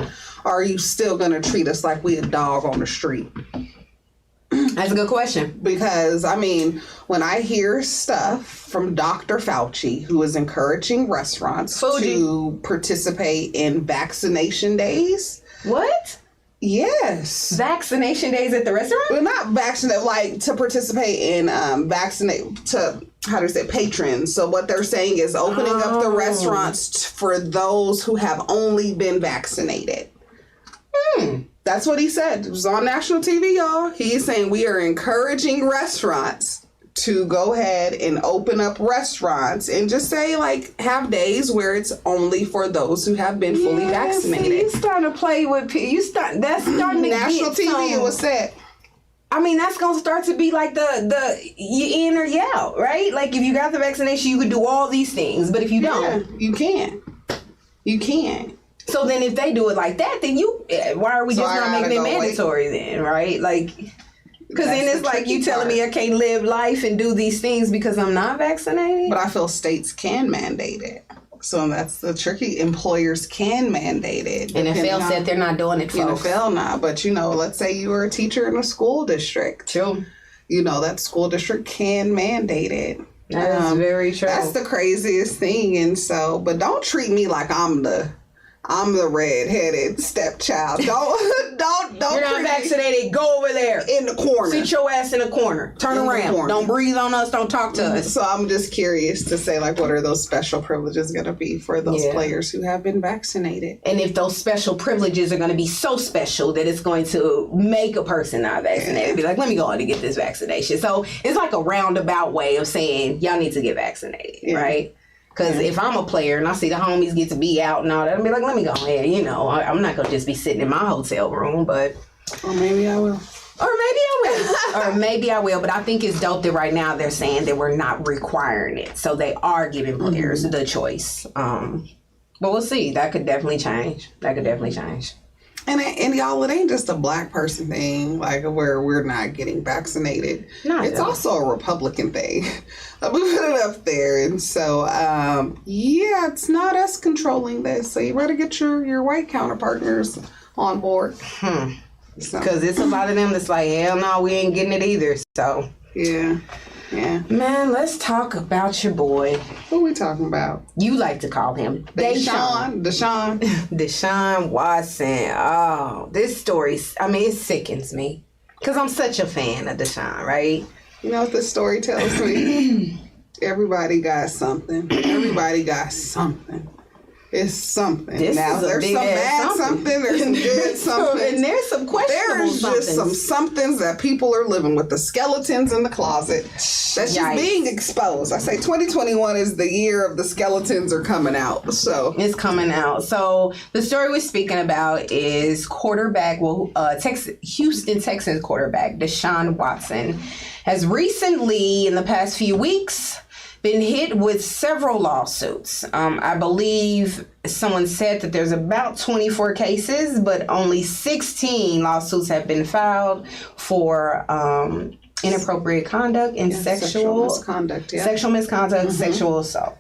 Or are you still going to treat us like we a dog on the street? That's a good question. Because, I mean, when I hear stuff from Dr. Fauci, who is encouraging restaurants to participate in vaccination days. What? Yes. Vaccination days at the restaurant? Well, not vaccinate, like to participate in patrons. So what they're saying is opening up the restaurants for those who have only been vaccinated. That's what he said. It was on national TV, y'all. He's saying we are encouraging restaurants to go ahead and open up restaurants and just say, like, have days where it's only for those who have been fully vaccinated. See, you starting to play with that's starting to national get TV. It was said. I mean, that's gonna start to be like the you in or you out, right? Like if you got the vaccination, you could do all these things, but if you don't, you can't. You can't. So then if they do it like that, then why are we just not making it mandatory then, right? Like, because then it's like you telling me I can't live life and do these things because I'm not vaccinated? But I feel states can mandate it. So that's the tricky. Employers can mandate it. NFL said they're not doing it, folks. NFL not. But, you know, let's say you were a teacher in a school district. True. You know, that school district can mandate it. That's very true. That's the craziest thing. And so, but don't treat me like I'm the red-headed stepchild. Don't. You're not vaccinated. Go over there in the corner. Sit your ass in the corner. Turn around. Don't breathe on us. Don't talk to us. So I'm just curious to say, like, what are those special privileges going to be for those players who have been vaccinated? And if those special privileges are going to be so special that it's going to make a person not vaccinated, be like, let me go on and get this vaccination. So it's like a roundabout way of saying y'all need to get vaccinated, right? Because if I'm a player and I see the homies get to be out and all that, I'll be like, let me go ahead. You know, I'm not going to just be sitting in my hotel room, but... Or maybe I will. Or maybe I will. But I think it's dope that right now they're saying that we're not requiring it. So they are giving players the choice. But we'll see. That could definitely change. And y'all, it ain't just a black person thing, like where we're not getting vaccinated. It's also a Republican thing. We put it up there. And so, it's not us controlling this. So you better get your white counterpartners on board. Because it's a lot of them that's like, hell no, we ain't getting it either. So, yeah. Man, let's talk about your boy. Who are we talking about? You like to call him Deshaun Watson. Oh, this story, I mean, it sickens me. Because I'm such a fan of Deshaun, right? You know what this story tells me? Everybody got something. It's something. There's some bad something. There's some good something. And there's some questionable There's just some somethings that people are living with. The skeletons in the closet. That's just being exposed. I say 2021 is the year of the skeletons are coming out. So it's coming out. So the story we're speaking about is Houston Texans quarterback Deshaun Watson has recently, in the past few weeks, been hit with several lawsuits. I believe someone said that there's about 24 cases, but only 16 lawsuits have been filed for inappropriate conduct and sexual misconduct, sexual assault.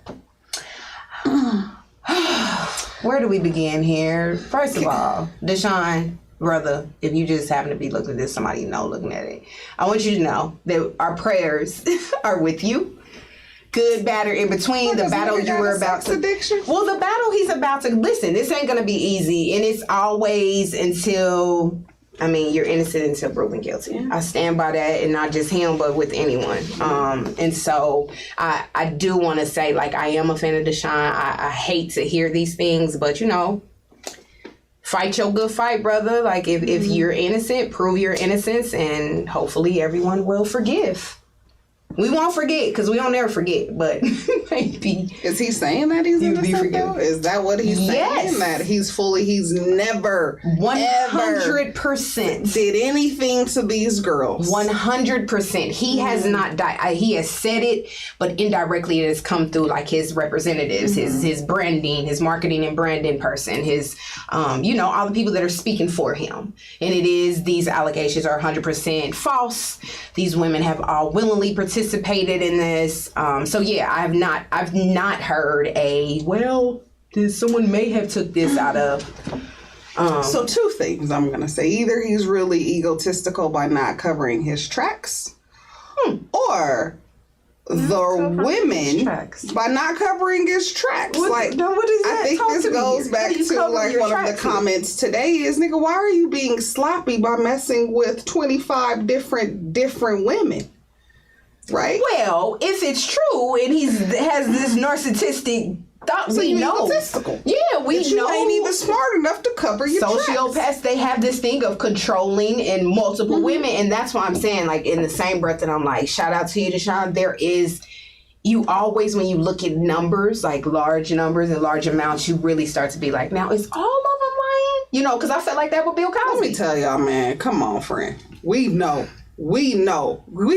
Where do we begin here? First of all, Deshaun, brother, if you just happen to be looking at this, somebody you know looking at it, I want you to know that our prayers are with you. Good, bad, or in between. The battle you were about to... Well, the battle he's about to... Listen, this ain't going to be easy. And it's always until... I mean, you're innocent until proven guilty. Yeah. I stand by that, and not just him, but with anyone. And so I do want to say, like, I am a fan of Deshaun. I hate to hear these things, but, you know, fight your good fight, brother. Like, if you're innocent, prove your innocence, and hopefully everyone will forgive. We won't forget because we don't never forget, but maybe. Is he saying that he's innocent though? Is that what he's saying? Yes. That he's never 100% did anything to these girls. 100%. He has not died. He has said it, but indirectly it has come through like his representatives, his branding, his marketing and branding person, his, all the people that are speaking for him. And it is, these allegations are 100% false. These women have all willingly participated in this. I've not heard someone may have took this out of. So two things I'm going to say. Either he's really egotistical by not covering his tracks, or the women by not covering his tracks. What is that? I think this goes back to like one of the comments today is, nigga, why are you being sloppy by messing with 25 different women? Right? Well, if it's true and has this narcissistic thought, we know. Egotistical. Yeah, we know. You ain't even smart enough to cover your sociopaths. tracks. They have this thing of controlling and multiple women, and that's why I'm saying, like, in the same breath that I'm like, shout out to you, Deshaun. There is, you always, when you look at numbers, like large numbers and large amounts, you really start to be like, now is all of them lying? Because I felt like that with Bill Cosby. Let me tell y'all, man. Come on, friend. We know. We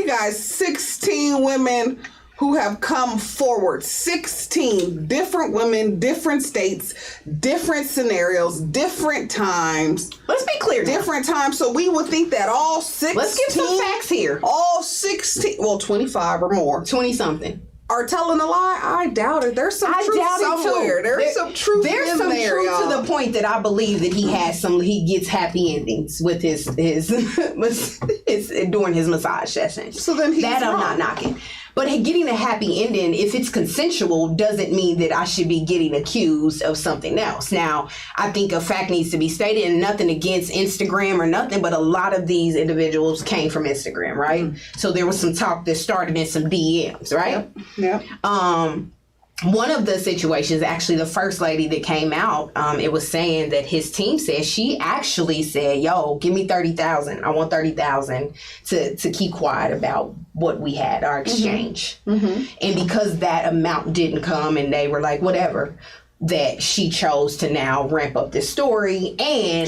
got 16 women who have come forward. 16 different women, different states, different scenarios, different times. Let's be clear now. Different times. So we would think that all 16... Let's get some facts here. All 16... Well, 25 or more. 20-something. Are telling a lie? I doubt it. There's some truth somewhere. There's some truth in there, There's some truth y'all. to the point that I believe that he gets happy endings with his during his massage sessions. So then I'm not knocking. But getting a happy ending, if it's consensual, doesn't mean that I should be getting accused of something else. Now, I think a fact needs to be stated, and nothing against Instagram or nothing, but a lot of these individuals came from Instagram, right? So there was some talk that started in some DMs, right? Yep. One of the situations, actually, the first lady that came out, it was saying that his team said, she actually said, yo, give me 30,000. I want 30,000 to keep quiet about what we had, our exchange. And because that amount didn't come and they were like, whatever, that she chose to now ramp up this story and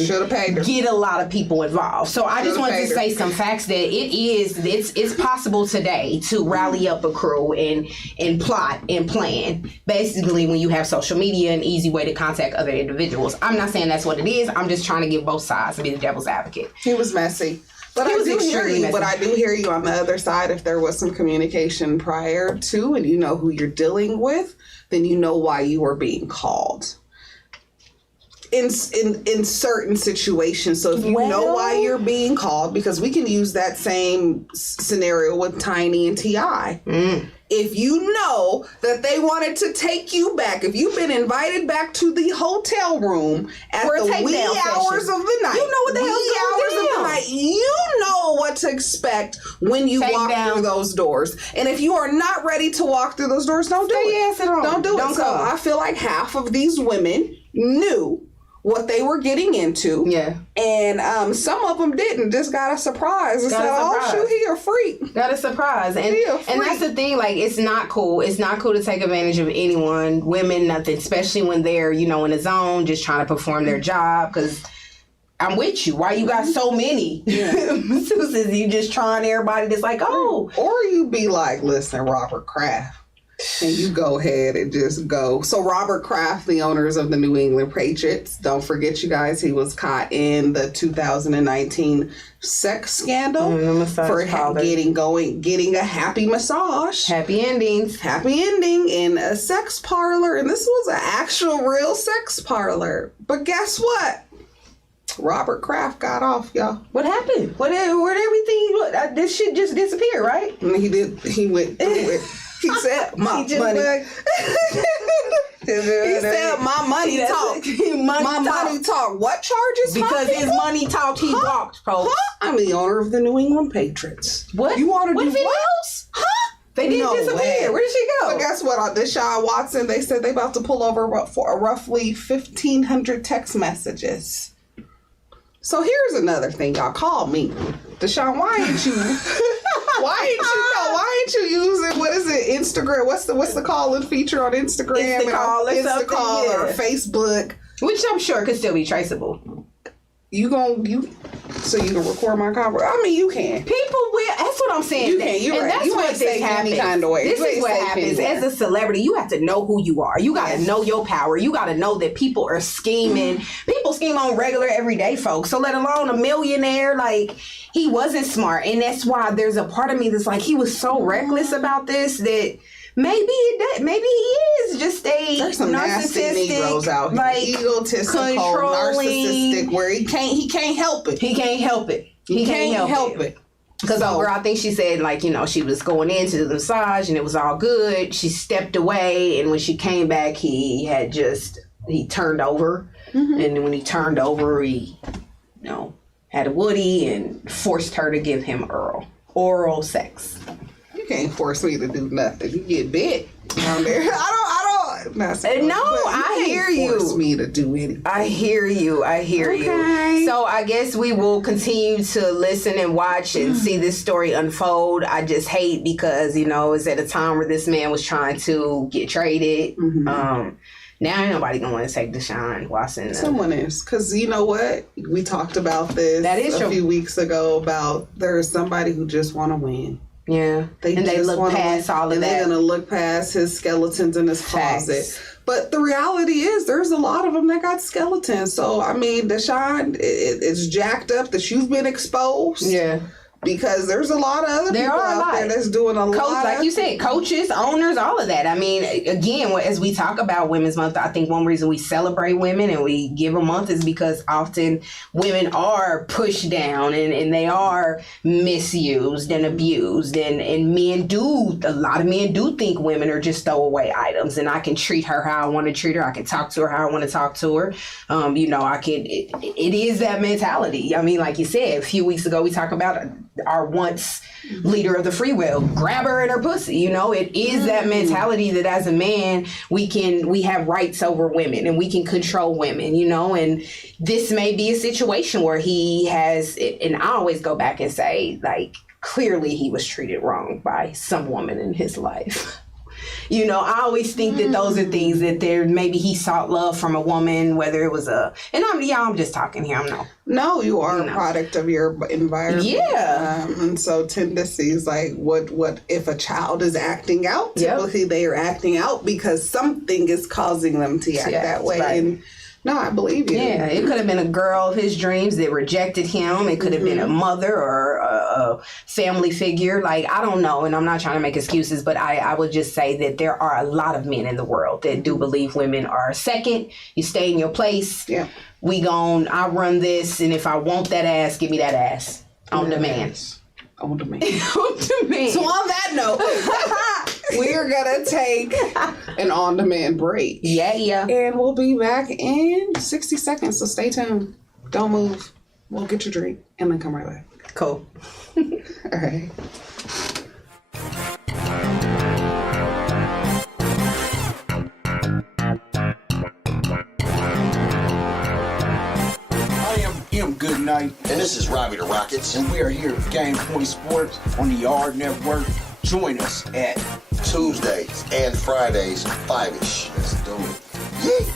get a lot of people involved. So I just wanted to say some facts that it's possible today to rally up a crew and plot and plan. Basically, when you have social media, an easy way to contact other individuals. I'm not saying that's what it is. I'm just trying to give both sides and be the devil's advocate. He was messy. But I do hear you. But I do hear you on the other side. If there was some communication prior to, and you know who you're dealing with, then you know why you were being called. In certain situations. So if you know why you're being called, because we can use that same scenario with Tiny and T.I. If you know that they wanted to take you back, if you've been invited back to the hotel room at the wee hours of the night, you know what the hell's going down. You know what to expect when you walk through those doors. And if you are not ready to walk through those doors, don't do it. Don't do it. So I feel like half of these women knew what they were getting into. Yeah. And some of them didn't. Just got a surprise. And said, oh, shoot, he a freak. Got a surprise. And that's the thing, like, it's not cool. It's not cool to take advantage of anyone, women, nothing, especially when they're, in the zone, just trying to perform their job, because I'm with you. Why you got so many? Masseuses, you just trying everybody that's like, oh. Or you be like, listen, Robert Kraft. And you go ahead and just go. So Robert Kraft, the owners of the New England Patriots, don't forget, you guys, he was caught in the 2019 sex scandal for getting a happy massage. Happy endings. Happy ending in a sex parlor. And this was an actual real sex parlor. But guess what? Robert Kraft got off, y'all. What happened? Where'd everything? This shit just disappeared, right? And he did. He went through it. He said, my money. He said, my money talk. My money talk. What charges? Because his money talked, he walked, folks. I'm the owner of the New England Patriots. What? You want to do what? Huh? They didn't disappear. Where did she go? But guess what? Deshaun Watson, they said they about to pull over for roughly 1,500 text messages. So here's another thing. Y'all call me. Deshaun, why ain't you... Why ain't you using, what is it, Instagram? What's the call and feature on Instagram? Instacall or Facebook. Which I'm sure could still be traceable. So you can record my conversation? I mean, you can. People will. That's what I'm saying. You can. You're and right. that's You what ain't this safe happens. any kind of way. This You is ain't what safe happens. anywhere. As a celebrity, you have to know who you are. You got to know your power. You got to know that people are scheming. People scheme on regular, everyday folks. So let alone a millionaire. Like, he wasn't smart. And that's why there's a part of me that's like, he was so reckless about this that maybe he is just There's some nasty narcissistic, Negroes out here. like Egotistical, controlling, narcissistic, where he can't help it. He can't help it. He can't help it. Because I think she said, like, you know, she was going in to the massage and it was all good. She stepped away, and when she came back, he turned over. And then when he turned over, he, you know, had a woody and forced her to give him oral sex. You can't force me to do nothing. You get bit down there. I hear you. Force me to do anything. I hear you. So I guess we will continue to listen and watch and see this story unfold. I just hate because, you know, it's at a time where this man was trying to get traded. Now ain't nobody gonna want to take Deshaun Watson. Someone is, because you know what? We talked about this a few weeks ago about there's somebody who just want to win. Yeah, they look past all of that. They're gonna look past his skeletons in his closet. But the reality is, there's a lot of them that got skeletons. So I mean, Deshaun, it's jacked up that you've been exposed. Yeah. Because there's a lot of other people out there that's doing a lot. Like you said, coaches, owners, all of that. I mean, again, as we talk about Women's Month, I think one reason we celebrate women and we give a month is because often women are pushed down and they are misused and abused. And a lot of men do think women are just throwaway items, and I can treat her how I want to treat her. I can talk to her how I want to talk to her. You know, it is that mentality. I mean, like you said, a few weeks ago, we talked about our once leader of the free will, grab her in her pussy. You know, it is that mentality that as a man, we have rights over women and we can control women, you know, and this may be a situation where he has, and I always go back and say, like, clearly he was treated wrong by some woman in his life. You know, I always think that those are things that maybe he sought love from a woman, whether it was I'm just talking here. No, you are a product of your environment. Yeah. And so tendencies like what if a child is acting out, typically they are acting out because something is causing them to act that way. Right. And no, I believe you. Yeah, it could have been a girl of his dreams that rejected him. It could have been a mother or a family figure. Like, I don't know, and I'm not trying to make excuses, but I would just say that there are a lot of men in the world that do believe women are second. You stay in your place. Yeah. I run this, and if I want that ass, give me that ass. On demand. On demand. On demand. So on that note, we are going to take an on-demand break. Yeah. And we'll be back in 60 seconds, so stay tuned. Don't move. We'll get your drink and then come right back. Cool. All right. Good night. And this is Robbie the Rockets. And we are here at Game Point Sports on the AHRR Network. Join us at Tuesdays and Fridays, 5-ish. Let's do it. Yeah.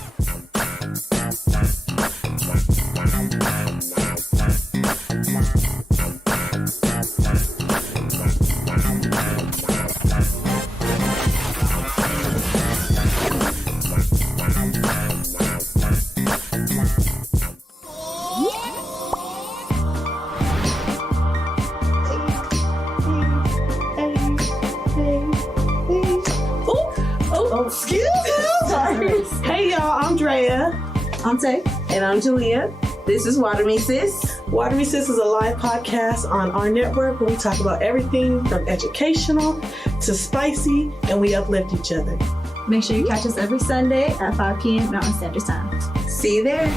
Excuse me. Sorry. Hey y'all, I'm Drea. I'm Tay. And I'm Julia. This is Water Me Sis. Water Me Sis is a live podcast on our network where we talk about everything from educational to spicy, and we uplift each other. Make sure you catch us every Sunday at 5 p.m. Mountain Standard Time. See you there.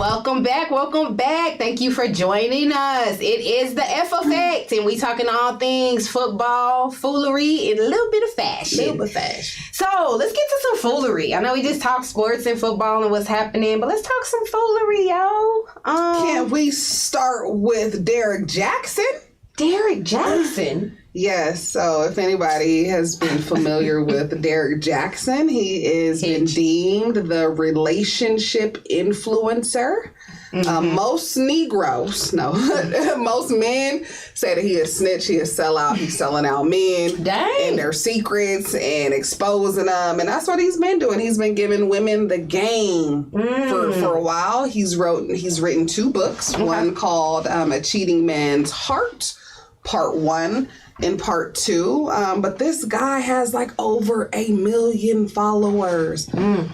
Welcome back. Thank you for joining us. It is the F Effect, and we talking all things football, foolery, and a little bit of fashion. So let's get to some foolery. I know we just talked sports and football and what's happening, but let's talk some foolery, yo. Can we start with Derek Jackson? Derek Jackson? Yes, so if anybody has been familiar with Derek Jackson, he is been deemed the relationship influencer. Most Negroes, most men say that he is snitch, he is sellout, he's selling out men and their secrets and exposing them. And that's what he's been doing. He's been giving women the game for a while. He's written 2 books, one called A Cheating Man's Heart, Part 1 and Part 2. But this guy has like over 1 million followers.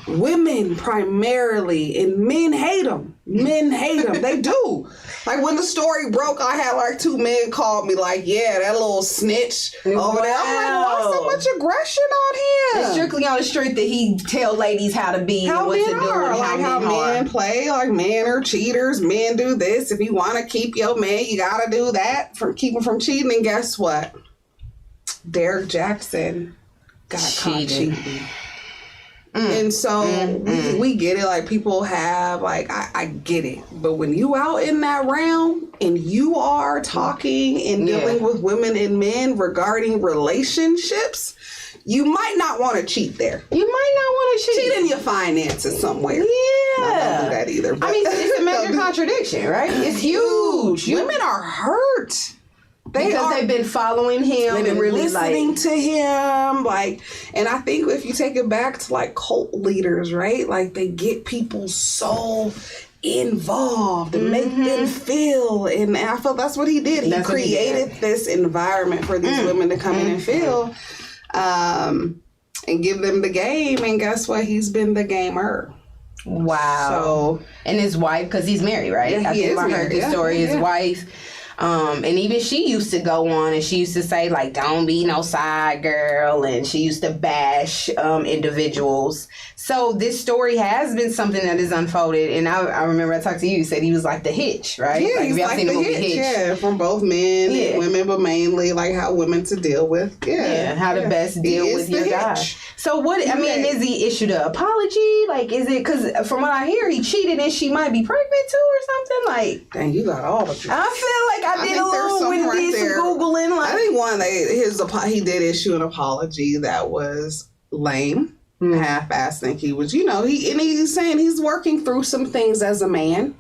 Women primarily, and men hate him. They do. Like when the story broke, I had like 2 men called me like, yeah, that little snitch over there. I'm like, why so much aggression on him? It's strictly on the street that he tell ladies how to be and what to do and how men play. Like men are cheaters. Men do this. If you want to keep your man, you got to do that. Keep him from cheating. And guess what? Derek Jackson got caught cheating. And so we get it. Like people have I get it. But when you out in that realm and you are talking and dealing with women and men regarding relationships, you might not want to cheat there. You might not want to cheat in your finances somewhere. Yeah, don't do that either. I mean, it's a major contradiction, right? It's huge. Women are hurt. Because they've been following him. They've been really listening to him. And I think if you take it back to like cult leaders, right? Like they get people so involved and make them feel. And I felt that's what he did. He created this environment for these women to come in and feel and give them the game. And guess what? He's been the gamer. Wow. So, and his wife, because he's married, right? Yeah, I think I heard the story. His wife. And even she used to go on and she used to say, like, don't be no side girl. And she used to bash individuals. So this story has been something that is unfolded. And I remember I talked to you said he was like the Hitch, right? Yeah, he's like the Hitch. Yeah, from both men and women, but mainly like how women to deal with. How to best deal with your guy. So what, I mean, is he issued an apology? Like, is it, because from what I hear, he cheated and she might be pregnant too or something? Like, dang, you got all of it. I feel like I did a little when did some Googling. Like, I think he did issue an apology that was lame, half-assed. I think he was, he's saying he's working through some things as a man.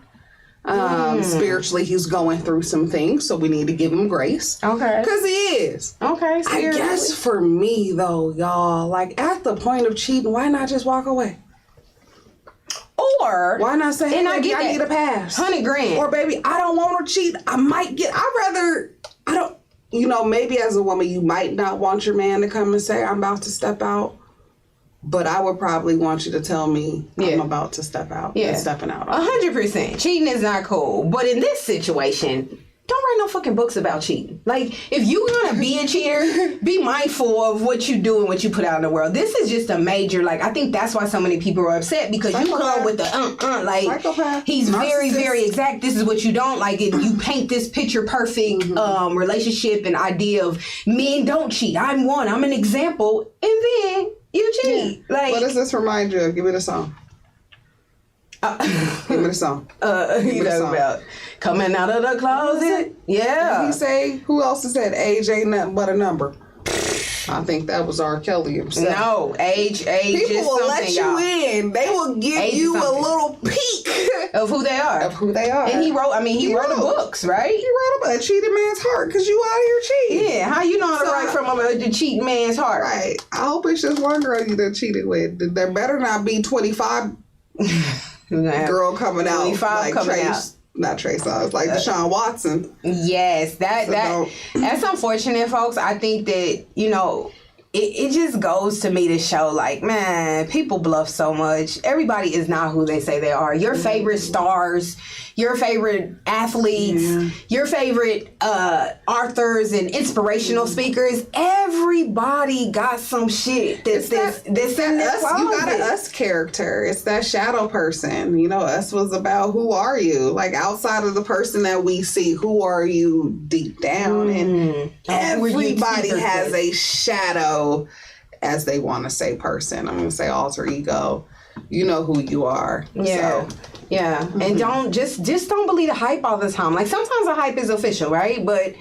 Spiritually, he's going through some things, so we need to give him grace. Okay. Because he is. Okay, seriously. I guess for me, though, y'all, like at the point of cheating, why not just walk away? Or why not say, hey, and baby, I need a pass. $100,000. Or baby, I don't want to cheat. Maybe as a woman, you might not want your man to come and say, I'm about to step out. But I would probably want you to tell me I'm about to step out. Yeah. Stepping out. 100%. Cheating is not cool. But in this situation, don't write no fucking books about cheating. Like, if you're going to be a cheater, be mindful of what you do and what you put out in the world. This is just a major, like, I think that's why so many people are upset, because you come with the like, psychopath. He's very, very exact. This is what you don't like. And you paint this picture perfect relationship and idea of men don't cheat. I'm one. I'm an example. And then you cheat. Yeah. Like, what does this remind you of? Give me the song. Give me the song. You know about coming out of the closet? Yeah. Did he say, who else is that? Age ain't nothing but a number. I think that was R. Kelly himself. No, age people is will something, let you y'all. in. They will give Age you is a something. little peek of who they are. And he wrote, he wrote the books, right? He wrote about a cheating man's heart because you out here cheating. Yeah, how you know how to write from the cheating man's heart? Right. I hope it's just one girl you done cheated with. There better not be 25 girl coming out like Trace. Not Trey Songz, like Deshaun Watson. Yes, that's unfortunate, folks. I think that, it just goes to me to show, like, man, people bluff so much. Everybody is not who they say they are. Your favorite stars, your favorite athletes, your favorite authors and inspirational speakers, everybody everybody got some shit that's in their us. You got an us character. It's that shadow person. You know, us was about who are you? Like outside of the person that we see, who are you deep down? And everybody has a shadow, as they want to say, person. I'm going to say alter ego. You know who you are. Yeah. So. Yeah. And don't just don't believe the hype all the time. Like sometimes the hype is official, right? But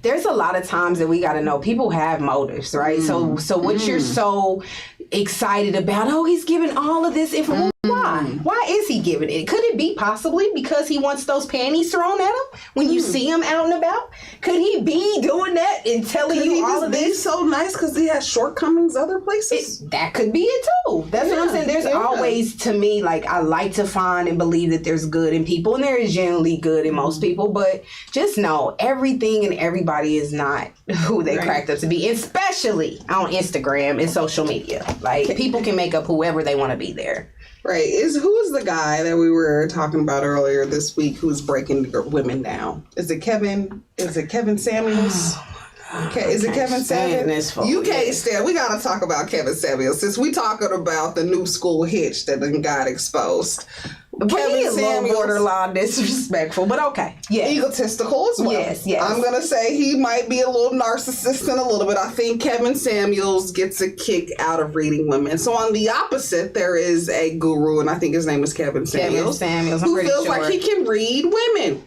there's a lot of times that we got to know people have motives, right? So what you're so excited about, oh, he's giving all of this information. Why? Why is he giving it? Could it be possibly because he wants those panties thrown at him when you see him out and about? Could he be doing that and telling you all of this? He's so nice because he has shortcomings other places. That could be it too. That's what I'm saying. There's always, to me, like I like to find and believe that there's good in people, and there is generally good in most people. But just know everything and everybody is not who they cracked up to be, especially on Instagram and social media. Like people can make up whoever they want to be there. Right. Who's the guy that we were talking about earlier this week who's breaking women down? Is it Kevin Samuels? Is it Kevin Samuels? You can't stand. We got to talk about Kevin Samuels since we talking about the new school hitch that then got exposed. But he is a little borderline disrespectful, but okay. Yeah. Egotistical as well. Yes. I'm going to say he might be a little narcissistic a little bit. I think Kevin Samuels gets a kick out of reading women. So on the opposite, there is a guru, and I think his name is Kevin Samuels. Who feels like he can read women.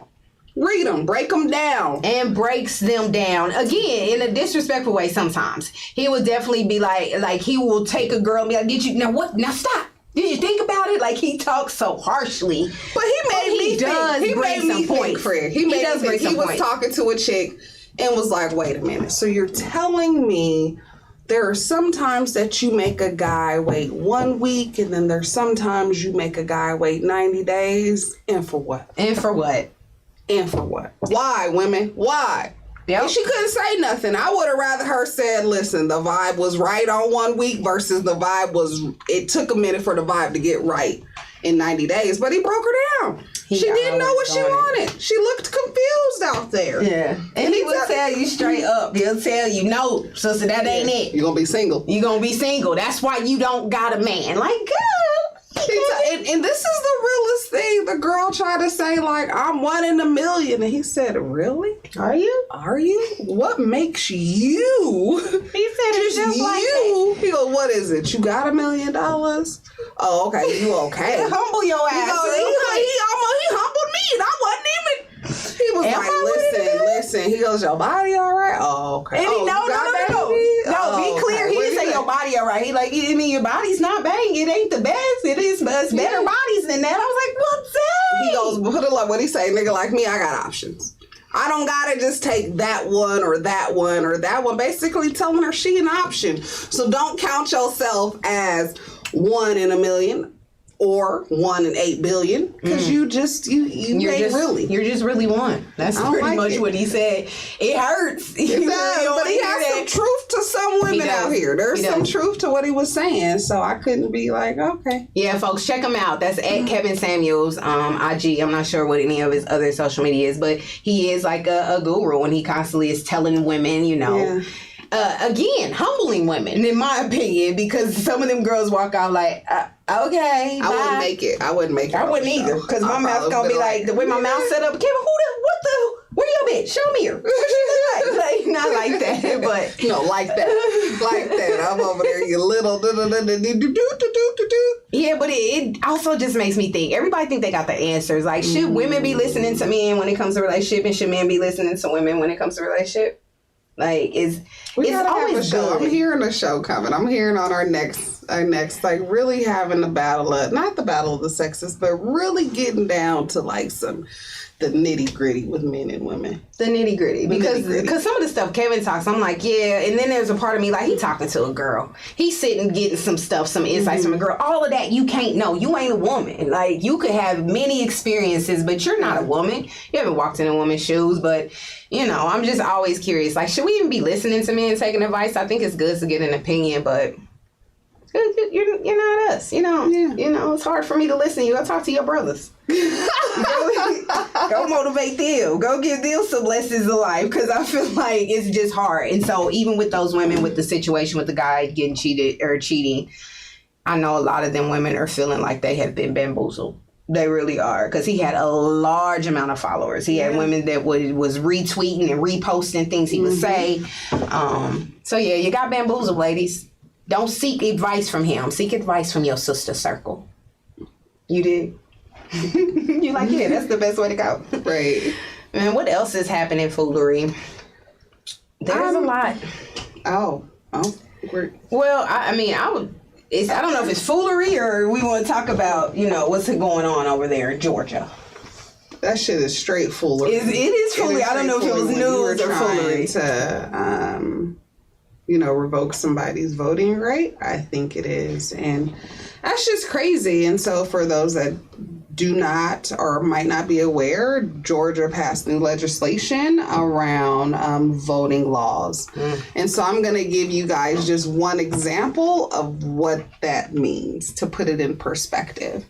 Read them, break them down. And breaks them down. Again, in a disrespectful way sometimes. He will definitely be like he will take a girl and be like, now stop. Did you think about it? Like he talks so harshly. But he made me think, Fred. He was talking to a chick and was like, wait a minute. So you're telling me there are some times that you make a guy wait 1 week and then there's sometimes you make a guy wait 90 days? And for what? Why, women? Why? Yep. And she couldn't say nothing. I would have rather her said, listen, the vibe was right on 1 week versus it took a minute for the vibe to get right in 90 days, but he broke her down. She didn't know what she wanted. She looked confused out there. Yeah. And he will tell you straight up. He'll tell you, no, sister, that ain't it. You're going to be single. That's why you don't got a man. Like, girl. And this is the realest thing. The girl tried to say, like, I'm 1 in a million. And he said, really? Are you? What makes you? He said it's just like you. He goes, what is it? You got $1 million? Oh, okay. You okay? Humble your ass. He humbled me. And I wasn't even. He was listen. He goes, your body all right? Oh, okay. And no, be clear. He didn't say your body all right. He like, I mean, your body's not bang. It ain't the best. It's better bodies than that. I was like, what's that? He goes, put it like what he say, nigga like me, I got options. I don't gotta just take that one or that one or that one. Basically telling her she an option. So don't count yourself as 1 in a million. Or 1 in 8 billion, because you're just really one. That's pretty much what he said. It hurts. It does, but he has some truth to some women out here. There's some truth to what he was saying, so I couldn't be like, okay. Yeah, folks, check him out. That's at Kevin Samuels, IG. I'm not sure what any of his other social media is, but he is like a guru, and he constantly is telling women, again, humbling women, in my opinion, because some of them girls walk out like, okay, bye. I wouldn't make it. I wouldn't either, because my mouth's gonna be like the way my mouth set up. Kevin, where your bitch? Show me her. Like, not like that, but no, like that. I'm over there, you little Yeah, but it also just makes me think. Everybody think they got the answers. Like, should women be listening to men when it comes to relationship, and should men be listening to women when it comes to relationship? Like, it's always a show. I'm hearing a show coming. I'm hearing on our next, like really having the battle of, not the battle of the sexes, but really getting down to like the nitty gritty with men and women. The nitty gritty. Because some of the stuff Kevin talks, I'm like, yeah. And then there's a part of me like, he talking to a girl. He's sitting getting some stuff, some insights from a girl. All of that you can't know. You ain't a woman. Like, you could have many experiences, but you're not a woman. You haven't walked in a woman's shoes. But, I'm just always curious. Like, should we even be listening to men taking advice? I think it's good to get an opinion, but You're not us. You know, it's hard for me to listen. You gotta talk to your brothers. Go motivate them. Go give them some lessons of life, because I feel like it's just hard. And so even with those women, with the situation with the guy getting cheated or cheating, I know a lot of them women are feeling like they have been bamboozled. They really are, because he had a large amount of followers. He had women that was retweeting and reposting things he would say. So yeah, you got bamboozled, ladies. Don't seek advice from him. Seek advice from your sister circle. You did. You like, yeah, that's the best way to go. Right. Man, what else is happening, foolery? There's a lot. Well, I mean, I don't know if it's foolery or we want to talk about, what's going on over there in Georgia. That shit is straight foolery. It is foolery. I don't know if it was news or foolery. To, revoke somebody's voting right. I think it is. And that's just crazy. And so for those that do not or might not be aware, Georgia passed new legislation around voting laws. And so I'm going to give you guys just one example of what that means to put it in perspective.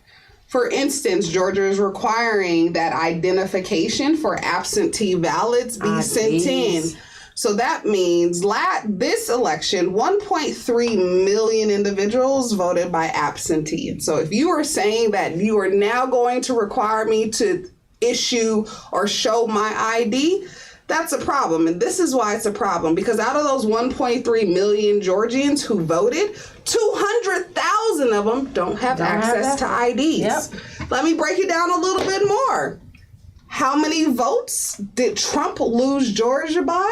For instance, Georgia is requiring that identification for absentee ballots be sent in. So that means this election, 1.3 million individuals voted by absentee. So if you are saying that you are now going to require me to issue or show my ID, that's a problem. And this is why it's a problem, because out of those 1.3 million Georgians who voted, 200,000 of them don't have access to IDs. Yep. Let me break it down a little bit more. How many votes did Trump lose Georgia by?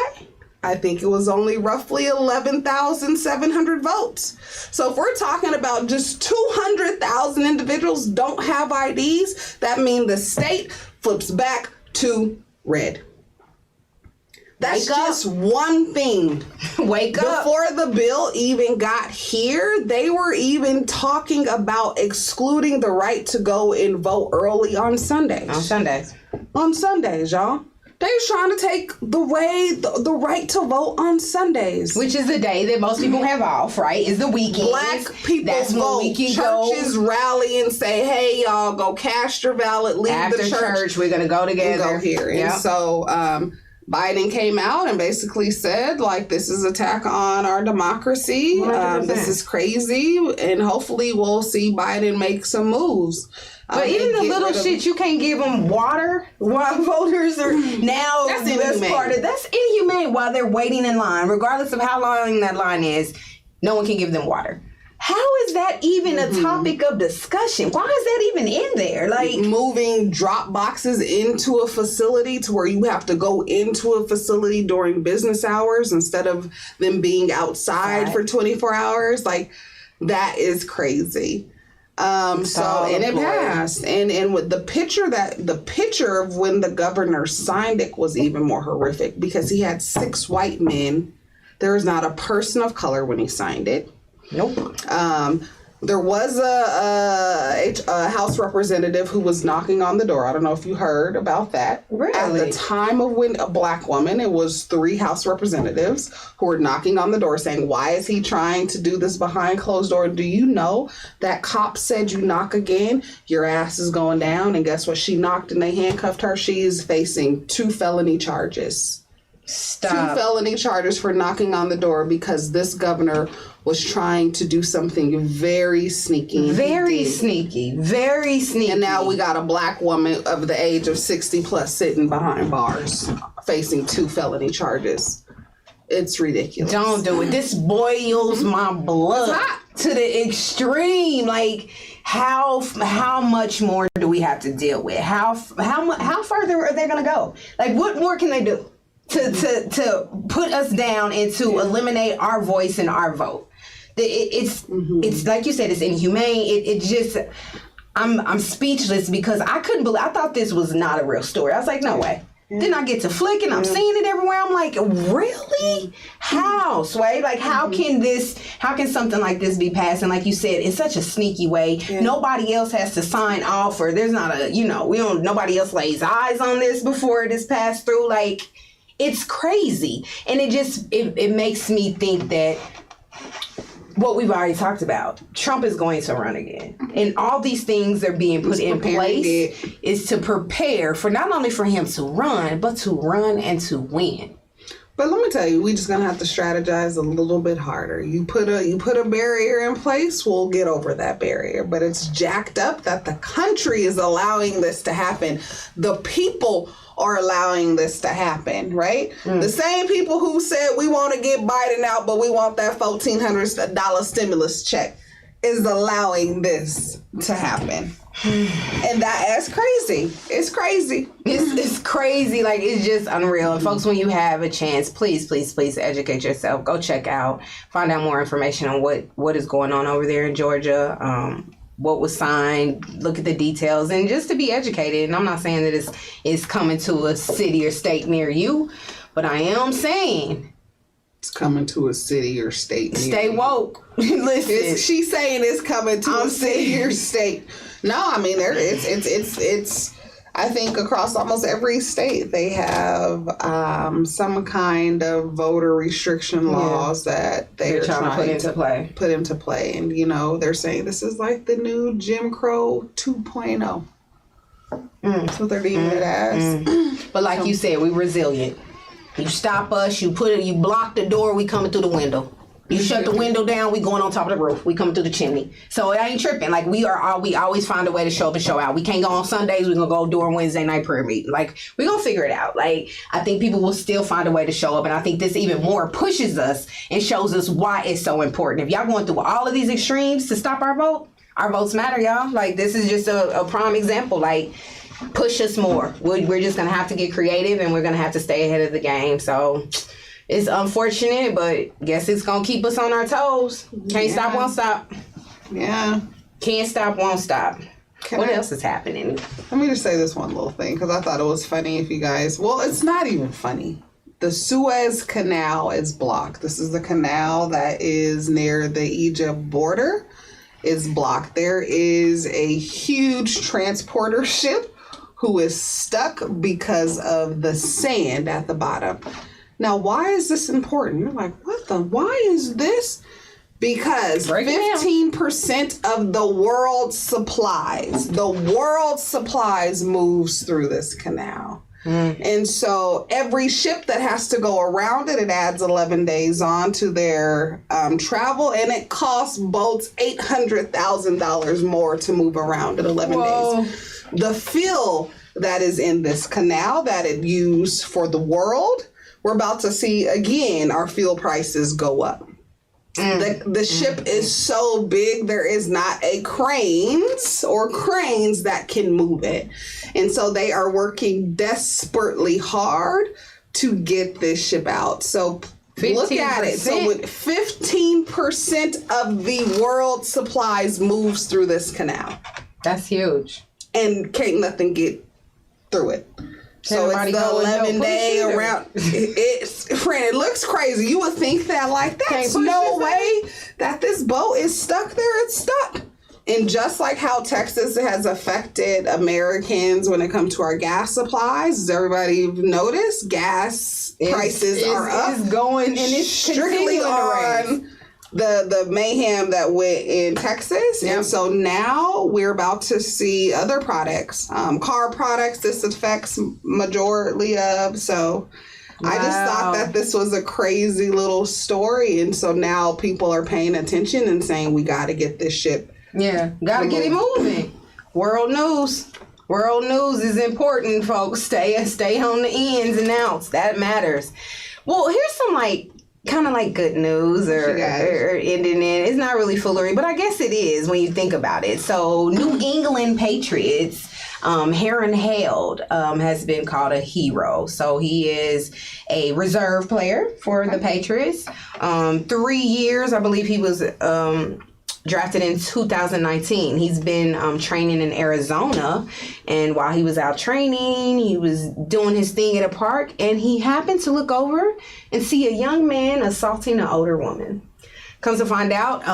I think it was only roughly 11,700 votes. So if we're talking about just 200,000 individuals don't have IDs, that means the state flips back to red. That's just one thing. Wake up. Before the bill even got here, they were even talking about excluding the right to go and vote early on Sundays. On Sundays, y'all. They was trying to take the right to vote on Sundays. Which is the day that most people have off, right? Is the weekend. Black people vote. Churches rally and say, hey, y'all, go cast your ballot, leave after the church. We're going to go together. Go here. Yep. And so Biden came out and basically said, this is an attack on our democracy. This is crazy. And hopefully we'll see Biden make some moves. But even the little shit, you can't give them water while voters are now that's the best part of that's inhumane while they're waiting in line, regardless of how long that line is. No one can give them water. How is that even a topic of discussion? Why is that even in there? Moving drop boxes into a facility to where you have to go into a facility during business hours instead of them being outside for 24 hours. That is crazy. And it passed. And with the picture of when the governor signed it was even more horrific, because he had 6 white men. There was not a person of color when he signed it. Nope. There was a House representative who was knocking on the door. I don't know if you heard about that. Really? At the time of when a black woman, it was 3 House representatives who were knocking on the door saying, why is he trying to do this behind closed door? Do you know that cop said you knock again, your ass is going down? And guess what? She knocked and they handcuffed her. She is facing 2 felony charges. Stop. 2 felony charges for knocking on the door because this governor was trying to do something very sneaky. Very sneaky. And now we got a black woman of the age of 60 plus sitting behind bars facing 2 felony charges. It's ridiculous. Don't do it. This boils my blood to the extreme. How much more do we have to deal with? How further are they going to go? What more can they do to put us down and to eliminate our voice and our vote? It's like you said, it's inhumane. It just, I'm speechless because I couldn't believe. I thought this was not a real story. I was like, no way. Then I get to flicking. I'm seeing it everywhere. I'm like, really? How, Sway? How can something like this be passed? And like you said, in such a sneaky way. Nobody else has to sign off, or there's not nobody else lays eyes on this before it is passed through. It's crazy. And it makes me think that what we've already talked about. Trump is going to run again. And all these things are being put in place is to prepare for not only for him to run, but to run and to win. But let me tell you, we just gonna have to strategize a little bit harder. You put a barrier in place, we'll get over that barrier. But it's jacked up that the country is allowing this to happen. The people are allowing this to happen, right? The same people who said we want to get Biden out, but we want that $1,400 stimulus check is allowing this to happen. And that's crazy. It's crazy. It's crazy. Like, it's just unreal. And folks, when you have a chance, please educate yourself. Go check out, find out more information on what is going on over there in Georgia. What was signed, look at the details, and just to be educated. And I'm not saying that it's coming to a city or state near you, but I am saying it's coming to a city or state near Stay woke. Listen. She's saying it's coming to a city or state. No, I mean, it's I think across almost every state they have some kind of voter restriction laws that they're trying to put into play. And, you know, they're saying this is like the new Jim Crow 2.0. That's what they're deeming it as. But like you said, we're resilient. You stop us, you block the door, we coming through the window. You shut the window down, we going on top of the roof. We coming through the chimney. So it ain't tripping. Like, we always find a way to show up and show out. We can't go on Sundays. We're going to go during Wednesday night prayer meeting. Like, we're going to figure it out. Like, I think people will still find a way to show up. And I think this even more pushes us and shows us why it's so important. If y'all going through all of these extremes to stop our vote, our votes matter, y'all. Like, this is just a prime example. Like, push us more. We're just going to have to get creative, and we're going to have to stay ahead of the game. So it's unfortunate, but guess it's going to keep us on our toes. Can't stop, won't stop. Yeah. Can't stop, won't stop. What else is happening? Let me just say this one little thing, because I thought it was funny if you guys... Well, it's not even funny. The Suez Canal is blocked. This is the canal that is near the Egypt border. Is blocked. There is a huge transporter ship who is stuck because of the sand at the bottom. Now, why is this important? You're like, why is this? Because 15% of the world's supplies moves through this canal. And so every ship that has to go around it adds 11 days on to their travel, and it costs boats $800,000 more to move around in 11 days. The fuel that is in this canal that it used for the world, we're about to see again our fuel prices go up. The ship is so big, there is not cranes that can move it. And so they are working desperately hard to get this ship out. So 15%. Look at it. So with 15% of the world's supplies moves through this canal. That's huge. And can't nothing get through it. So it's the 11-day around. It looks crazy. You would think that, like, that's no way that this boat is stuck there. It's stuck. And just like how Texas has affected Americans when it comes to our gas supplies, does everybody notice gas prices are up? It's going, and it's strictly on the mayhem that went in Texas. Yep. And so now we're about to see other products, car products this affects majority of. So I just thought that this was a crazy little story. And so now people are paying attention and saying, we got to get this ship. Yeah, got to get it moving. World news. World news is important, folks. Stay on the ins and outs. That matters. Well, here's some kind of good news or ending in. It's not really foolery, but I guess it is when you think about it. So New England Patriots, Aaron Held has been called a hero. So he is a reserve player for the Patriots. 3 years, I believe he was drafted in 2019. He's been training in Arizona, and while he was out training, he was doing his thing at a park, and he happened to look over and see a young man assaulting an older woman. Comes to find out,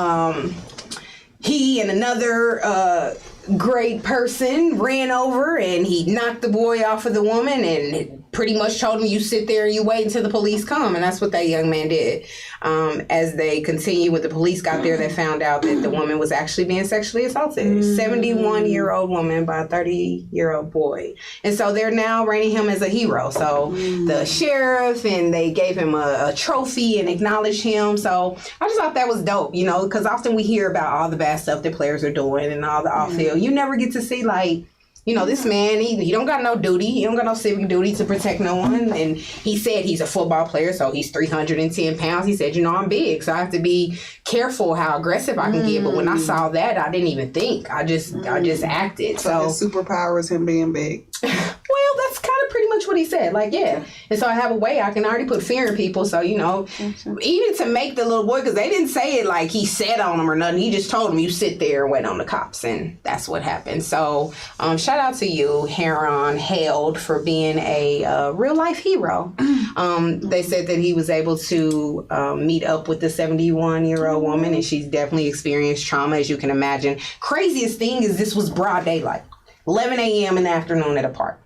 he and another great person ran over, and he knocked the boy off of the woman and pretty much told him, you sit there and you wait until the police come. And that's what that young man did. As they continued, when the police got there, they found out that the woman was actually being sexually assaulted. 71-year-old woman by a 30-year-old boy. And so they're now rating him as a hero. So the sheriff, and they gave him a trophy and acknowledged him. So I just thought that was dope, you know, because often we hear about all the bad stuff that players are doing and all the off-field. You never get to see, like, you know, this man, he don't got no duty. He don't got no civic duty to protect no one. And he said he's a football player, so he's 310 pounds. He said, you know, I'm big, so I have to be careful how aggressive I can get. But when I saw that, I didn't even think. I just acted. So his superpower is him being big. Well, that's kind of pretty much what he said. Like, yeah. And so I have a way I can already put fear in people. So, you know, even to make the little boy, because they didn't say it like he said on him or nothing. He just told him, you sit there and wait on the cops. And that's what happened. So shout out to you, Heron Held, for being a real life hero. They said that he was able to meet up with the 71-year-old woman, and she's definitely experienced trauma, as you can imagine. Craziest thing is this was broad daylight, 11 a.m. in the afternoon at a park.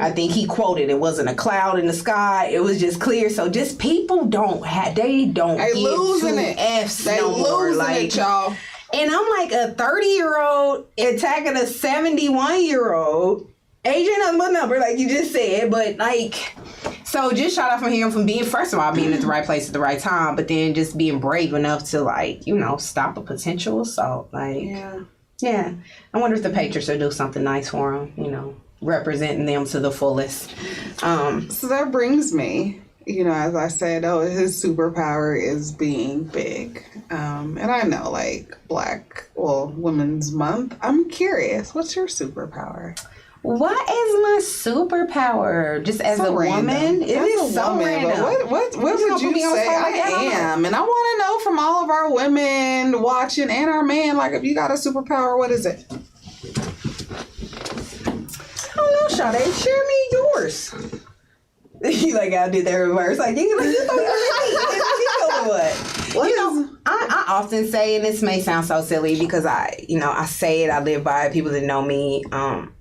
I think he quoted, it wasn't a cloud in the sky, it was just clear. So just people don't losing it. F's they no more. Losing like, it, y'all. And I'm like, a 30-year-old attacking a 71-year-old. Age ain't nothing but number, like you just said. But like, so just shout out from him from being, first of all, being at the right place at the right time, but then just being brave enough to, like, you know, stop a potential assault. Like, yeah. I wonder if the Patriots will do something nice for him, you know, representing them to the fullest. So that brings me, you know, as I said, his superpower is being big. And I know, like, Women's Month. I'm curious, what's your superpower? What is my superpower? Just as a woman? It is so random. What would you say I am? And I want to know from all of our women watching and our men, like, if you got a superpower, what is it? I don't know, Sade. Share me yours. You like, I did that reverse. Like, you know what? You know, I often say, and this may sound so silly because I say it, I live by it, people that know me.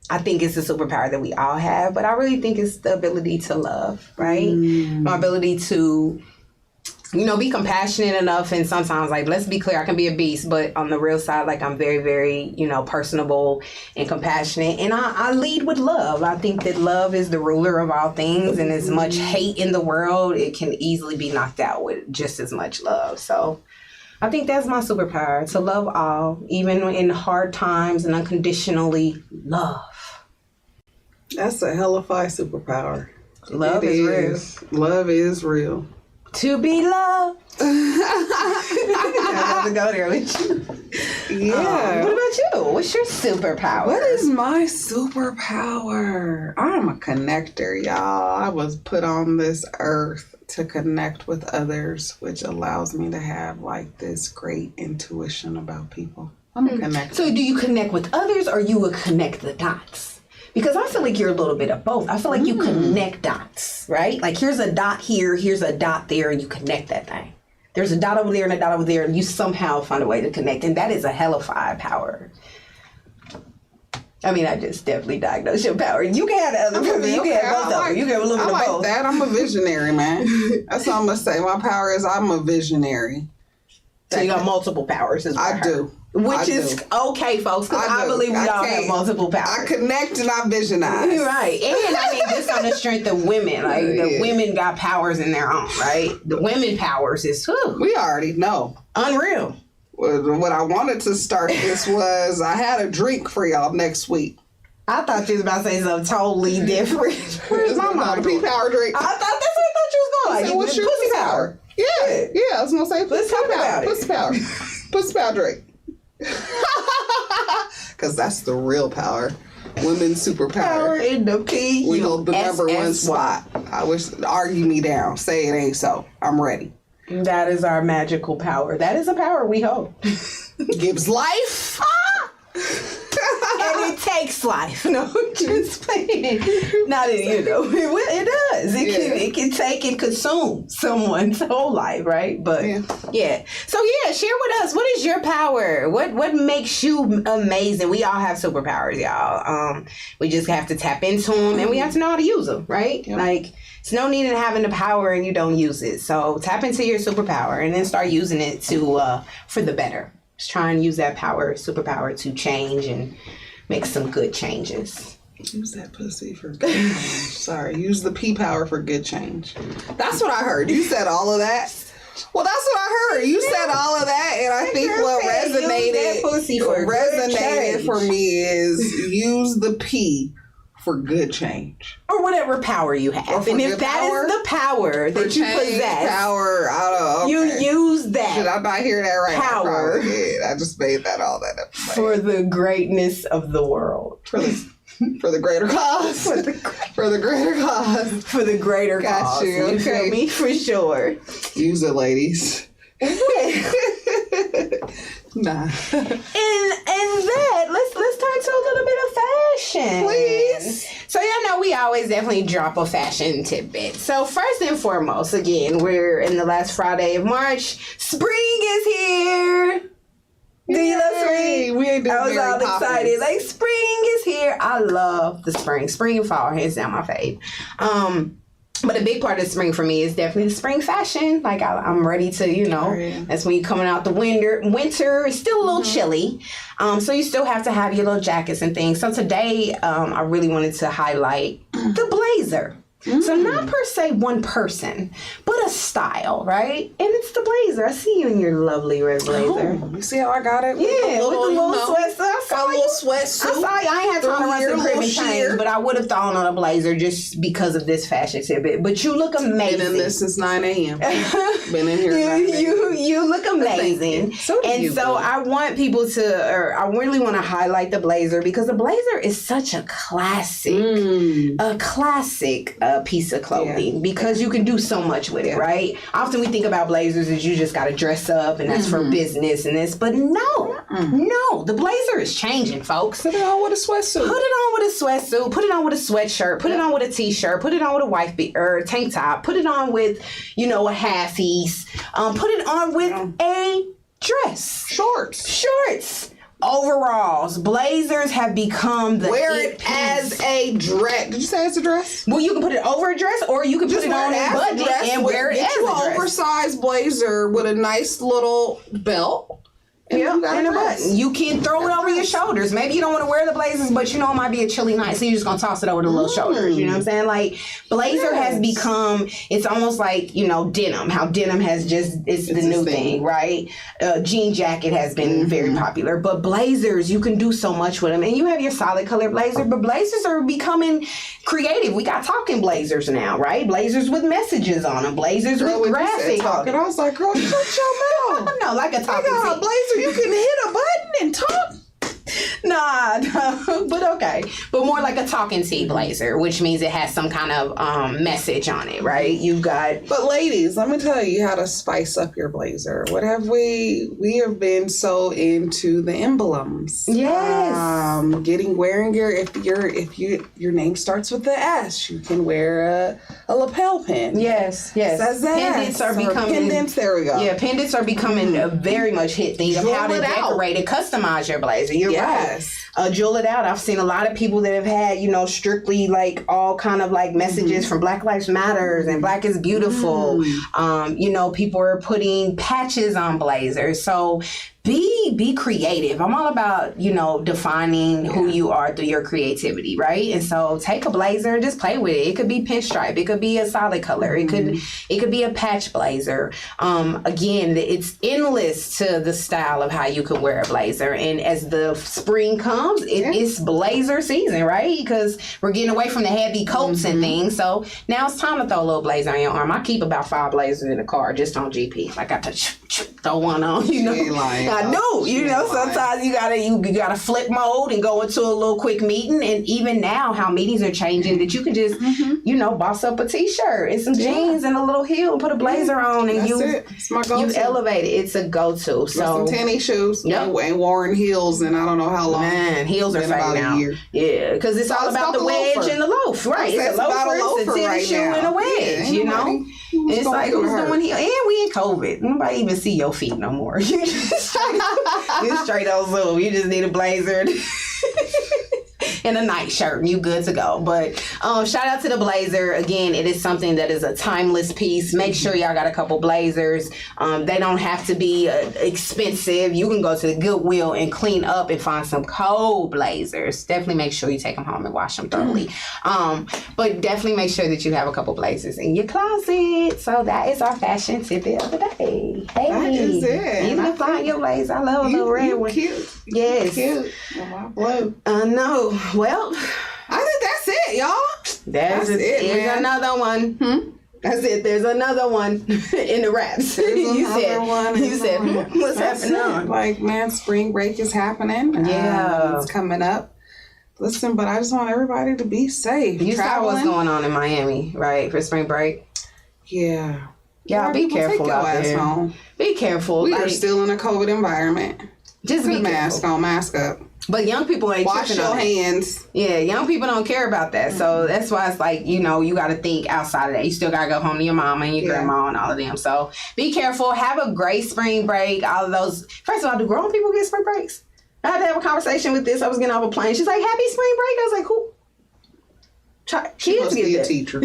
I think it's a superpower that we all have, but I really think it's the ability to love, right? My ability to, you know, be compassionate enough, and sometimes, like, let's be clear, I can be a beast, but on the real side, like, I'm very, very, you know, personable and compassionate, and I lead with love. I think that love is the ruler of all things, and as much hate in the world, it can easily be knocked out with just as much love. So I think that's my superpower, to love all, even in hard times, and unconditionally love. That's a hellified superpower. Love is real. Love is real. To be loved. I have to go there with you. Yeah. What about you? What's your superpower? What is my superpower? I'm a connector, y'all. I was put on this earth to connect with others, which allows me to have, like, this great intuition about people. I'm a connector. So do you connect with others, or you would connect the dots? Because I feel like you're a little bit of both. I feel like you connect dots, right? Like, here's a dot here, here's a dot there, and you connect that thing. There's a dot over there and a dot over there, and you somehow find a way to connect. And that is a hellified power. I mean, I just definitely diagnosed your power. You can have the other. You can have both of them. You can have a little bit of both. That. I'm a visionary, man. That's all I'm going to say. My power is I'm a visionary. So you got multiple powers as well. I do. Which is okay, folks, because I believe we all have multiple powers. I connect and I visionize. You're right. And I mean, just on the strength of women. Like, the women got powers in their own, right? The women powers is, we already know. Unreal. What I wanted to start this was, I had a drink for y'all next week. I thought you was about to say something totally different. Where's my mom? P-Power drink. I thought that's what I thought you was going. Like, what's your pussy power? Yeah, I was going to say, let's talk about it. Pussy power. Pussy power drink. Because that's the real power. Women's superpower. Power in the P. We hold the number one spot. I wish, argue me down. Say it ain't so. I'm ready. That is our magical power. That is a power we hold. Gives life. and it takes life. No, just playing. Not it does. It can take and consume someone's whole life, right? But yeah. So share with us, what is your power? What makes you amazing? We all have superpowers, y'all. We just have to tap into them, and we have to know how to use them, right? Yep. Like, it's no need in having the power and you don't use it. So tap into your superpower and then start using it to for the better. Just try and use that superpower to change and make some good changes. Use that pussy for good change. Sorry, use the P power for good change. That's what I heard. You said all of that. Well, that's what I heard. You said all of that, and I think what resonated for me is use the P for good change. Or whatever power you have. And if that is the power that you possess, you use that. Did I not hear that right? Power. I just made that all that up. For the greatness of the world. For the greater cause. For the greater cause. For the greater Got cause. You. You feel me? For sure. Use it, ladies. Nah. And that, let's turn to a little bit of fashion. Please. So y'all know we always definitely drop a fashion tidbit. So first and foremost, again, we're in the last Friday of March. Spring is here. Do you love spring? I was all excited. Like, spring is here. I love the spring. Spring and fall, hands down my fave. But a big part of spring for me is definitely the spring fashion. Like, I'm ready to, that's when you're coming out the winter. Winter is still a little chilly. So you still have to have your little jackets and things. So today, I really wanted to highlight the blazer. So not per se one person, but a style, right? And it's the blazer. I see you in your lovely red blazer. Oh, you see how I got it? With the little sweatsuit. Got a little sweatsuit. I saw you. I ain't had time to run some crib and change, but I would have thrown on a blazer just because of this fashion tidbit. But you look amazing. Been in this since 9 a.m. Been in here. You look amazing. So I want people to, or I really want to highlight the blazer because the blazer is such a classic, piece of clothing because you can do so much with it, right? Often we think about blazers as you just got to dress up and that's for business and this, but no, the blazer is changing, folks. Put it on with a sweatsuit. Put it on with a sweatsuit. Put it on with a sweatshirt. Put it on with a t-shirt. Put it on with a wife or tank top. Put it on with, a half-piece. Put it on with a dress. Shorts. Overalls, blazers have become the wear it as a dress. Did you say it's a dress? Well, you can put it over a dress, or you can just put it on a button and wear it as a dress. An oversized blazer with a nice little belt. And a button. You can throw it over your shoulders. Maybe you don't want to wear the blazers, but it might be a chilly night, so you're just gonna toss it over the little shoulders. You know what I'm saying? Like, blazer has become, it's almost like, denim. How denim has it's the new thing, right? Jean jacket has been very popular, but blazers, you can do so much with them. And you have your solid color blazer, but blazers are becoming creative. We got talking blazers now, right? Blazers with messages on them. Blazers with graphic on them. I was like, girl, shut your mouth. No, like a talking blazer. You can hit a button and talk. Nah, but okay. But more like a talking tee blazer, which means it has some kind of message on it, right? You've got... But ladies, let me tell you how to spice up your blazer. What have we have been so into the emblems. Yes. Wearing if your name starts with the S, you can wear a lapel pin. Yes. Pendants are becoming... Pendants, there we go. Yeah, pendants are becoming a very much hit thing of how to decorate and customize your blazer. You're right. Jewel it out. I've seen a lot of people that have had, strictly like all kind of like messages from Black Lives Matters and Black is Beautiful. People are putting patches on blazers. So be creative. I'm all about, defining who you are through your creativity, right? And so take a blazer and just play with it. It could be pinstripe. It could be a solid color. It could be a patch blazer. Again, it's endless to the style of how you can wear a blazer. And as the spring comes, it's blazer season, right? Because we're getting away from the heavy coats and things. So now it's time to throw a little blazer on your arm. I keep about 5 blazers in the car just on GP. Like I touch throw one on, I do, sometimes you gotta flip mode and go into a little quick meeting. And even now how meetings are changing that you can just, boss up a t-shirt and some jeans and a little heel and put a blazer on and you elevate it. It's a go-to. So some tennis shoes, ain't worn heels and I don't know how long. Man, heels are Been fading about a out. year. Yeah, because it's all about the wedge loafer. and the loaf, right? It's It's a about a loafer, it's a loafer tennis right shoe now. and a wedge, Yeah, you know? anybody who's It's gonna like, do who's her. doing heel? And we in COVID. Nobody even see your feet no more. You straight on Zoom. You just need a blazer and a nightshirt and you good to go. But shout out to the blazer. Again, it is something that is a timeless piece. Make sure y'all got a couple blazers. They don't have to be expensive. You can go to the Goodwill and clean up and find some cold blazers. Definitely make sure you take them home and wash them thoroughly. But definitely make sure that you have a couple blazers in your closet. So that is our fashion tidbit of the day. Hey, That is it. You can find your blazer. I love a little red one. Cute. Yes. Cute. Blue. No. Well, I think that's it, y'all. There's man. another one. That's it. There's another one in the wraps. You said, what's happening? Like, man, spring break is happening. Yeah. It's coming up. Listen, but I just want everybody to be safe. You saw what's going on in Miami, right, for spring break? Yeah. Y'all be careful out there. Home. Be careful. We are still in a COVID environment. Just Put be a mask careful. on, mask up. But young people ain't Wash tripping your on that. hands. Yeah, young people don't care about that. So that's why it's like, you know, you got to think outside of that. You still got to go home to your mama and your grandma and all of them. So be careful. Have a great spring break. All of those. First of all, do grown people get spring breaks? I had to have a conversation with this. I was getting off a plane. She's like, happy spring break. I was like, who? She must be a teacher.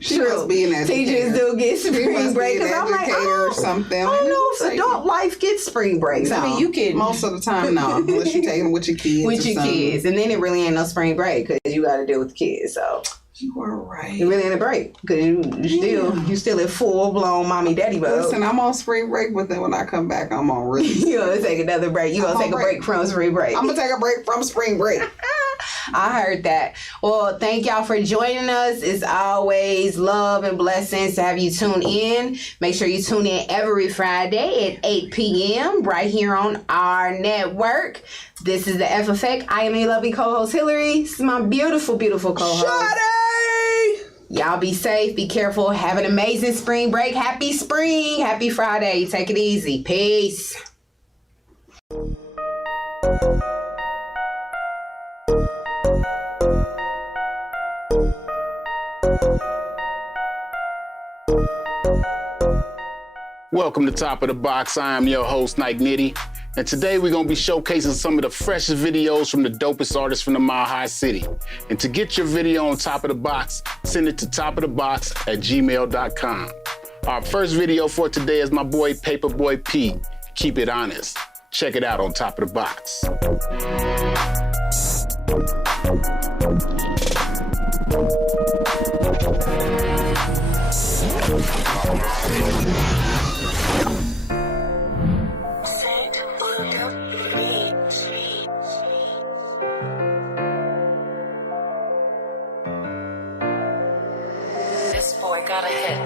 She must be an educator. Teachers do get spring break. Because I'm like, or something. I don't know if adult life gets spring breaks. No, I mean, you can. Most of the time, no. Unless you're taking with your kids. With or your something. kids. And then it really ain't no spring break because you got to deal with the kids. So you are right. It really ain't a break because you still in full blown mommy daddy mode. Listen, I'm on spring break, but then when I come back, I'm on really. You gonna take another break. You gonna take a break from spring break. I'm gonna take a break from spring break. I heard that. Well, thank y'all for joining us. It's always love and blessings to have you tune in. Make sure you tune in every Friday at 8 p.m. right here on our network. This is the F Effect. I am your lovely co-host Hillary. This is my beautiful, beautiful co-host. Y'all be safe, be careful, have an amazing spring break. Happy spring, happy Friday. Take it easy. Peace. Welcome to Top of the Box. I am your host, Nike Nitty. And today we're going to be showcasing some of the freshest videos from the dopest artists from the Mile High City. And to get your video on Top of the Box, send it to topofthebox@gmail.com. Our first video for today is my boy Paperboy P. Keep it honest. Check it out on Top of the Box. This boy got a hit.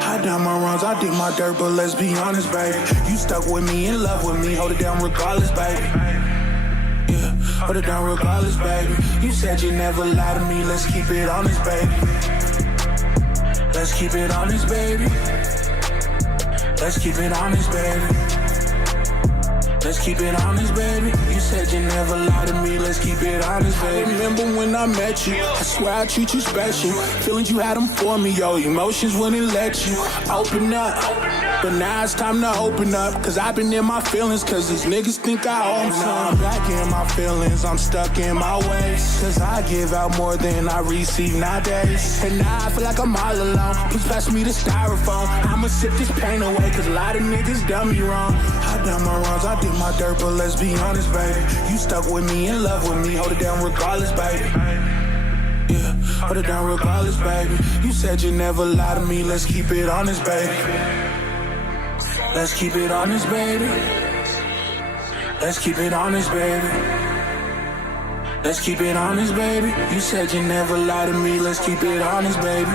I done my runs, I dig my dirt, but let's be honest, baby. You stuck with me, in love with me, hold it down regardless, baby. Yeah, hold it down regardless, baby. You said you never lie to me, let's keep it honest, baby. Let's keep it honest, baby. Let's keep it honest, baby. Let's keep it honest, baby. You said you never lie to me, let's keep it honest, baby. Remember when I met you, I swear I treat you special. Feelings you had them for me, yo, emotions wouldn't let you open up. But now it's time to open up, cause I've been in my feelings, cause these niggas think I own some. I'm back in my feelings, I'm stuck in my ways, cause I give out more than I receive nowadays. And now I feel like I'm all alone, please pass me the styrofoam. I'ma sip this pain away, cause a lot of niggas done me wrong. I done my wrongs, I did my dirt, but let's be honest, baby. You stuck with me, in love with me, hold it down regardless, baby. Yeah, hold it down regardless, baby. You said you never lie to me, let's keep it honest, baby. Let's keep it honest, baby. Let's keep it honest, baby. Let's keep it honest, baby. You said you never lie to me, let's keep it honest, baby.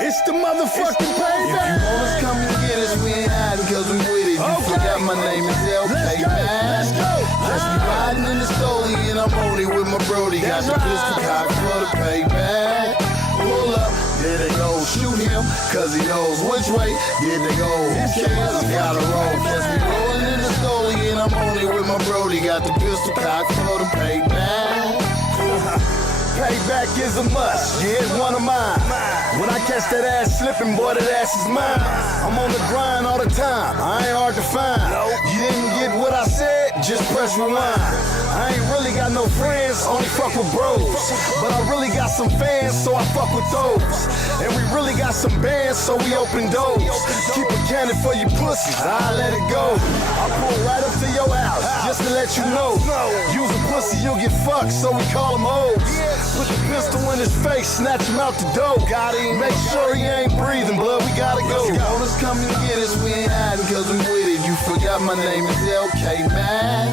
It's the motherfucking payback. If you want us, come and get us. We ain't hiding cause we with it. You forgot my name is LK, man. Let's be riding in the Stoli and I'm only with my brody. Got the pistol cocked for the payback. Pull up, here they go, shoot him, cause he knows which way. Here they go, who cares? We gotta roll. Catch me rolling in the Stoli and I'm only with my brody. Got the pistol cocked for the payback. Payback is a must, yeah, it's one of mine. When I catch that ass slipping, boy, that ass is mine. I'm on the grind all the time, I ain't hard to find. You didn't get what I said, just press rewind. I ain't really got no friends, only fuck with bros. But I really got some fans, so I fuck with those. And we really got some bands, so we open doors. Keep a cannon for you pussies, I let it go. I pull right up to your house, just to let you know. Use a pussy, you'll get fucked, so we call them hoes. Put the pistol in his face, snatch him out the dope. Make sure he ain't breathing, blood, we gotta go. All us come and get us, we ain't hiding cause we with it. You forgot my name is LK, man.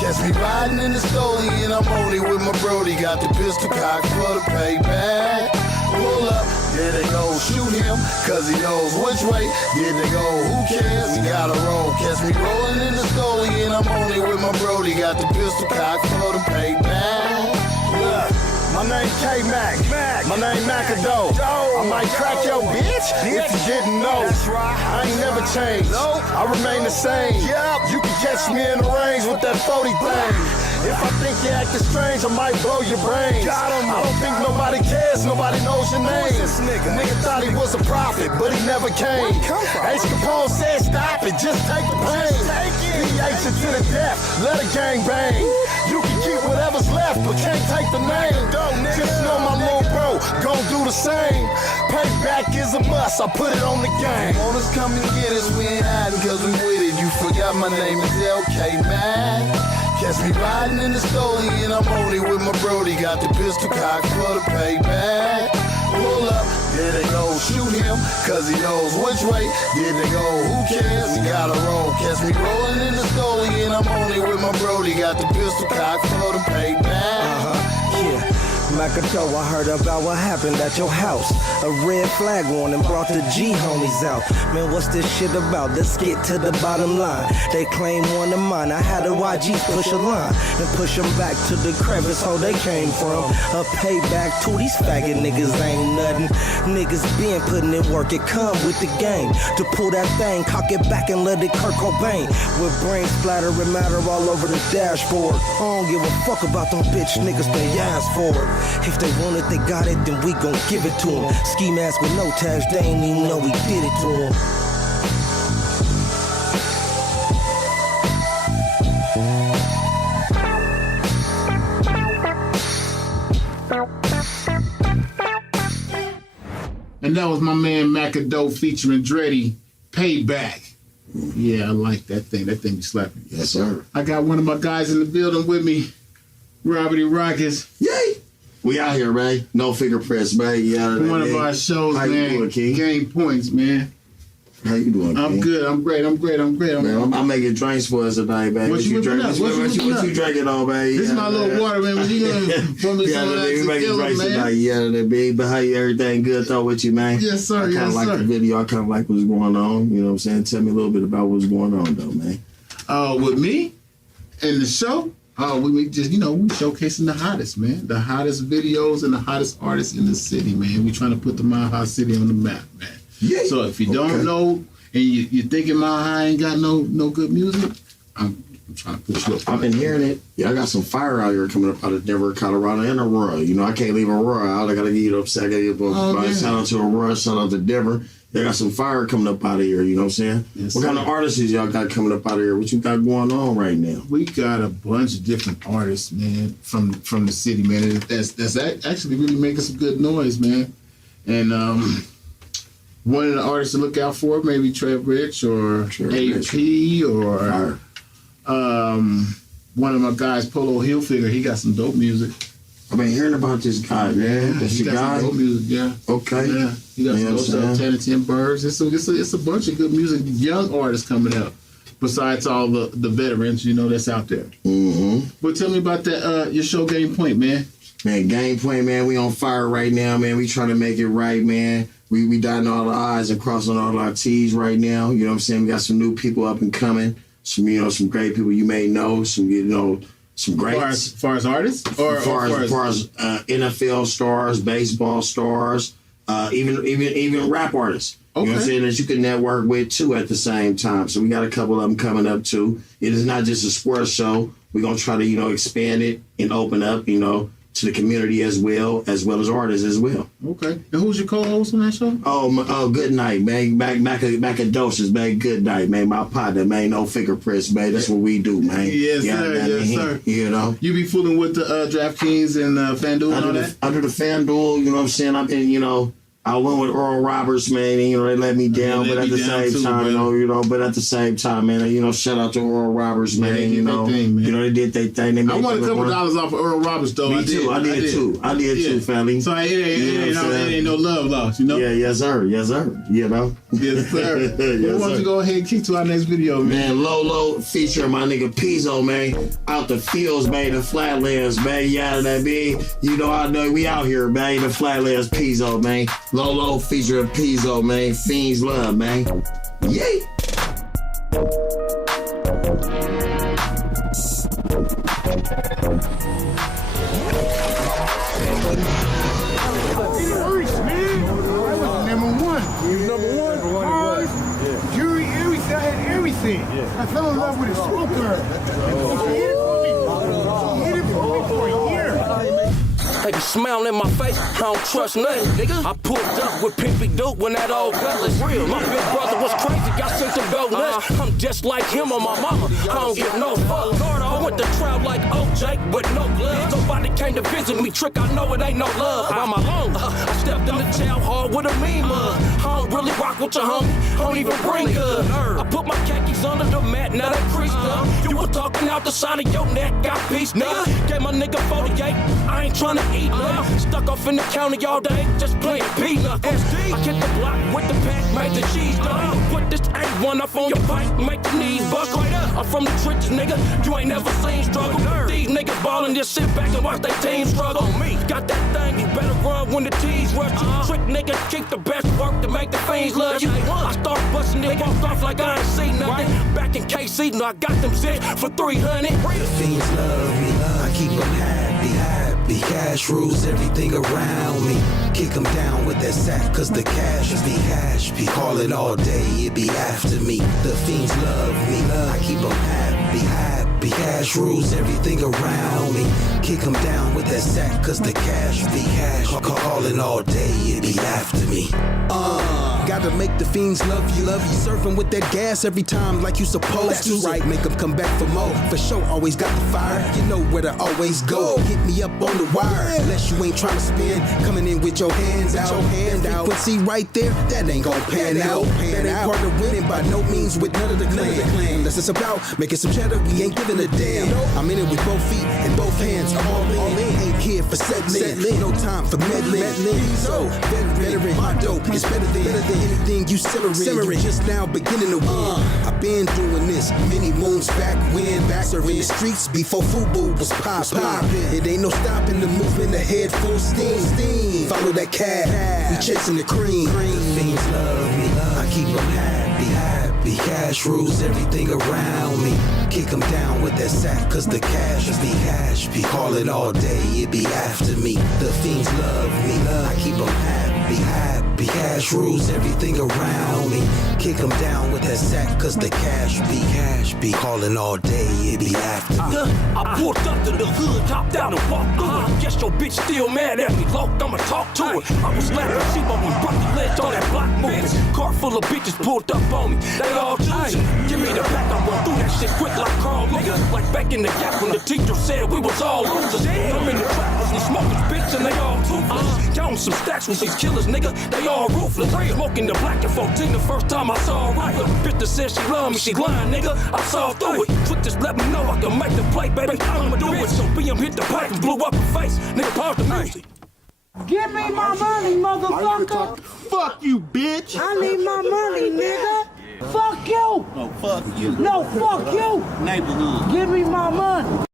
Catch me riding in the Stoli and I'm only with my brody. Got the pistol cocked for the payback. Pull up, here they go, shoot him, cause he knows which way. Here they go, who cares? We gotta roll. Catch me rolling in the Stoli and I'm only with my brody. Got the pistol cocked for the payback. Yeah. My name K-Mac, my name Macado. I might crack your bitch if you didn't know. I ain't never changed, I remain the same. You can catch me in the range with that 40 thing. If I think you're acting strange, I might blow your brains. I don't think nobody cares, nobody knows your name. Nigga thought he was a prophet, but he never came. H. Capone said stop it, just take the pain. PH it to the death, let a gang bang. You can keep whatever's left, but can't take the name. Just know my little bro gon' do the same. Payback is a must, I put it on the game. All us come and get us, we ain't hiding cause we with it. You forgot my name is LK, man. Catch me riding in the Stoli and I'm only with my brody. Got the pistol cocked for the payback. Pull up, here they go, shoot him, cause he knows which way. Here they go, who cares? We gotta roll. Catch me rolling in the Stoli and I'm only with my brody. Got the pistol cocked for the payback. Macado, I heard about what happened at your house. A red flag on and brought the G homies out. Man, what's this shit about? Let's get to the bottom line. They claim one of mine. I had the YGs push a line and push them back to the crevice how they came from. A payback to these faggot niggas ain't nothing. Niggas been putting in work, it come with the game. To pull that thing, cock it back and let it Kurt Cobain. With brain splatter and matter all over the dashboard. I don't give a fuck about them bitch niggas they ask for it. If they want it, they got it, then we gon' give it to them. Ski mask with no tags, they ain't even know we did it to them. And that was my man Macado featuring Dreddy, Payback. Yeah, I like that thing. That thing be slapping. Yes, sir. I got one of my guys in the building with me, Robbie Rockets. Yay! We out here, man. No fingerprints, man. Yeah, one of our shows, How man. You doing, King? Game points, man. How you doing, King? I'm good. I'm great. Man, I'm making drinks for us tonight, man. What you drinking? What you drinking on, man? This is my little water, man. What you doing for me? We making drinks tonight. Yeah, that big. But how you? Everything good though with you, man? Yes, sir. I kind of like the video. I kind of like what's going on. You know what I'm saying? Tell me a little bit about what's going on, though, man. With me and the show. We just, we showcasing the hottest, man. The hottest videos and the hottest artists in the city, man. We trying to put the Mile High City on the map, man. Yeah. So if you don't know and you're thinking Mile High ain't got no good music, I'm trying to put you up. I've been hearing it. Yeah, I got some fire out here coming up out of Denver, Colorado, and Aurora. I can't leave Aurora out. I got to give you shout out to Aurora, shout out to Denver. They got some fire coming up out of here, you know what I'm saying? Yes, what kind of artists y'all got coming up out of here? What you got going on right now? We got a bunch of different artists, man, from the city, man. That's actually really making some good noise, man. And one of the artists to look out for, maybe Trev Rich or AP or one of my guys, Polo Hilfiger. He got some dope music. I've been hearing about this guy, man. That's your guy? Some good music, yeah. Okay. Yeah. You got You some know dope stuff, 10 Birds. It's a bunch of good music, young artists coming up. Besides all the veterans, that's out there. Mm-hmm. But tell me about that your show Game Point, man. Man, Game Point, man, we on fire right now, man. We trying to make it right, man. We dotting all the I's and crossing all our T's right now. You know what I'm saying? We got some new people up and coming. Some great people you may know. Some great. As far as artists? As far as NFL stars, baseball stars, even rap artists. You know what I'm saying? That you can network with too at the same time. So we got a couple of them coming up too. It is not just a sports show. We're going to try to, expand it and open up, to the community as well as artists as well. Okay. And who's your co-host on that show? Oh, Good Night, man. Back at Doses, man. Good Night, man. My partner, man. No fingerprints, man. That's what we do, man. Yes, sir. Yes, sir. You be fooling with the DraftKings and FanDuel and all that? Under the FanDuel, you know what I'm saying? I've been, I went with Earl Roberts, man, and, they let me down, but at the same time, man, shout out to Earl Roberts, man, they did their thing. I won a couple dollars off of Earl Roberts, though. Me too. I did too, family. So it ain't no love lost, Yeah, yes, sir. Yes, sir. Yes, Why don't you go ahead and kick to our next video, man? Man, Lolo featuring my nigga Pizzo, man. Out the fields, man, the flatlands, man. Yeah, that be. I know we out here, man. The flatlands, Pizzo, man. Lolo featuring Pizzo, man. Fiends love, man. Yay! Number one, it was. Yeah. Jury, everything. I had everything. Yeah. I fell in love with a smoker. Take a smile in my face, I don't trust nothing, nigga. I pulled up with Pimpy Duke when that old gun was real. My big brother was crazy, got sent to go nuts. I'm just like him on my mama. I don't give no fuck. I went to trap like OJ with no gloves. Nobody came to visit me, trick, I know it ain't no love. I'm alone. I stepped in the jail hard with a mean mug. I don't really rock with your homie, I don't even bring good. I put my khakis under the mat, now they creased up. You were talking out the side of your neck, got pieced up. Gave my nigga 48, I ain't tryna eat now. Stuck off in the county all day, just playing peanuts. I hit the block with the pack, make the cheese done. Put this A1 up on your bike, make the knees buckle. I'm from the trenches, nigga, you ain't never seen struggle. These niggas ballin', just sit back and watch they team struggle. Got that thing, you better run when the T's rush you. Trick niggas keep the best work to make the fiends love you. I start bustin' it, walk off like I ain't seen nothing. Back in KC, I got them shit for 300. The fiends love me, I keep them happy. Cash rules everything around me. Kick them down with that sack, cause the cash be calling all day, it be after me. The fiends love me, I keep them happy. Cash rules everything around me. Kick them down with that sack, cause the cash be calling all day, it be after me. Gotta make the fiends love you. Surfing with that gas every time like you supposed to. Right, make them come back for more. For sure, always got the fire. You know where to always go. Hit me up on the wire. Unless you ain't trying to spin. Coming in with your hands out. Frequency right there, that ain't gon' pan out. That ain't part of winning by no means with none of the clan. Unless it's about making some cheddar, we ain't giving a damn. I'm in it with both feet and both hands. I'm all in. Ain't here for settling. No time for meddling. So, veteran, my dope is better than anything you simmering. Just now beginning to win. I've been doing this many moons back when. Serving the streets before FUBU was poppin'. It ain't no stopping the movement ahead, full steam. Follow that cab, we chasing the cream. The fiends love me, I keep them happy. Cash rules everything around me. Kick them down with that sack, cause the cash be calling all day, it be after me. The fiends love me, I keep them happy. Cash rules everything around me. Kick them down with that sack, cause the cash be calling all day, it be after me. I pulled up to the hood, hopped out and walked through. Guess your bitch still mad at me, locked, I'ma talk to her. I was slapping sheep on me, broke the ledge on that block moving. Car full of bitches pulled up on me, they all choosing. Give me the back, I'm gonna do that shit quick like Carl Lewis. Like back in the gap when the teacher said we was all losers. I'm in the trap, these smokers bitch and they all toothless. Counting some stacks with these killers, nigga. They all ruthless. Smoking the black and 14 the first time I saw her right. Bitch that said she love me, she lying, nigga. I saw through it. Twit just let me know I can make the play, baby. I'ma do it. So BM hit the pipe and blew up her face. Nigga, pause the music. Give me my money, motherfucker. Fuck you, bitch. I need my money, nigga. Fuck you. No, fuck you. No, fuck you. Neighborhood. Give me my money.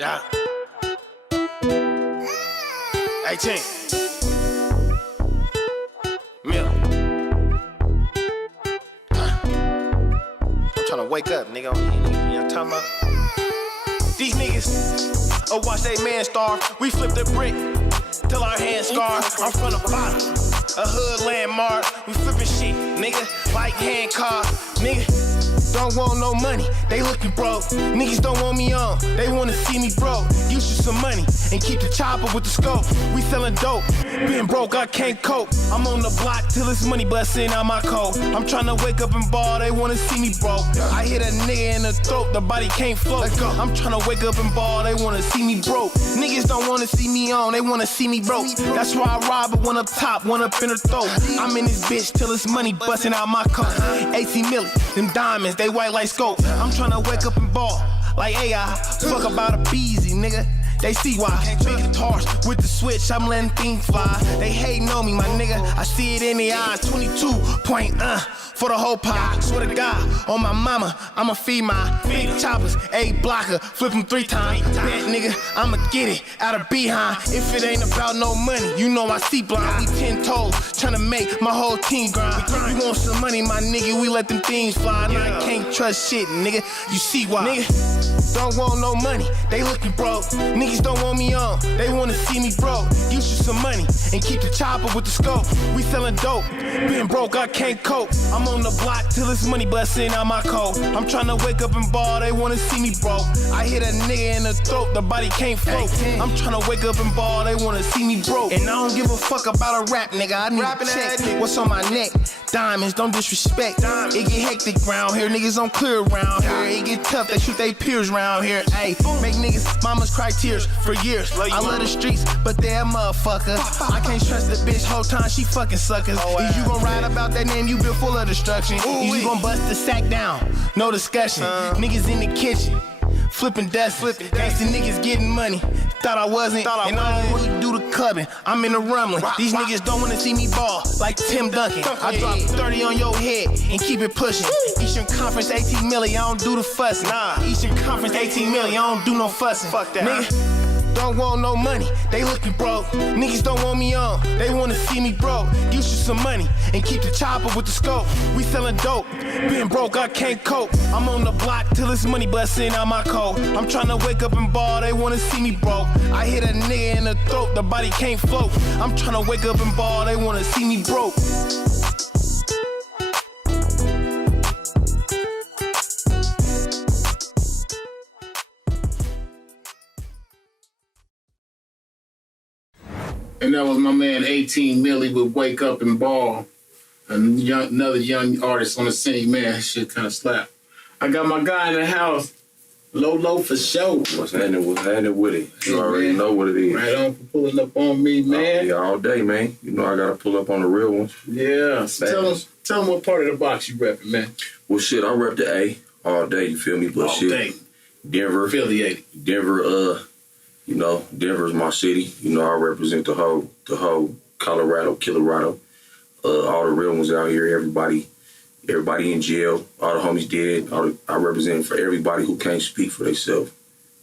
Yeah. 18. Mill. I'm trying to wake up, nigga. You know what I'm talking about? These niggas, watch they man starve. We flip the brick till our hands scar. I'm from the bottom, a hood landmark. We flipping shit, nigga, like hand car. Nigga, don't want no money, they looking broke. Niggas don't want me on, they wanna see me broke. Use you some money and keep the chopper with the scope. We selling dope, being broke, I can't cope. I'm on the block till it's money busting out my coat. I'm trying to wake up and ball, they wanna see me broke. I hit a nigga in the throat, the body can't float. Let's go. I'm trying to wake up and ball, they wanna see me broke. Niggas don't wanna see me on, they wanna see me broke. That's why I rob it, one up top, one up in her throat. I'm in this bitch till it's money busting out my coat. 18 million, them diamonds, they white like scope. I'm trying to wake up and ball, like AI. Fuck about a beezy, nigga. They see why. Big guitars with the switch, I'm letting things fly. They hating on me, my nigga. I see it in the eyes. 22 point, for the whole pie. Swear to God, on my mama, I'ma feed my big choppers, 8 blocker, flip them 3 times. That nigga, I'ma get it out of behind. If it ain't about no money, you know I see blind. We 10 toes, tryna make my whole team grind. We want some money, my nigga, we let them things fly. And I can't trust shit, nigga. You see why? Nigga, don't want no money, they looking broke. Niggas don't want me on, they wanna see me broke. Use you some money and keep the chopper with the scope. We selling dope, being broke, I can't cope. I'm on the block till it's money busting out my coat. I'm trying to wake up and ball, they wanna see me broke. I hit a nigga in the throat, the body can't float. I'm trying to wake up and ball, they wanna see me broke. And I don't give a fuck about a rap, nigga. I need to check what's on my neck. Diamonds, don't disrespect. It get hectic round here, niggas don't clear around here. It get tough, they shoot they peers round here. Ayy, make niggas mamas cry tears for years. I love the streets, but they're a motherfucker. I can't trust the bitch whole time, she fucking suckers. Is you gon' ride about that name, you been full of destruction. Is you gon' bust the sack down, no discussion. Niggas in the kitchen, flipping dust. Gangsta niggas getting money, thought I wasn't. And I don't really do the clubbing, I'm in the rumbling. These niggas don't wanna see me ball, like Tim Duncan. I drop 30 on your head and keep it pushing. Eastern Conference 18 million, I don't do the fussing. Eastern Conference 18 million, I don't do no fussing. Fuck that, nigga. Don't want no money, they looking broke. Niggas don't want me on, they wanna see me broke. Use you some money and keep the chopper with the scope. We selling dope, being broke, I can't cope. I'm on the block till it's money busting out my coat. I'm trying to wake up and ball, they wanna see me broke. I hit a nigga in the throat, the body can't float. I'm trying to wake up and ball, they wanna see me broke. And that was my man 18 Millie with Wake Up and Ball. Another young artist on the scene, man. Shit kind of slap. I got my guy in the house, Lolo for show. What's happening with it? You already know what it is. Right on for pulling up on me, man. Yeah, all day, man. You know I gotta pull up on the real ones. Yeah. So tell them what part of the box you repping, man. Well, shit, I rep the A all day. You feel me? But all shit, day. Denver, affiliated. Denver. You know, Denver's my city. You know, I represent the whole Colorado. All the real ones out here. Everybody in jail. All the homies dead. I represent for everybody who can't speak for themselves.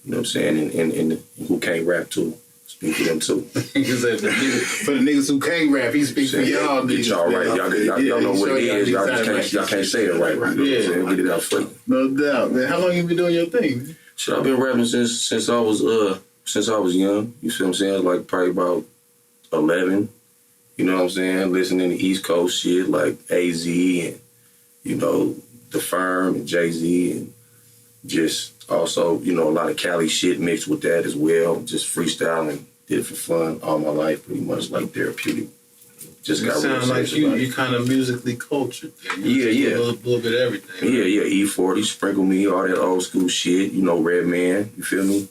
You know what I'm saying? And who can't rap too. Speak for them too. For the niggas who can't rap, he speaks for y'all. Get y'all right. Y'all know what it is. Y'all can't say it right. Yeah. Get it out for you. No doubt, man. How long you been doing your thing, man? Shit, I've been rapping since I was young. You feel what I'm saying? Like probably about 11. You know what I'm saying? Listening to East Coast shit like AZ and, you know, The Firm and Jay-Z and just also, you know, a lot of Cali shit mixed with that as well. Just freestyling, did it for fun all my life, pretty much like therapeutic. just it got real sounds like serious about it. you kind of musically cultured. Yeah. A little bit of everything. Yeah. E40, Sprinkle Me, all that old school shit. You know, Red Man, you feel me?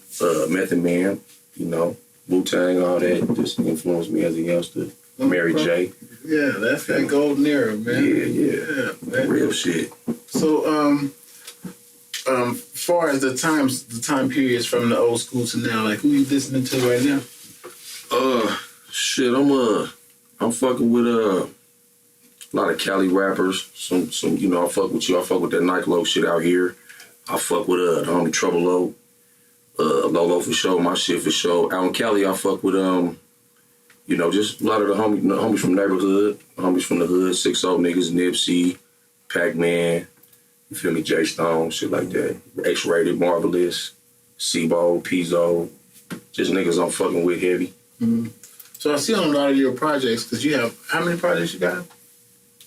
Method Man, you know, Wu-Tang, all that just influenced me as a youngster. Mary J. Yeah, that's that golden era, man. Yeah, man. Real shit. So, far as the time periods from the old school to now, like who you listening to right now? Shit, I'm fucking with a lot of Cali rappers. Some, you know, I fuck with you. I fuck with that Nyclo shit out here. I fuck with the homie Trouble Low. Lolo for sure, my shit for sure. Out in Cali, I fuck with you know, just a lot of the homies from neighborhood, homies from the hood, 6-0 niggas, Nipsey, Pac-Man, you feel me, J Stone, shit like that. X-Rated, Marvelous, Sibo, Pizzo, just niggas I'm fucking with heavy. Mm-hmm. So I see on a lot of your projects, because you have, how many projects you got?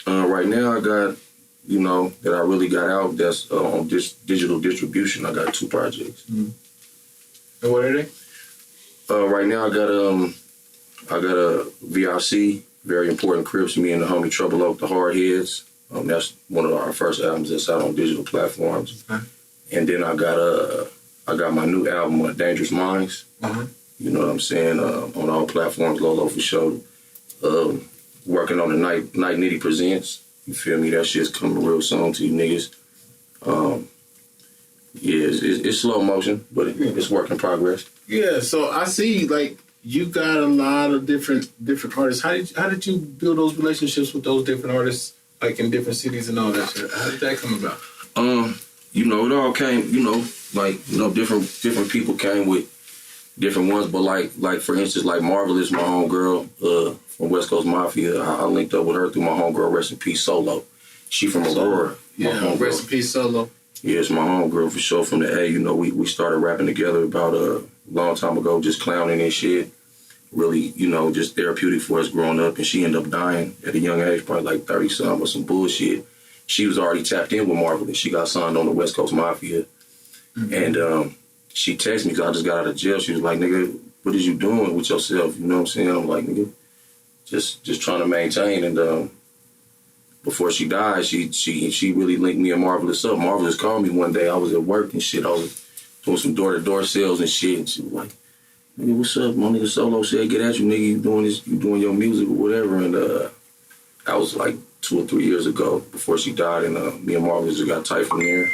Right now I got, you know, that I really got out, that's on digital distribution. I got 2 projects. Mm-hmm. And what are they? Right now I got a VRC, Very Important Crips, me and the homie Trouble Oak, the Hard Heads. That's one of our first albums that's out on digital platforms. Okay. And then I got my new album, Dangerous Minds. Uh-huh. You know what I'm saying? On all platforms, Lolo for sure. Working on the Night Nitty Presents. You feel me? That shit's coming real soon to you niggas. Yeah, it's slow motion, but it's work in progress. Yeah, so I see, like, you got a lot of different artists. How did you build those relationships with those different artists, like in different cities and all that shit? How did that come about? You know, it all came, you know, like, you know, different people came with different ones, but like for instance, like Marvelous, my homegirl, from West Coast Mafia, I linked up with her through my homegirl, rest in peace, Solo. She from Aurora. Yeah, rest in peace, Solo. Yeah, it's my homegirl for sure from the A. You know, we started rapping together about a long time ago, just clowning and shit. Really, you know, just therapeutic for us growing up. And she ended up dying at a young age, probably like 30-something or some bullshit. She was already tapped in with Marvelous. She got signed on the West Coast Mafia. Mm-hmm. And she texted me because I just got out of jail. She was like, nigga, what is you doing with yourself? You know what I'm saying? I'm like, nigga, just trying to maintain. And before she died, she really linked me and Marvelous up. Marvelous called me one day. I was at work and shit. I was doing some door-to-door sales and shit. And she was like, nigga, what's up? My nigga Solo said, get at you, nigga. You doing your music or whatever. And that was like 2 or 3 years ago before she died. And me and Marvelous just got tight from there.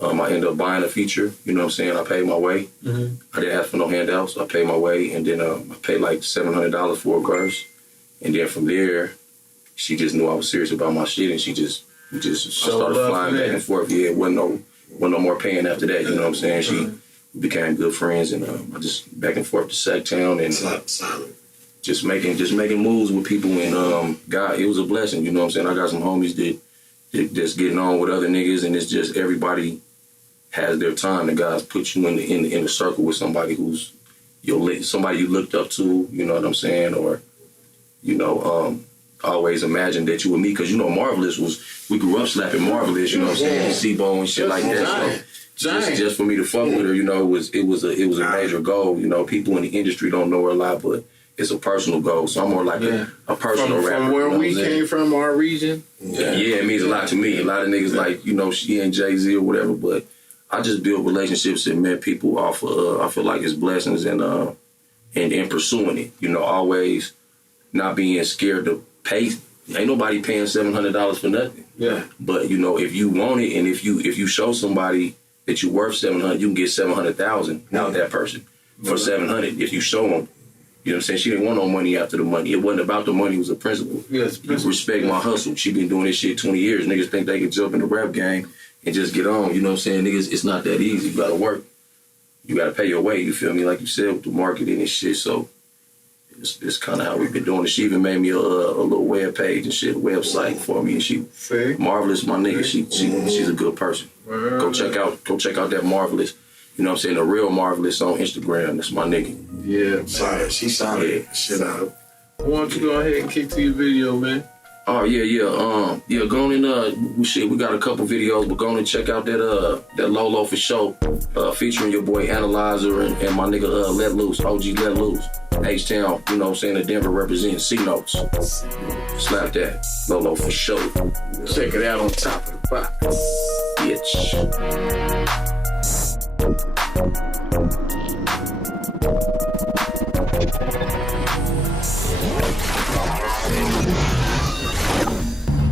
I ended up buying a feature. You know what I'm saying? I paid my way. Mm-hmm. I didn't ask for no handouts. I paid my way. And then I paid like $700 for a verse. And then from there, she just knew I was serious about my shit, and I started flying back and forth. Yeah, it wasn't no more paying after that. You know what I'm saying? She became good friends, and I just back and forth to Sacktown and just making moves with people. And God, it was a blessing. You know what I'm saying? I got some homies that just getting on with other niggas, and it's just everybody has their time. And God's put you in the circle with somebody who's somebody you looked up to. You know what I'm saying? Or you know. Always imagined that you were me, because you know Marvelous we grew up slapping Marvelous, you know what I'm saying, Sibo and shit like that. So just for me to fuck with her, you know, it was a major goal. You know, people in the industry don't know her a lot, but it's a personal goal. So I'm more like a personal rapper. From where we came from, our region. Yeah, it means a lot to me. A lot of niggas like, you know, she and Jay-Z or whatever, but I just built relationships and met people off of I feel like it's blessings and pursuing it. You know, always not being scared to pay. Ain't nobody paying $700 for nothing. Yeah. But you know, if you want it, and if you show somebody that you're worth $700, you can get $700,000 out that person for $700. If you show them, you know what I'm saying. She didn't want no money after the money. It wasn't about the money. It was a principle. Yes. You respect my hustle. She been doing this shit 20 years. Niggas think they can jump in the rap game and just get on. You know what I'm saying? Niggas, it's not that easy. You gotta work. You gotta pay your way. You feel me? Like you said, with the marketing and shit. So. It's kind of how we've been doing it. She even made me a little web page and shit, a website for me. And she Marvelous, my nigga. She's a good person. Go check out that Marvelous. You know what I'm saying? The real Marvelous on Instagram. That's my nigga. Yeah, solid. She solid. Yeah. Shit out. Why don't you go ahead and kick to your video, man? Oh yeah. Go on and we got a couple videos, but go on and check out that Lolo for show, featuring your boy Analyzer and my nigga Let Loose, OG Let Loose, H-Town. You know what I'm saying? The Denver representing C Notes. Slap that Lolo for show. Check it out on Top of the Box. Bitch.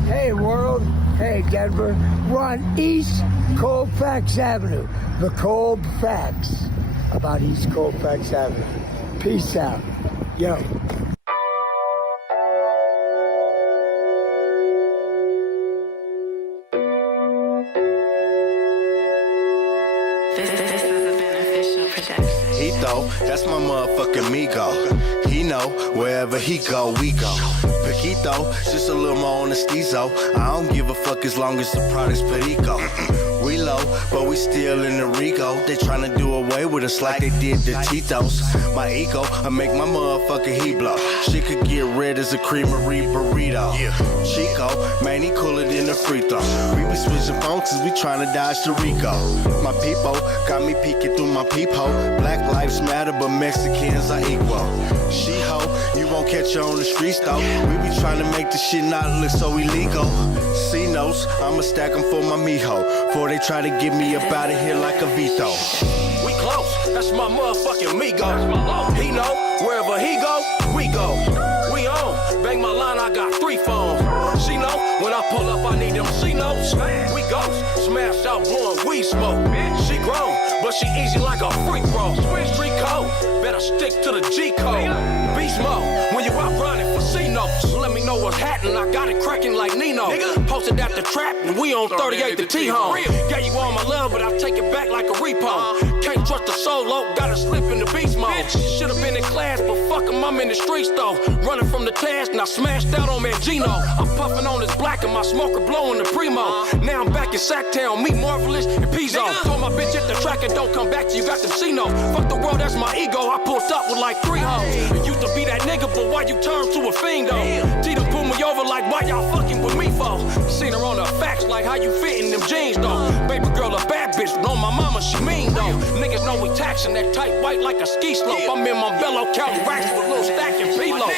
Hey world, hey Denver, we're on East Colfax Avenue. The cold facts about East Colfax Avenue. Peace out. Yo. That's my motherfucking Migo. He know wherever he go, we go. Paquito, just a little more on the steezo. I don't give a fuck as long as the product's Perico. We low, but we still in the Rigo. They tryna do away with us like they did the Titos. My ego, I make my motherfucking heat blow. Shit could get red as a creamery burrito. Chico, man, he cooler than a free throw. We be switching phones cause we tryna dodge the Rico. My people got me peeking through my peephole. Black lives matter, but Mexicans are equal. She-ho, you won't catch her on the streets though. We be trying to make the shit not look so illegal. C-notes, I'ma stack them for my mijo. Before they try to get me up out of here like a veto. We close, that's my motherfucking Migo. He know, wherever he go, we go. We on, bang my line, I got 3 phones. She know, when I pull up, I need them C-notes. We go, smash out, blowing weed smoke. She grown, but she easy like a freak throw. Street code, better stick to the G code. Beast mode, when you out grinding for C-notes. Let me know what's happening, I got it cracking like Nino. Posted at the trap, and we on 38 to T-Home. Gave you all my love, but I take it back like a repo. Can't trust the solo, gotta slip in the beast mode. Should've been in class, but fuck 'em, I'm in the streets though. Running from the task, now smashed out on Mangino. I'm puffing on this black and my smoker blowing the primo. Now I'm back in Sacktown, meet Marvelous and Pizzo. Told my bitch at the track and don't come back till you got them C-notes. Fuck the world, that's my ego, I pulled up with like 3 hoes. Used to be that nigga, but why you turn to a fiend though? Tita pulled me over like, why y'all fucking with me for? Seen her on the facts like how you fit in them jeans though. Baby girl a bad bitch, but on my mama she mean though. Niggas know we taxing that tight white like a ski slope. I'm in my Velo couch racks with a little stack and P-Lo.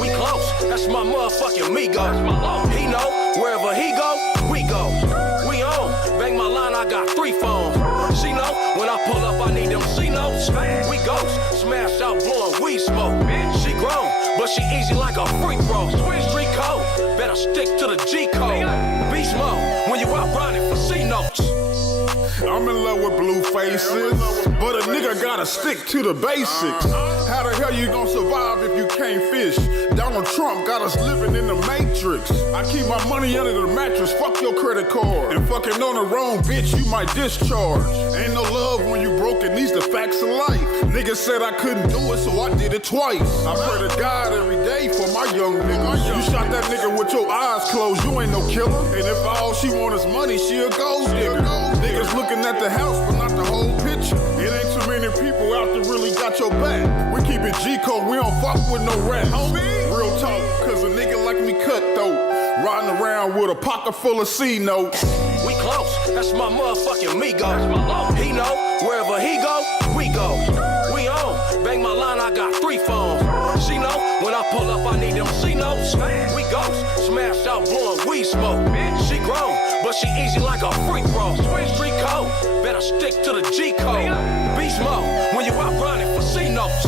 We close, that's my motherfucking Migo. He know, wherever he go, we go. We on, bang my line, I got 3 phones. She know, when I pull up, I need them C-notes. We go, smash out, blowing weed smoke. She grown, but she easy like a freak throw. Street code, better stick to the G code. Beast mode, when you out grinding for C-notes. I'm in love with blue faces, but a nigga gotta stick to the basics. How the hell you gonna survive if you can't fish? Donald Trump got us living in the Matrix. I keep my money under the mattress, fuck your credit card. And fucking on the wrong bitch, you might discharge. Ain't no love when you broken, these the facts of life. Niggas said I couldn't do it, so I did it twice. I pray to God every day for my young niggas. You shot that nigga with your eyes closed, you ain't no killer. And if all she want is money, she a gold digger. Niggas looking at the house, but not the whole picture. It ain't too many people out there really got your back. We keep it G-code, we don't fuck with no rats. Real talk, cause a nigga like me cutthroat. Riding around with a pocket full of C-notes. We close, that's my motherfucking Migo. He know, wherever he go, we go. We on, bang my line, I got 3 phones. She know, when I pull up, I need them C-notes. We go, smash out, blowing weed smoke. She grown, but she easy like a freak throw. Street code, better stick to the G code. Beast mode, when you out grinding for C-notes.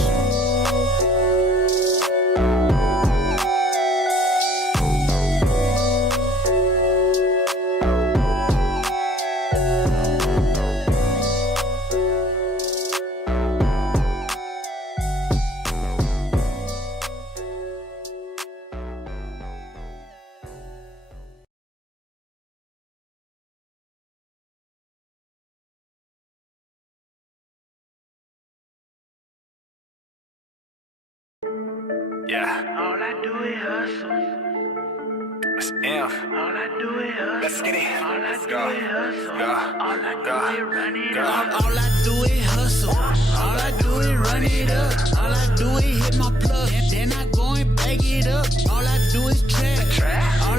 Yeah. All I do is hustle. It's F. All I do is hustle. Let's get it. Let's go. All I do is run it up. All I do is hustle. All I do is run it up. All I do is hit my plug. Then I go and bag it up. All I do is trap. All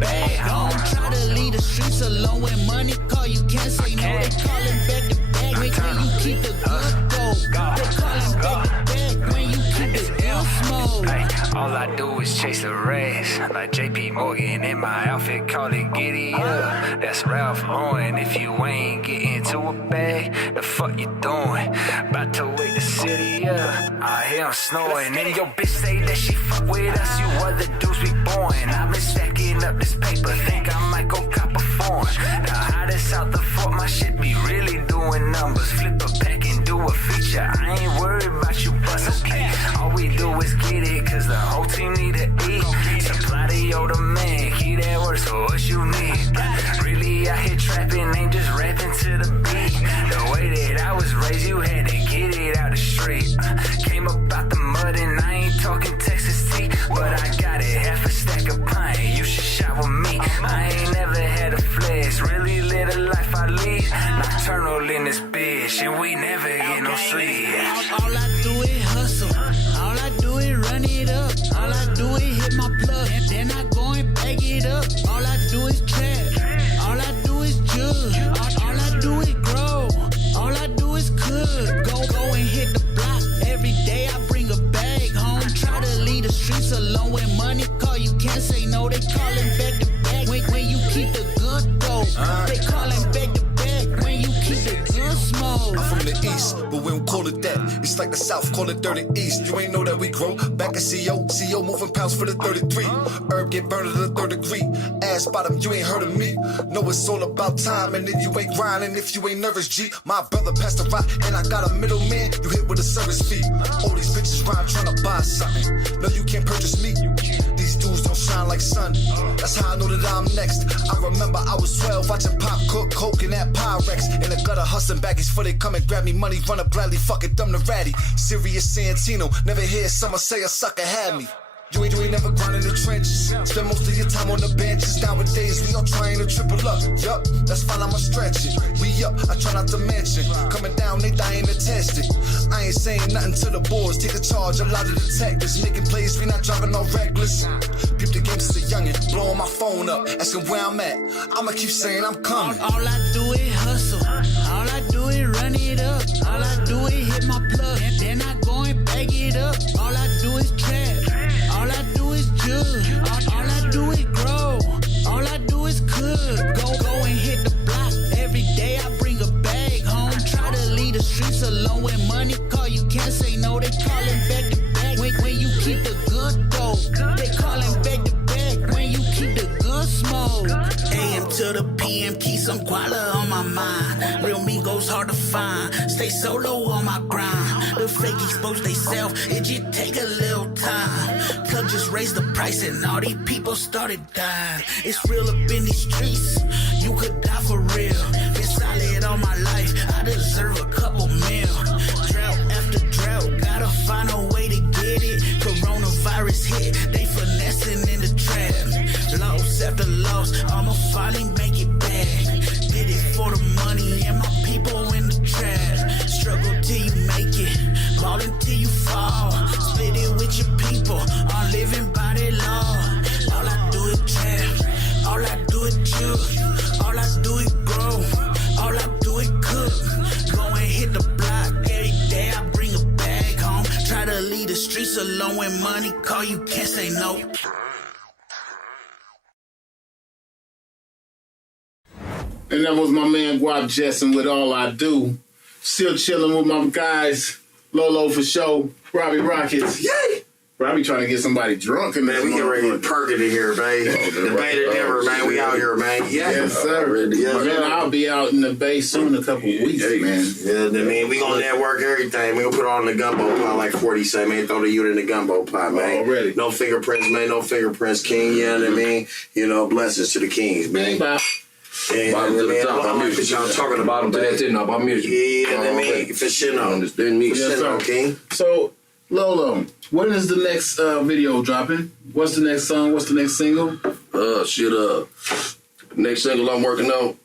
bag home. Try to leave the streets alone when money call, you can't say no. They calling back the bag, make sure you keep the good dough. They calling back the bag when you keep the ill smoke. All I do is chase the race, like JP Morgan in my outfit, call it giddy up. That's Ralph Lauren. If you ain't getting to a bag, the fuck you doing? About to wake the city up. I hear I'm snowing, and your bitch say that she fuck with us. You other dudes be boring. I've been stacking up this paper, think I might go cop a foreign. The hottest out the fort, my shit be really doing numbers. Flip a pack and do a feature. I ain't worried about you plus okay. All we do is get it, cause the whole team need to eat. Supply the older man, keep that work, so what you need? Really out here trapping, ain't just rapping to the beat. The way that I was raised, you had to get it out the street. Came up out the mud and I ain't talking Texas tea, but I got it, half a stack of pine, you should shop with me. I ain't never had a flex, really live the life I lead. Nocturnal in this bitch, and we never get no sleep. All I do is hustle, all I do is run it up. All I do is hit my plug, then I go and bag it up. All I do is trap, all I do is judge. All I do is grow, all I do is cook. Go and hit the block, every day I bring a bag home. Try to leave the streets alone when money call, you can't say no. They calling back the bag when you keep the good dough. They calling back the bag when you keep the good smoke. I'm from the east, but we don't call it that. It's like the south, call it dirty east. You ain't know that we grow. Back at CO moving pounds for the 33. Herb get burned to the 3rd degree. Ass bottom, you ain't heard of me. Know it's all about time, and then you ain't grinding if you ain't nervous, G. My brother passed the rock, and I got a middleman. You hit with a service fee. All these bitches rhyme trying to buy something. No, you can't purchase me. These dudes don't shine like sun. That's how I know that I'm next. I remember I was 12 watching Pop cook coke in that Pyrex. In the gutter hustling baggies for they come and grab me money, run up gladly, fuck it, dumb the ratty. Serious Santino, never hear someone say a sucker had me. You ain't never grind in the trenches. Spend most of your time on the benches. Nowadays, we all trying to triple up. Yup, that's fine, I'ma stretch it. We up, I try not to mention. Coming down, they dying to test it. I ain't saying nothing to the boys. Take a charge, a lot of detectives. Making plays, we not driving on reckless. Peep the games as a youngin'. Blowing my phone up, asking where I'm at. I'ma keep saying I'm coming. All I do is hustle. All I do is run it up. All I do is hit my plug, then I go and bag it up. All I do is trap. All I do is judge. All I do is grow. All I do is cook. Go and hit the block. Every day I bring a bag home. Try to leave the streets alone when money call, you can't say no. They calling back the bag when you keep the good dough. They calling back the bag when you keep the good smoke. AM to the PM, keep some guala on my mind. Real me goes hard to find. Stay solo on my grind. The fake expose they self, it just take a little time. Plug just raised the price and all these people started dying. It's real up in these streets, you could die for real. Been solid all my life, I deserve a couple mil. Drought after drought, gotta find a way to get it. Coronavirus hit, they finessing in the trap. Loss after loss, I'ma finally make it back. Did it for the money and my people in the trap. Struggle till you make it, ball until you fall. Split it with your people, I'm living by that law. All I do is trap, all I do is judge. All I do is grow, all I do is cook. Go and hit the block, every day I bring a bag home. Try to leave the streets alone when money call, you can't say no. And that was my man Guap Jessin with All I Do. Still chilling with my guys, Lolo for show, Robbie Rockets. Yay! Robbie trying to get somebody drunk in man, we get ready to perk it in here, man. The Bay to Denver, man. We out here, man. Yeah. Yes, sir. Man, I'll be out in the Bay soon, a couple weeks, man. Yeah, I mean, we gonna network everything. We gonna put it on the gumbo pot, like 40 say, man. Throw the unit in the gumbo pot, man. Already. No fingerprints, man. No fingerprints, King. You know what I mean? You know, blessings to the Kings, man. Bye. And, bottom to the top, I'm music. y'all talking about Bottom to that tin up, I'm music. Yeah, I mean, for shit on. It's been me. Shit on, King. So, Lolo, when is the next video dropping? What's the next song? What's the next single? Next single I'm working on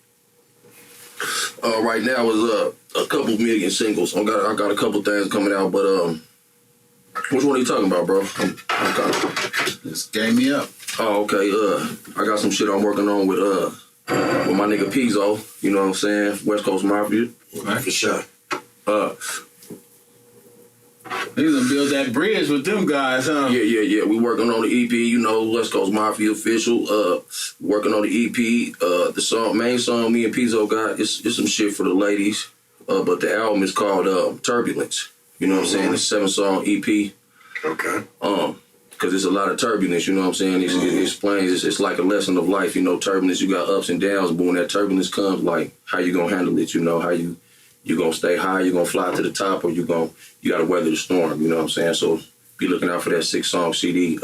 right now is a couple million singles. I got a couple things coming out, but which one are you talking about, bro? I'm kind of just game me up. Oh, okay. I got some shit I'm working on with my nigga Pizzo. You know what I'm saying? West Coast Mafia. For sure. Niggas gonna build that bridge with them guys, huh? Yeah. We working on the EP, you know, West Coast Mafia official. Working on the EP. The main song me and Pizzo got is some shit for the ladies. But the album is called Turbulence. You know what I'm saying? It's a 7-song EP. Okay. Because there's a lot of turbulence, you know what I'm saying? It explains, it's like a lesson of life, you know, turbulence, you got ups and downs, but when that turbulence comes, like, how you gonna handle it, you know, how you gonna stay high, you gonna fly to the top, or you gotta weather the storm, you know what I'm saying? So be looking out for that 6-song CD.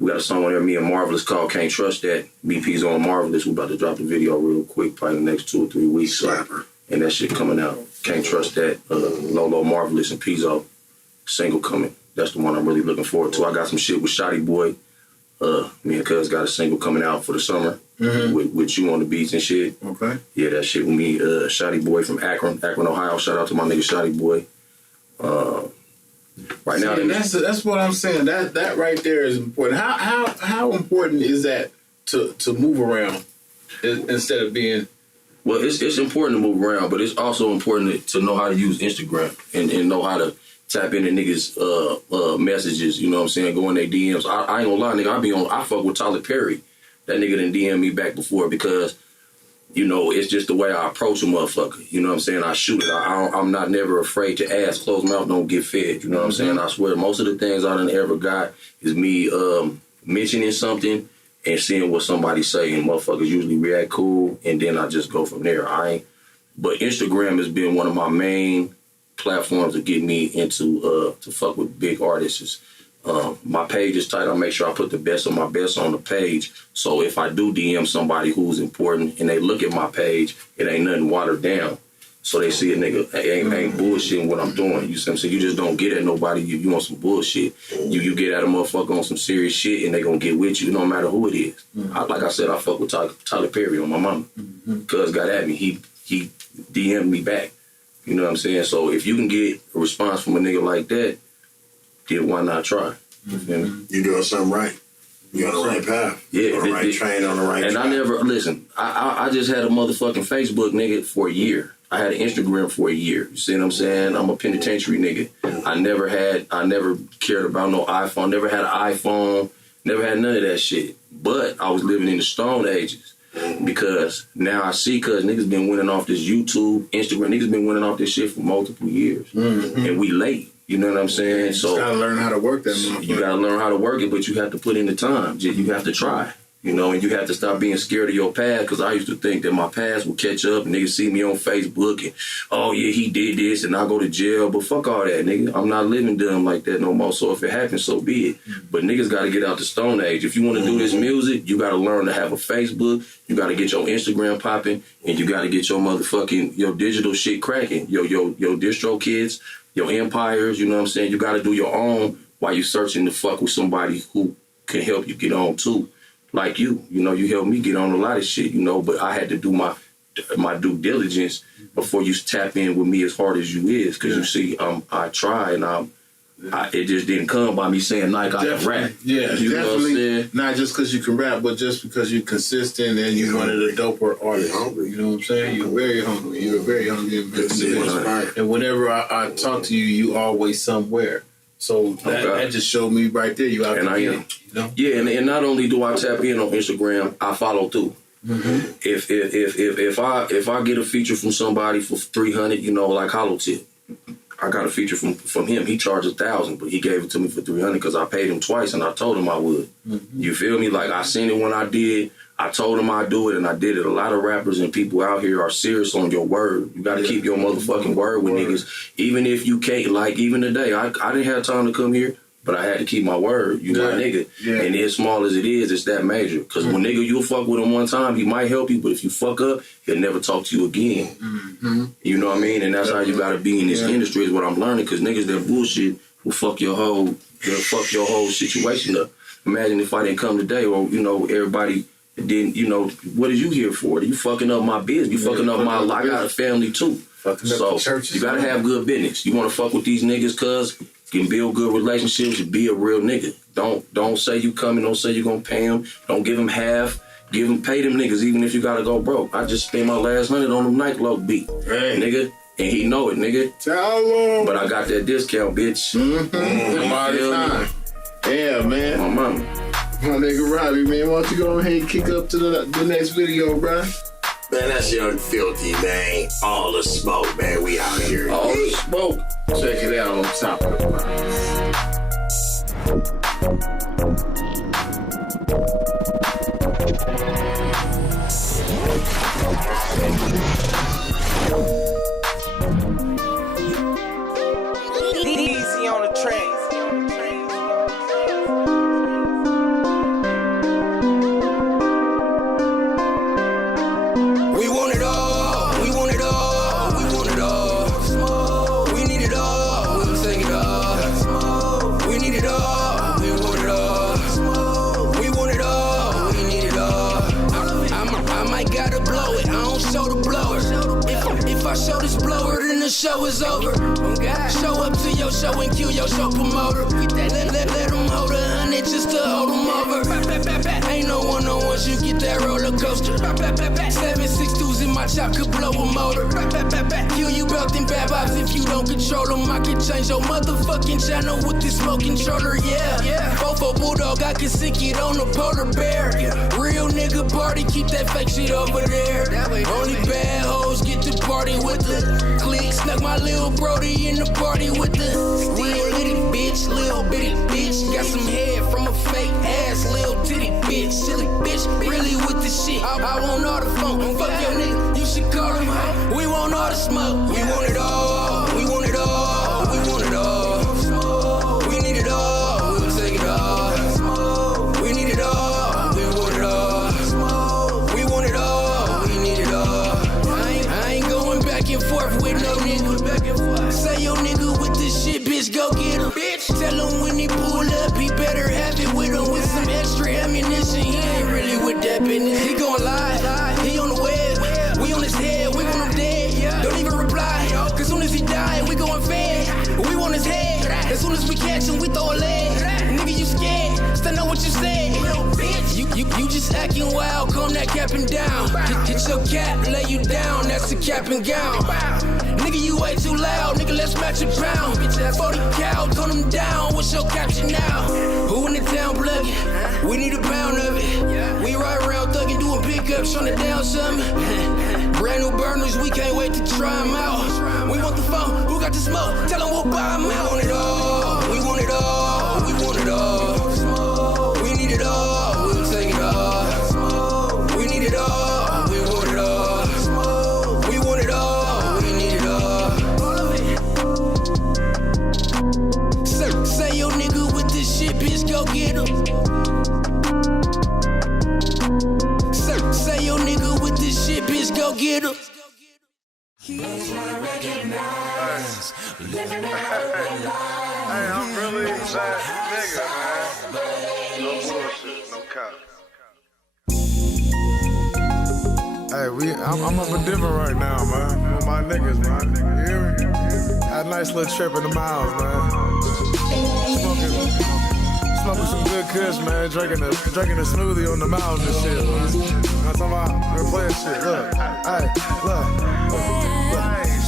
We got a song on there, me and Marvelous, called Can't Trust That. BP's on Marvelous, we about to drop the video real quick, probably in the next 2 or 3 weeks. Slapper. And that shit coming out. Can't Trust That. Lolo, Marvelous, and Pizzo. Single coming. That's the one I'm really looking forward to. I got some shit with Shotty Boy. Me and Cuz got a single coming out for the summer with you on the beats and shit. Okay. Yeah, that shit with me, Shotty Boy from Akron, Ohio. Shout out to my nigga Shotty Boy. Right now, that's what I'm saying. That right there is important. How important is that to move around instead of being? Well, it's important to move around, but it's also important to know how to use Instagram and know how to tap into niggas' messages, you know what I'm saying? Go in their DMs. I ain't gonna lie, nigga, I fuck with Tyler Perry. That nigga done DM me back before because, you know, it's just the way I approach a motherfucker. You know what I'm saying? I shoot it. I'm not never afraid to ask. Closed mouth don't get fed. You know what I'm saying? I swear, most of the things I done ever got is me mentioning something and seeing what somebody say, and motherfuckers usually react cool, and then I just go from there. But Instagram has been one of my main platforms to get me into to fuck with big artists. My page is tight. I make sure I put the best of my best on the page. So if I do DM somebody who's important and they look at my page, it ain't nothing watered down. So they see a nigga ain't bullshitting what I'm doing. You see what I'm saying? You just don't get at nobody. You on some bullshit. You get at a motherfucker on some serious shit and they gonna get with you no matter who it is. Like I said, I fuck with Tyler Perry on my mama. Cuz got at me. He DM'd me back. You know what I'm saying? So if you can get a response from a nigga like that, then why not try? You feel me? You doing something right. You on the right path. Yeah. On the right train, on the right And track. I never, listen, I just had a motherfucking Facebook nigga for a year. I had an Instagram for a year. You see what I'm saying? I'm a penitentiary nigga. I never cared about no iPhone, never had an iPhone, never had none of that shit. But I was living in the Stone Ages. Because now I see, cuz niggas been winning off this YouTube, Instagram, niggas been winning off this shit for multiple years. And we late. You know what I'm saying? So you gotta learn how to work that motherfucker. You gotta learn how to work it, but you have to put in the time. You have to try. You know, and you have to stop being scared of your past, because I used to think that my past would catch up and niggas see me on Facebook and, oh yeah, he did this and I go to jail. But fuck all that, nigga. I'm not living dumb like that no more. So if it happens, so be it. But niggas gotta get out the Stone Age. If you wanna do this music, you gotta learn to have a Facebook, you gotta get your Instagram popping, and you gotta get your motherfucking, your digital shit cracking. Your distro kids, your empires, you know what I'm saying? You gotta do your own while you searching to fuck with somebody who can help you get on too. Like you know, you helped me get on a lot of shit, you know, but I had to do my due diligence before you tap in with me as hard as you is, because you see, I try and it just didn't come by me saying, Nike, I can rap. Yeah, you know what I'm saying? Not just because you can rap, but just because you're consistent and you're one of the doper artists. You know what I'm saying? You're very hungry. You're very hungry and and whenever I talk to you, you always somewhere. So that just showed me right there you out there. And I am. You know? Yeah, and not only do I tap in on Instagram, I follow through. If I get a feature from somebody for 300, you know, like Hollow Tip, I got a feature from him. He charged 1,000, but he gave it to me for 300 because I paid him twice and I told him I would. You feel me? Like, I seen it when I did. I told him I'd do it, and I did it. A lot of rappers and people out here are serious on your word. You got to keep your motherfucking word with niggas. Even if you can't, like even today, I didn't have time to come here, but I had to keep my word. You my nigga. Yeah. And as small as it is, it's that major. Because when nigga, you'll fuck with him one time, he might help you, but if you fuck up, he'll never talk to you again. You know what I mean? And that's how you got to be in this industry, is what I'm learning, because niggas that bullshit will fuck your whole situation up. Imagine if I didn't come today, or, you know, everybody... Then, you know, what are you here for? You fucking up my business. You fucking up my life. I got a family too. So you gotta have good business. You wanna fuck with these niggas, cuz you can build good relationships and be a real nigga. Don't say you coming. Don't say you gonna pay them. Don't give them half. Pay them niggas even if you gotta go broke. I just spent my last 100 on them Nightlow beat, nigga, and he know it, nigga. But I got that discount, bitch. Yeah, man. My mama. My nigga Robbie, man, why don't you go ahead and kick up to the next video, bro? Man, that's Young Filthy, man. All the smoke, man. We out here. All the smoke. Check it out on top of the box. Easy on the track. We want it all, we want it all, we want it all. We need it all, we'll take it all. We need it all, we want it all. We want it all, we need it all. I might gotta blow it, I don't show the blower. If I show this blower, then the show is over. Show up to your show and cue your show promoter. Let them hold 100 just to hold them over. Ain't no one-on-ones, you get that roller coaster. 7.62s in my chop could blow a motor. You belting bad vibes if you don't control them. I can change your motherfucking channel with this smoke controller, yeah. Fofo Bulldog, I can sink it on a polar bear. Real nigga party, keep that fake shit over there. Only bad hoes get to party with the clique. Snuck my little Brody in the party with the real litty bitch, little bitty bitch. Got some head from a fake ass, little titty bitch. Silly bitch, really with the shit. I want all the funk, fuck your nigga, you should call him home. We want all the smoke, we want it all, we want it all, we want it all. We need it all, we'll take it all. We need it all, we want it all. We want it all, we need it all. I ain't going back and forth with no nigga. Say your nigga with this shit, bitch, go get him. Tell him when he pull up, he better have it with him with some extra ammunition. He ain't really with that business. He gon' lie, he on the web. We on his head, we want him dead. Don't even reply, cause soon as he die, we going fed. We want his head, as soon as we catch him, we throw a leg. Nigga, you scared, stand on what you said. You just acting wild, calm that cap and down. Get your cap, lay you down, that's a cap and gown. Nigga, you way too loud, nigga, let's match a pound. 40 cow, turn them down, what's your caption now? Who in the town plugging? We need a pound of it. We ride around thugging, doing pickups, trying to down something. Brand new burners, we can't wait to try them out. We want the phone, who got the smoke? Tell them we'll buy them out. We want it all, we want it all, we want it all. We need it all, we'll take it all. We need it all, we want it all. We want it all, we need it all. Say your nigga with this shit, bitch, go get him. Say your nigga with this shit, bitch, go get him. Hey, I'm really that nigga, man. No bullshit, no cap. Hey, I'm up and different right now, man. With my niggas, man. You hear me? Had a nice little trip in the miles, man. Smoking some good kush, man. Drinking a smoothie on the mountain and shit, man. I'm talking about we're playing shit. Look, hey, look.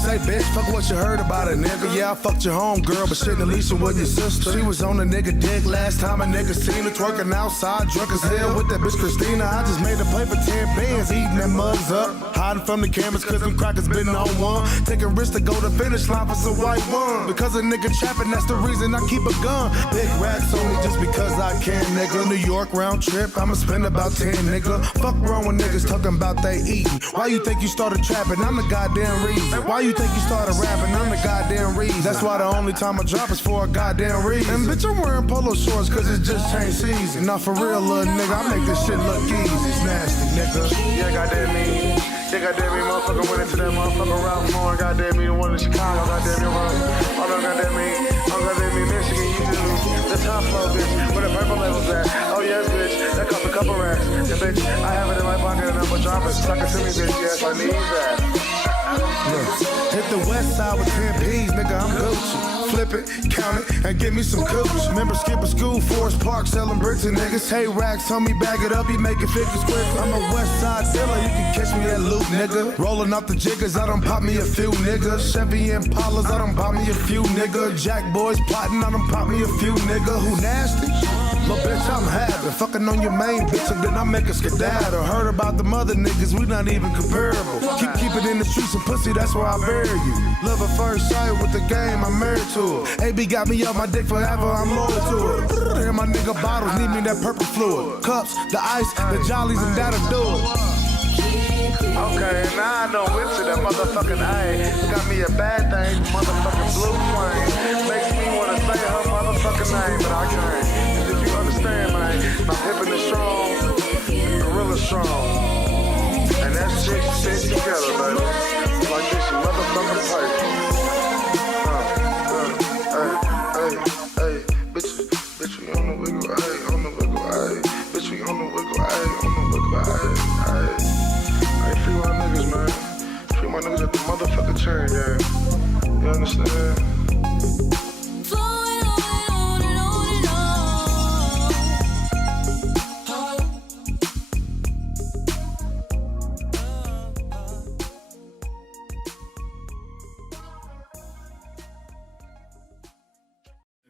Say, bitch, fuck what you heard about it, nigga. Yeah, I fucked your home girl, but shit, Alicia was your sister. She was on a nigga dick last time a nigga seen her twerking outside, drunk as hell with that bitch Christina. I just made a play for 10 bands, eating them mugs up. Hiding from the cameras, cause them crackers been on one. Taking risks to go to finish line for some white one. Because a nigga trapping, that's the reason I keep a gun. Big racks on me just because I can, nigga. New York round trip, I'ma spend about 10, nigga. Fuck wrong with niggas talking about they eating. Why you think you started trapping? I'm the goddamn reason. Why you think you started rapping? I'm the goddamn reason. That's why the only time I drop is for a goddamn reason. And bitch, I'm wearing polo shorts cause it's just changed season. Now for real, little nigga, I make this shit look easy. It's nasty, nigga. Yeah, goddamn me. Yeah, goddamn me, motherfucker went into that motherfucker Ralph Lauren. Goddamn me, the one in Chicago. Goddamn me, oh no, goddamn me. Oh, goddamn me, Michigan, you do the top flow, bitch. Where the purple labels at? Oh yes, bitch. That cost a couple racks. And bitch, I have it in my pocket and I'm gonna drop it. Suck it to me, bitch. Yes, I need that. Look, hit the west side with 10 P's, nigga, I'm Gucci. flip it, count it, and give me some cooch. Remember skipping school, Forest Park, selling bricks and niggas. Hey, racks, homie, bag it up, you making 50s quick. I'm a West Side dealer, you can catch me at Loop, nigga. Rolling up the jiggers, I done pop me a few niggas. Chevy Impalas, I done pop me a few nigga. Jack boys plotting, I done pop me a few nigga. Who nasty? Little bitch, I'm having. Fucking on your main bitch, and then I make a skedaddle. Heard about the mother niggas, we not even comparable. Keep it in the streets of pussy, that's where I bury you. Love at first sight with the game, I'm married to it. AB got me up my dick forever, I'm loyal to it. And my nigga bottles need me that purple fluid. Cups, the ice, the jollies, and that'll do it. Okay, now I know which of that motherfucking A. Got me a bad thing, motherfucking blue flame. Makes me wanna say her motherfucking name, but I can't. If you understand, man, I'm hippin' and strong, gorilla strong. And that shit sits together, baby. Like this, you motherfucking paper. Hey, bitch, we on the wiggle, ayy, on the wiggle, ayy. Bitch, we on the wiggle, ayy, on the wiggle, ayy. Hey, free my niggas, man. Free my niggas at the motherfucking chain game. You understand?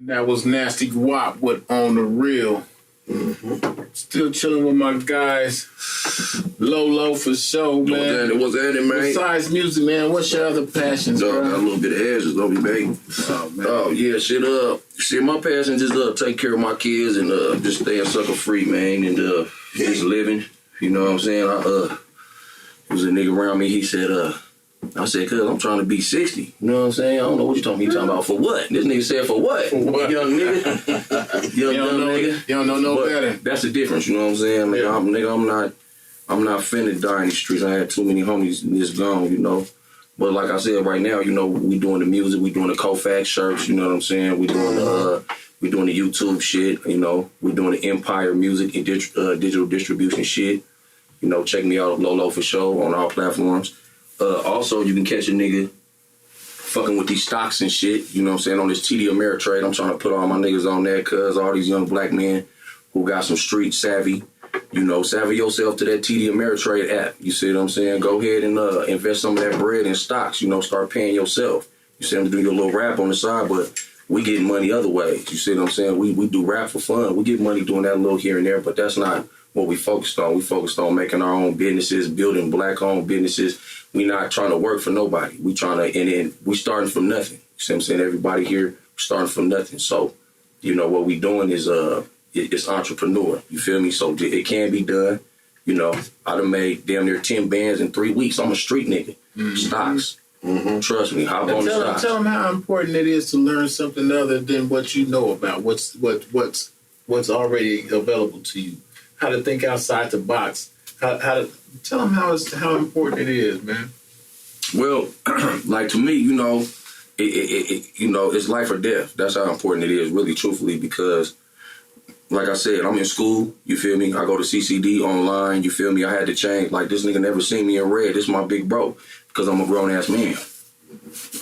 That was Nasty Guap with On the Real. Still chilling with my guys. Lolo for sure, man. What's that, man? Besides music, man, what's your other passions, bro? Got a little bit of edges, don't be baby. Oh, man. Oh, yeah, shit, my passion just take care of my kids and just staying sucker free, man, and just living. You know what I'm saying? There was a nigga around me, he said, I said, cuz I'm trying to be 60. You know what I'm saying? I don't know what you're talking about. For what? This nigga said, for what? For what? Young nigga. Young nigga. You don't know no better. That's the difference, you know what I'm saying? Nigga, I'm not finna die in the streets. I had too many homies just gone, you know. But like I said, right now, you know, we doing the music, we doing the Kofax shirts, you know what I'm saying? We doing the YouTube shit, you know. We doing the Empire music and digital distribution shit. You know, check me out at Lolo for sure on all platforms. Also, you can catch a nigga fucking with these stocks and shit, you know what I'm saying, on this TD Ameritrade. I'm trying to put all my niggas on that because all these young black men who got some street savvy, you know, savvy yourself to that TD Ameritrade app. You see what I'm saying? Go ahead and invest some of that bread in stocks, you know, start paying yourself. You see, I'm doing your little rap on the side, but we getting money other ways. You see what I'm saying? We do rap for fun. We get money doing that a little here and there, but that's not what we focused on. We focused on making our own businesses, building black-owned businesses. We not trying to work for nobody. We trying to, and then we starting from nothing. You see what I'm saying? Everybody here starting from nothing. So, you know, what we doing is it's entrepreneur. You feel me? So it can be done. You know, I done made damn near 10 bands in 3 weeks. I'm a street nigga. Mm-hmm. Stocks. Mm-hmm. Trust me. Hop on the stocks. Tell them how important it is to learn something other than what you know about. What's already available to you. How to think outside the box. How to tell them how important it is, man. Well, like to me, you know, it's life or death. That's how important it is, really, truthfully, because, like I said, I'm in school. You feel me? I go to CCD online. You feel me? I had to change. Like, this nigga never seen me in red. This is my big bro, because I'm a grown ass man.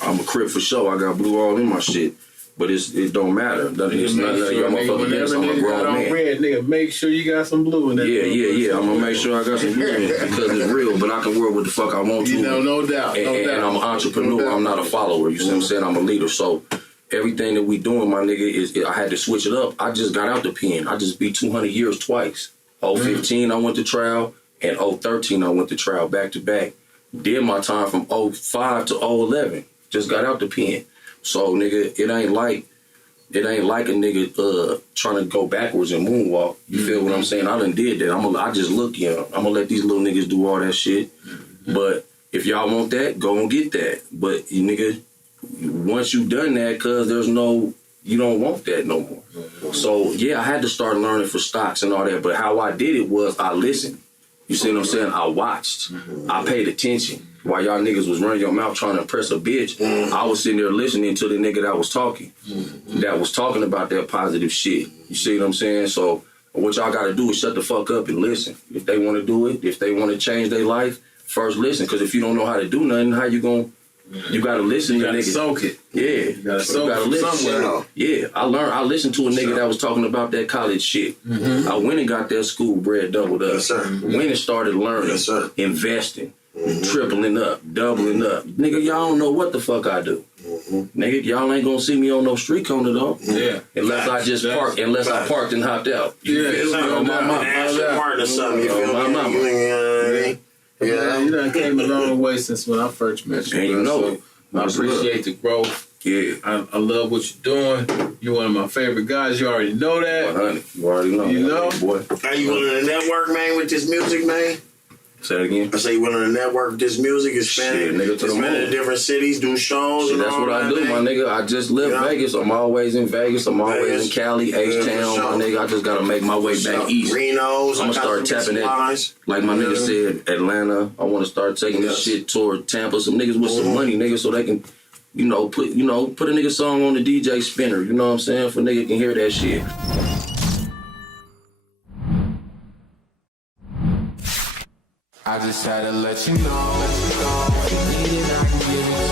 I'm a Crip for sure. I got blue all in my shit. But it don't matter. It's not your motherfucking business. I'm a grown man. Red, nigga, make sure you got some blue in that. Yeah. I'm gonna make sure I got some blue in it because it's real. But I can wear what the fuck I want to. You know, no doubt. And I'm an entrepreneur. I'm not a follower. You see what I'm saying? I'm a leader. So everything that we doing, my nigga, is I had to switch it up. I just got out the pen. I just beat 200 years twice. 015 I went to trial, and 013 I went to trial back to back. Did my time from 05 to 011. Just got out the pen. So, nigga, it ain't like a nigga trying to go backwards and moonwalk. You feel what I'm saying? I done did that. I just look young. I'm gonna let these little niggas do all that shit. But if y'all want that, go and get that. But you nigga, once you done that, cause you don't want that no more. So yeah, I had to start learning for stocks and all that. But how I did it was I listened. You see what I'm saying? I watched. I paid attention. While y'all niggas was running your mouth trying to impress a bitch, I was sitting there listening to the nigga that was talking. That was talking about that positive shit. You see what I'm saying? So what y'all gotta do is shut the fuck up and listen. If they wanna do it, if they wanna change their life, first listen. Cause if you don't know how to do nothing, how you gonna You gotta listen to niggas. Soak it. Yeah. You gotta soak it listen. somewhere. Yeah. I listened to a nigga that was talking about that college shit. I went and got that school bread doubled up. Yes, sir. Went and started learning. Yes, sir. Investing. Tripling up, doubling up. Nigga, y'all don't know what the fuck I do. Nigga, y'all ain't gonna see me on no street corner though. Yeah. Unless I just parked, I parked and hopped out. Yeah, it's on my mama. Partner something. You feel my mama. Yeah, you done came a long way since when I first met you. And you know so I appreciate the growth. Yeah. I love what you're doing. You're one of my favorite guys. You already know that. 100. You already know. You know? Boy. Are you willing to network, man, with this music, man? Say it again. I say you willing to network with this music, expand it, nigga, to the expand it moon. to different cities, do shows. Shit, and that's all what I that, do, my man. nigga. I just live Vegas. I'm always in Vegas. I'm always in Cali, H-Town, my nigga. I just gotta make my way back east. Reno's. I'm gonna start tapping that. Like my nigga said, Atlanta. I want to start taking this shit toward Tampa. Some niggas with some money, nigga, so they can, put a nigga song on the DJ spinner. You know what I'm saying? For nigga can hear that shit. I just had to let you know. If you need it, I can give it to you.